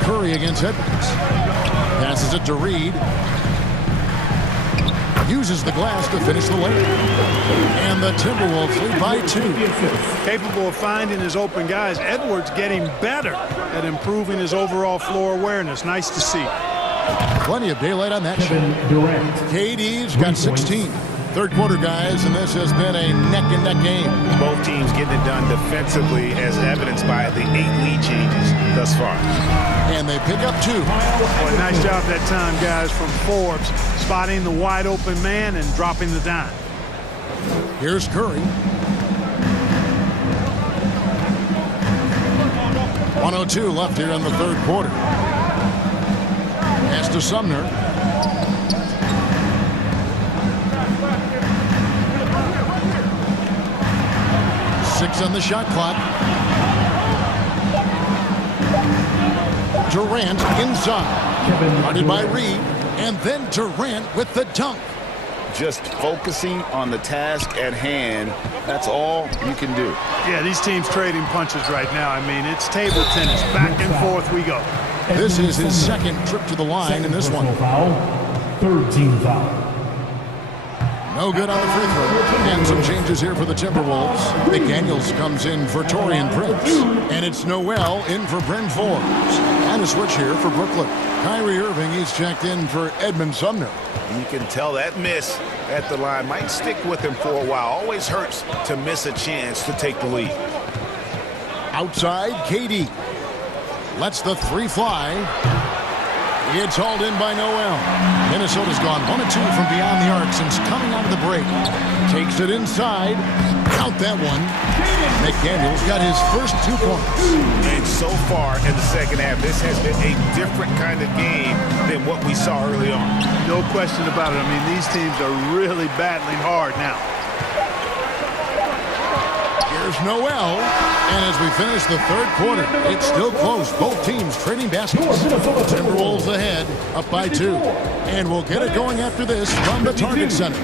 Curry against Edwards. Passes it to Reed. uses the glass to finish the lane. And the Timberwolves lead by 2. Capable of finding his open guys. Edwards getting better at improving his overall floor awareness. Nice to see. Plenty of daylight on that shot. KD's got 16. Third quarter, guys, and this has been a neck-and-neck game. Both teams getting it done defensively, as evidenced by the 8 lead changes thus far. And they pick up 2. Boy, nice job that time, guys, from Forbes, spotting the wide-open man and dropping the dime. Here's Curry. 1:02 left here in the third quarter. Pass to Sumner. Six on the shot clock. Durant inside. Guarded by Reed. And then Durant with the dunk. Just focusing on the task at hand. That's all you can do. Yeah, these teams trading punches right now. I mean, it's table tennis. Back and forth we go. This is his second trip to the line in this one. Third team foul. No good on the free throw. And some changes here for the Timberwolves. McDaniels comes in for Torian Prince. And it's Noel in for Bryn Forbes. And a switch here for Brooklyn. Kyrie Irving, he's checked in for Edmund Sumner. You can tell that miss at the line might stick with him for a while. Always hurts to miss a chance to take the lead. Outside, KD. Lets the 3 fly. It's hauled in by Noel. Minnesota's gone 1 of 2 from beyond the arc since coming out of the break. Takes it inside. Count that one. McDaniels got his first 2 points. And so far in the second half, this has been a different kind of game than what we saw early on. No question about it. I mean, these teams are really battling hard now. Here's Noel. And as we finish the third quarter, it's still close. Both teams trading baskets. Timberwolves ahead, up by 2. And we'll get it going after this from the Target Center.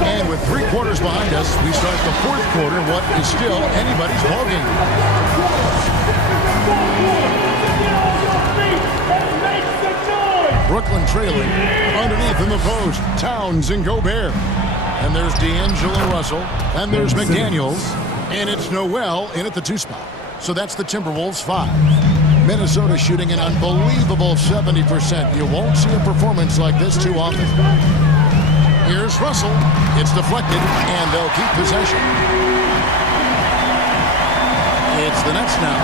And with 3 quarters behind us, we start the fourth quarter, what is still anybody's ballgame. Brooklyn trailing underneath in the post. Towns and Gobert. And there's D'Angelo Russell. And there's McDaniels. And it's Noel in at the 2 spot. So that's the Timberwolves 5. Minnesota shooting an unbelievable 70%. You won't see a performance like this too often. Here's Russell. It's deflected, and they'll keep possession. It's the Nets now.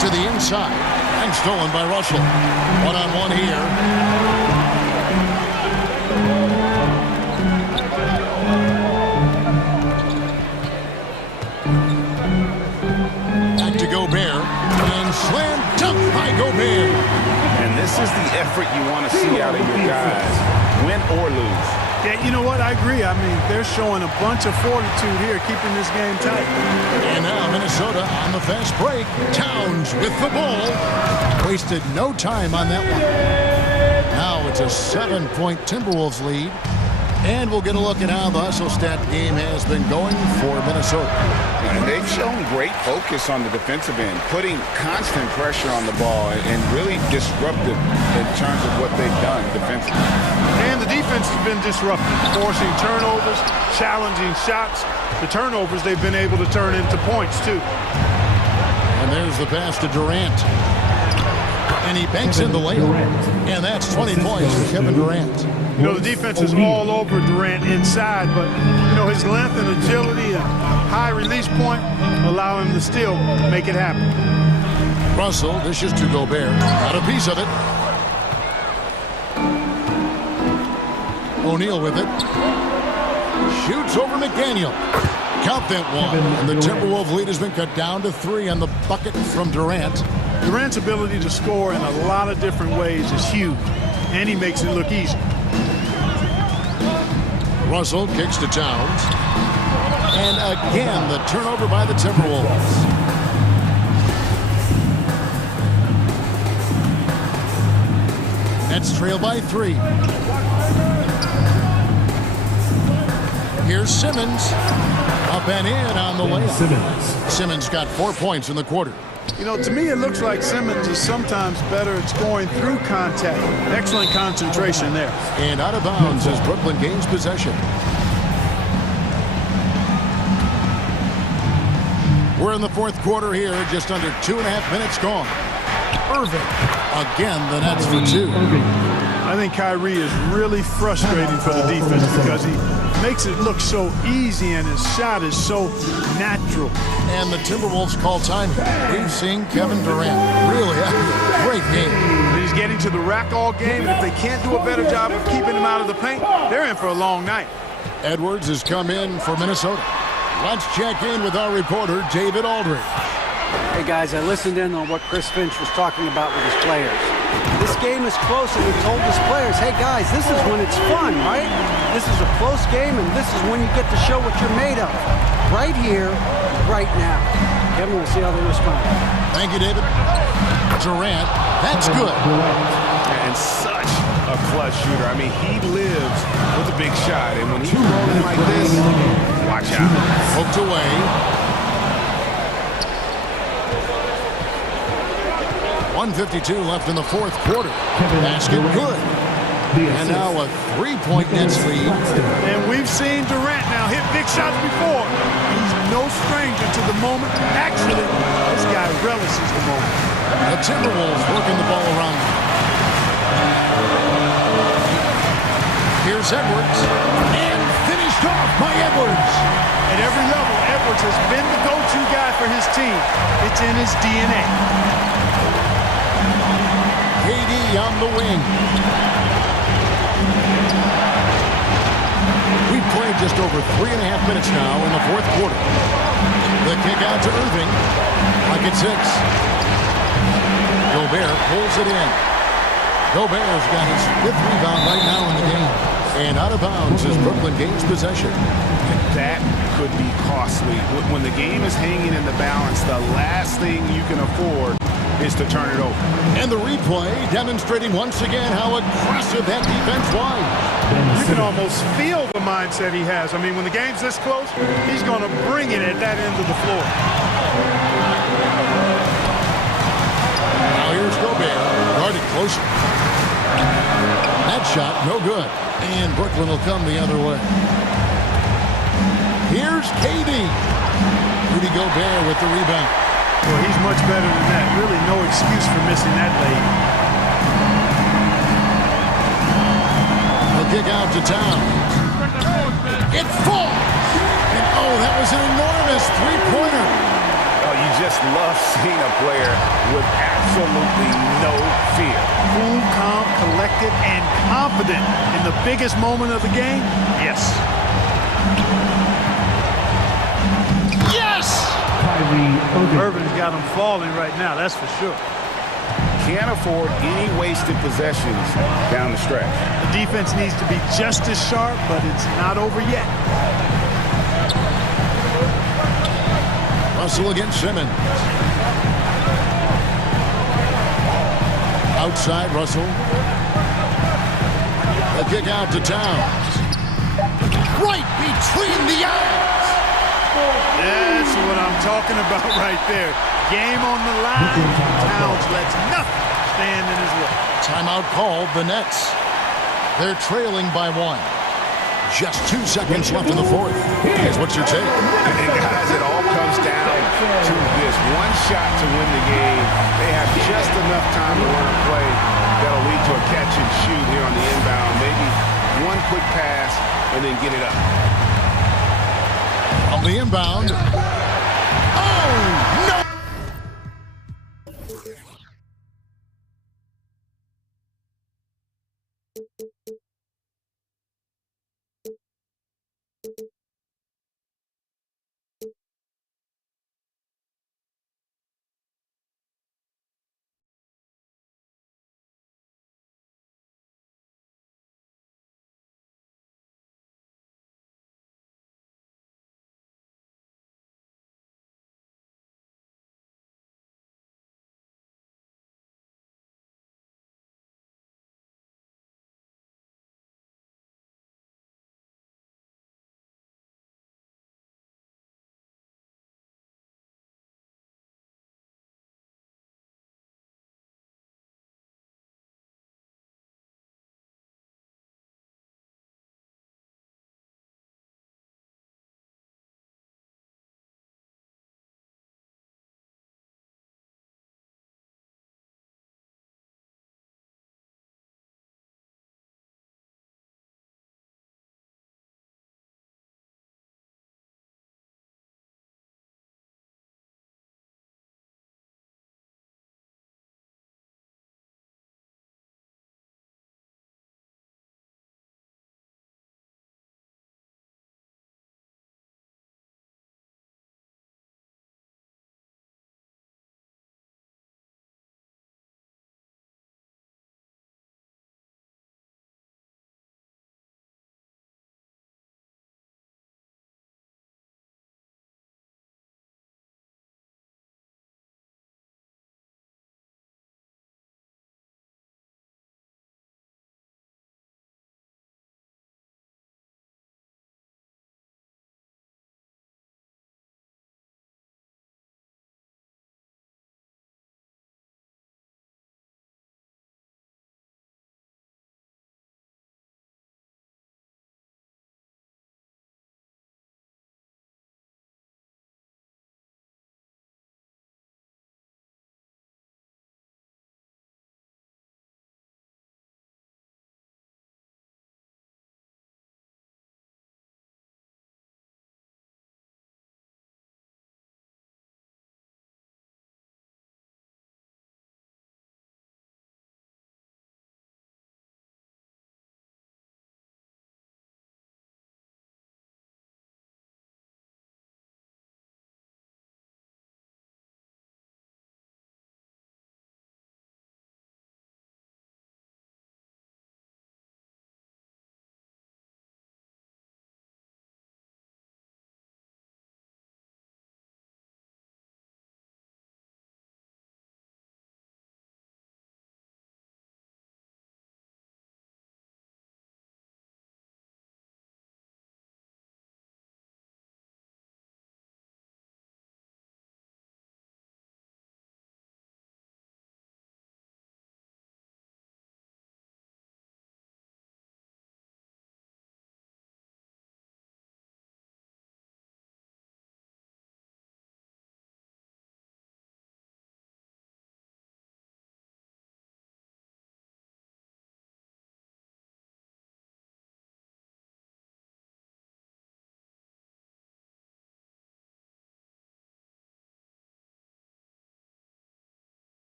To the inside, and stolen by Russell. One-on-one here. Back to Gobert, and slam dunk by Gobert. And this is the effort you want to see out of your guys. Win or lose. Yeah, you know what? I agree. I mean, they're showing a bunch of fortitude here, keeping this game tight. And now Minnesota on the fast break. Towns with the ball. Wasted no time on that one. Now it's a 7-point Timberwolves lead. And we'll get a look at how the hustle stat game has been going for Minnesota. And they've shown great focus on the defensive end, putting constant pressure on the ball and really disruptive in terms of what they've done defensively. And the defense has been disruptive, forcing turnovers, challenging shots. The turnovers they've been able to turn into points, too. And there's the pass to Durant. And he banks in the layup. And that's 20 points for Kevin Durant. You know, the defense is all over Durant inside, but, you know, his length and agility and high release point allow him to still make it happen. Russell dishes to Gobert. Got a piece of it. O'Neal with it. Shoots over McDaniel. Count that one. And the Timberwolves lead has been cut down to 3 on the bucket from Durant. Durant's ability to score in a lot of different ways is huge, and he makes it look easy. Russell kicks to Towns. And again, the turnover by the Timberwolves. Nets trail by 3. Here's Simmons. Up and in on the layup. Simmons got 4 points in the quarter. You know, to me, it looks like Simmons is sometimes better at scoring through contact. Excellent concentration there. And out of bounds as Brooklyn gains possession. We're in the fourth quarter here, just under 2.5 minutes gone. Irving. Again, the Nets for 2. I think Kyrie is really frustrating for the defense because he makes it look so easy and his shot is so natural. And the Timberwolves call time. We've seen Kevin Durant really having a great game. He's getting to the rack all game, and if they can't do a better job of keeping him out of the paint, they're in for a long night. Edwards has come in for Minnesota. Let's check in with our reporter, David Aldridge. Hey, guys, I listened in on what Chris Finch was talking about with his players. This game is close, and he told his players, hey, guys, this is when it's fun, right? This is a close game, and this is when you get to show what you're made of. Right here, right now. Kevin, we'll see how they respond. Thank you, David. Durant, that's good. And such a clutch shooter. I mean, he lives with a big shot, and when he's rolling like this, watch out. Hooked away. 1:52 left in the fourth quarter. Basket good. And now a 3-point Nets lead. And we've seen Durant now hit big shots before. He's no stranger to the moment. Actually, this guy relishes the moment. The Timberwolves working the ball around. Here's Edwards. And finished off by Edwards. At every level, Edwards has been the go-to guy for his team. It's in his DNA. KD on the wing. We've played just over 3.5 minutes now in the fourth quarter. The kick out to Irving. Pocket 6. Gobert pulls it in. Gobert's got his 5th rebound right now in the game. And out of bounds as Brooklyn gains possession. That could be costly. When the game is hanging in the balance, the last thing you can afford is to turn it over. And the replay demonstrating once again how aggressive that defense was. You can almost feel the mindset he has. I mean, when the game's this close, he's going to bring it at that end of the floor. Now here's Gobert, guarded closer. That shot, no good. And Brooklyn will come the other way. Here's KD. Rudy Gobert with the rebound. Well, he's much better than that. Really no excuse for missing that late. The kick out to Towns. It falls! And oh, that was an enormous three-pointer. Oh, you just love seeing a player with absolutely no fear. Cool, calm, collected, and confident in the biggest moment of the game. Yes. Yes! Irvin's got him falling right now, that's for sure. Can't afford any wasted possessions down the stretch. The defense needs to be just as sharp, but it's not over yet. Russell against Simmons. Outside Russell. The kick out to Towns. Right between the eyes. That's what I'm talking about right there. Game on the line. Towns lets nothing stand in his way. Timeout called the Nets. They're trailing by 1. Just 2 seconds left in the fourth. Here's what's your take. And guys, it all comes down to this one shot to win the game. They have just enough time to run a play that'll lead to a catch and shoot here on the inbound. Maybe one quick pass and then get it up. On the inbound. Oh, no!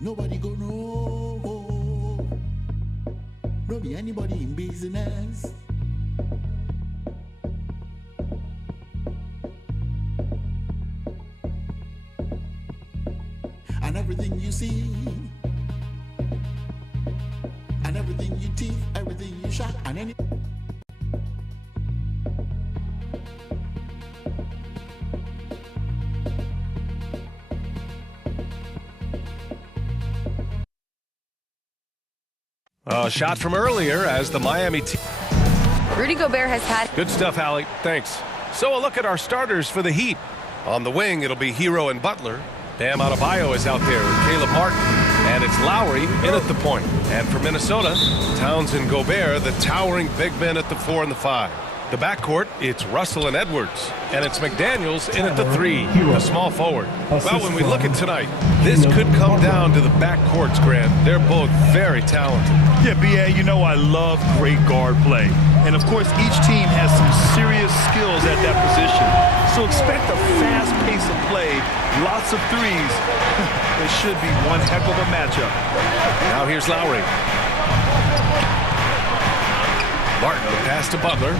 Nobody go know. No be anybody in business. And everything you see, and everything you teeth, everything you shot, and any. A shot from earlier as the Miami team. Rudy Gobert has had... Good stuff, Allie. Thanks. So a look at our starters for the Heat. On the wing, it'll be Hero and Butler. Bam Adebayo is out there with Caleb Martin. And it's Lowry in at the point. And for Minnesota, Towns and Gobert, the towering big men at the 4 and the 5. The backcourt, it's Russell and Edwards. And it's McDaniels in at the 3, the small forward. Well, when we look at tonight, this could come down to the backcourts, Grant. They're both very talented. Yeah, B.A., you know I love great guard play. And, of course, each team has some serious skills at that position. So expect a fast pace of play, lots of threes. It should be one heck of a matchup. Now here's Lowry. Martin, the pass to Butler.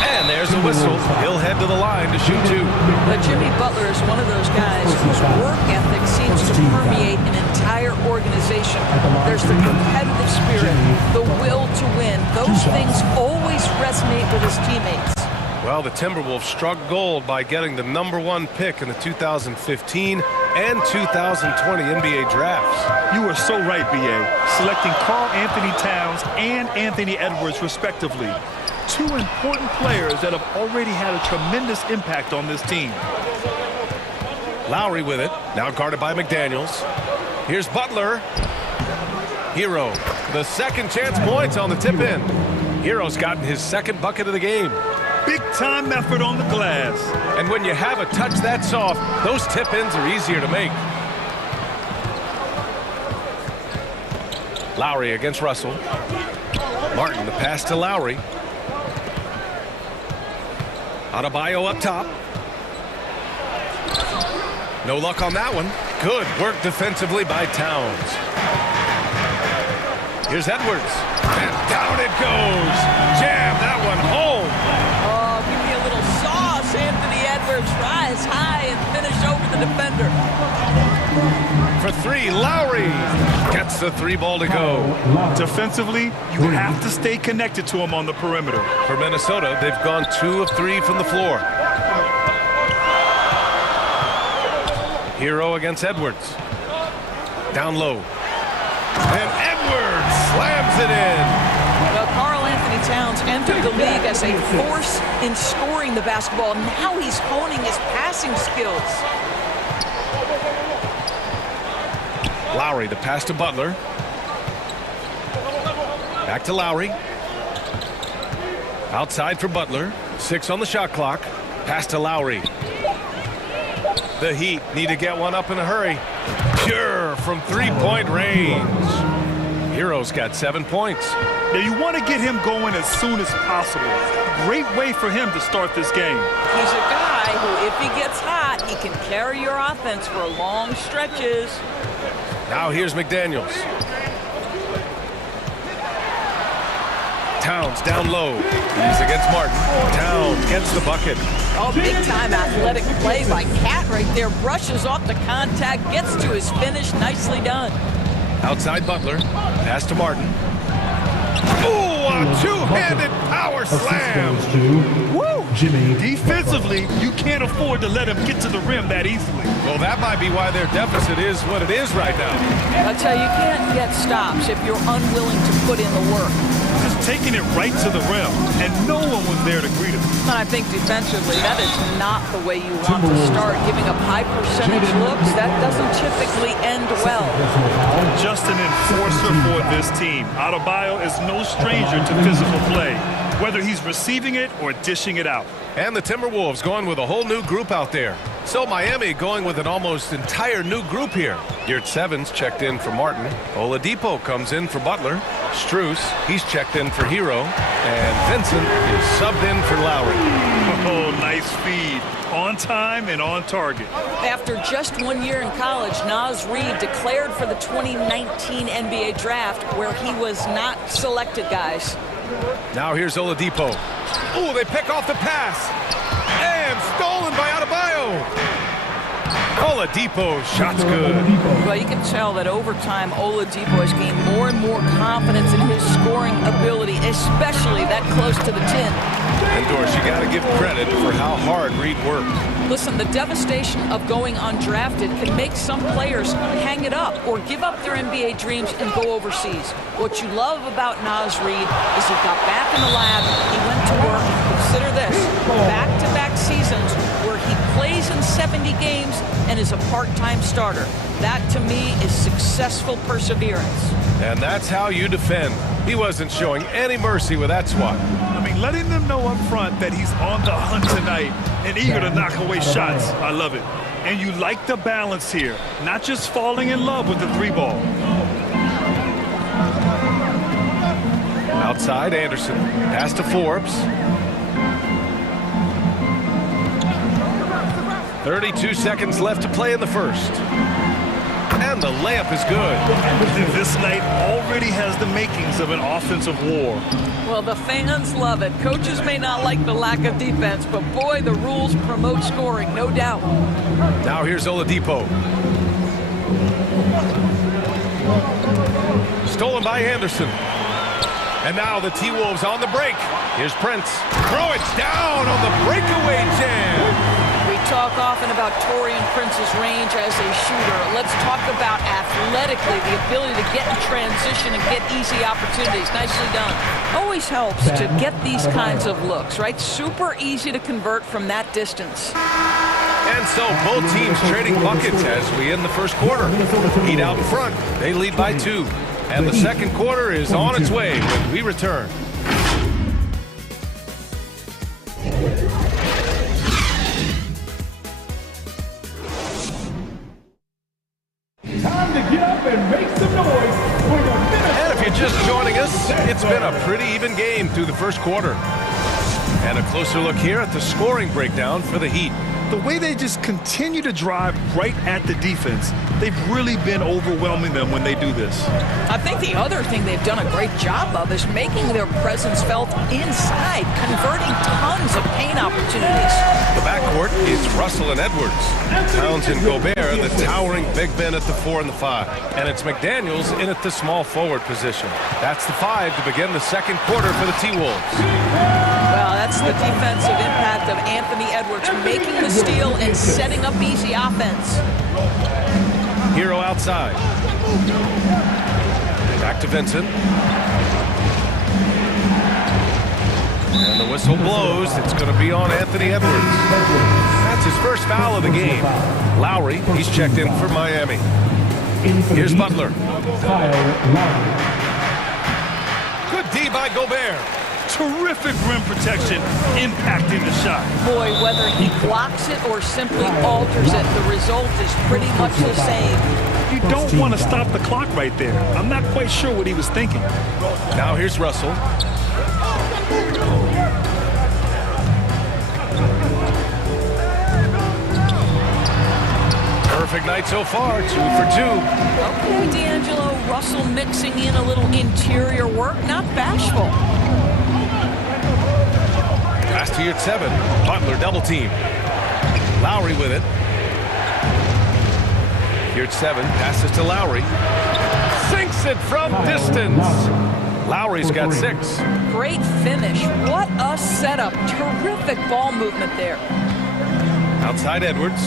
And there's a whistle. He'll head to the line to shoot 2. But Jimmy Butler is one of those guys whose work ethic seems to permeate an entire organization. There's the competitive spirit, the will to win. Those things always resonate with his teammates. Well, the Timberwolves struck gold by getting the #1 pick in the 2015 and 2020 NBA drafts. You are so right, B.A. Selecting Karl Anthony Towns and Anthony Edwards, respectively. 2 important players that have already had a tremendous impact on this team. Lowry with it, now guarded by McDaniels. Here's Butler. Hero, the second chance points on the tip-in. Hero's gotten his second bucket of the game. Big-time effort on the glass. And when you have a touch that soft, those tip-ins are easier to make. Lowry against Russell. Martin, the pass to Lowry. Adebayo up top. No luck on that one. Good work defensively by Towns. Here's Edwards. And down it goes. Jam that one home. Oh, give me a little sauce. Anthony Edwards rise high and finish over the defender. For 3, Lowry gets the 3-ball to go. Defensively, you have to stay connected to him on the perimeter. For Minnesota, they've gone 2 of 3 from the floor. Hero against Edwards. Down low. And Edwards slams it in. Well, Karl Anthony Towns entered the league as a force in scoring the basketball. Now he's honing his passing skills. Lowry, the pass to Butler. Back to Lowry. Outside for Butler. 6 on the shot clock. Pass to Lowry. The Heat need to get one up in a hurry. Pure from 3-point range. Hero's got 7 points. Now you want to get him going as soon as possible. Great way for him to start this game. He's a guy who, if he gets hot, he can carry your offense for long stretches. Now here's McDaniels. Towns down low. He's against Martin. Towns gets the bucket. Oh, big-time athletic play by Cat right there. Brushes off the contact, gets to his finish. Nicely done. Outside Butler. Pass to Martin. Ooh, a two-handed power slam. Woo! Jimmy. Defensively, you can't afford to let him get to the rim that easily. Well, that might be why their deficit is what it is right now. I tell you, you can't get stops if you're unwilling to put in the work. Just taking it right to the rim, and no one was there to greet him. And I think defensively, that is not the way you want to start. Giving up high percentage looks, that doesn't typically end well. Just an enforcer for this team. Adebayo is no stranger to physical play, whether he's receiving it or dishing it out. And the Timberwolves going with a whole new group out there. So Miami going with an almost entire new group here. Yurt Sevens checked in for Martin. Oladipo comes in for Butler. Strus, he's checked in for Hero. And Vincent is subbed in for Lowry. Oh, nice feed. On time and on target. After just 1 year in college, Naz Reid declared for the 2019 NBA draft, where he was not selected, guys. Now here's Oladipo. Ooh, they pick off the pass. And stolen by Adebayo. Oladipo, shot's good. Well, you can tell that over time, Oladipo has gained more and more confidence in his scoring ability, especially that close to the 10. And Doris, you got to give credit for how hard Reid worked. Listen, the devastation of going undrafted can make some players hang it up or give up their NBA dreams and go overseas. What you love about Naz Reid is he got back in the lab, he went to work. Consider this, back-to-back seasons where he plays in 70 games and is a part-time starter. That, to me, is successful perseverance. And that's how you defend. He wasn't showing any mercy with that swat. I mean, letting them know up front that he's on the hunt tonight and eager to knock away shots. I love it. And you like the balance here, not just falling in love with the 3-ball. Outside, Anderson. Pass to Forbes. 32 seconds left to play in the first. And the layup is good. This night already has the makings of an offensive war. Well, the fans love it. Coaches may not like the lack of defense, but boy, the rules promote scoring, no doubt. Now here's Oladipo. Stolen by Anderson. And now the T-Wolves on the break. Here's Prince. It's down on the breakaway jam. We talk often about Taurean Prince's range as a shooter. Let's talk about athletically the ability to get in transition and get easy opportunities. Nicely done. Always helps to get these kinds of looks, right? Super easy to convert from that distance. And so both teams trading buckets as we end the first quarter. Heat out in front. They lead by 2. And the second quarter is on its way when we return. Time to get up and make some noise for your minute. And if you're just joining us, it's been a pretty even game through the first quarter. And a closer look here at the scoring breakdown for the Heat. The way they just continue to drive right at the defense, they've really been overwhelming them when they do this. I think the other thing they've done a great job of is making their presence felt inside, converting tons of paint opportunities. The backcourt is Russell and Edwards. Towns and Gobert, the towering big men at the 4 and the 5. And it's McDaniels in at the small forward position. That's the 5 to begin the second quarter for the T-Wolves. Well, that's the defensive impact of Anthony Edwards, making the steal and setting up easy offense. Hero outside. Back to Vincent. And the whistle blows. It's going to be on Anthony Edwards. That's his first foul of the game. Lowry, he's checked in for Miami. Here's Butler. Good D by Gobert. Terrific rim protection, impacting the shot. Boy, whether he blocks it or simply alters it, the result is pretty much the same. You don't want to stop the clock right there. I'm not quite sure what he was thinking. Now here's Russell. Perfect night so far, 2 for 2. Okay, D'Angelo, Russell mixing in a little interior work, not bashful. Pass to Yurt 7. Butler double team. Lowry with it. Yurt 7 passes to Lowry. Sinks it from distance. Lowry's got 6. Great finish. What a setup. Terrific ball movement there. Outside Edwards.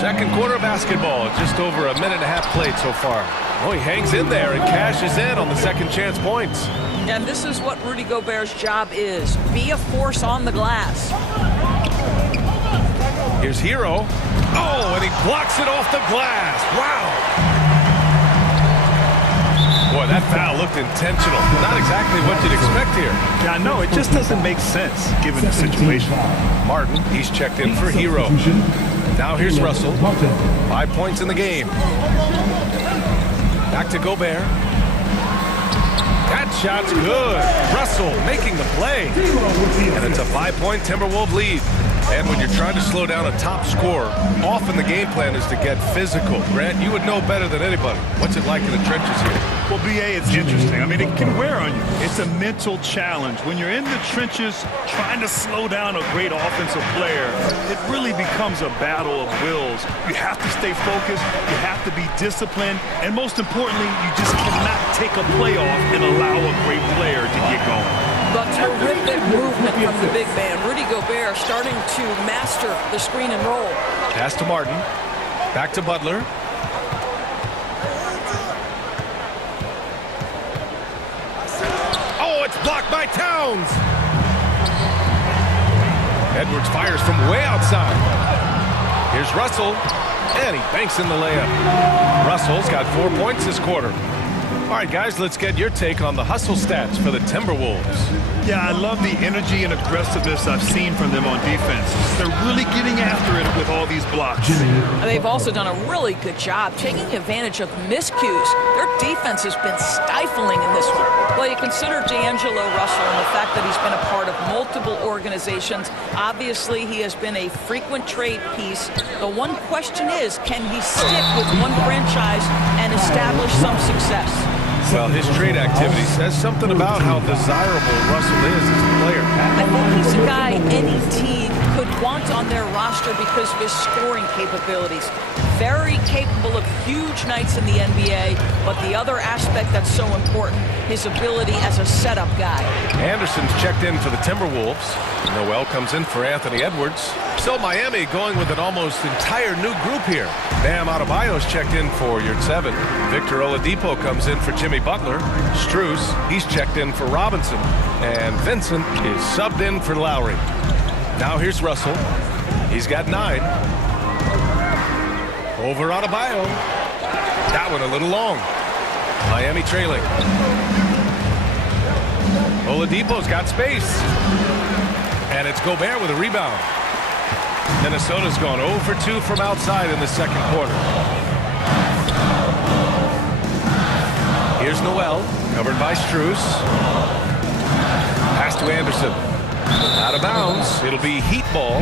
Second quarter basketball. Just over a minute and a half played so far. Oh, he hangs in there and cashes in on the second chance points. And this is what Rudy Gobert's job is. Be a force on the glass. Here's Hero. Oh, and he blocks it off the glass. Wow. Boy, that foul looked looked intentional. Not exactly what you'd expect here. Yeah, I know. It just doesn't make sense given the situation. Martin, he's checked in for Hero. Now here's Russell. 5 points in the game. Back to Gobert. That shot's good. Russell making the play. And it's a 5-point Timberwolves lead. And when you're trying to slow down a top scorer, often the game plan is to get physical. Grant, you would know better than anybody. What's it like in the trenches here? Well, BA, it's interesting. I mean, it can wear on you. It's a mental challenge. When you're in the trenches trying to slow down a great offensive player, it really becomes a battle of wills. You have to stay focused. You have to be disciplined. And most importantly, you just cannot take a play off and allow a great player to get going. But terrific movement from the big man. Rudy Gobert starting to master the screen and roll. Pass to Martin. Back to Butler. Oh, it's blocked by Towns. Edwards fires from way outside. Here's Russell. And he banks in the layup. Russell's got 4 points this quarter. All right, guys, let's get your take on the hustle stats for the Timberwolves. Yeah, I love the energy and aggressiveness I've seen from them on defense. They're really getting after it with all these blocks. They've also done a really good job taking advantage of miscues. Their defense has been stifling in this one. Well, you consider D'Angelo Russell and the fact that he's been a part of multiple organizations. Obviously, he has been a frequent trade piece. The one question is, can he stick with one franchise and establish some success? Well, his trade activity says something about how desirable Russell is as a player. I think he's a guy any team could want on their roster because of his scoring capabilities. Very capable of huge nights in the NBA, but the other aspect that's so important, his ability as a setup guy. Anderson's checked in for the Timberwolves. Noel comes in for Anthony Edwards. So Miami going with an almost entire new group here. Bam Adebayo's checked in for Yurt 7. Victor Oladipo comes in for Jimmy Butler. Strus, he's checked in for Robinson. And Vincent is subbed in for Lowry. Now here's Russell. He's got 9. Over Adebayo. That one a little long. Miami trailing. Oladipo's got space. And it's Gobert with a rebound. Minnesota's gone 0 for 2 from outside in the second quarter. Here's Noel, covered by Strus. Pass to Anderson. Out of bounds. It'll be Heat ball.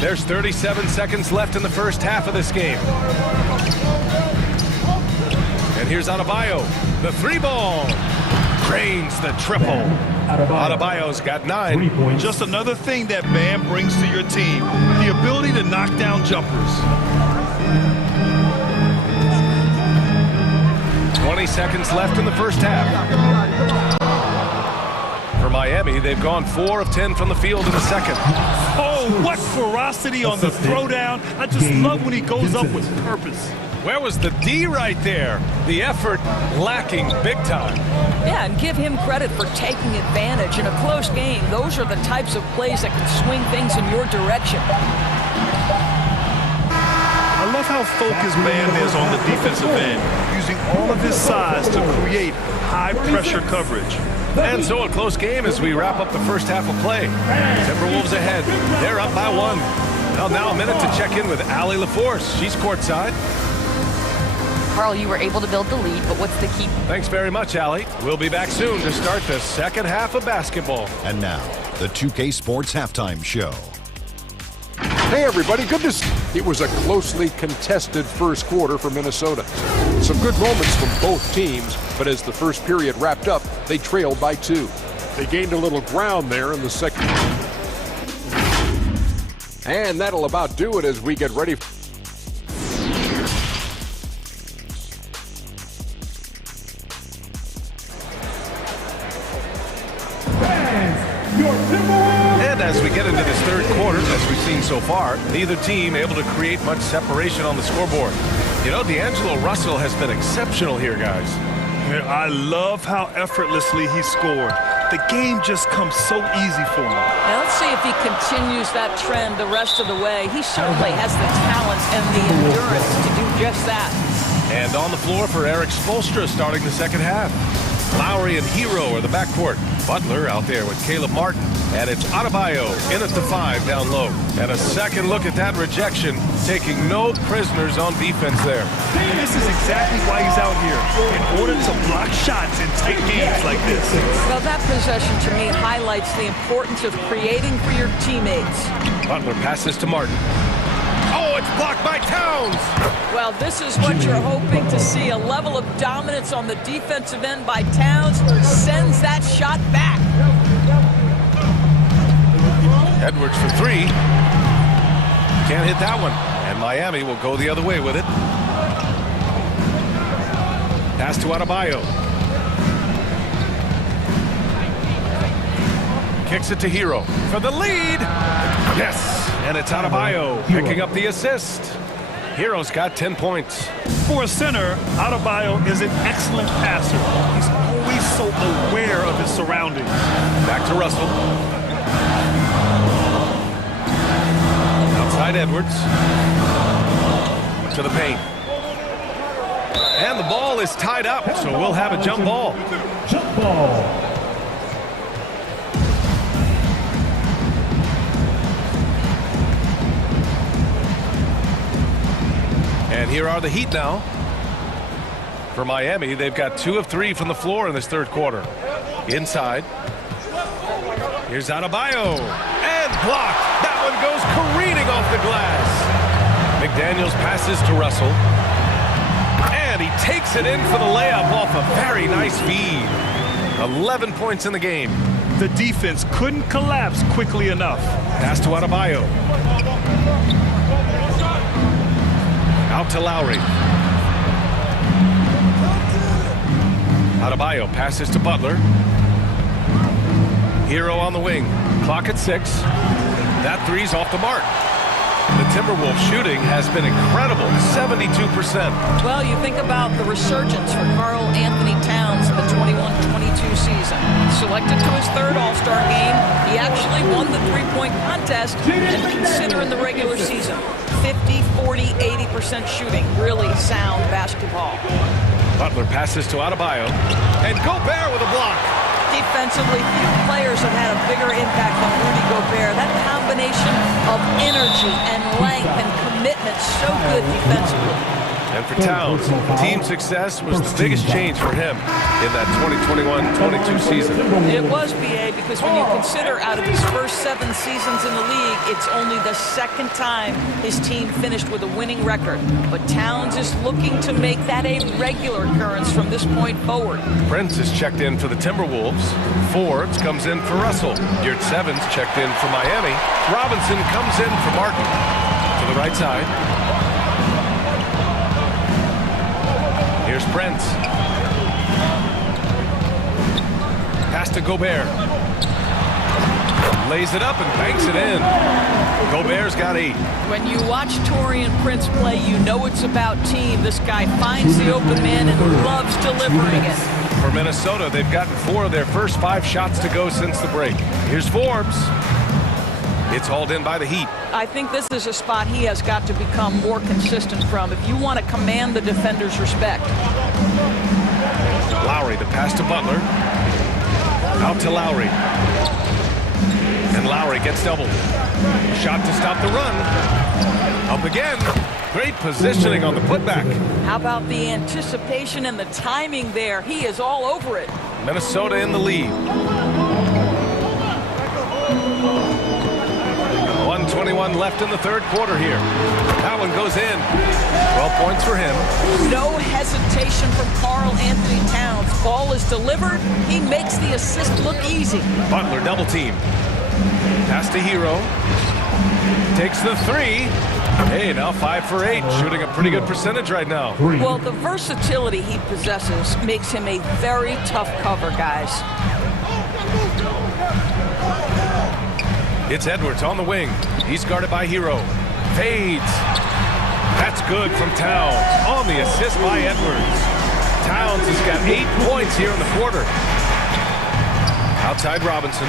There's 37 seconds left in the first half of this game. And here's Adebayo. The 3 ball. Drains the triple. Adebayo's got 9. Just another thing that Bam brings to your team. The ability to knock down jumpers. 20 seconds left in the first half. For Miami, they've gone 4 of 10 from the field in the second. Oh, what ferocity on the throwdown. I just love when he goes up with purpose. Where was the D right there? The effort lacking big time. Yeah, and give him credit for taking advantage in a close game. Those are the types of plays that can swing things in your direction. I love how focused Bam is on the defensive end, using all of his size to create high-pressure coverage. And so a close game as we wrap up the first half of play. Timberwolves ahead. They're up by 1. Well, now a minute to check in with Allie LaForce. She's courtside. Carl, you were able to build the lead, but what's the key? Thanks very much, Allie. We'll be back soon to start the second half of basketball. And now, the 2K Sports Halftime Show. Hey, everybody. It was a closely contested first quarter for Minnesota. Some good moments from both teams, but as the first period wrapped up, they trailed by 2. They gained a little ground there in the second. And that'll about do it as we get ready. And as we get into this third quarter, as we've seen so far, neither team able to create much separation on the scoreboard. You know, D'Angelo Russell has been exceptional here, guys. I love how effortlessly he scored. the game just comes so easy for him. Now let's see if he continues that trend the rest of the way. He certainly has the talent and the endurance to do just that. And on the floor for Eric Spoelstra starting the second half. Lowry and Hero are the backcourt. Butler out there with Caleb Martin. And it's Adebayo in at the 5 down low. And a second look at that rejection, taking no prisoners on defense there. And this is exactly why he's out here, in order to block shots in tight games like this. Well, that possession to me highlights the importance of creating for your teammates. Butler passes to Martin. Oh, it's blocked by Towns! Well, this is what you're hoping to see. A level of dominance on the defensive end by Towns sends that shot back. Edwards for 3. Can't hit that one. And Miami will go the other way with it. Pass to Adebayo. Kicks it to Hero for the lead. Yes, and it's Adebayo picking up the assist. Hero's got 10 points. For a center, Adebayo is an excellent passer. He's always so aware of his surroundings. Back to Russell. Outside Edwards. To the paint. And the ball is tied up, so we'll have a jump ball. Jump ball. And here are the Heat now. For Miami, they've got 2 of 3 from the floor in this third quarter. Inside. Here's Adebayo. And blocked. That one goes careening off the glass. McDaniels passes to Russell. And he takes it in for the layup off a very nice feed. 11 points in the game. The defense couldn't collapse quickly enough. Pass to Adebayo. Out to Lowry. Adebayo passes to Butler. Hero on the wing. Clock at 6. That three's off the mark. The Timberwolves shooting has been incredible, 72%. Well, you think about the resurgence for Karl Anthony Towns in the 21-22 season. Selected to his 3rd All-Star game, he actually won the three-point contest, and consider in the regular season, 50, 40, 80% shooting. Really sound basketball. Butler passes to Adebayo, and Gobert with a block. Defensively, few players have had a bigger impact than Rudy Gobert. That combination of energy and length and commitment, so good defensively. And for Towns, team success was the biggest change for him in that 2021-22 season. It was, BA, because when you consider out of his first 7 seasons in the league, it's only the 2nd time his team finished with a winning record. But Towns is looking to make that a regular occurrence from this point forward. Prince is checked in for the Timberwolves. Forbes comes in for Russell. Geert Sevens checked in for Miami. Robinson comes in for Martin. To the right side. Here's Prince. Pass to Gobert. Lays it up and banks it in. Gobert's got 8. When you watch Taurean Prince play, you know it's about team. This guy finds the open man and loves delivering it. For Minnesota, they've gotten 4 of their first 5 shots to go since the break. Here's Forbes. It's hauled in by the Heat. I think this is a spot he has got to become more consistent from if you want to command the defender's respect. Lowry, the pass to Butler. Out to Lowry. And Lowry gets doubled. Shot to stop the run. Up again. Great positioning on the putback. How about the anticipation and the timing there? He is all over it. Minnesota in the lead. 1:21 left in the third quarter here. That one goes in. 12 points for him. No hesitation from Karl Anthony Towns. Ball is delivered. He makes the assist look easy. Butler double team. Pass to Hero. Takes the 3. Hey, now 5 for 8. Shooting a pretty good percentage right now. Well, the versatility he possesses makes him a very tough cover, guys. It's Edwards on the wing. He's guarded by Hero. Fades. That's good from Towns. On the assist by Edwards. Towns has got 8 points here in the quarter. Outside Robinson.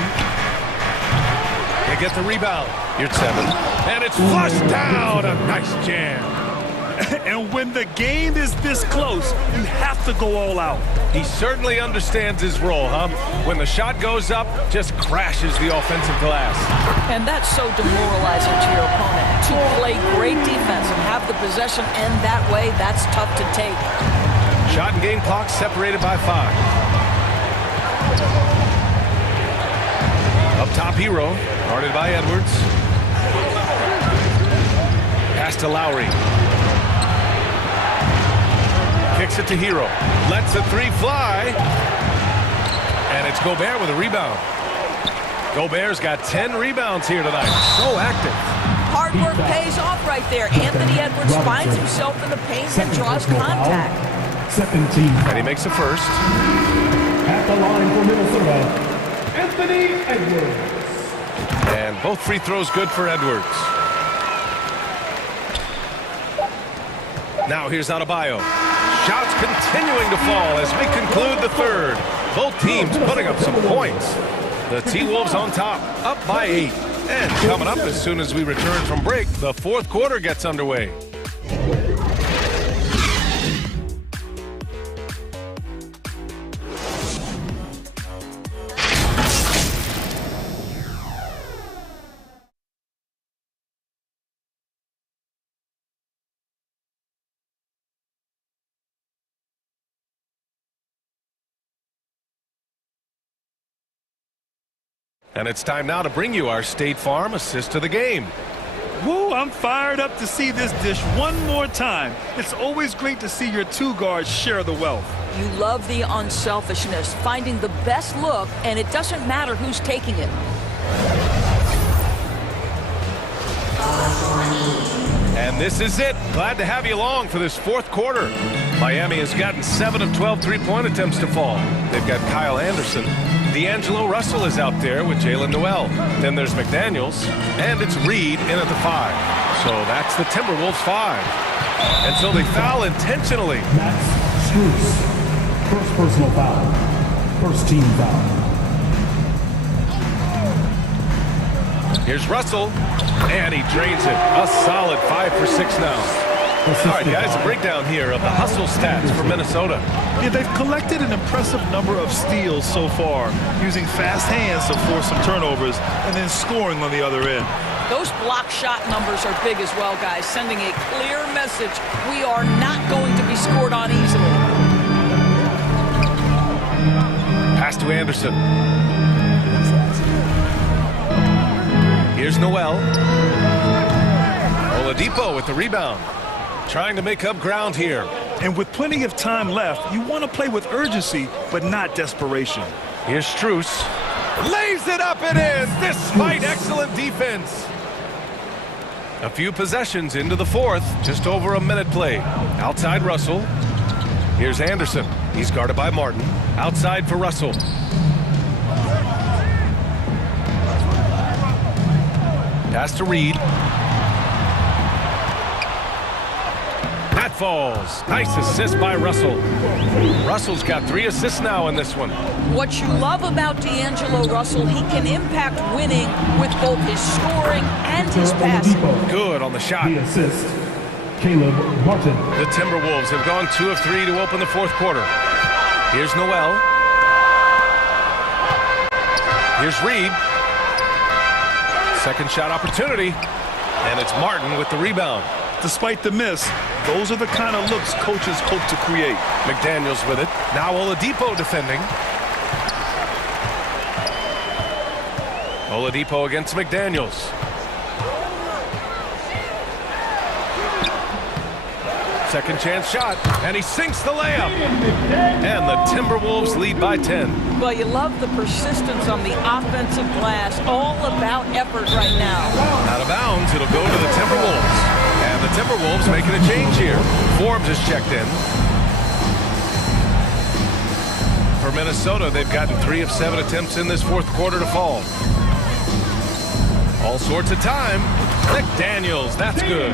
They get the rebound. Here's 7. And it's flushed down. A nice jam. And when the game is this close, you have to go all out. He certainly understands his role, huh? When the shot goes up, just crashes the offensive glass. And that's so demoralizing to your opponent. To play great defense and have the possession end that way, that's tough to take. Shot and game clock separated by 5. Up top, Hero. Guarded by Edwards. Pass to Lowry. Kicks it to Hero. Lets the 3 fly. And it's Gobert with a rebound. Gobert's got 10 rebounds here tonight. So active. Hard work pays off right there. Anthony Edwards finds himself in the paint and draws contact. Second team. And he makes the first. At the line for Minnesota, Anthony Edwards. And both free throws good for Edwards. Now here's Adebayo. Shots continuing to fall as we conclude the third. Both teams putting up some points. The T-Wolves on top, up by 8. And coming up as soon as we return from break, the fourth quarter gets underway. And it's time now to bring you our State Farm assist of the game. Woo, I'm fired up to see this dish one more time. It's always great to see your 2 guards share the wealth. You love the unselfishness, finding the best look, and it doesn't matter who's taking it. And this is it. Glad to have you along for this fourth quarter. Miami has gotten 7 of 12 three-point attempts to fall. They've got Kyle Anderson. D'Angelo Russell is out there with Jalen Noel. Then there's McDaniels, and it's Reed in at the 5. So that's the Timberwolves 5. And so they foul intentionally. Max Strus. First personal foul. First team foul. Here's Russell, and he drains it. A solid 5 for 6 now. All right, guys, a breakdown here of the hustle stats for Minnesota. Yeah, they've collected an impressive number of steals so far, using fast hands to force some turnovers and then scoring on the other end. Those block shot numbers are big as well, guys, sending a clear message. We are not going to be scored on easily. Pass to Anderson. Here's Noel. Oladipo with the rebound. Trying to make up ground here. And with plenty of time left, you want to play with urgency, but not desperation. Here's Strus. Lays it up and in, despite excellent defense. A few possessions into the fourth, just over a minute played. Outside Russell. Here's Anderson. He's guarded by Martin. Outside for Russell. Pass to Reed. That falls. Nice assist by Russell. Russell's got 3 assists now in this one. What you love about D'Angelo Russell, he can impact winning with both his scoring and his passing. Good on the shot. The assist, Caleb Martin. The Timberwolves have gone 2 of 3 to open the fourth quarter. Here's Noel. Here's Reed. Second shot opportunity. And it's Martin with the rebound. Despite the miss, those are the kind of looks coaches hope to create. McDaniels with it. Now Oladipo defending. Oladipo against McDaniels. Second chance shot, and he sinks the layup. And the Timberwolves lead by 10. Well, you love the persistence on the offensive glass. All about effort right now. Out of bounds, it'll go to the Timberwolves. And the Timberwolves making a change here. Forbes has checked in. For Minnesota, they've gotten 3 of 7 attempts in this fourth quarter to fall. All sorts of time. McDaniels, that's good.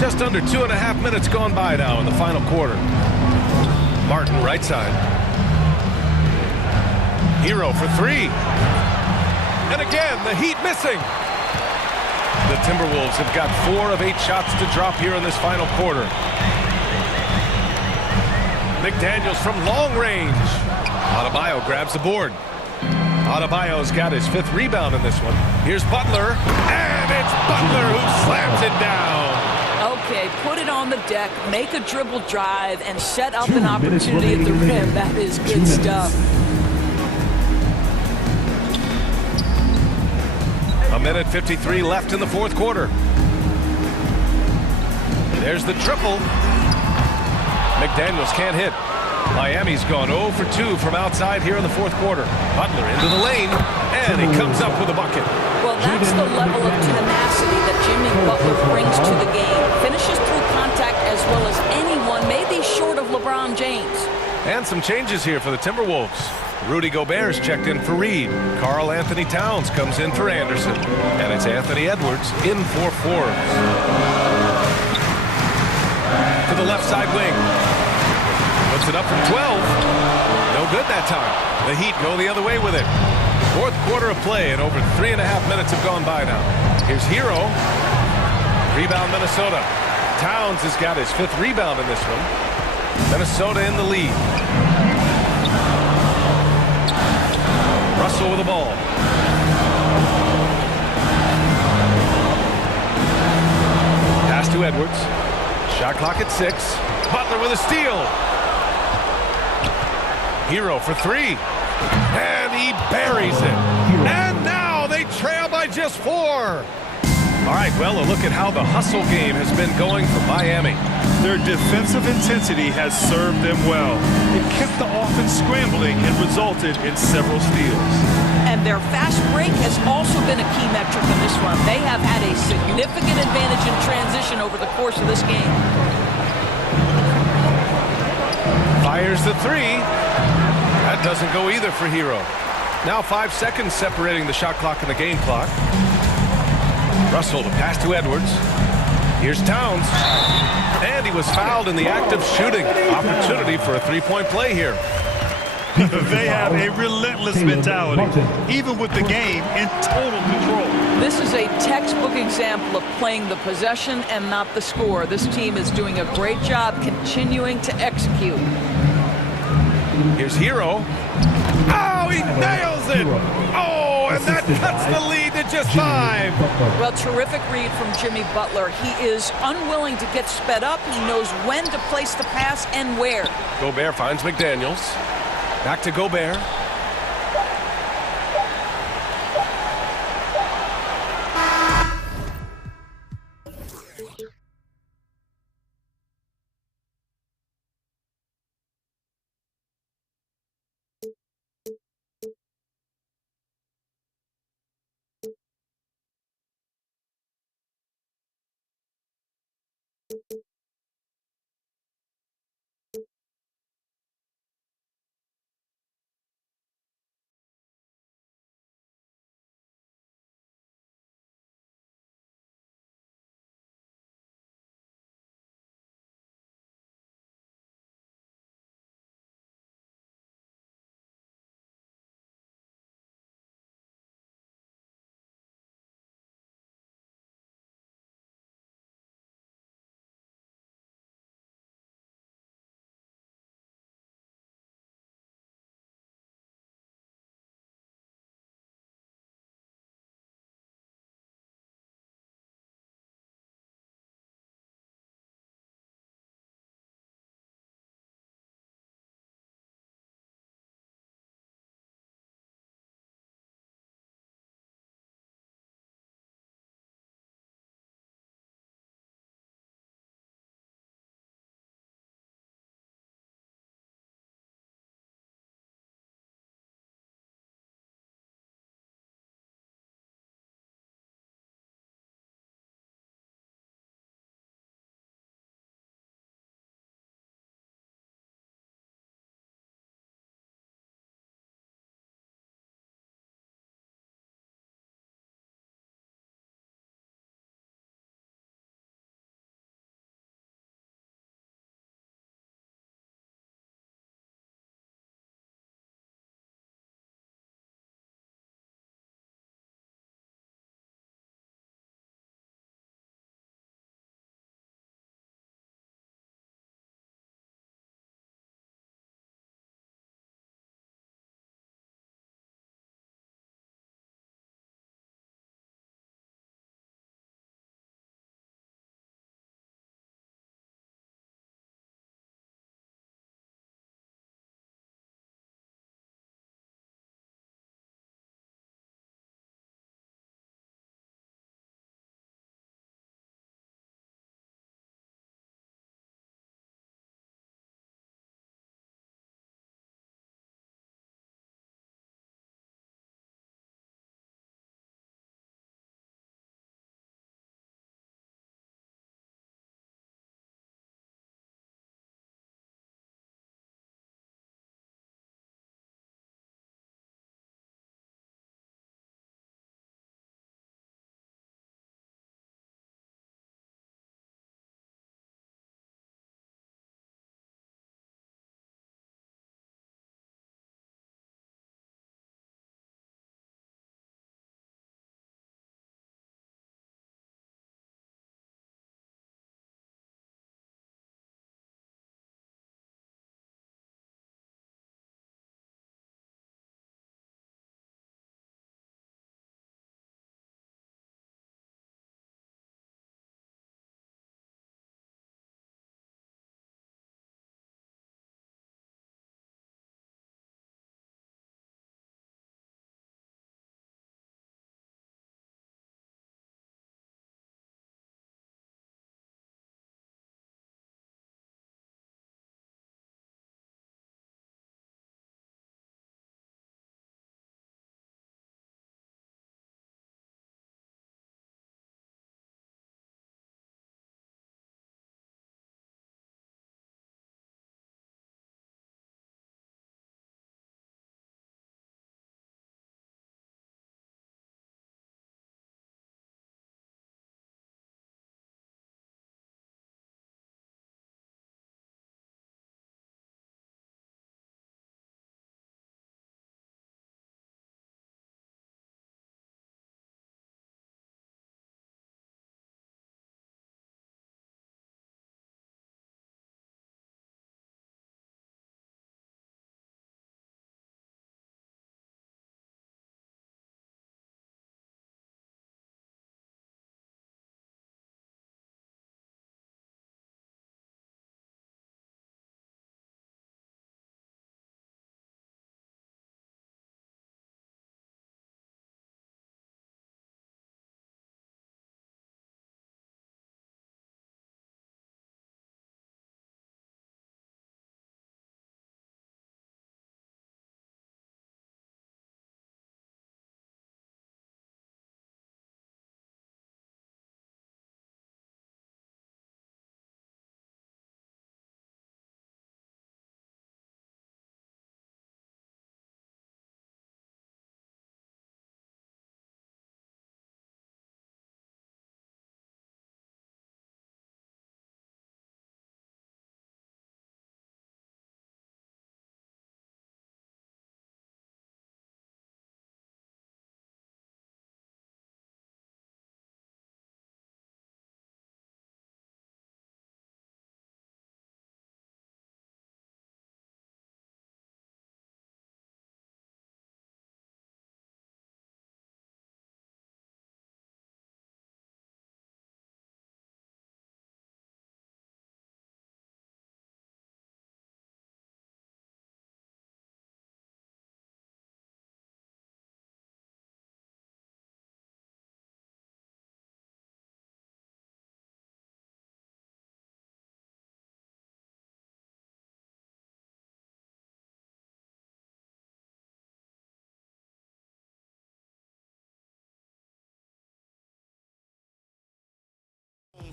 Just under 2.5 minutes gone by now in the final quarter. Martin, right side. Hero for three. And again, the Heat missing. The Timberwolves have got 4 of 8 shots to drop here in this final quarter. McDaniels from long range. Adebayo grabs the board. Adebayo's got his 5th rebound in this one. Here's Butler, and it's Butler who slams it down. Okay, put it on the deck, make a dribble drive, and set up an opportunity at the rim. That is good stuff. A minute 53 left in the 4th quarter. There's the triple. McDaniels can't hit. Miami's gone 0 for 2 from outside here in the 4th quarter. Butler into the lane, and he comes up with a bucket. Well, that's the level of tenacity that Jimmy Butler brings to the game. Finishes through contact as well as anyone, maybe short of LeBron James. And some changes here for the Timberwolves. Rudy Gobert's checked in for Reed. Karl Anthony Towns comes in for Anderson. And it's Anthony Edwards in for Forbes. To the left side wing. Puts it up from 12. No good that time. The Heat go the other way with it. 4th quarter of play, and over 3.5 minutes have gone by now. Here's Hero. Rebound Minnesota. Towns has got his 5th rebound in this one. Minnesota in the lead. Russell with the ball. Pass to Edwards. Shot clock at 6. Butler with a steal. Hero for 3. And he buries it. And now they trail by just 4. All right, well, a look at how the hustle game has been going for Miami. Their defensive intensity has served them well. It kept the offense scrambling and resulted in several steals. And their fast break has also been a key metric in this one. They have had a significant advantage in transition over the course of this game. Fires the 3. That doesn't go either for Hero. Now 5 seconds separating the shot clock and the game clock. Russell, the pass to Edwards. Here's Towns. And he was fouled in the act of shooting. Opportunity for a 3-point play here. They have a relentless mentality, even with the game in total control. This is a textbook example of playing the possession and not the score. This team is doing a great job continuing to execute. Here's Hero. Oh, he nails it! Oh, and that cuts the lead to just 5. Well, terrific read from Jimmy Butler. He is unwilling to get sped up. He knows when to place the pass and where. Gobert finds McDaniels. Back to Gobert.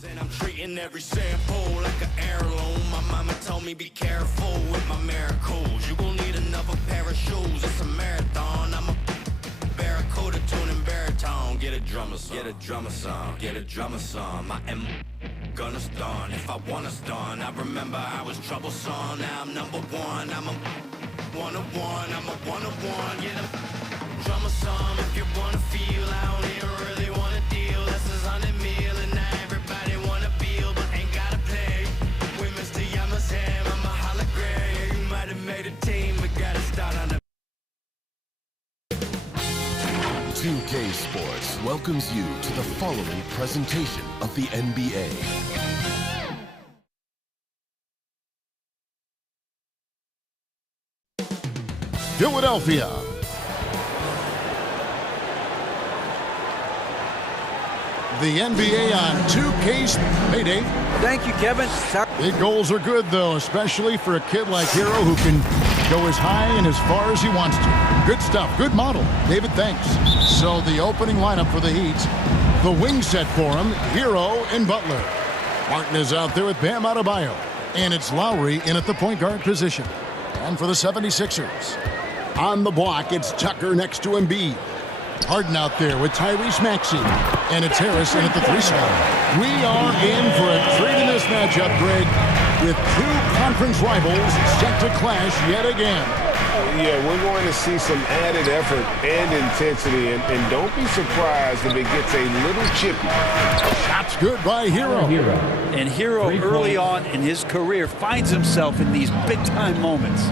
And I'm treating every sample like an heirloom. My mama told me be careful with my miracles. You gon' need another pair of shoes. It's a marathon. I'm a barracuda tuning baritone. Get a drummer song. Get a drummer song. Get a drummer song. I am gonna stun if I wanna stun. I remember I was troublesome. Now I'm number one. I'm a one-of-one. I'm a one-of-one. Get a drummer song if you wanna feel. I don't even really wanna deal. This is 100 mil and now everybody wanna feel, but ain't gotta play. We Mr. Yama's ham. I'm a hologram. You might have made a team, but gotta start on the 2K Sports welcomes you to the following presentation of the NBA. Philadelphia. The NBA on 2K. Hey, Dave. Thank you, Kevin. Big goals are good, though, especially for a kid like Hero who can go as high and as far as he wants to. Good stuff. Good model. David, thanks. So the opening lineup for the Heat, the wing set for him, Hero and Butler. Martin is out there with Bam Adebayo. And it's Lowry in at the point guard position. And for the 76ers, on the block, it's Tucker next to Embiid. Harden out there with Tyrese Maxey. And it's Harris in at the 3 spot. We are in for a treat in this matchup, Greg, with two conference rivals set to clash yet again. Yeah, we're going to see some added effort and intensity, and don't be surprised if it gets a little chippy. Shots good by Hero. And Hero early on in his career finds himself in these big-time moments.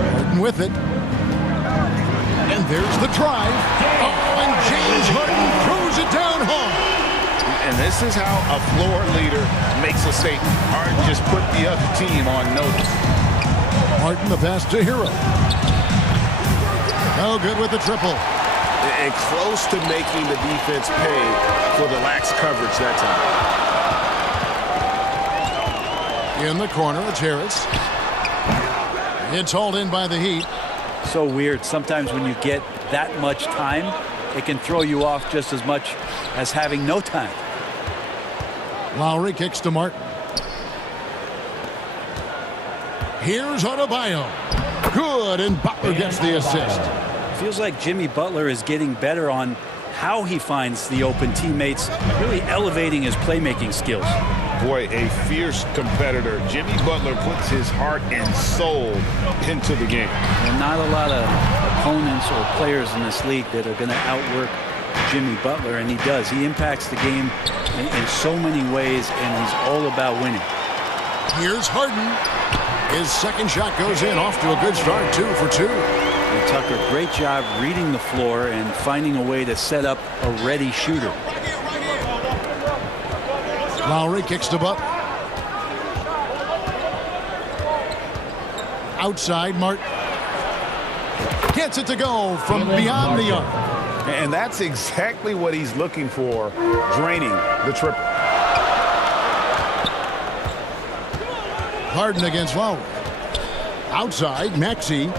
Harden with it. And there's the drive. Oh, and James Harden throws it down hard. And this is how a floor leader makes a statement. Harden just put the other team on notice. Harden the pass to Hero. No good with the triple. And close to making the defense pay for the lax coverage that time. In the corner, it's Harris. It's hauled in by the Heat. So weird. Sometimes when you get that much time, it can throw you off just as much as having no time. Lowry kicks to Martin. Here's Adebayo. Good, and Butler gets the assist. Feels like Jimmy Butler is getting better on how he finds the open teammates, really elevating his playmaking skills. Boy, a fierce competitor. Jimmy Butler puts his heart and soul into the game. And not a lot of opponents or players in this league that are going to outwork Jimmy Butler, and he does. He impacts the game in so many ways, and he's all about winning. Here's Harden. His second shot goes in, off to a good start, 2 for 2. And Tucker, great job reading the floor and finding a way to set up a ready shooter. Lowry kicks to Butler. Outside, Martin. Gets it to go from beyond the arc. And that's exactly what he's looking for, draining the triple. Harden against Lowry. Outside, Maxey.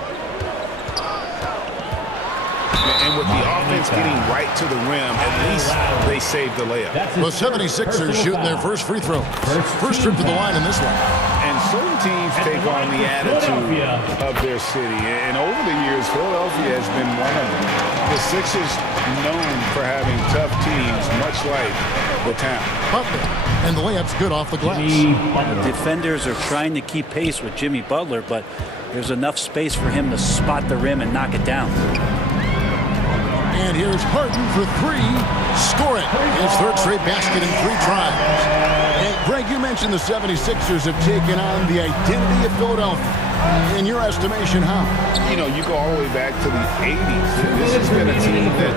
And with the offense getting right to the rim, at least they saved the layup. The 76ers shooting their first free throw. First trip to the line in this one. And certain teams take on the attitude of their city. And over the years, Philadelphia has been one of them. The Sixers known for having tough teams, much like the town. Butler. And the layup's good off the glass. The defenders are trying to keep pace with Jimmy Butler, but there's enough space for him to spot the rim and knock it down. And here's Harden for 3. Score it. His third straight basket in 3 tries. Hey, Greg, you mentioned the 76ers have taken on the identity of Philadelphia. In your estimation, how? You know, you go all the way back to the 80s. This has been a team that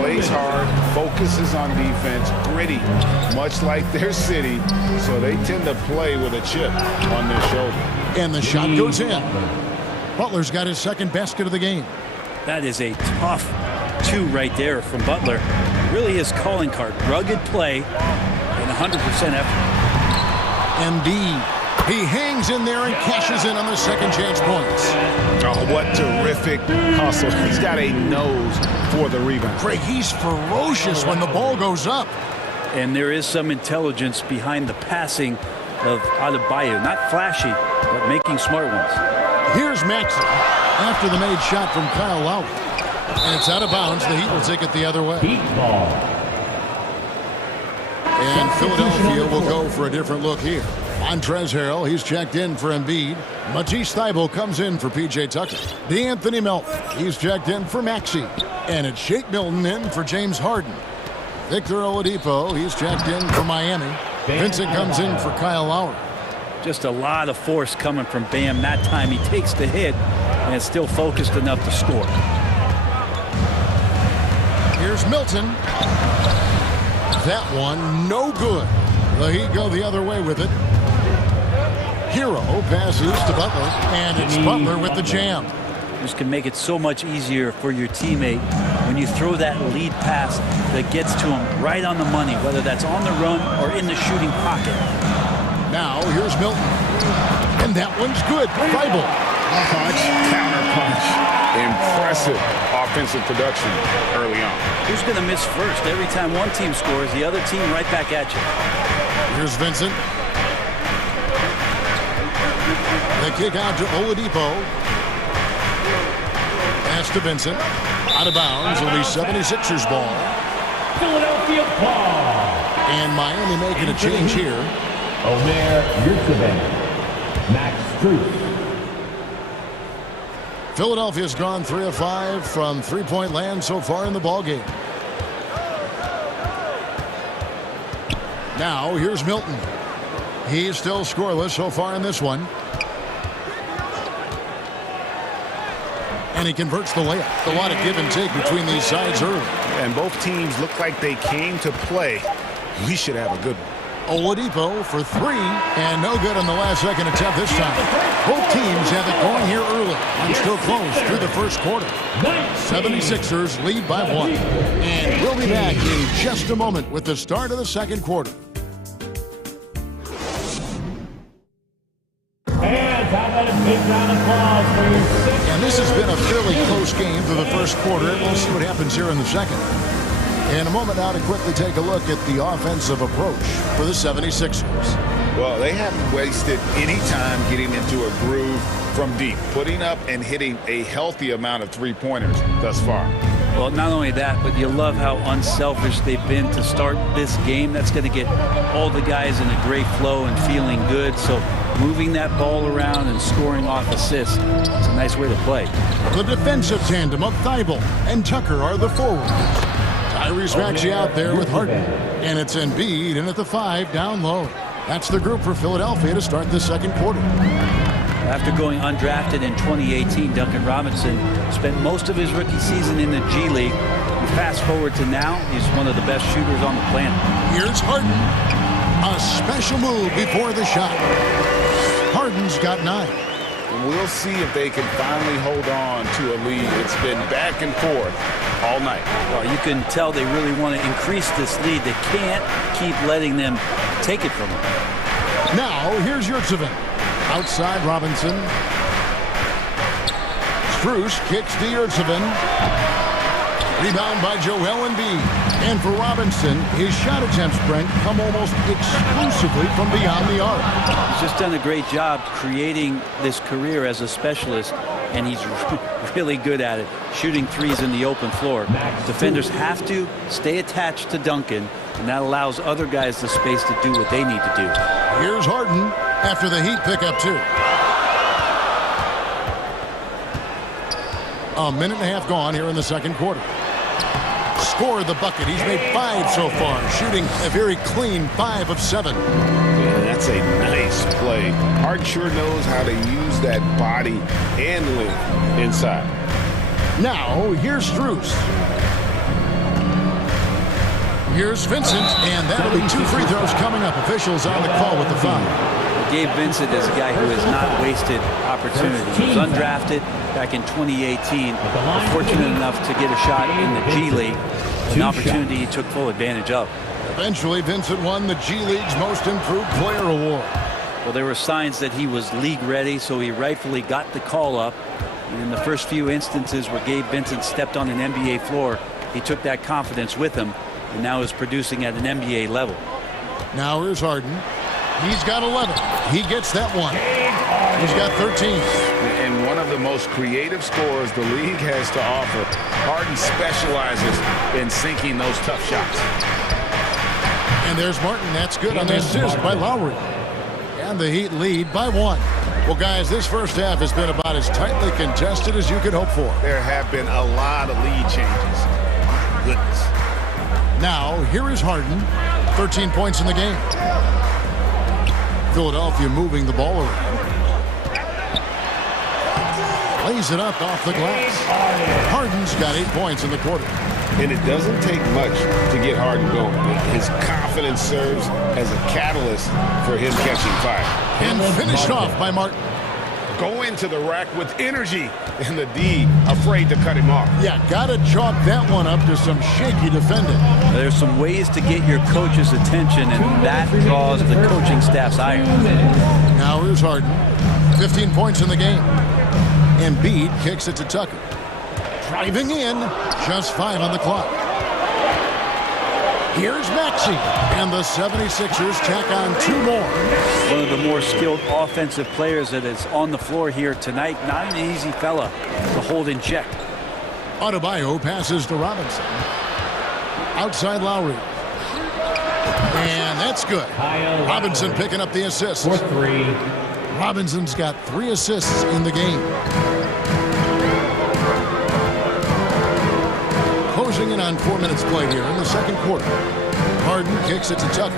plays hard, focuses on defense, gritty, much like their city. So they tend to play with a chip on their shoulder. And the shot goes in. Butler's got his second basket of the game. That is a tough 2 right there from Butler. Really his calling card. Rugged play and 100% effort. Embiid He hangs in there and cashes in on the second chance points. Oh, what terrific hustle. He's got a nose for the rebound. Craig, he's ferocious when the ball goes up. And there is some intelligence behind the passing of Adebayo. Not flashy, but making smart ones. Here's Maxey after the made shot from Kyle Lowry. And it's out of bounds. The Heat will take it the other way. And Philadelphia will go for a different look here. Montrezl Harrell, he's checked in for Embiid. Matisse Thybulle comes in for P.J. Tucker. DeAnthony Melton, he's checked in for Maxey. And it's Shake Milton in for James Harden. Victor Oladipo, he's checked in for Miami. Vincent comes in for Kyle Lowry. Just a lot of force coming from Bam. That time he takes the hit and is still focused enough to score. Here's Milton. That one, no good. The Heat go the other way with it. Hero passes to Butler, and it's Butler with the jam. This can make it so much easier for your teammate when you throw that lead pass that gets to him right on the money, whether that's on the run or in the shooting pocket. Now, here's Milton. And that one's good. Thybulle. Punch, counter punch. Impressive offensive production early on. Who's going to miss first? Every time one team scores, the other team right back at you. Here's Vincent. The kick out to Oladipo. Pass to Vincent. Out of bounds. It'll be 76ers ball. Philadelphia ball. And Miami making a change here. Omer Yurtseven. Max Strus. Philadelphia's gone 3 of 5 from three-point land so far in the ballgame. Now, here's Milton. He's still scoreless so far in this one. And he converts the layup. A lot of give and take between these sides early. And both teams look like they came to play. We should have a good one. Oladipo for 3, and no good on the last second attempt this time. Both teams have it going here early and still close through the first quarter. 76ers lead by 1. And we'll be back in just a moment with the start of the second quarter. And this has been a fairly close game through the first quarter, and we'll see what happens here in the second. In a moment now to quickly take a look at the offensive approach for the 76ers. Well, they haven't wasted any time getting into a groove from deep, putting up and hitting a healthy amount of three-pointers thus far. Well, not only that, but you love how unselfish they've been to start this game. That's going to get all the guys in a great flow and feeling good. So moving that ball around and scoring off assists, it's a nice way to play. The defensive tandem of Thybulle and Tucker are the forwards. Tyrese Maxey out there with Harden. And it's Embiid in at the 5 down low. That's the group for Philadelphia to start the second quarter. After going undrafted in 2018, Duncan Robinson spent most of his rookie season in the G League. You fast forward to now, he's one of the best shooters on the planet. Here's Harden. A special move before the shot. Harden's got 9. We'll see if they can finally hold on to a lead. It's been back and forth all night. Well, you can tell they really want to increase this lead. They can't keep letting them take it from them. Now, here's Yurtseven. Outside Robinson. Strus kicks to Yurtseven. Rebound by Joel Embiid. And for Robinson, his shot attempts, Brent, come almost exclusively from beyond the arc. He's just done a great job creating this career as a specialist, and he's really good at it, shooting threes in the open floor. Defenders have to stay attached to Duncan, and that allows other guys the space to do what they need to do. Here's Harden after the Heat pick up 2. A minute and a half gone here in the second quarter. Scored the bucket. He's made 5 so far, shooting a very clean 5 of 7. Yeah, that's a nice play. Hart sure knows how to use that body and length inside. Now, here's Strus. Here's Vincent, and that'll be 2 free throws coming up. Officials on the call with the foul. Gabe Vincent is a guy who has not wasted opportunities. He was undrafted back in 2018, fortunate enough to get a shot in the G League, an opportunity he took full advantage of. Eventually, Vincent won the G League's Most Improved Player Award. Well, there were signs that he was league ready, so he rightfully got the call up. And in the first few instances where Gabe Vincent stepped on an NBA floor, he took that confidence with him and now is producing at an NBA level. Now here's Harden. He's got 11. He gets that one. He's got 13. And one of the most creative scorers the league has to offer. Harden specializes in sinking those tough shots. And there's Martin. That's good on the assist by Lowry. And the Heat lead by 1. Well, guys, this first half has been about as tightly contested as you could hope for. There have been a lot of lead changes. Goodness. Now, here is Harden. 13 points in the game. Philadelphia moving the ball around. Lays it up off the glass. Harden's got 8 points in the quarter. And it doesn't take much to get Harden going. His confidence serves as a catalyst for him catching fire. And finished off by Martin. Go into the rack with energy, and the D afraid to cut him off. Yeah, got to chalk that one up to some shaky defending. There's some ways to get your coach's attention, and that draws the coaching staff's ire. Now here's Harden. 15 points in the game. Embiid kicks it to Tucker. Driving in, just 5 on the clock. Here's Maxey, and the 76ers tack on 2 more. One of the more skilled offensive players that is on the floor here tonight. Not an easy fella to hold in check. Adebayo passes to Robinson. Outside Lowry. And that's good. Robinson picking up the assist. For 3. Robinson's got 3 assists in the game. Closing in on 4 minutes played here in the second quarter. Harden kicks it to Tucker.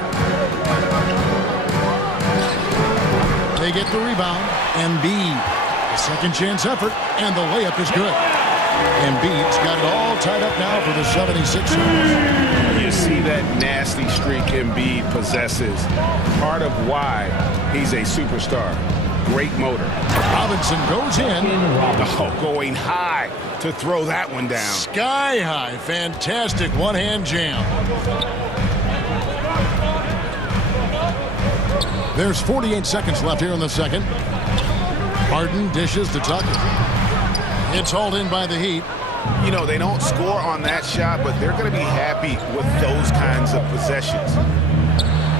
They get the rebound. Embiid, a second chance effort, and the layup is good. Embiid's got it all tied up now for the 76ers. You see that nasty streak Embiid possesses. Part of why he's a superstar. Great motor. Robinson goes in. Oh, going high to throw that one down. Sky high. Fantastic one-hand jam. There's 48 seconds left here in the second. Harden dishes to Tucker. It's hauled in by the Heat. You know, they don't score on that shot, but they're going to be happy with those kinds of possessions.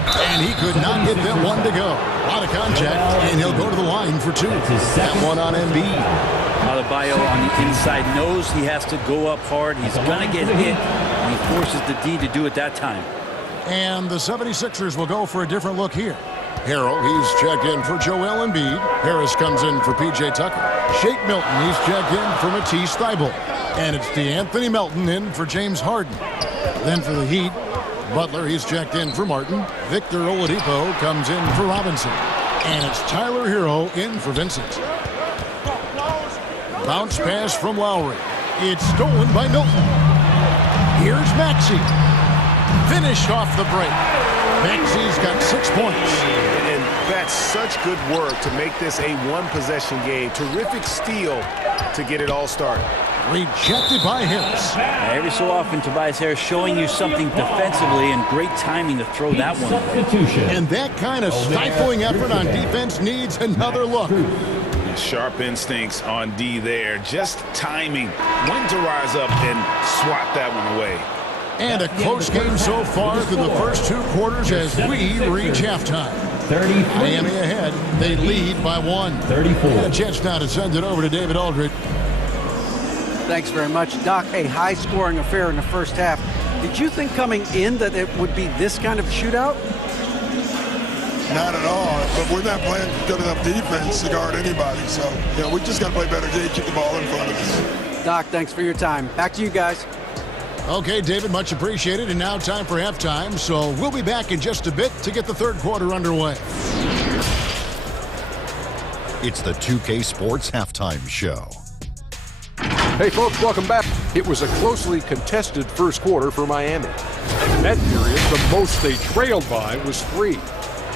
And he could not get that one to go. A lot of contact, and he'll go to the line for 2. That one on Embiid. Adebayo on the inside knows he has to go up hard. He's going to get hit, and he forces the D to do it that time. And the 76ers will go for a different look here. Harrell, he's checked in for Joel Embiid. Harris comes in for P.J. Tucker. Shake Milton, he's checked in for Matisse Thybulle. And it's DeAnthony Melton in for James Harden. Then for the Heat, Butler, he's checked in for Martin. Victor Oladipo comes in for Robinson. And it's Tyler Hero in for Vincent. Bounce pass from Lowry. It's stolen by Milton. Here's Maxey. Finished off the break. Maxey's got 6 points. And that's such good work to make this a one-possession game. Terrific steal to get it all started. Rejected by Harris. Every so often, Tobias Harris showing you something defensively, and great timing to throw that one. And that kind of stifling effort on defense needs another look. Sharp instincts on D there. Just timing when to rise up and swat that one away. And a close game so far through the first 2 quarters as we reach halftime. 33. Miami ahead. They lead by 1. 34. And a chance now to send it over to David Aldridge. Thanks very much, Doc. A high-scoring affair in the first half. Did you think coming in that it would be this kind of shootout? Not at all, but we're not playing good enough defense to guard anybody. So, we just got to play better game, keep the ball in front of us. Doc, thanks for your time. Back to you guys. Okay, David, much appreciated. And now time for halftime. So we'll be back in just a bit to get the third quarter underway. It's the 2K Sports Halftime Show. Hey folks, welcome back. It was a closely contested first quarter for Miami. In that period, the most they trailed by was 3.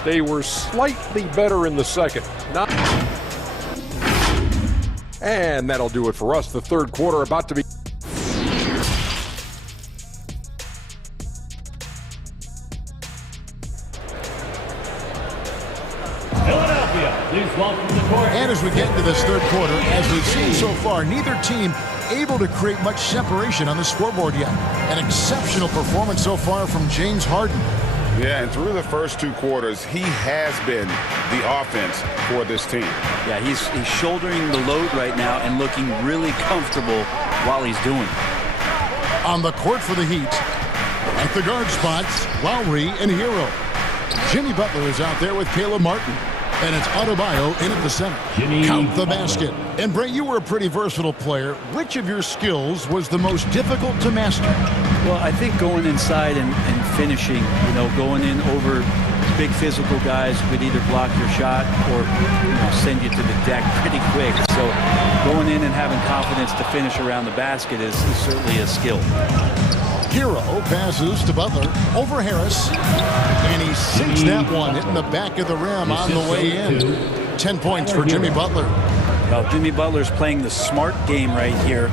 They were slightly better in the second. And that'll do it for us. The third quarter about to be... And as we get into this third quarter, as we've seen so far, neither team able to create much separation on the scoreboard yet. An exceptional performance so far from James Harden. Yeah, and through the first 2 quarters, he has been the offense for this team. Yeah, he's shouldering the load right now and looking really comfortable while he's doing it. On the court for the Heat, at the guard spots, Lowry and Hero. Jimmy Butler is out there with Caleb Martin. And it's Adebayo in at the center. Count the basket. And Bray, you were a pretty versatile player. Which of your skills was the most difficult to master? Well, I think going inside and finishing, going in over big physical guys could either block your shot or send you to the deck pretty quick. So going in and having confidence to finish around the basket is certainly a skill. Hero passes to Butler over Harris, and he sinks that one, hitting the back of the rim on the way in. 10 points for Jimmy Butler. Well, Jimmy Butler's playing the smart game right here,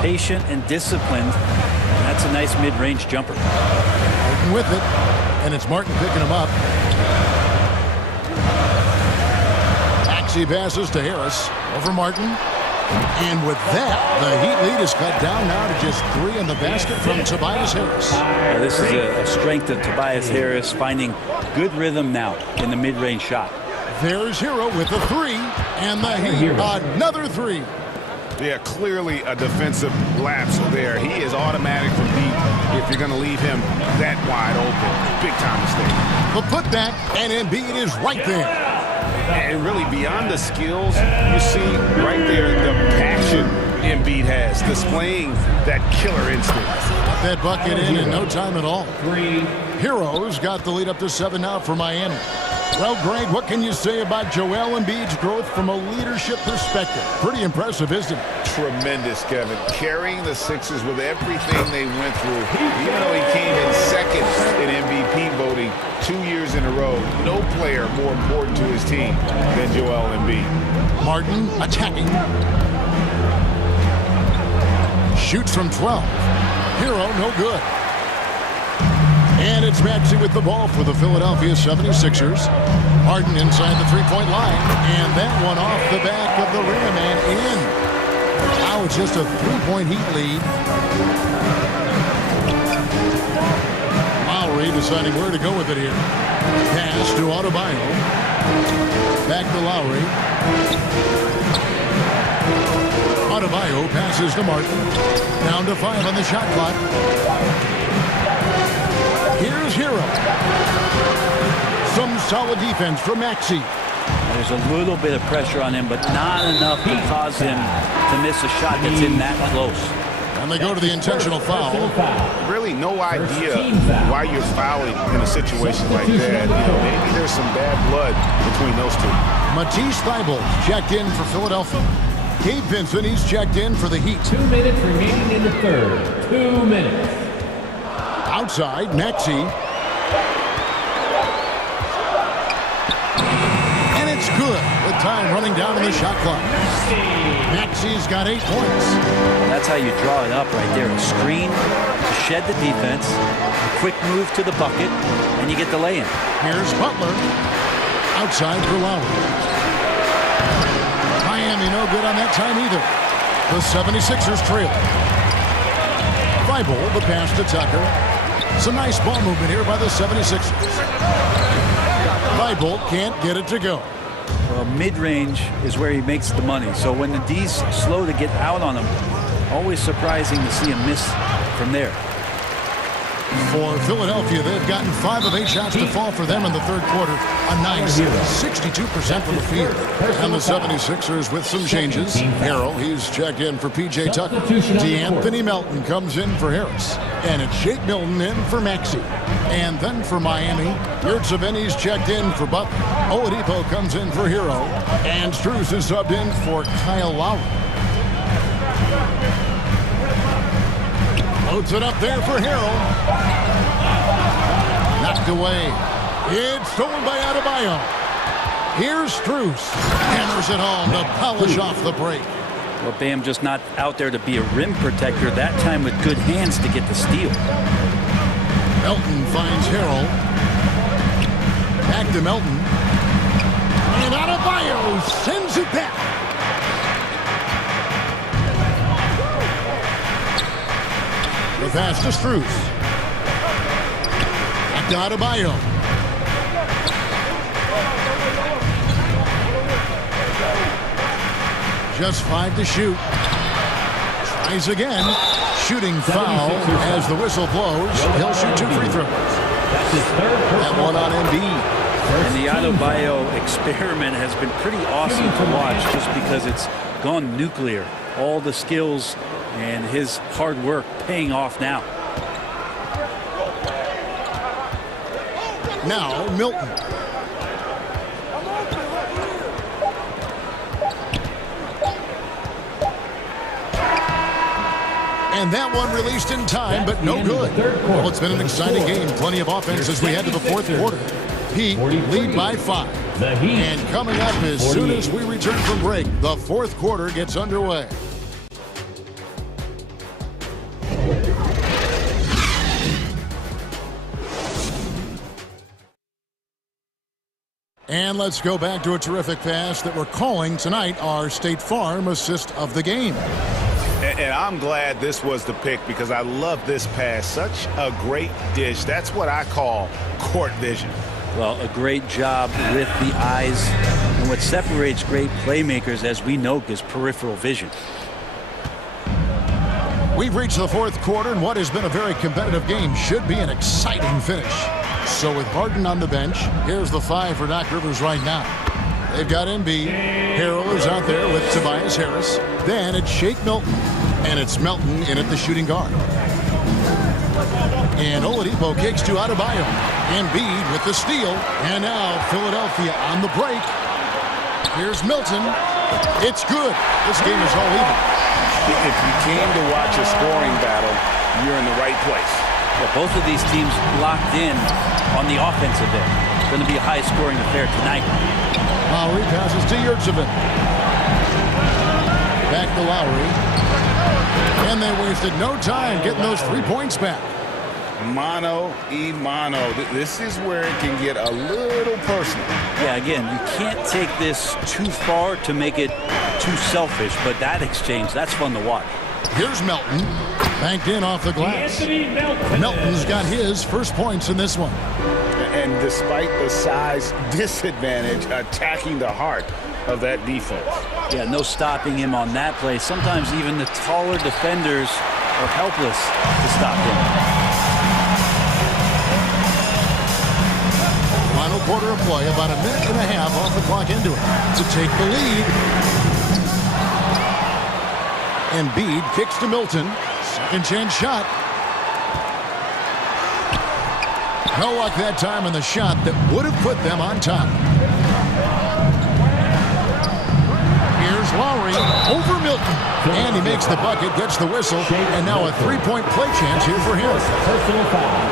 patient and disciplined. And that's a nice mid-range jumper. Martin with it, and it's Martin picking him up. Maxey passes to Harris over Martin. And with that, the Heat lead is cut down now to just 3 in the basket from Tobias Harris. Well, this is a strength of Tobias Harris, finding good rhythm now in the mid-range shot. There's Hero with a 3, and the Heat another 3. Yeah, clearly a defensive lapse there. He is automatic from deep if you're going to leave him that wide open. Big time mistake. The putback, and Embiid is right there. And really, beyond the skills, you see right there the passion Embiid has, displaying that killer instinct. That bucket in no time at all. Heroes got the lead up to 7 now for Miami. Well, Greg, what can you say about Joel Embiid's growth from a leadership perspective? Pretty impressive, isn't it? Tremendous, Kevin. Carrying the Sixers with everything they went through. Even though he came in second in MVP voting 2 years in a row, no player more important to his team than Joel Embiid. Martin attacking. Shoots from 12. Hero, no good. And it's Maxey with the ball for the Philadelphia 76ers. Harden inside the three-point line. And that one off the back of the rim and in. Now it's just a 3-point Heat lead. Lowry deciding where to go with it here. Pass to Adebayo. Back to Lowry. Adebayo passes to Martin. Down to 5 on the shot clock. Here's Hero. Some solid defense from Maxey. There's a little bit of pressure on him, but not enough to cause him to miss a shot that's in that close. And they go to the intentional foul. Really no idea why you're fouling in a situation like that. Maybe there's some bad blood between those two. Matisse Thybulle checked in for Philadelphia. Gabe Vincent, he's checked in for the Heat. 2 minutes remaining in the third. 2 minutes. Outside, Maxey. And it's good with time running down on the shot clock. Maxey's got 8 points. That's how you draw it up right there. A screen to shed the defense, a quick move to the bucket, and you get the lay-in. Here's Butler. Outside for Lowry. Miami no good on that time either. The 76ers trail. Thybulle, the pass to Tucker. Some nice ball movement here by the 76ers. Thybulle can't get it to go. Well, mid-range is where he makes the money. So when the D's slow to get out on him, always surprising to see him miss from there. For Philadelphia, they've gotten 5 of 8 shots to fall for them in the third quarter. A nice 62% from the field. And the 76ers with some changes. Harrell, he's checked in for P.J. Tucker. DeAnthony Melton comes in for Harris. And it's Shake Milton in for Maxey. And then for Miami, Yurtseven's checked in for Butler. Oladipo comes in for Hero. And Strus is subbed in for Kyle Lowry. Loads it up there for Harrell. Knocked away. It's stolen by Adebayo. Here's Strus. Hammers it home to polish off the break. Well, Bam just not out there to be a rim protector, that time with good hands to get the steal. Melton finds Harrell. Back to Melton. And Adebayo sends it back. The pass to Strus. Back to Adebayo. Just 5 to shoot. Tries again. Shooting foul as the whistle blows. He'll shoot 2 free throws. That one on Embiid. And the Adebayo experiment has been pretty awesome to watch just because it's gone nuclear. All the skills and his hard work paying off now. Now Milton. And that one released in time, but no good. Well, it's been an exciting game. Plenty of offense as we head to the fourth quarter. Heat lead by 5. And coming up as soon as we return from break, the fourth quarter gets underway. And let's go back to a terrific pass that we're calling tonight our State Farm assist of the game. And I'm glad this was the pick because I love this pass. Such a great dish. That's what I call court vision. Well, a great job with the eyes. And what separates great playmakers, as we know, is peripheral vision. We've reached the fourth quarter, and what has been a very competitive game should be an exciting finish. So with Harden on the bench, here's the 5 for Doc Rivers right now. They've got Embiid. Harrell is out there with Tobias Harris. Then it's Shake Milton. And it's Melton in at the shooting guard. And Oladipo kicks to Adebayo. Embiid with the steal. And now Philadelphia on the break. Here's Milton. It's good. This game is all even. If you came to watch a scoring battle, you're in the right place. Well, both of these teams locked in on the offensive end. It's going to be a high-scoring affair tonight. Lowry passes to Yurtseven. Back to Lowry. And they wasted no time getting those 3 points back. Mano y mano. This is where it can get a little personal. Yeah, again, you can't take this too far to make it too selfish, but that exchange, that's fun to watch. Here's Melton. Banked in off the glass. Melton's got his first points in this one. And despite the size disadvantage, attacking the heart of that defense. Yeah, no stopping him on that play. Sometimes even the taller defenders are helpless to stop him. Final quarter of play, about a minute and a half off the clock into it to take the lead. Embiid kicks to Milton. Second chance shot. No luck that time on the shot that would have put them on top. Here's Lowry over Milton. And he makes the bucket, gets the whistle, and now a 3-point play chance here for him.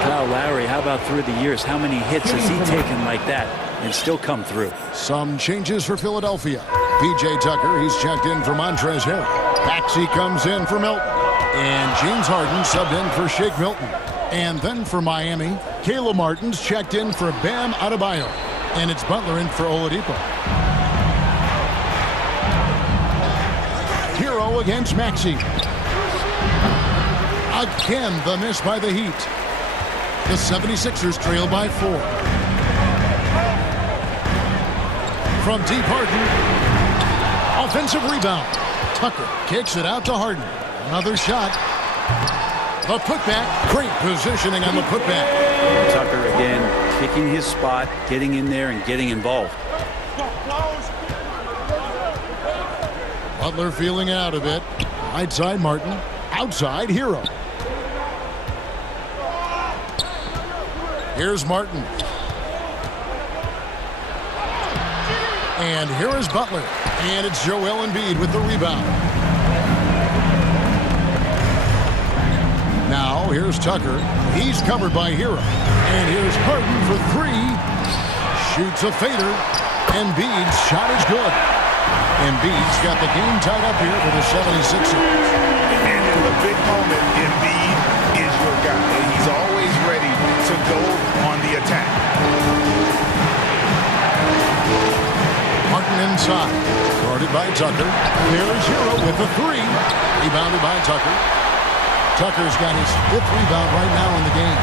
Kyle Lowry, how about through the years? How many hits has he taken like that and still come through? Some changes for Philadelphia. P.J. Tucker, he's checked in for Montrezl Harrell. Maxey comes in for Milton. And James Harden subbed in for Shake Milton. And then for Miami, Caleb Martin's checked in for Bam Adebayo. And it's Butler in for Oladipo. Hero against Maxey. Again, the miss by the Heat. The 76ers trail by 4. From deep, Harden. Offensive rebound. Tucker kicks it out to Harden. Another shot. The putback. Great positioning on the putback. Tucker again kicking his spot, getting in there and getting involved. Butler feeling out a bit. Right side Martin. Outside Hero. Here's Martin. And here is Butler. And it's Joel Embiid with the rebound. Now here's Tucker. He's covered by Hero. And here's Harden for 3. Shoots a fader. Embiid's shot is good. Embiid's got the game tied up here for the 76ers. And in the big moment, Embiid is your guy. He's always ready to go on the attack. outside. Guarded by Tucker. There's Hero with the three. Rebounded by Tucker. Tucker's got his 5th rebound right now in the game.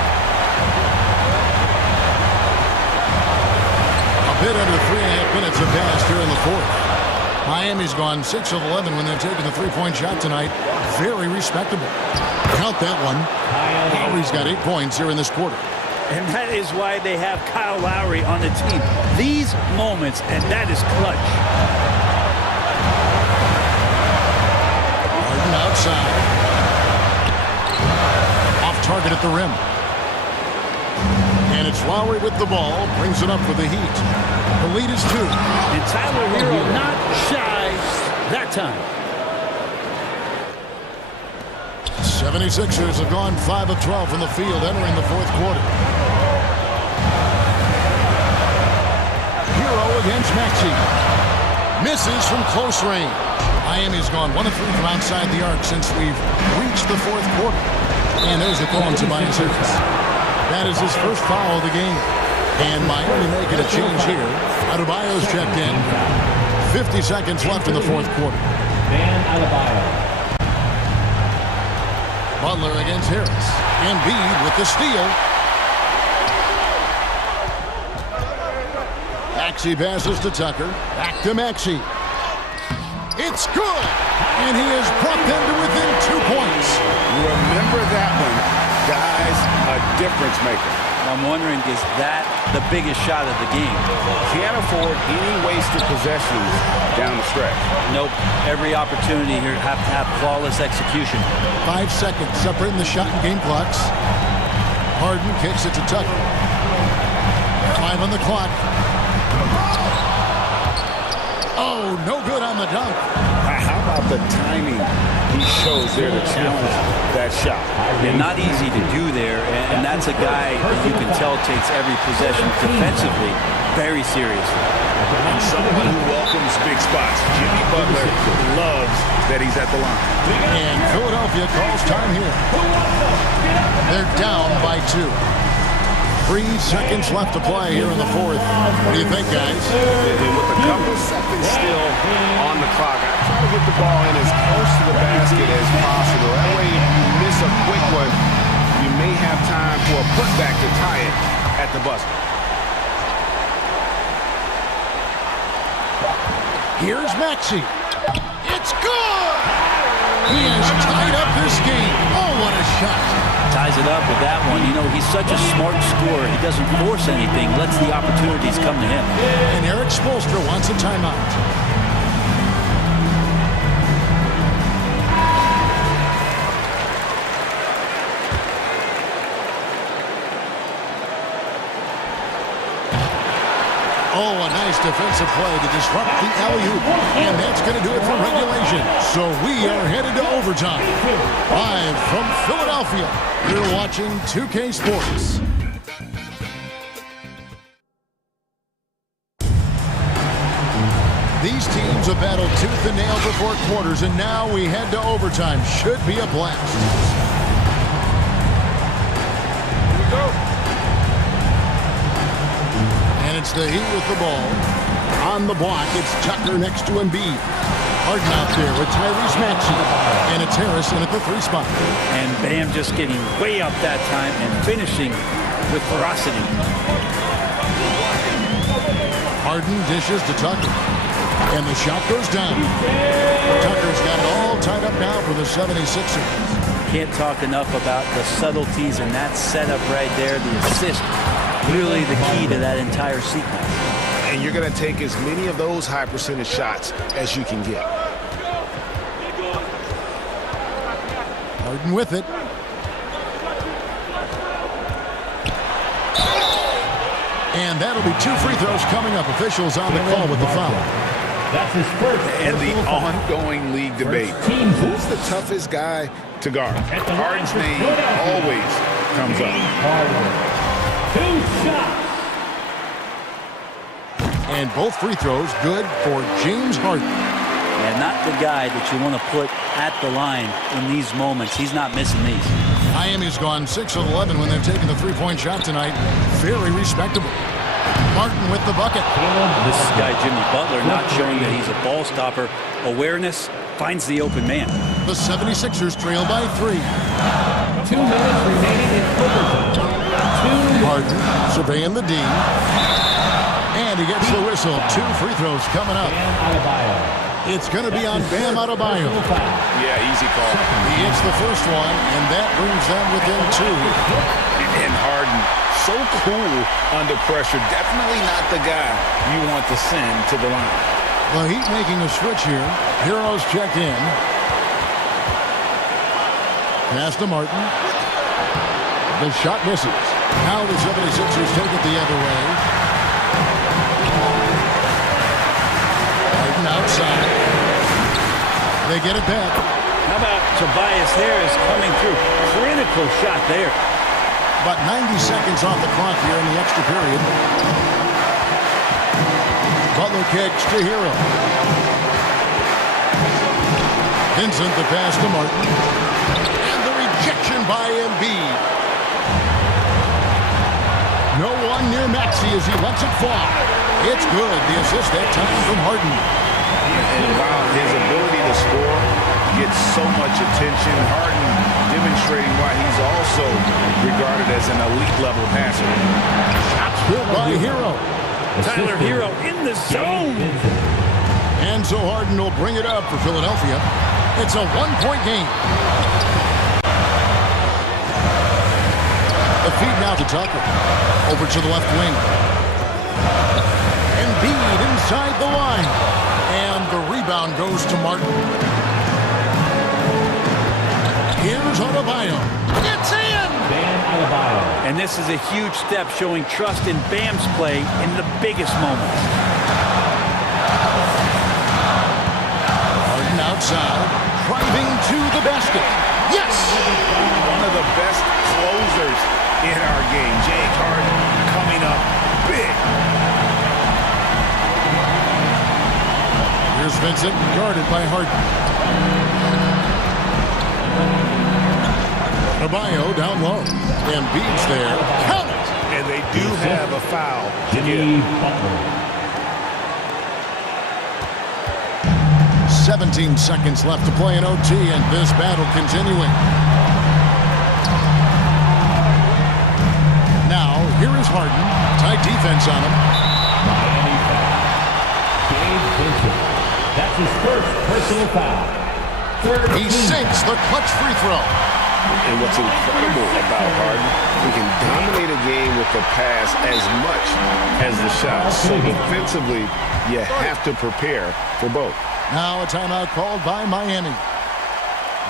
A bit under 3.5 minutes have passed here in the 4th. Miami's gone 6 of 11 when they're taking the three-point shot tonight. Very respectable. Count that one. Lowry's got 8 points here in this quarter. And that is why they have Kyle Lowry on the team. These moments, and that is clutch. Harden outside. Off target at the rim. And it's Lowry with the ball. Brings it up for the Heat. The lead is 2. And Tyler Hero not shy that time. 76ers have gone 5 of 12 from the field entering the 4th quarter. Hero against Maxey. Misses from close range. Miami's gone 1 of 3 from outside the arc since we've reached the 4th quarter. And there's the call on Tobias Harris. That is his first foul of the game. And Miami making a change here. Adebayo's checked in. 50 seconds left in the 4th quarter. Butler against Harris. Embiid with the steal. Maxey passes to Tucker. Back to Maxey. It's good! And he has brought them to within 2 points. Remember that one. Guys, a difference maker. I'm wondering, is that the biggest shot of the game? Can't afford any wasted possessions down the stretch. Nope. Every opportunity here have to have flawless execution. 5 seconds separating the shot and game clocks. Harden kicks it to Tucker. 5 on the clock. Oh, no good on the dunk. How about the timing he shows there to challenge that shot? And not easy to do there, and that's a guy that you can tell takes every possession defensively very seriously. And someone who welcomes big spots. Jimmy Butler loves that he's at the line. And Philadelphia calls time here. They're down by 2. 3 seconds left to play here in the 4th. What do you think, guys? And with a couple seconds still on the clock, I try to get the ball in as close to the basket as possible. That way, if you miss a quick one, you may have time for a putback to tie it at the buzzer. Here's Maxey. It's good! He has tied up this game. Oh, what a shot. Ties it up with that one. You know, he's such a smart scorer. He doesn't force anything, lets the opportunities come to him. And Eric Spoelstra wants a timeout. Oh, a nice defensive play to disrupt the alley-oop. And that's going to do it for regulation. So we are headed to overtime. Live from Philadelphia, you're watching 2K Sports. These teams have battled tooth and nail for 4 quarters, and now we head to overtime. Should be a blast. Here we go. And it's the Heat with the ball. On the block, it's Tucker next to Embiid. Harden out there with Tyrese Maxey. And it's Harris in at the 3 spot. And Bam just getting way up that time and finishing with ferocity. Harden dishes to Tucker. And the shot goes down. Tucker's got it all tied up now for the 76ers. Can't talk enough about the subtleties in that setup right there. The assist, really the key to that entire sequence. And you're going to take as many of those high percentage shots as you can get. Harden with it. And that'll be 2 free throws coming up. Officials on the call with the foul. That's his first. And the ongoing league debate. Who's the toughest guy to guard? Harden's name always comes up. 2 shots. And both free throws good for James Harden. Yeah, not the guy that you want to put at the line in these moments. He's not missing these. Miami's gone 6 of 11 when they've taken the 3-point shot tonight. Very respectable. Martin with the bucket. This guy, Jimmy Butler, not showing that he's a ball stopper. Awareness, finds the open man. The 76ers trail by 3. 2 minutes remaining in overtime. Martin surveying the D. And he gets the whistle. 2 free throws coming up. It's going to be on Bam Adebayo. Yeah, easy call. He hits the first one, and that brings them within 2. And Harden, so cool under pressure. Definitely not the guy you want to send to the line. The Heat making a switch here. Heroes check in. Pass to Martin. The shot misses. Now the 76ers take it the other way. Martin outside. They get it back. How about Tobias Harris coming through? Critical shot there. About 90 seconds off the clock here in the extra period. Butler kicks to Hero. Vincent the pass to Martin. And the rejection by Embiid. No one near Maxey as he lets it fly. It's good. The assist that time from Harden. And while his ability to score gets so much attention, Harden demonstrating why he's also regarded as an elite level passer. Shots good by Hero. Tyler Hero in the zone. And so Harden will bring it up for Philadelphia. It's a one-point game. The feed now to Tucker. Over to the left wing. Embiid inside the line. And the rebound goes to Martin. Here's Adebayo. It's in! Bam Adebayo. And this is a huge step showing trust in Bam's play in the biggest moments. Harden outside, driving to the basket. Yes! One of the best closers in our game. James Harden coming up big. Here's Vincent, guarded by Harden. Adebayo down low. Embiid's there. Count it! And they do have a foul. Jimmy Butler. 17 seconds left to play in OT, and this battle continuing. Now, here is Harden. Tight defense on him. Miami foul. Gabe Vincent. That's his first personal foul. He sinks the clutch free throw. And what's incredible about Harden, he can dominate a game with the pass as much as the shot. So defensively, you have to prepare for both. Now a timeout called by Miami.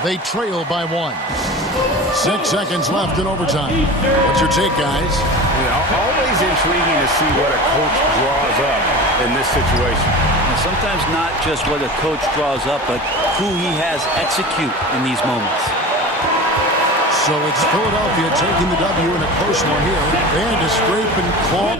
They trail by 1. 6 seconds left in overtime. What's your take, guys? You know, always intriguing to see what a coach draws up in this situation. And sometimes not just what a coach draws up, but who he has execute in these moments. So it's Philadelphia taking the W in a close one here. They had to scrape and claw.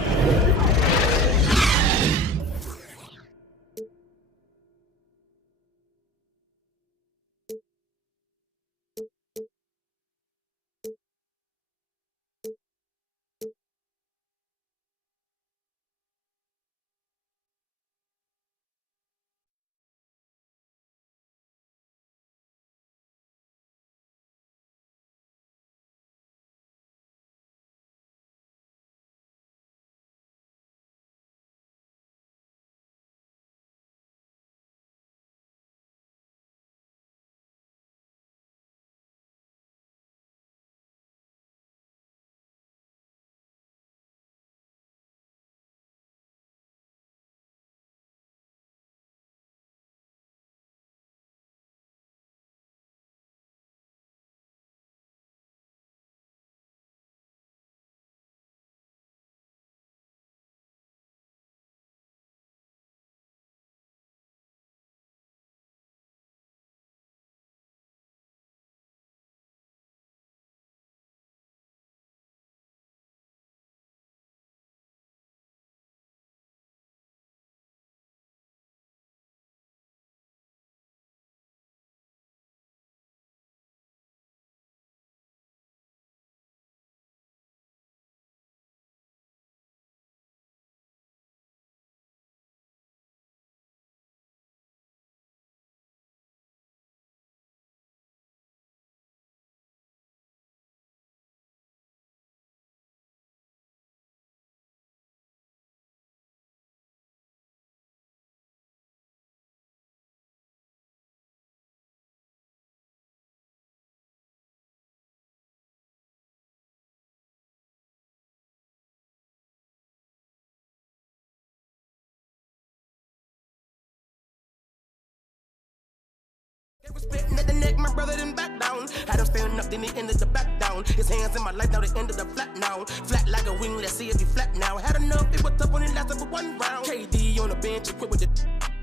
At the neck, my brother didn't back down. Had him standing up, then he ended the back down. His hands in my life, now the end of the flat now. Flat like a wing, let's see if he flat now. Had enough, it was tough when it lasted for one round. KD on the bench, equipped with the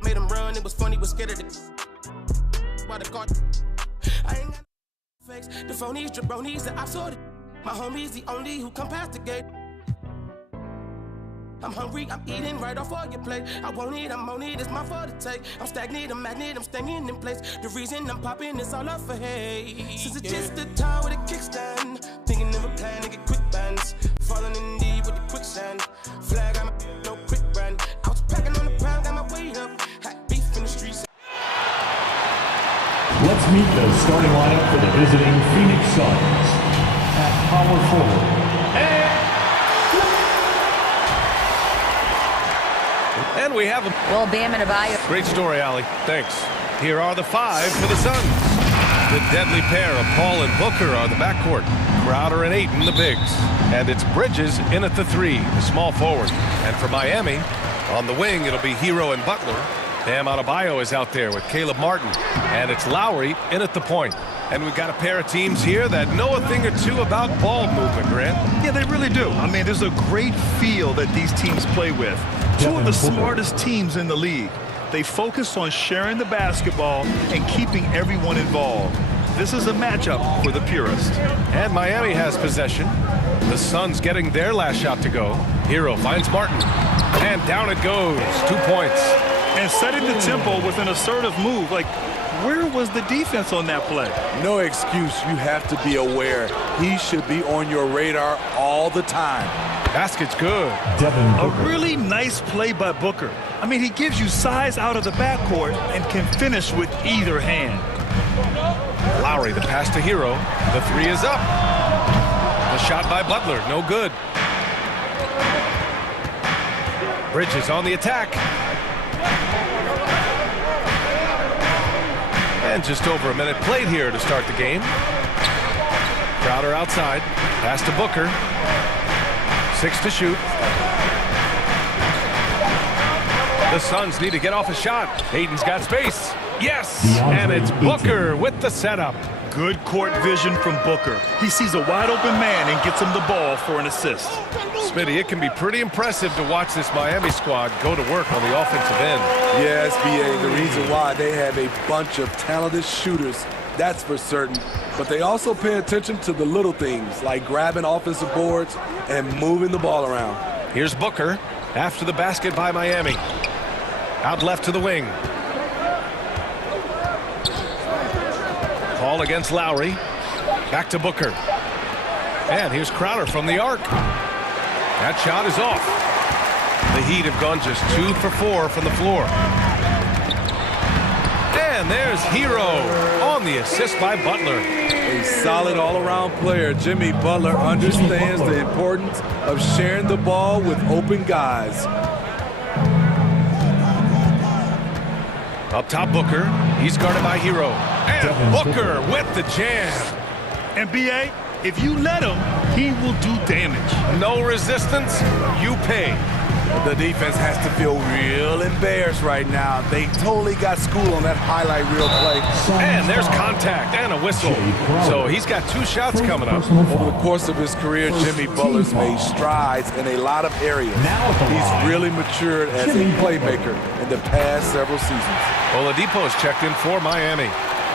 made him run, it was funny, was scared of the by the car. I ain't got no fakes, the phonies, jabronis, the obsolete. My homies, the only who come past the gate. I'm hungry, I'm eating right off all your plate. I won't eat, I'm on it, it's my fault to take. I'm stagnant, I'm magnet, I'm staying in place. The reason I'm popping is all up for hate. Since it's just a tire with a kickstand. Thinking of a plan to get quick bands. Falling in deep with the quicksand. Flag, I'm no quick brand. I was packing on the pound, got my weight up. Had beef in the streets. Let's meet the starting lineup for the visiting Phoenix Suns. At power forward. And we have them. Well, Bam Adebayo. Great story, Allie. Thanks. Here are the 5 for the Suns. The deadly pair of Paul and Booker are the backcourt. Crowder and Ayton, the bigs. And it's Bridges in at the 3, the small forward. And for Miami, on the wing, it'll be Hero and Butler. Bam Adebayo is out there with Caleb Martin. And it's Lowry in at the point. And we've got a pair of teams here that know a thing or two about ball movement, Grant. Yeah, they really do. I mean, there's a great feel that these teams play with. Two of the smartest teams in the league. They focus on sharing the basketball and keeping everyone involved. This is a matchup for the purist. And Miami has possession. The Suns getting their last shot to go. Hero finds Martin. And down it goes. 2 points. And setting the tempo with an assertive move. Like, where was the defense on that play? No excuse. You have to be aware. He should be on your radar all the time. Basket's good. A really nice play by Booker. I mean, he gives you size out of the backcourt and can finish with either hand. Lowry, the pass to Hero. The 3 is up. The shot by Butler, no good. Bridges on the attack. And just over a minute played here to start the game. Crowder outside. Pass to Booker. 6 to shoot. The Suns need to get off a shot. Hayden's got space. Yes! And it's Booker with the setup. Good court vision from Booker. He sees a wide open man and gets him the ball for an assist. Smitty, it can be pretty impressive to watch this Miami squad go to work on the offensive end. Yes, BA, the reason why they have a bunch of talented shooters, that's for certain. But they also pay attention to the little things, like grabbing offensive boards and moving the ball around. Here's Booker after the basket by Miami. Out left to the wing. Paul against Lowry. Back to Booker. And here's Crowder from the arc. That shot is off. The Heat have gone just 2 for 4 from the floor. And there's Hero on the assist by Butler. A solid all-around player. Jimmy Butler understands the importance of sharing the ball with open guys. Up top, Booker. He's guarded by Hero. And Booker with the jam. And B.A., if you let him, he will do damage. No resistance, you pay. The defense has to feel real embarrassed right now. They totally got schooled on that highlight reel play. And the's contact and a whistle. So he's got 2 shots coming up. Over the course of his career, Jimmy Butler's made strides in a lot of areas. He's really matured as a playmaker in the past several seasons. Oladipo's checked in for Miami.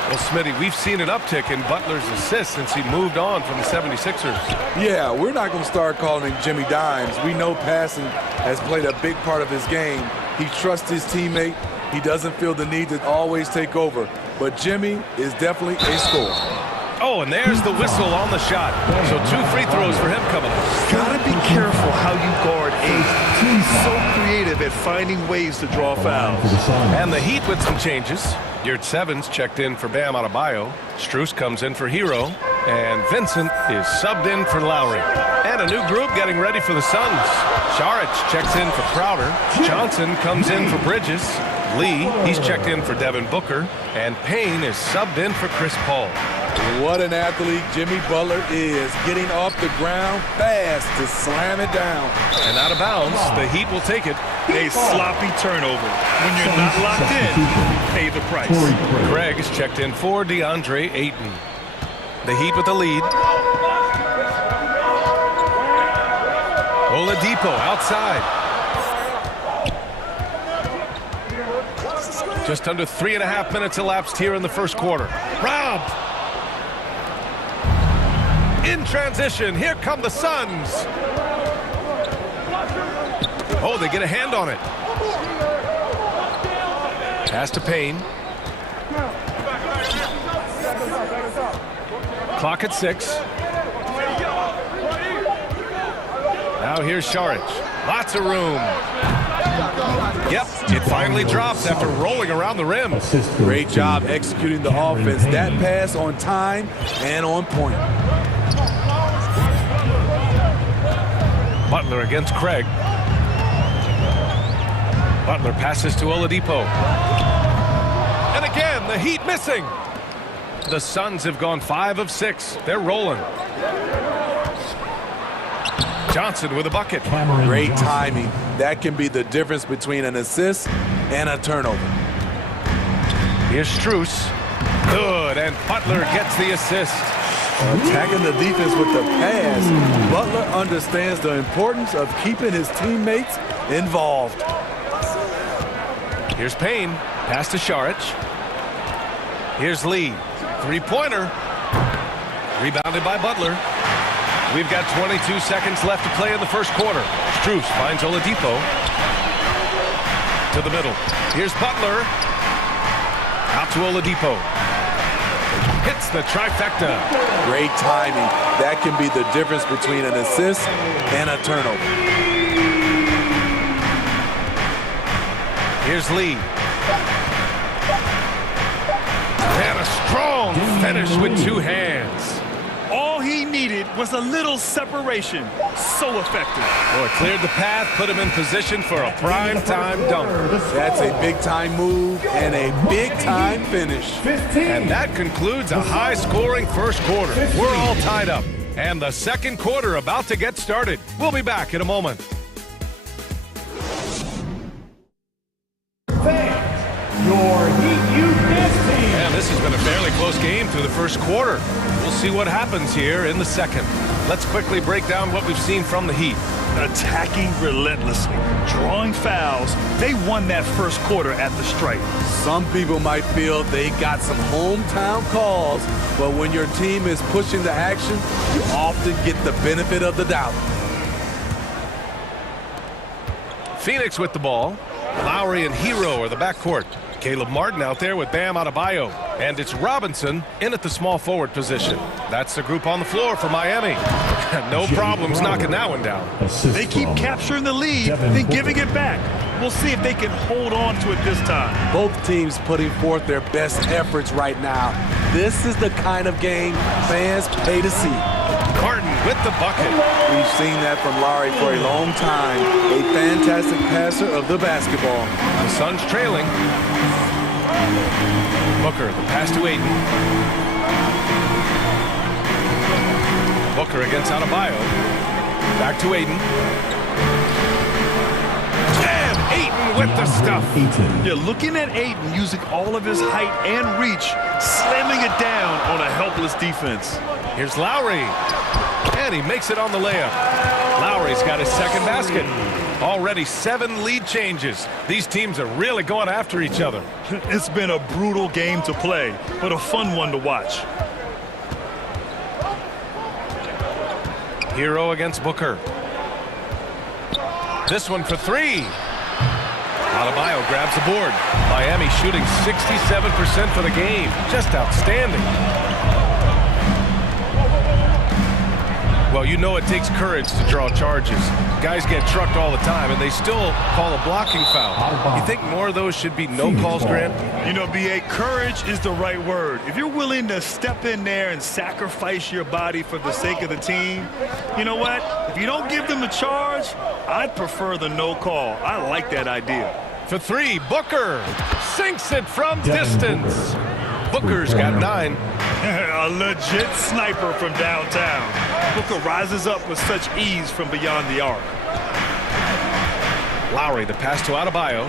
Well, Smitty, we've seen an uptick in Butler's assists since he moved on from the 76ers. Yeah, we're not going to start calling him Jimmy Dimes. We know passing has played a big part of his game. He trusts his teammate. He doesn't feel the need to always take over. But Jimmy is definitely a scorer. Oh, and there's the whistle on the shot. So 2 free throws for him coming up. Gotta be careful how you guard Ace. He's so creative at finding ways to draw fouls. And the Heat with some changes. Yurt Sevens checked in for Bam Adebayo. Strus comes in for Hero. And Vincent is subbed in for Lowry. And a new group getting ready for the Suns. Šarić checks in for Crowder. Johnson comes in for Bridges. Lee, he's checked in for Devin Booker. And Payne is subbed in for Chris Paul. What an athlete Jimmy Butler is, getting off the ground fast to slam it down. And out of bounds, the Heat will take it. A sloppy turnover. When you're not locked in, pay the price. Craig is checked in for DeAndre Ayton. The Heat with the lead. Oladipo outside. Just under 3.5 minutes elapsed here in the first quarter. Robbed. In transition, here come the Suns. Oh, they get a hand on it. Pass to Payne. Clock at 6. Now here's Šarić. Lots of room. Yep, it finally drops after rolling around the rim. Great job executing the offense. That pass on time and on point. Butler against Craig. Butler passes to Oladipo. And again, the Heat missing. The Suns have gone 5 of 6. They're rolling. Johnson with a bucket. Great timing. That can be the difference between an assist and a turnover. Here's Strus. Good, and Butler gets the assist. Attacking the defense with the pass. Butler understands the importance of keeping his teammates involved. Here's Payne. Pass to Šarić. Here's Lee. Three-pointer. Rebounded by Butler. We've got 22 seconds left to play in the first quarter. Strus finds Oladipo. To the middle. Here's Butler. Out to Oladipo. Hits the trifecta. Great timing. That can be the difference between an assist and a turnover. Here's Lee. And a strong finish with 2 hands. All he needed was a little separation. So effective. Boy, cleared the path, put him in position for a prime-time dunk. That's a big-time move and a big-time finish. And that concludes a high-scoring first quarter. We're all tied up. And the second quarter about to get started. We'll be back in a moment. Your Heat Youth Dance Team. And this has been a fairly close game through the first quarter. We'll see what happens here in the second. Let's quickly break down what we've seen from the Heat. Attacking relentlessly, drawing fouls. They won that first quarter at the stripe. Some people might feel they got some hometown calls, but when your team is pushing the action, you often get the benefit of the doubt. Phoenix with the ball. Lowry and Hero are the backcourt. Caleb Martin out there with Bam Adebayo. And it's Robinson in at the small forward position. That's the group on the floor for Miami. No problems knocking that one down. They keep capturing the lead, then giving it back. We'll see if they can hold on to it this time. Both teams putting forth their best efforts right now. This is the kind of game fans pay to see. Martin with the bucket. We've seen that from Lowry for a long time. A fantastic passer of the basketball. The Suns trailing. Booker, the pass to Ayton. Booker against Adebayo. Back to Ayton. And Ayton with the stuff. You're looking at Ayton using all of his height and reach, slamming it down on a helpless defense. Here's Lowry. And he makes it on the layup. Lowry's got his second basket. Already 7 lead changes. These teams are really going after each other. It's been a brutal game to play, but a fun one to watch. Hero against Booker. This one for 3. Adebayo grabs the board. Miami shooting 67% for the game. Just outstanding. Well, you know it takes courage to draw charges. Guys get trucked all the time, and they still call a blocking foul. You think more of those should be no calls, Grant? You know, B.A., courage is the right word. If you're willing to step in there and sacrifice your body for the sake of the team, you know what? If you don't give them a charge, I'd prefer the no call. I like that idea. For 3, Booker sinks it from distance. Booker's got 9. A legit sniper from downtown. Booker rises up with such ease from beyond the arc. Lowry, the pass to Adebayo.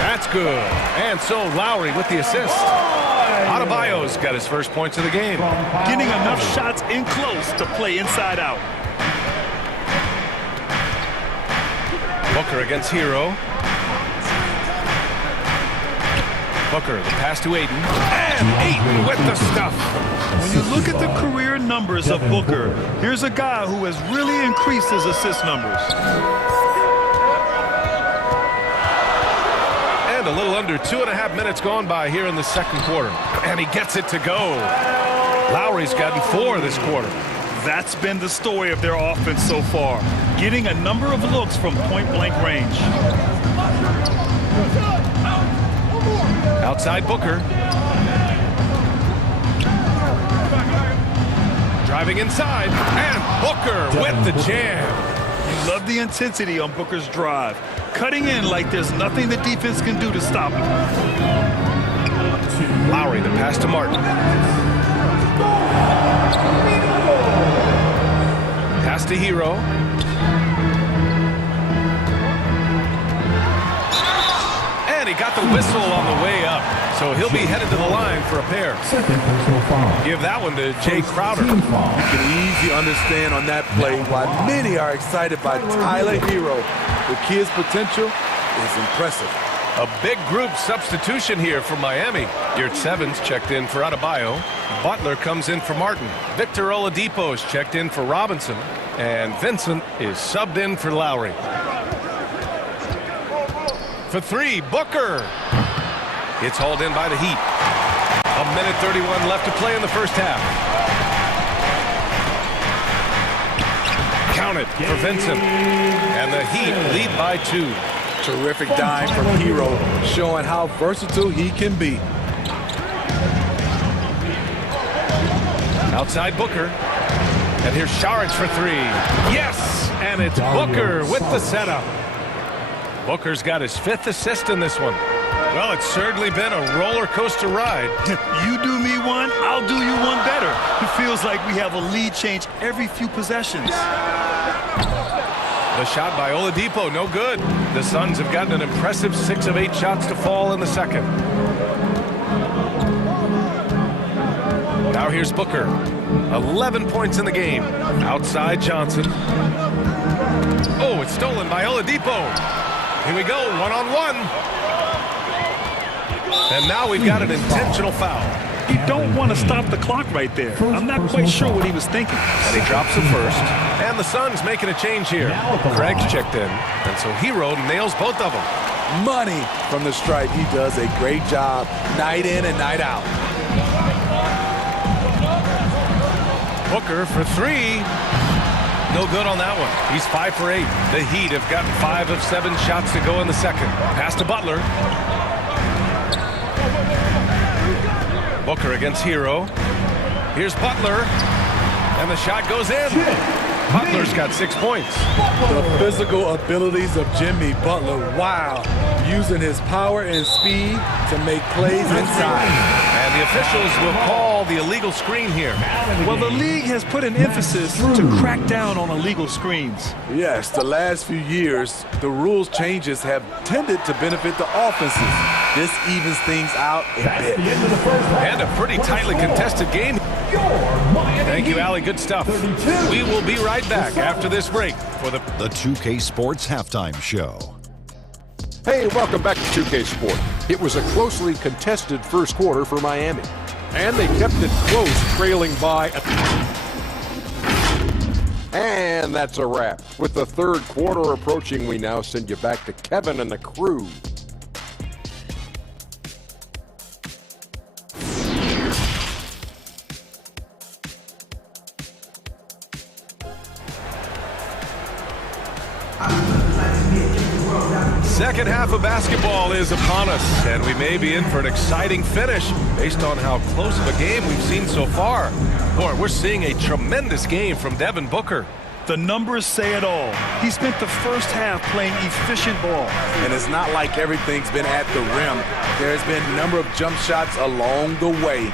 That's good. And so Lowry with the assist. Adebayo's got his first points of the game. Getting enough shots in close to play inside out. Booker against Hero. Booker, the pass to Ayton. And Ayton with the stuff. When you look at the career numbers of Booker, here's a guy who has really increased his assist numbers. And a little under 2.5 minutes gone by here in the second quarter. And he gets it to go. Lowry's gotten 4 this quarter. That's been the story of their offense so far, getting a number of looks from point-blank range. Outside Booker. Driving inside, and Booker with the jam. You love the intensity on Booker's drive, cutting in like there's nothing the defense can do to stop him. Lowry, the pass to Martin. Pass to Hero. And he got the whistle on the way up. So he'll be headed to the line for a pair. Give that one to Jay Crowder. You can easily understand on that play why many are excited by Tyler Hero. The kid's potential is impressive. A big group substitution here for Miami. Yurt Evans checked in for Adebayo. Butler comes in for Martin. Victor Oladipo's checked in for Robinson. And Vincent is subbed in for Lowry. For 3, Booker. It's hauled in by the Heat. 1:31 left to play in the first half. Count it for Vincent. And the Heat lead by 2. Terrific dime from Hero, showing how versatile he can be. Outside Booker. And here's Saric for 3. Yes! And it's Booker with the setup. Booker's got his 5th assist in this one. Well, it's certainly been a roller coaster ride. You do me one, I'll do you one better. It feels like we have a lead change every few possessions. The shot by Oladipo, no good. The Suns have gotten an impressive 6 of 8 shots to fall in the second. Now here's Booker. 11 points in the game. Outside Johnson. Oh, it's stolen by Oladipo. Here we go, one-on-one. And now we've got an intentional foul. You don't want to stop the clock right there. I'm not quite sure what he was thinking. And he drops the first. And the Suns making a change here. Craig's checked in. And so Hero nails both of them. Money from the stripe. He does a great job night in and night out. Booker for 3. No good on that one. He's 5 for 8. The Heat have gotten 5 of 7 shots to go in the second. Pass to Butler. Booker against Hero. Here's Butler. And the shot goes in. Butler's got 6 points. The physical abilities of Jimmy Butler. Wow. Using his power and speed to make plays inside. And the officials will call the illegal screen here. Well, the league has put an emphasis to crack down on illegal screens. Yes, the last few years, the rules changes have tended to benefit the offenses. This evens things out a bit. And a pretty tightly contested game. Thank you, Allie. Good stuff. We will be right back after this break for the 2K Sports Halftime Show. Hey, welcome back to 2K Sport. It was a closely contested first quarter for Miami. And they kept it close, trailing by And that's a wrap. With the third quarter approaching, we now send you back to Kevin and the crew. Second half of basketball is upon us, and we may be in for an exciting finish based on how close of a game we've seen so far. Boy, we're seeing a tremendous game from Devin Booker. The numbers say it all. He spent the first half playing efficient ball. And it's not like everything's been at the rim. There's been a number of jump shots along the way.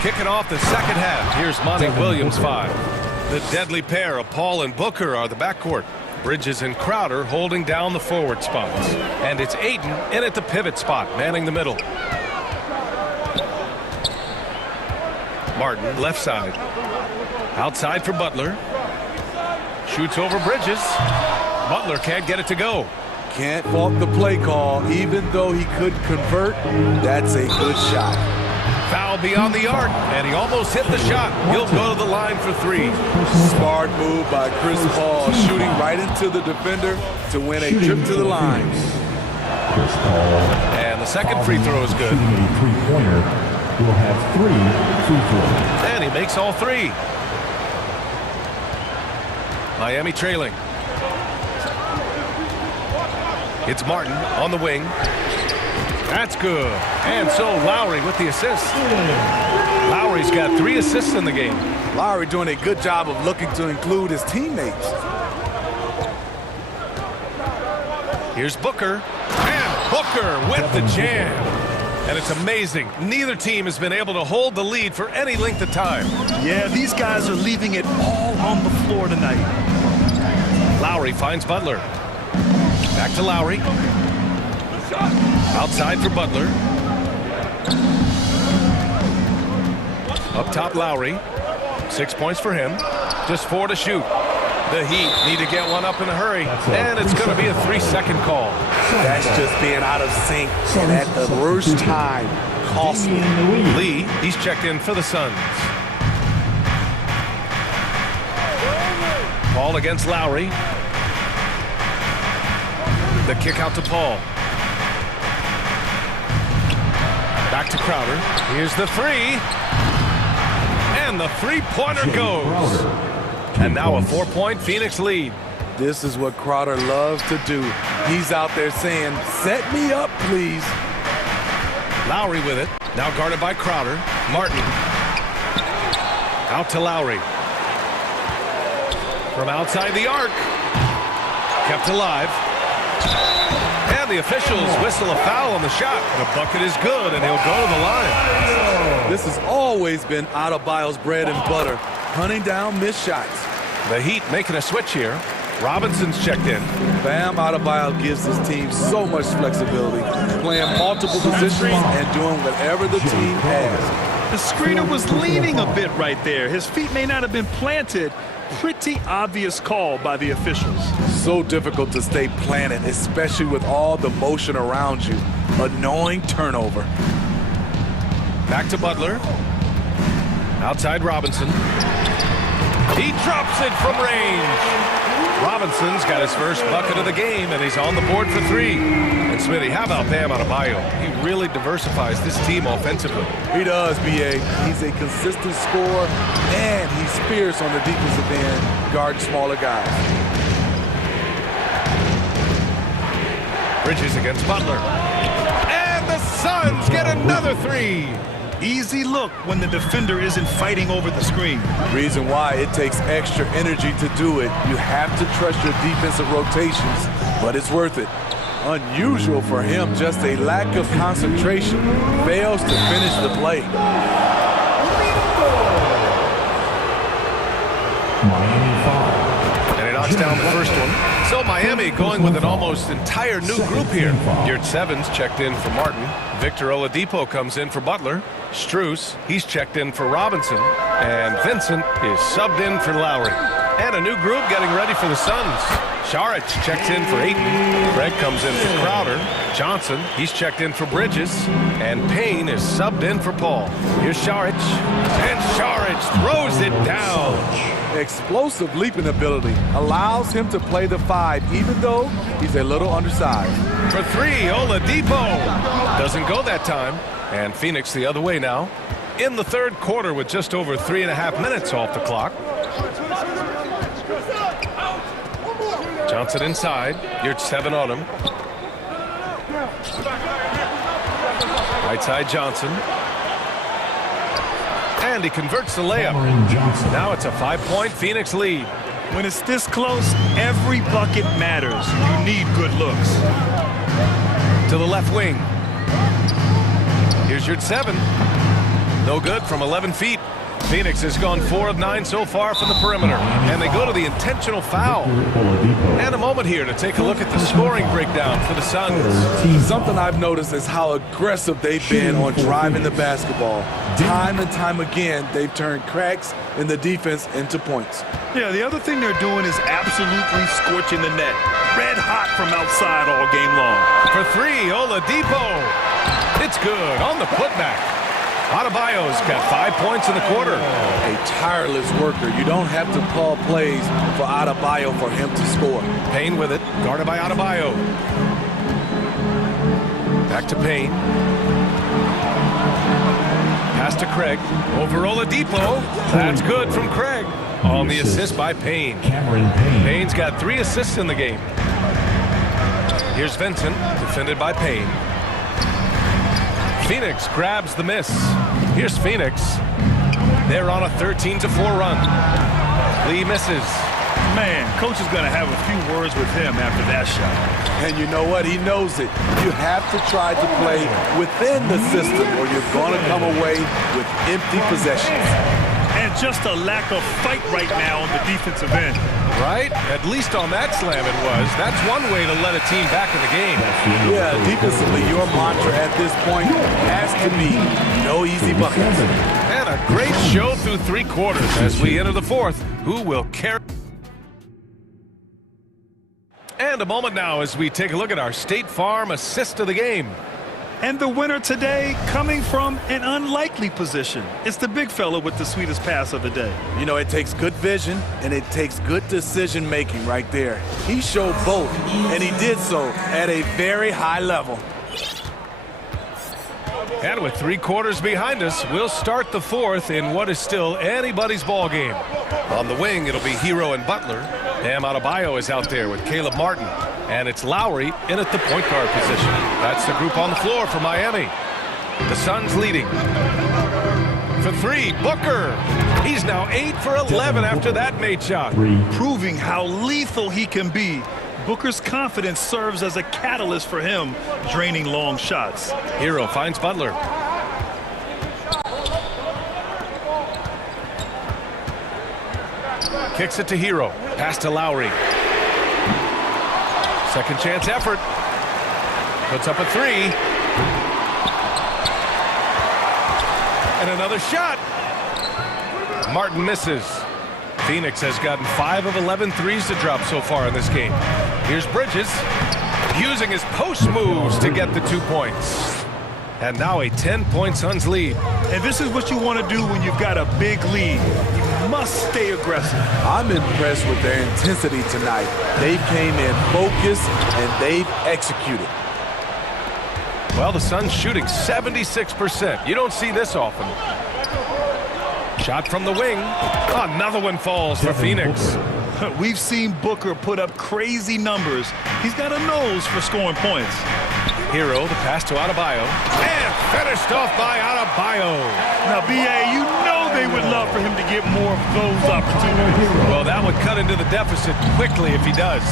Kicking off the second half, here's Monty Williams 5. The deadly pair of Paul and Booker are the backcourt. Bridges and Crowder holding down the forward spots. And it's Ayton in at the pivot spot, manning the middle. Martin, left side. Outside for Butler. Shoots over Bridges. Butler can't get it to go. Can't fault the play call. Even though he could convert, that's a good shot. Foul beyond the arc, and he almost hit the shot. He'll go to the line for 3. Smart move by Chris Paul, shooting right into the defender to win a trip to the line. And the second free throw is good. Three-pointer will have 3 free throws. And he makes all 3. Miami trailing. It's Martin on the wing. That's good. And so Lowry with the assist. Lowry's got 3 assists in the game. Lowry doing a good job of looking to include his teammates. Here's Booker. And Booker with the jam. And it's amazing. Neither team has been able to hold the lead for any length of time. Yeah, these guys are leaving it all on the floor tonight. Lowry finds Butler. Back to Lowry. Outside for Butler. Up top, Lowry. 6 points for him. Just 4 to shoot. The Heat need to get one up in a hurry. And it's going to be a 3-second call. That's just being out of sync. And at the worst time, costly. Lee, he's checked in for the Suns. Paul against Lowry. The kick out to Paul. Back to Crowder. Here's the 3. And the three-pointer goes. And now a 4-point Phoenix lead. This is what Crowder loves to do. He's out there saying, set me up, please. Lowry with it. Now guarded by Crowder. Martin. Out to Lowry. From outside the arc. Kept alive. And the officials whistle a foul on the shot. The bucket is good, and he'll go to the line. This has always been Adebayo's bread and butter, hunting down missed shots. The Heat making a switch here. Robinson's checked in. Bam Adebayo gives his team so much flexibility, playing multiple positions and doing whatever the team has. The screener was leaning a bit right there. His feet may not have been planted. Pretty obvious call by the officials. So difficult to stay planted, especially with all the motion around you. Annoying turnover. Back to Butler. Outside Robinson. He drops it from range. Robinson's got his first bucket of the game, and he's on the board for 3. And Smitty, how about Bam Adebayo? He really diversifies this team offensively. He does, B.A. He's a consistent scorer, and he's fierce on the defensive end, guarding smaller guys. Bridges against Butler. And the Suns get another 3. Easy look when the defender isn't fighting over the screen. Reason why it takes extra energy to do it. You have to trust your defensive rotations, but it's worth it. Unusual for him, just a lack of concentration. Fails to finish the play. Miami foul. And he knocks down the first one. So Miami going with an almost entire new group here. Yurt Sevens checked in for Martin. Victor Oladipo comes in for Butler. Struess, he's checked in for Robinson. And Vincent is subbed in for Lowry. And a new group getting ready for the Suns. Saric checks in for Ayton. Greg comes in for Crowder. Johnson, he's checked in for Bridges. And Payne is subbed in for Paul. Here's Saric. And Saric throws it down. Explosive leaping ability allows him to play the 5, even though he's a little undersized. For 3, Oladipo. Doesn't go that time. And Phoenix the other way now. In the third quarter with just over 3.5 minutes off the clock. Johnson inside. Yurt 7 on him. Right side Johnson. And he converts the layup. Now it's a 5-point Phoenix lead. When it's this close, every bucket matters. You need good looks. To the left wing. Here's your 7. No good from 11 feet. Phoenix has gone 4 of 9 so far from the perimeter. And they go to the intentional foul. And a moment here to take a look at the scoring breakdown for the Suns. Something I've noticed is how aggressive they've been on driving the basketball. Time and time again, they've turned cracks in the defense into points. Yeah, the other thing they're doing is absolutely scorching the net. Red hot from outside all game long. For 3, Oladipo. It's good on the putback. Adebayo's got 5 points in the quarter. A tireless worker. You don't have to call plays for Adebayo for him to score. Payne with it, guarded by Adebayo. Back to Payne. Pass to Craig. Over Oladipo. That's good from Craig. On the assist by Payne. Payne's got 3 assists in the game. Here's Vincent, defended by Payne. Phoenix grabs the miss. Here's Phoenix. They're on a 13-4 run. Lee misses. Man, coach is going to have a few words with him after that shot. And you know what? He knows it. You have to try to play within the system or you're going to come away with empty possessions. And just a lack of fight right now on the defensive end. Right? At least on that slam it was. That's one way to let a team back in the game. Yeah, defensively, your mantra at this point has to be no easy buckets. And a great show through 3 quarters as we enter the 4th. Who will carry? And a moment now as we take a look at our State Farm assist of the game. And the winner today coming from an unlikely position. It's the big fella with the sweetest pass of the day. You know, it takes good vision and it takes good decision making right there. He showed both, and he did so at a very high level. And with 3 quarters behind us, we'll start the 4th in what is still anybody's ball game. On the wing, it'll be Hero and Butler. Bam Adebayo is out there with Caleb Martin. And it's Lowry in at the point guard position. That's the group on the floor for Miami. The Suns leading. For 3, Booker. He's now 8 for 11 after that made shot. Proving how lethal he can be. Booker's confidence serves as a catalyst for him, draining long shots. Hero finds Butler. Kicks it to Hero. Pass to Lowry. Second chance effort. Puts up a 3. And another shot. Martin misses. Phoenix has gotten 5 of 11 threes to drop so far in this game. Here's Bridges using his post moves to get the 2 points. And now a 10-point Suns lead. And this is what you want to do when you've got a big lead. You must stay aggressive. I'm impressed with their intensity tonight. They came in focused and they've executed. Well, the Suns shooting 76%. You don't see this often. Shot from the wing. Another one falls for Phoenix. We've seen Booker put up crazy numbers. He's got a nose for scoring points. Hero, the pass to Adebayo. And finished off by Adebayo. Now, B.A., you know they would love for him to get more of those opportunities. Well, that would cut into the deficit quickly if he does.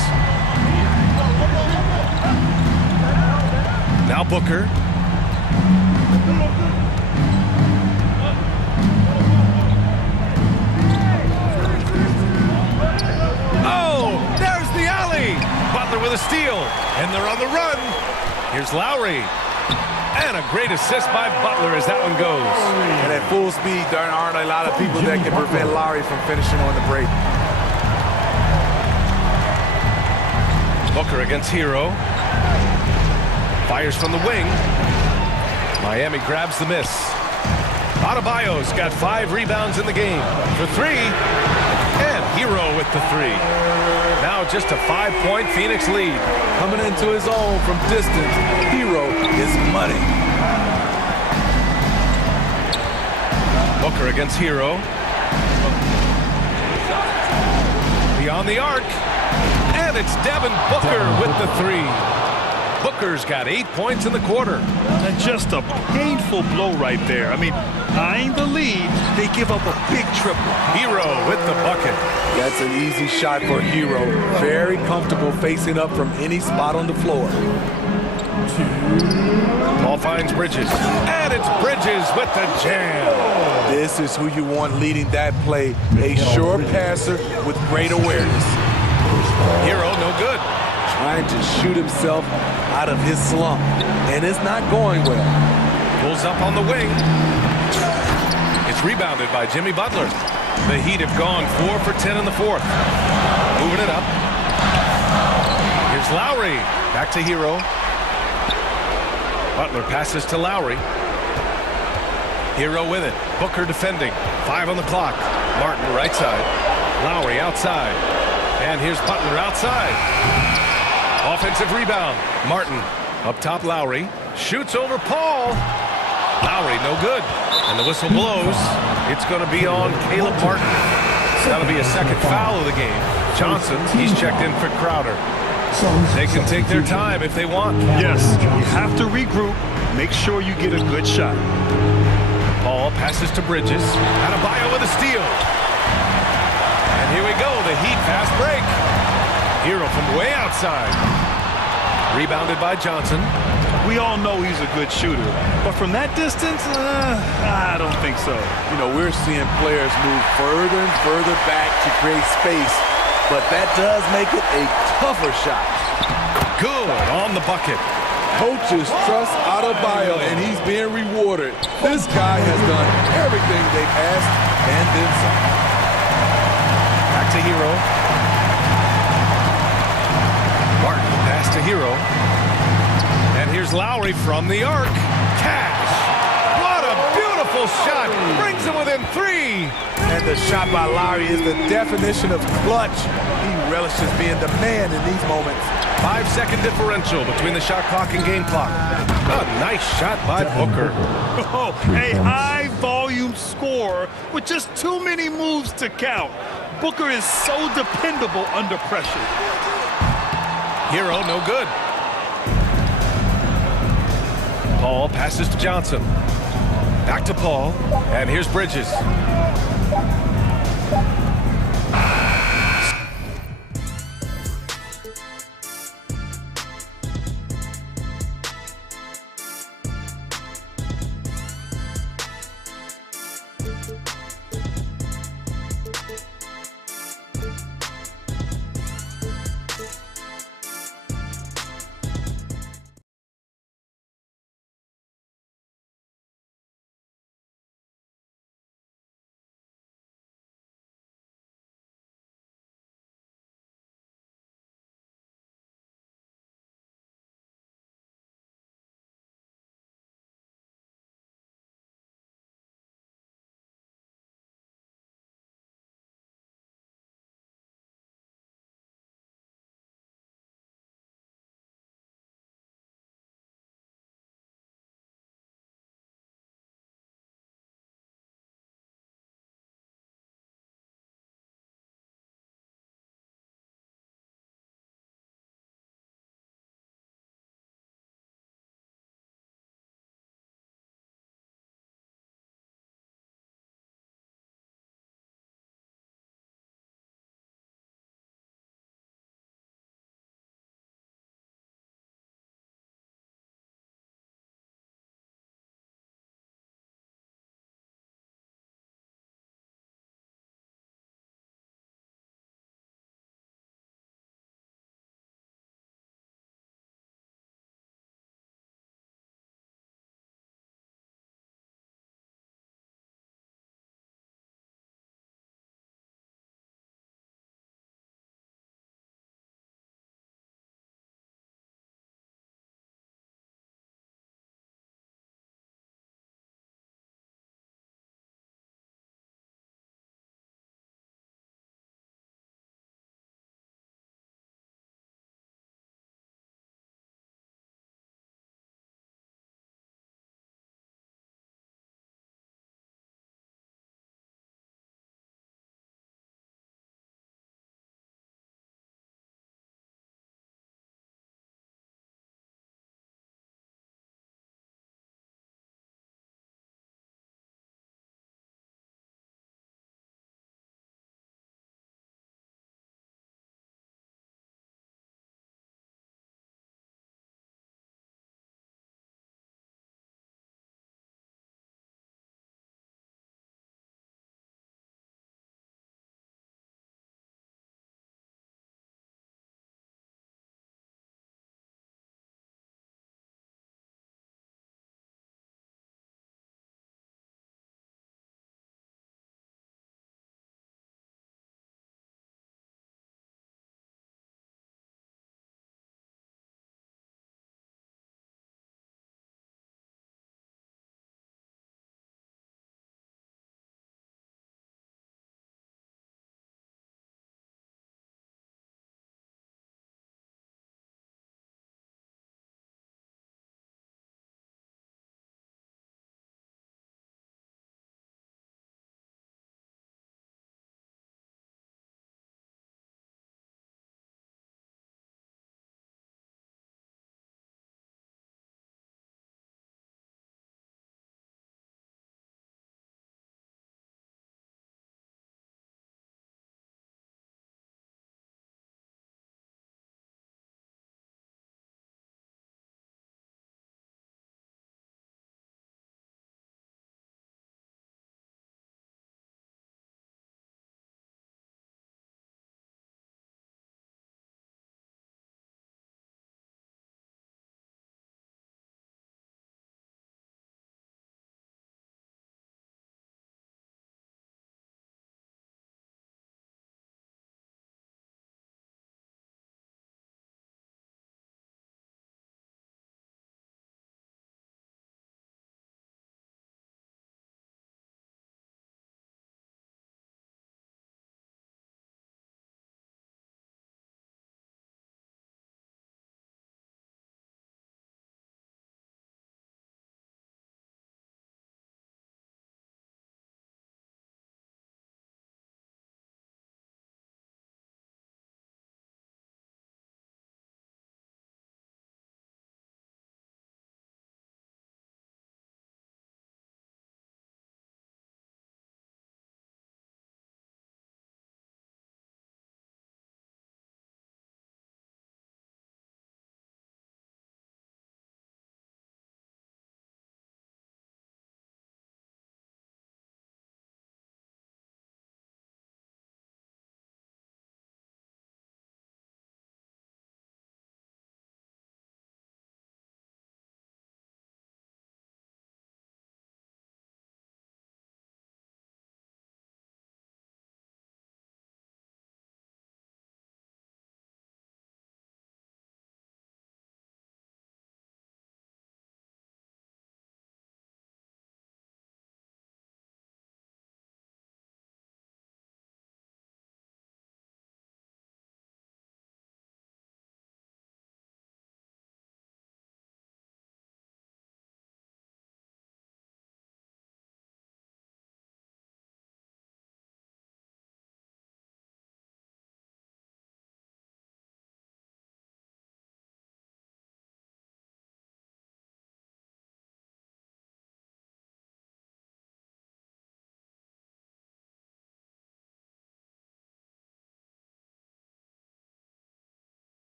Now Booker. Oh, there's the alley. Butler with a steal. And they're on the run. Here's Lowry. And a great assist by Butler as that one goes. And at full speed, there aren't a lot of people that can prevent Lowry from finishing on the break. Booker against Hero. Fires from the wing. Miami grabs the miss. Adebayo's got 5 rebounds in the game. For 3. And Hero with the 3. Now just a 5-point Phoenix lead. Coming into his own from distance, Hero is money. Booker against Hero. Beyond the arc. And it's Devin Booker with the 3. Booker's got 8 points in the quarter. And just a painful blow right there. I mean, eyeing the lead, they give up a big triple. Hero with the bucket. That's an easy shot for Hero. Very comfortable facing up from any spot on the floor. Paul finds Bridges. And it's Bridges with the jam. This is who you want leading that play. A sure passer with great awareness. Hero no good. Trying to shoot himself out of his slump. And it's not going well. Pulls up on the wing. It's rebounded by Jimmy Butler. The Heat have gone 4 for 10 in the fourth. Moving it up. Here's Lowry. Back to Hero. Butler passes to Lowry. Hero with it. Booker defending. 5 on the clock. Martin right side. Lowry outside. And here's Butler outside. Offensive rebound. Martin up top. Lowry shoots over Paul. Lowry no good. And the whistle blows. It's going to be on Caleb Martin. That'll be a second foul of the game. Johnson, he's checked in for Crowder. They can take their time if they want. Yes, you have to regroup. Make sure you get a good shot. Paul passes to Bridges. Adebayo with a steal. And here we go, the Heat fast break. Hero from way outside. Rebounded by Johnson. We all know he's a good shooter, but from that distance, I don't think so. You know, we're seeing players move further and further back to create space, but that does make it a tougher shot. Good on the bucket. Coaches trust Adebayo, and he's being rewarded. This guy has done everything they've asked and then some. Back to Hero. Martin pass to Hero. And here's Lowry from the arc. Cash. What a beautiful shot. Brings him within 3. And the shot by Lowry is the definition of clutch. He relishes being the man in these moments. 5-second differential between the shot clock and game clock. A nice shot by Booker. Oh, a high-volume score with just too many moves to count. Booker is so dependable under pressure. Hero no good. Paul passes to Johnson. Back to Paul. And here's Bridges.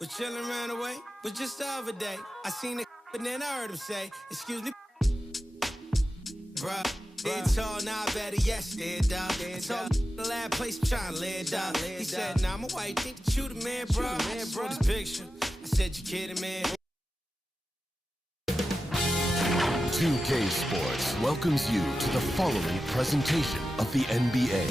Was chillin' around the way, was just the other day. I seen the but then I heard him say, excuse me, bruh. It's all now better, yes, dead dog. It's all the last place I'm trying to lay dog. He said, nah, I'm a white, think that you the man, bro. I saw this picture. I said, you kidding, man? 2K Sports welcomes you to the following presentation of the NBA.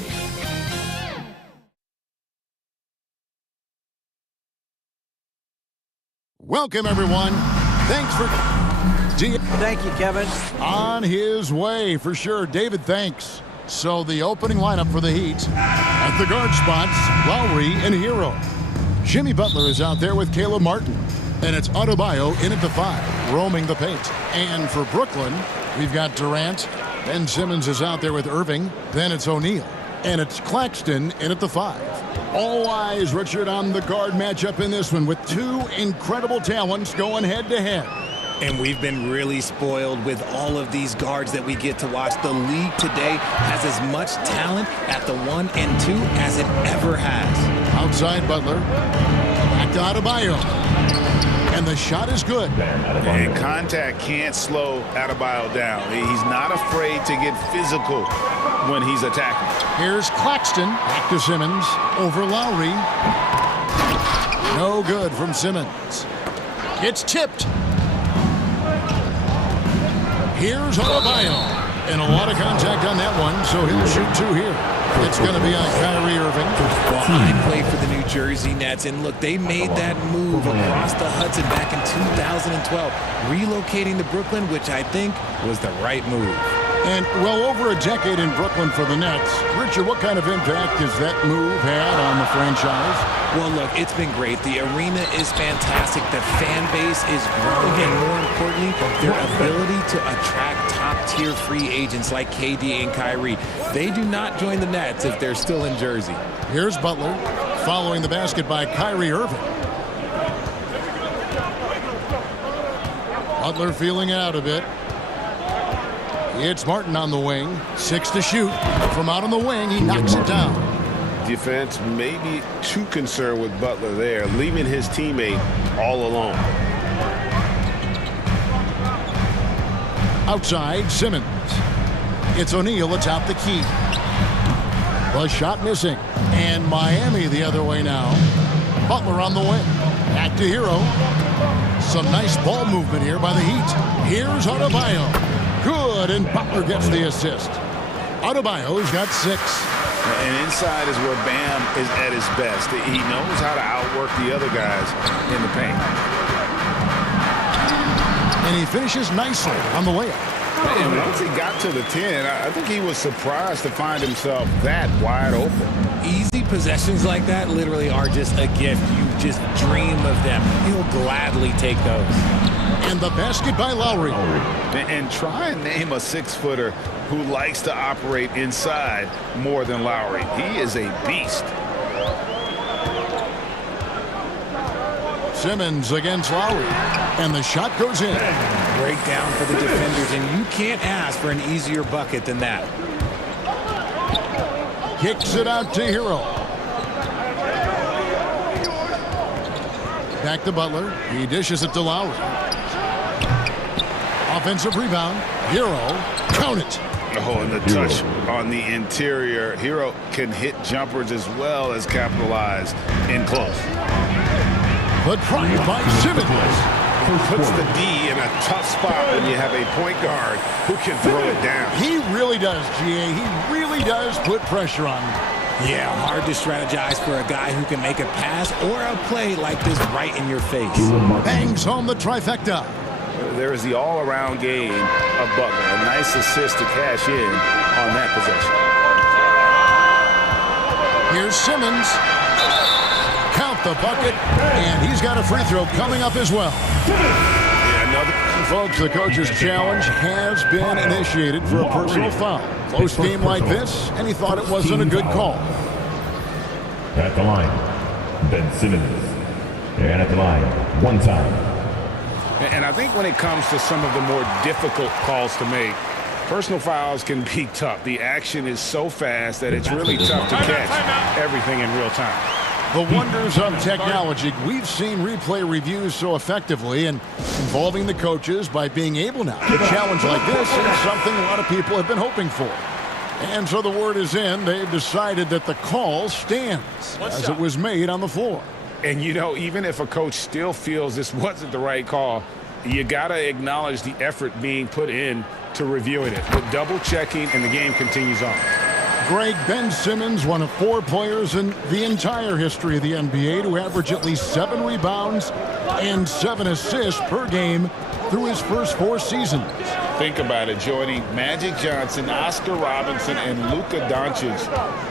Welcome, everyone. Thanks for... Thank you, Kevin. On his way, for sure. David, thanks. So the opening lineup for the Heat. At the guard spots, Lowry and Hero. Jimmy Butler is out there with Caleb Martin. And it's Adebayo in at the 5, roaming the paint. And for Brooklyn, we've got Durant. Ben Simmons is out there with Irving. Then it's O'Neal. And it's Claxton in at the 5. All eyes, Richard, on the guard matchup in this one with two incredible talents going head-to-head. And we've been really spoiled with all of these guards that we get to watch. The league today has as much talent at the 1 and 2 as it ever has. Outside Butler. Back to Adebayo. And the shot is good. And contact can't slow Adebayo down. He's not afraid to get physical when he's attacking. Here's Claxton. Back to Simmons. Over Lowry. No good from Simmons. It's tipped. Here's Adebayo. And a lot of contact on that one, so he'll shoot 2 here. It's going to be on Kyrie Irving. Well, I play for the New Jersey Nets, and look, they made that move across the Hudson back in 2012, relocating to Brooklyn, which I think was the right move. And well over a decade in Brooklyn for the Nets. Richard, what kind of impact has that move had on the franchise? Well, look, it's been great. The arena is fantastic. The fan base is growing, and more importantly, their ability to attract top-tier free agents like KD and Kyrie. They do not join the Nets if they're still in Jersey. Here's Butler, following the basket by Kyrie Irving. Butler feeling out a bit. It's Martin on the wing. 6 to shoot. From out on the wing, he knocks it down. Defense may be too concerned with Butler there, leaving his teammate all alone. Outside, Simmons. It's O'Neal atop the key. The shot missing. And Miami the other way now. Butler on the wing. Back to Hero. Some nice ball movement here by the Heat. Here's Adebayo. Good, and Butler gets the assist. Adebayo's got 6. And inside is where Bam is at his best. He knows how to outwork the other guys in the paint. And he finishes nicely on the layup. And once he got to the 10, I think he was surprised to find himself that wide open. Easy possessions like that literally are just a gift. You just dream of them. He'll gladly take those. And the basket by Lowry. And try and name a 6-footer who likes to operate inside more than Lowry. He is a beast. Simmons against Lowry. And the shot goes in. Breakdown for the defenders, and you can't ask for an easier bucket than that. Kicks it out to Hero. Back to Butler. He dishes it to Lowry. Offensive rebound. Hero. Count it. Oh, and the touch on the interior. Hero can hit jumpers as well as capitalize in close. The drive by Simmons. Puts the D in a tough spot when you have a point guard who can throw it down. He really does, GA. He really does put pressure on him. Yeah, hard to strategize for a guy who can make a pass or a play like this right in your face. Bangs home the trifecta. There is the all-around game of Butler. A nice assist to cash in on that possession. Here's Simmons. Count the bucket, and he's got a free throw coming up as well. Folks, the coach's challenge has been initiated for a personal foul. Close game like this, and he thought it wasn't a good call. At the line, Ben Simmons. And at the line, 1 time. And I think when it comes to some of the more difficult calls to make, personal fouls can be tough. The action is so fast that it's really tough to catch everything in real time. The wonders of technology. We've seen replay reviews so effectively and involving the coaches by being able now to challenge like this is something a lot of people have been hoping for. And so the word is in. They've decided that the call stands as it was made on the floor. And, you know, even if a coach still feels this wasn't the right call, you got to acknowledge the effort being put in to reviewing it. But double-checking, and the game continues on. Greg, Ben Simmons, one of 4 players in the entire history of the NBA to average at least 7 rebounds and 7 assists per game through his first 4 seasons. Think about it, joining Magic Johnson, Oscar Robinson, and Luka Doncic.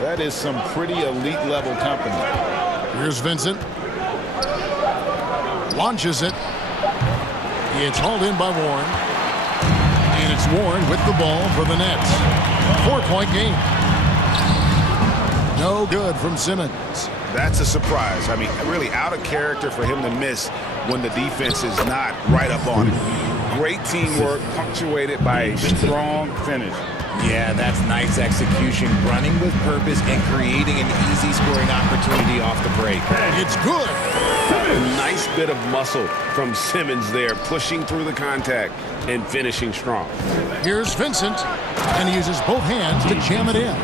That is some pretty elite-level company. Here's Vincent. Launches it. It's hauled in by Warren. And it's Warren with the ball for the Nets. 4-point game. No good from Simmons. That's a surprise. I mean, really out of character for him to miss when the defense is not right up on him. Great teamwork punctuated by a strong finish. Yeah, that's nice execution, running with purpose and creating an easy scoring opportunity off the break. It's good. A nice bit of muscle from Simmons there, pushing through the contact and finishing strong. Here's Vincent, and he uses both hands to jam it in.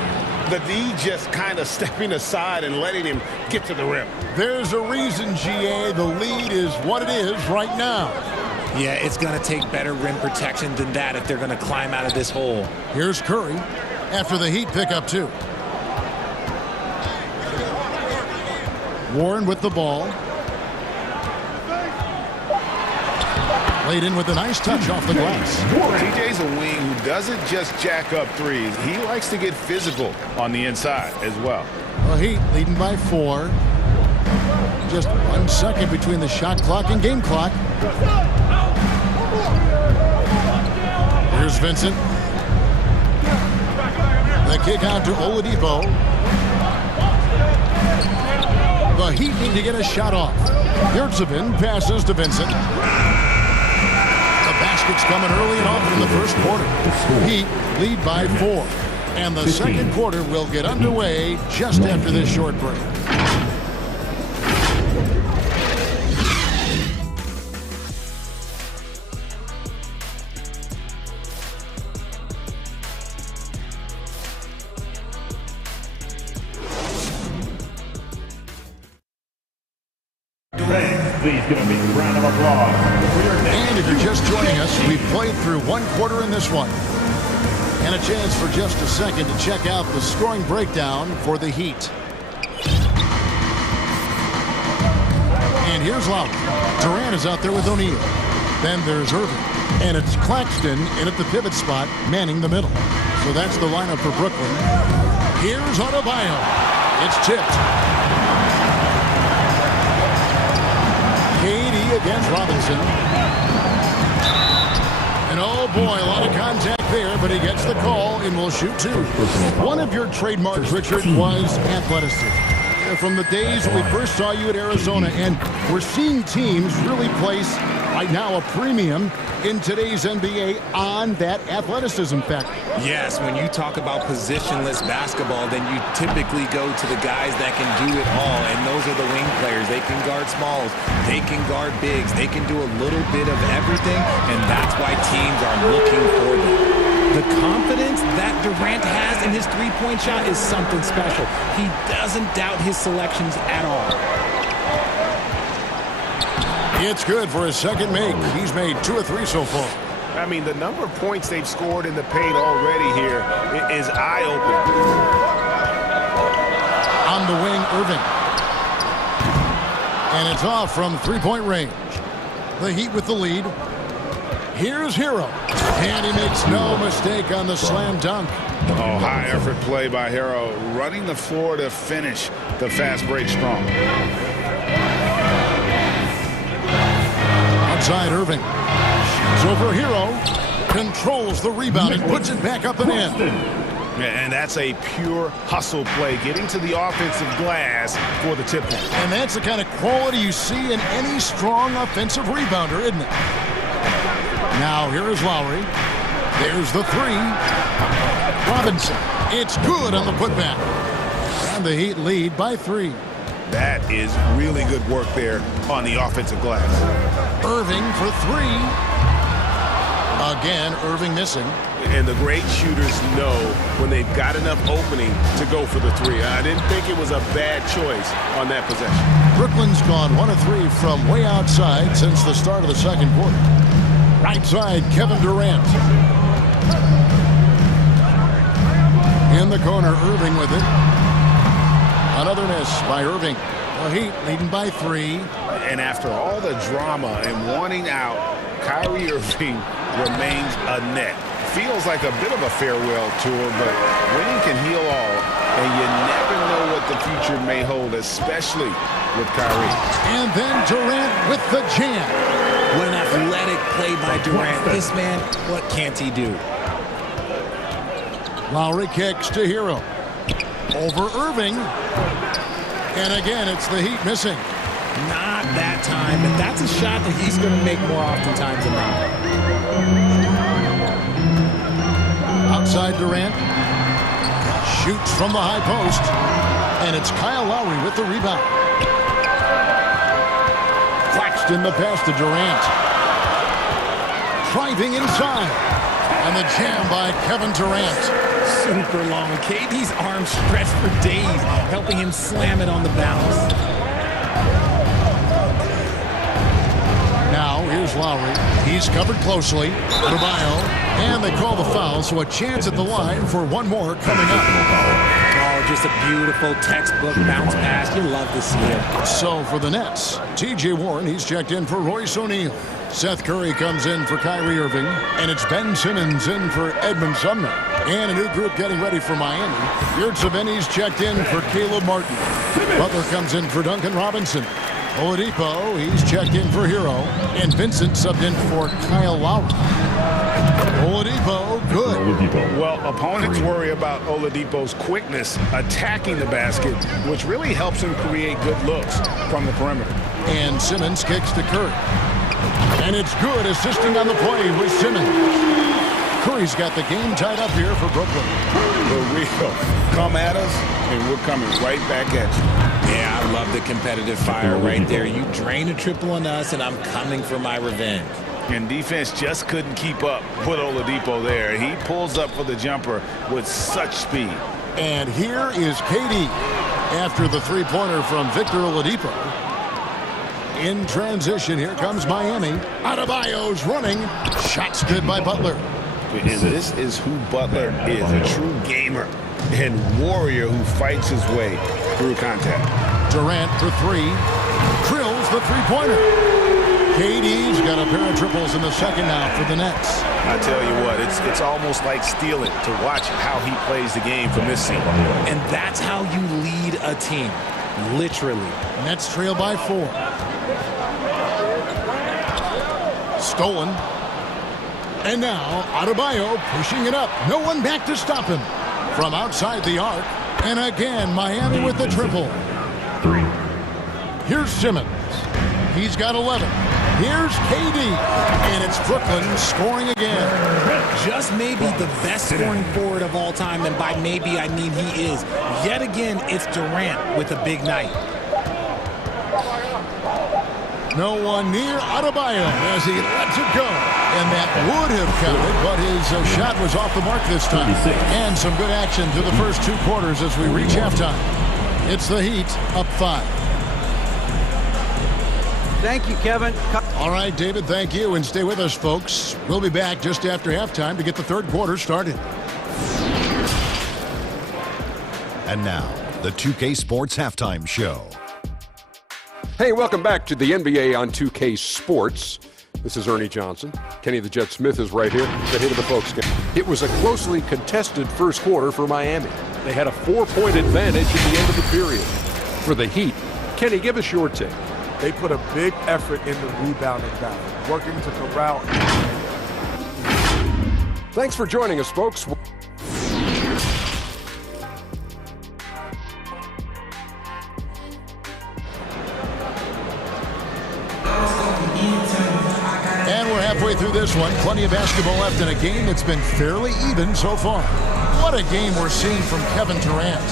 The D just kind of stepping aside and letting him get to the rim. There's a reason, GA. The lead is what it is right now. Yeah, it's going to take better rim protection than that if they're going to climb out of this hole. Here's Curry after the Heat pick up 2. Warren with the ball. Laid in with a nice touch off the glass. TJ's a wing who doesn't just jack up threes. He likes to get physical on the inside as well. The Heat leading by 4. Just 1 second between the shot clock and game clock. Here's Vincent. The kick out to Oladipo. The Heat need to get a shot off. Yurtsevin passes to Vincent. The basket's coming early and often in the first quarter. Heat lead by 4. And the second quarter will get underway just after this short break. Please give a big round of applause for your And if you're just joining us, we've played through 1 quarter in this one. And a chance for just a second to check out the scoring breakdown for the Heat. And here's Lowry. Durant is out there with O'Neal. Then there's Irving. And it's Claxton in at the pivot spot, manning the middle. So that's the lineup for Brooklyn. Here's Adebayo. It's tipped. KD against Robinson. And oh boy, a lot of contact there, but he gets the call and will shoot 2. One of your trademarks, Richard, was athleticism. From the days we first saw you at Arizona, and we're seeing teams really place, right now, a premium in today's NBA on that athleticism factor. Yes, when you talk about positionless basketball, then you typically go to the guys that can do it all, and those are the wing players. They can guard smalls, they can guard bigs, they can do a little bit of everything, and that's why teams are looking for them. The confidence that Durant has in his three-point shot is something special. He doesn't doubt his selections at all. It's good for his second make. He's made 2 or 3 so far. I mean, the number of points they've scored in the paint already here is eye-opening. On the wing, Irving. And it's off from three-point range. The Heat with the lead. Here's Hero. And he makes no mistake on the slam dunk. Oh, high-effort play by Hero, running the floor to finish the fast break strong. Outside Irving. Shoots over Hero. Controls the rebound and puts it back up and in. And that's a pure hustle play, getting to the offensive glass for the tip point. And that's the kind of quality you see in any strong offensive rebounder, isn't it? Now here is Lowry. There's the 3. Robinson. It's good on the putback. And the Heat lead by 3. That is really good work there on the offensive glass. Irving for three. Again, Irving missing. And the great shooters know when they've got enough opening to go for the three. I didn't think it was a bad choice on that possession. Brooklyn's gone 1 of 3 from way outside since the start of the second quarter. Right side, Kevin Durant. In the corner, Irving with it. Another miss by Irving. The Heat leading by 3. And after all the drama and wanting out, Kyrie Irving remains a net. Feels like a bit of a farewell tour, but winning can heal all, and you never know what the future may hold, especially with Kyrie. And then Durant with the jam. What an athletic play by Durant. This man, what can't he do? Lowry kicks to Hero. Over Irving. And again, it's the Heat missing. Not that time, but that's a shot that he's going to make more oftentimes than not. Outside Durant. Shoots from the high post. And it's Kyle Lowry with the rebound. Claxton the pass to Durant. Driving inside. And the jam by Kevin Durant. Super long. KD's arms stretched for days, helping him slam it on the bounce. Now, here's Lowry. He's covered closely. Adebayo. And they call the foul, so a chance at the line for one more coming up. Oh, just a beautiful textbook bounce pass. You love to see it. So for the Nets, T.J. Warren, he's checked in for Royce O'Neal. Seth Curry comes in for Kyrie Irving. And it's Ben Simmons in for Edmund Sumner. And a new group getting ready for Miami. Yurtseven's checked in for Caleb Martin. Butler comes in for Duncan Robinson. Oladipo, he's checked in for Hero. And Vincent subbed in for Kyle Lowry. Oladipo, good. Well, opponents worry about Oladipo's quickness attacking the basket, which really helps him create good looks from the perimeter. And Simmons kicks to Curry. And it's good, assisting on the play with Simmons. Curry's got the game tied up here for Brooklyn. For real. Come at us, and we're coming right back at you. Yeah, I love the competitive fire right there. You drain a triple on us, and I'm coming for my revenge. And defense just couldn't keep up with Oladipo there. He pulls up for the jumper with such speed. And here is KD after the three-pointer from Victor Oladipo. In transition, here comes Miami. Adebayo's running. Shots good by Butler. And this is who Butler is, a true gamer and warrior who fights his way through contact. Durant for three. Drills the three-pointer. KD's got a pair of triples in the second now for the Nets. I tell you what, it's almost like stealing to watch how he plays the game from this scene. And that's how you lead a team, literally. Nets trail by 4. Stolen. And now Adebayo pushing it up. No one back to stop him. From outside the arc. And again, Miami with the triple. 3. Here's Simmons. He's got 11. Here's KD. And it's Brooklyn scoring again. Just maybe the best scoring forward of all time. And by maybe, I mean he is. Yet again, it's Durant with a big night. No one near Adebayo as he lets it go. And that would have counted, but his shot was off the mark this time. And some good action through the first 2 quarters as we reach halftime. It's the Heat up 5. Thank you, Kevin. All right, David, thank you. And stay with us, folks. We'll be back just after halftime to get the third quarter started. And now, the 2K Sports Halftime Show. Hey, welcome back to the NBA on 2K Sports. This is Ernie Johnson. Kenny the Jet Smith is right here. The hit of the folks. It was a closely contested first quarter for Miami. They had a 4-point advantage at the end of the period. For the Heat, Kenny, give us your take. They put a big effort in the rebounding battle, working to corral. Thanks for joining us, folks. And we're halfway through this one. Plenty of basketball left in a game that's been fairly even so far. What a game we're seeing from Kevin Durant.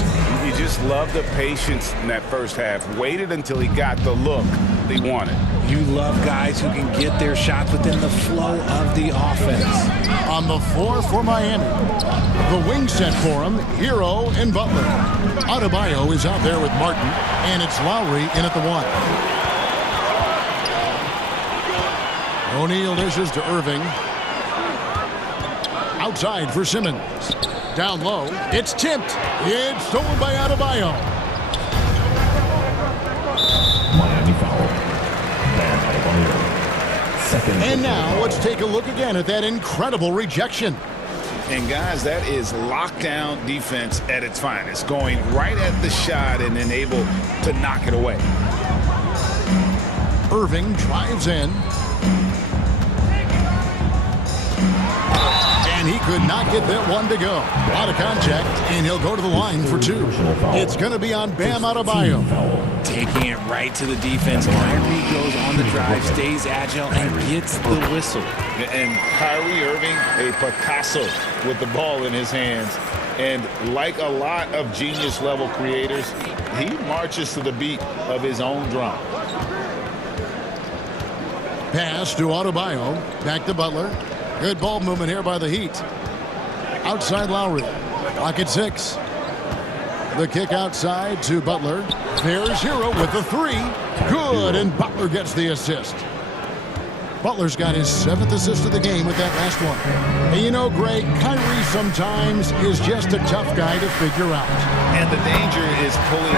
You just love the patience in that first half. Waited until he got the look he wanted. You love guys who can get their shots within the flow of the offense. On the floor for Miami, the wing set for him, Hero and Butler. Adebayo is out there with Martin, and it's Lowry in at the 1. O'Neal dishes to Irving. Outside for Simmons. Down low, it's tipped. It's stolen by Adebayo. Miami foul. Bam Adebayo. Second. And now let's take a look again at that incredible rejection. And guys, that is lockdown defense at its finest. Going right at the shot and then able to knock it away. Irving drives in. And he could not get that one to go. Out of contact, and he'll go to the line for 2. It's going to be on Bam Adebayo. Taking it right to the defense. Kyrie goes on the drive, stays agile, and gets the whistle. And Kyrie Irving, a Picasso with the ball in his hands. And like a lot of genius-level creators, he marches to the beat of his own drum. Pass to Adebayo. Back to Butler. Good ball movement here by the Heat. Outside Lowry. Clock at 6. The kick outside to Butler. There's Hero with the 3. Good, and Butler gets the assist. Butler's got his 7th assist of the game with that last one. And you know, Greg, Kyrie sometimes is just a tough guy to figure out. And the danger is pulling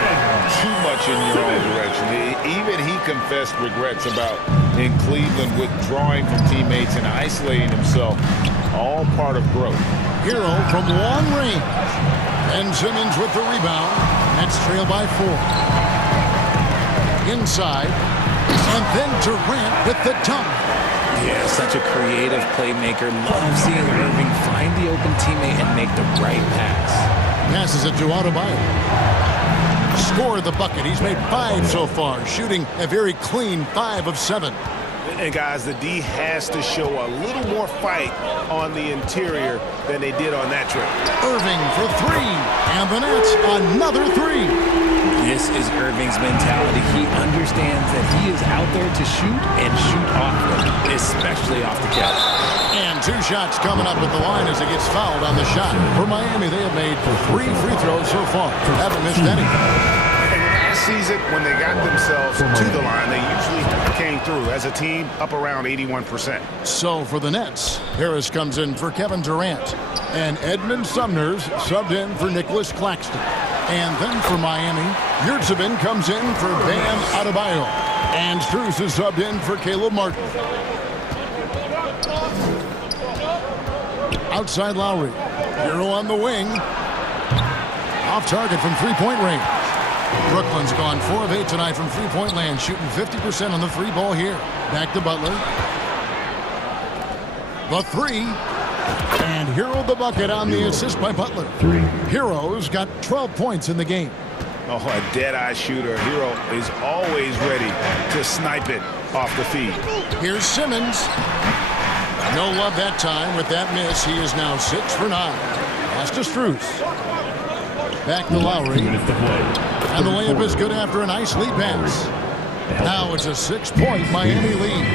too much in your own direction. Even he confessed regrets about in Cleveland withdrawing from teammates and isolating himself. All part of growth. Hero from long range. And Simmons with the rebound. Nets trail by 4. Inside. And then Durant with the dunk. Yeah, such a creative playmaker. Love seeing Irving find the open teammate and make the right pass. Passes it to Adebayo. Score the bucket. He's made 5 so far, shooting a very clean 5 of 7. And guys, the D has to show a little more fight on the interior than they did on that trip. Irving for 3, and the Nets another 3. This is Irving's mentality. He understands that he is out there to shoot and shoot often, especially off the catch. And 2 shots coming up at the line as he gets fouled on the shot. For Miami, they have made 3 free throws so far. Haven't missed any. Last season, when they got themselves to the line, they usually came through as a team up around 81%. So for the Nets, Harris comes in for Kevin Durant. And Edmund Sumner's subbed in for Nicholas Claxton. And then for Miami, Yurtsevin comes in for Bam Adebayo. And Strus is subbed in for Caleb Martin. Outside Lowry. Hero on the wing. Off target from three-point range. Brooklyn's gone 4 of 8 tonight from three-point land, shooting 50% on the 3 ball here. Back to Butler. The 3. And Hero the bucket on the assist by Butler. 3. Hero's got 12 points in the game. Oh, a dead-eye shooter. Hero is always ready to snipe it off the feed. Here's Simmons. No love that time with that miss. He is now 6 for 9. Pass to Strus. Back to Lowry. And the layup is good after a nice lead pass. Now it's a 6-point Miami lead.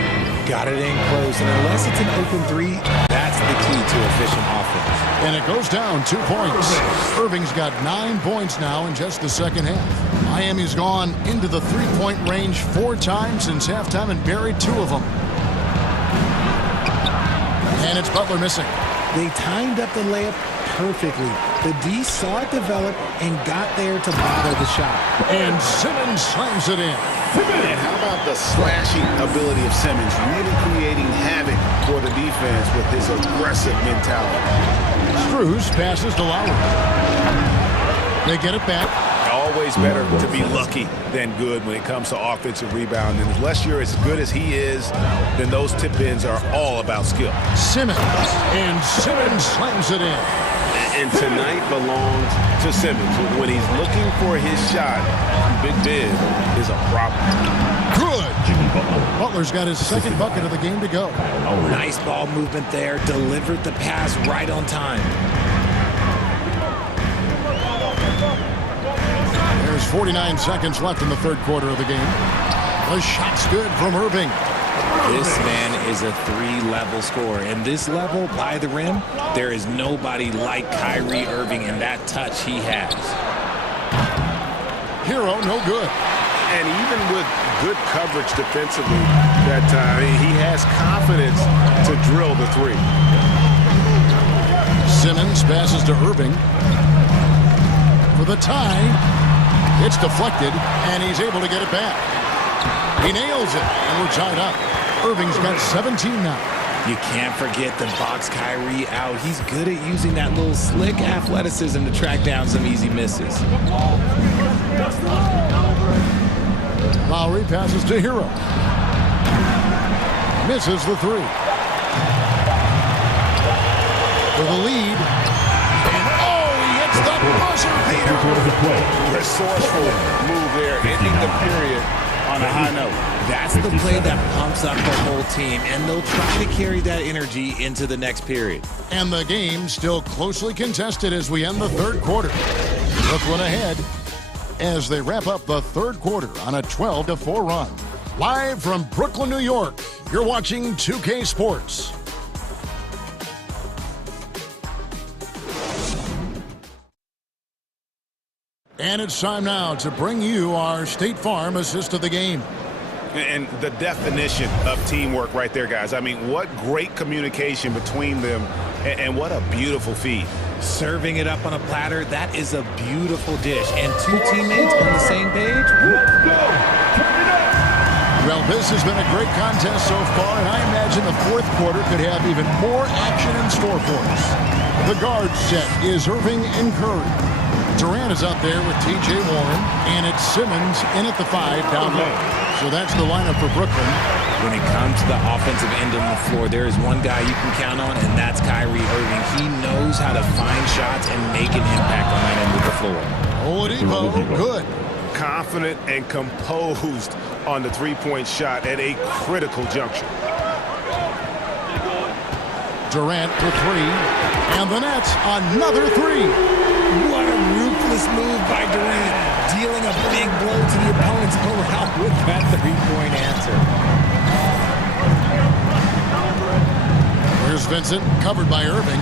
Got it in close, and unless it's an open 3, that's the key to efficient offense. And it goes down 2 points. Irving's got 9 points now in just the second half. Miami's gone into the 3-point range 4 times since halftime and buried 2 of them. And it's Butler missing. They timed up the layup perfectly. The D saw it develop and got there to bother the shot. And Simmons slams it in. And how about the slashing ability of Simmons, really creating havoc for the defense with his aggressive mentality. Strus passes to Lowry. They get it back. Always better to be lucky than good when it comes to offensive rebound. And unless you're as good as he is, then those tip-ins are all about skill. Simmons. And Simmons slams it in. And tonight belongs to Simmons. When he's looking for his shot, Big Ben is a problem. Good. Butler's got his second bucket of the game to go. Nice ball movement there. Delivered the pass right on time. 49 seconds left in the third quarter of the game. The shot's good from Irving. This man is a three-level scorer. And this level, by the rim, there is nobody like Kyrie Irving in that touch he has. Hero, no good. And even with good coverage defensively that time, he has confidence to drill the three. Simmons passes to Irving. For the tie. It's deflected, and he's able to get it back. He nails it, and we're tied up. Irving's got 17 now. You can't forget to box Kyrie out. He's good at using that little slick athleticism to track down some easy misses. Lowry passes to Hero. Misses the three. For the lead. And he hits the buzzer beater. Resourceful move there, ending the period on a high note. That's the play that pumps up the whole team, and they'll try to carry that energy into the next period. And the game still closely contested as we end the third quarter. Brooklyn ahead as they wrap up the third quarter on a 12-4 run. Live from Brooklyn, New York, you're watching 2K Sports. And it's time now to bring you our State Farm assist of the game. And the definition of teamwork right there, guys. I mean, what great communication between them, and what a beautiful feed. Serving it up on a platter, that is a beautiful dish. And two teammates on the same page. Let's go. Well, this has been a great contest so far, and I imagine the fourth quarter could have even more action in store for us. The guard set is Irving and Curry. Durant is out there with T.J. Warren, and it's Simmons in at the 5 down low. So that's the lineup for Brooklyn. When it comes to the offensive end of the floor, there is one guy you can count on, and that's Kyrie Irving. He knows how to find shots and make an impact on that end of the floor. Oladipo, good. Confident and composed on the three-point shot at a critical juncture. Durant for three, and the Nets another three. What a ruthless move by Durant, dealing a big blow to the opponent's morale with that three-point answer. Here's Vincent, covered by Irving.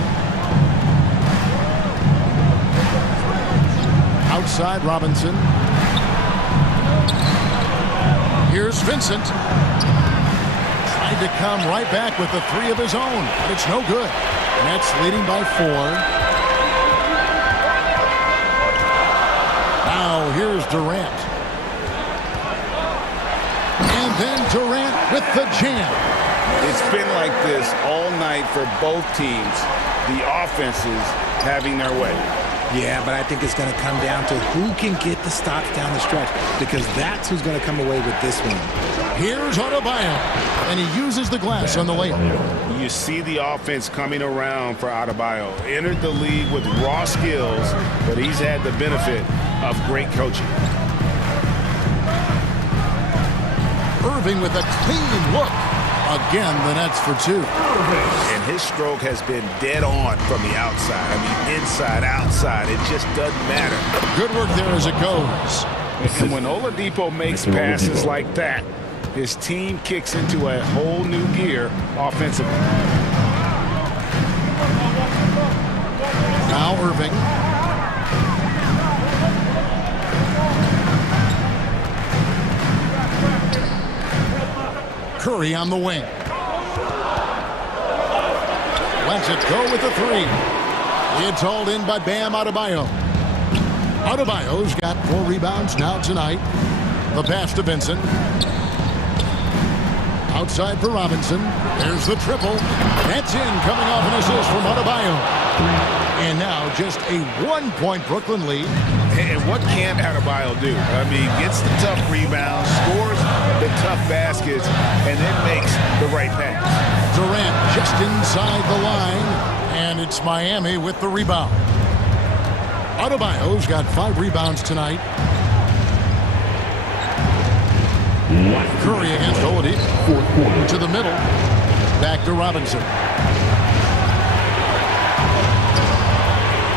Outside Robinson. Here's Vincent. Tried to come right back with the three of his own, but it's no good. Nets leading by 4. Now here's Durant. And then Durant with the jam. It's been like this all night for both teams. The offenses having their way. Yeah, but I think it's going to come down to who can get the stops down the stretch, because that's who's going to come away with this one. Here's Adebayo, and he uses the glass on the layup. You see the offense coming around for Adebayo. Entered the league with raw skills, but he's had the benefit of great coaching. Irving with a clean look. Again, the Nets for 2. And his stroke has been dead on from the outside. I mean, inside, outside, it just doesn't matter. Good work there as it goes. And when Oladipo makes passes like that, his team kicks into a whole new gear offensively. Now Irving. Curry on the wing. Lets it go with the 3. It's hauled in by Bam Adebayo. Adebayo's got 4 rebounds now tonight. The pass to Vincent. Outside for Robinson. There's the triple. That's in, coming off an assist from Adebayo. And now just a 1-point Brooklyn lead. And what can Adebayo do? I mean, gets the tough rebounds, scores the tough baskets, and then makes the right pass. Durant just inside the line, and it's Miami with the rebound. Adebayo's got 5 rebounds tonight. Curry against Oladipo. To the middle. Back to Robinson.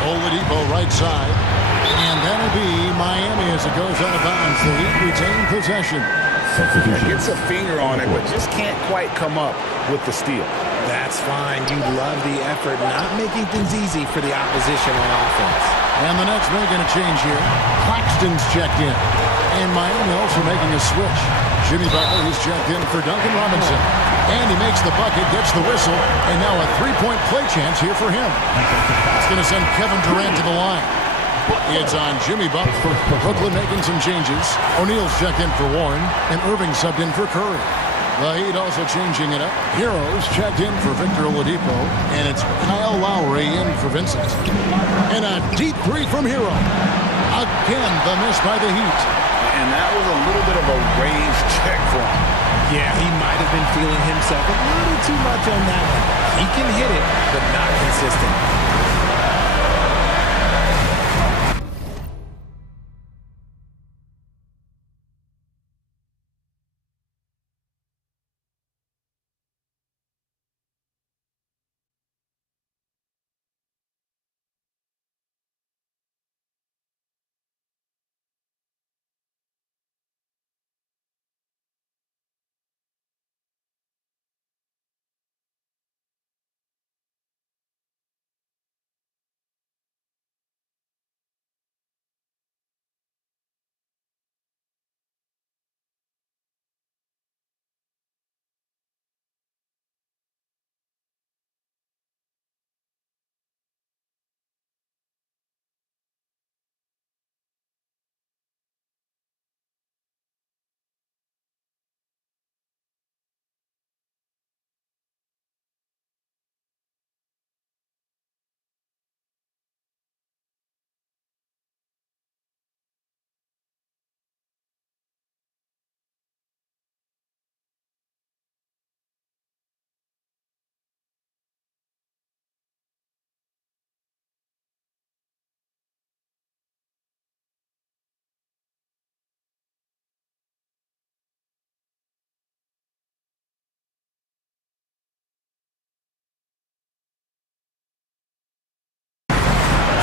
Oladipo right side. And that'll be Miami as it goes out of bounds. The Heat retain possession. Gets a finger on it, but just can't quite come up with the steal. That's fine. You love the effort, not making things easy for the opposition on offense. And the Nets making a change here. Claxton's checked in. And Miami also making a switch. Jimmy Butler is checked in for Duncan Robinson. And he makes the bucket, gets the whistle, and now a three-point play chance here for him. It's going to send Kevin Durant to the line. It's on Jimmy Butler. Brooklyn making some changes. O'Neal's checked in for Warren, and Irving subbed in for Curry. The Heat also changing it up. Heroes checked in for Victor Oladipo, and it's Kyle Lowry in for Vincent. And a deep three from Hero. Again, the miss by the Heat. And that was a little bit of a raised check for him. Yeah, he might have been feeling himself a little too much on that one. He can hit it, but not consistent.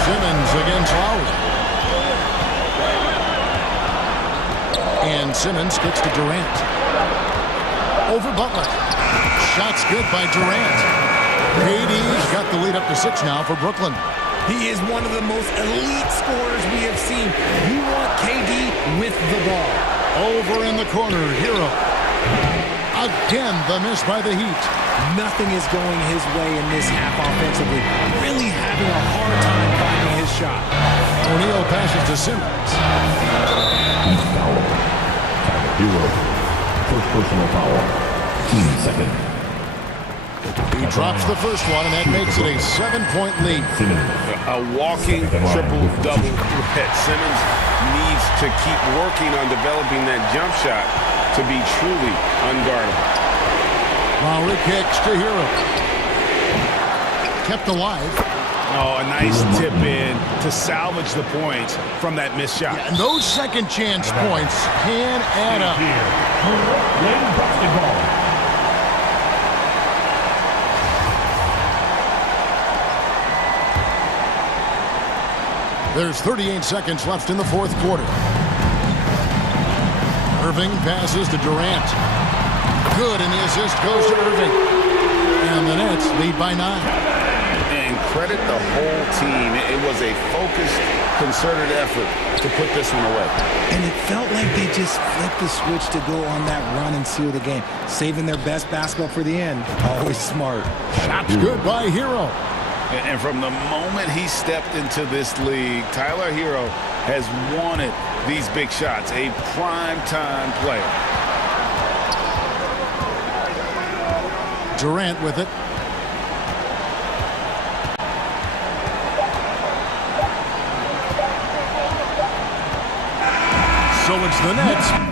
Simmons against Lowry. And Simmons kicks to Durant. Over Butler. Shots good by Durant. KD's got the lead up to 6 now for Brooklyn. He is one of the most elite scorers we have seen. You want KD with the ball. Over in the corner, Hero. Again, the miss by the Heat. Nothing is going his way in this half offensively. Really having a hard time finding his shot. O'Neal passes to Simmons. He's fouled. Hero. First personal foul. Team second. He drops the first one, and that makes it a 7-point lead. A walking triple-double threat. Simmons needs to keep working on developing that jump shot to be truly unguardable. Lowry kicks to Hero. Kept alive. Oh, a nice tip in to salvage the points from that missed shot. Yeah, and those second chance points can add up. Basketball. There's 38 seconds left in the fourth quarter. Irving passes to Durant. Good, and the assist goes to Irving. And the Nets lead by 9. And credit the whole team. It was a focused, concerted effort to put this one away. And it felt like they just flipped the switch to go on that run and seal the game. Saving their best basketball for the end. Always smart. Shots good by Hero. And from the moment he stepped into this league, Tyler Hero has wanted these big shots. A prime-time player. Durant with it. So it's the Nets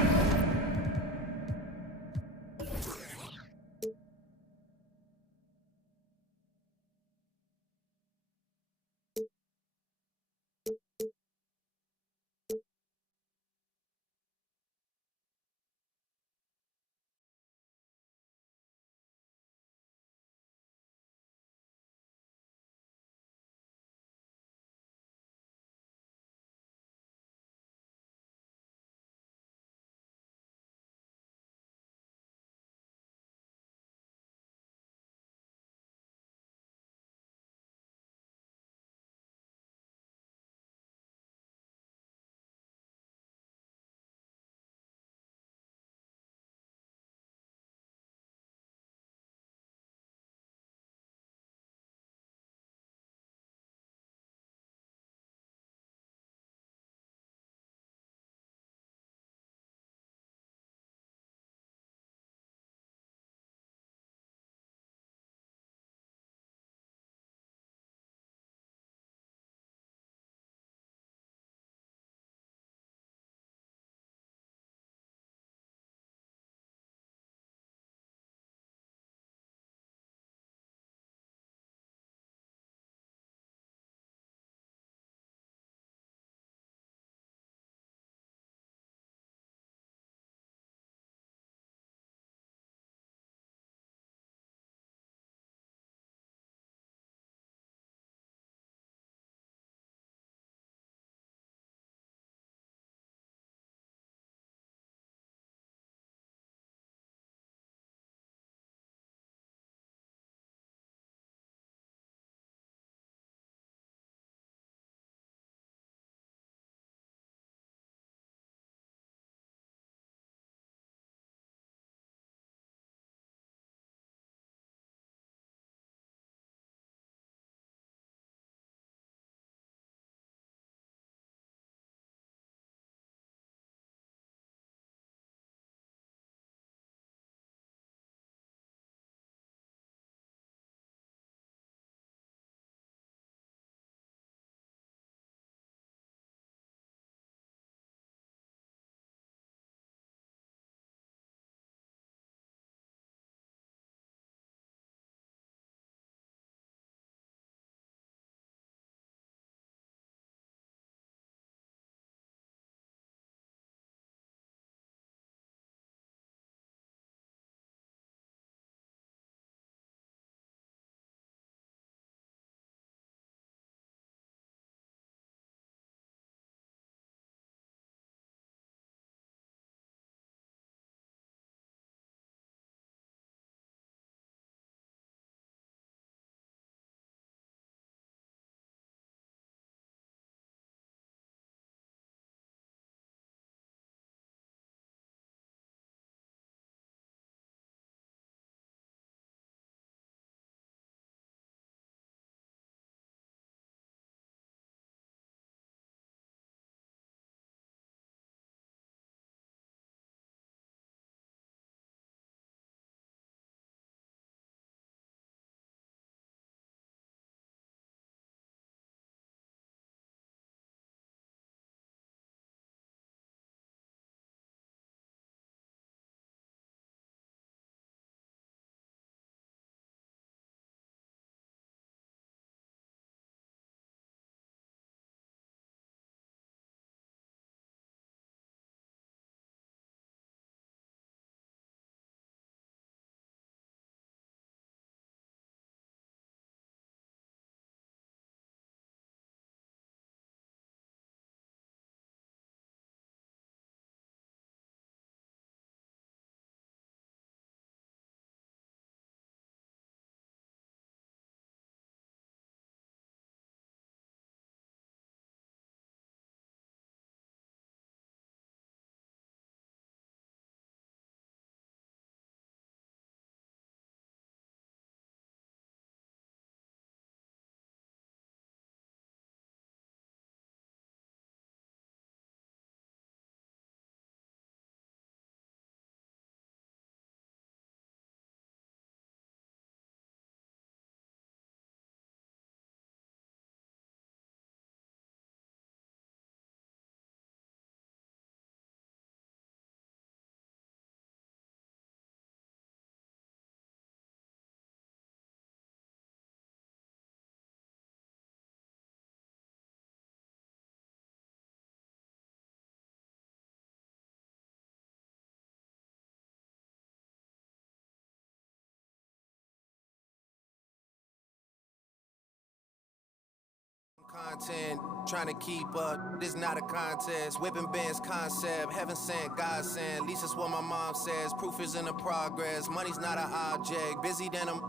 content, trying to keep up. This not a contest. Whipping bands concept. Heaven sent, God sent. At least that's what my mom says. Proof is in the progress. Money's not an object. Busy than I'm.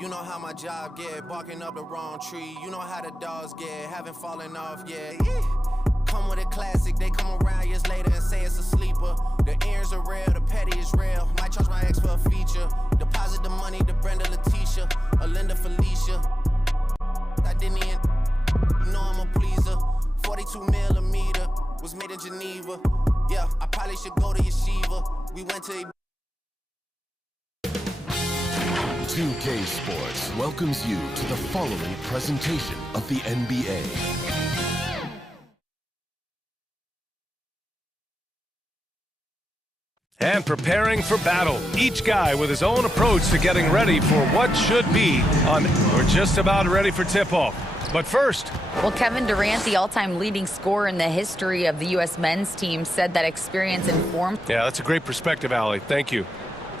You know how my job get. Barking up the wrong tree. You know how the dogs get. Haven't fallen off yet. Come with a classic. They come around years later and say it's a sleeper. The earrings are real. The petty is real. Might charge my ex for a feature. Deposit the money to Brenda Letitia. Or Linda Felicia. I didn't even. You know I'm a pleaser. 42 millimeter. Was made in Geneva. Yeah, I probably should go to Yeshiva. We went to 2K Sports welcomes you to the following presentation of the NBA. And preparing for battle. Each guy with his own approach to getting ready for what should be on. We're just about ready for tip-off. But first. Well, Kevin Durant, the all-time leading scorer in the history of the U.S. men's team, said that experience informed. Yeah, that's a great perspective, Allie. Thank you.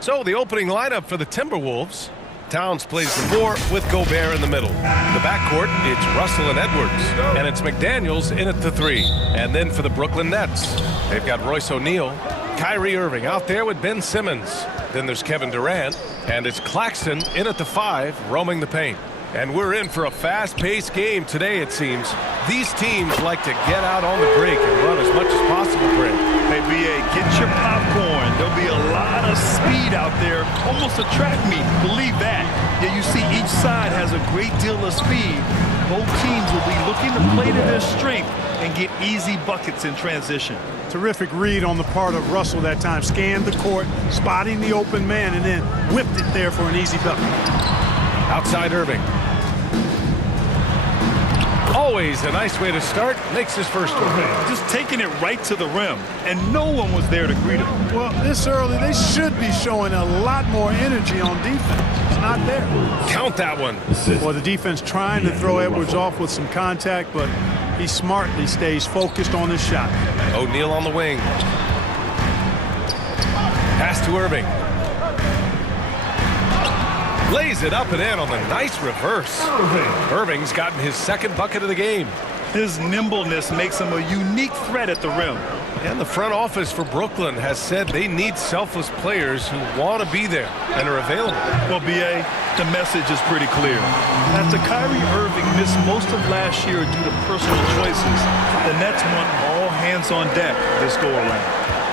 So the opening lineup for the Timberwolves. Towns plays the 4 with Gobert in the middle. The backcourt, it's Russell and Edwards. And it's McDaniels in at the 3. And then for the Brooklyn Nets, they've got Royce O'Neal, Kyrie Irving out there with Ben Simmons. Then there's Kevin Durant, and it's Claxton in at the 5, roaming the paint. And we're in for a fast-paced game today, it seems. These teams like to get out on the break and run as much as possible, Brent. Hey, B.A., get your popcorn. There'll be a lot of speed out there, almost a track meet. Believe that. Yeah, you see each side has a great deal of speed. Both teams will be looking to play to their strength and get easy buckets in transition. Terrific read on the part of Russell that time. Scanned the court, spotting the open man, and then whipped it there for an easy bucket. Outside Irving. Always a nice way to start. Makes his first one. Just taking it right to the rim, and no one was there to greet him. Well, this early, they should be showing a lot more energy on defense. It's not there. Count that one. Well, the defense trying to throw Edwards off with some contact, but he smartly stays focused on his shot. O'Neal on the wing. Pass to Irving. Lays it up and in on the nice reverse. Irving's gotten his second bucket of the game. His nimbleness makes him a unique threat at the rim. And the front office for Brooklyn has said they need selfless players who want to be there and are available. Well, B.A., the message is pretty clear. After Kyrie Irving missed most of last year due to personal choices, the Nets want all hands on deck this go-around.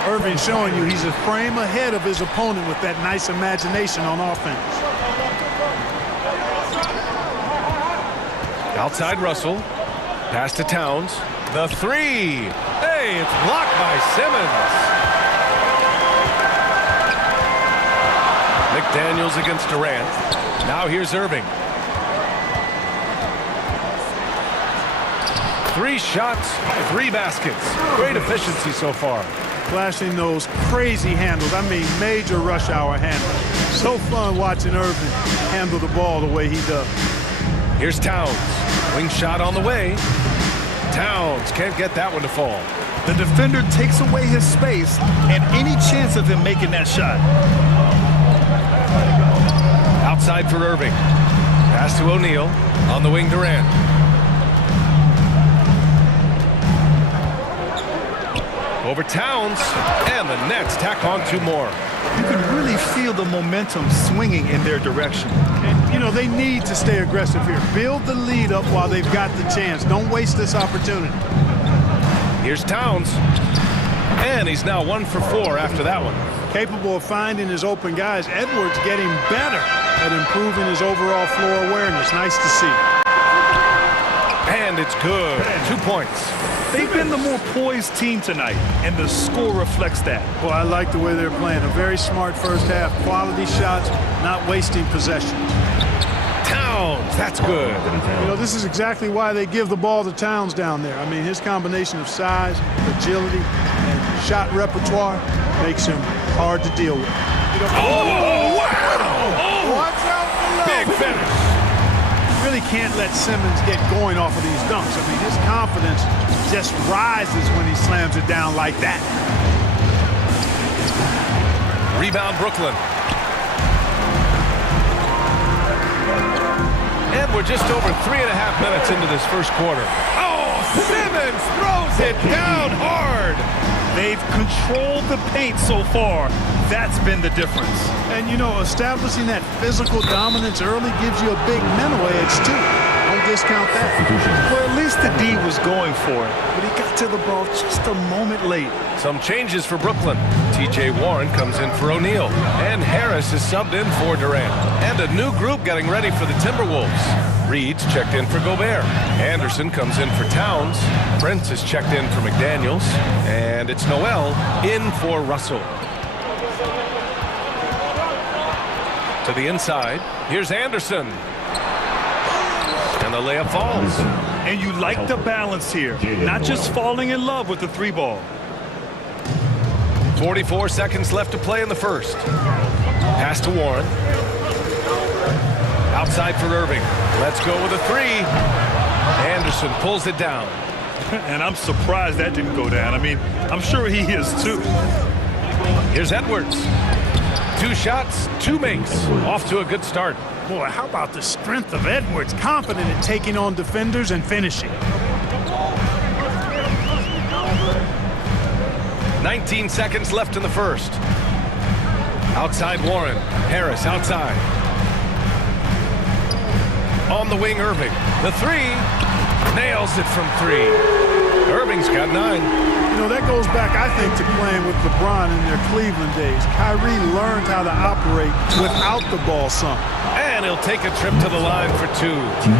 Irving showing you he's a frame ahead of his opponent with that nice imagination on offense. Outside Russell. Pass to Towns. The 3. Hey, it's blocked by Simmons. McDaniels against Durant. Now here's Irving. 3 shots, 3 baskets. Great efficiency so far. Flashing those crazy handles. I mean, major rush hour handles. So fun watching Irving handle the ball the way he does. Here's Towns. Wing shot on the way. Towns can't get that one to fall. The defender takes away his space and any chance of him making that shot. Outside for Irving. Pass to O'Neal. On the wing, Durant. Over Towns, and the Nets tack on 2 more. You can really feel the momentum swinging in their direction. And, you know, they need to stay aggressive here. Build the lead up while they've got the chance. Don't waste this opportunity. Here's Towns, and he's now 1 for 4 after that one. Capable of finding his open guys. Edwards getting better at improving his overall floor awareness. Nice to see. And it's good. 2 points. They've been the more poised team tonight, and the score reflects that. Well, I like the way they're playing. A very smart first half. Quality shots, not wasting possession. Towns, that's good. You know, this is exactly why they give the ball to Towns down there. I mean, his combination of size, agility, and shot repertoire makes him hard to deal with. Oh, wow! Watch out below. Big finish. Really can't let Simmons get going off of these dunks. I mean, his confidence just rises when he slams it down like that. Rebound Brooklyn. And we're just over 3.5 minutes into this first quarter. Oh, Simmons throws it down hard. They've controlled the paint so far. That's been the difference. And, you know, establishing that physical dominance early gives you a big mental edge, too. Don't discount that. Well, at least the D was going for it, but he got to the ball just a moment late. Some changes for Brooklyn. T.J. Warren comes in for O'Neal, and Harris is subbed in for Durant. And a new group getting ready for the Timberwolves. Reed's checked in for Gobert. Anderson comes in for Towns. Prince is checked in for McDaniels. And it's Noel in for Russell. To the inside. Here's Anderson. And the layup falls. And you like the balance here. Not just falling in love with the 3 ball. 44 seconds left to play in the first. Pass to Warren. Outside for Irving. Let's go with a 3. Anderson pulls it down. And I'm surprised that didn't go down. I mean, I'm sure he is too. Here's Edwards. 2 shots, 2 makes. Off to a good start. Boy, how about the strength of Edwards? Confident in taking on defenders and finishing. 19 seconds left in the first. Outside Warren. Harris outside. On the wing, Irving. The 3. Nails it from 3. Irving's got 9. You know, that goes back, I think, to playing with LeBron in their Cleveland days. Kyrie learned how to operate without the ball some. And he'll take a trip to the line for 2.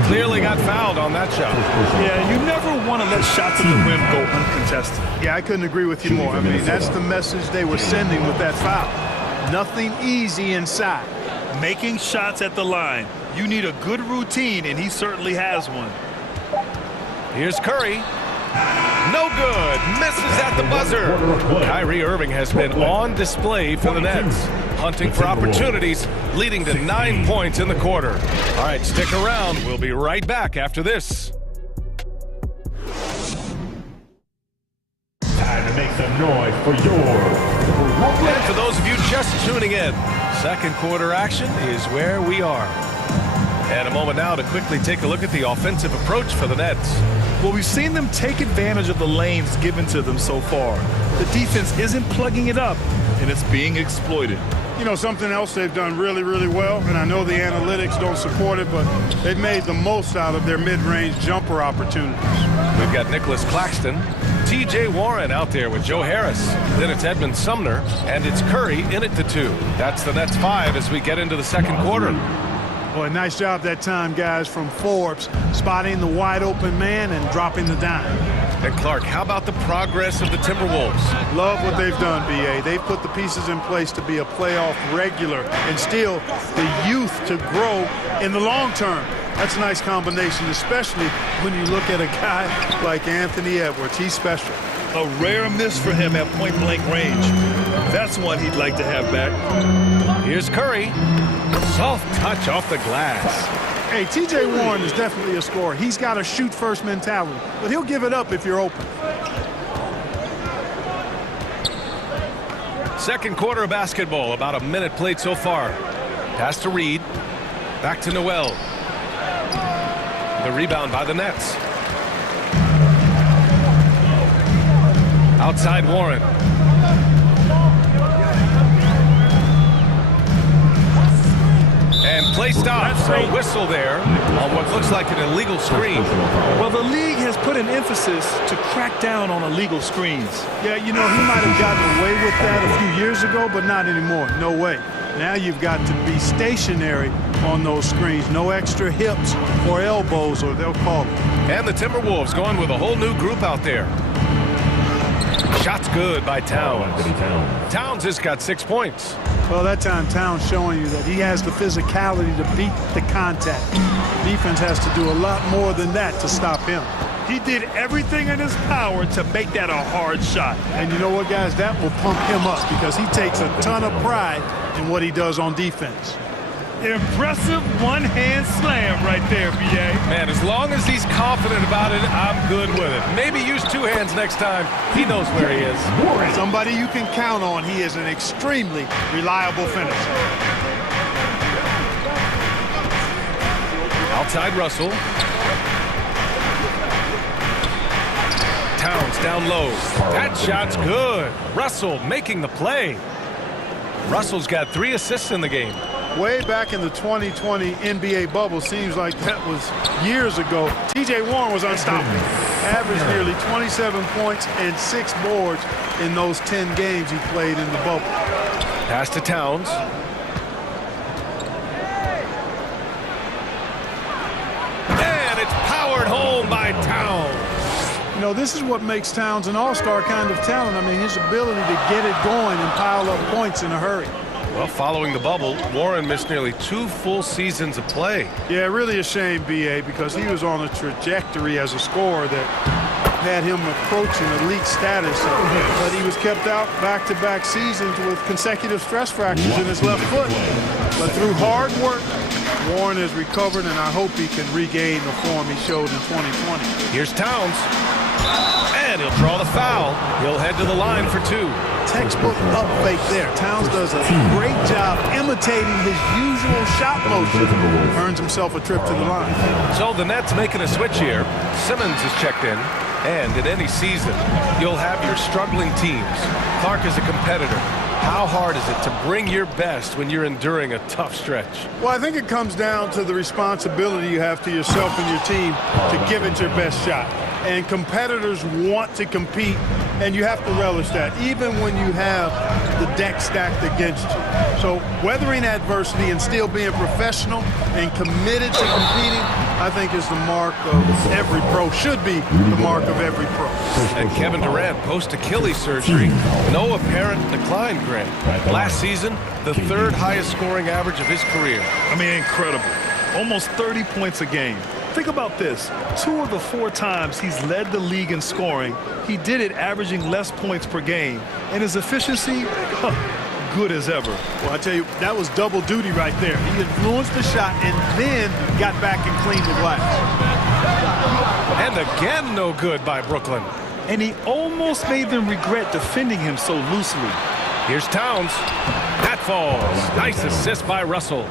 Clearly got fouled on that shot. Yeah, you never want to let shots at the rim go uncontested. Yeah, I couldn't agree with you more. I mean, that's the message they were sending with that foul. Nothing easy inside. Making shots at the line. You need a good routine, and he certainly has one. Here's Curry. No good. Misses at the buzzer. Kyrie Irving has been on display for the Nets. Hunting for opportunities, leading to 9 points in the quarter. All right, stick around. We'll be right back after this. Time to make some noise for your Brooklyn. And for those of you just tuning in, second quarter action is where we are. And a moment now to quickly take a look at the offensive approach for the Nets. Well, we've seen them take advantage of the lanes given to them so far. The defense isn't plugging it up, and it's being exploited. You know, something else they've done really, really well, and I know the analytics don't support it, but they've made the most out of their mid-range jumper opportunities. We've got Nicholas Claxton, T.J. Warren out there with Joe Harris. Then it's Edmund Sumner, and it's Curry in at the 2. That's the Nets 5 as we get into the second quarter. Boy, nice job that time, guys, from Forbes, spotting the wide-open man and dropping the dime. And Clark, how about the progress of the Timberwolves? Love what they've done, B.A. They've put the pieces in place to be a playoff regular and still the youth to grow in the long term. That's a nice combination, especially when you look at a guy like Anthony Edwards. He's special. A rare miss for him at point-blank range. That's one he'd like to have back. Here's Curry. Soft touch off the glass. Hey, T.J. Warren is definitely a scorer. He's got a shoot-first mentality, but he'll give it up if you're open. Second quarter of basketball, about a minute played so far. Pass to Reed. Back to Noel. The rebound by the Nets. Outside Warren. And play stops. A whistle there on what looks like an illegal screen. Well, the league has put an emphasis to crack down on illegal screens. Yeah, you know, he might have gotten away with that a few years ago, but not anymore. No way. Now you've got to be stationary on those screens. No extra hips or elbows, or they'll call it. And the Timberwolves going with a whole new group out there. Shot's good by Towns. Towns has got 6 points. Well, that time Towns showing you that he has the physicality to beat the contact. Defense has to do a lot more than that to stop him. He did everything in his power to make that a hard shot. And you know what, guys? That will pump him up because he takes a ton of pride in what he does on defense. Impressive one-hand slam right there, B.A. Man, as long as he's confident about it, I'm good with it. Maybe use 2 hands next time. He knows where he is. Somebody you can count on. He is an extremely reliable finisher. Outside Russell. Towns down low. That shot's good. Russell making the play. Russell's got 3 assists in the game. Way back in the 2020 NBA bubble, seems like that was years ago. T.J. Warren was unstoppable. Averaged nearly 27 points and 6 boards in those 10 games he played in the bubble. Pass to Towns. And it's powered home by Towns. You know, this is what makes Towns an all-star kind of talent. I mean, his ability to get it going and pile up points in a hurry. Well, following the bubble, Warren missed nearly 2 full seasons of play. Yeah, really a shame, B.A., because he was on a trajectory as a scorer that had him approaching elite status. But he was kept out back-to-back seasons with consecutive stress fractures in his left foot. But through hard work, Warren has recovered, and I hope he can regain the form he showed in 2020. Here's Towns. And he'll draw the foul. He'll head to the line for 2. Textbook up fake there. Towns does a great job imitating his usual shot motion. Earns himself a trip to the line. So the Nets making a switch here. Simmons is checked in. And in any season, you'll have your struggling teams. Clark is a competitor. How hard is it to bring your best when you're enduring a tough stretch? Well, I think it comes down to the responsibility you have to yourself and your team to give it your best shot. And competitors want to compete, and you have to relish that, even when you have the deck stacked against you. So weathering adversity and still being professional and committed to competing, I think is the mark of every pro, should be the mark of every pro. And Kevin Durant, post-Achilles surgery, no apparent decline, Grant. Last season, the 3rd highest scoring average of his career. I mean, incredible. Almost 30 points a game. Think about this. 2 of the 4 times he's led the league in scoring, he did it averaging less points per game. And his efficiency, good as ever. Well, I tell you, that was double duty right there. He influenced the shot and then got back and cleaned the glass. And again, no good by Brooklyn. And he almost made them regret defending him so loosely. Here's Towns. That falls. Nice assist by Russell.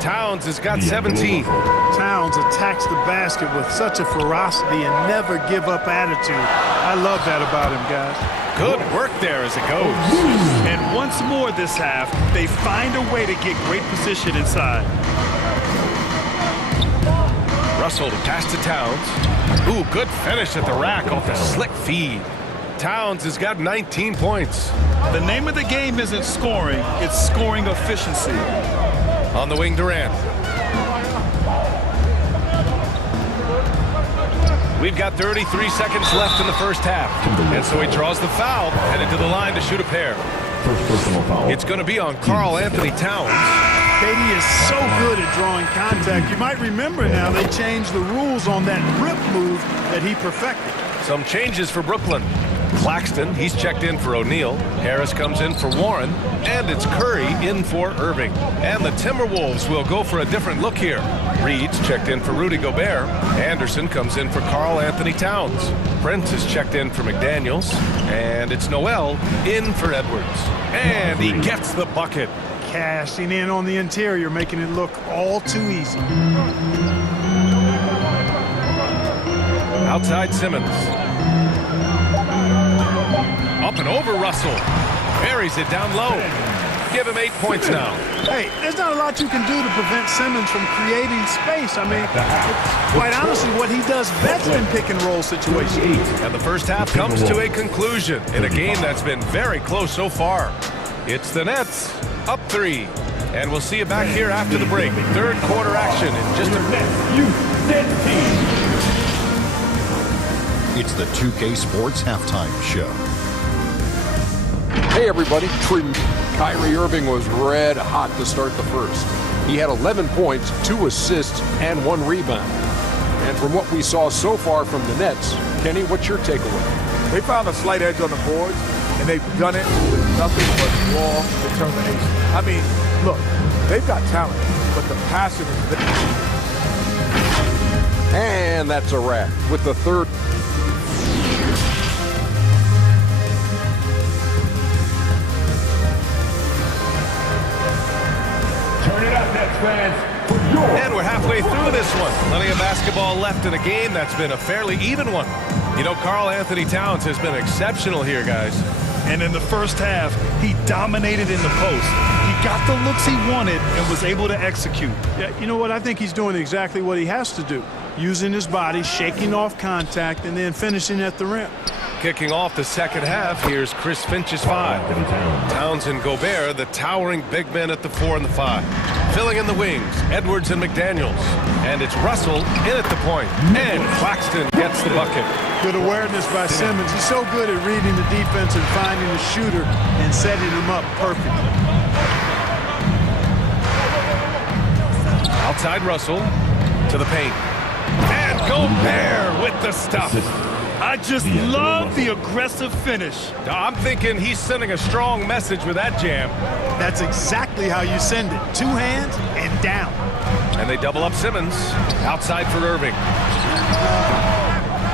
Towns has got 17. Towns attacks the basket with such a ferocity and never give up attitude. I love that about him, guys. Good work there as it goes. And once more this half, they find a way to get great position inside. Russell to pass to Towns. Ooh, good finish at the rack off the slick feed. Towns has got 19 points. The name of the game isn't scoring, it's scoring efficiency. On the wing, Durant. We've got 33 seconds left in the first half. And so he draws the foul, headed to the line to shoot a pair. It's going to be on Karl Anthony Towns. KD is so good at drawing contact. You might remember now they changed the rules on that rip move that he perfected. Some changes for Brooklyn. Claxton, he's checked in for O'Neal. Harris comes in for Warren. And it's Curry in for Irving. And the Timberwolves will go for a different look here. Reed's checked in for Rudy Gobert. Anderson comes in for Karl Anthony Towns. Prince is checked in for McDaniels. And it's Noel in for Edwards. And he gets the bucket. Cashing in on the interior, making it look all too easy. Outside Simmons. Up and over Russell. Buries it down low. Give him 8 points now. Hey, there's not a lot you can do to prevent Simmons from creating space. I mean, quite honestly, what he does best in pick and roll situations. And the first half comes to a conclusion in a game that's been very close so far. It's the Nets up 3. And we'll see you back here after the break. 3rd quarter action in just a minute. It's the 2K Sports Halftime Show. Hey everybody, Kyrie Irving was red hot to start the first. He had 11 points, 2 assists, and 1 rebound. And from what we saw so far from the Nets, Kenny, what's your takeaway? They found a slight edge on the boards, and they've done it with nothing but raw determination. I mean, look, they've got talent, but the passion is there. And that's a wrap with the 3rd. And we're halfway through this one. Plenty of basketball left in a game that's been a fairly even one. You know, Karl Anthony Towns has been exceptional here, guys. And in the first half, he dominated in the post. He got the looks he wanted and was able to execute. Yeah, you know what? I think he's doing exactly what he has to do. Using his body, shaking off contact, and then finishing at the rim. Kicking off the second half, here's Chris Finch's 5. Towns and Gobert, the towering big men at the 4 and the 5. Filling in the wings, Edwards and McDaniels. And it's Russell in at the point. And Claxton gets the bucket. Good awareness by Simmons. He's so good at reading the defense and finding the shooter and setting him up perfectly. Outside Russell to the paint. And Gobert with the stuff. I just love the aggressive finish. I'm thinking he's sending a strong message with that jam. That's exactly how you send it. 2 hands and down. And they double up Simmons. Outside for Irving.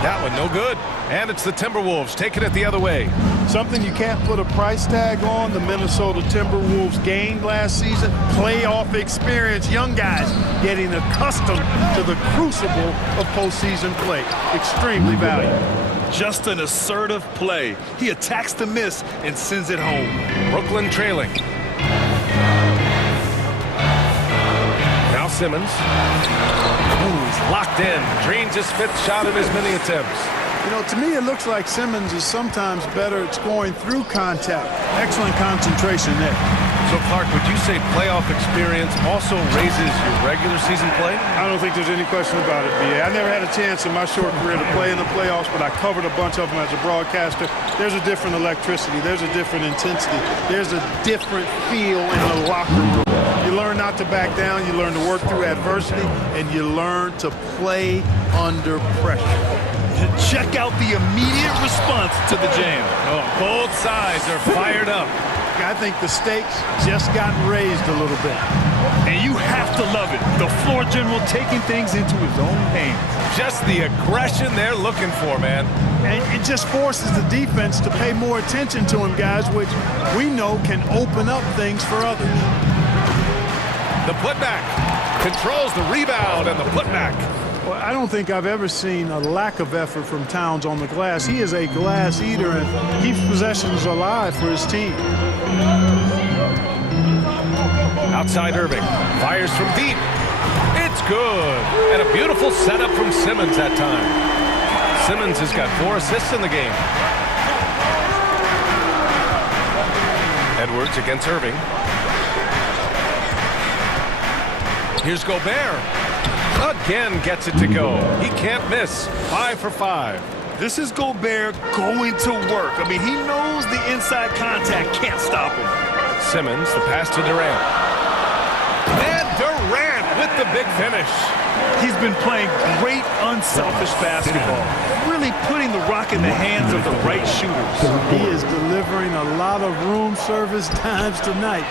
That one no good. And it's the Timberwolves taking it the other way. Something you can't put a price tag on. The Minnesota Timberwolves gained last season. Playoff experience. Young guys getting accustomed to the crucible of postseason play. Extremely valuable. Just an assertive play. He attacks the miss and sends it home. Brooklyn trailing. Now Simmons. He's locked in. Drains his 5th shot in as many attempts. You know, to me, it looks like Simmons is sometimes better at scoring through contact. Excellent concentration there. So, Clark, would you say playoff experience also raises your regular season play? I don't think there's any question about it, B.A. I never had a chance in my short career to play in the playoffs, but I covered a bunch of them as a broadcaster. There's a different electricity. There's a different intensity. There's a different feel in the locker room. You learn not to back down. You learn to work through adversity, and you learn to play under pressure. Check out the immediate response to the jam. Both sides are fired up. I think the stakes just gotten raised a little bit. And you have to love it. The floor general taking things into his own hands. Just the aggression they're looking for, man. And it just forces the defense to pay more attention to him, guys, which we know can open up things for others. The putback controls the rebound and the putback. Well, I don't think I've ever seen a lack of effort from Towns on the glass. He is a glass eater and keeps possessions alive for his team. Outside Irving. Fires from deep. It's good. And a beautiful setup from Simmons that time. Simmons has got 4 assists in the game. Edwards against Irving. Here's Gobert. Again gets it to go. He can't miss. 5 for 5. This is Gobert going to work. I mean, he knows the inside contact can't stop him. Simmons, the pass to Durant. And Durant with the big finish. He's been playing great, unselfish basketball. Really putting the rock in the hands of the right shooters. He is delivering a lot of room service times tonight.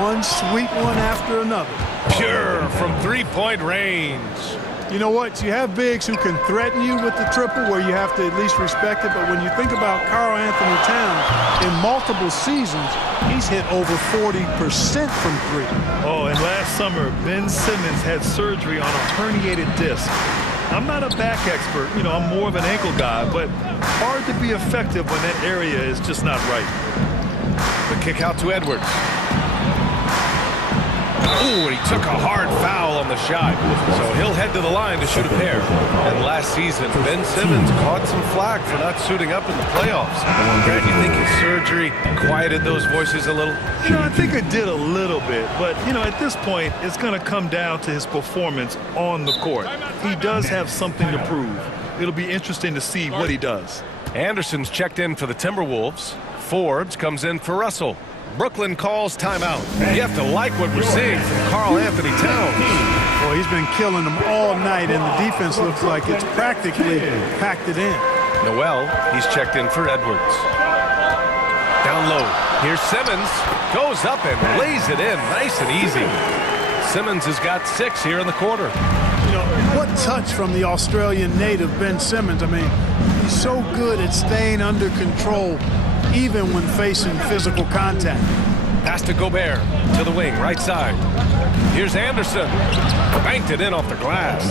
One sweet one after another. Pure from 3-point range. You know what? You have bigs who can threaten you with the triple where you have to at least respect it. But when you think about Karl Anthony Towns, in multiple seasons, he's hit over 40% from 3. Oh, and last summer, Ben Simmons had surgery on a herniated disc. I'm not a back expert. You know, I'm more of an ankle guy, but hard to be effective when that area is just not right. The kick out to Edwards. Ooh, he took a hard foul on the shot. So he'll head to the line to shoot a pair. And last season, Ben Simmons caught some flack for not suiting up in the playoffs. Brad, you think his surgery quieted those voices a little? You know, I think it did a little bit. But, you know, at this point, it's going to come down to his performance on the court. He does have something to prove. It'll be interesting to see what he does. Anderson's checked in for the Timberwolves. Forbes comes in for Russell. Brooklyn calls timeout. You have to like what we're seeing from Karl Anthony Towns. Well, he's been killing them all night, and the defense looks like it's practically packed it in. Noel, he's checked in for Edwards. Down low. Here's Simmons. Goes up and lays it in. Nice and easy. Simmons has got 6 here in the quarter. You know, what touch from the Australian native, Ben Simmons. I mean, he's so good at staying under control even when facing physical contact. Pass to Gobert, to the wing, right side. Here's Anderson. Banked it in off the glass.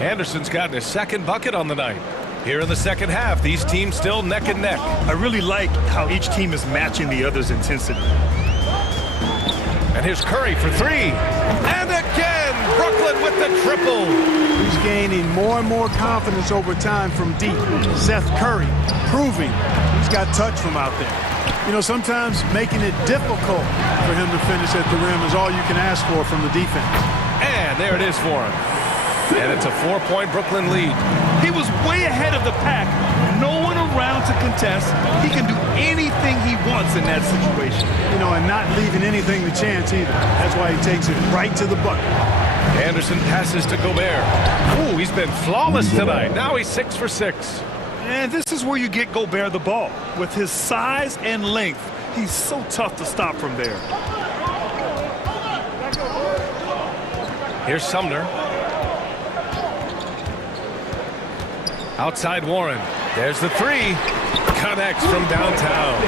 Anderson's gotten his second bucket on the night. Here in the second half, these teams still neck and neck. I really like how each team is matching the other's intensity. And here's Curry for three. And again, Brooklyn with the triple. He's gaining more and more confidence over time from deep. Seth Curry proving he's got touch from out there. You know, sometimes making it difficult for him to finish at the rim is all you can ask for from the defense. And there it is for him. And it's a 4-point Brooklyn lead. He was way ahead of the pack. No one around to contest. He can do anything he wants in that situation. You know, and not leaving anything to chance either. That's why he takes it right to the bucket. Anderson passes to Gobert. Ooh, he's been flawless tonight. Now he's 6 for 6. And this is where you get Gobert the ball. With his size and length, he's so tough to stop from there. Here's Sumner. Outside Warren. There's the three. Connects from downtown.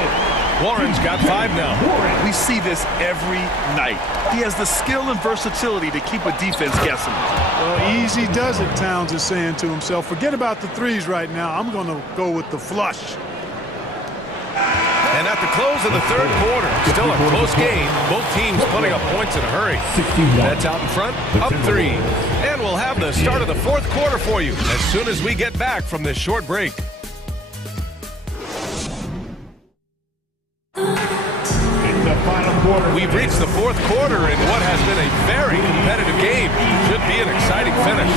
Warren's got 5 now. We see this every night. He has the skill and versatility to keep a defense guessing. Well, easy does it, Towns is saying to himself. Forget about the threes right now. I'm going to go with the flush. And at the close of the third quarter, still a close game. Both teams putting up points in a hurry. That's out in front, up 3. And we'll have the start of the fourth quarter for you as soon as we get back from this short break. We've reached the fourth quarter in what has been a very competitive game. Should be an exciting finish.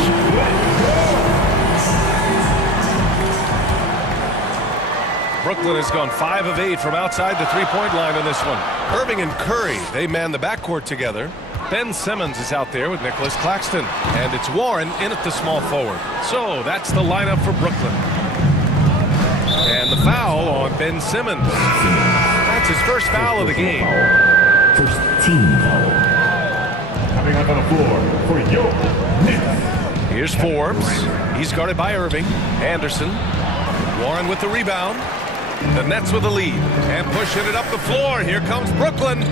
Brooklyn has gone 5 of 8 from outside the three-point line on this one. Irving and Curry, they man the backcourt together. Ben Simmons is out there with Nicholas Claxton. And it's Warren in at the small forward. So that's the lineup for Brooklyn. And the foul on Ben Simmons. That's his first foul of the game. First team foul. Coming up on the floor for your Knicks. Here's Forbes. He's guarded by Irving. Anderson. Warren with the rebound. The Nets with the lead. And pushing it up the floor. Here comes Brooklyn.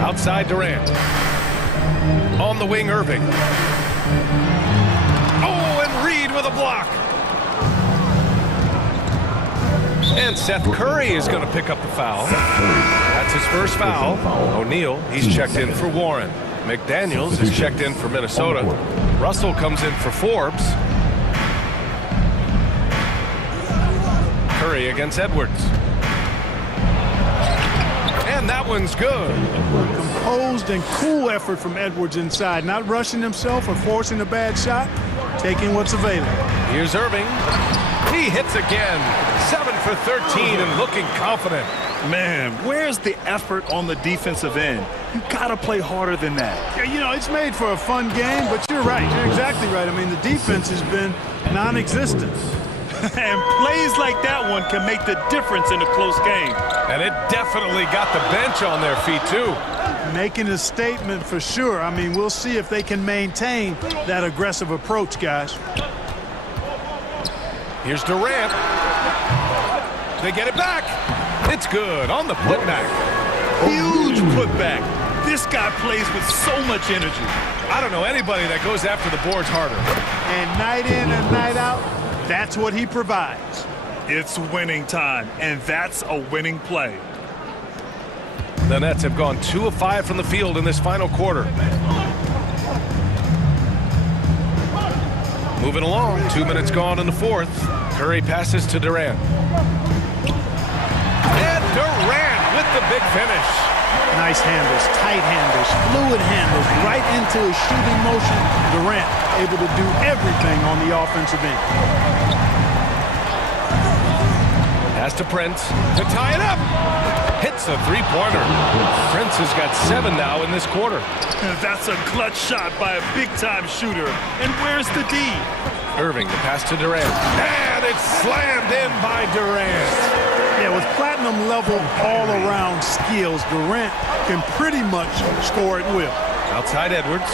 Outside Durant. On the wing, Irving. Oh, and Reed with a block. And Seth Curry is going to pick up the foul. That's his first foul. O'Neal, he's checked in for Warren. McDaniels is checked in for Minnesota. Russell comes in for Forbes. Curry against Edwards. And that one's good. Composed and cool effort from Edwards inside. Not rushing himself or forcing a bad shot. Taking what's available. Here's Irving. He hits again. 7 for 13 and looking confident. Man, where's the effort on the defensive end? You gotta play harder than that. Yeah, you know, it's made for a fun game, but you're right. You're exactly right. I mean, the defense has been non-existent. And plays like that one can make the difference in a close game. And it definitely got the bench on their feet, too. Making a statement for sure. I mean, we'll see if they can maintain that aggressive approach, guys. Here's Durant. They get it back. It's good on the putback. Huge putback. This guy plays with so much energy. I don't know anybody that goes after the boards harder. And night in and night out, that's what he provides. It's winning time, and that's a winning play. The Nets have gone 2 of 5 from the field in this final quarter. Moving along, 2 minutes gone in the fourth. Curry passes to Durant. And Durant with the big finish. Nice handles, tight handles, fluid handles, right into his shooting motion. Durant able to do everything on the offensive end. Pass to Prince to tie it up. Hits a three-pointer. Prince has got 7 now in this quarter. That's a clutch shot by a big-time shooter. And where's the D? Irving, the pass to Durant. And it's slammed in by Durant. Yeah, with platinum-level all-around skills, Durant can pretty much score at will. Outside Edwards.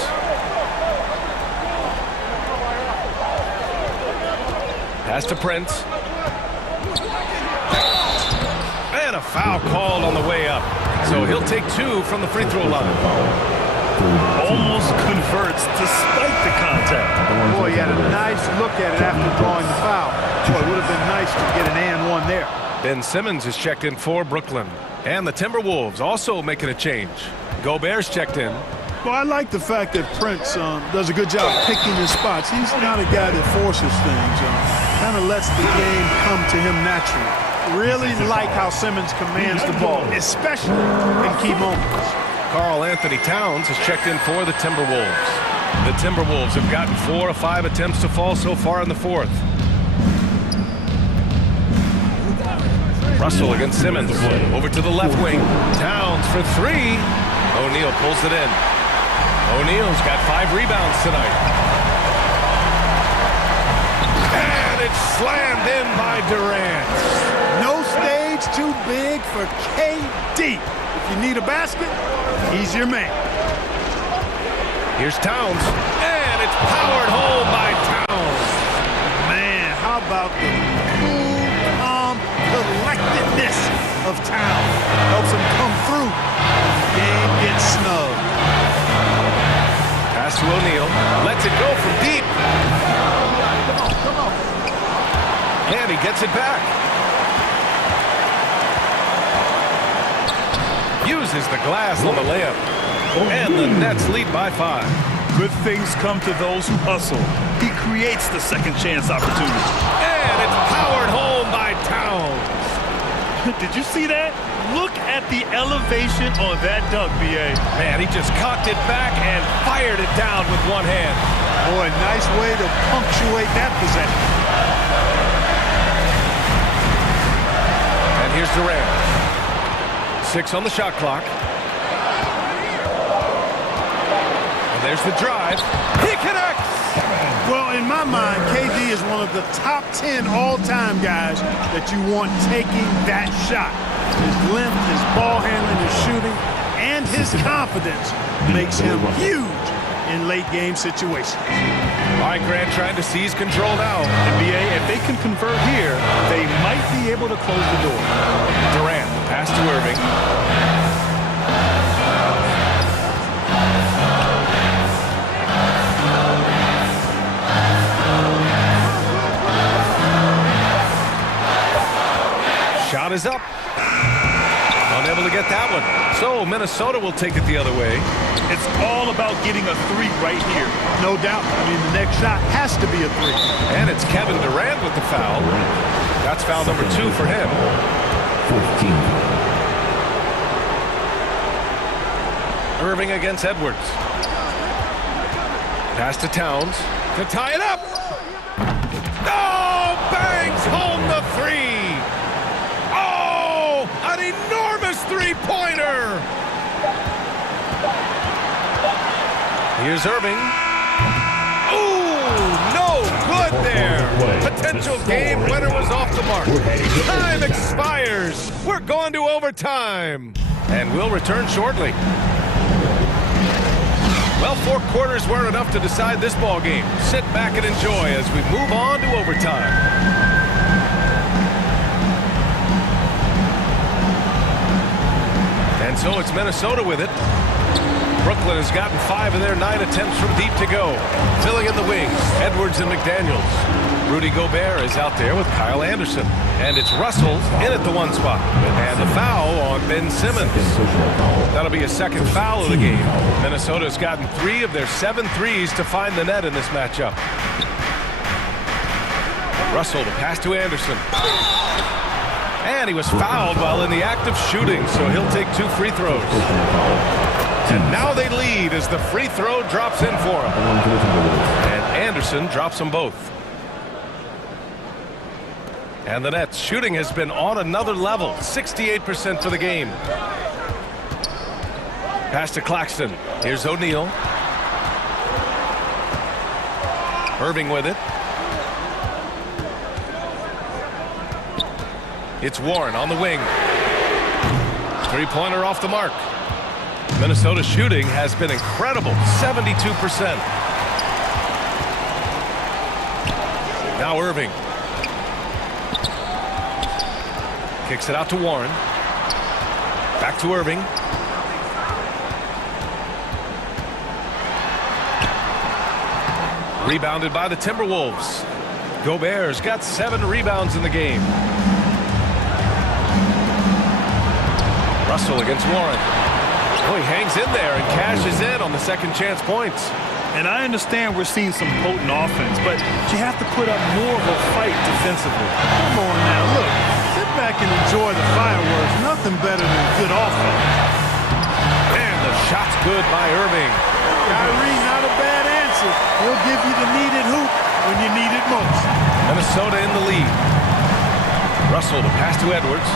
Pass to Prince. And a foul called on the way up. So he'll take 2 from the free throw line. Almost converts despite the contact. Boy, he had a nice look at it after drawing the foul. Boy, it would have been nice to get an and one there. Ben Simmons is checked in for Brooklyn. And the Timberwolves also making a change. Gobert's checked in. Well, I like the fact that Prince does a good job picking his spots. He's not a guy that forces things. Kind of lets the game come to him naturally. Really like how Simmons commands the ball, especially in key moments. Karl Anthony Towns is checked in for the Timberwolves. The Timberwolves have gotten 4 of 5 attempts to fall so far in the fourth. Russell against Simmons. Over to the left wing. Towns for 3. O'Neal pulls it in. O'Neal's got 5 rebounds tonight. And it's slammed in by Durant. No stage too big for KD. If you need a basket, he's your man. Here's Towns. And it's powered home by Towns. Man, how about the cool, calm collectedness of Towns? Helps him come through. The game gets snug. Pass to O'Neal. Lets it go from deep. Come on. And he gets it back. Uses the glass on the layup. And the Nets lead by 5. Good things come to those who hustle. He creates the second chance opportunity. And it's powered home by Towns. Did you see that? Look at the elevation on that dunk, B.A. Man, he just cocked it back and fired it down with one hand. Boy, nice way to punctuate that possession. And here's Durant. 6 on the shot clock. And there's the drive. He connects! Well, in my mind, KD is one of the top 10 all-time guys that you want taking that shot. His length, his ball handling, his shooting, and his confidence makes him huge in late-game situations. All right, Grant trying to seize control now. NBA, if they can convert here, they might be able to close the door. Durant, pass to Irving. Shot is up. Unable to get that one. So Minnesota will take it the other way. It's all about getting a 3 right here. No doubt. I mean, the next shot has to be a 3. And it's Kevin Durant with the foul. That's foul number 2 for him. 14. Irving against Edwards. Pass to Towns to tie it up. Oh, bangs home the 3. Oh, an enormous 3-pointer. Here's Irving. Ooh, no good there. Potential game winner was off the mark. Time expires. We're going to overtime. And we'll return shortly. Well, 4 quarters weren't enough to decide this ball game. Sit back and enjoy as we move on to overtime. And so it's Minnesota with it. Brooklyn has gotten 5 of their 9 attempts from deep to go. Filling in the wings, Edwards and McDaniels. Rudy Gobert is out there with Kyle Anderson. And it's Russell in at the 1 spot. And the foul on Ben Simmons. That'll be a second foul of the game. Minnesota's gotten 3 of their 7 threes to find the net in this matchup. Russell to pass to Anderson. And he was fouled while in the act of shooting, so he'll take 2 free throws. And now they lead as the free throw drops in for him. And Anderson drops them both. And the Nets shooting has been on another level, 68% for the game. Pass to Claxton. Here's O'Neal. Irving with it. It's Warren on the wing. 3-pointer off the mark. Minnesota shooting has been incredible, 72%. Now Irving. Kicks it out to Warren. Back to Irving. Rebounded by the Timberwolves. Gobert's got 7 rebounds in the game. Russell against Warren. Oh, he hangs in there and cashes in on the second chance points. And I understand we're seeing some potent offense, but you have to put up more of a fight defensively. Come on now, look. Sit back and enjoy the fireworks. Nothing better than good offense. And the shot's good by Irving. Kyrie, not a bad answer. He'll give you the needed hoop when you need it most. Minnesota in the lead. Russell to pass to Edwards.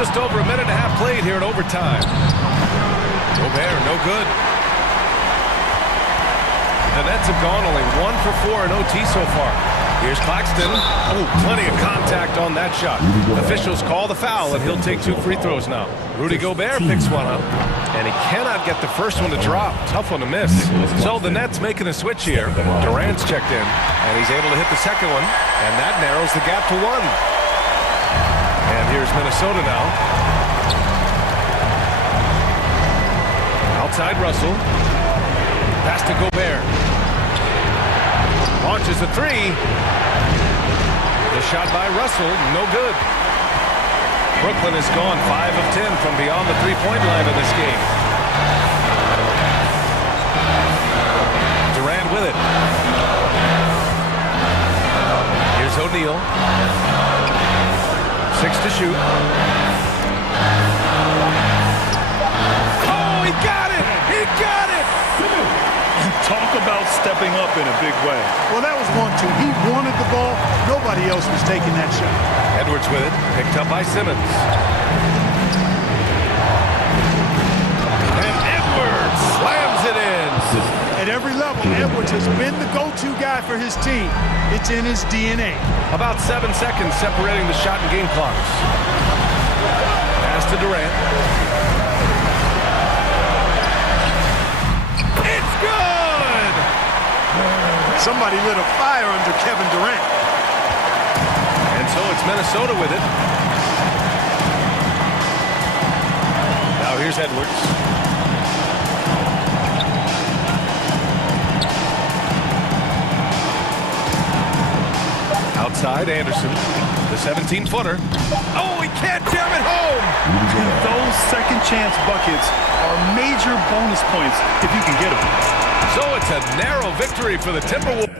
Just over a minute and a half played here in overtime. Gobert, no good. The Nets have gone only 1 for 4 in OT so far. Here's Claxton. Oh, plenty of contact on that shot. Officials call the foul, and he'll take 2 free throws now. Rudy Gobert picks one up, and he cannot get the first one to drop. Tough one to miss. So the Nets making a switch here. Durant's checked in, and he's able to hit the second one, and that narrows the gap to 1. And here's Minnesota now. Outside Russell. Pass to Gobert. Launches a 3. The shot by Russell, no good. Brooklyn has gone 5 of 10 from beyond the three-point line in this game. Durant with it. Here's O'Neal. 6 to shoot. Oh, he got it! He got it! Talk about stepping up in a big way. Well, that was 1-2. He wanted the ball. Nobody else was taking that shot. Edwards with it. Picked up by Simmons. And Edwards slams it in. At every level, Edwards has been the go-to guy for his team. It's in his DNA. About 7 seconds separating the shot and game clocks. Pass to Durant. It's good! Somebody lit a fire under Kevin Durant. And so it's Minnesota with it. Now here's Edwards. Outside Anderson, the 17-footer. Oh, he can't jam it home! And those second chance buckets are major bonus points if you can get them. So it's a narrow victory for the Timberwolves.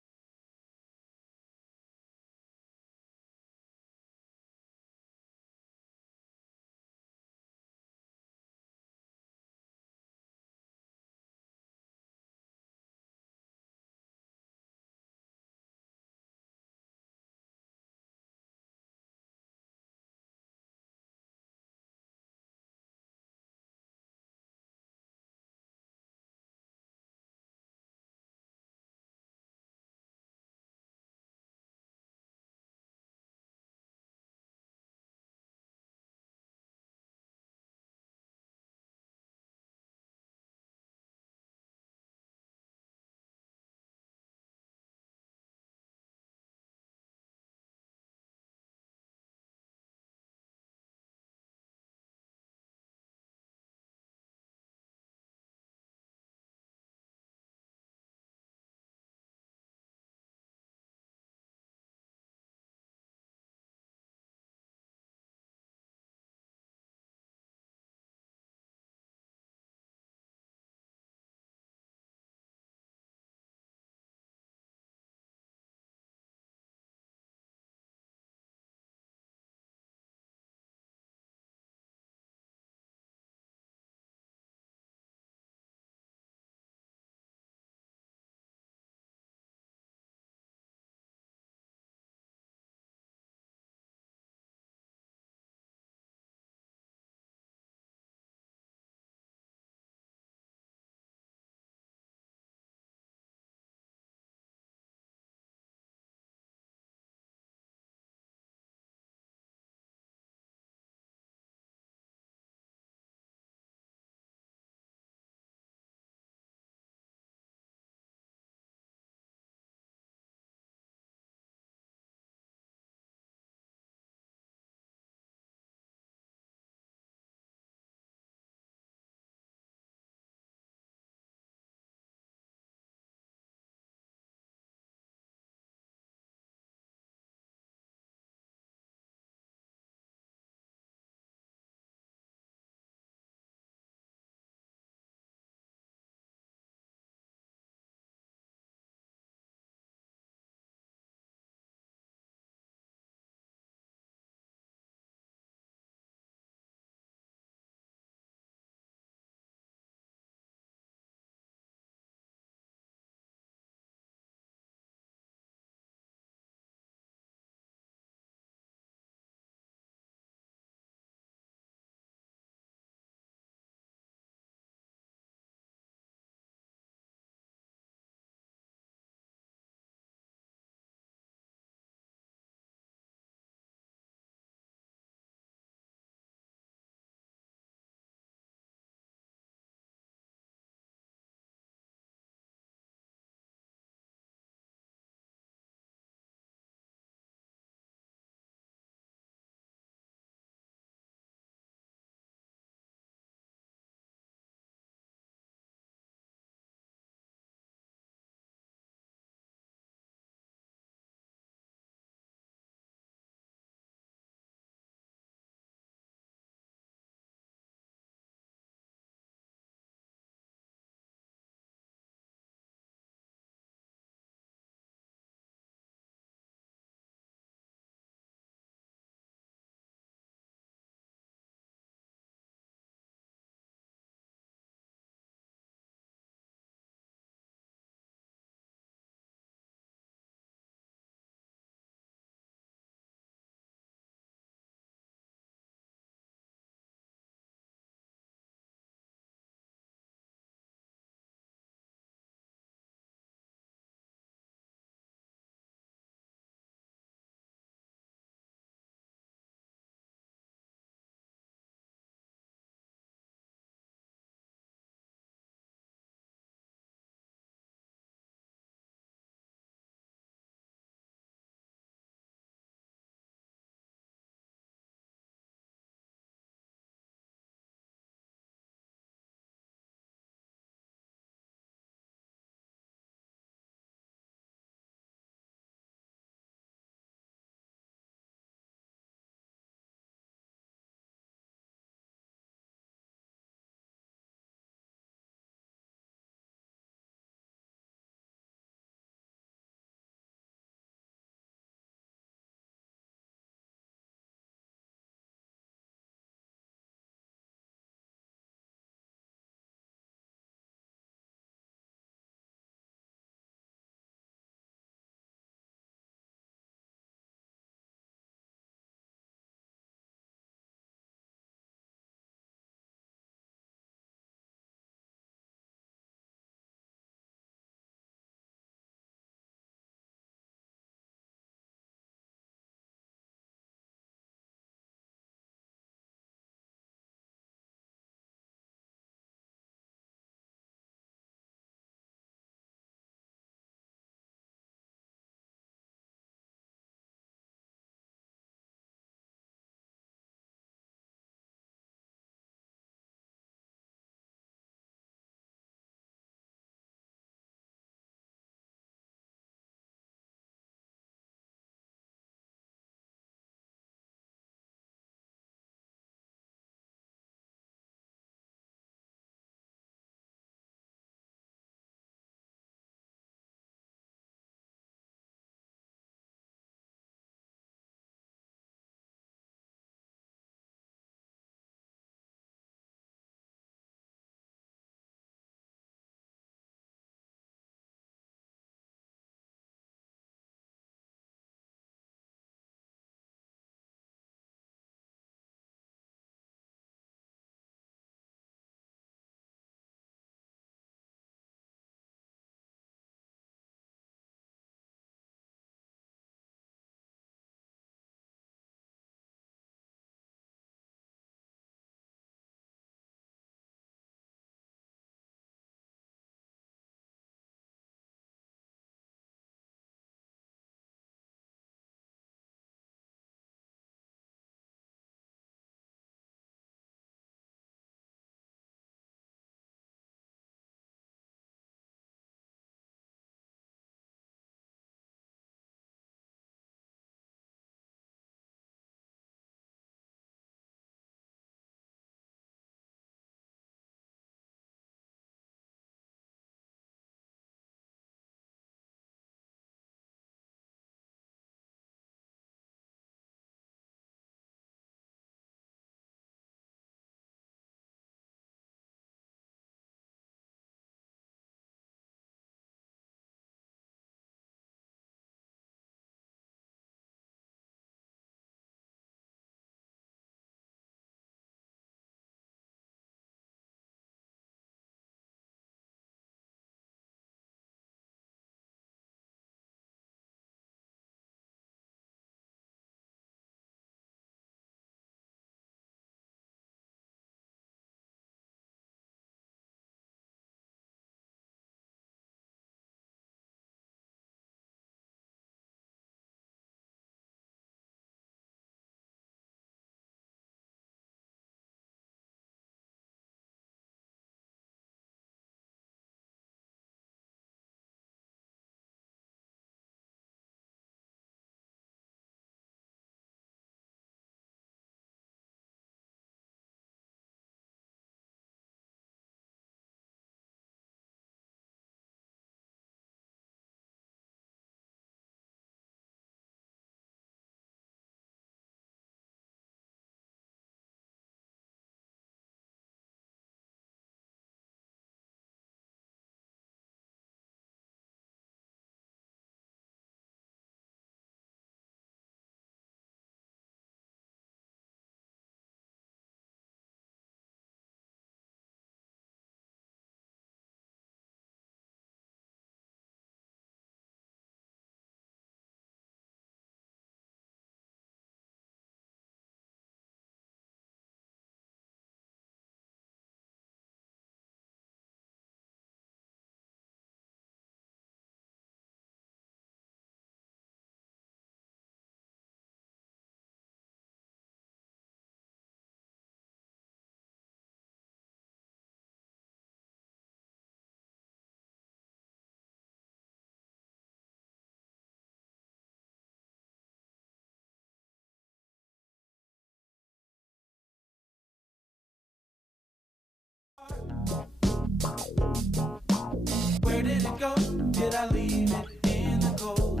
Where did it go? Did I leave it in the cold?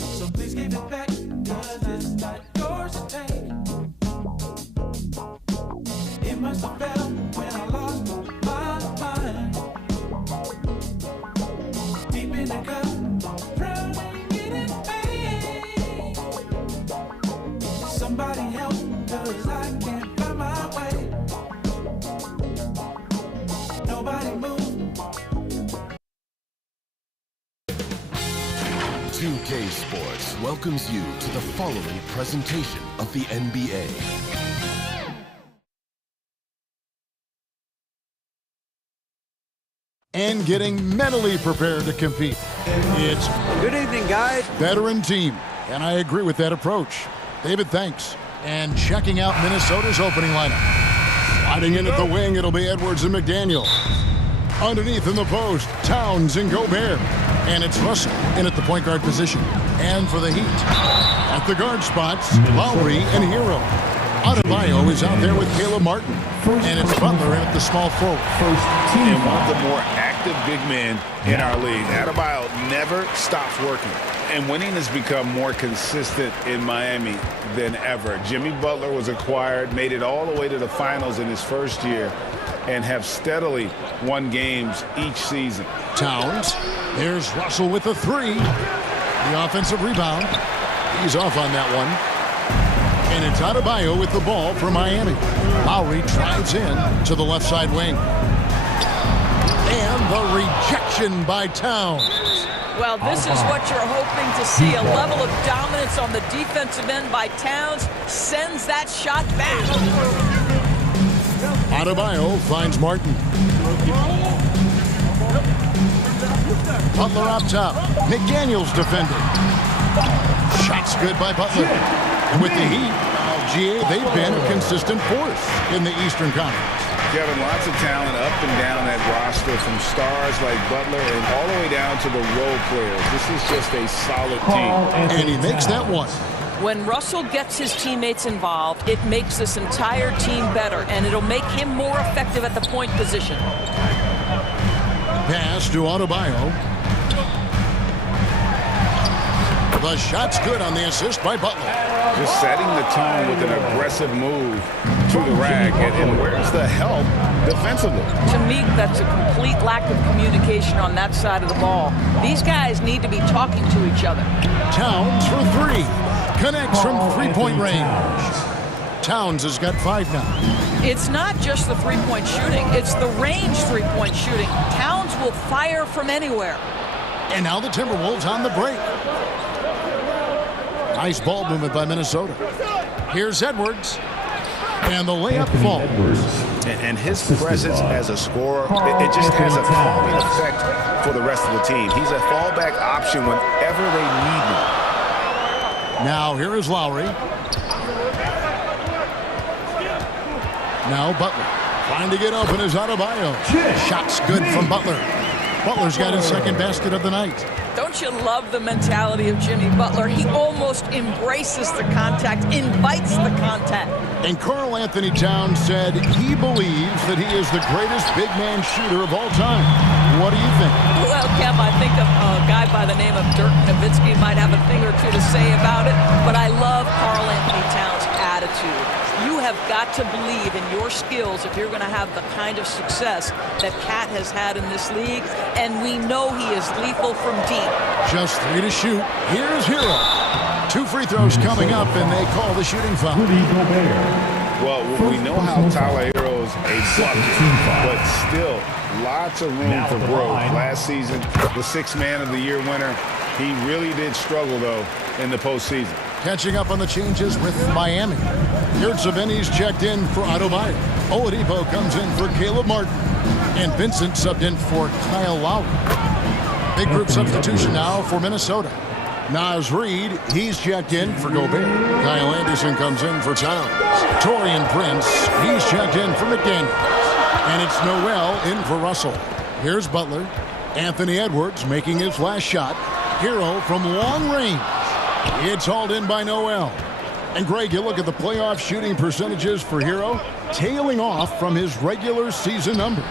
So please give it back, 'cause it's not yours to take. It must have fell when I lost my mind. Deep in the cup, drowning in pain. Somebody help, 'cause I can't find my way. Nobody move. 2K Sports welcomes you to the following presentation of the NBA. And getting mentally prepared to compete. It's good evening, guys. Veteran team, and I agree with that approach. David, thanks. And checking out Minnesota's opening lineup. Sliding in at the wing, it'll be Edwards and McDaniel. Underneath in the post, Towns and Gobert. And it's Russell in at the point guard position. And for the Heat, at the guard spots, Lowry and Hero. Adebayo is out there with Caleb Martin. And it's Butler in at the small forward. And one of the more active big men in our league. Adebayo never stops working. And winning has become more consistent in Miami than ever. Jimmy Butler was acquired, made it all the way to the finals in his first year, and have steadily won games each season. Towns. There's Russell with the three. The offensive rebound. He's off on that one. And it's Adebayo with the ball for Miami. Lowry drives in to the left side wing. And the rejection by Towns. Well, this is what you're hoping to see. A level of dominance on the defensive end by Towns sends that shot back. Adebayo finds Martin. Butler up top. McDaniel's defending. Shots good by Butler. And with the Heat, GA, they've been a consistent force in the Eastern Conference. Kevin, lots of talent up and down that roster, from stars like Butler and all the way down to the role players. This is just a solid team. And he makes that one. When Russell gets his teammates involved, it makes this entire team better, and it'll make him more effective at the point position. Pass to Adebayo. The shot's good on the assist by Butler. Just setting the tone with an aggressive move to the rack. And where's the help defensively? To me, that's a complete lack of communication on that side of the ball. These guys need to be talking to each other. Towns for three. Connects from three-point range. Towns has got 5 now. It's not just the three-point shooting. It's the range three-point shooting. Towns will fire from anywhere. And now the Timberwolves on the break. Nice ball movement by Minnesota. Here's Edwards. And the layup falls. And his presence as a scorer, it just has a calming effect for the rest of the team. He's a fallback option whenever they need him. Now here is Lowry. Now Butler. Trying to get open is Adebayo. Shots good from Butler. Butler's got his second basket of the night. Don't you love the mentality of Jimmy Butler? He almost embraces the contact, invites the contact. And Karl Anthony Towns said he believes that he is the greatest big man shooter of all time. What do you think? Well, Kev, I think a guy by the name of Dirk Nowitzki might have a thing or two to say about it, but I love Karl Anthony Towns' attitude. You have got to believe in your skills if you're going to have the kind of success that Cat has had in this league, and we know he is lethal from deep. Just 3 to shoot. Here's Hero. 2 free throws coming up, and they call the shooting foul. Well, we know how Tyler Hero's a bucket, but still lots of room for growth. Last season, the 6th Man of the Year winner. He really did struggle, though, in the postseason. Catching up on the changes with Miami. Yurtseven's checked in for Adebayo. Oladipo comes in for Caleb Martin. And Vincent subbed in for Kyle Lowry. Big group substitution now for Minnesota. Naz Reid, he's checked in for Gobert. Kyle Anderson comes in for Towns. Taurean Prince, he's checked in for McDaniel. And it's Noel in for Russell. Here's Butler. Anthony Edwards making his last shot. Hero from long range. It's hauled in by Noel. And Greg, you look at the playoff shooting percentages for Hero, tailing off from his regular season numbers.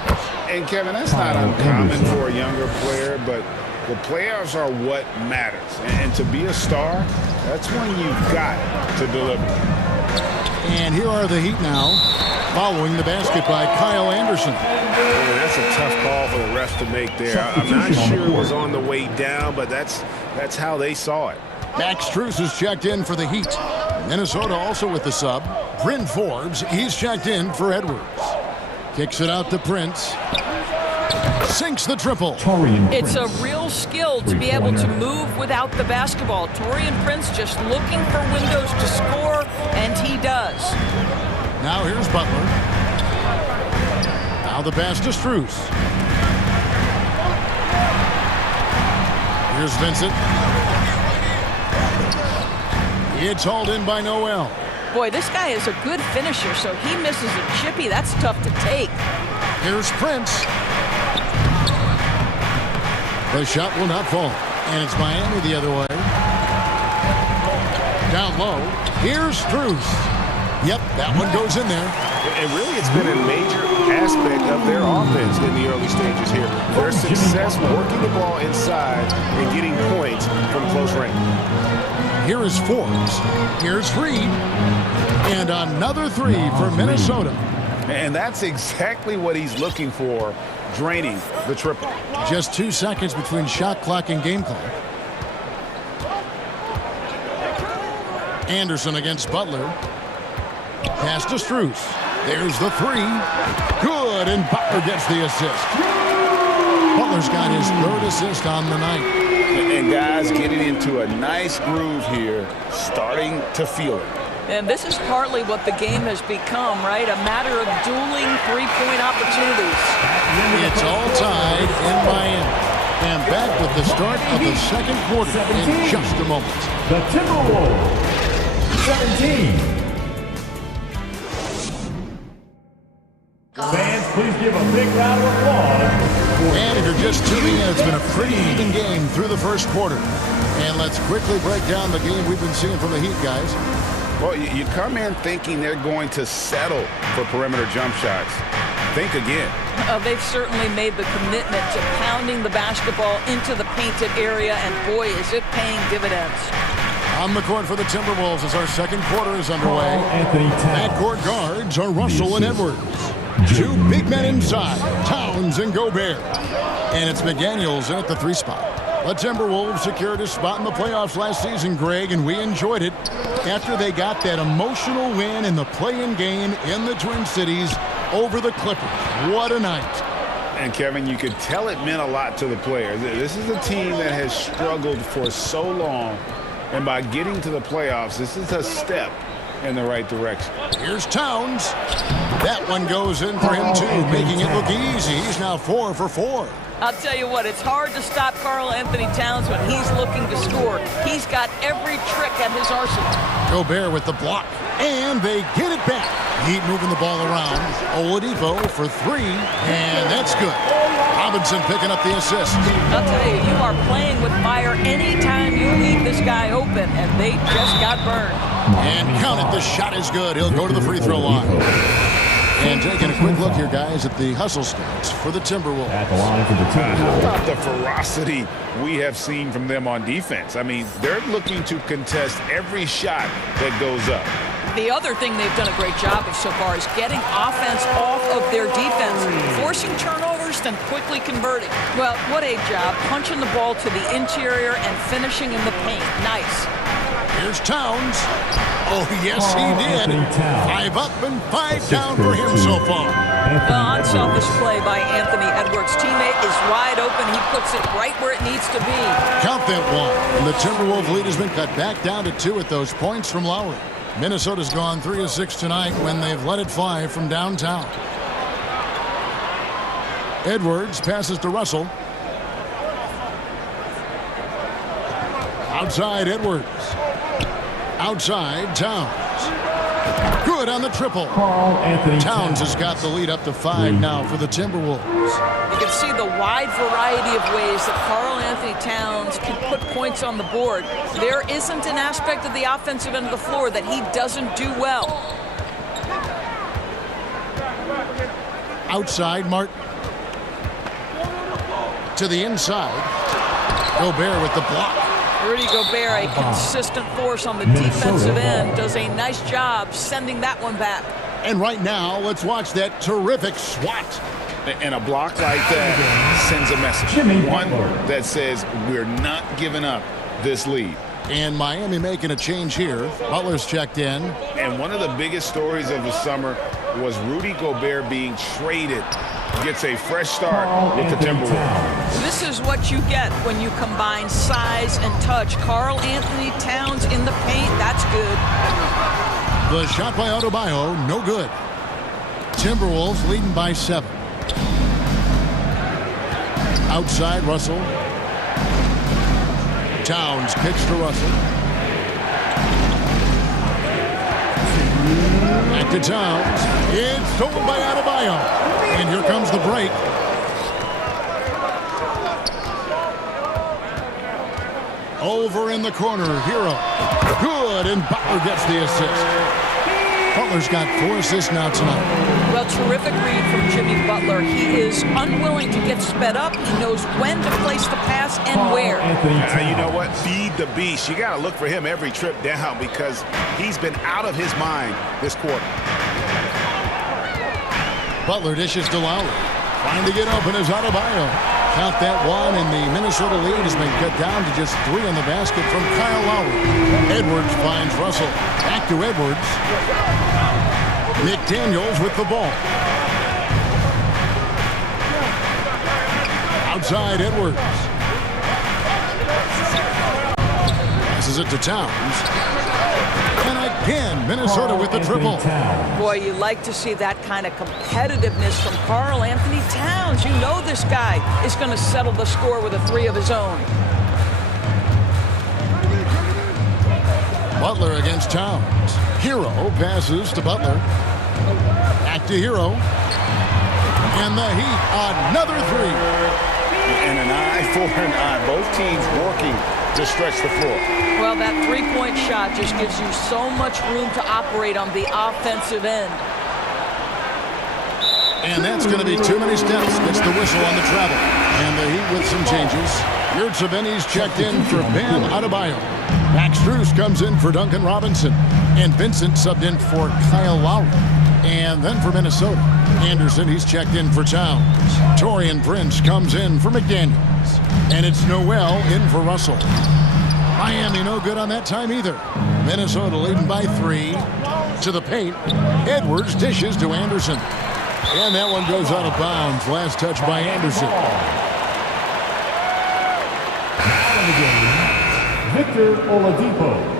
And Kevin, that's not uncommon for a younger player, but the playoffs are what matters. And to be a star, that's when you've got to deliver. And here are the Heat now, following the basket by Kyle Anderson. Man, that's a tough call for the refs to make there. I'm not sure it was on the way down, but that's how they saw it. Max Strus is checked in for the Heat. Minnesota also with the sub. Bryn Forbes, he's checked in for Edwards. Kicks it out to Prince. Sinks the triple. It's a real skill to be able to move without the basketball. Taurean Prince just looking for windows to score, and he does. Now here's Butler. Now the pass to Strus. Here's Vincent. It's hauled in by Noel. Boy, this guy is a good finisher, so he misses a chippy. That's tough to take. Here's Prince. The shot will not fall. And it's Miami the other way. Down low. Here's Strus. Yep, that one goes in there. And really, it's been a major aspect of their offense in the early stages here. Their success working the ball inside and getting points from close range. Here is Forbes. Here's Reed. And another three for Minnesota. And that's exactly what he's looking for, draining the triple. Just 2 seconds between shot clock and game clock. Anderson against Butler. Pass to Strus. There's the three. Good, and Butler gets the assist. Butler's got his third assist on the night. And guys getting into a nice groove here, starting to feel it. And this is partly what the game has become, right? A matter of dueling three-point opportunities. It's all tied in Miami. And back with the start of the second quarter in just a moment. The Timberwolves, 17. Fans, please give a big round of applause. And if you're just tuning in, it's been a pretty even game through the first quarter. And let's quickly break down the game we've been seeing from the Heat, guys. Well, you come in thinking they're going to settle for perimeter jump shots. Think again. They've certainly made the commitment to pounding the basketball into the painted area, and boy, is it paying dividends. On the court for the Timberwolves as our second quarter is underway. Backcourt guards are Russell and Edwards. Two big men inside, Towns and Gobert. And it's McDaniels in at the three spot. The Timberwolves secured a spot in the playoffs last season, Greg, and we enjoyed it after they got that emotional win in the play-in game in the Twin Cities over the Clippers. What a night. And, Kevin, you could tell it meant a lot to the players. This is a team that has struggled for so long, and by getting to the playoffs, this is a step in the right direction. Here's Towns. That one goes in for him, too, making it look easy. He's now 4 for 4. I'll tell you what, it's hard to stop Karl Anthony Towns when he's looking to score. He's got every trick at his arsenal. Gobert with the block, and they get it back. Heat moving the ball around. Oladipo for three, and that's good. Robinson picking up the assist. I'll tell you, you are playing with fire anytime you leave this guy open, and they just got burned. And count it, the shot is good. He'll go to the free throw line. And taking a quick look here, guys, at the hustle stats for the Timberwolves. How about the ferocity we have seen from them on defense? I mean, they're looking to contest every shot that goes up. The other thing they've done a great job of so far is getting offense off of their defense, forcing turnovers, then quickly converting. Well, what a job, punching the ball to the interior and finishing in the paint. Nice. Here's Towns. Oh, yes, he did. 5 up and 5 down for him so far. Unselfish play by Anthony Edwards. Teammate is wide open. He puts it right where it needs to be. Count that one. And the Timberwolves lead has been cut back down to 2 at those points from Lowry. Minnesota's gone 3 of 6 tonight when they've let it fly from downtown. Edwards passes to Russell. Outside Edwards. Outside Towns. Good on the triple. Towns has got the lead up to 5 now for the Timberwolves. You can see the wide variety of ways that Karl Anthony Towns can put points on the board. There isn't an aspect of the offensive end of the floor that he doesn't do well. Outside, Martin. To the inside. Gobert with the block. Rudy Gobert, a consistent force on the defensive end, does a nice job sending that one back. And right now, let's watch that terrific swat. And a block like that sends a message. One that says we're not giving up this lead. And Miami making a change here. Butler's checked in. And one of the biggest stories of the summer was Rudy Gobert being traded. Gets a fresh start with the Timberwolves. This is what you get when you combine size and touch. Karl Anthony Towns in the paint, that's good. The shot by Adebayo, no good. Timberwolves leading by 7. Outside, Russell. Towns kicks to Russell. Back to Towns. It's stolen by Adebayo. And here comes the break. Over in the corner, Hero. Good, and Butler gets the assist. Butler's got 4 assists now tonight. Well, terrific read from Jimmy Butler. He is unwilling to get sped up. He knows when to place the pass and where. You know what? Feed the beast. You got to look for him every trip down because he's been out of his mind this quarter. Butler dishes to Lowry. Trying to get open is Adebayo. Count that one, and the Minnesota lead has been cut down to just 3 on the basket from Kyle Lowry. Edwards finds Russell. Back to Edwards. McDaniels with the ball. Outside Edwards. Passes it to Towns. And again, Minnesota with the triple. Boy, you like to see that kind of competitiveness from Karl Anthony Towns. You know this guy is going to settle the score with a 3 of his own. Butler against Towns. Hero passes to Butler. Back to Hero. And the Heat, another 3. And an eye for an eye. Both teams working to stretch the floor. Well, that 3-point shot just gives you so much room to operate on the offensive end. And that's going to be too many steps. Gets the whistle on the travel. And the Heat with some changes. Yurtseven's checked in for Bam Adebayo. Max Strus comes in for Duncan Robinson. And Vincent subbed in for Kyle Lowry. And then for Minnesota, Anderson, he's checked in for Towns. Taurean Prince comes in for McDaniels. And it's Noel in for Russell. Miami no good on that time either. Minnesota leading by 3. To the paint. Edwards dishes to Anderson. And that one goes out of bounds. Last touch by Anderson. Victor Oladipo.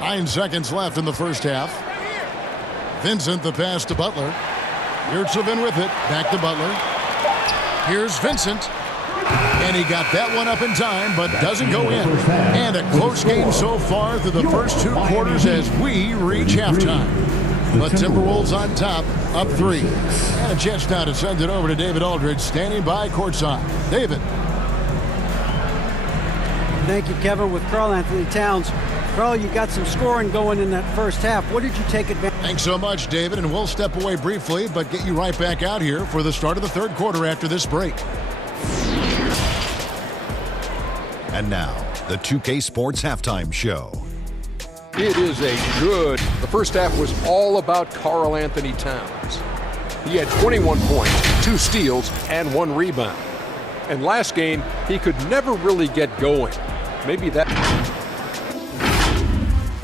9 seconds left in the first half. Vincent the pass to Butler. Yurtseven with it. Back to Butler. Here's Vincent. And he got that one up in time, but doesn't go in. And a close game so far through the first 2 quarters as we reach halftime. But Timberwolves on top, up 3. And a chance now to send it over to David Aldridge, standing by courtside. David. Thank you, Kevin. With Karl Anthony Towns. Karl, you got some scoring going in that first half. What did you take advantage? Thanks so much, David. And we'll step away briefly, but get you right back out here for the start of the third quarter after this break. And now, the 2K Sports Halftime Show. It is the first half was all about Karl Anthony Towns. He had 21 points, 2 steals, and 1 rebound. And last game, he could never really get going. Maybe that...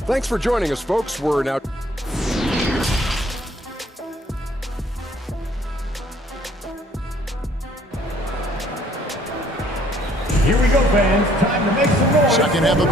Thanks for joining us, folks. We're now... Here we go, fans. Time to make some noise. Second half of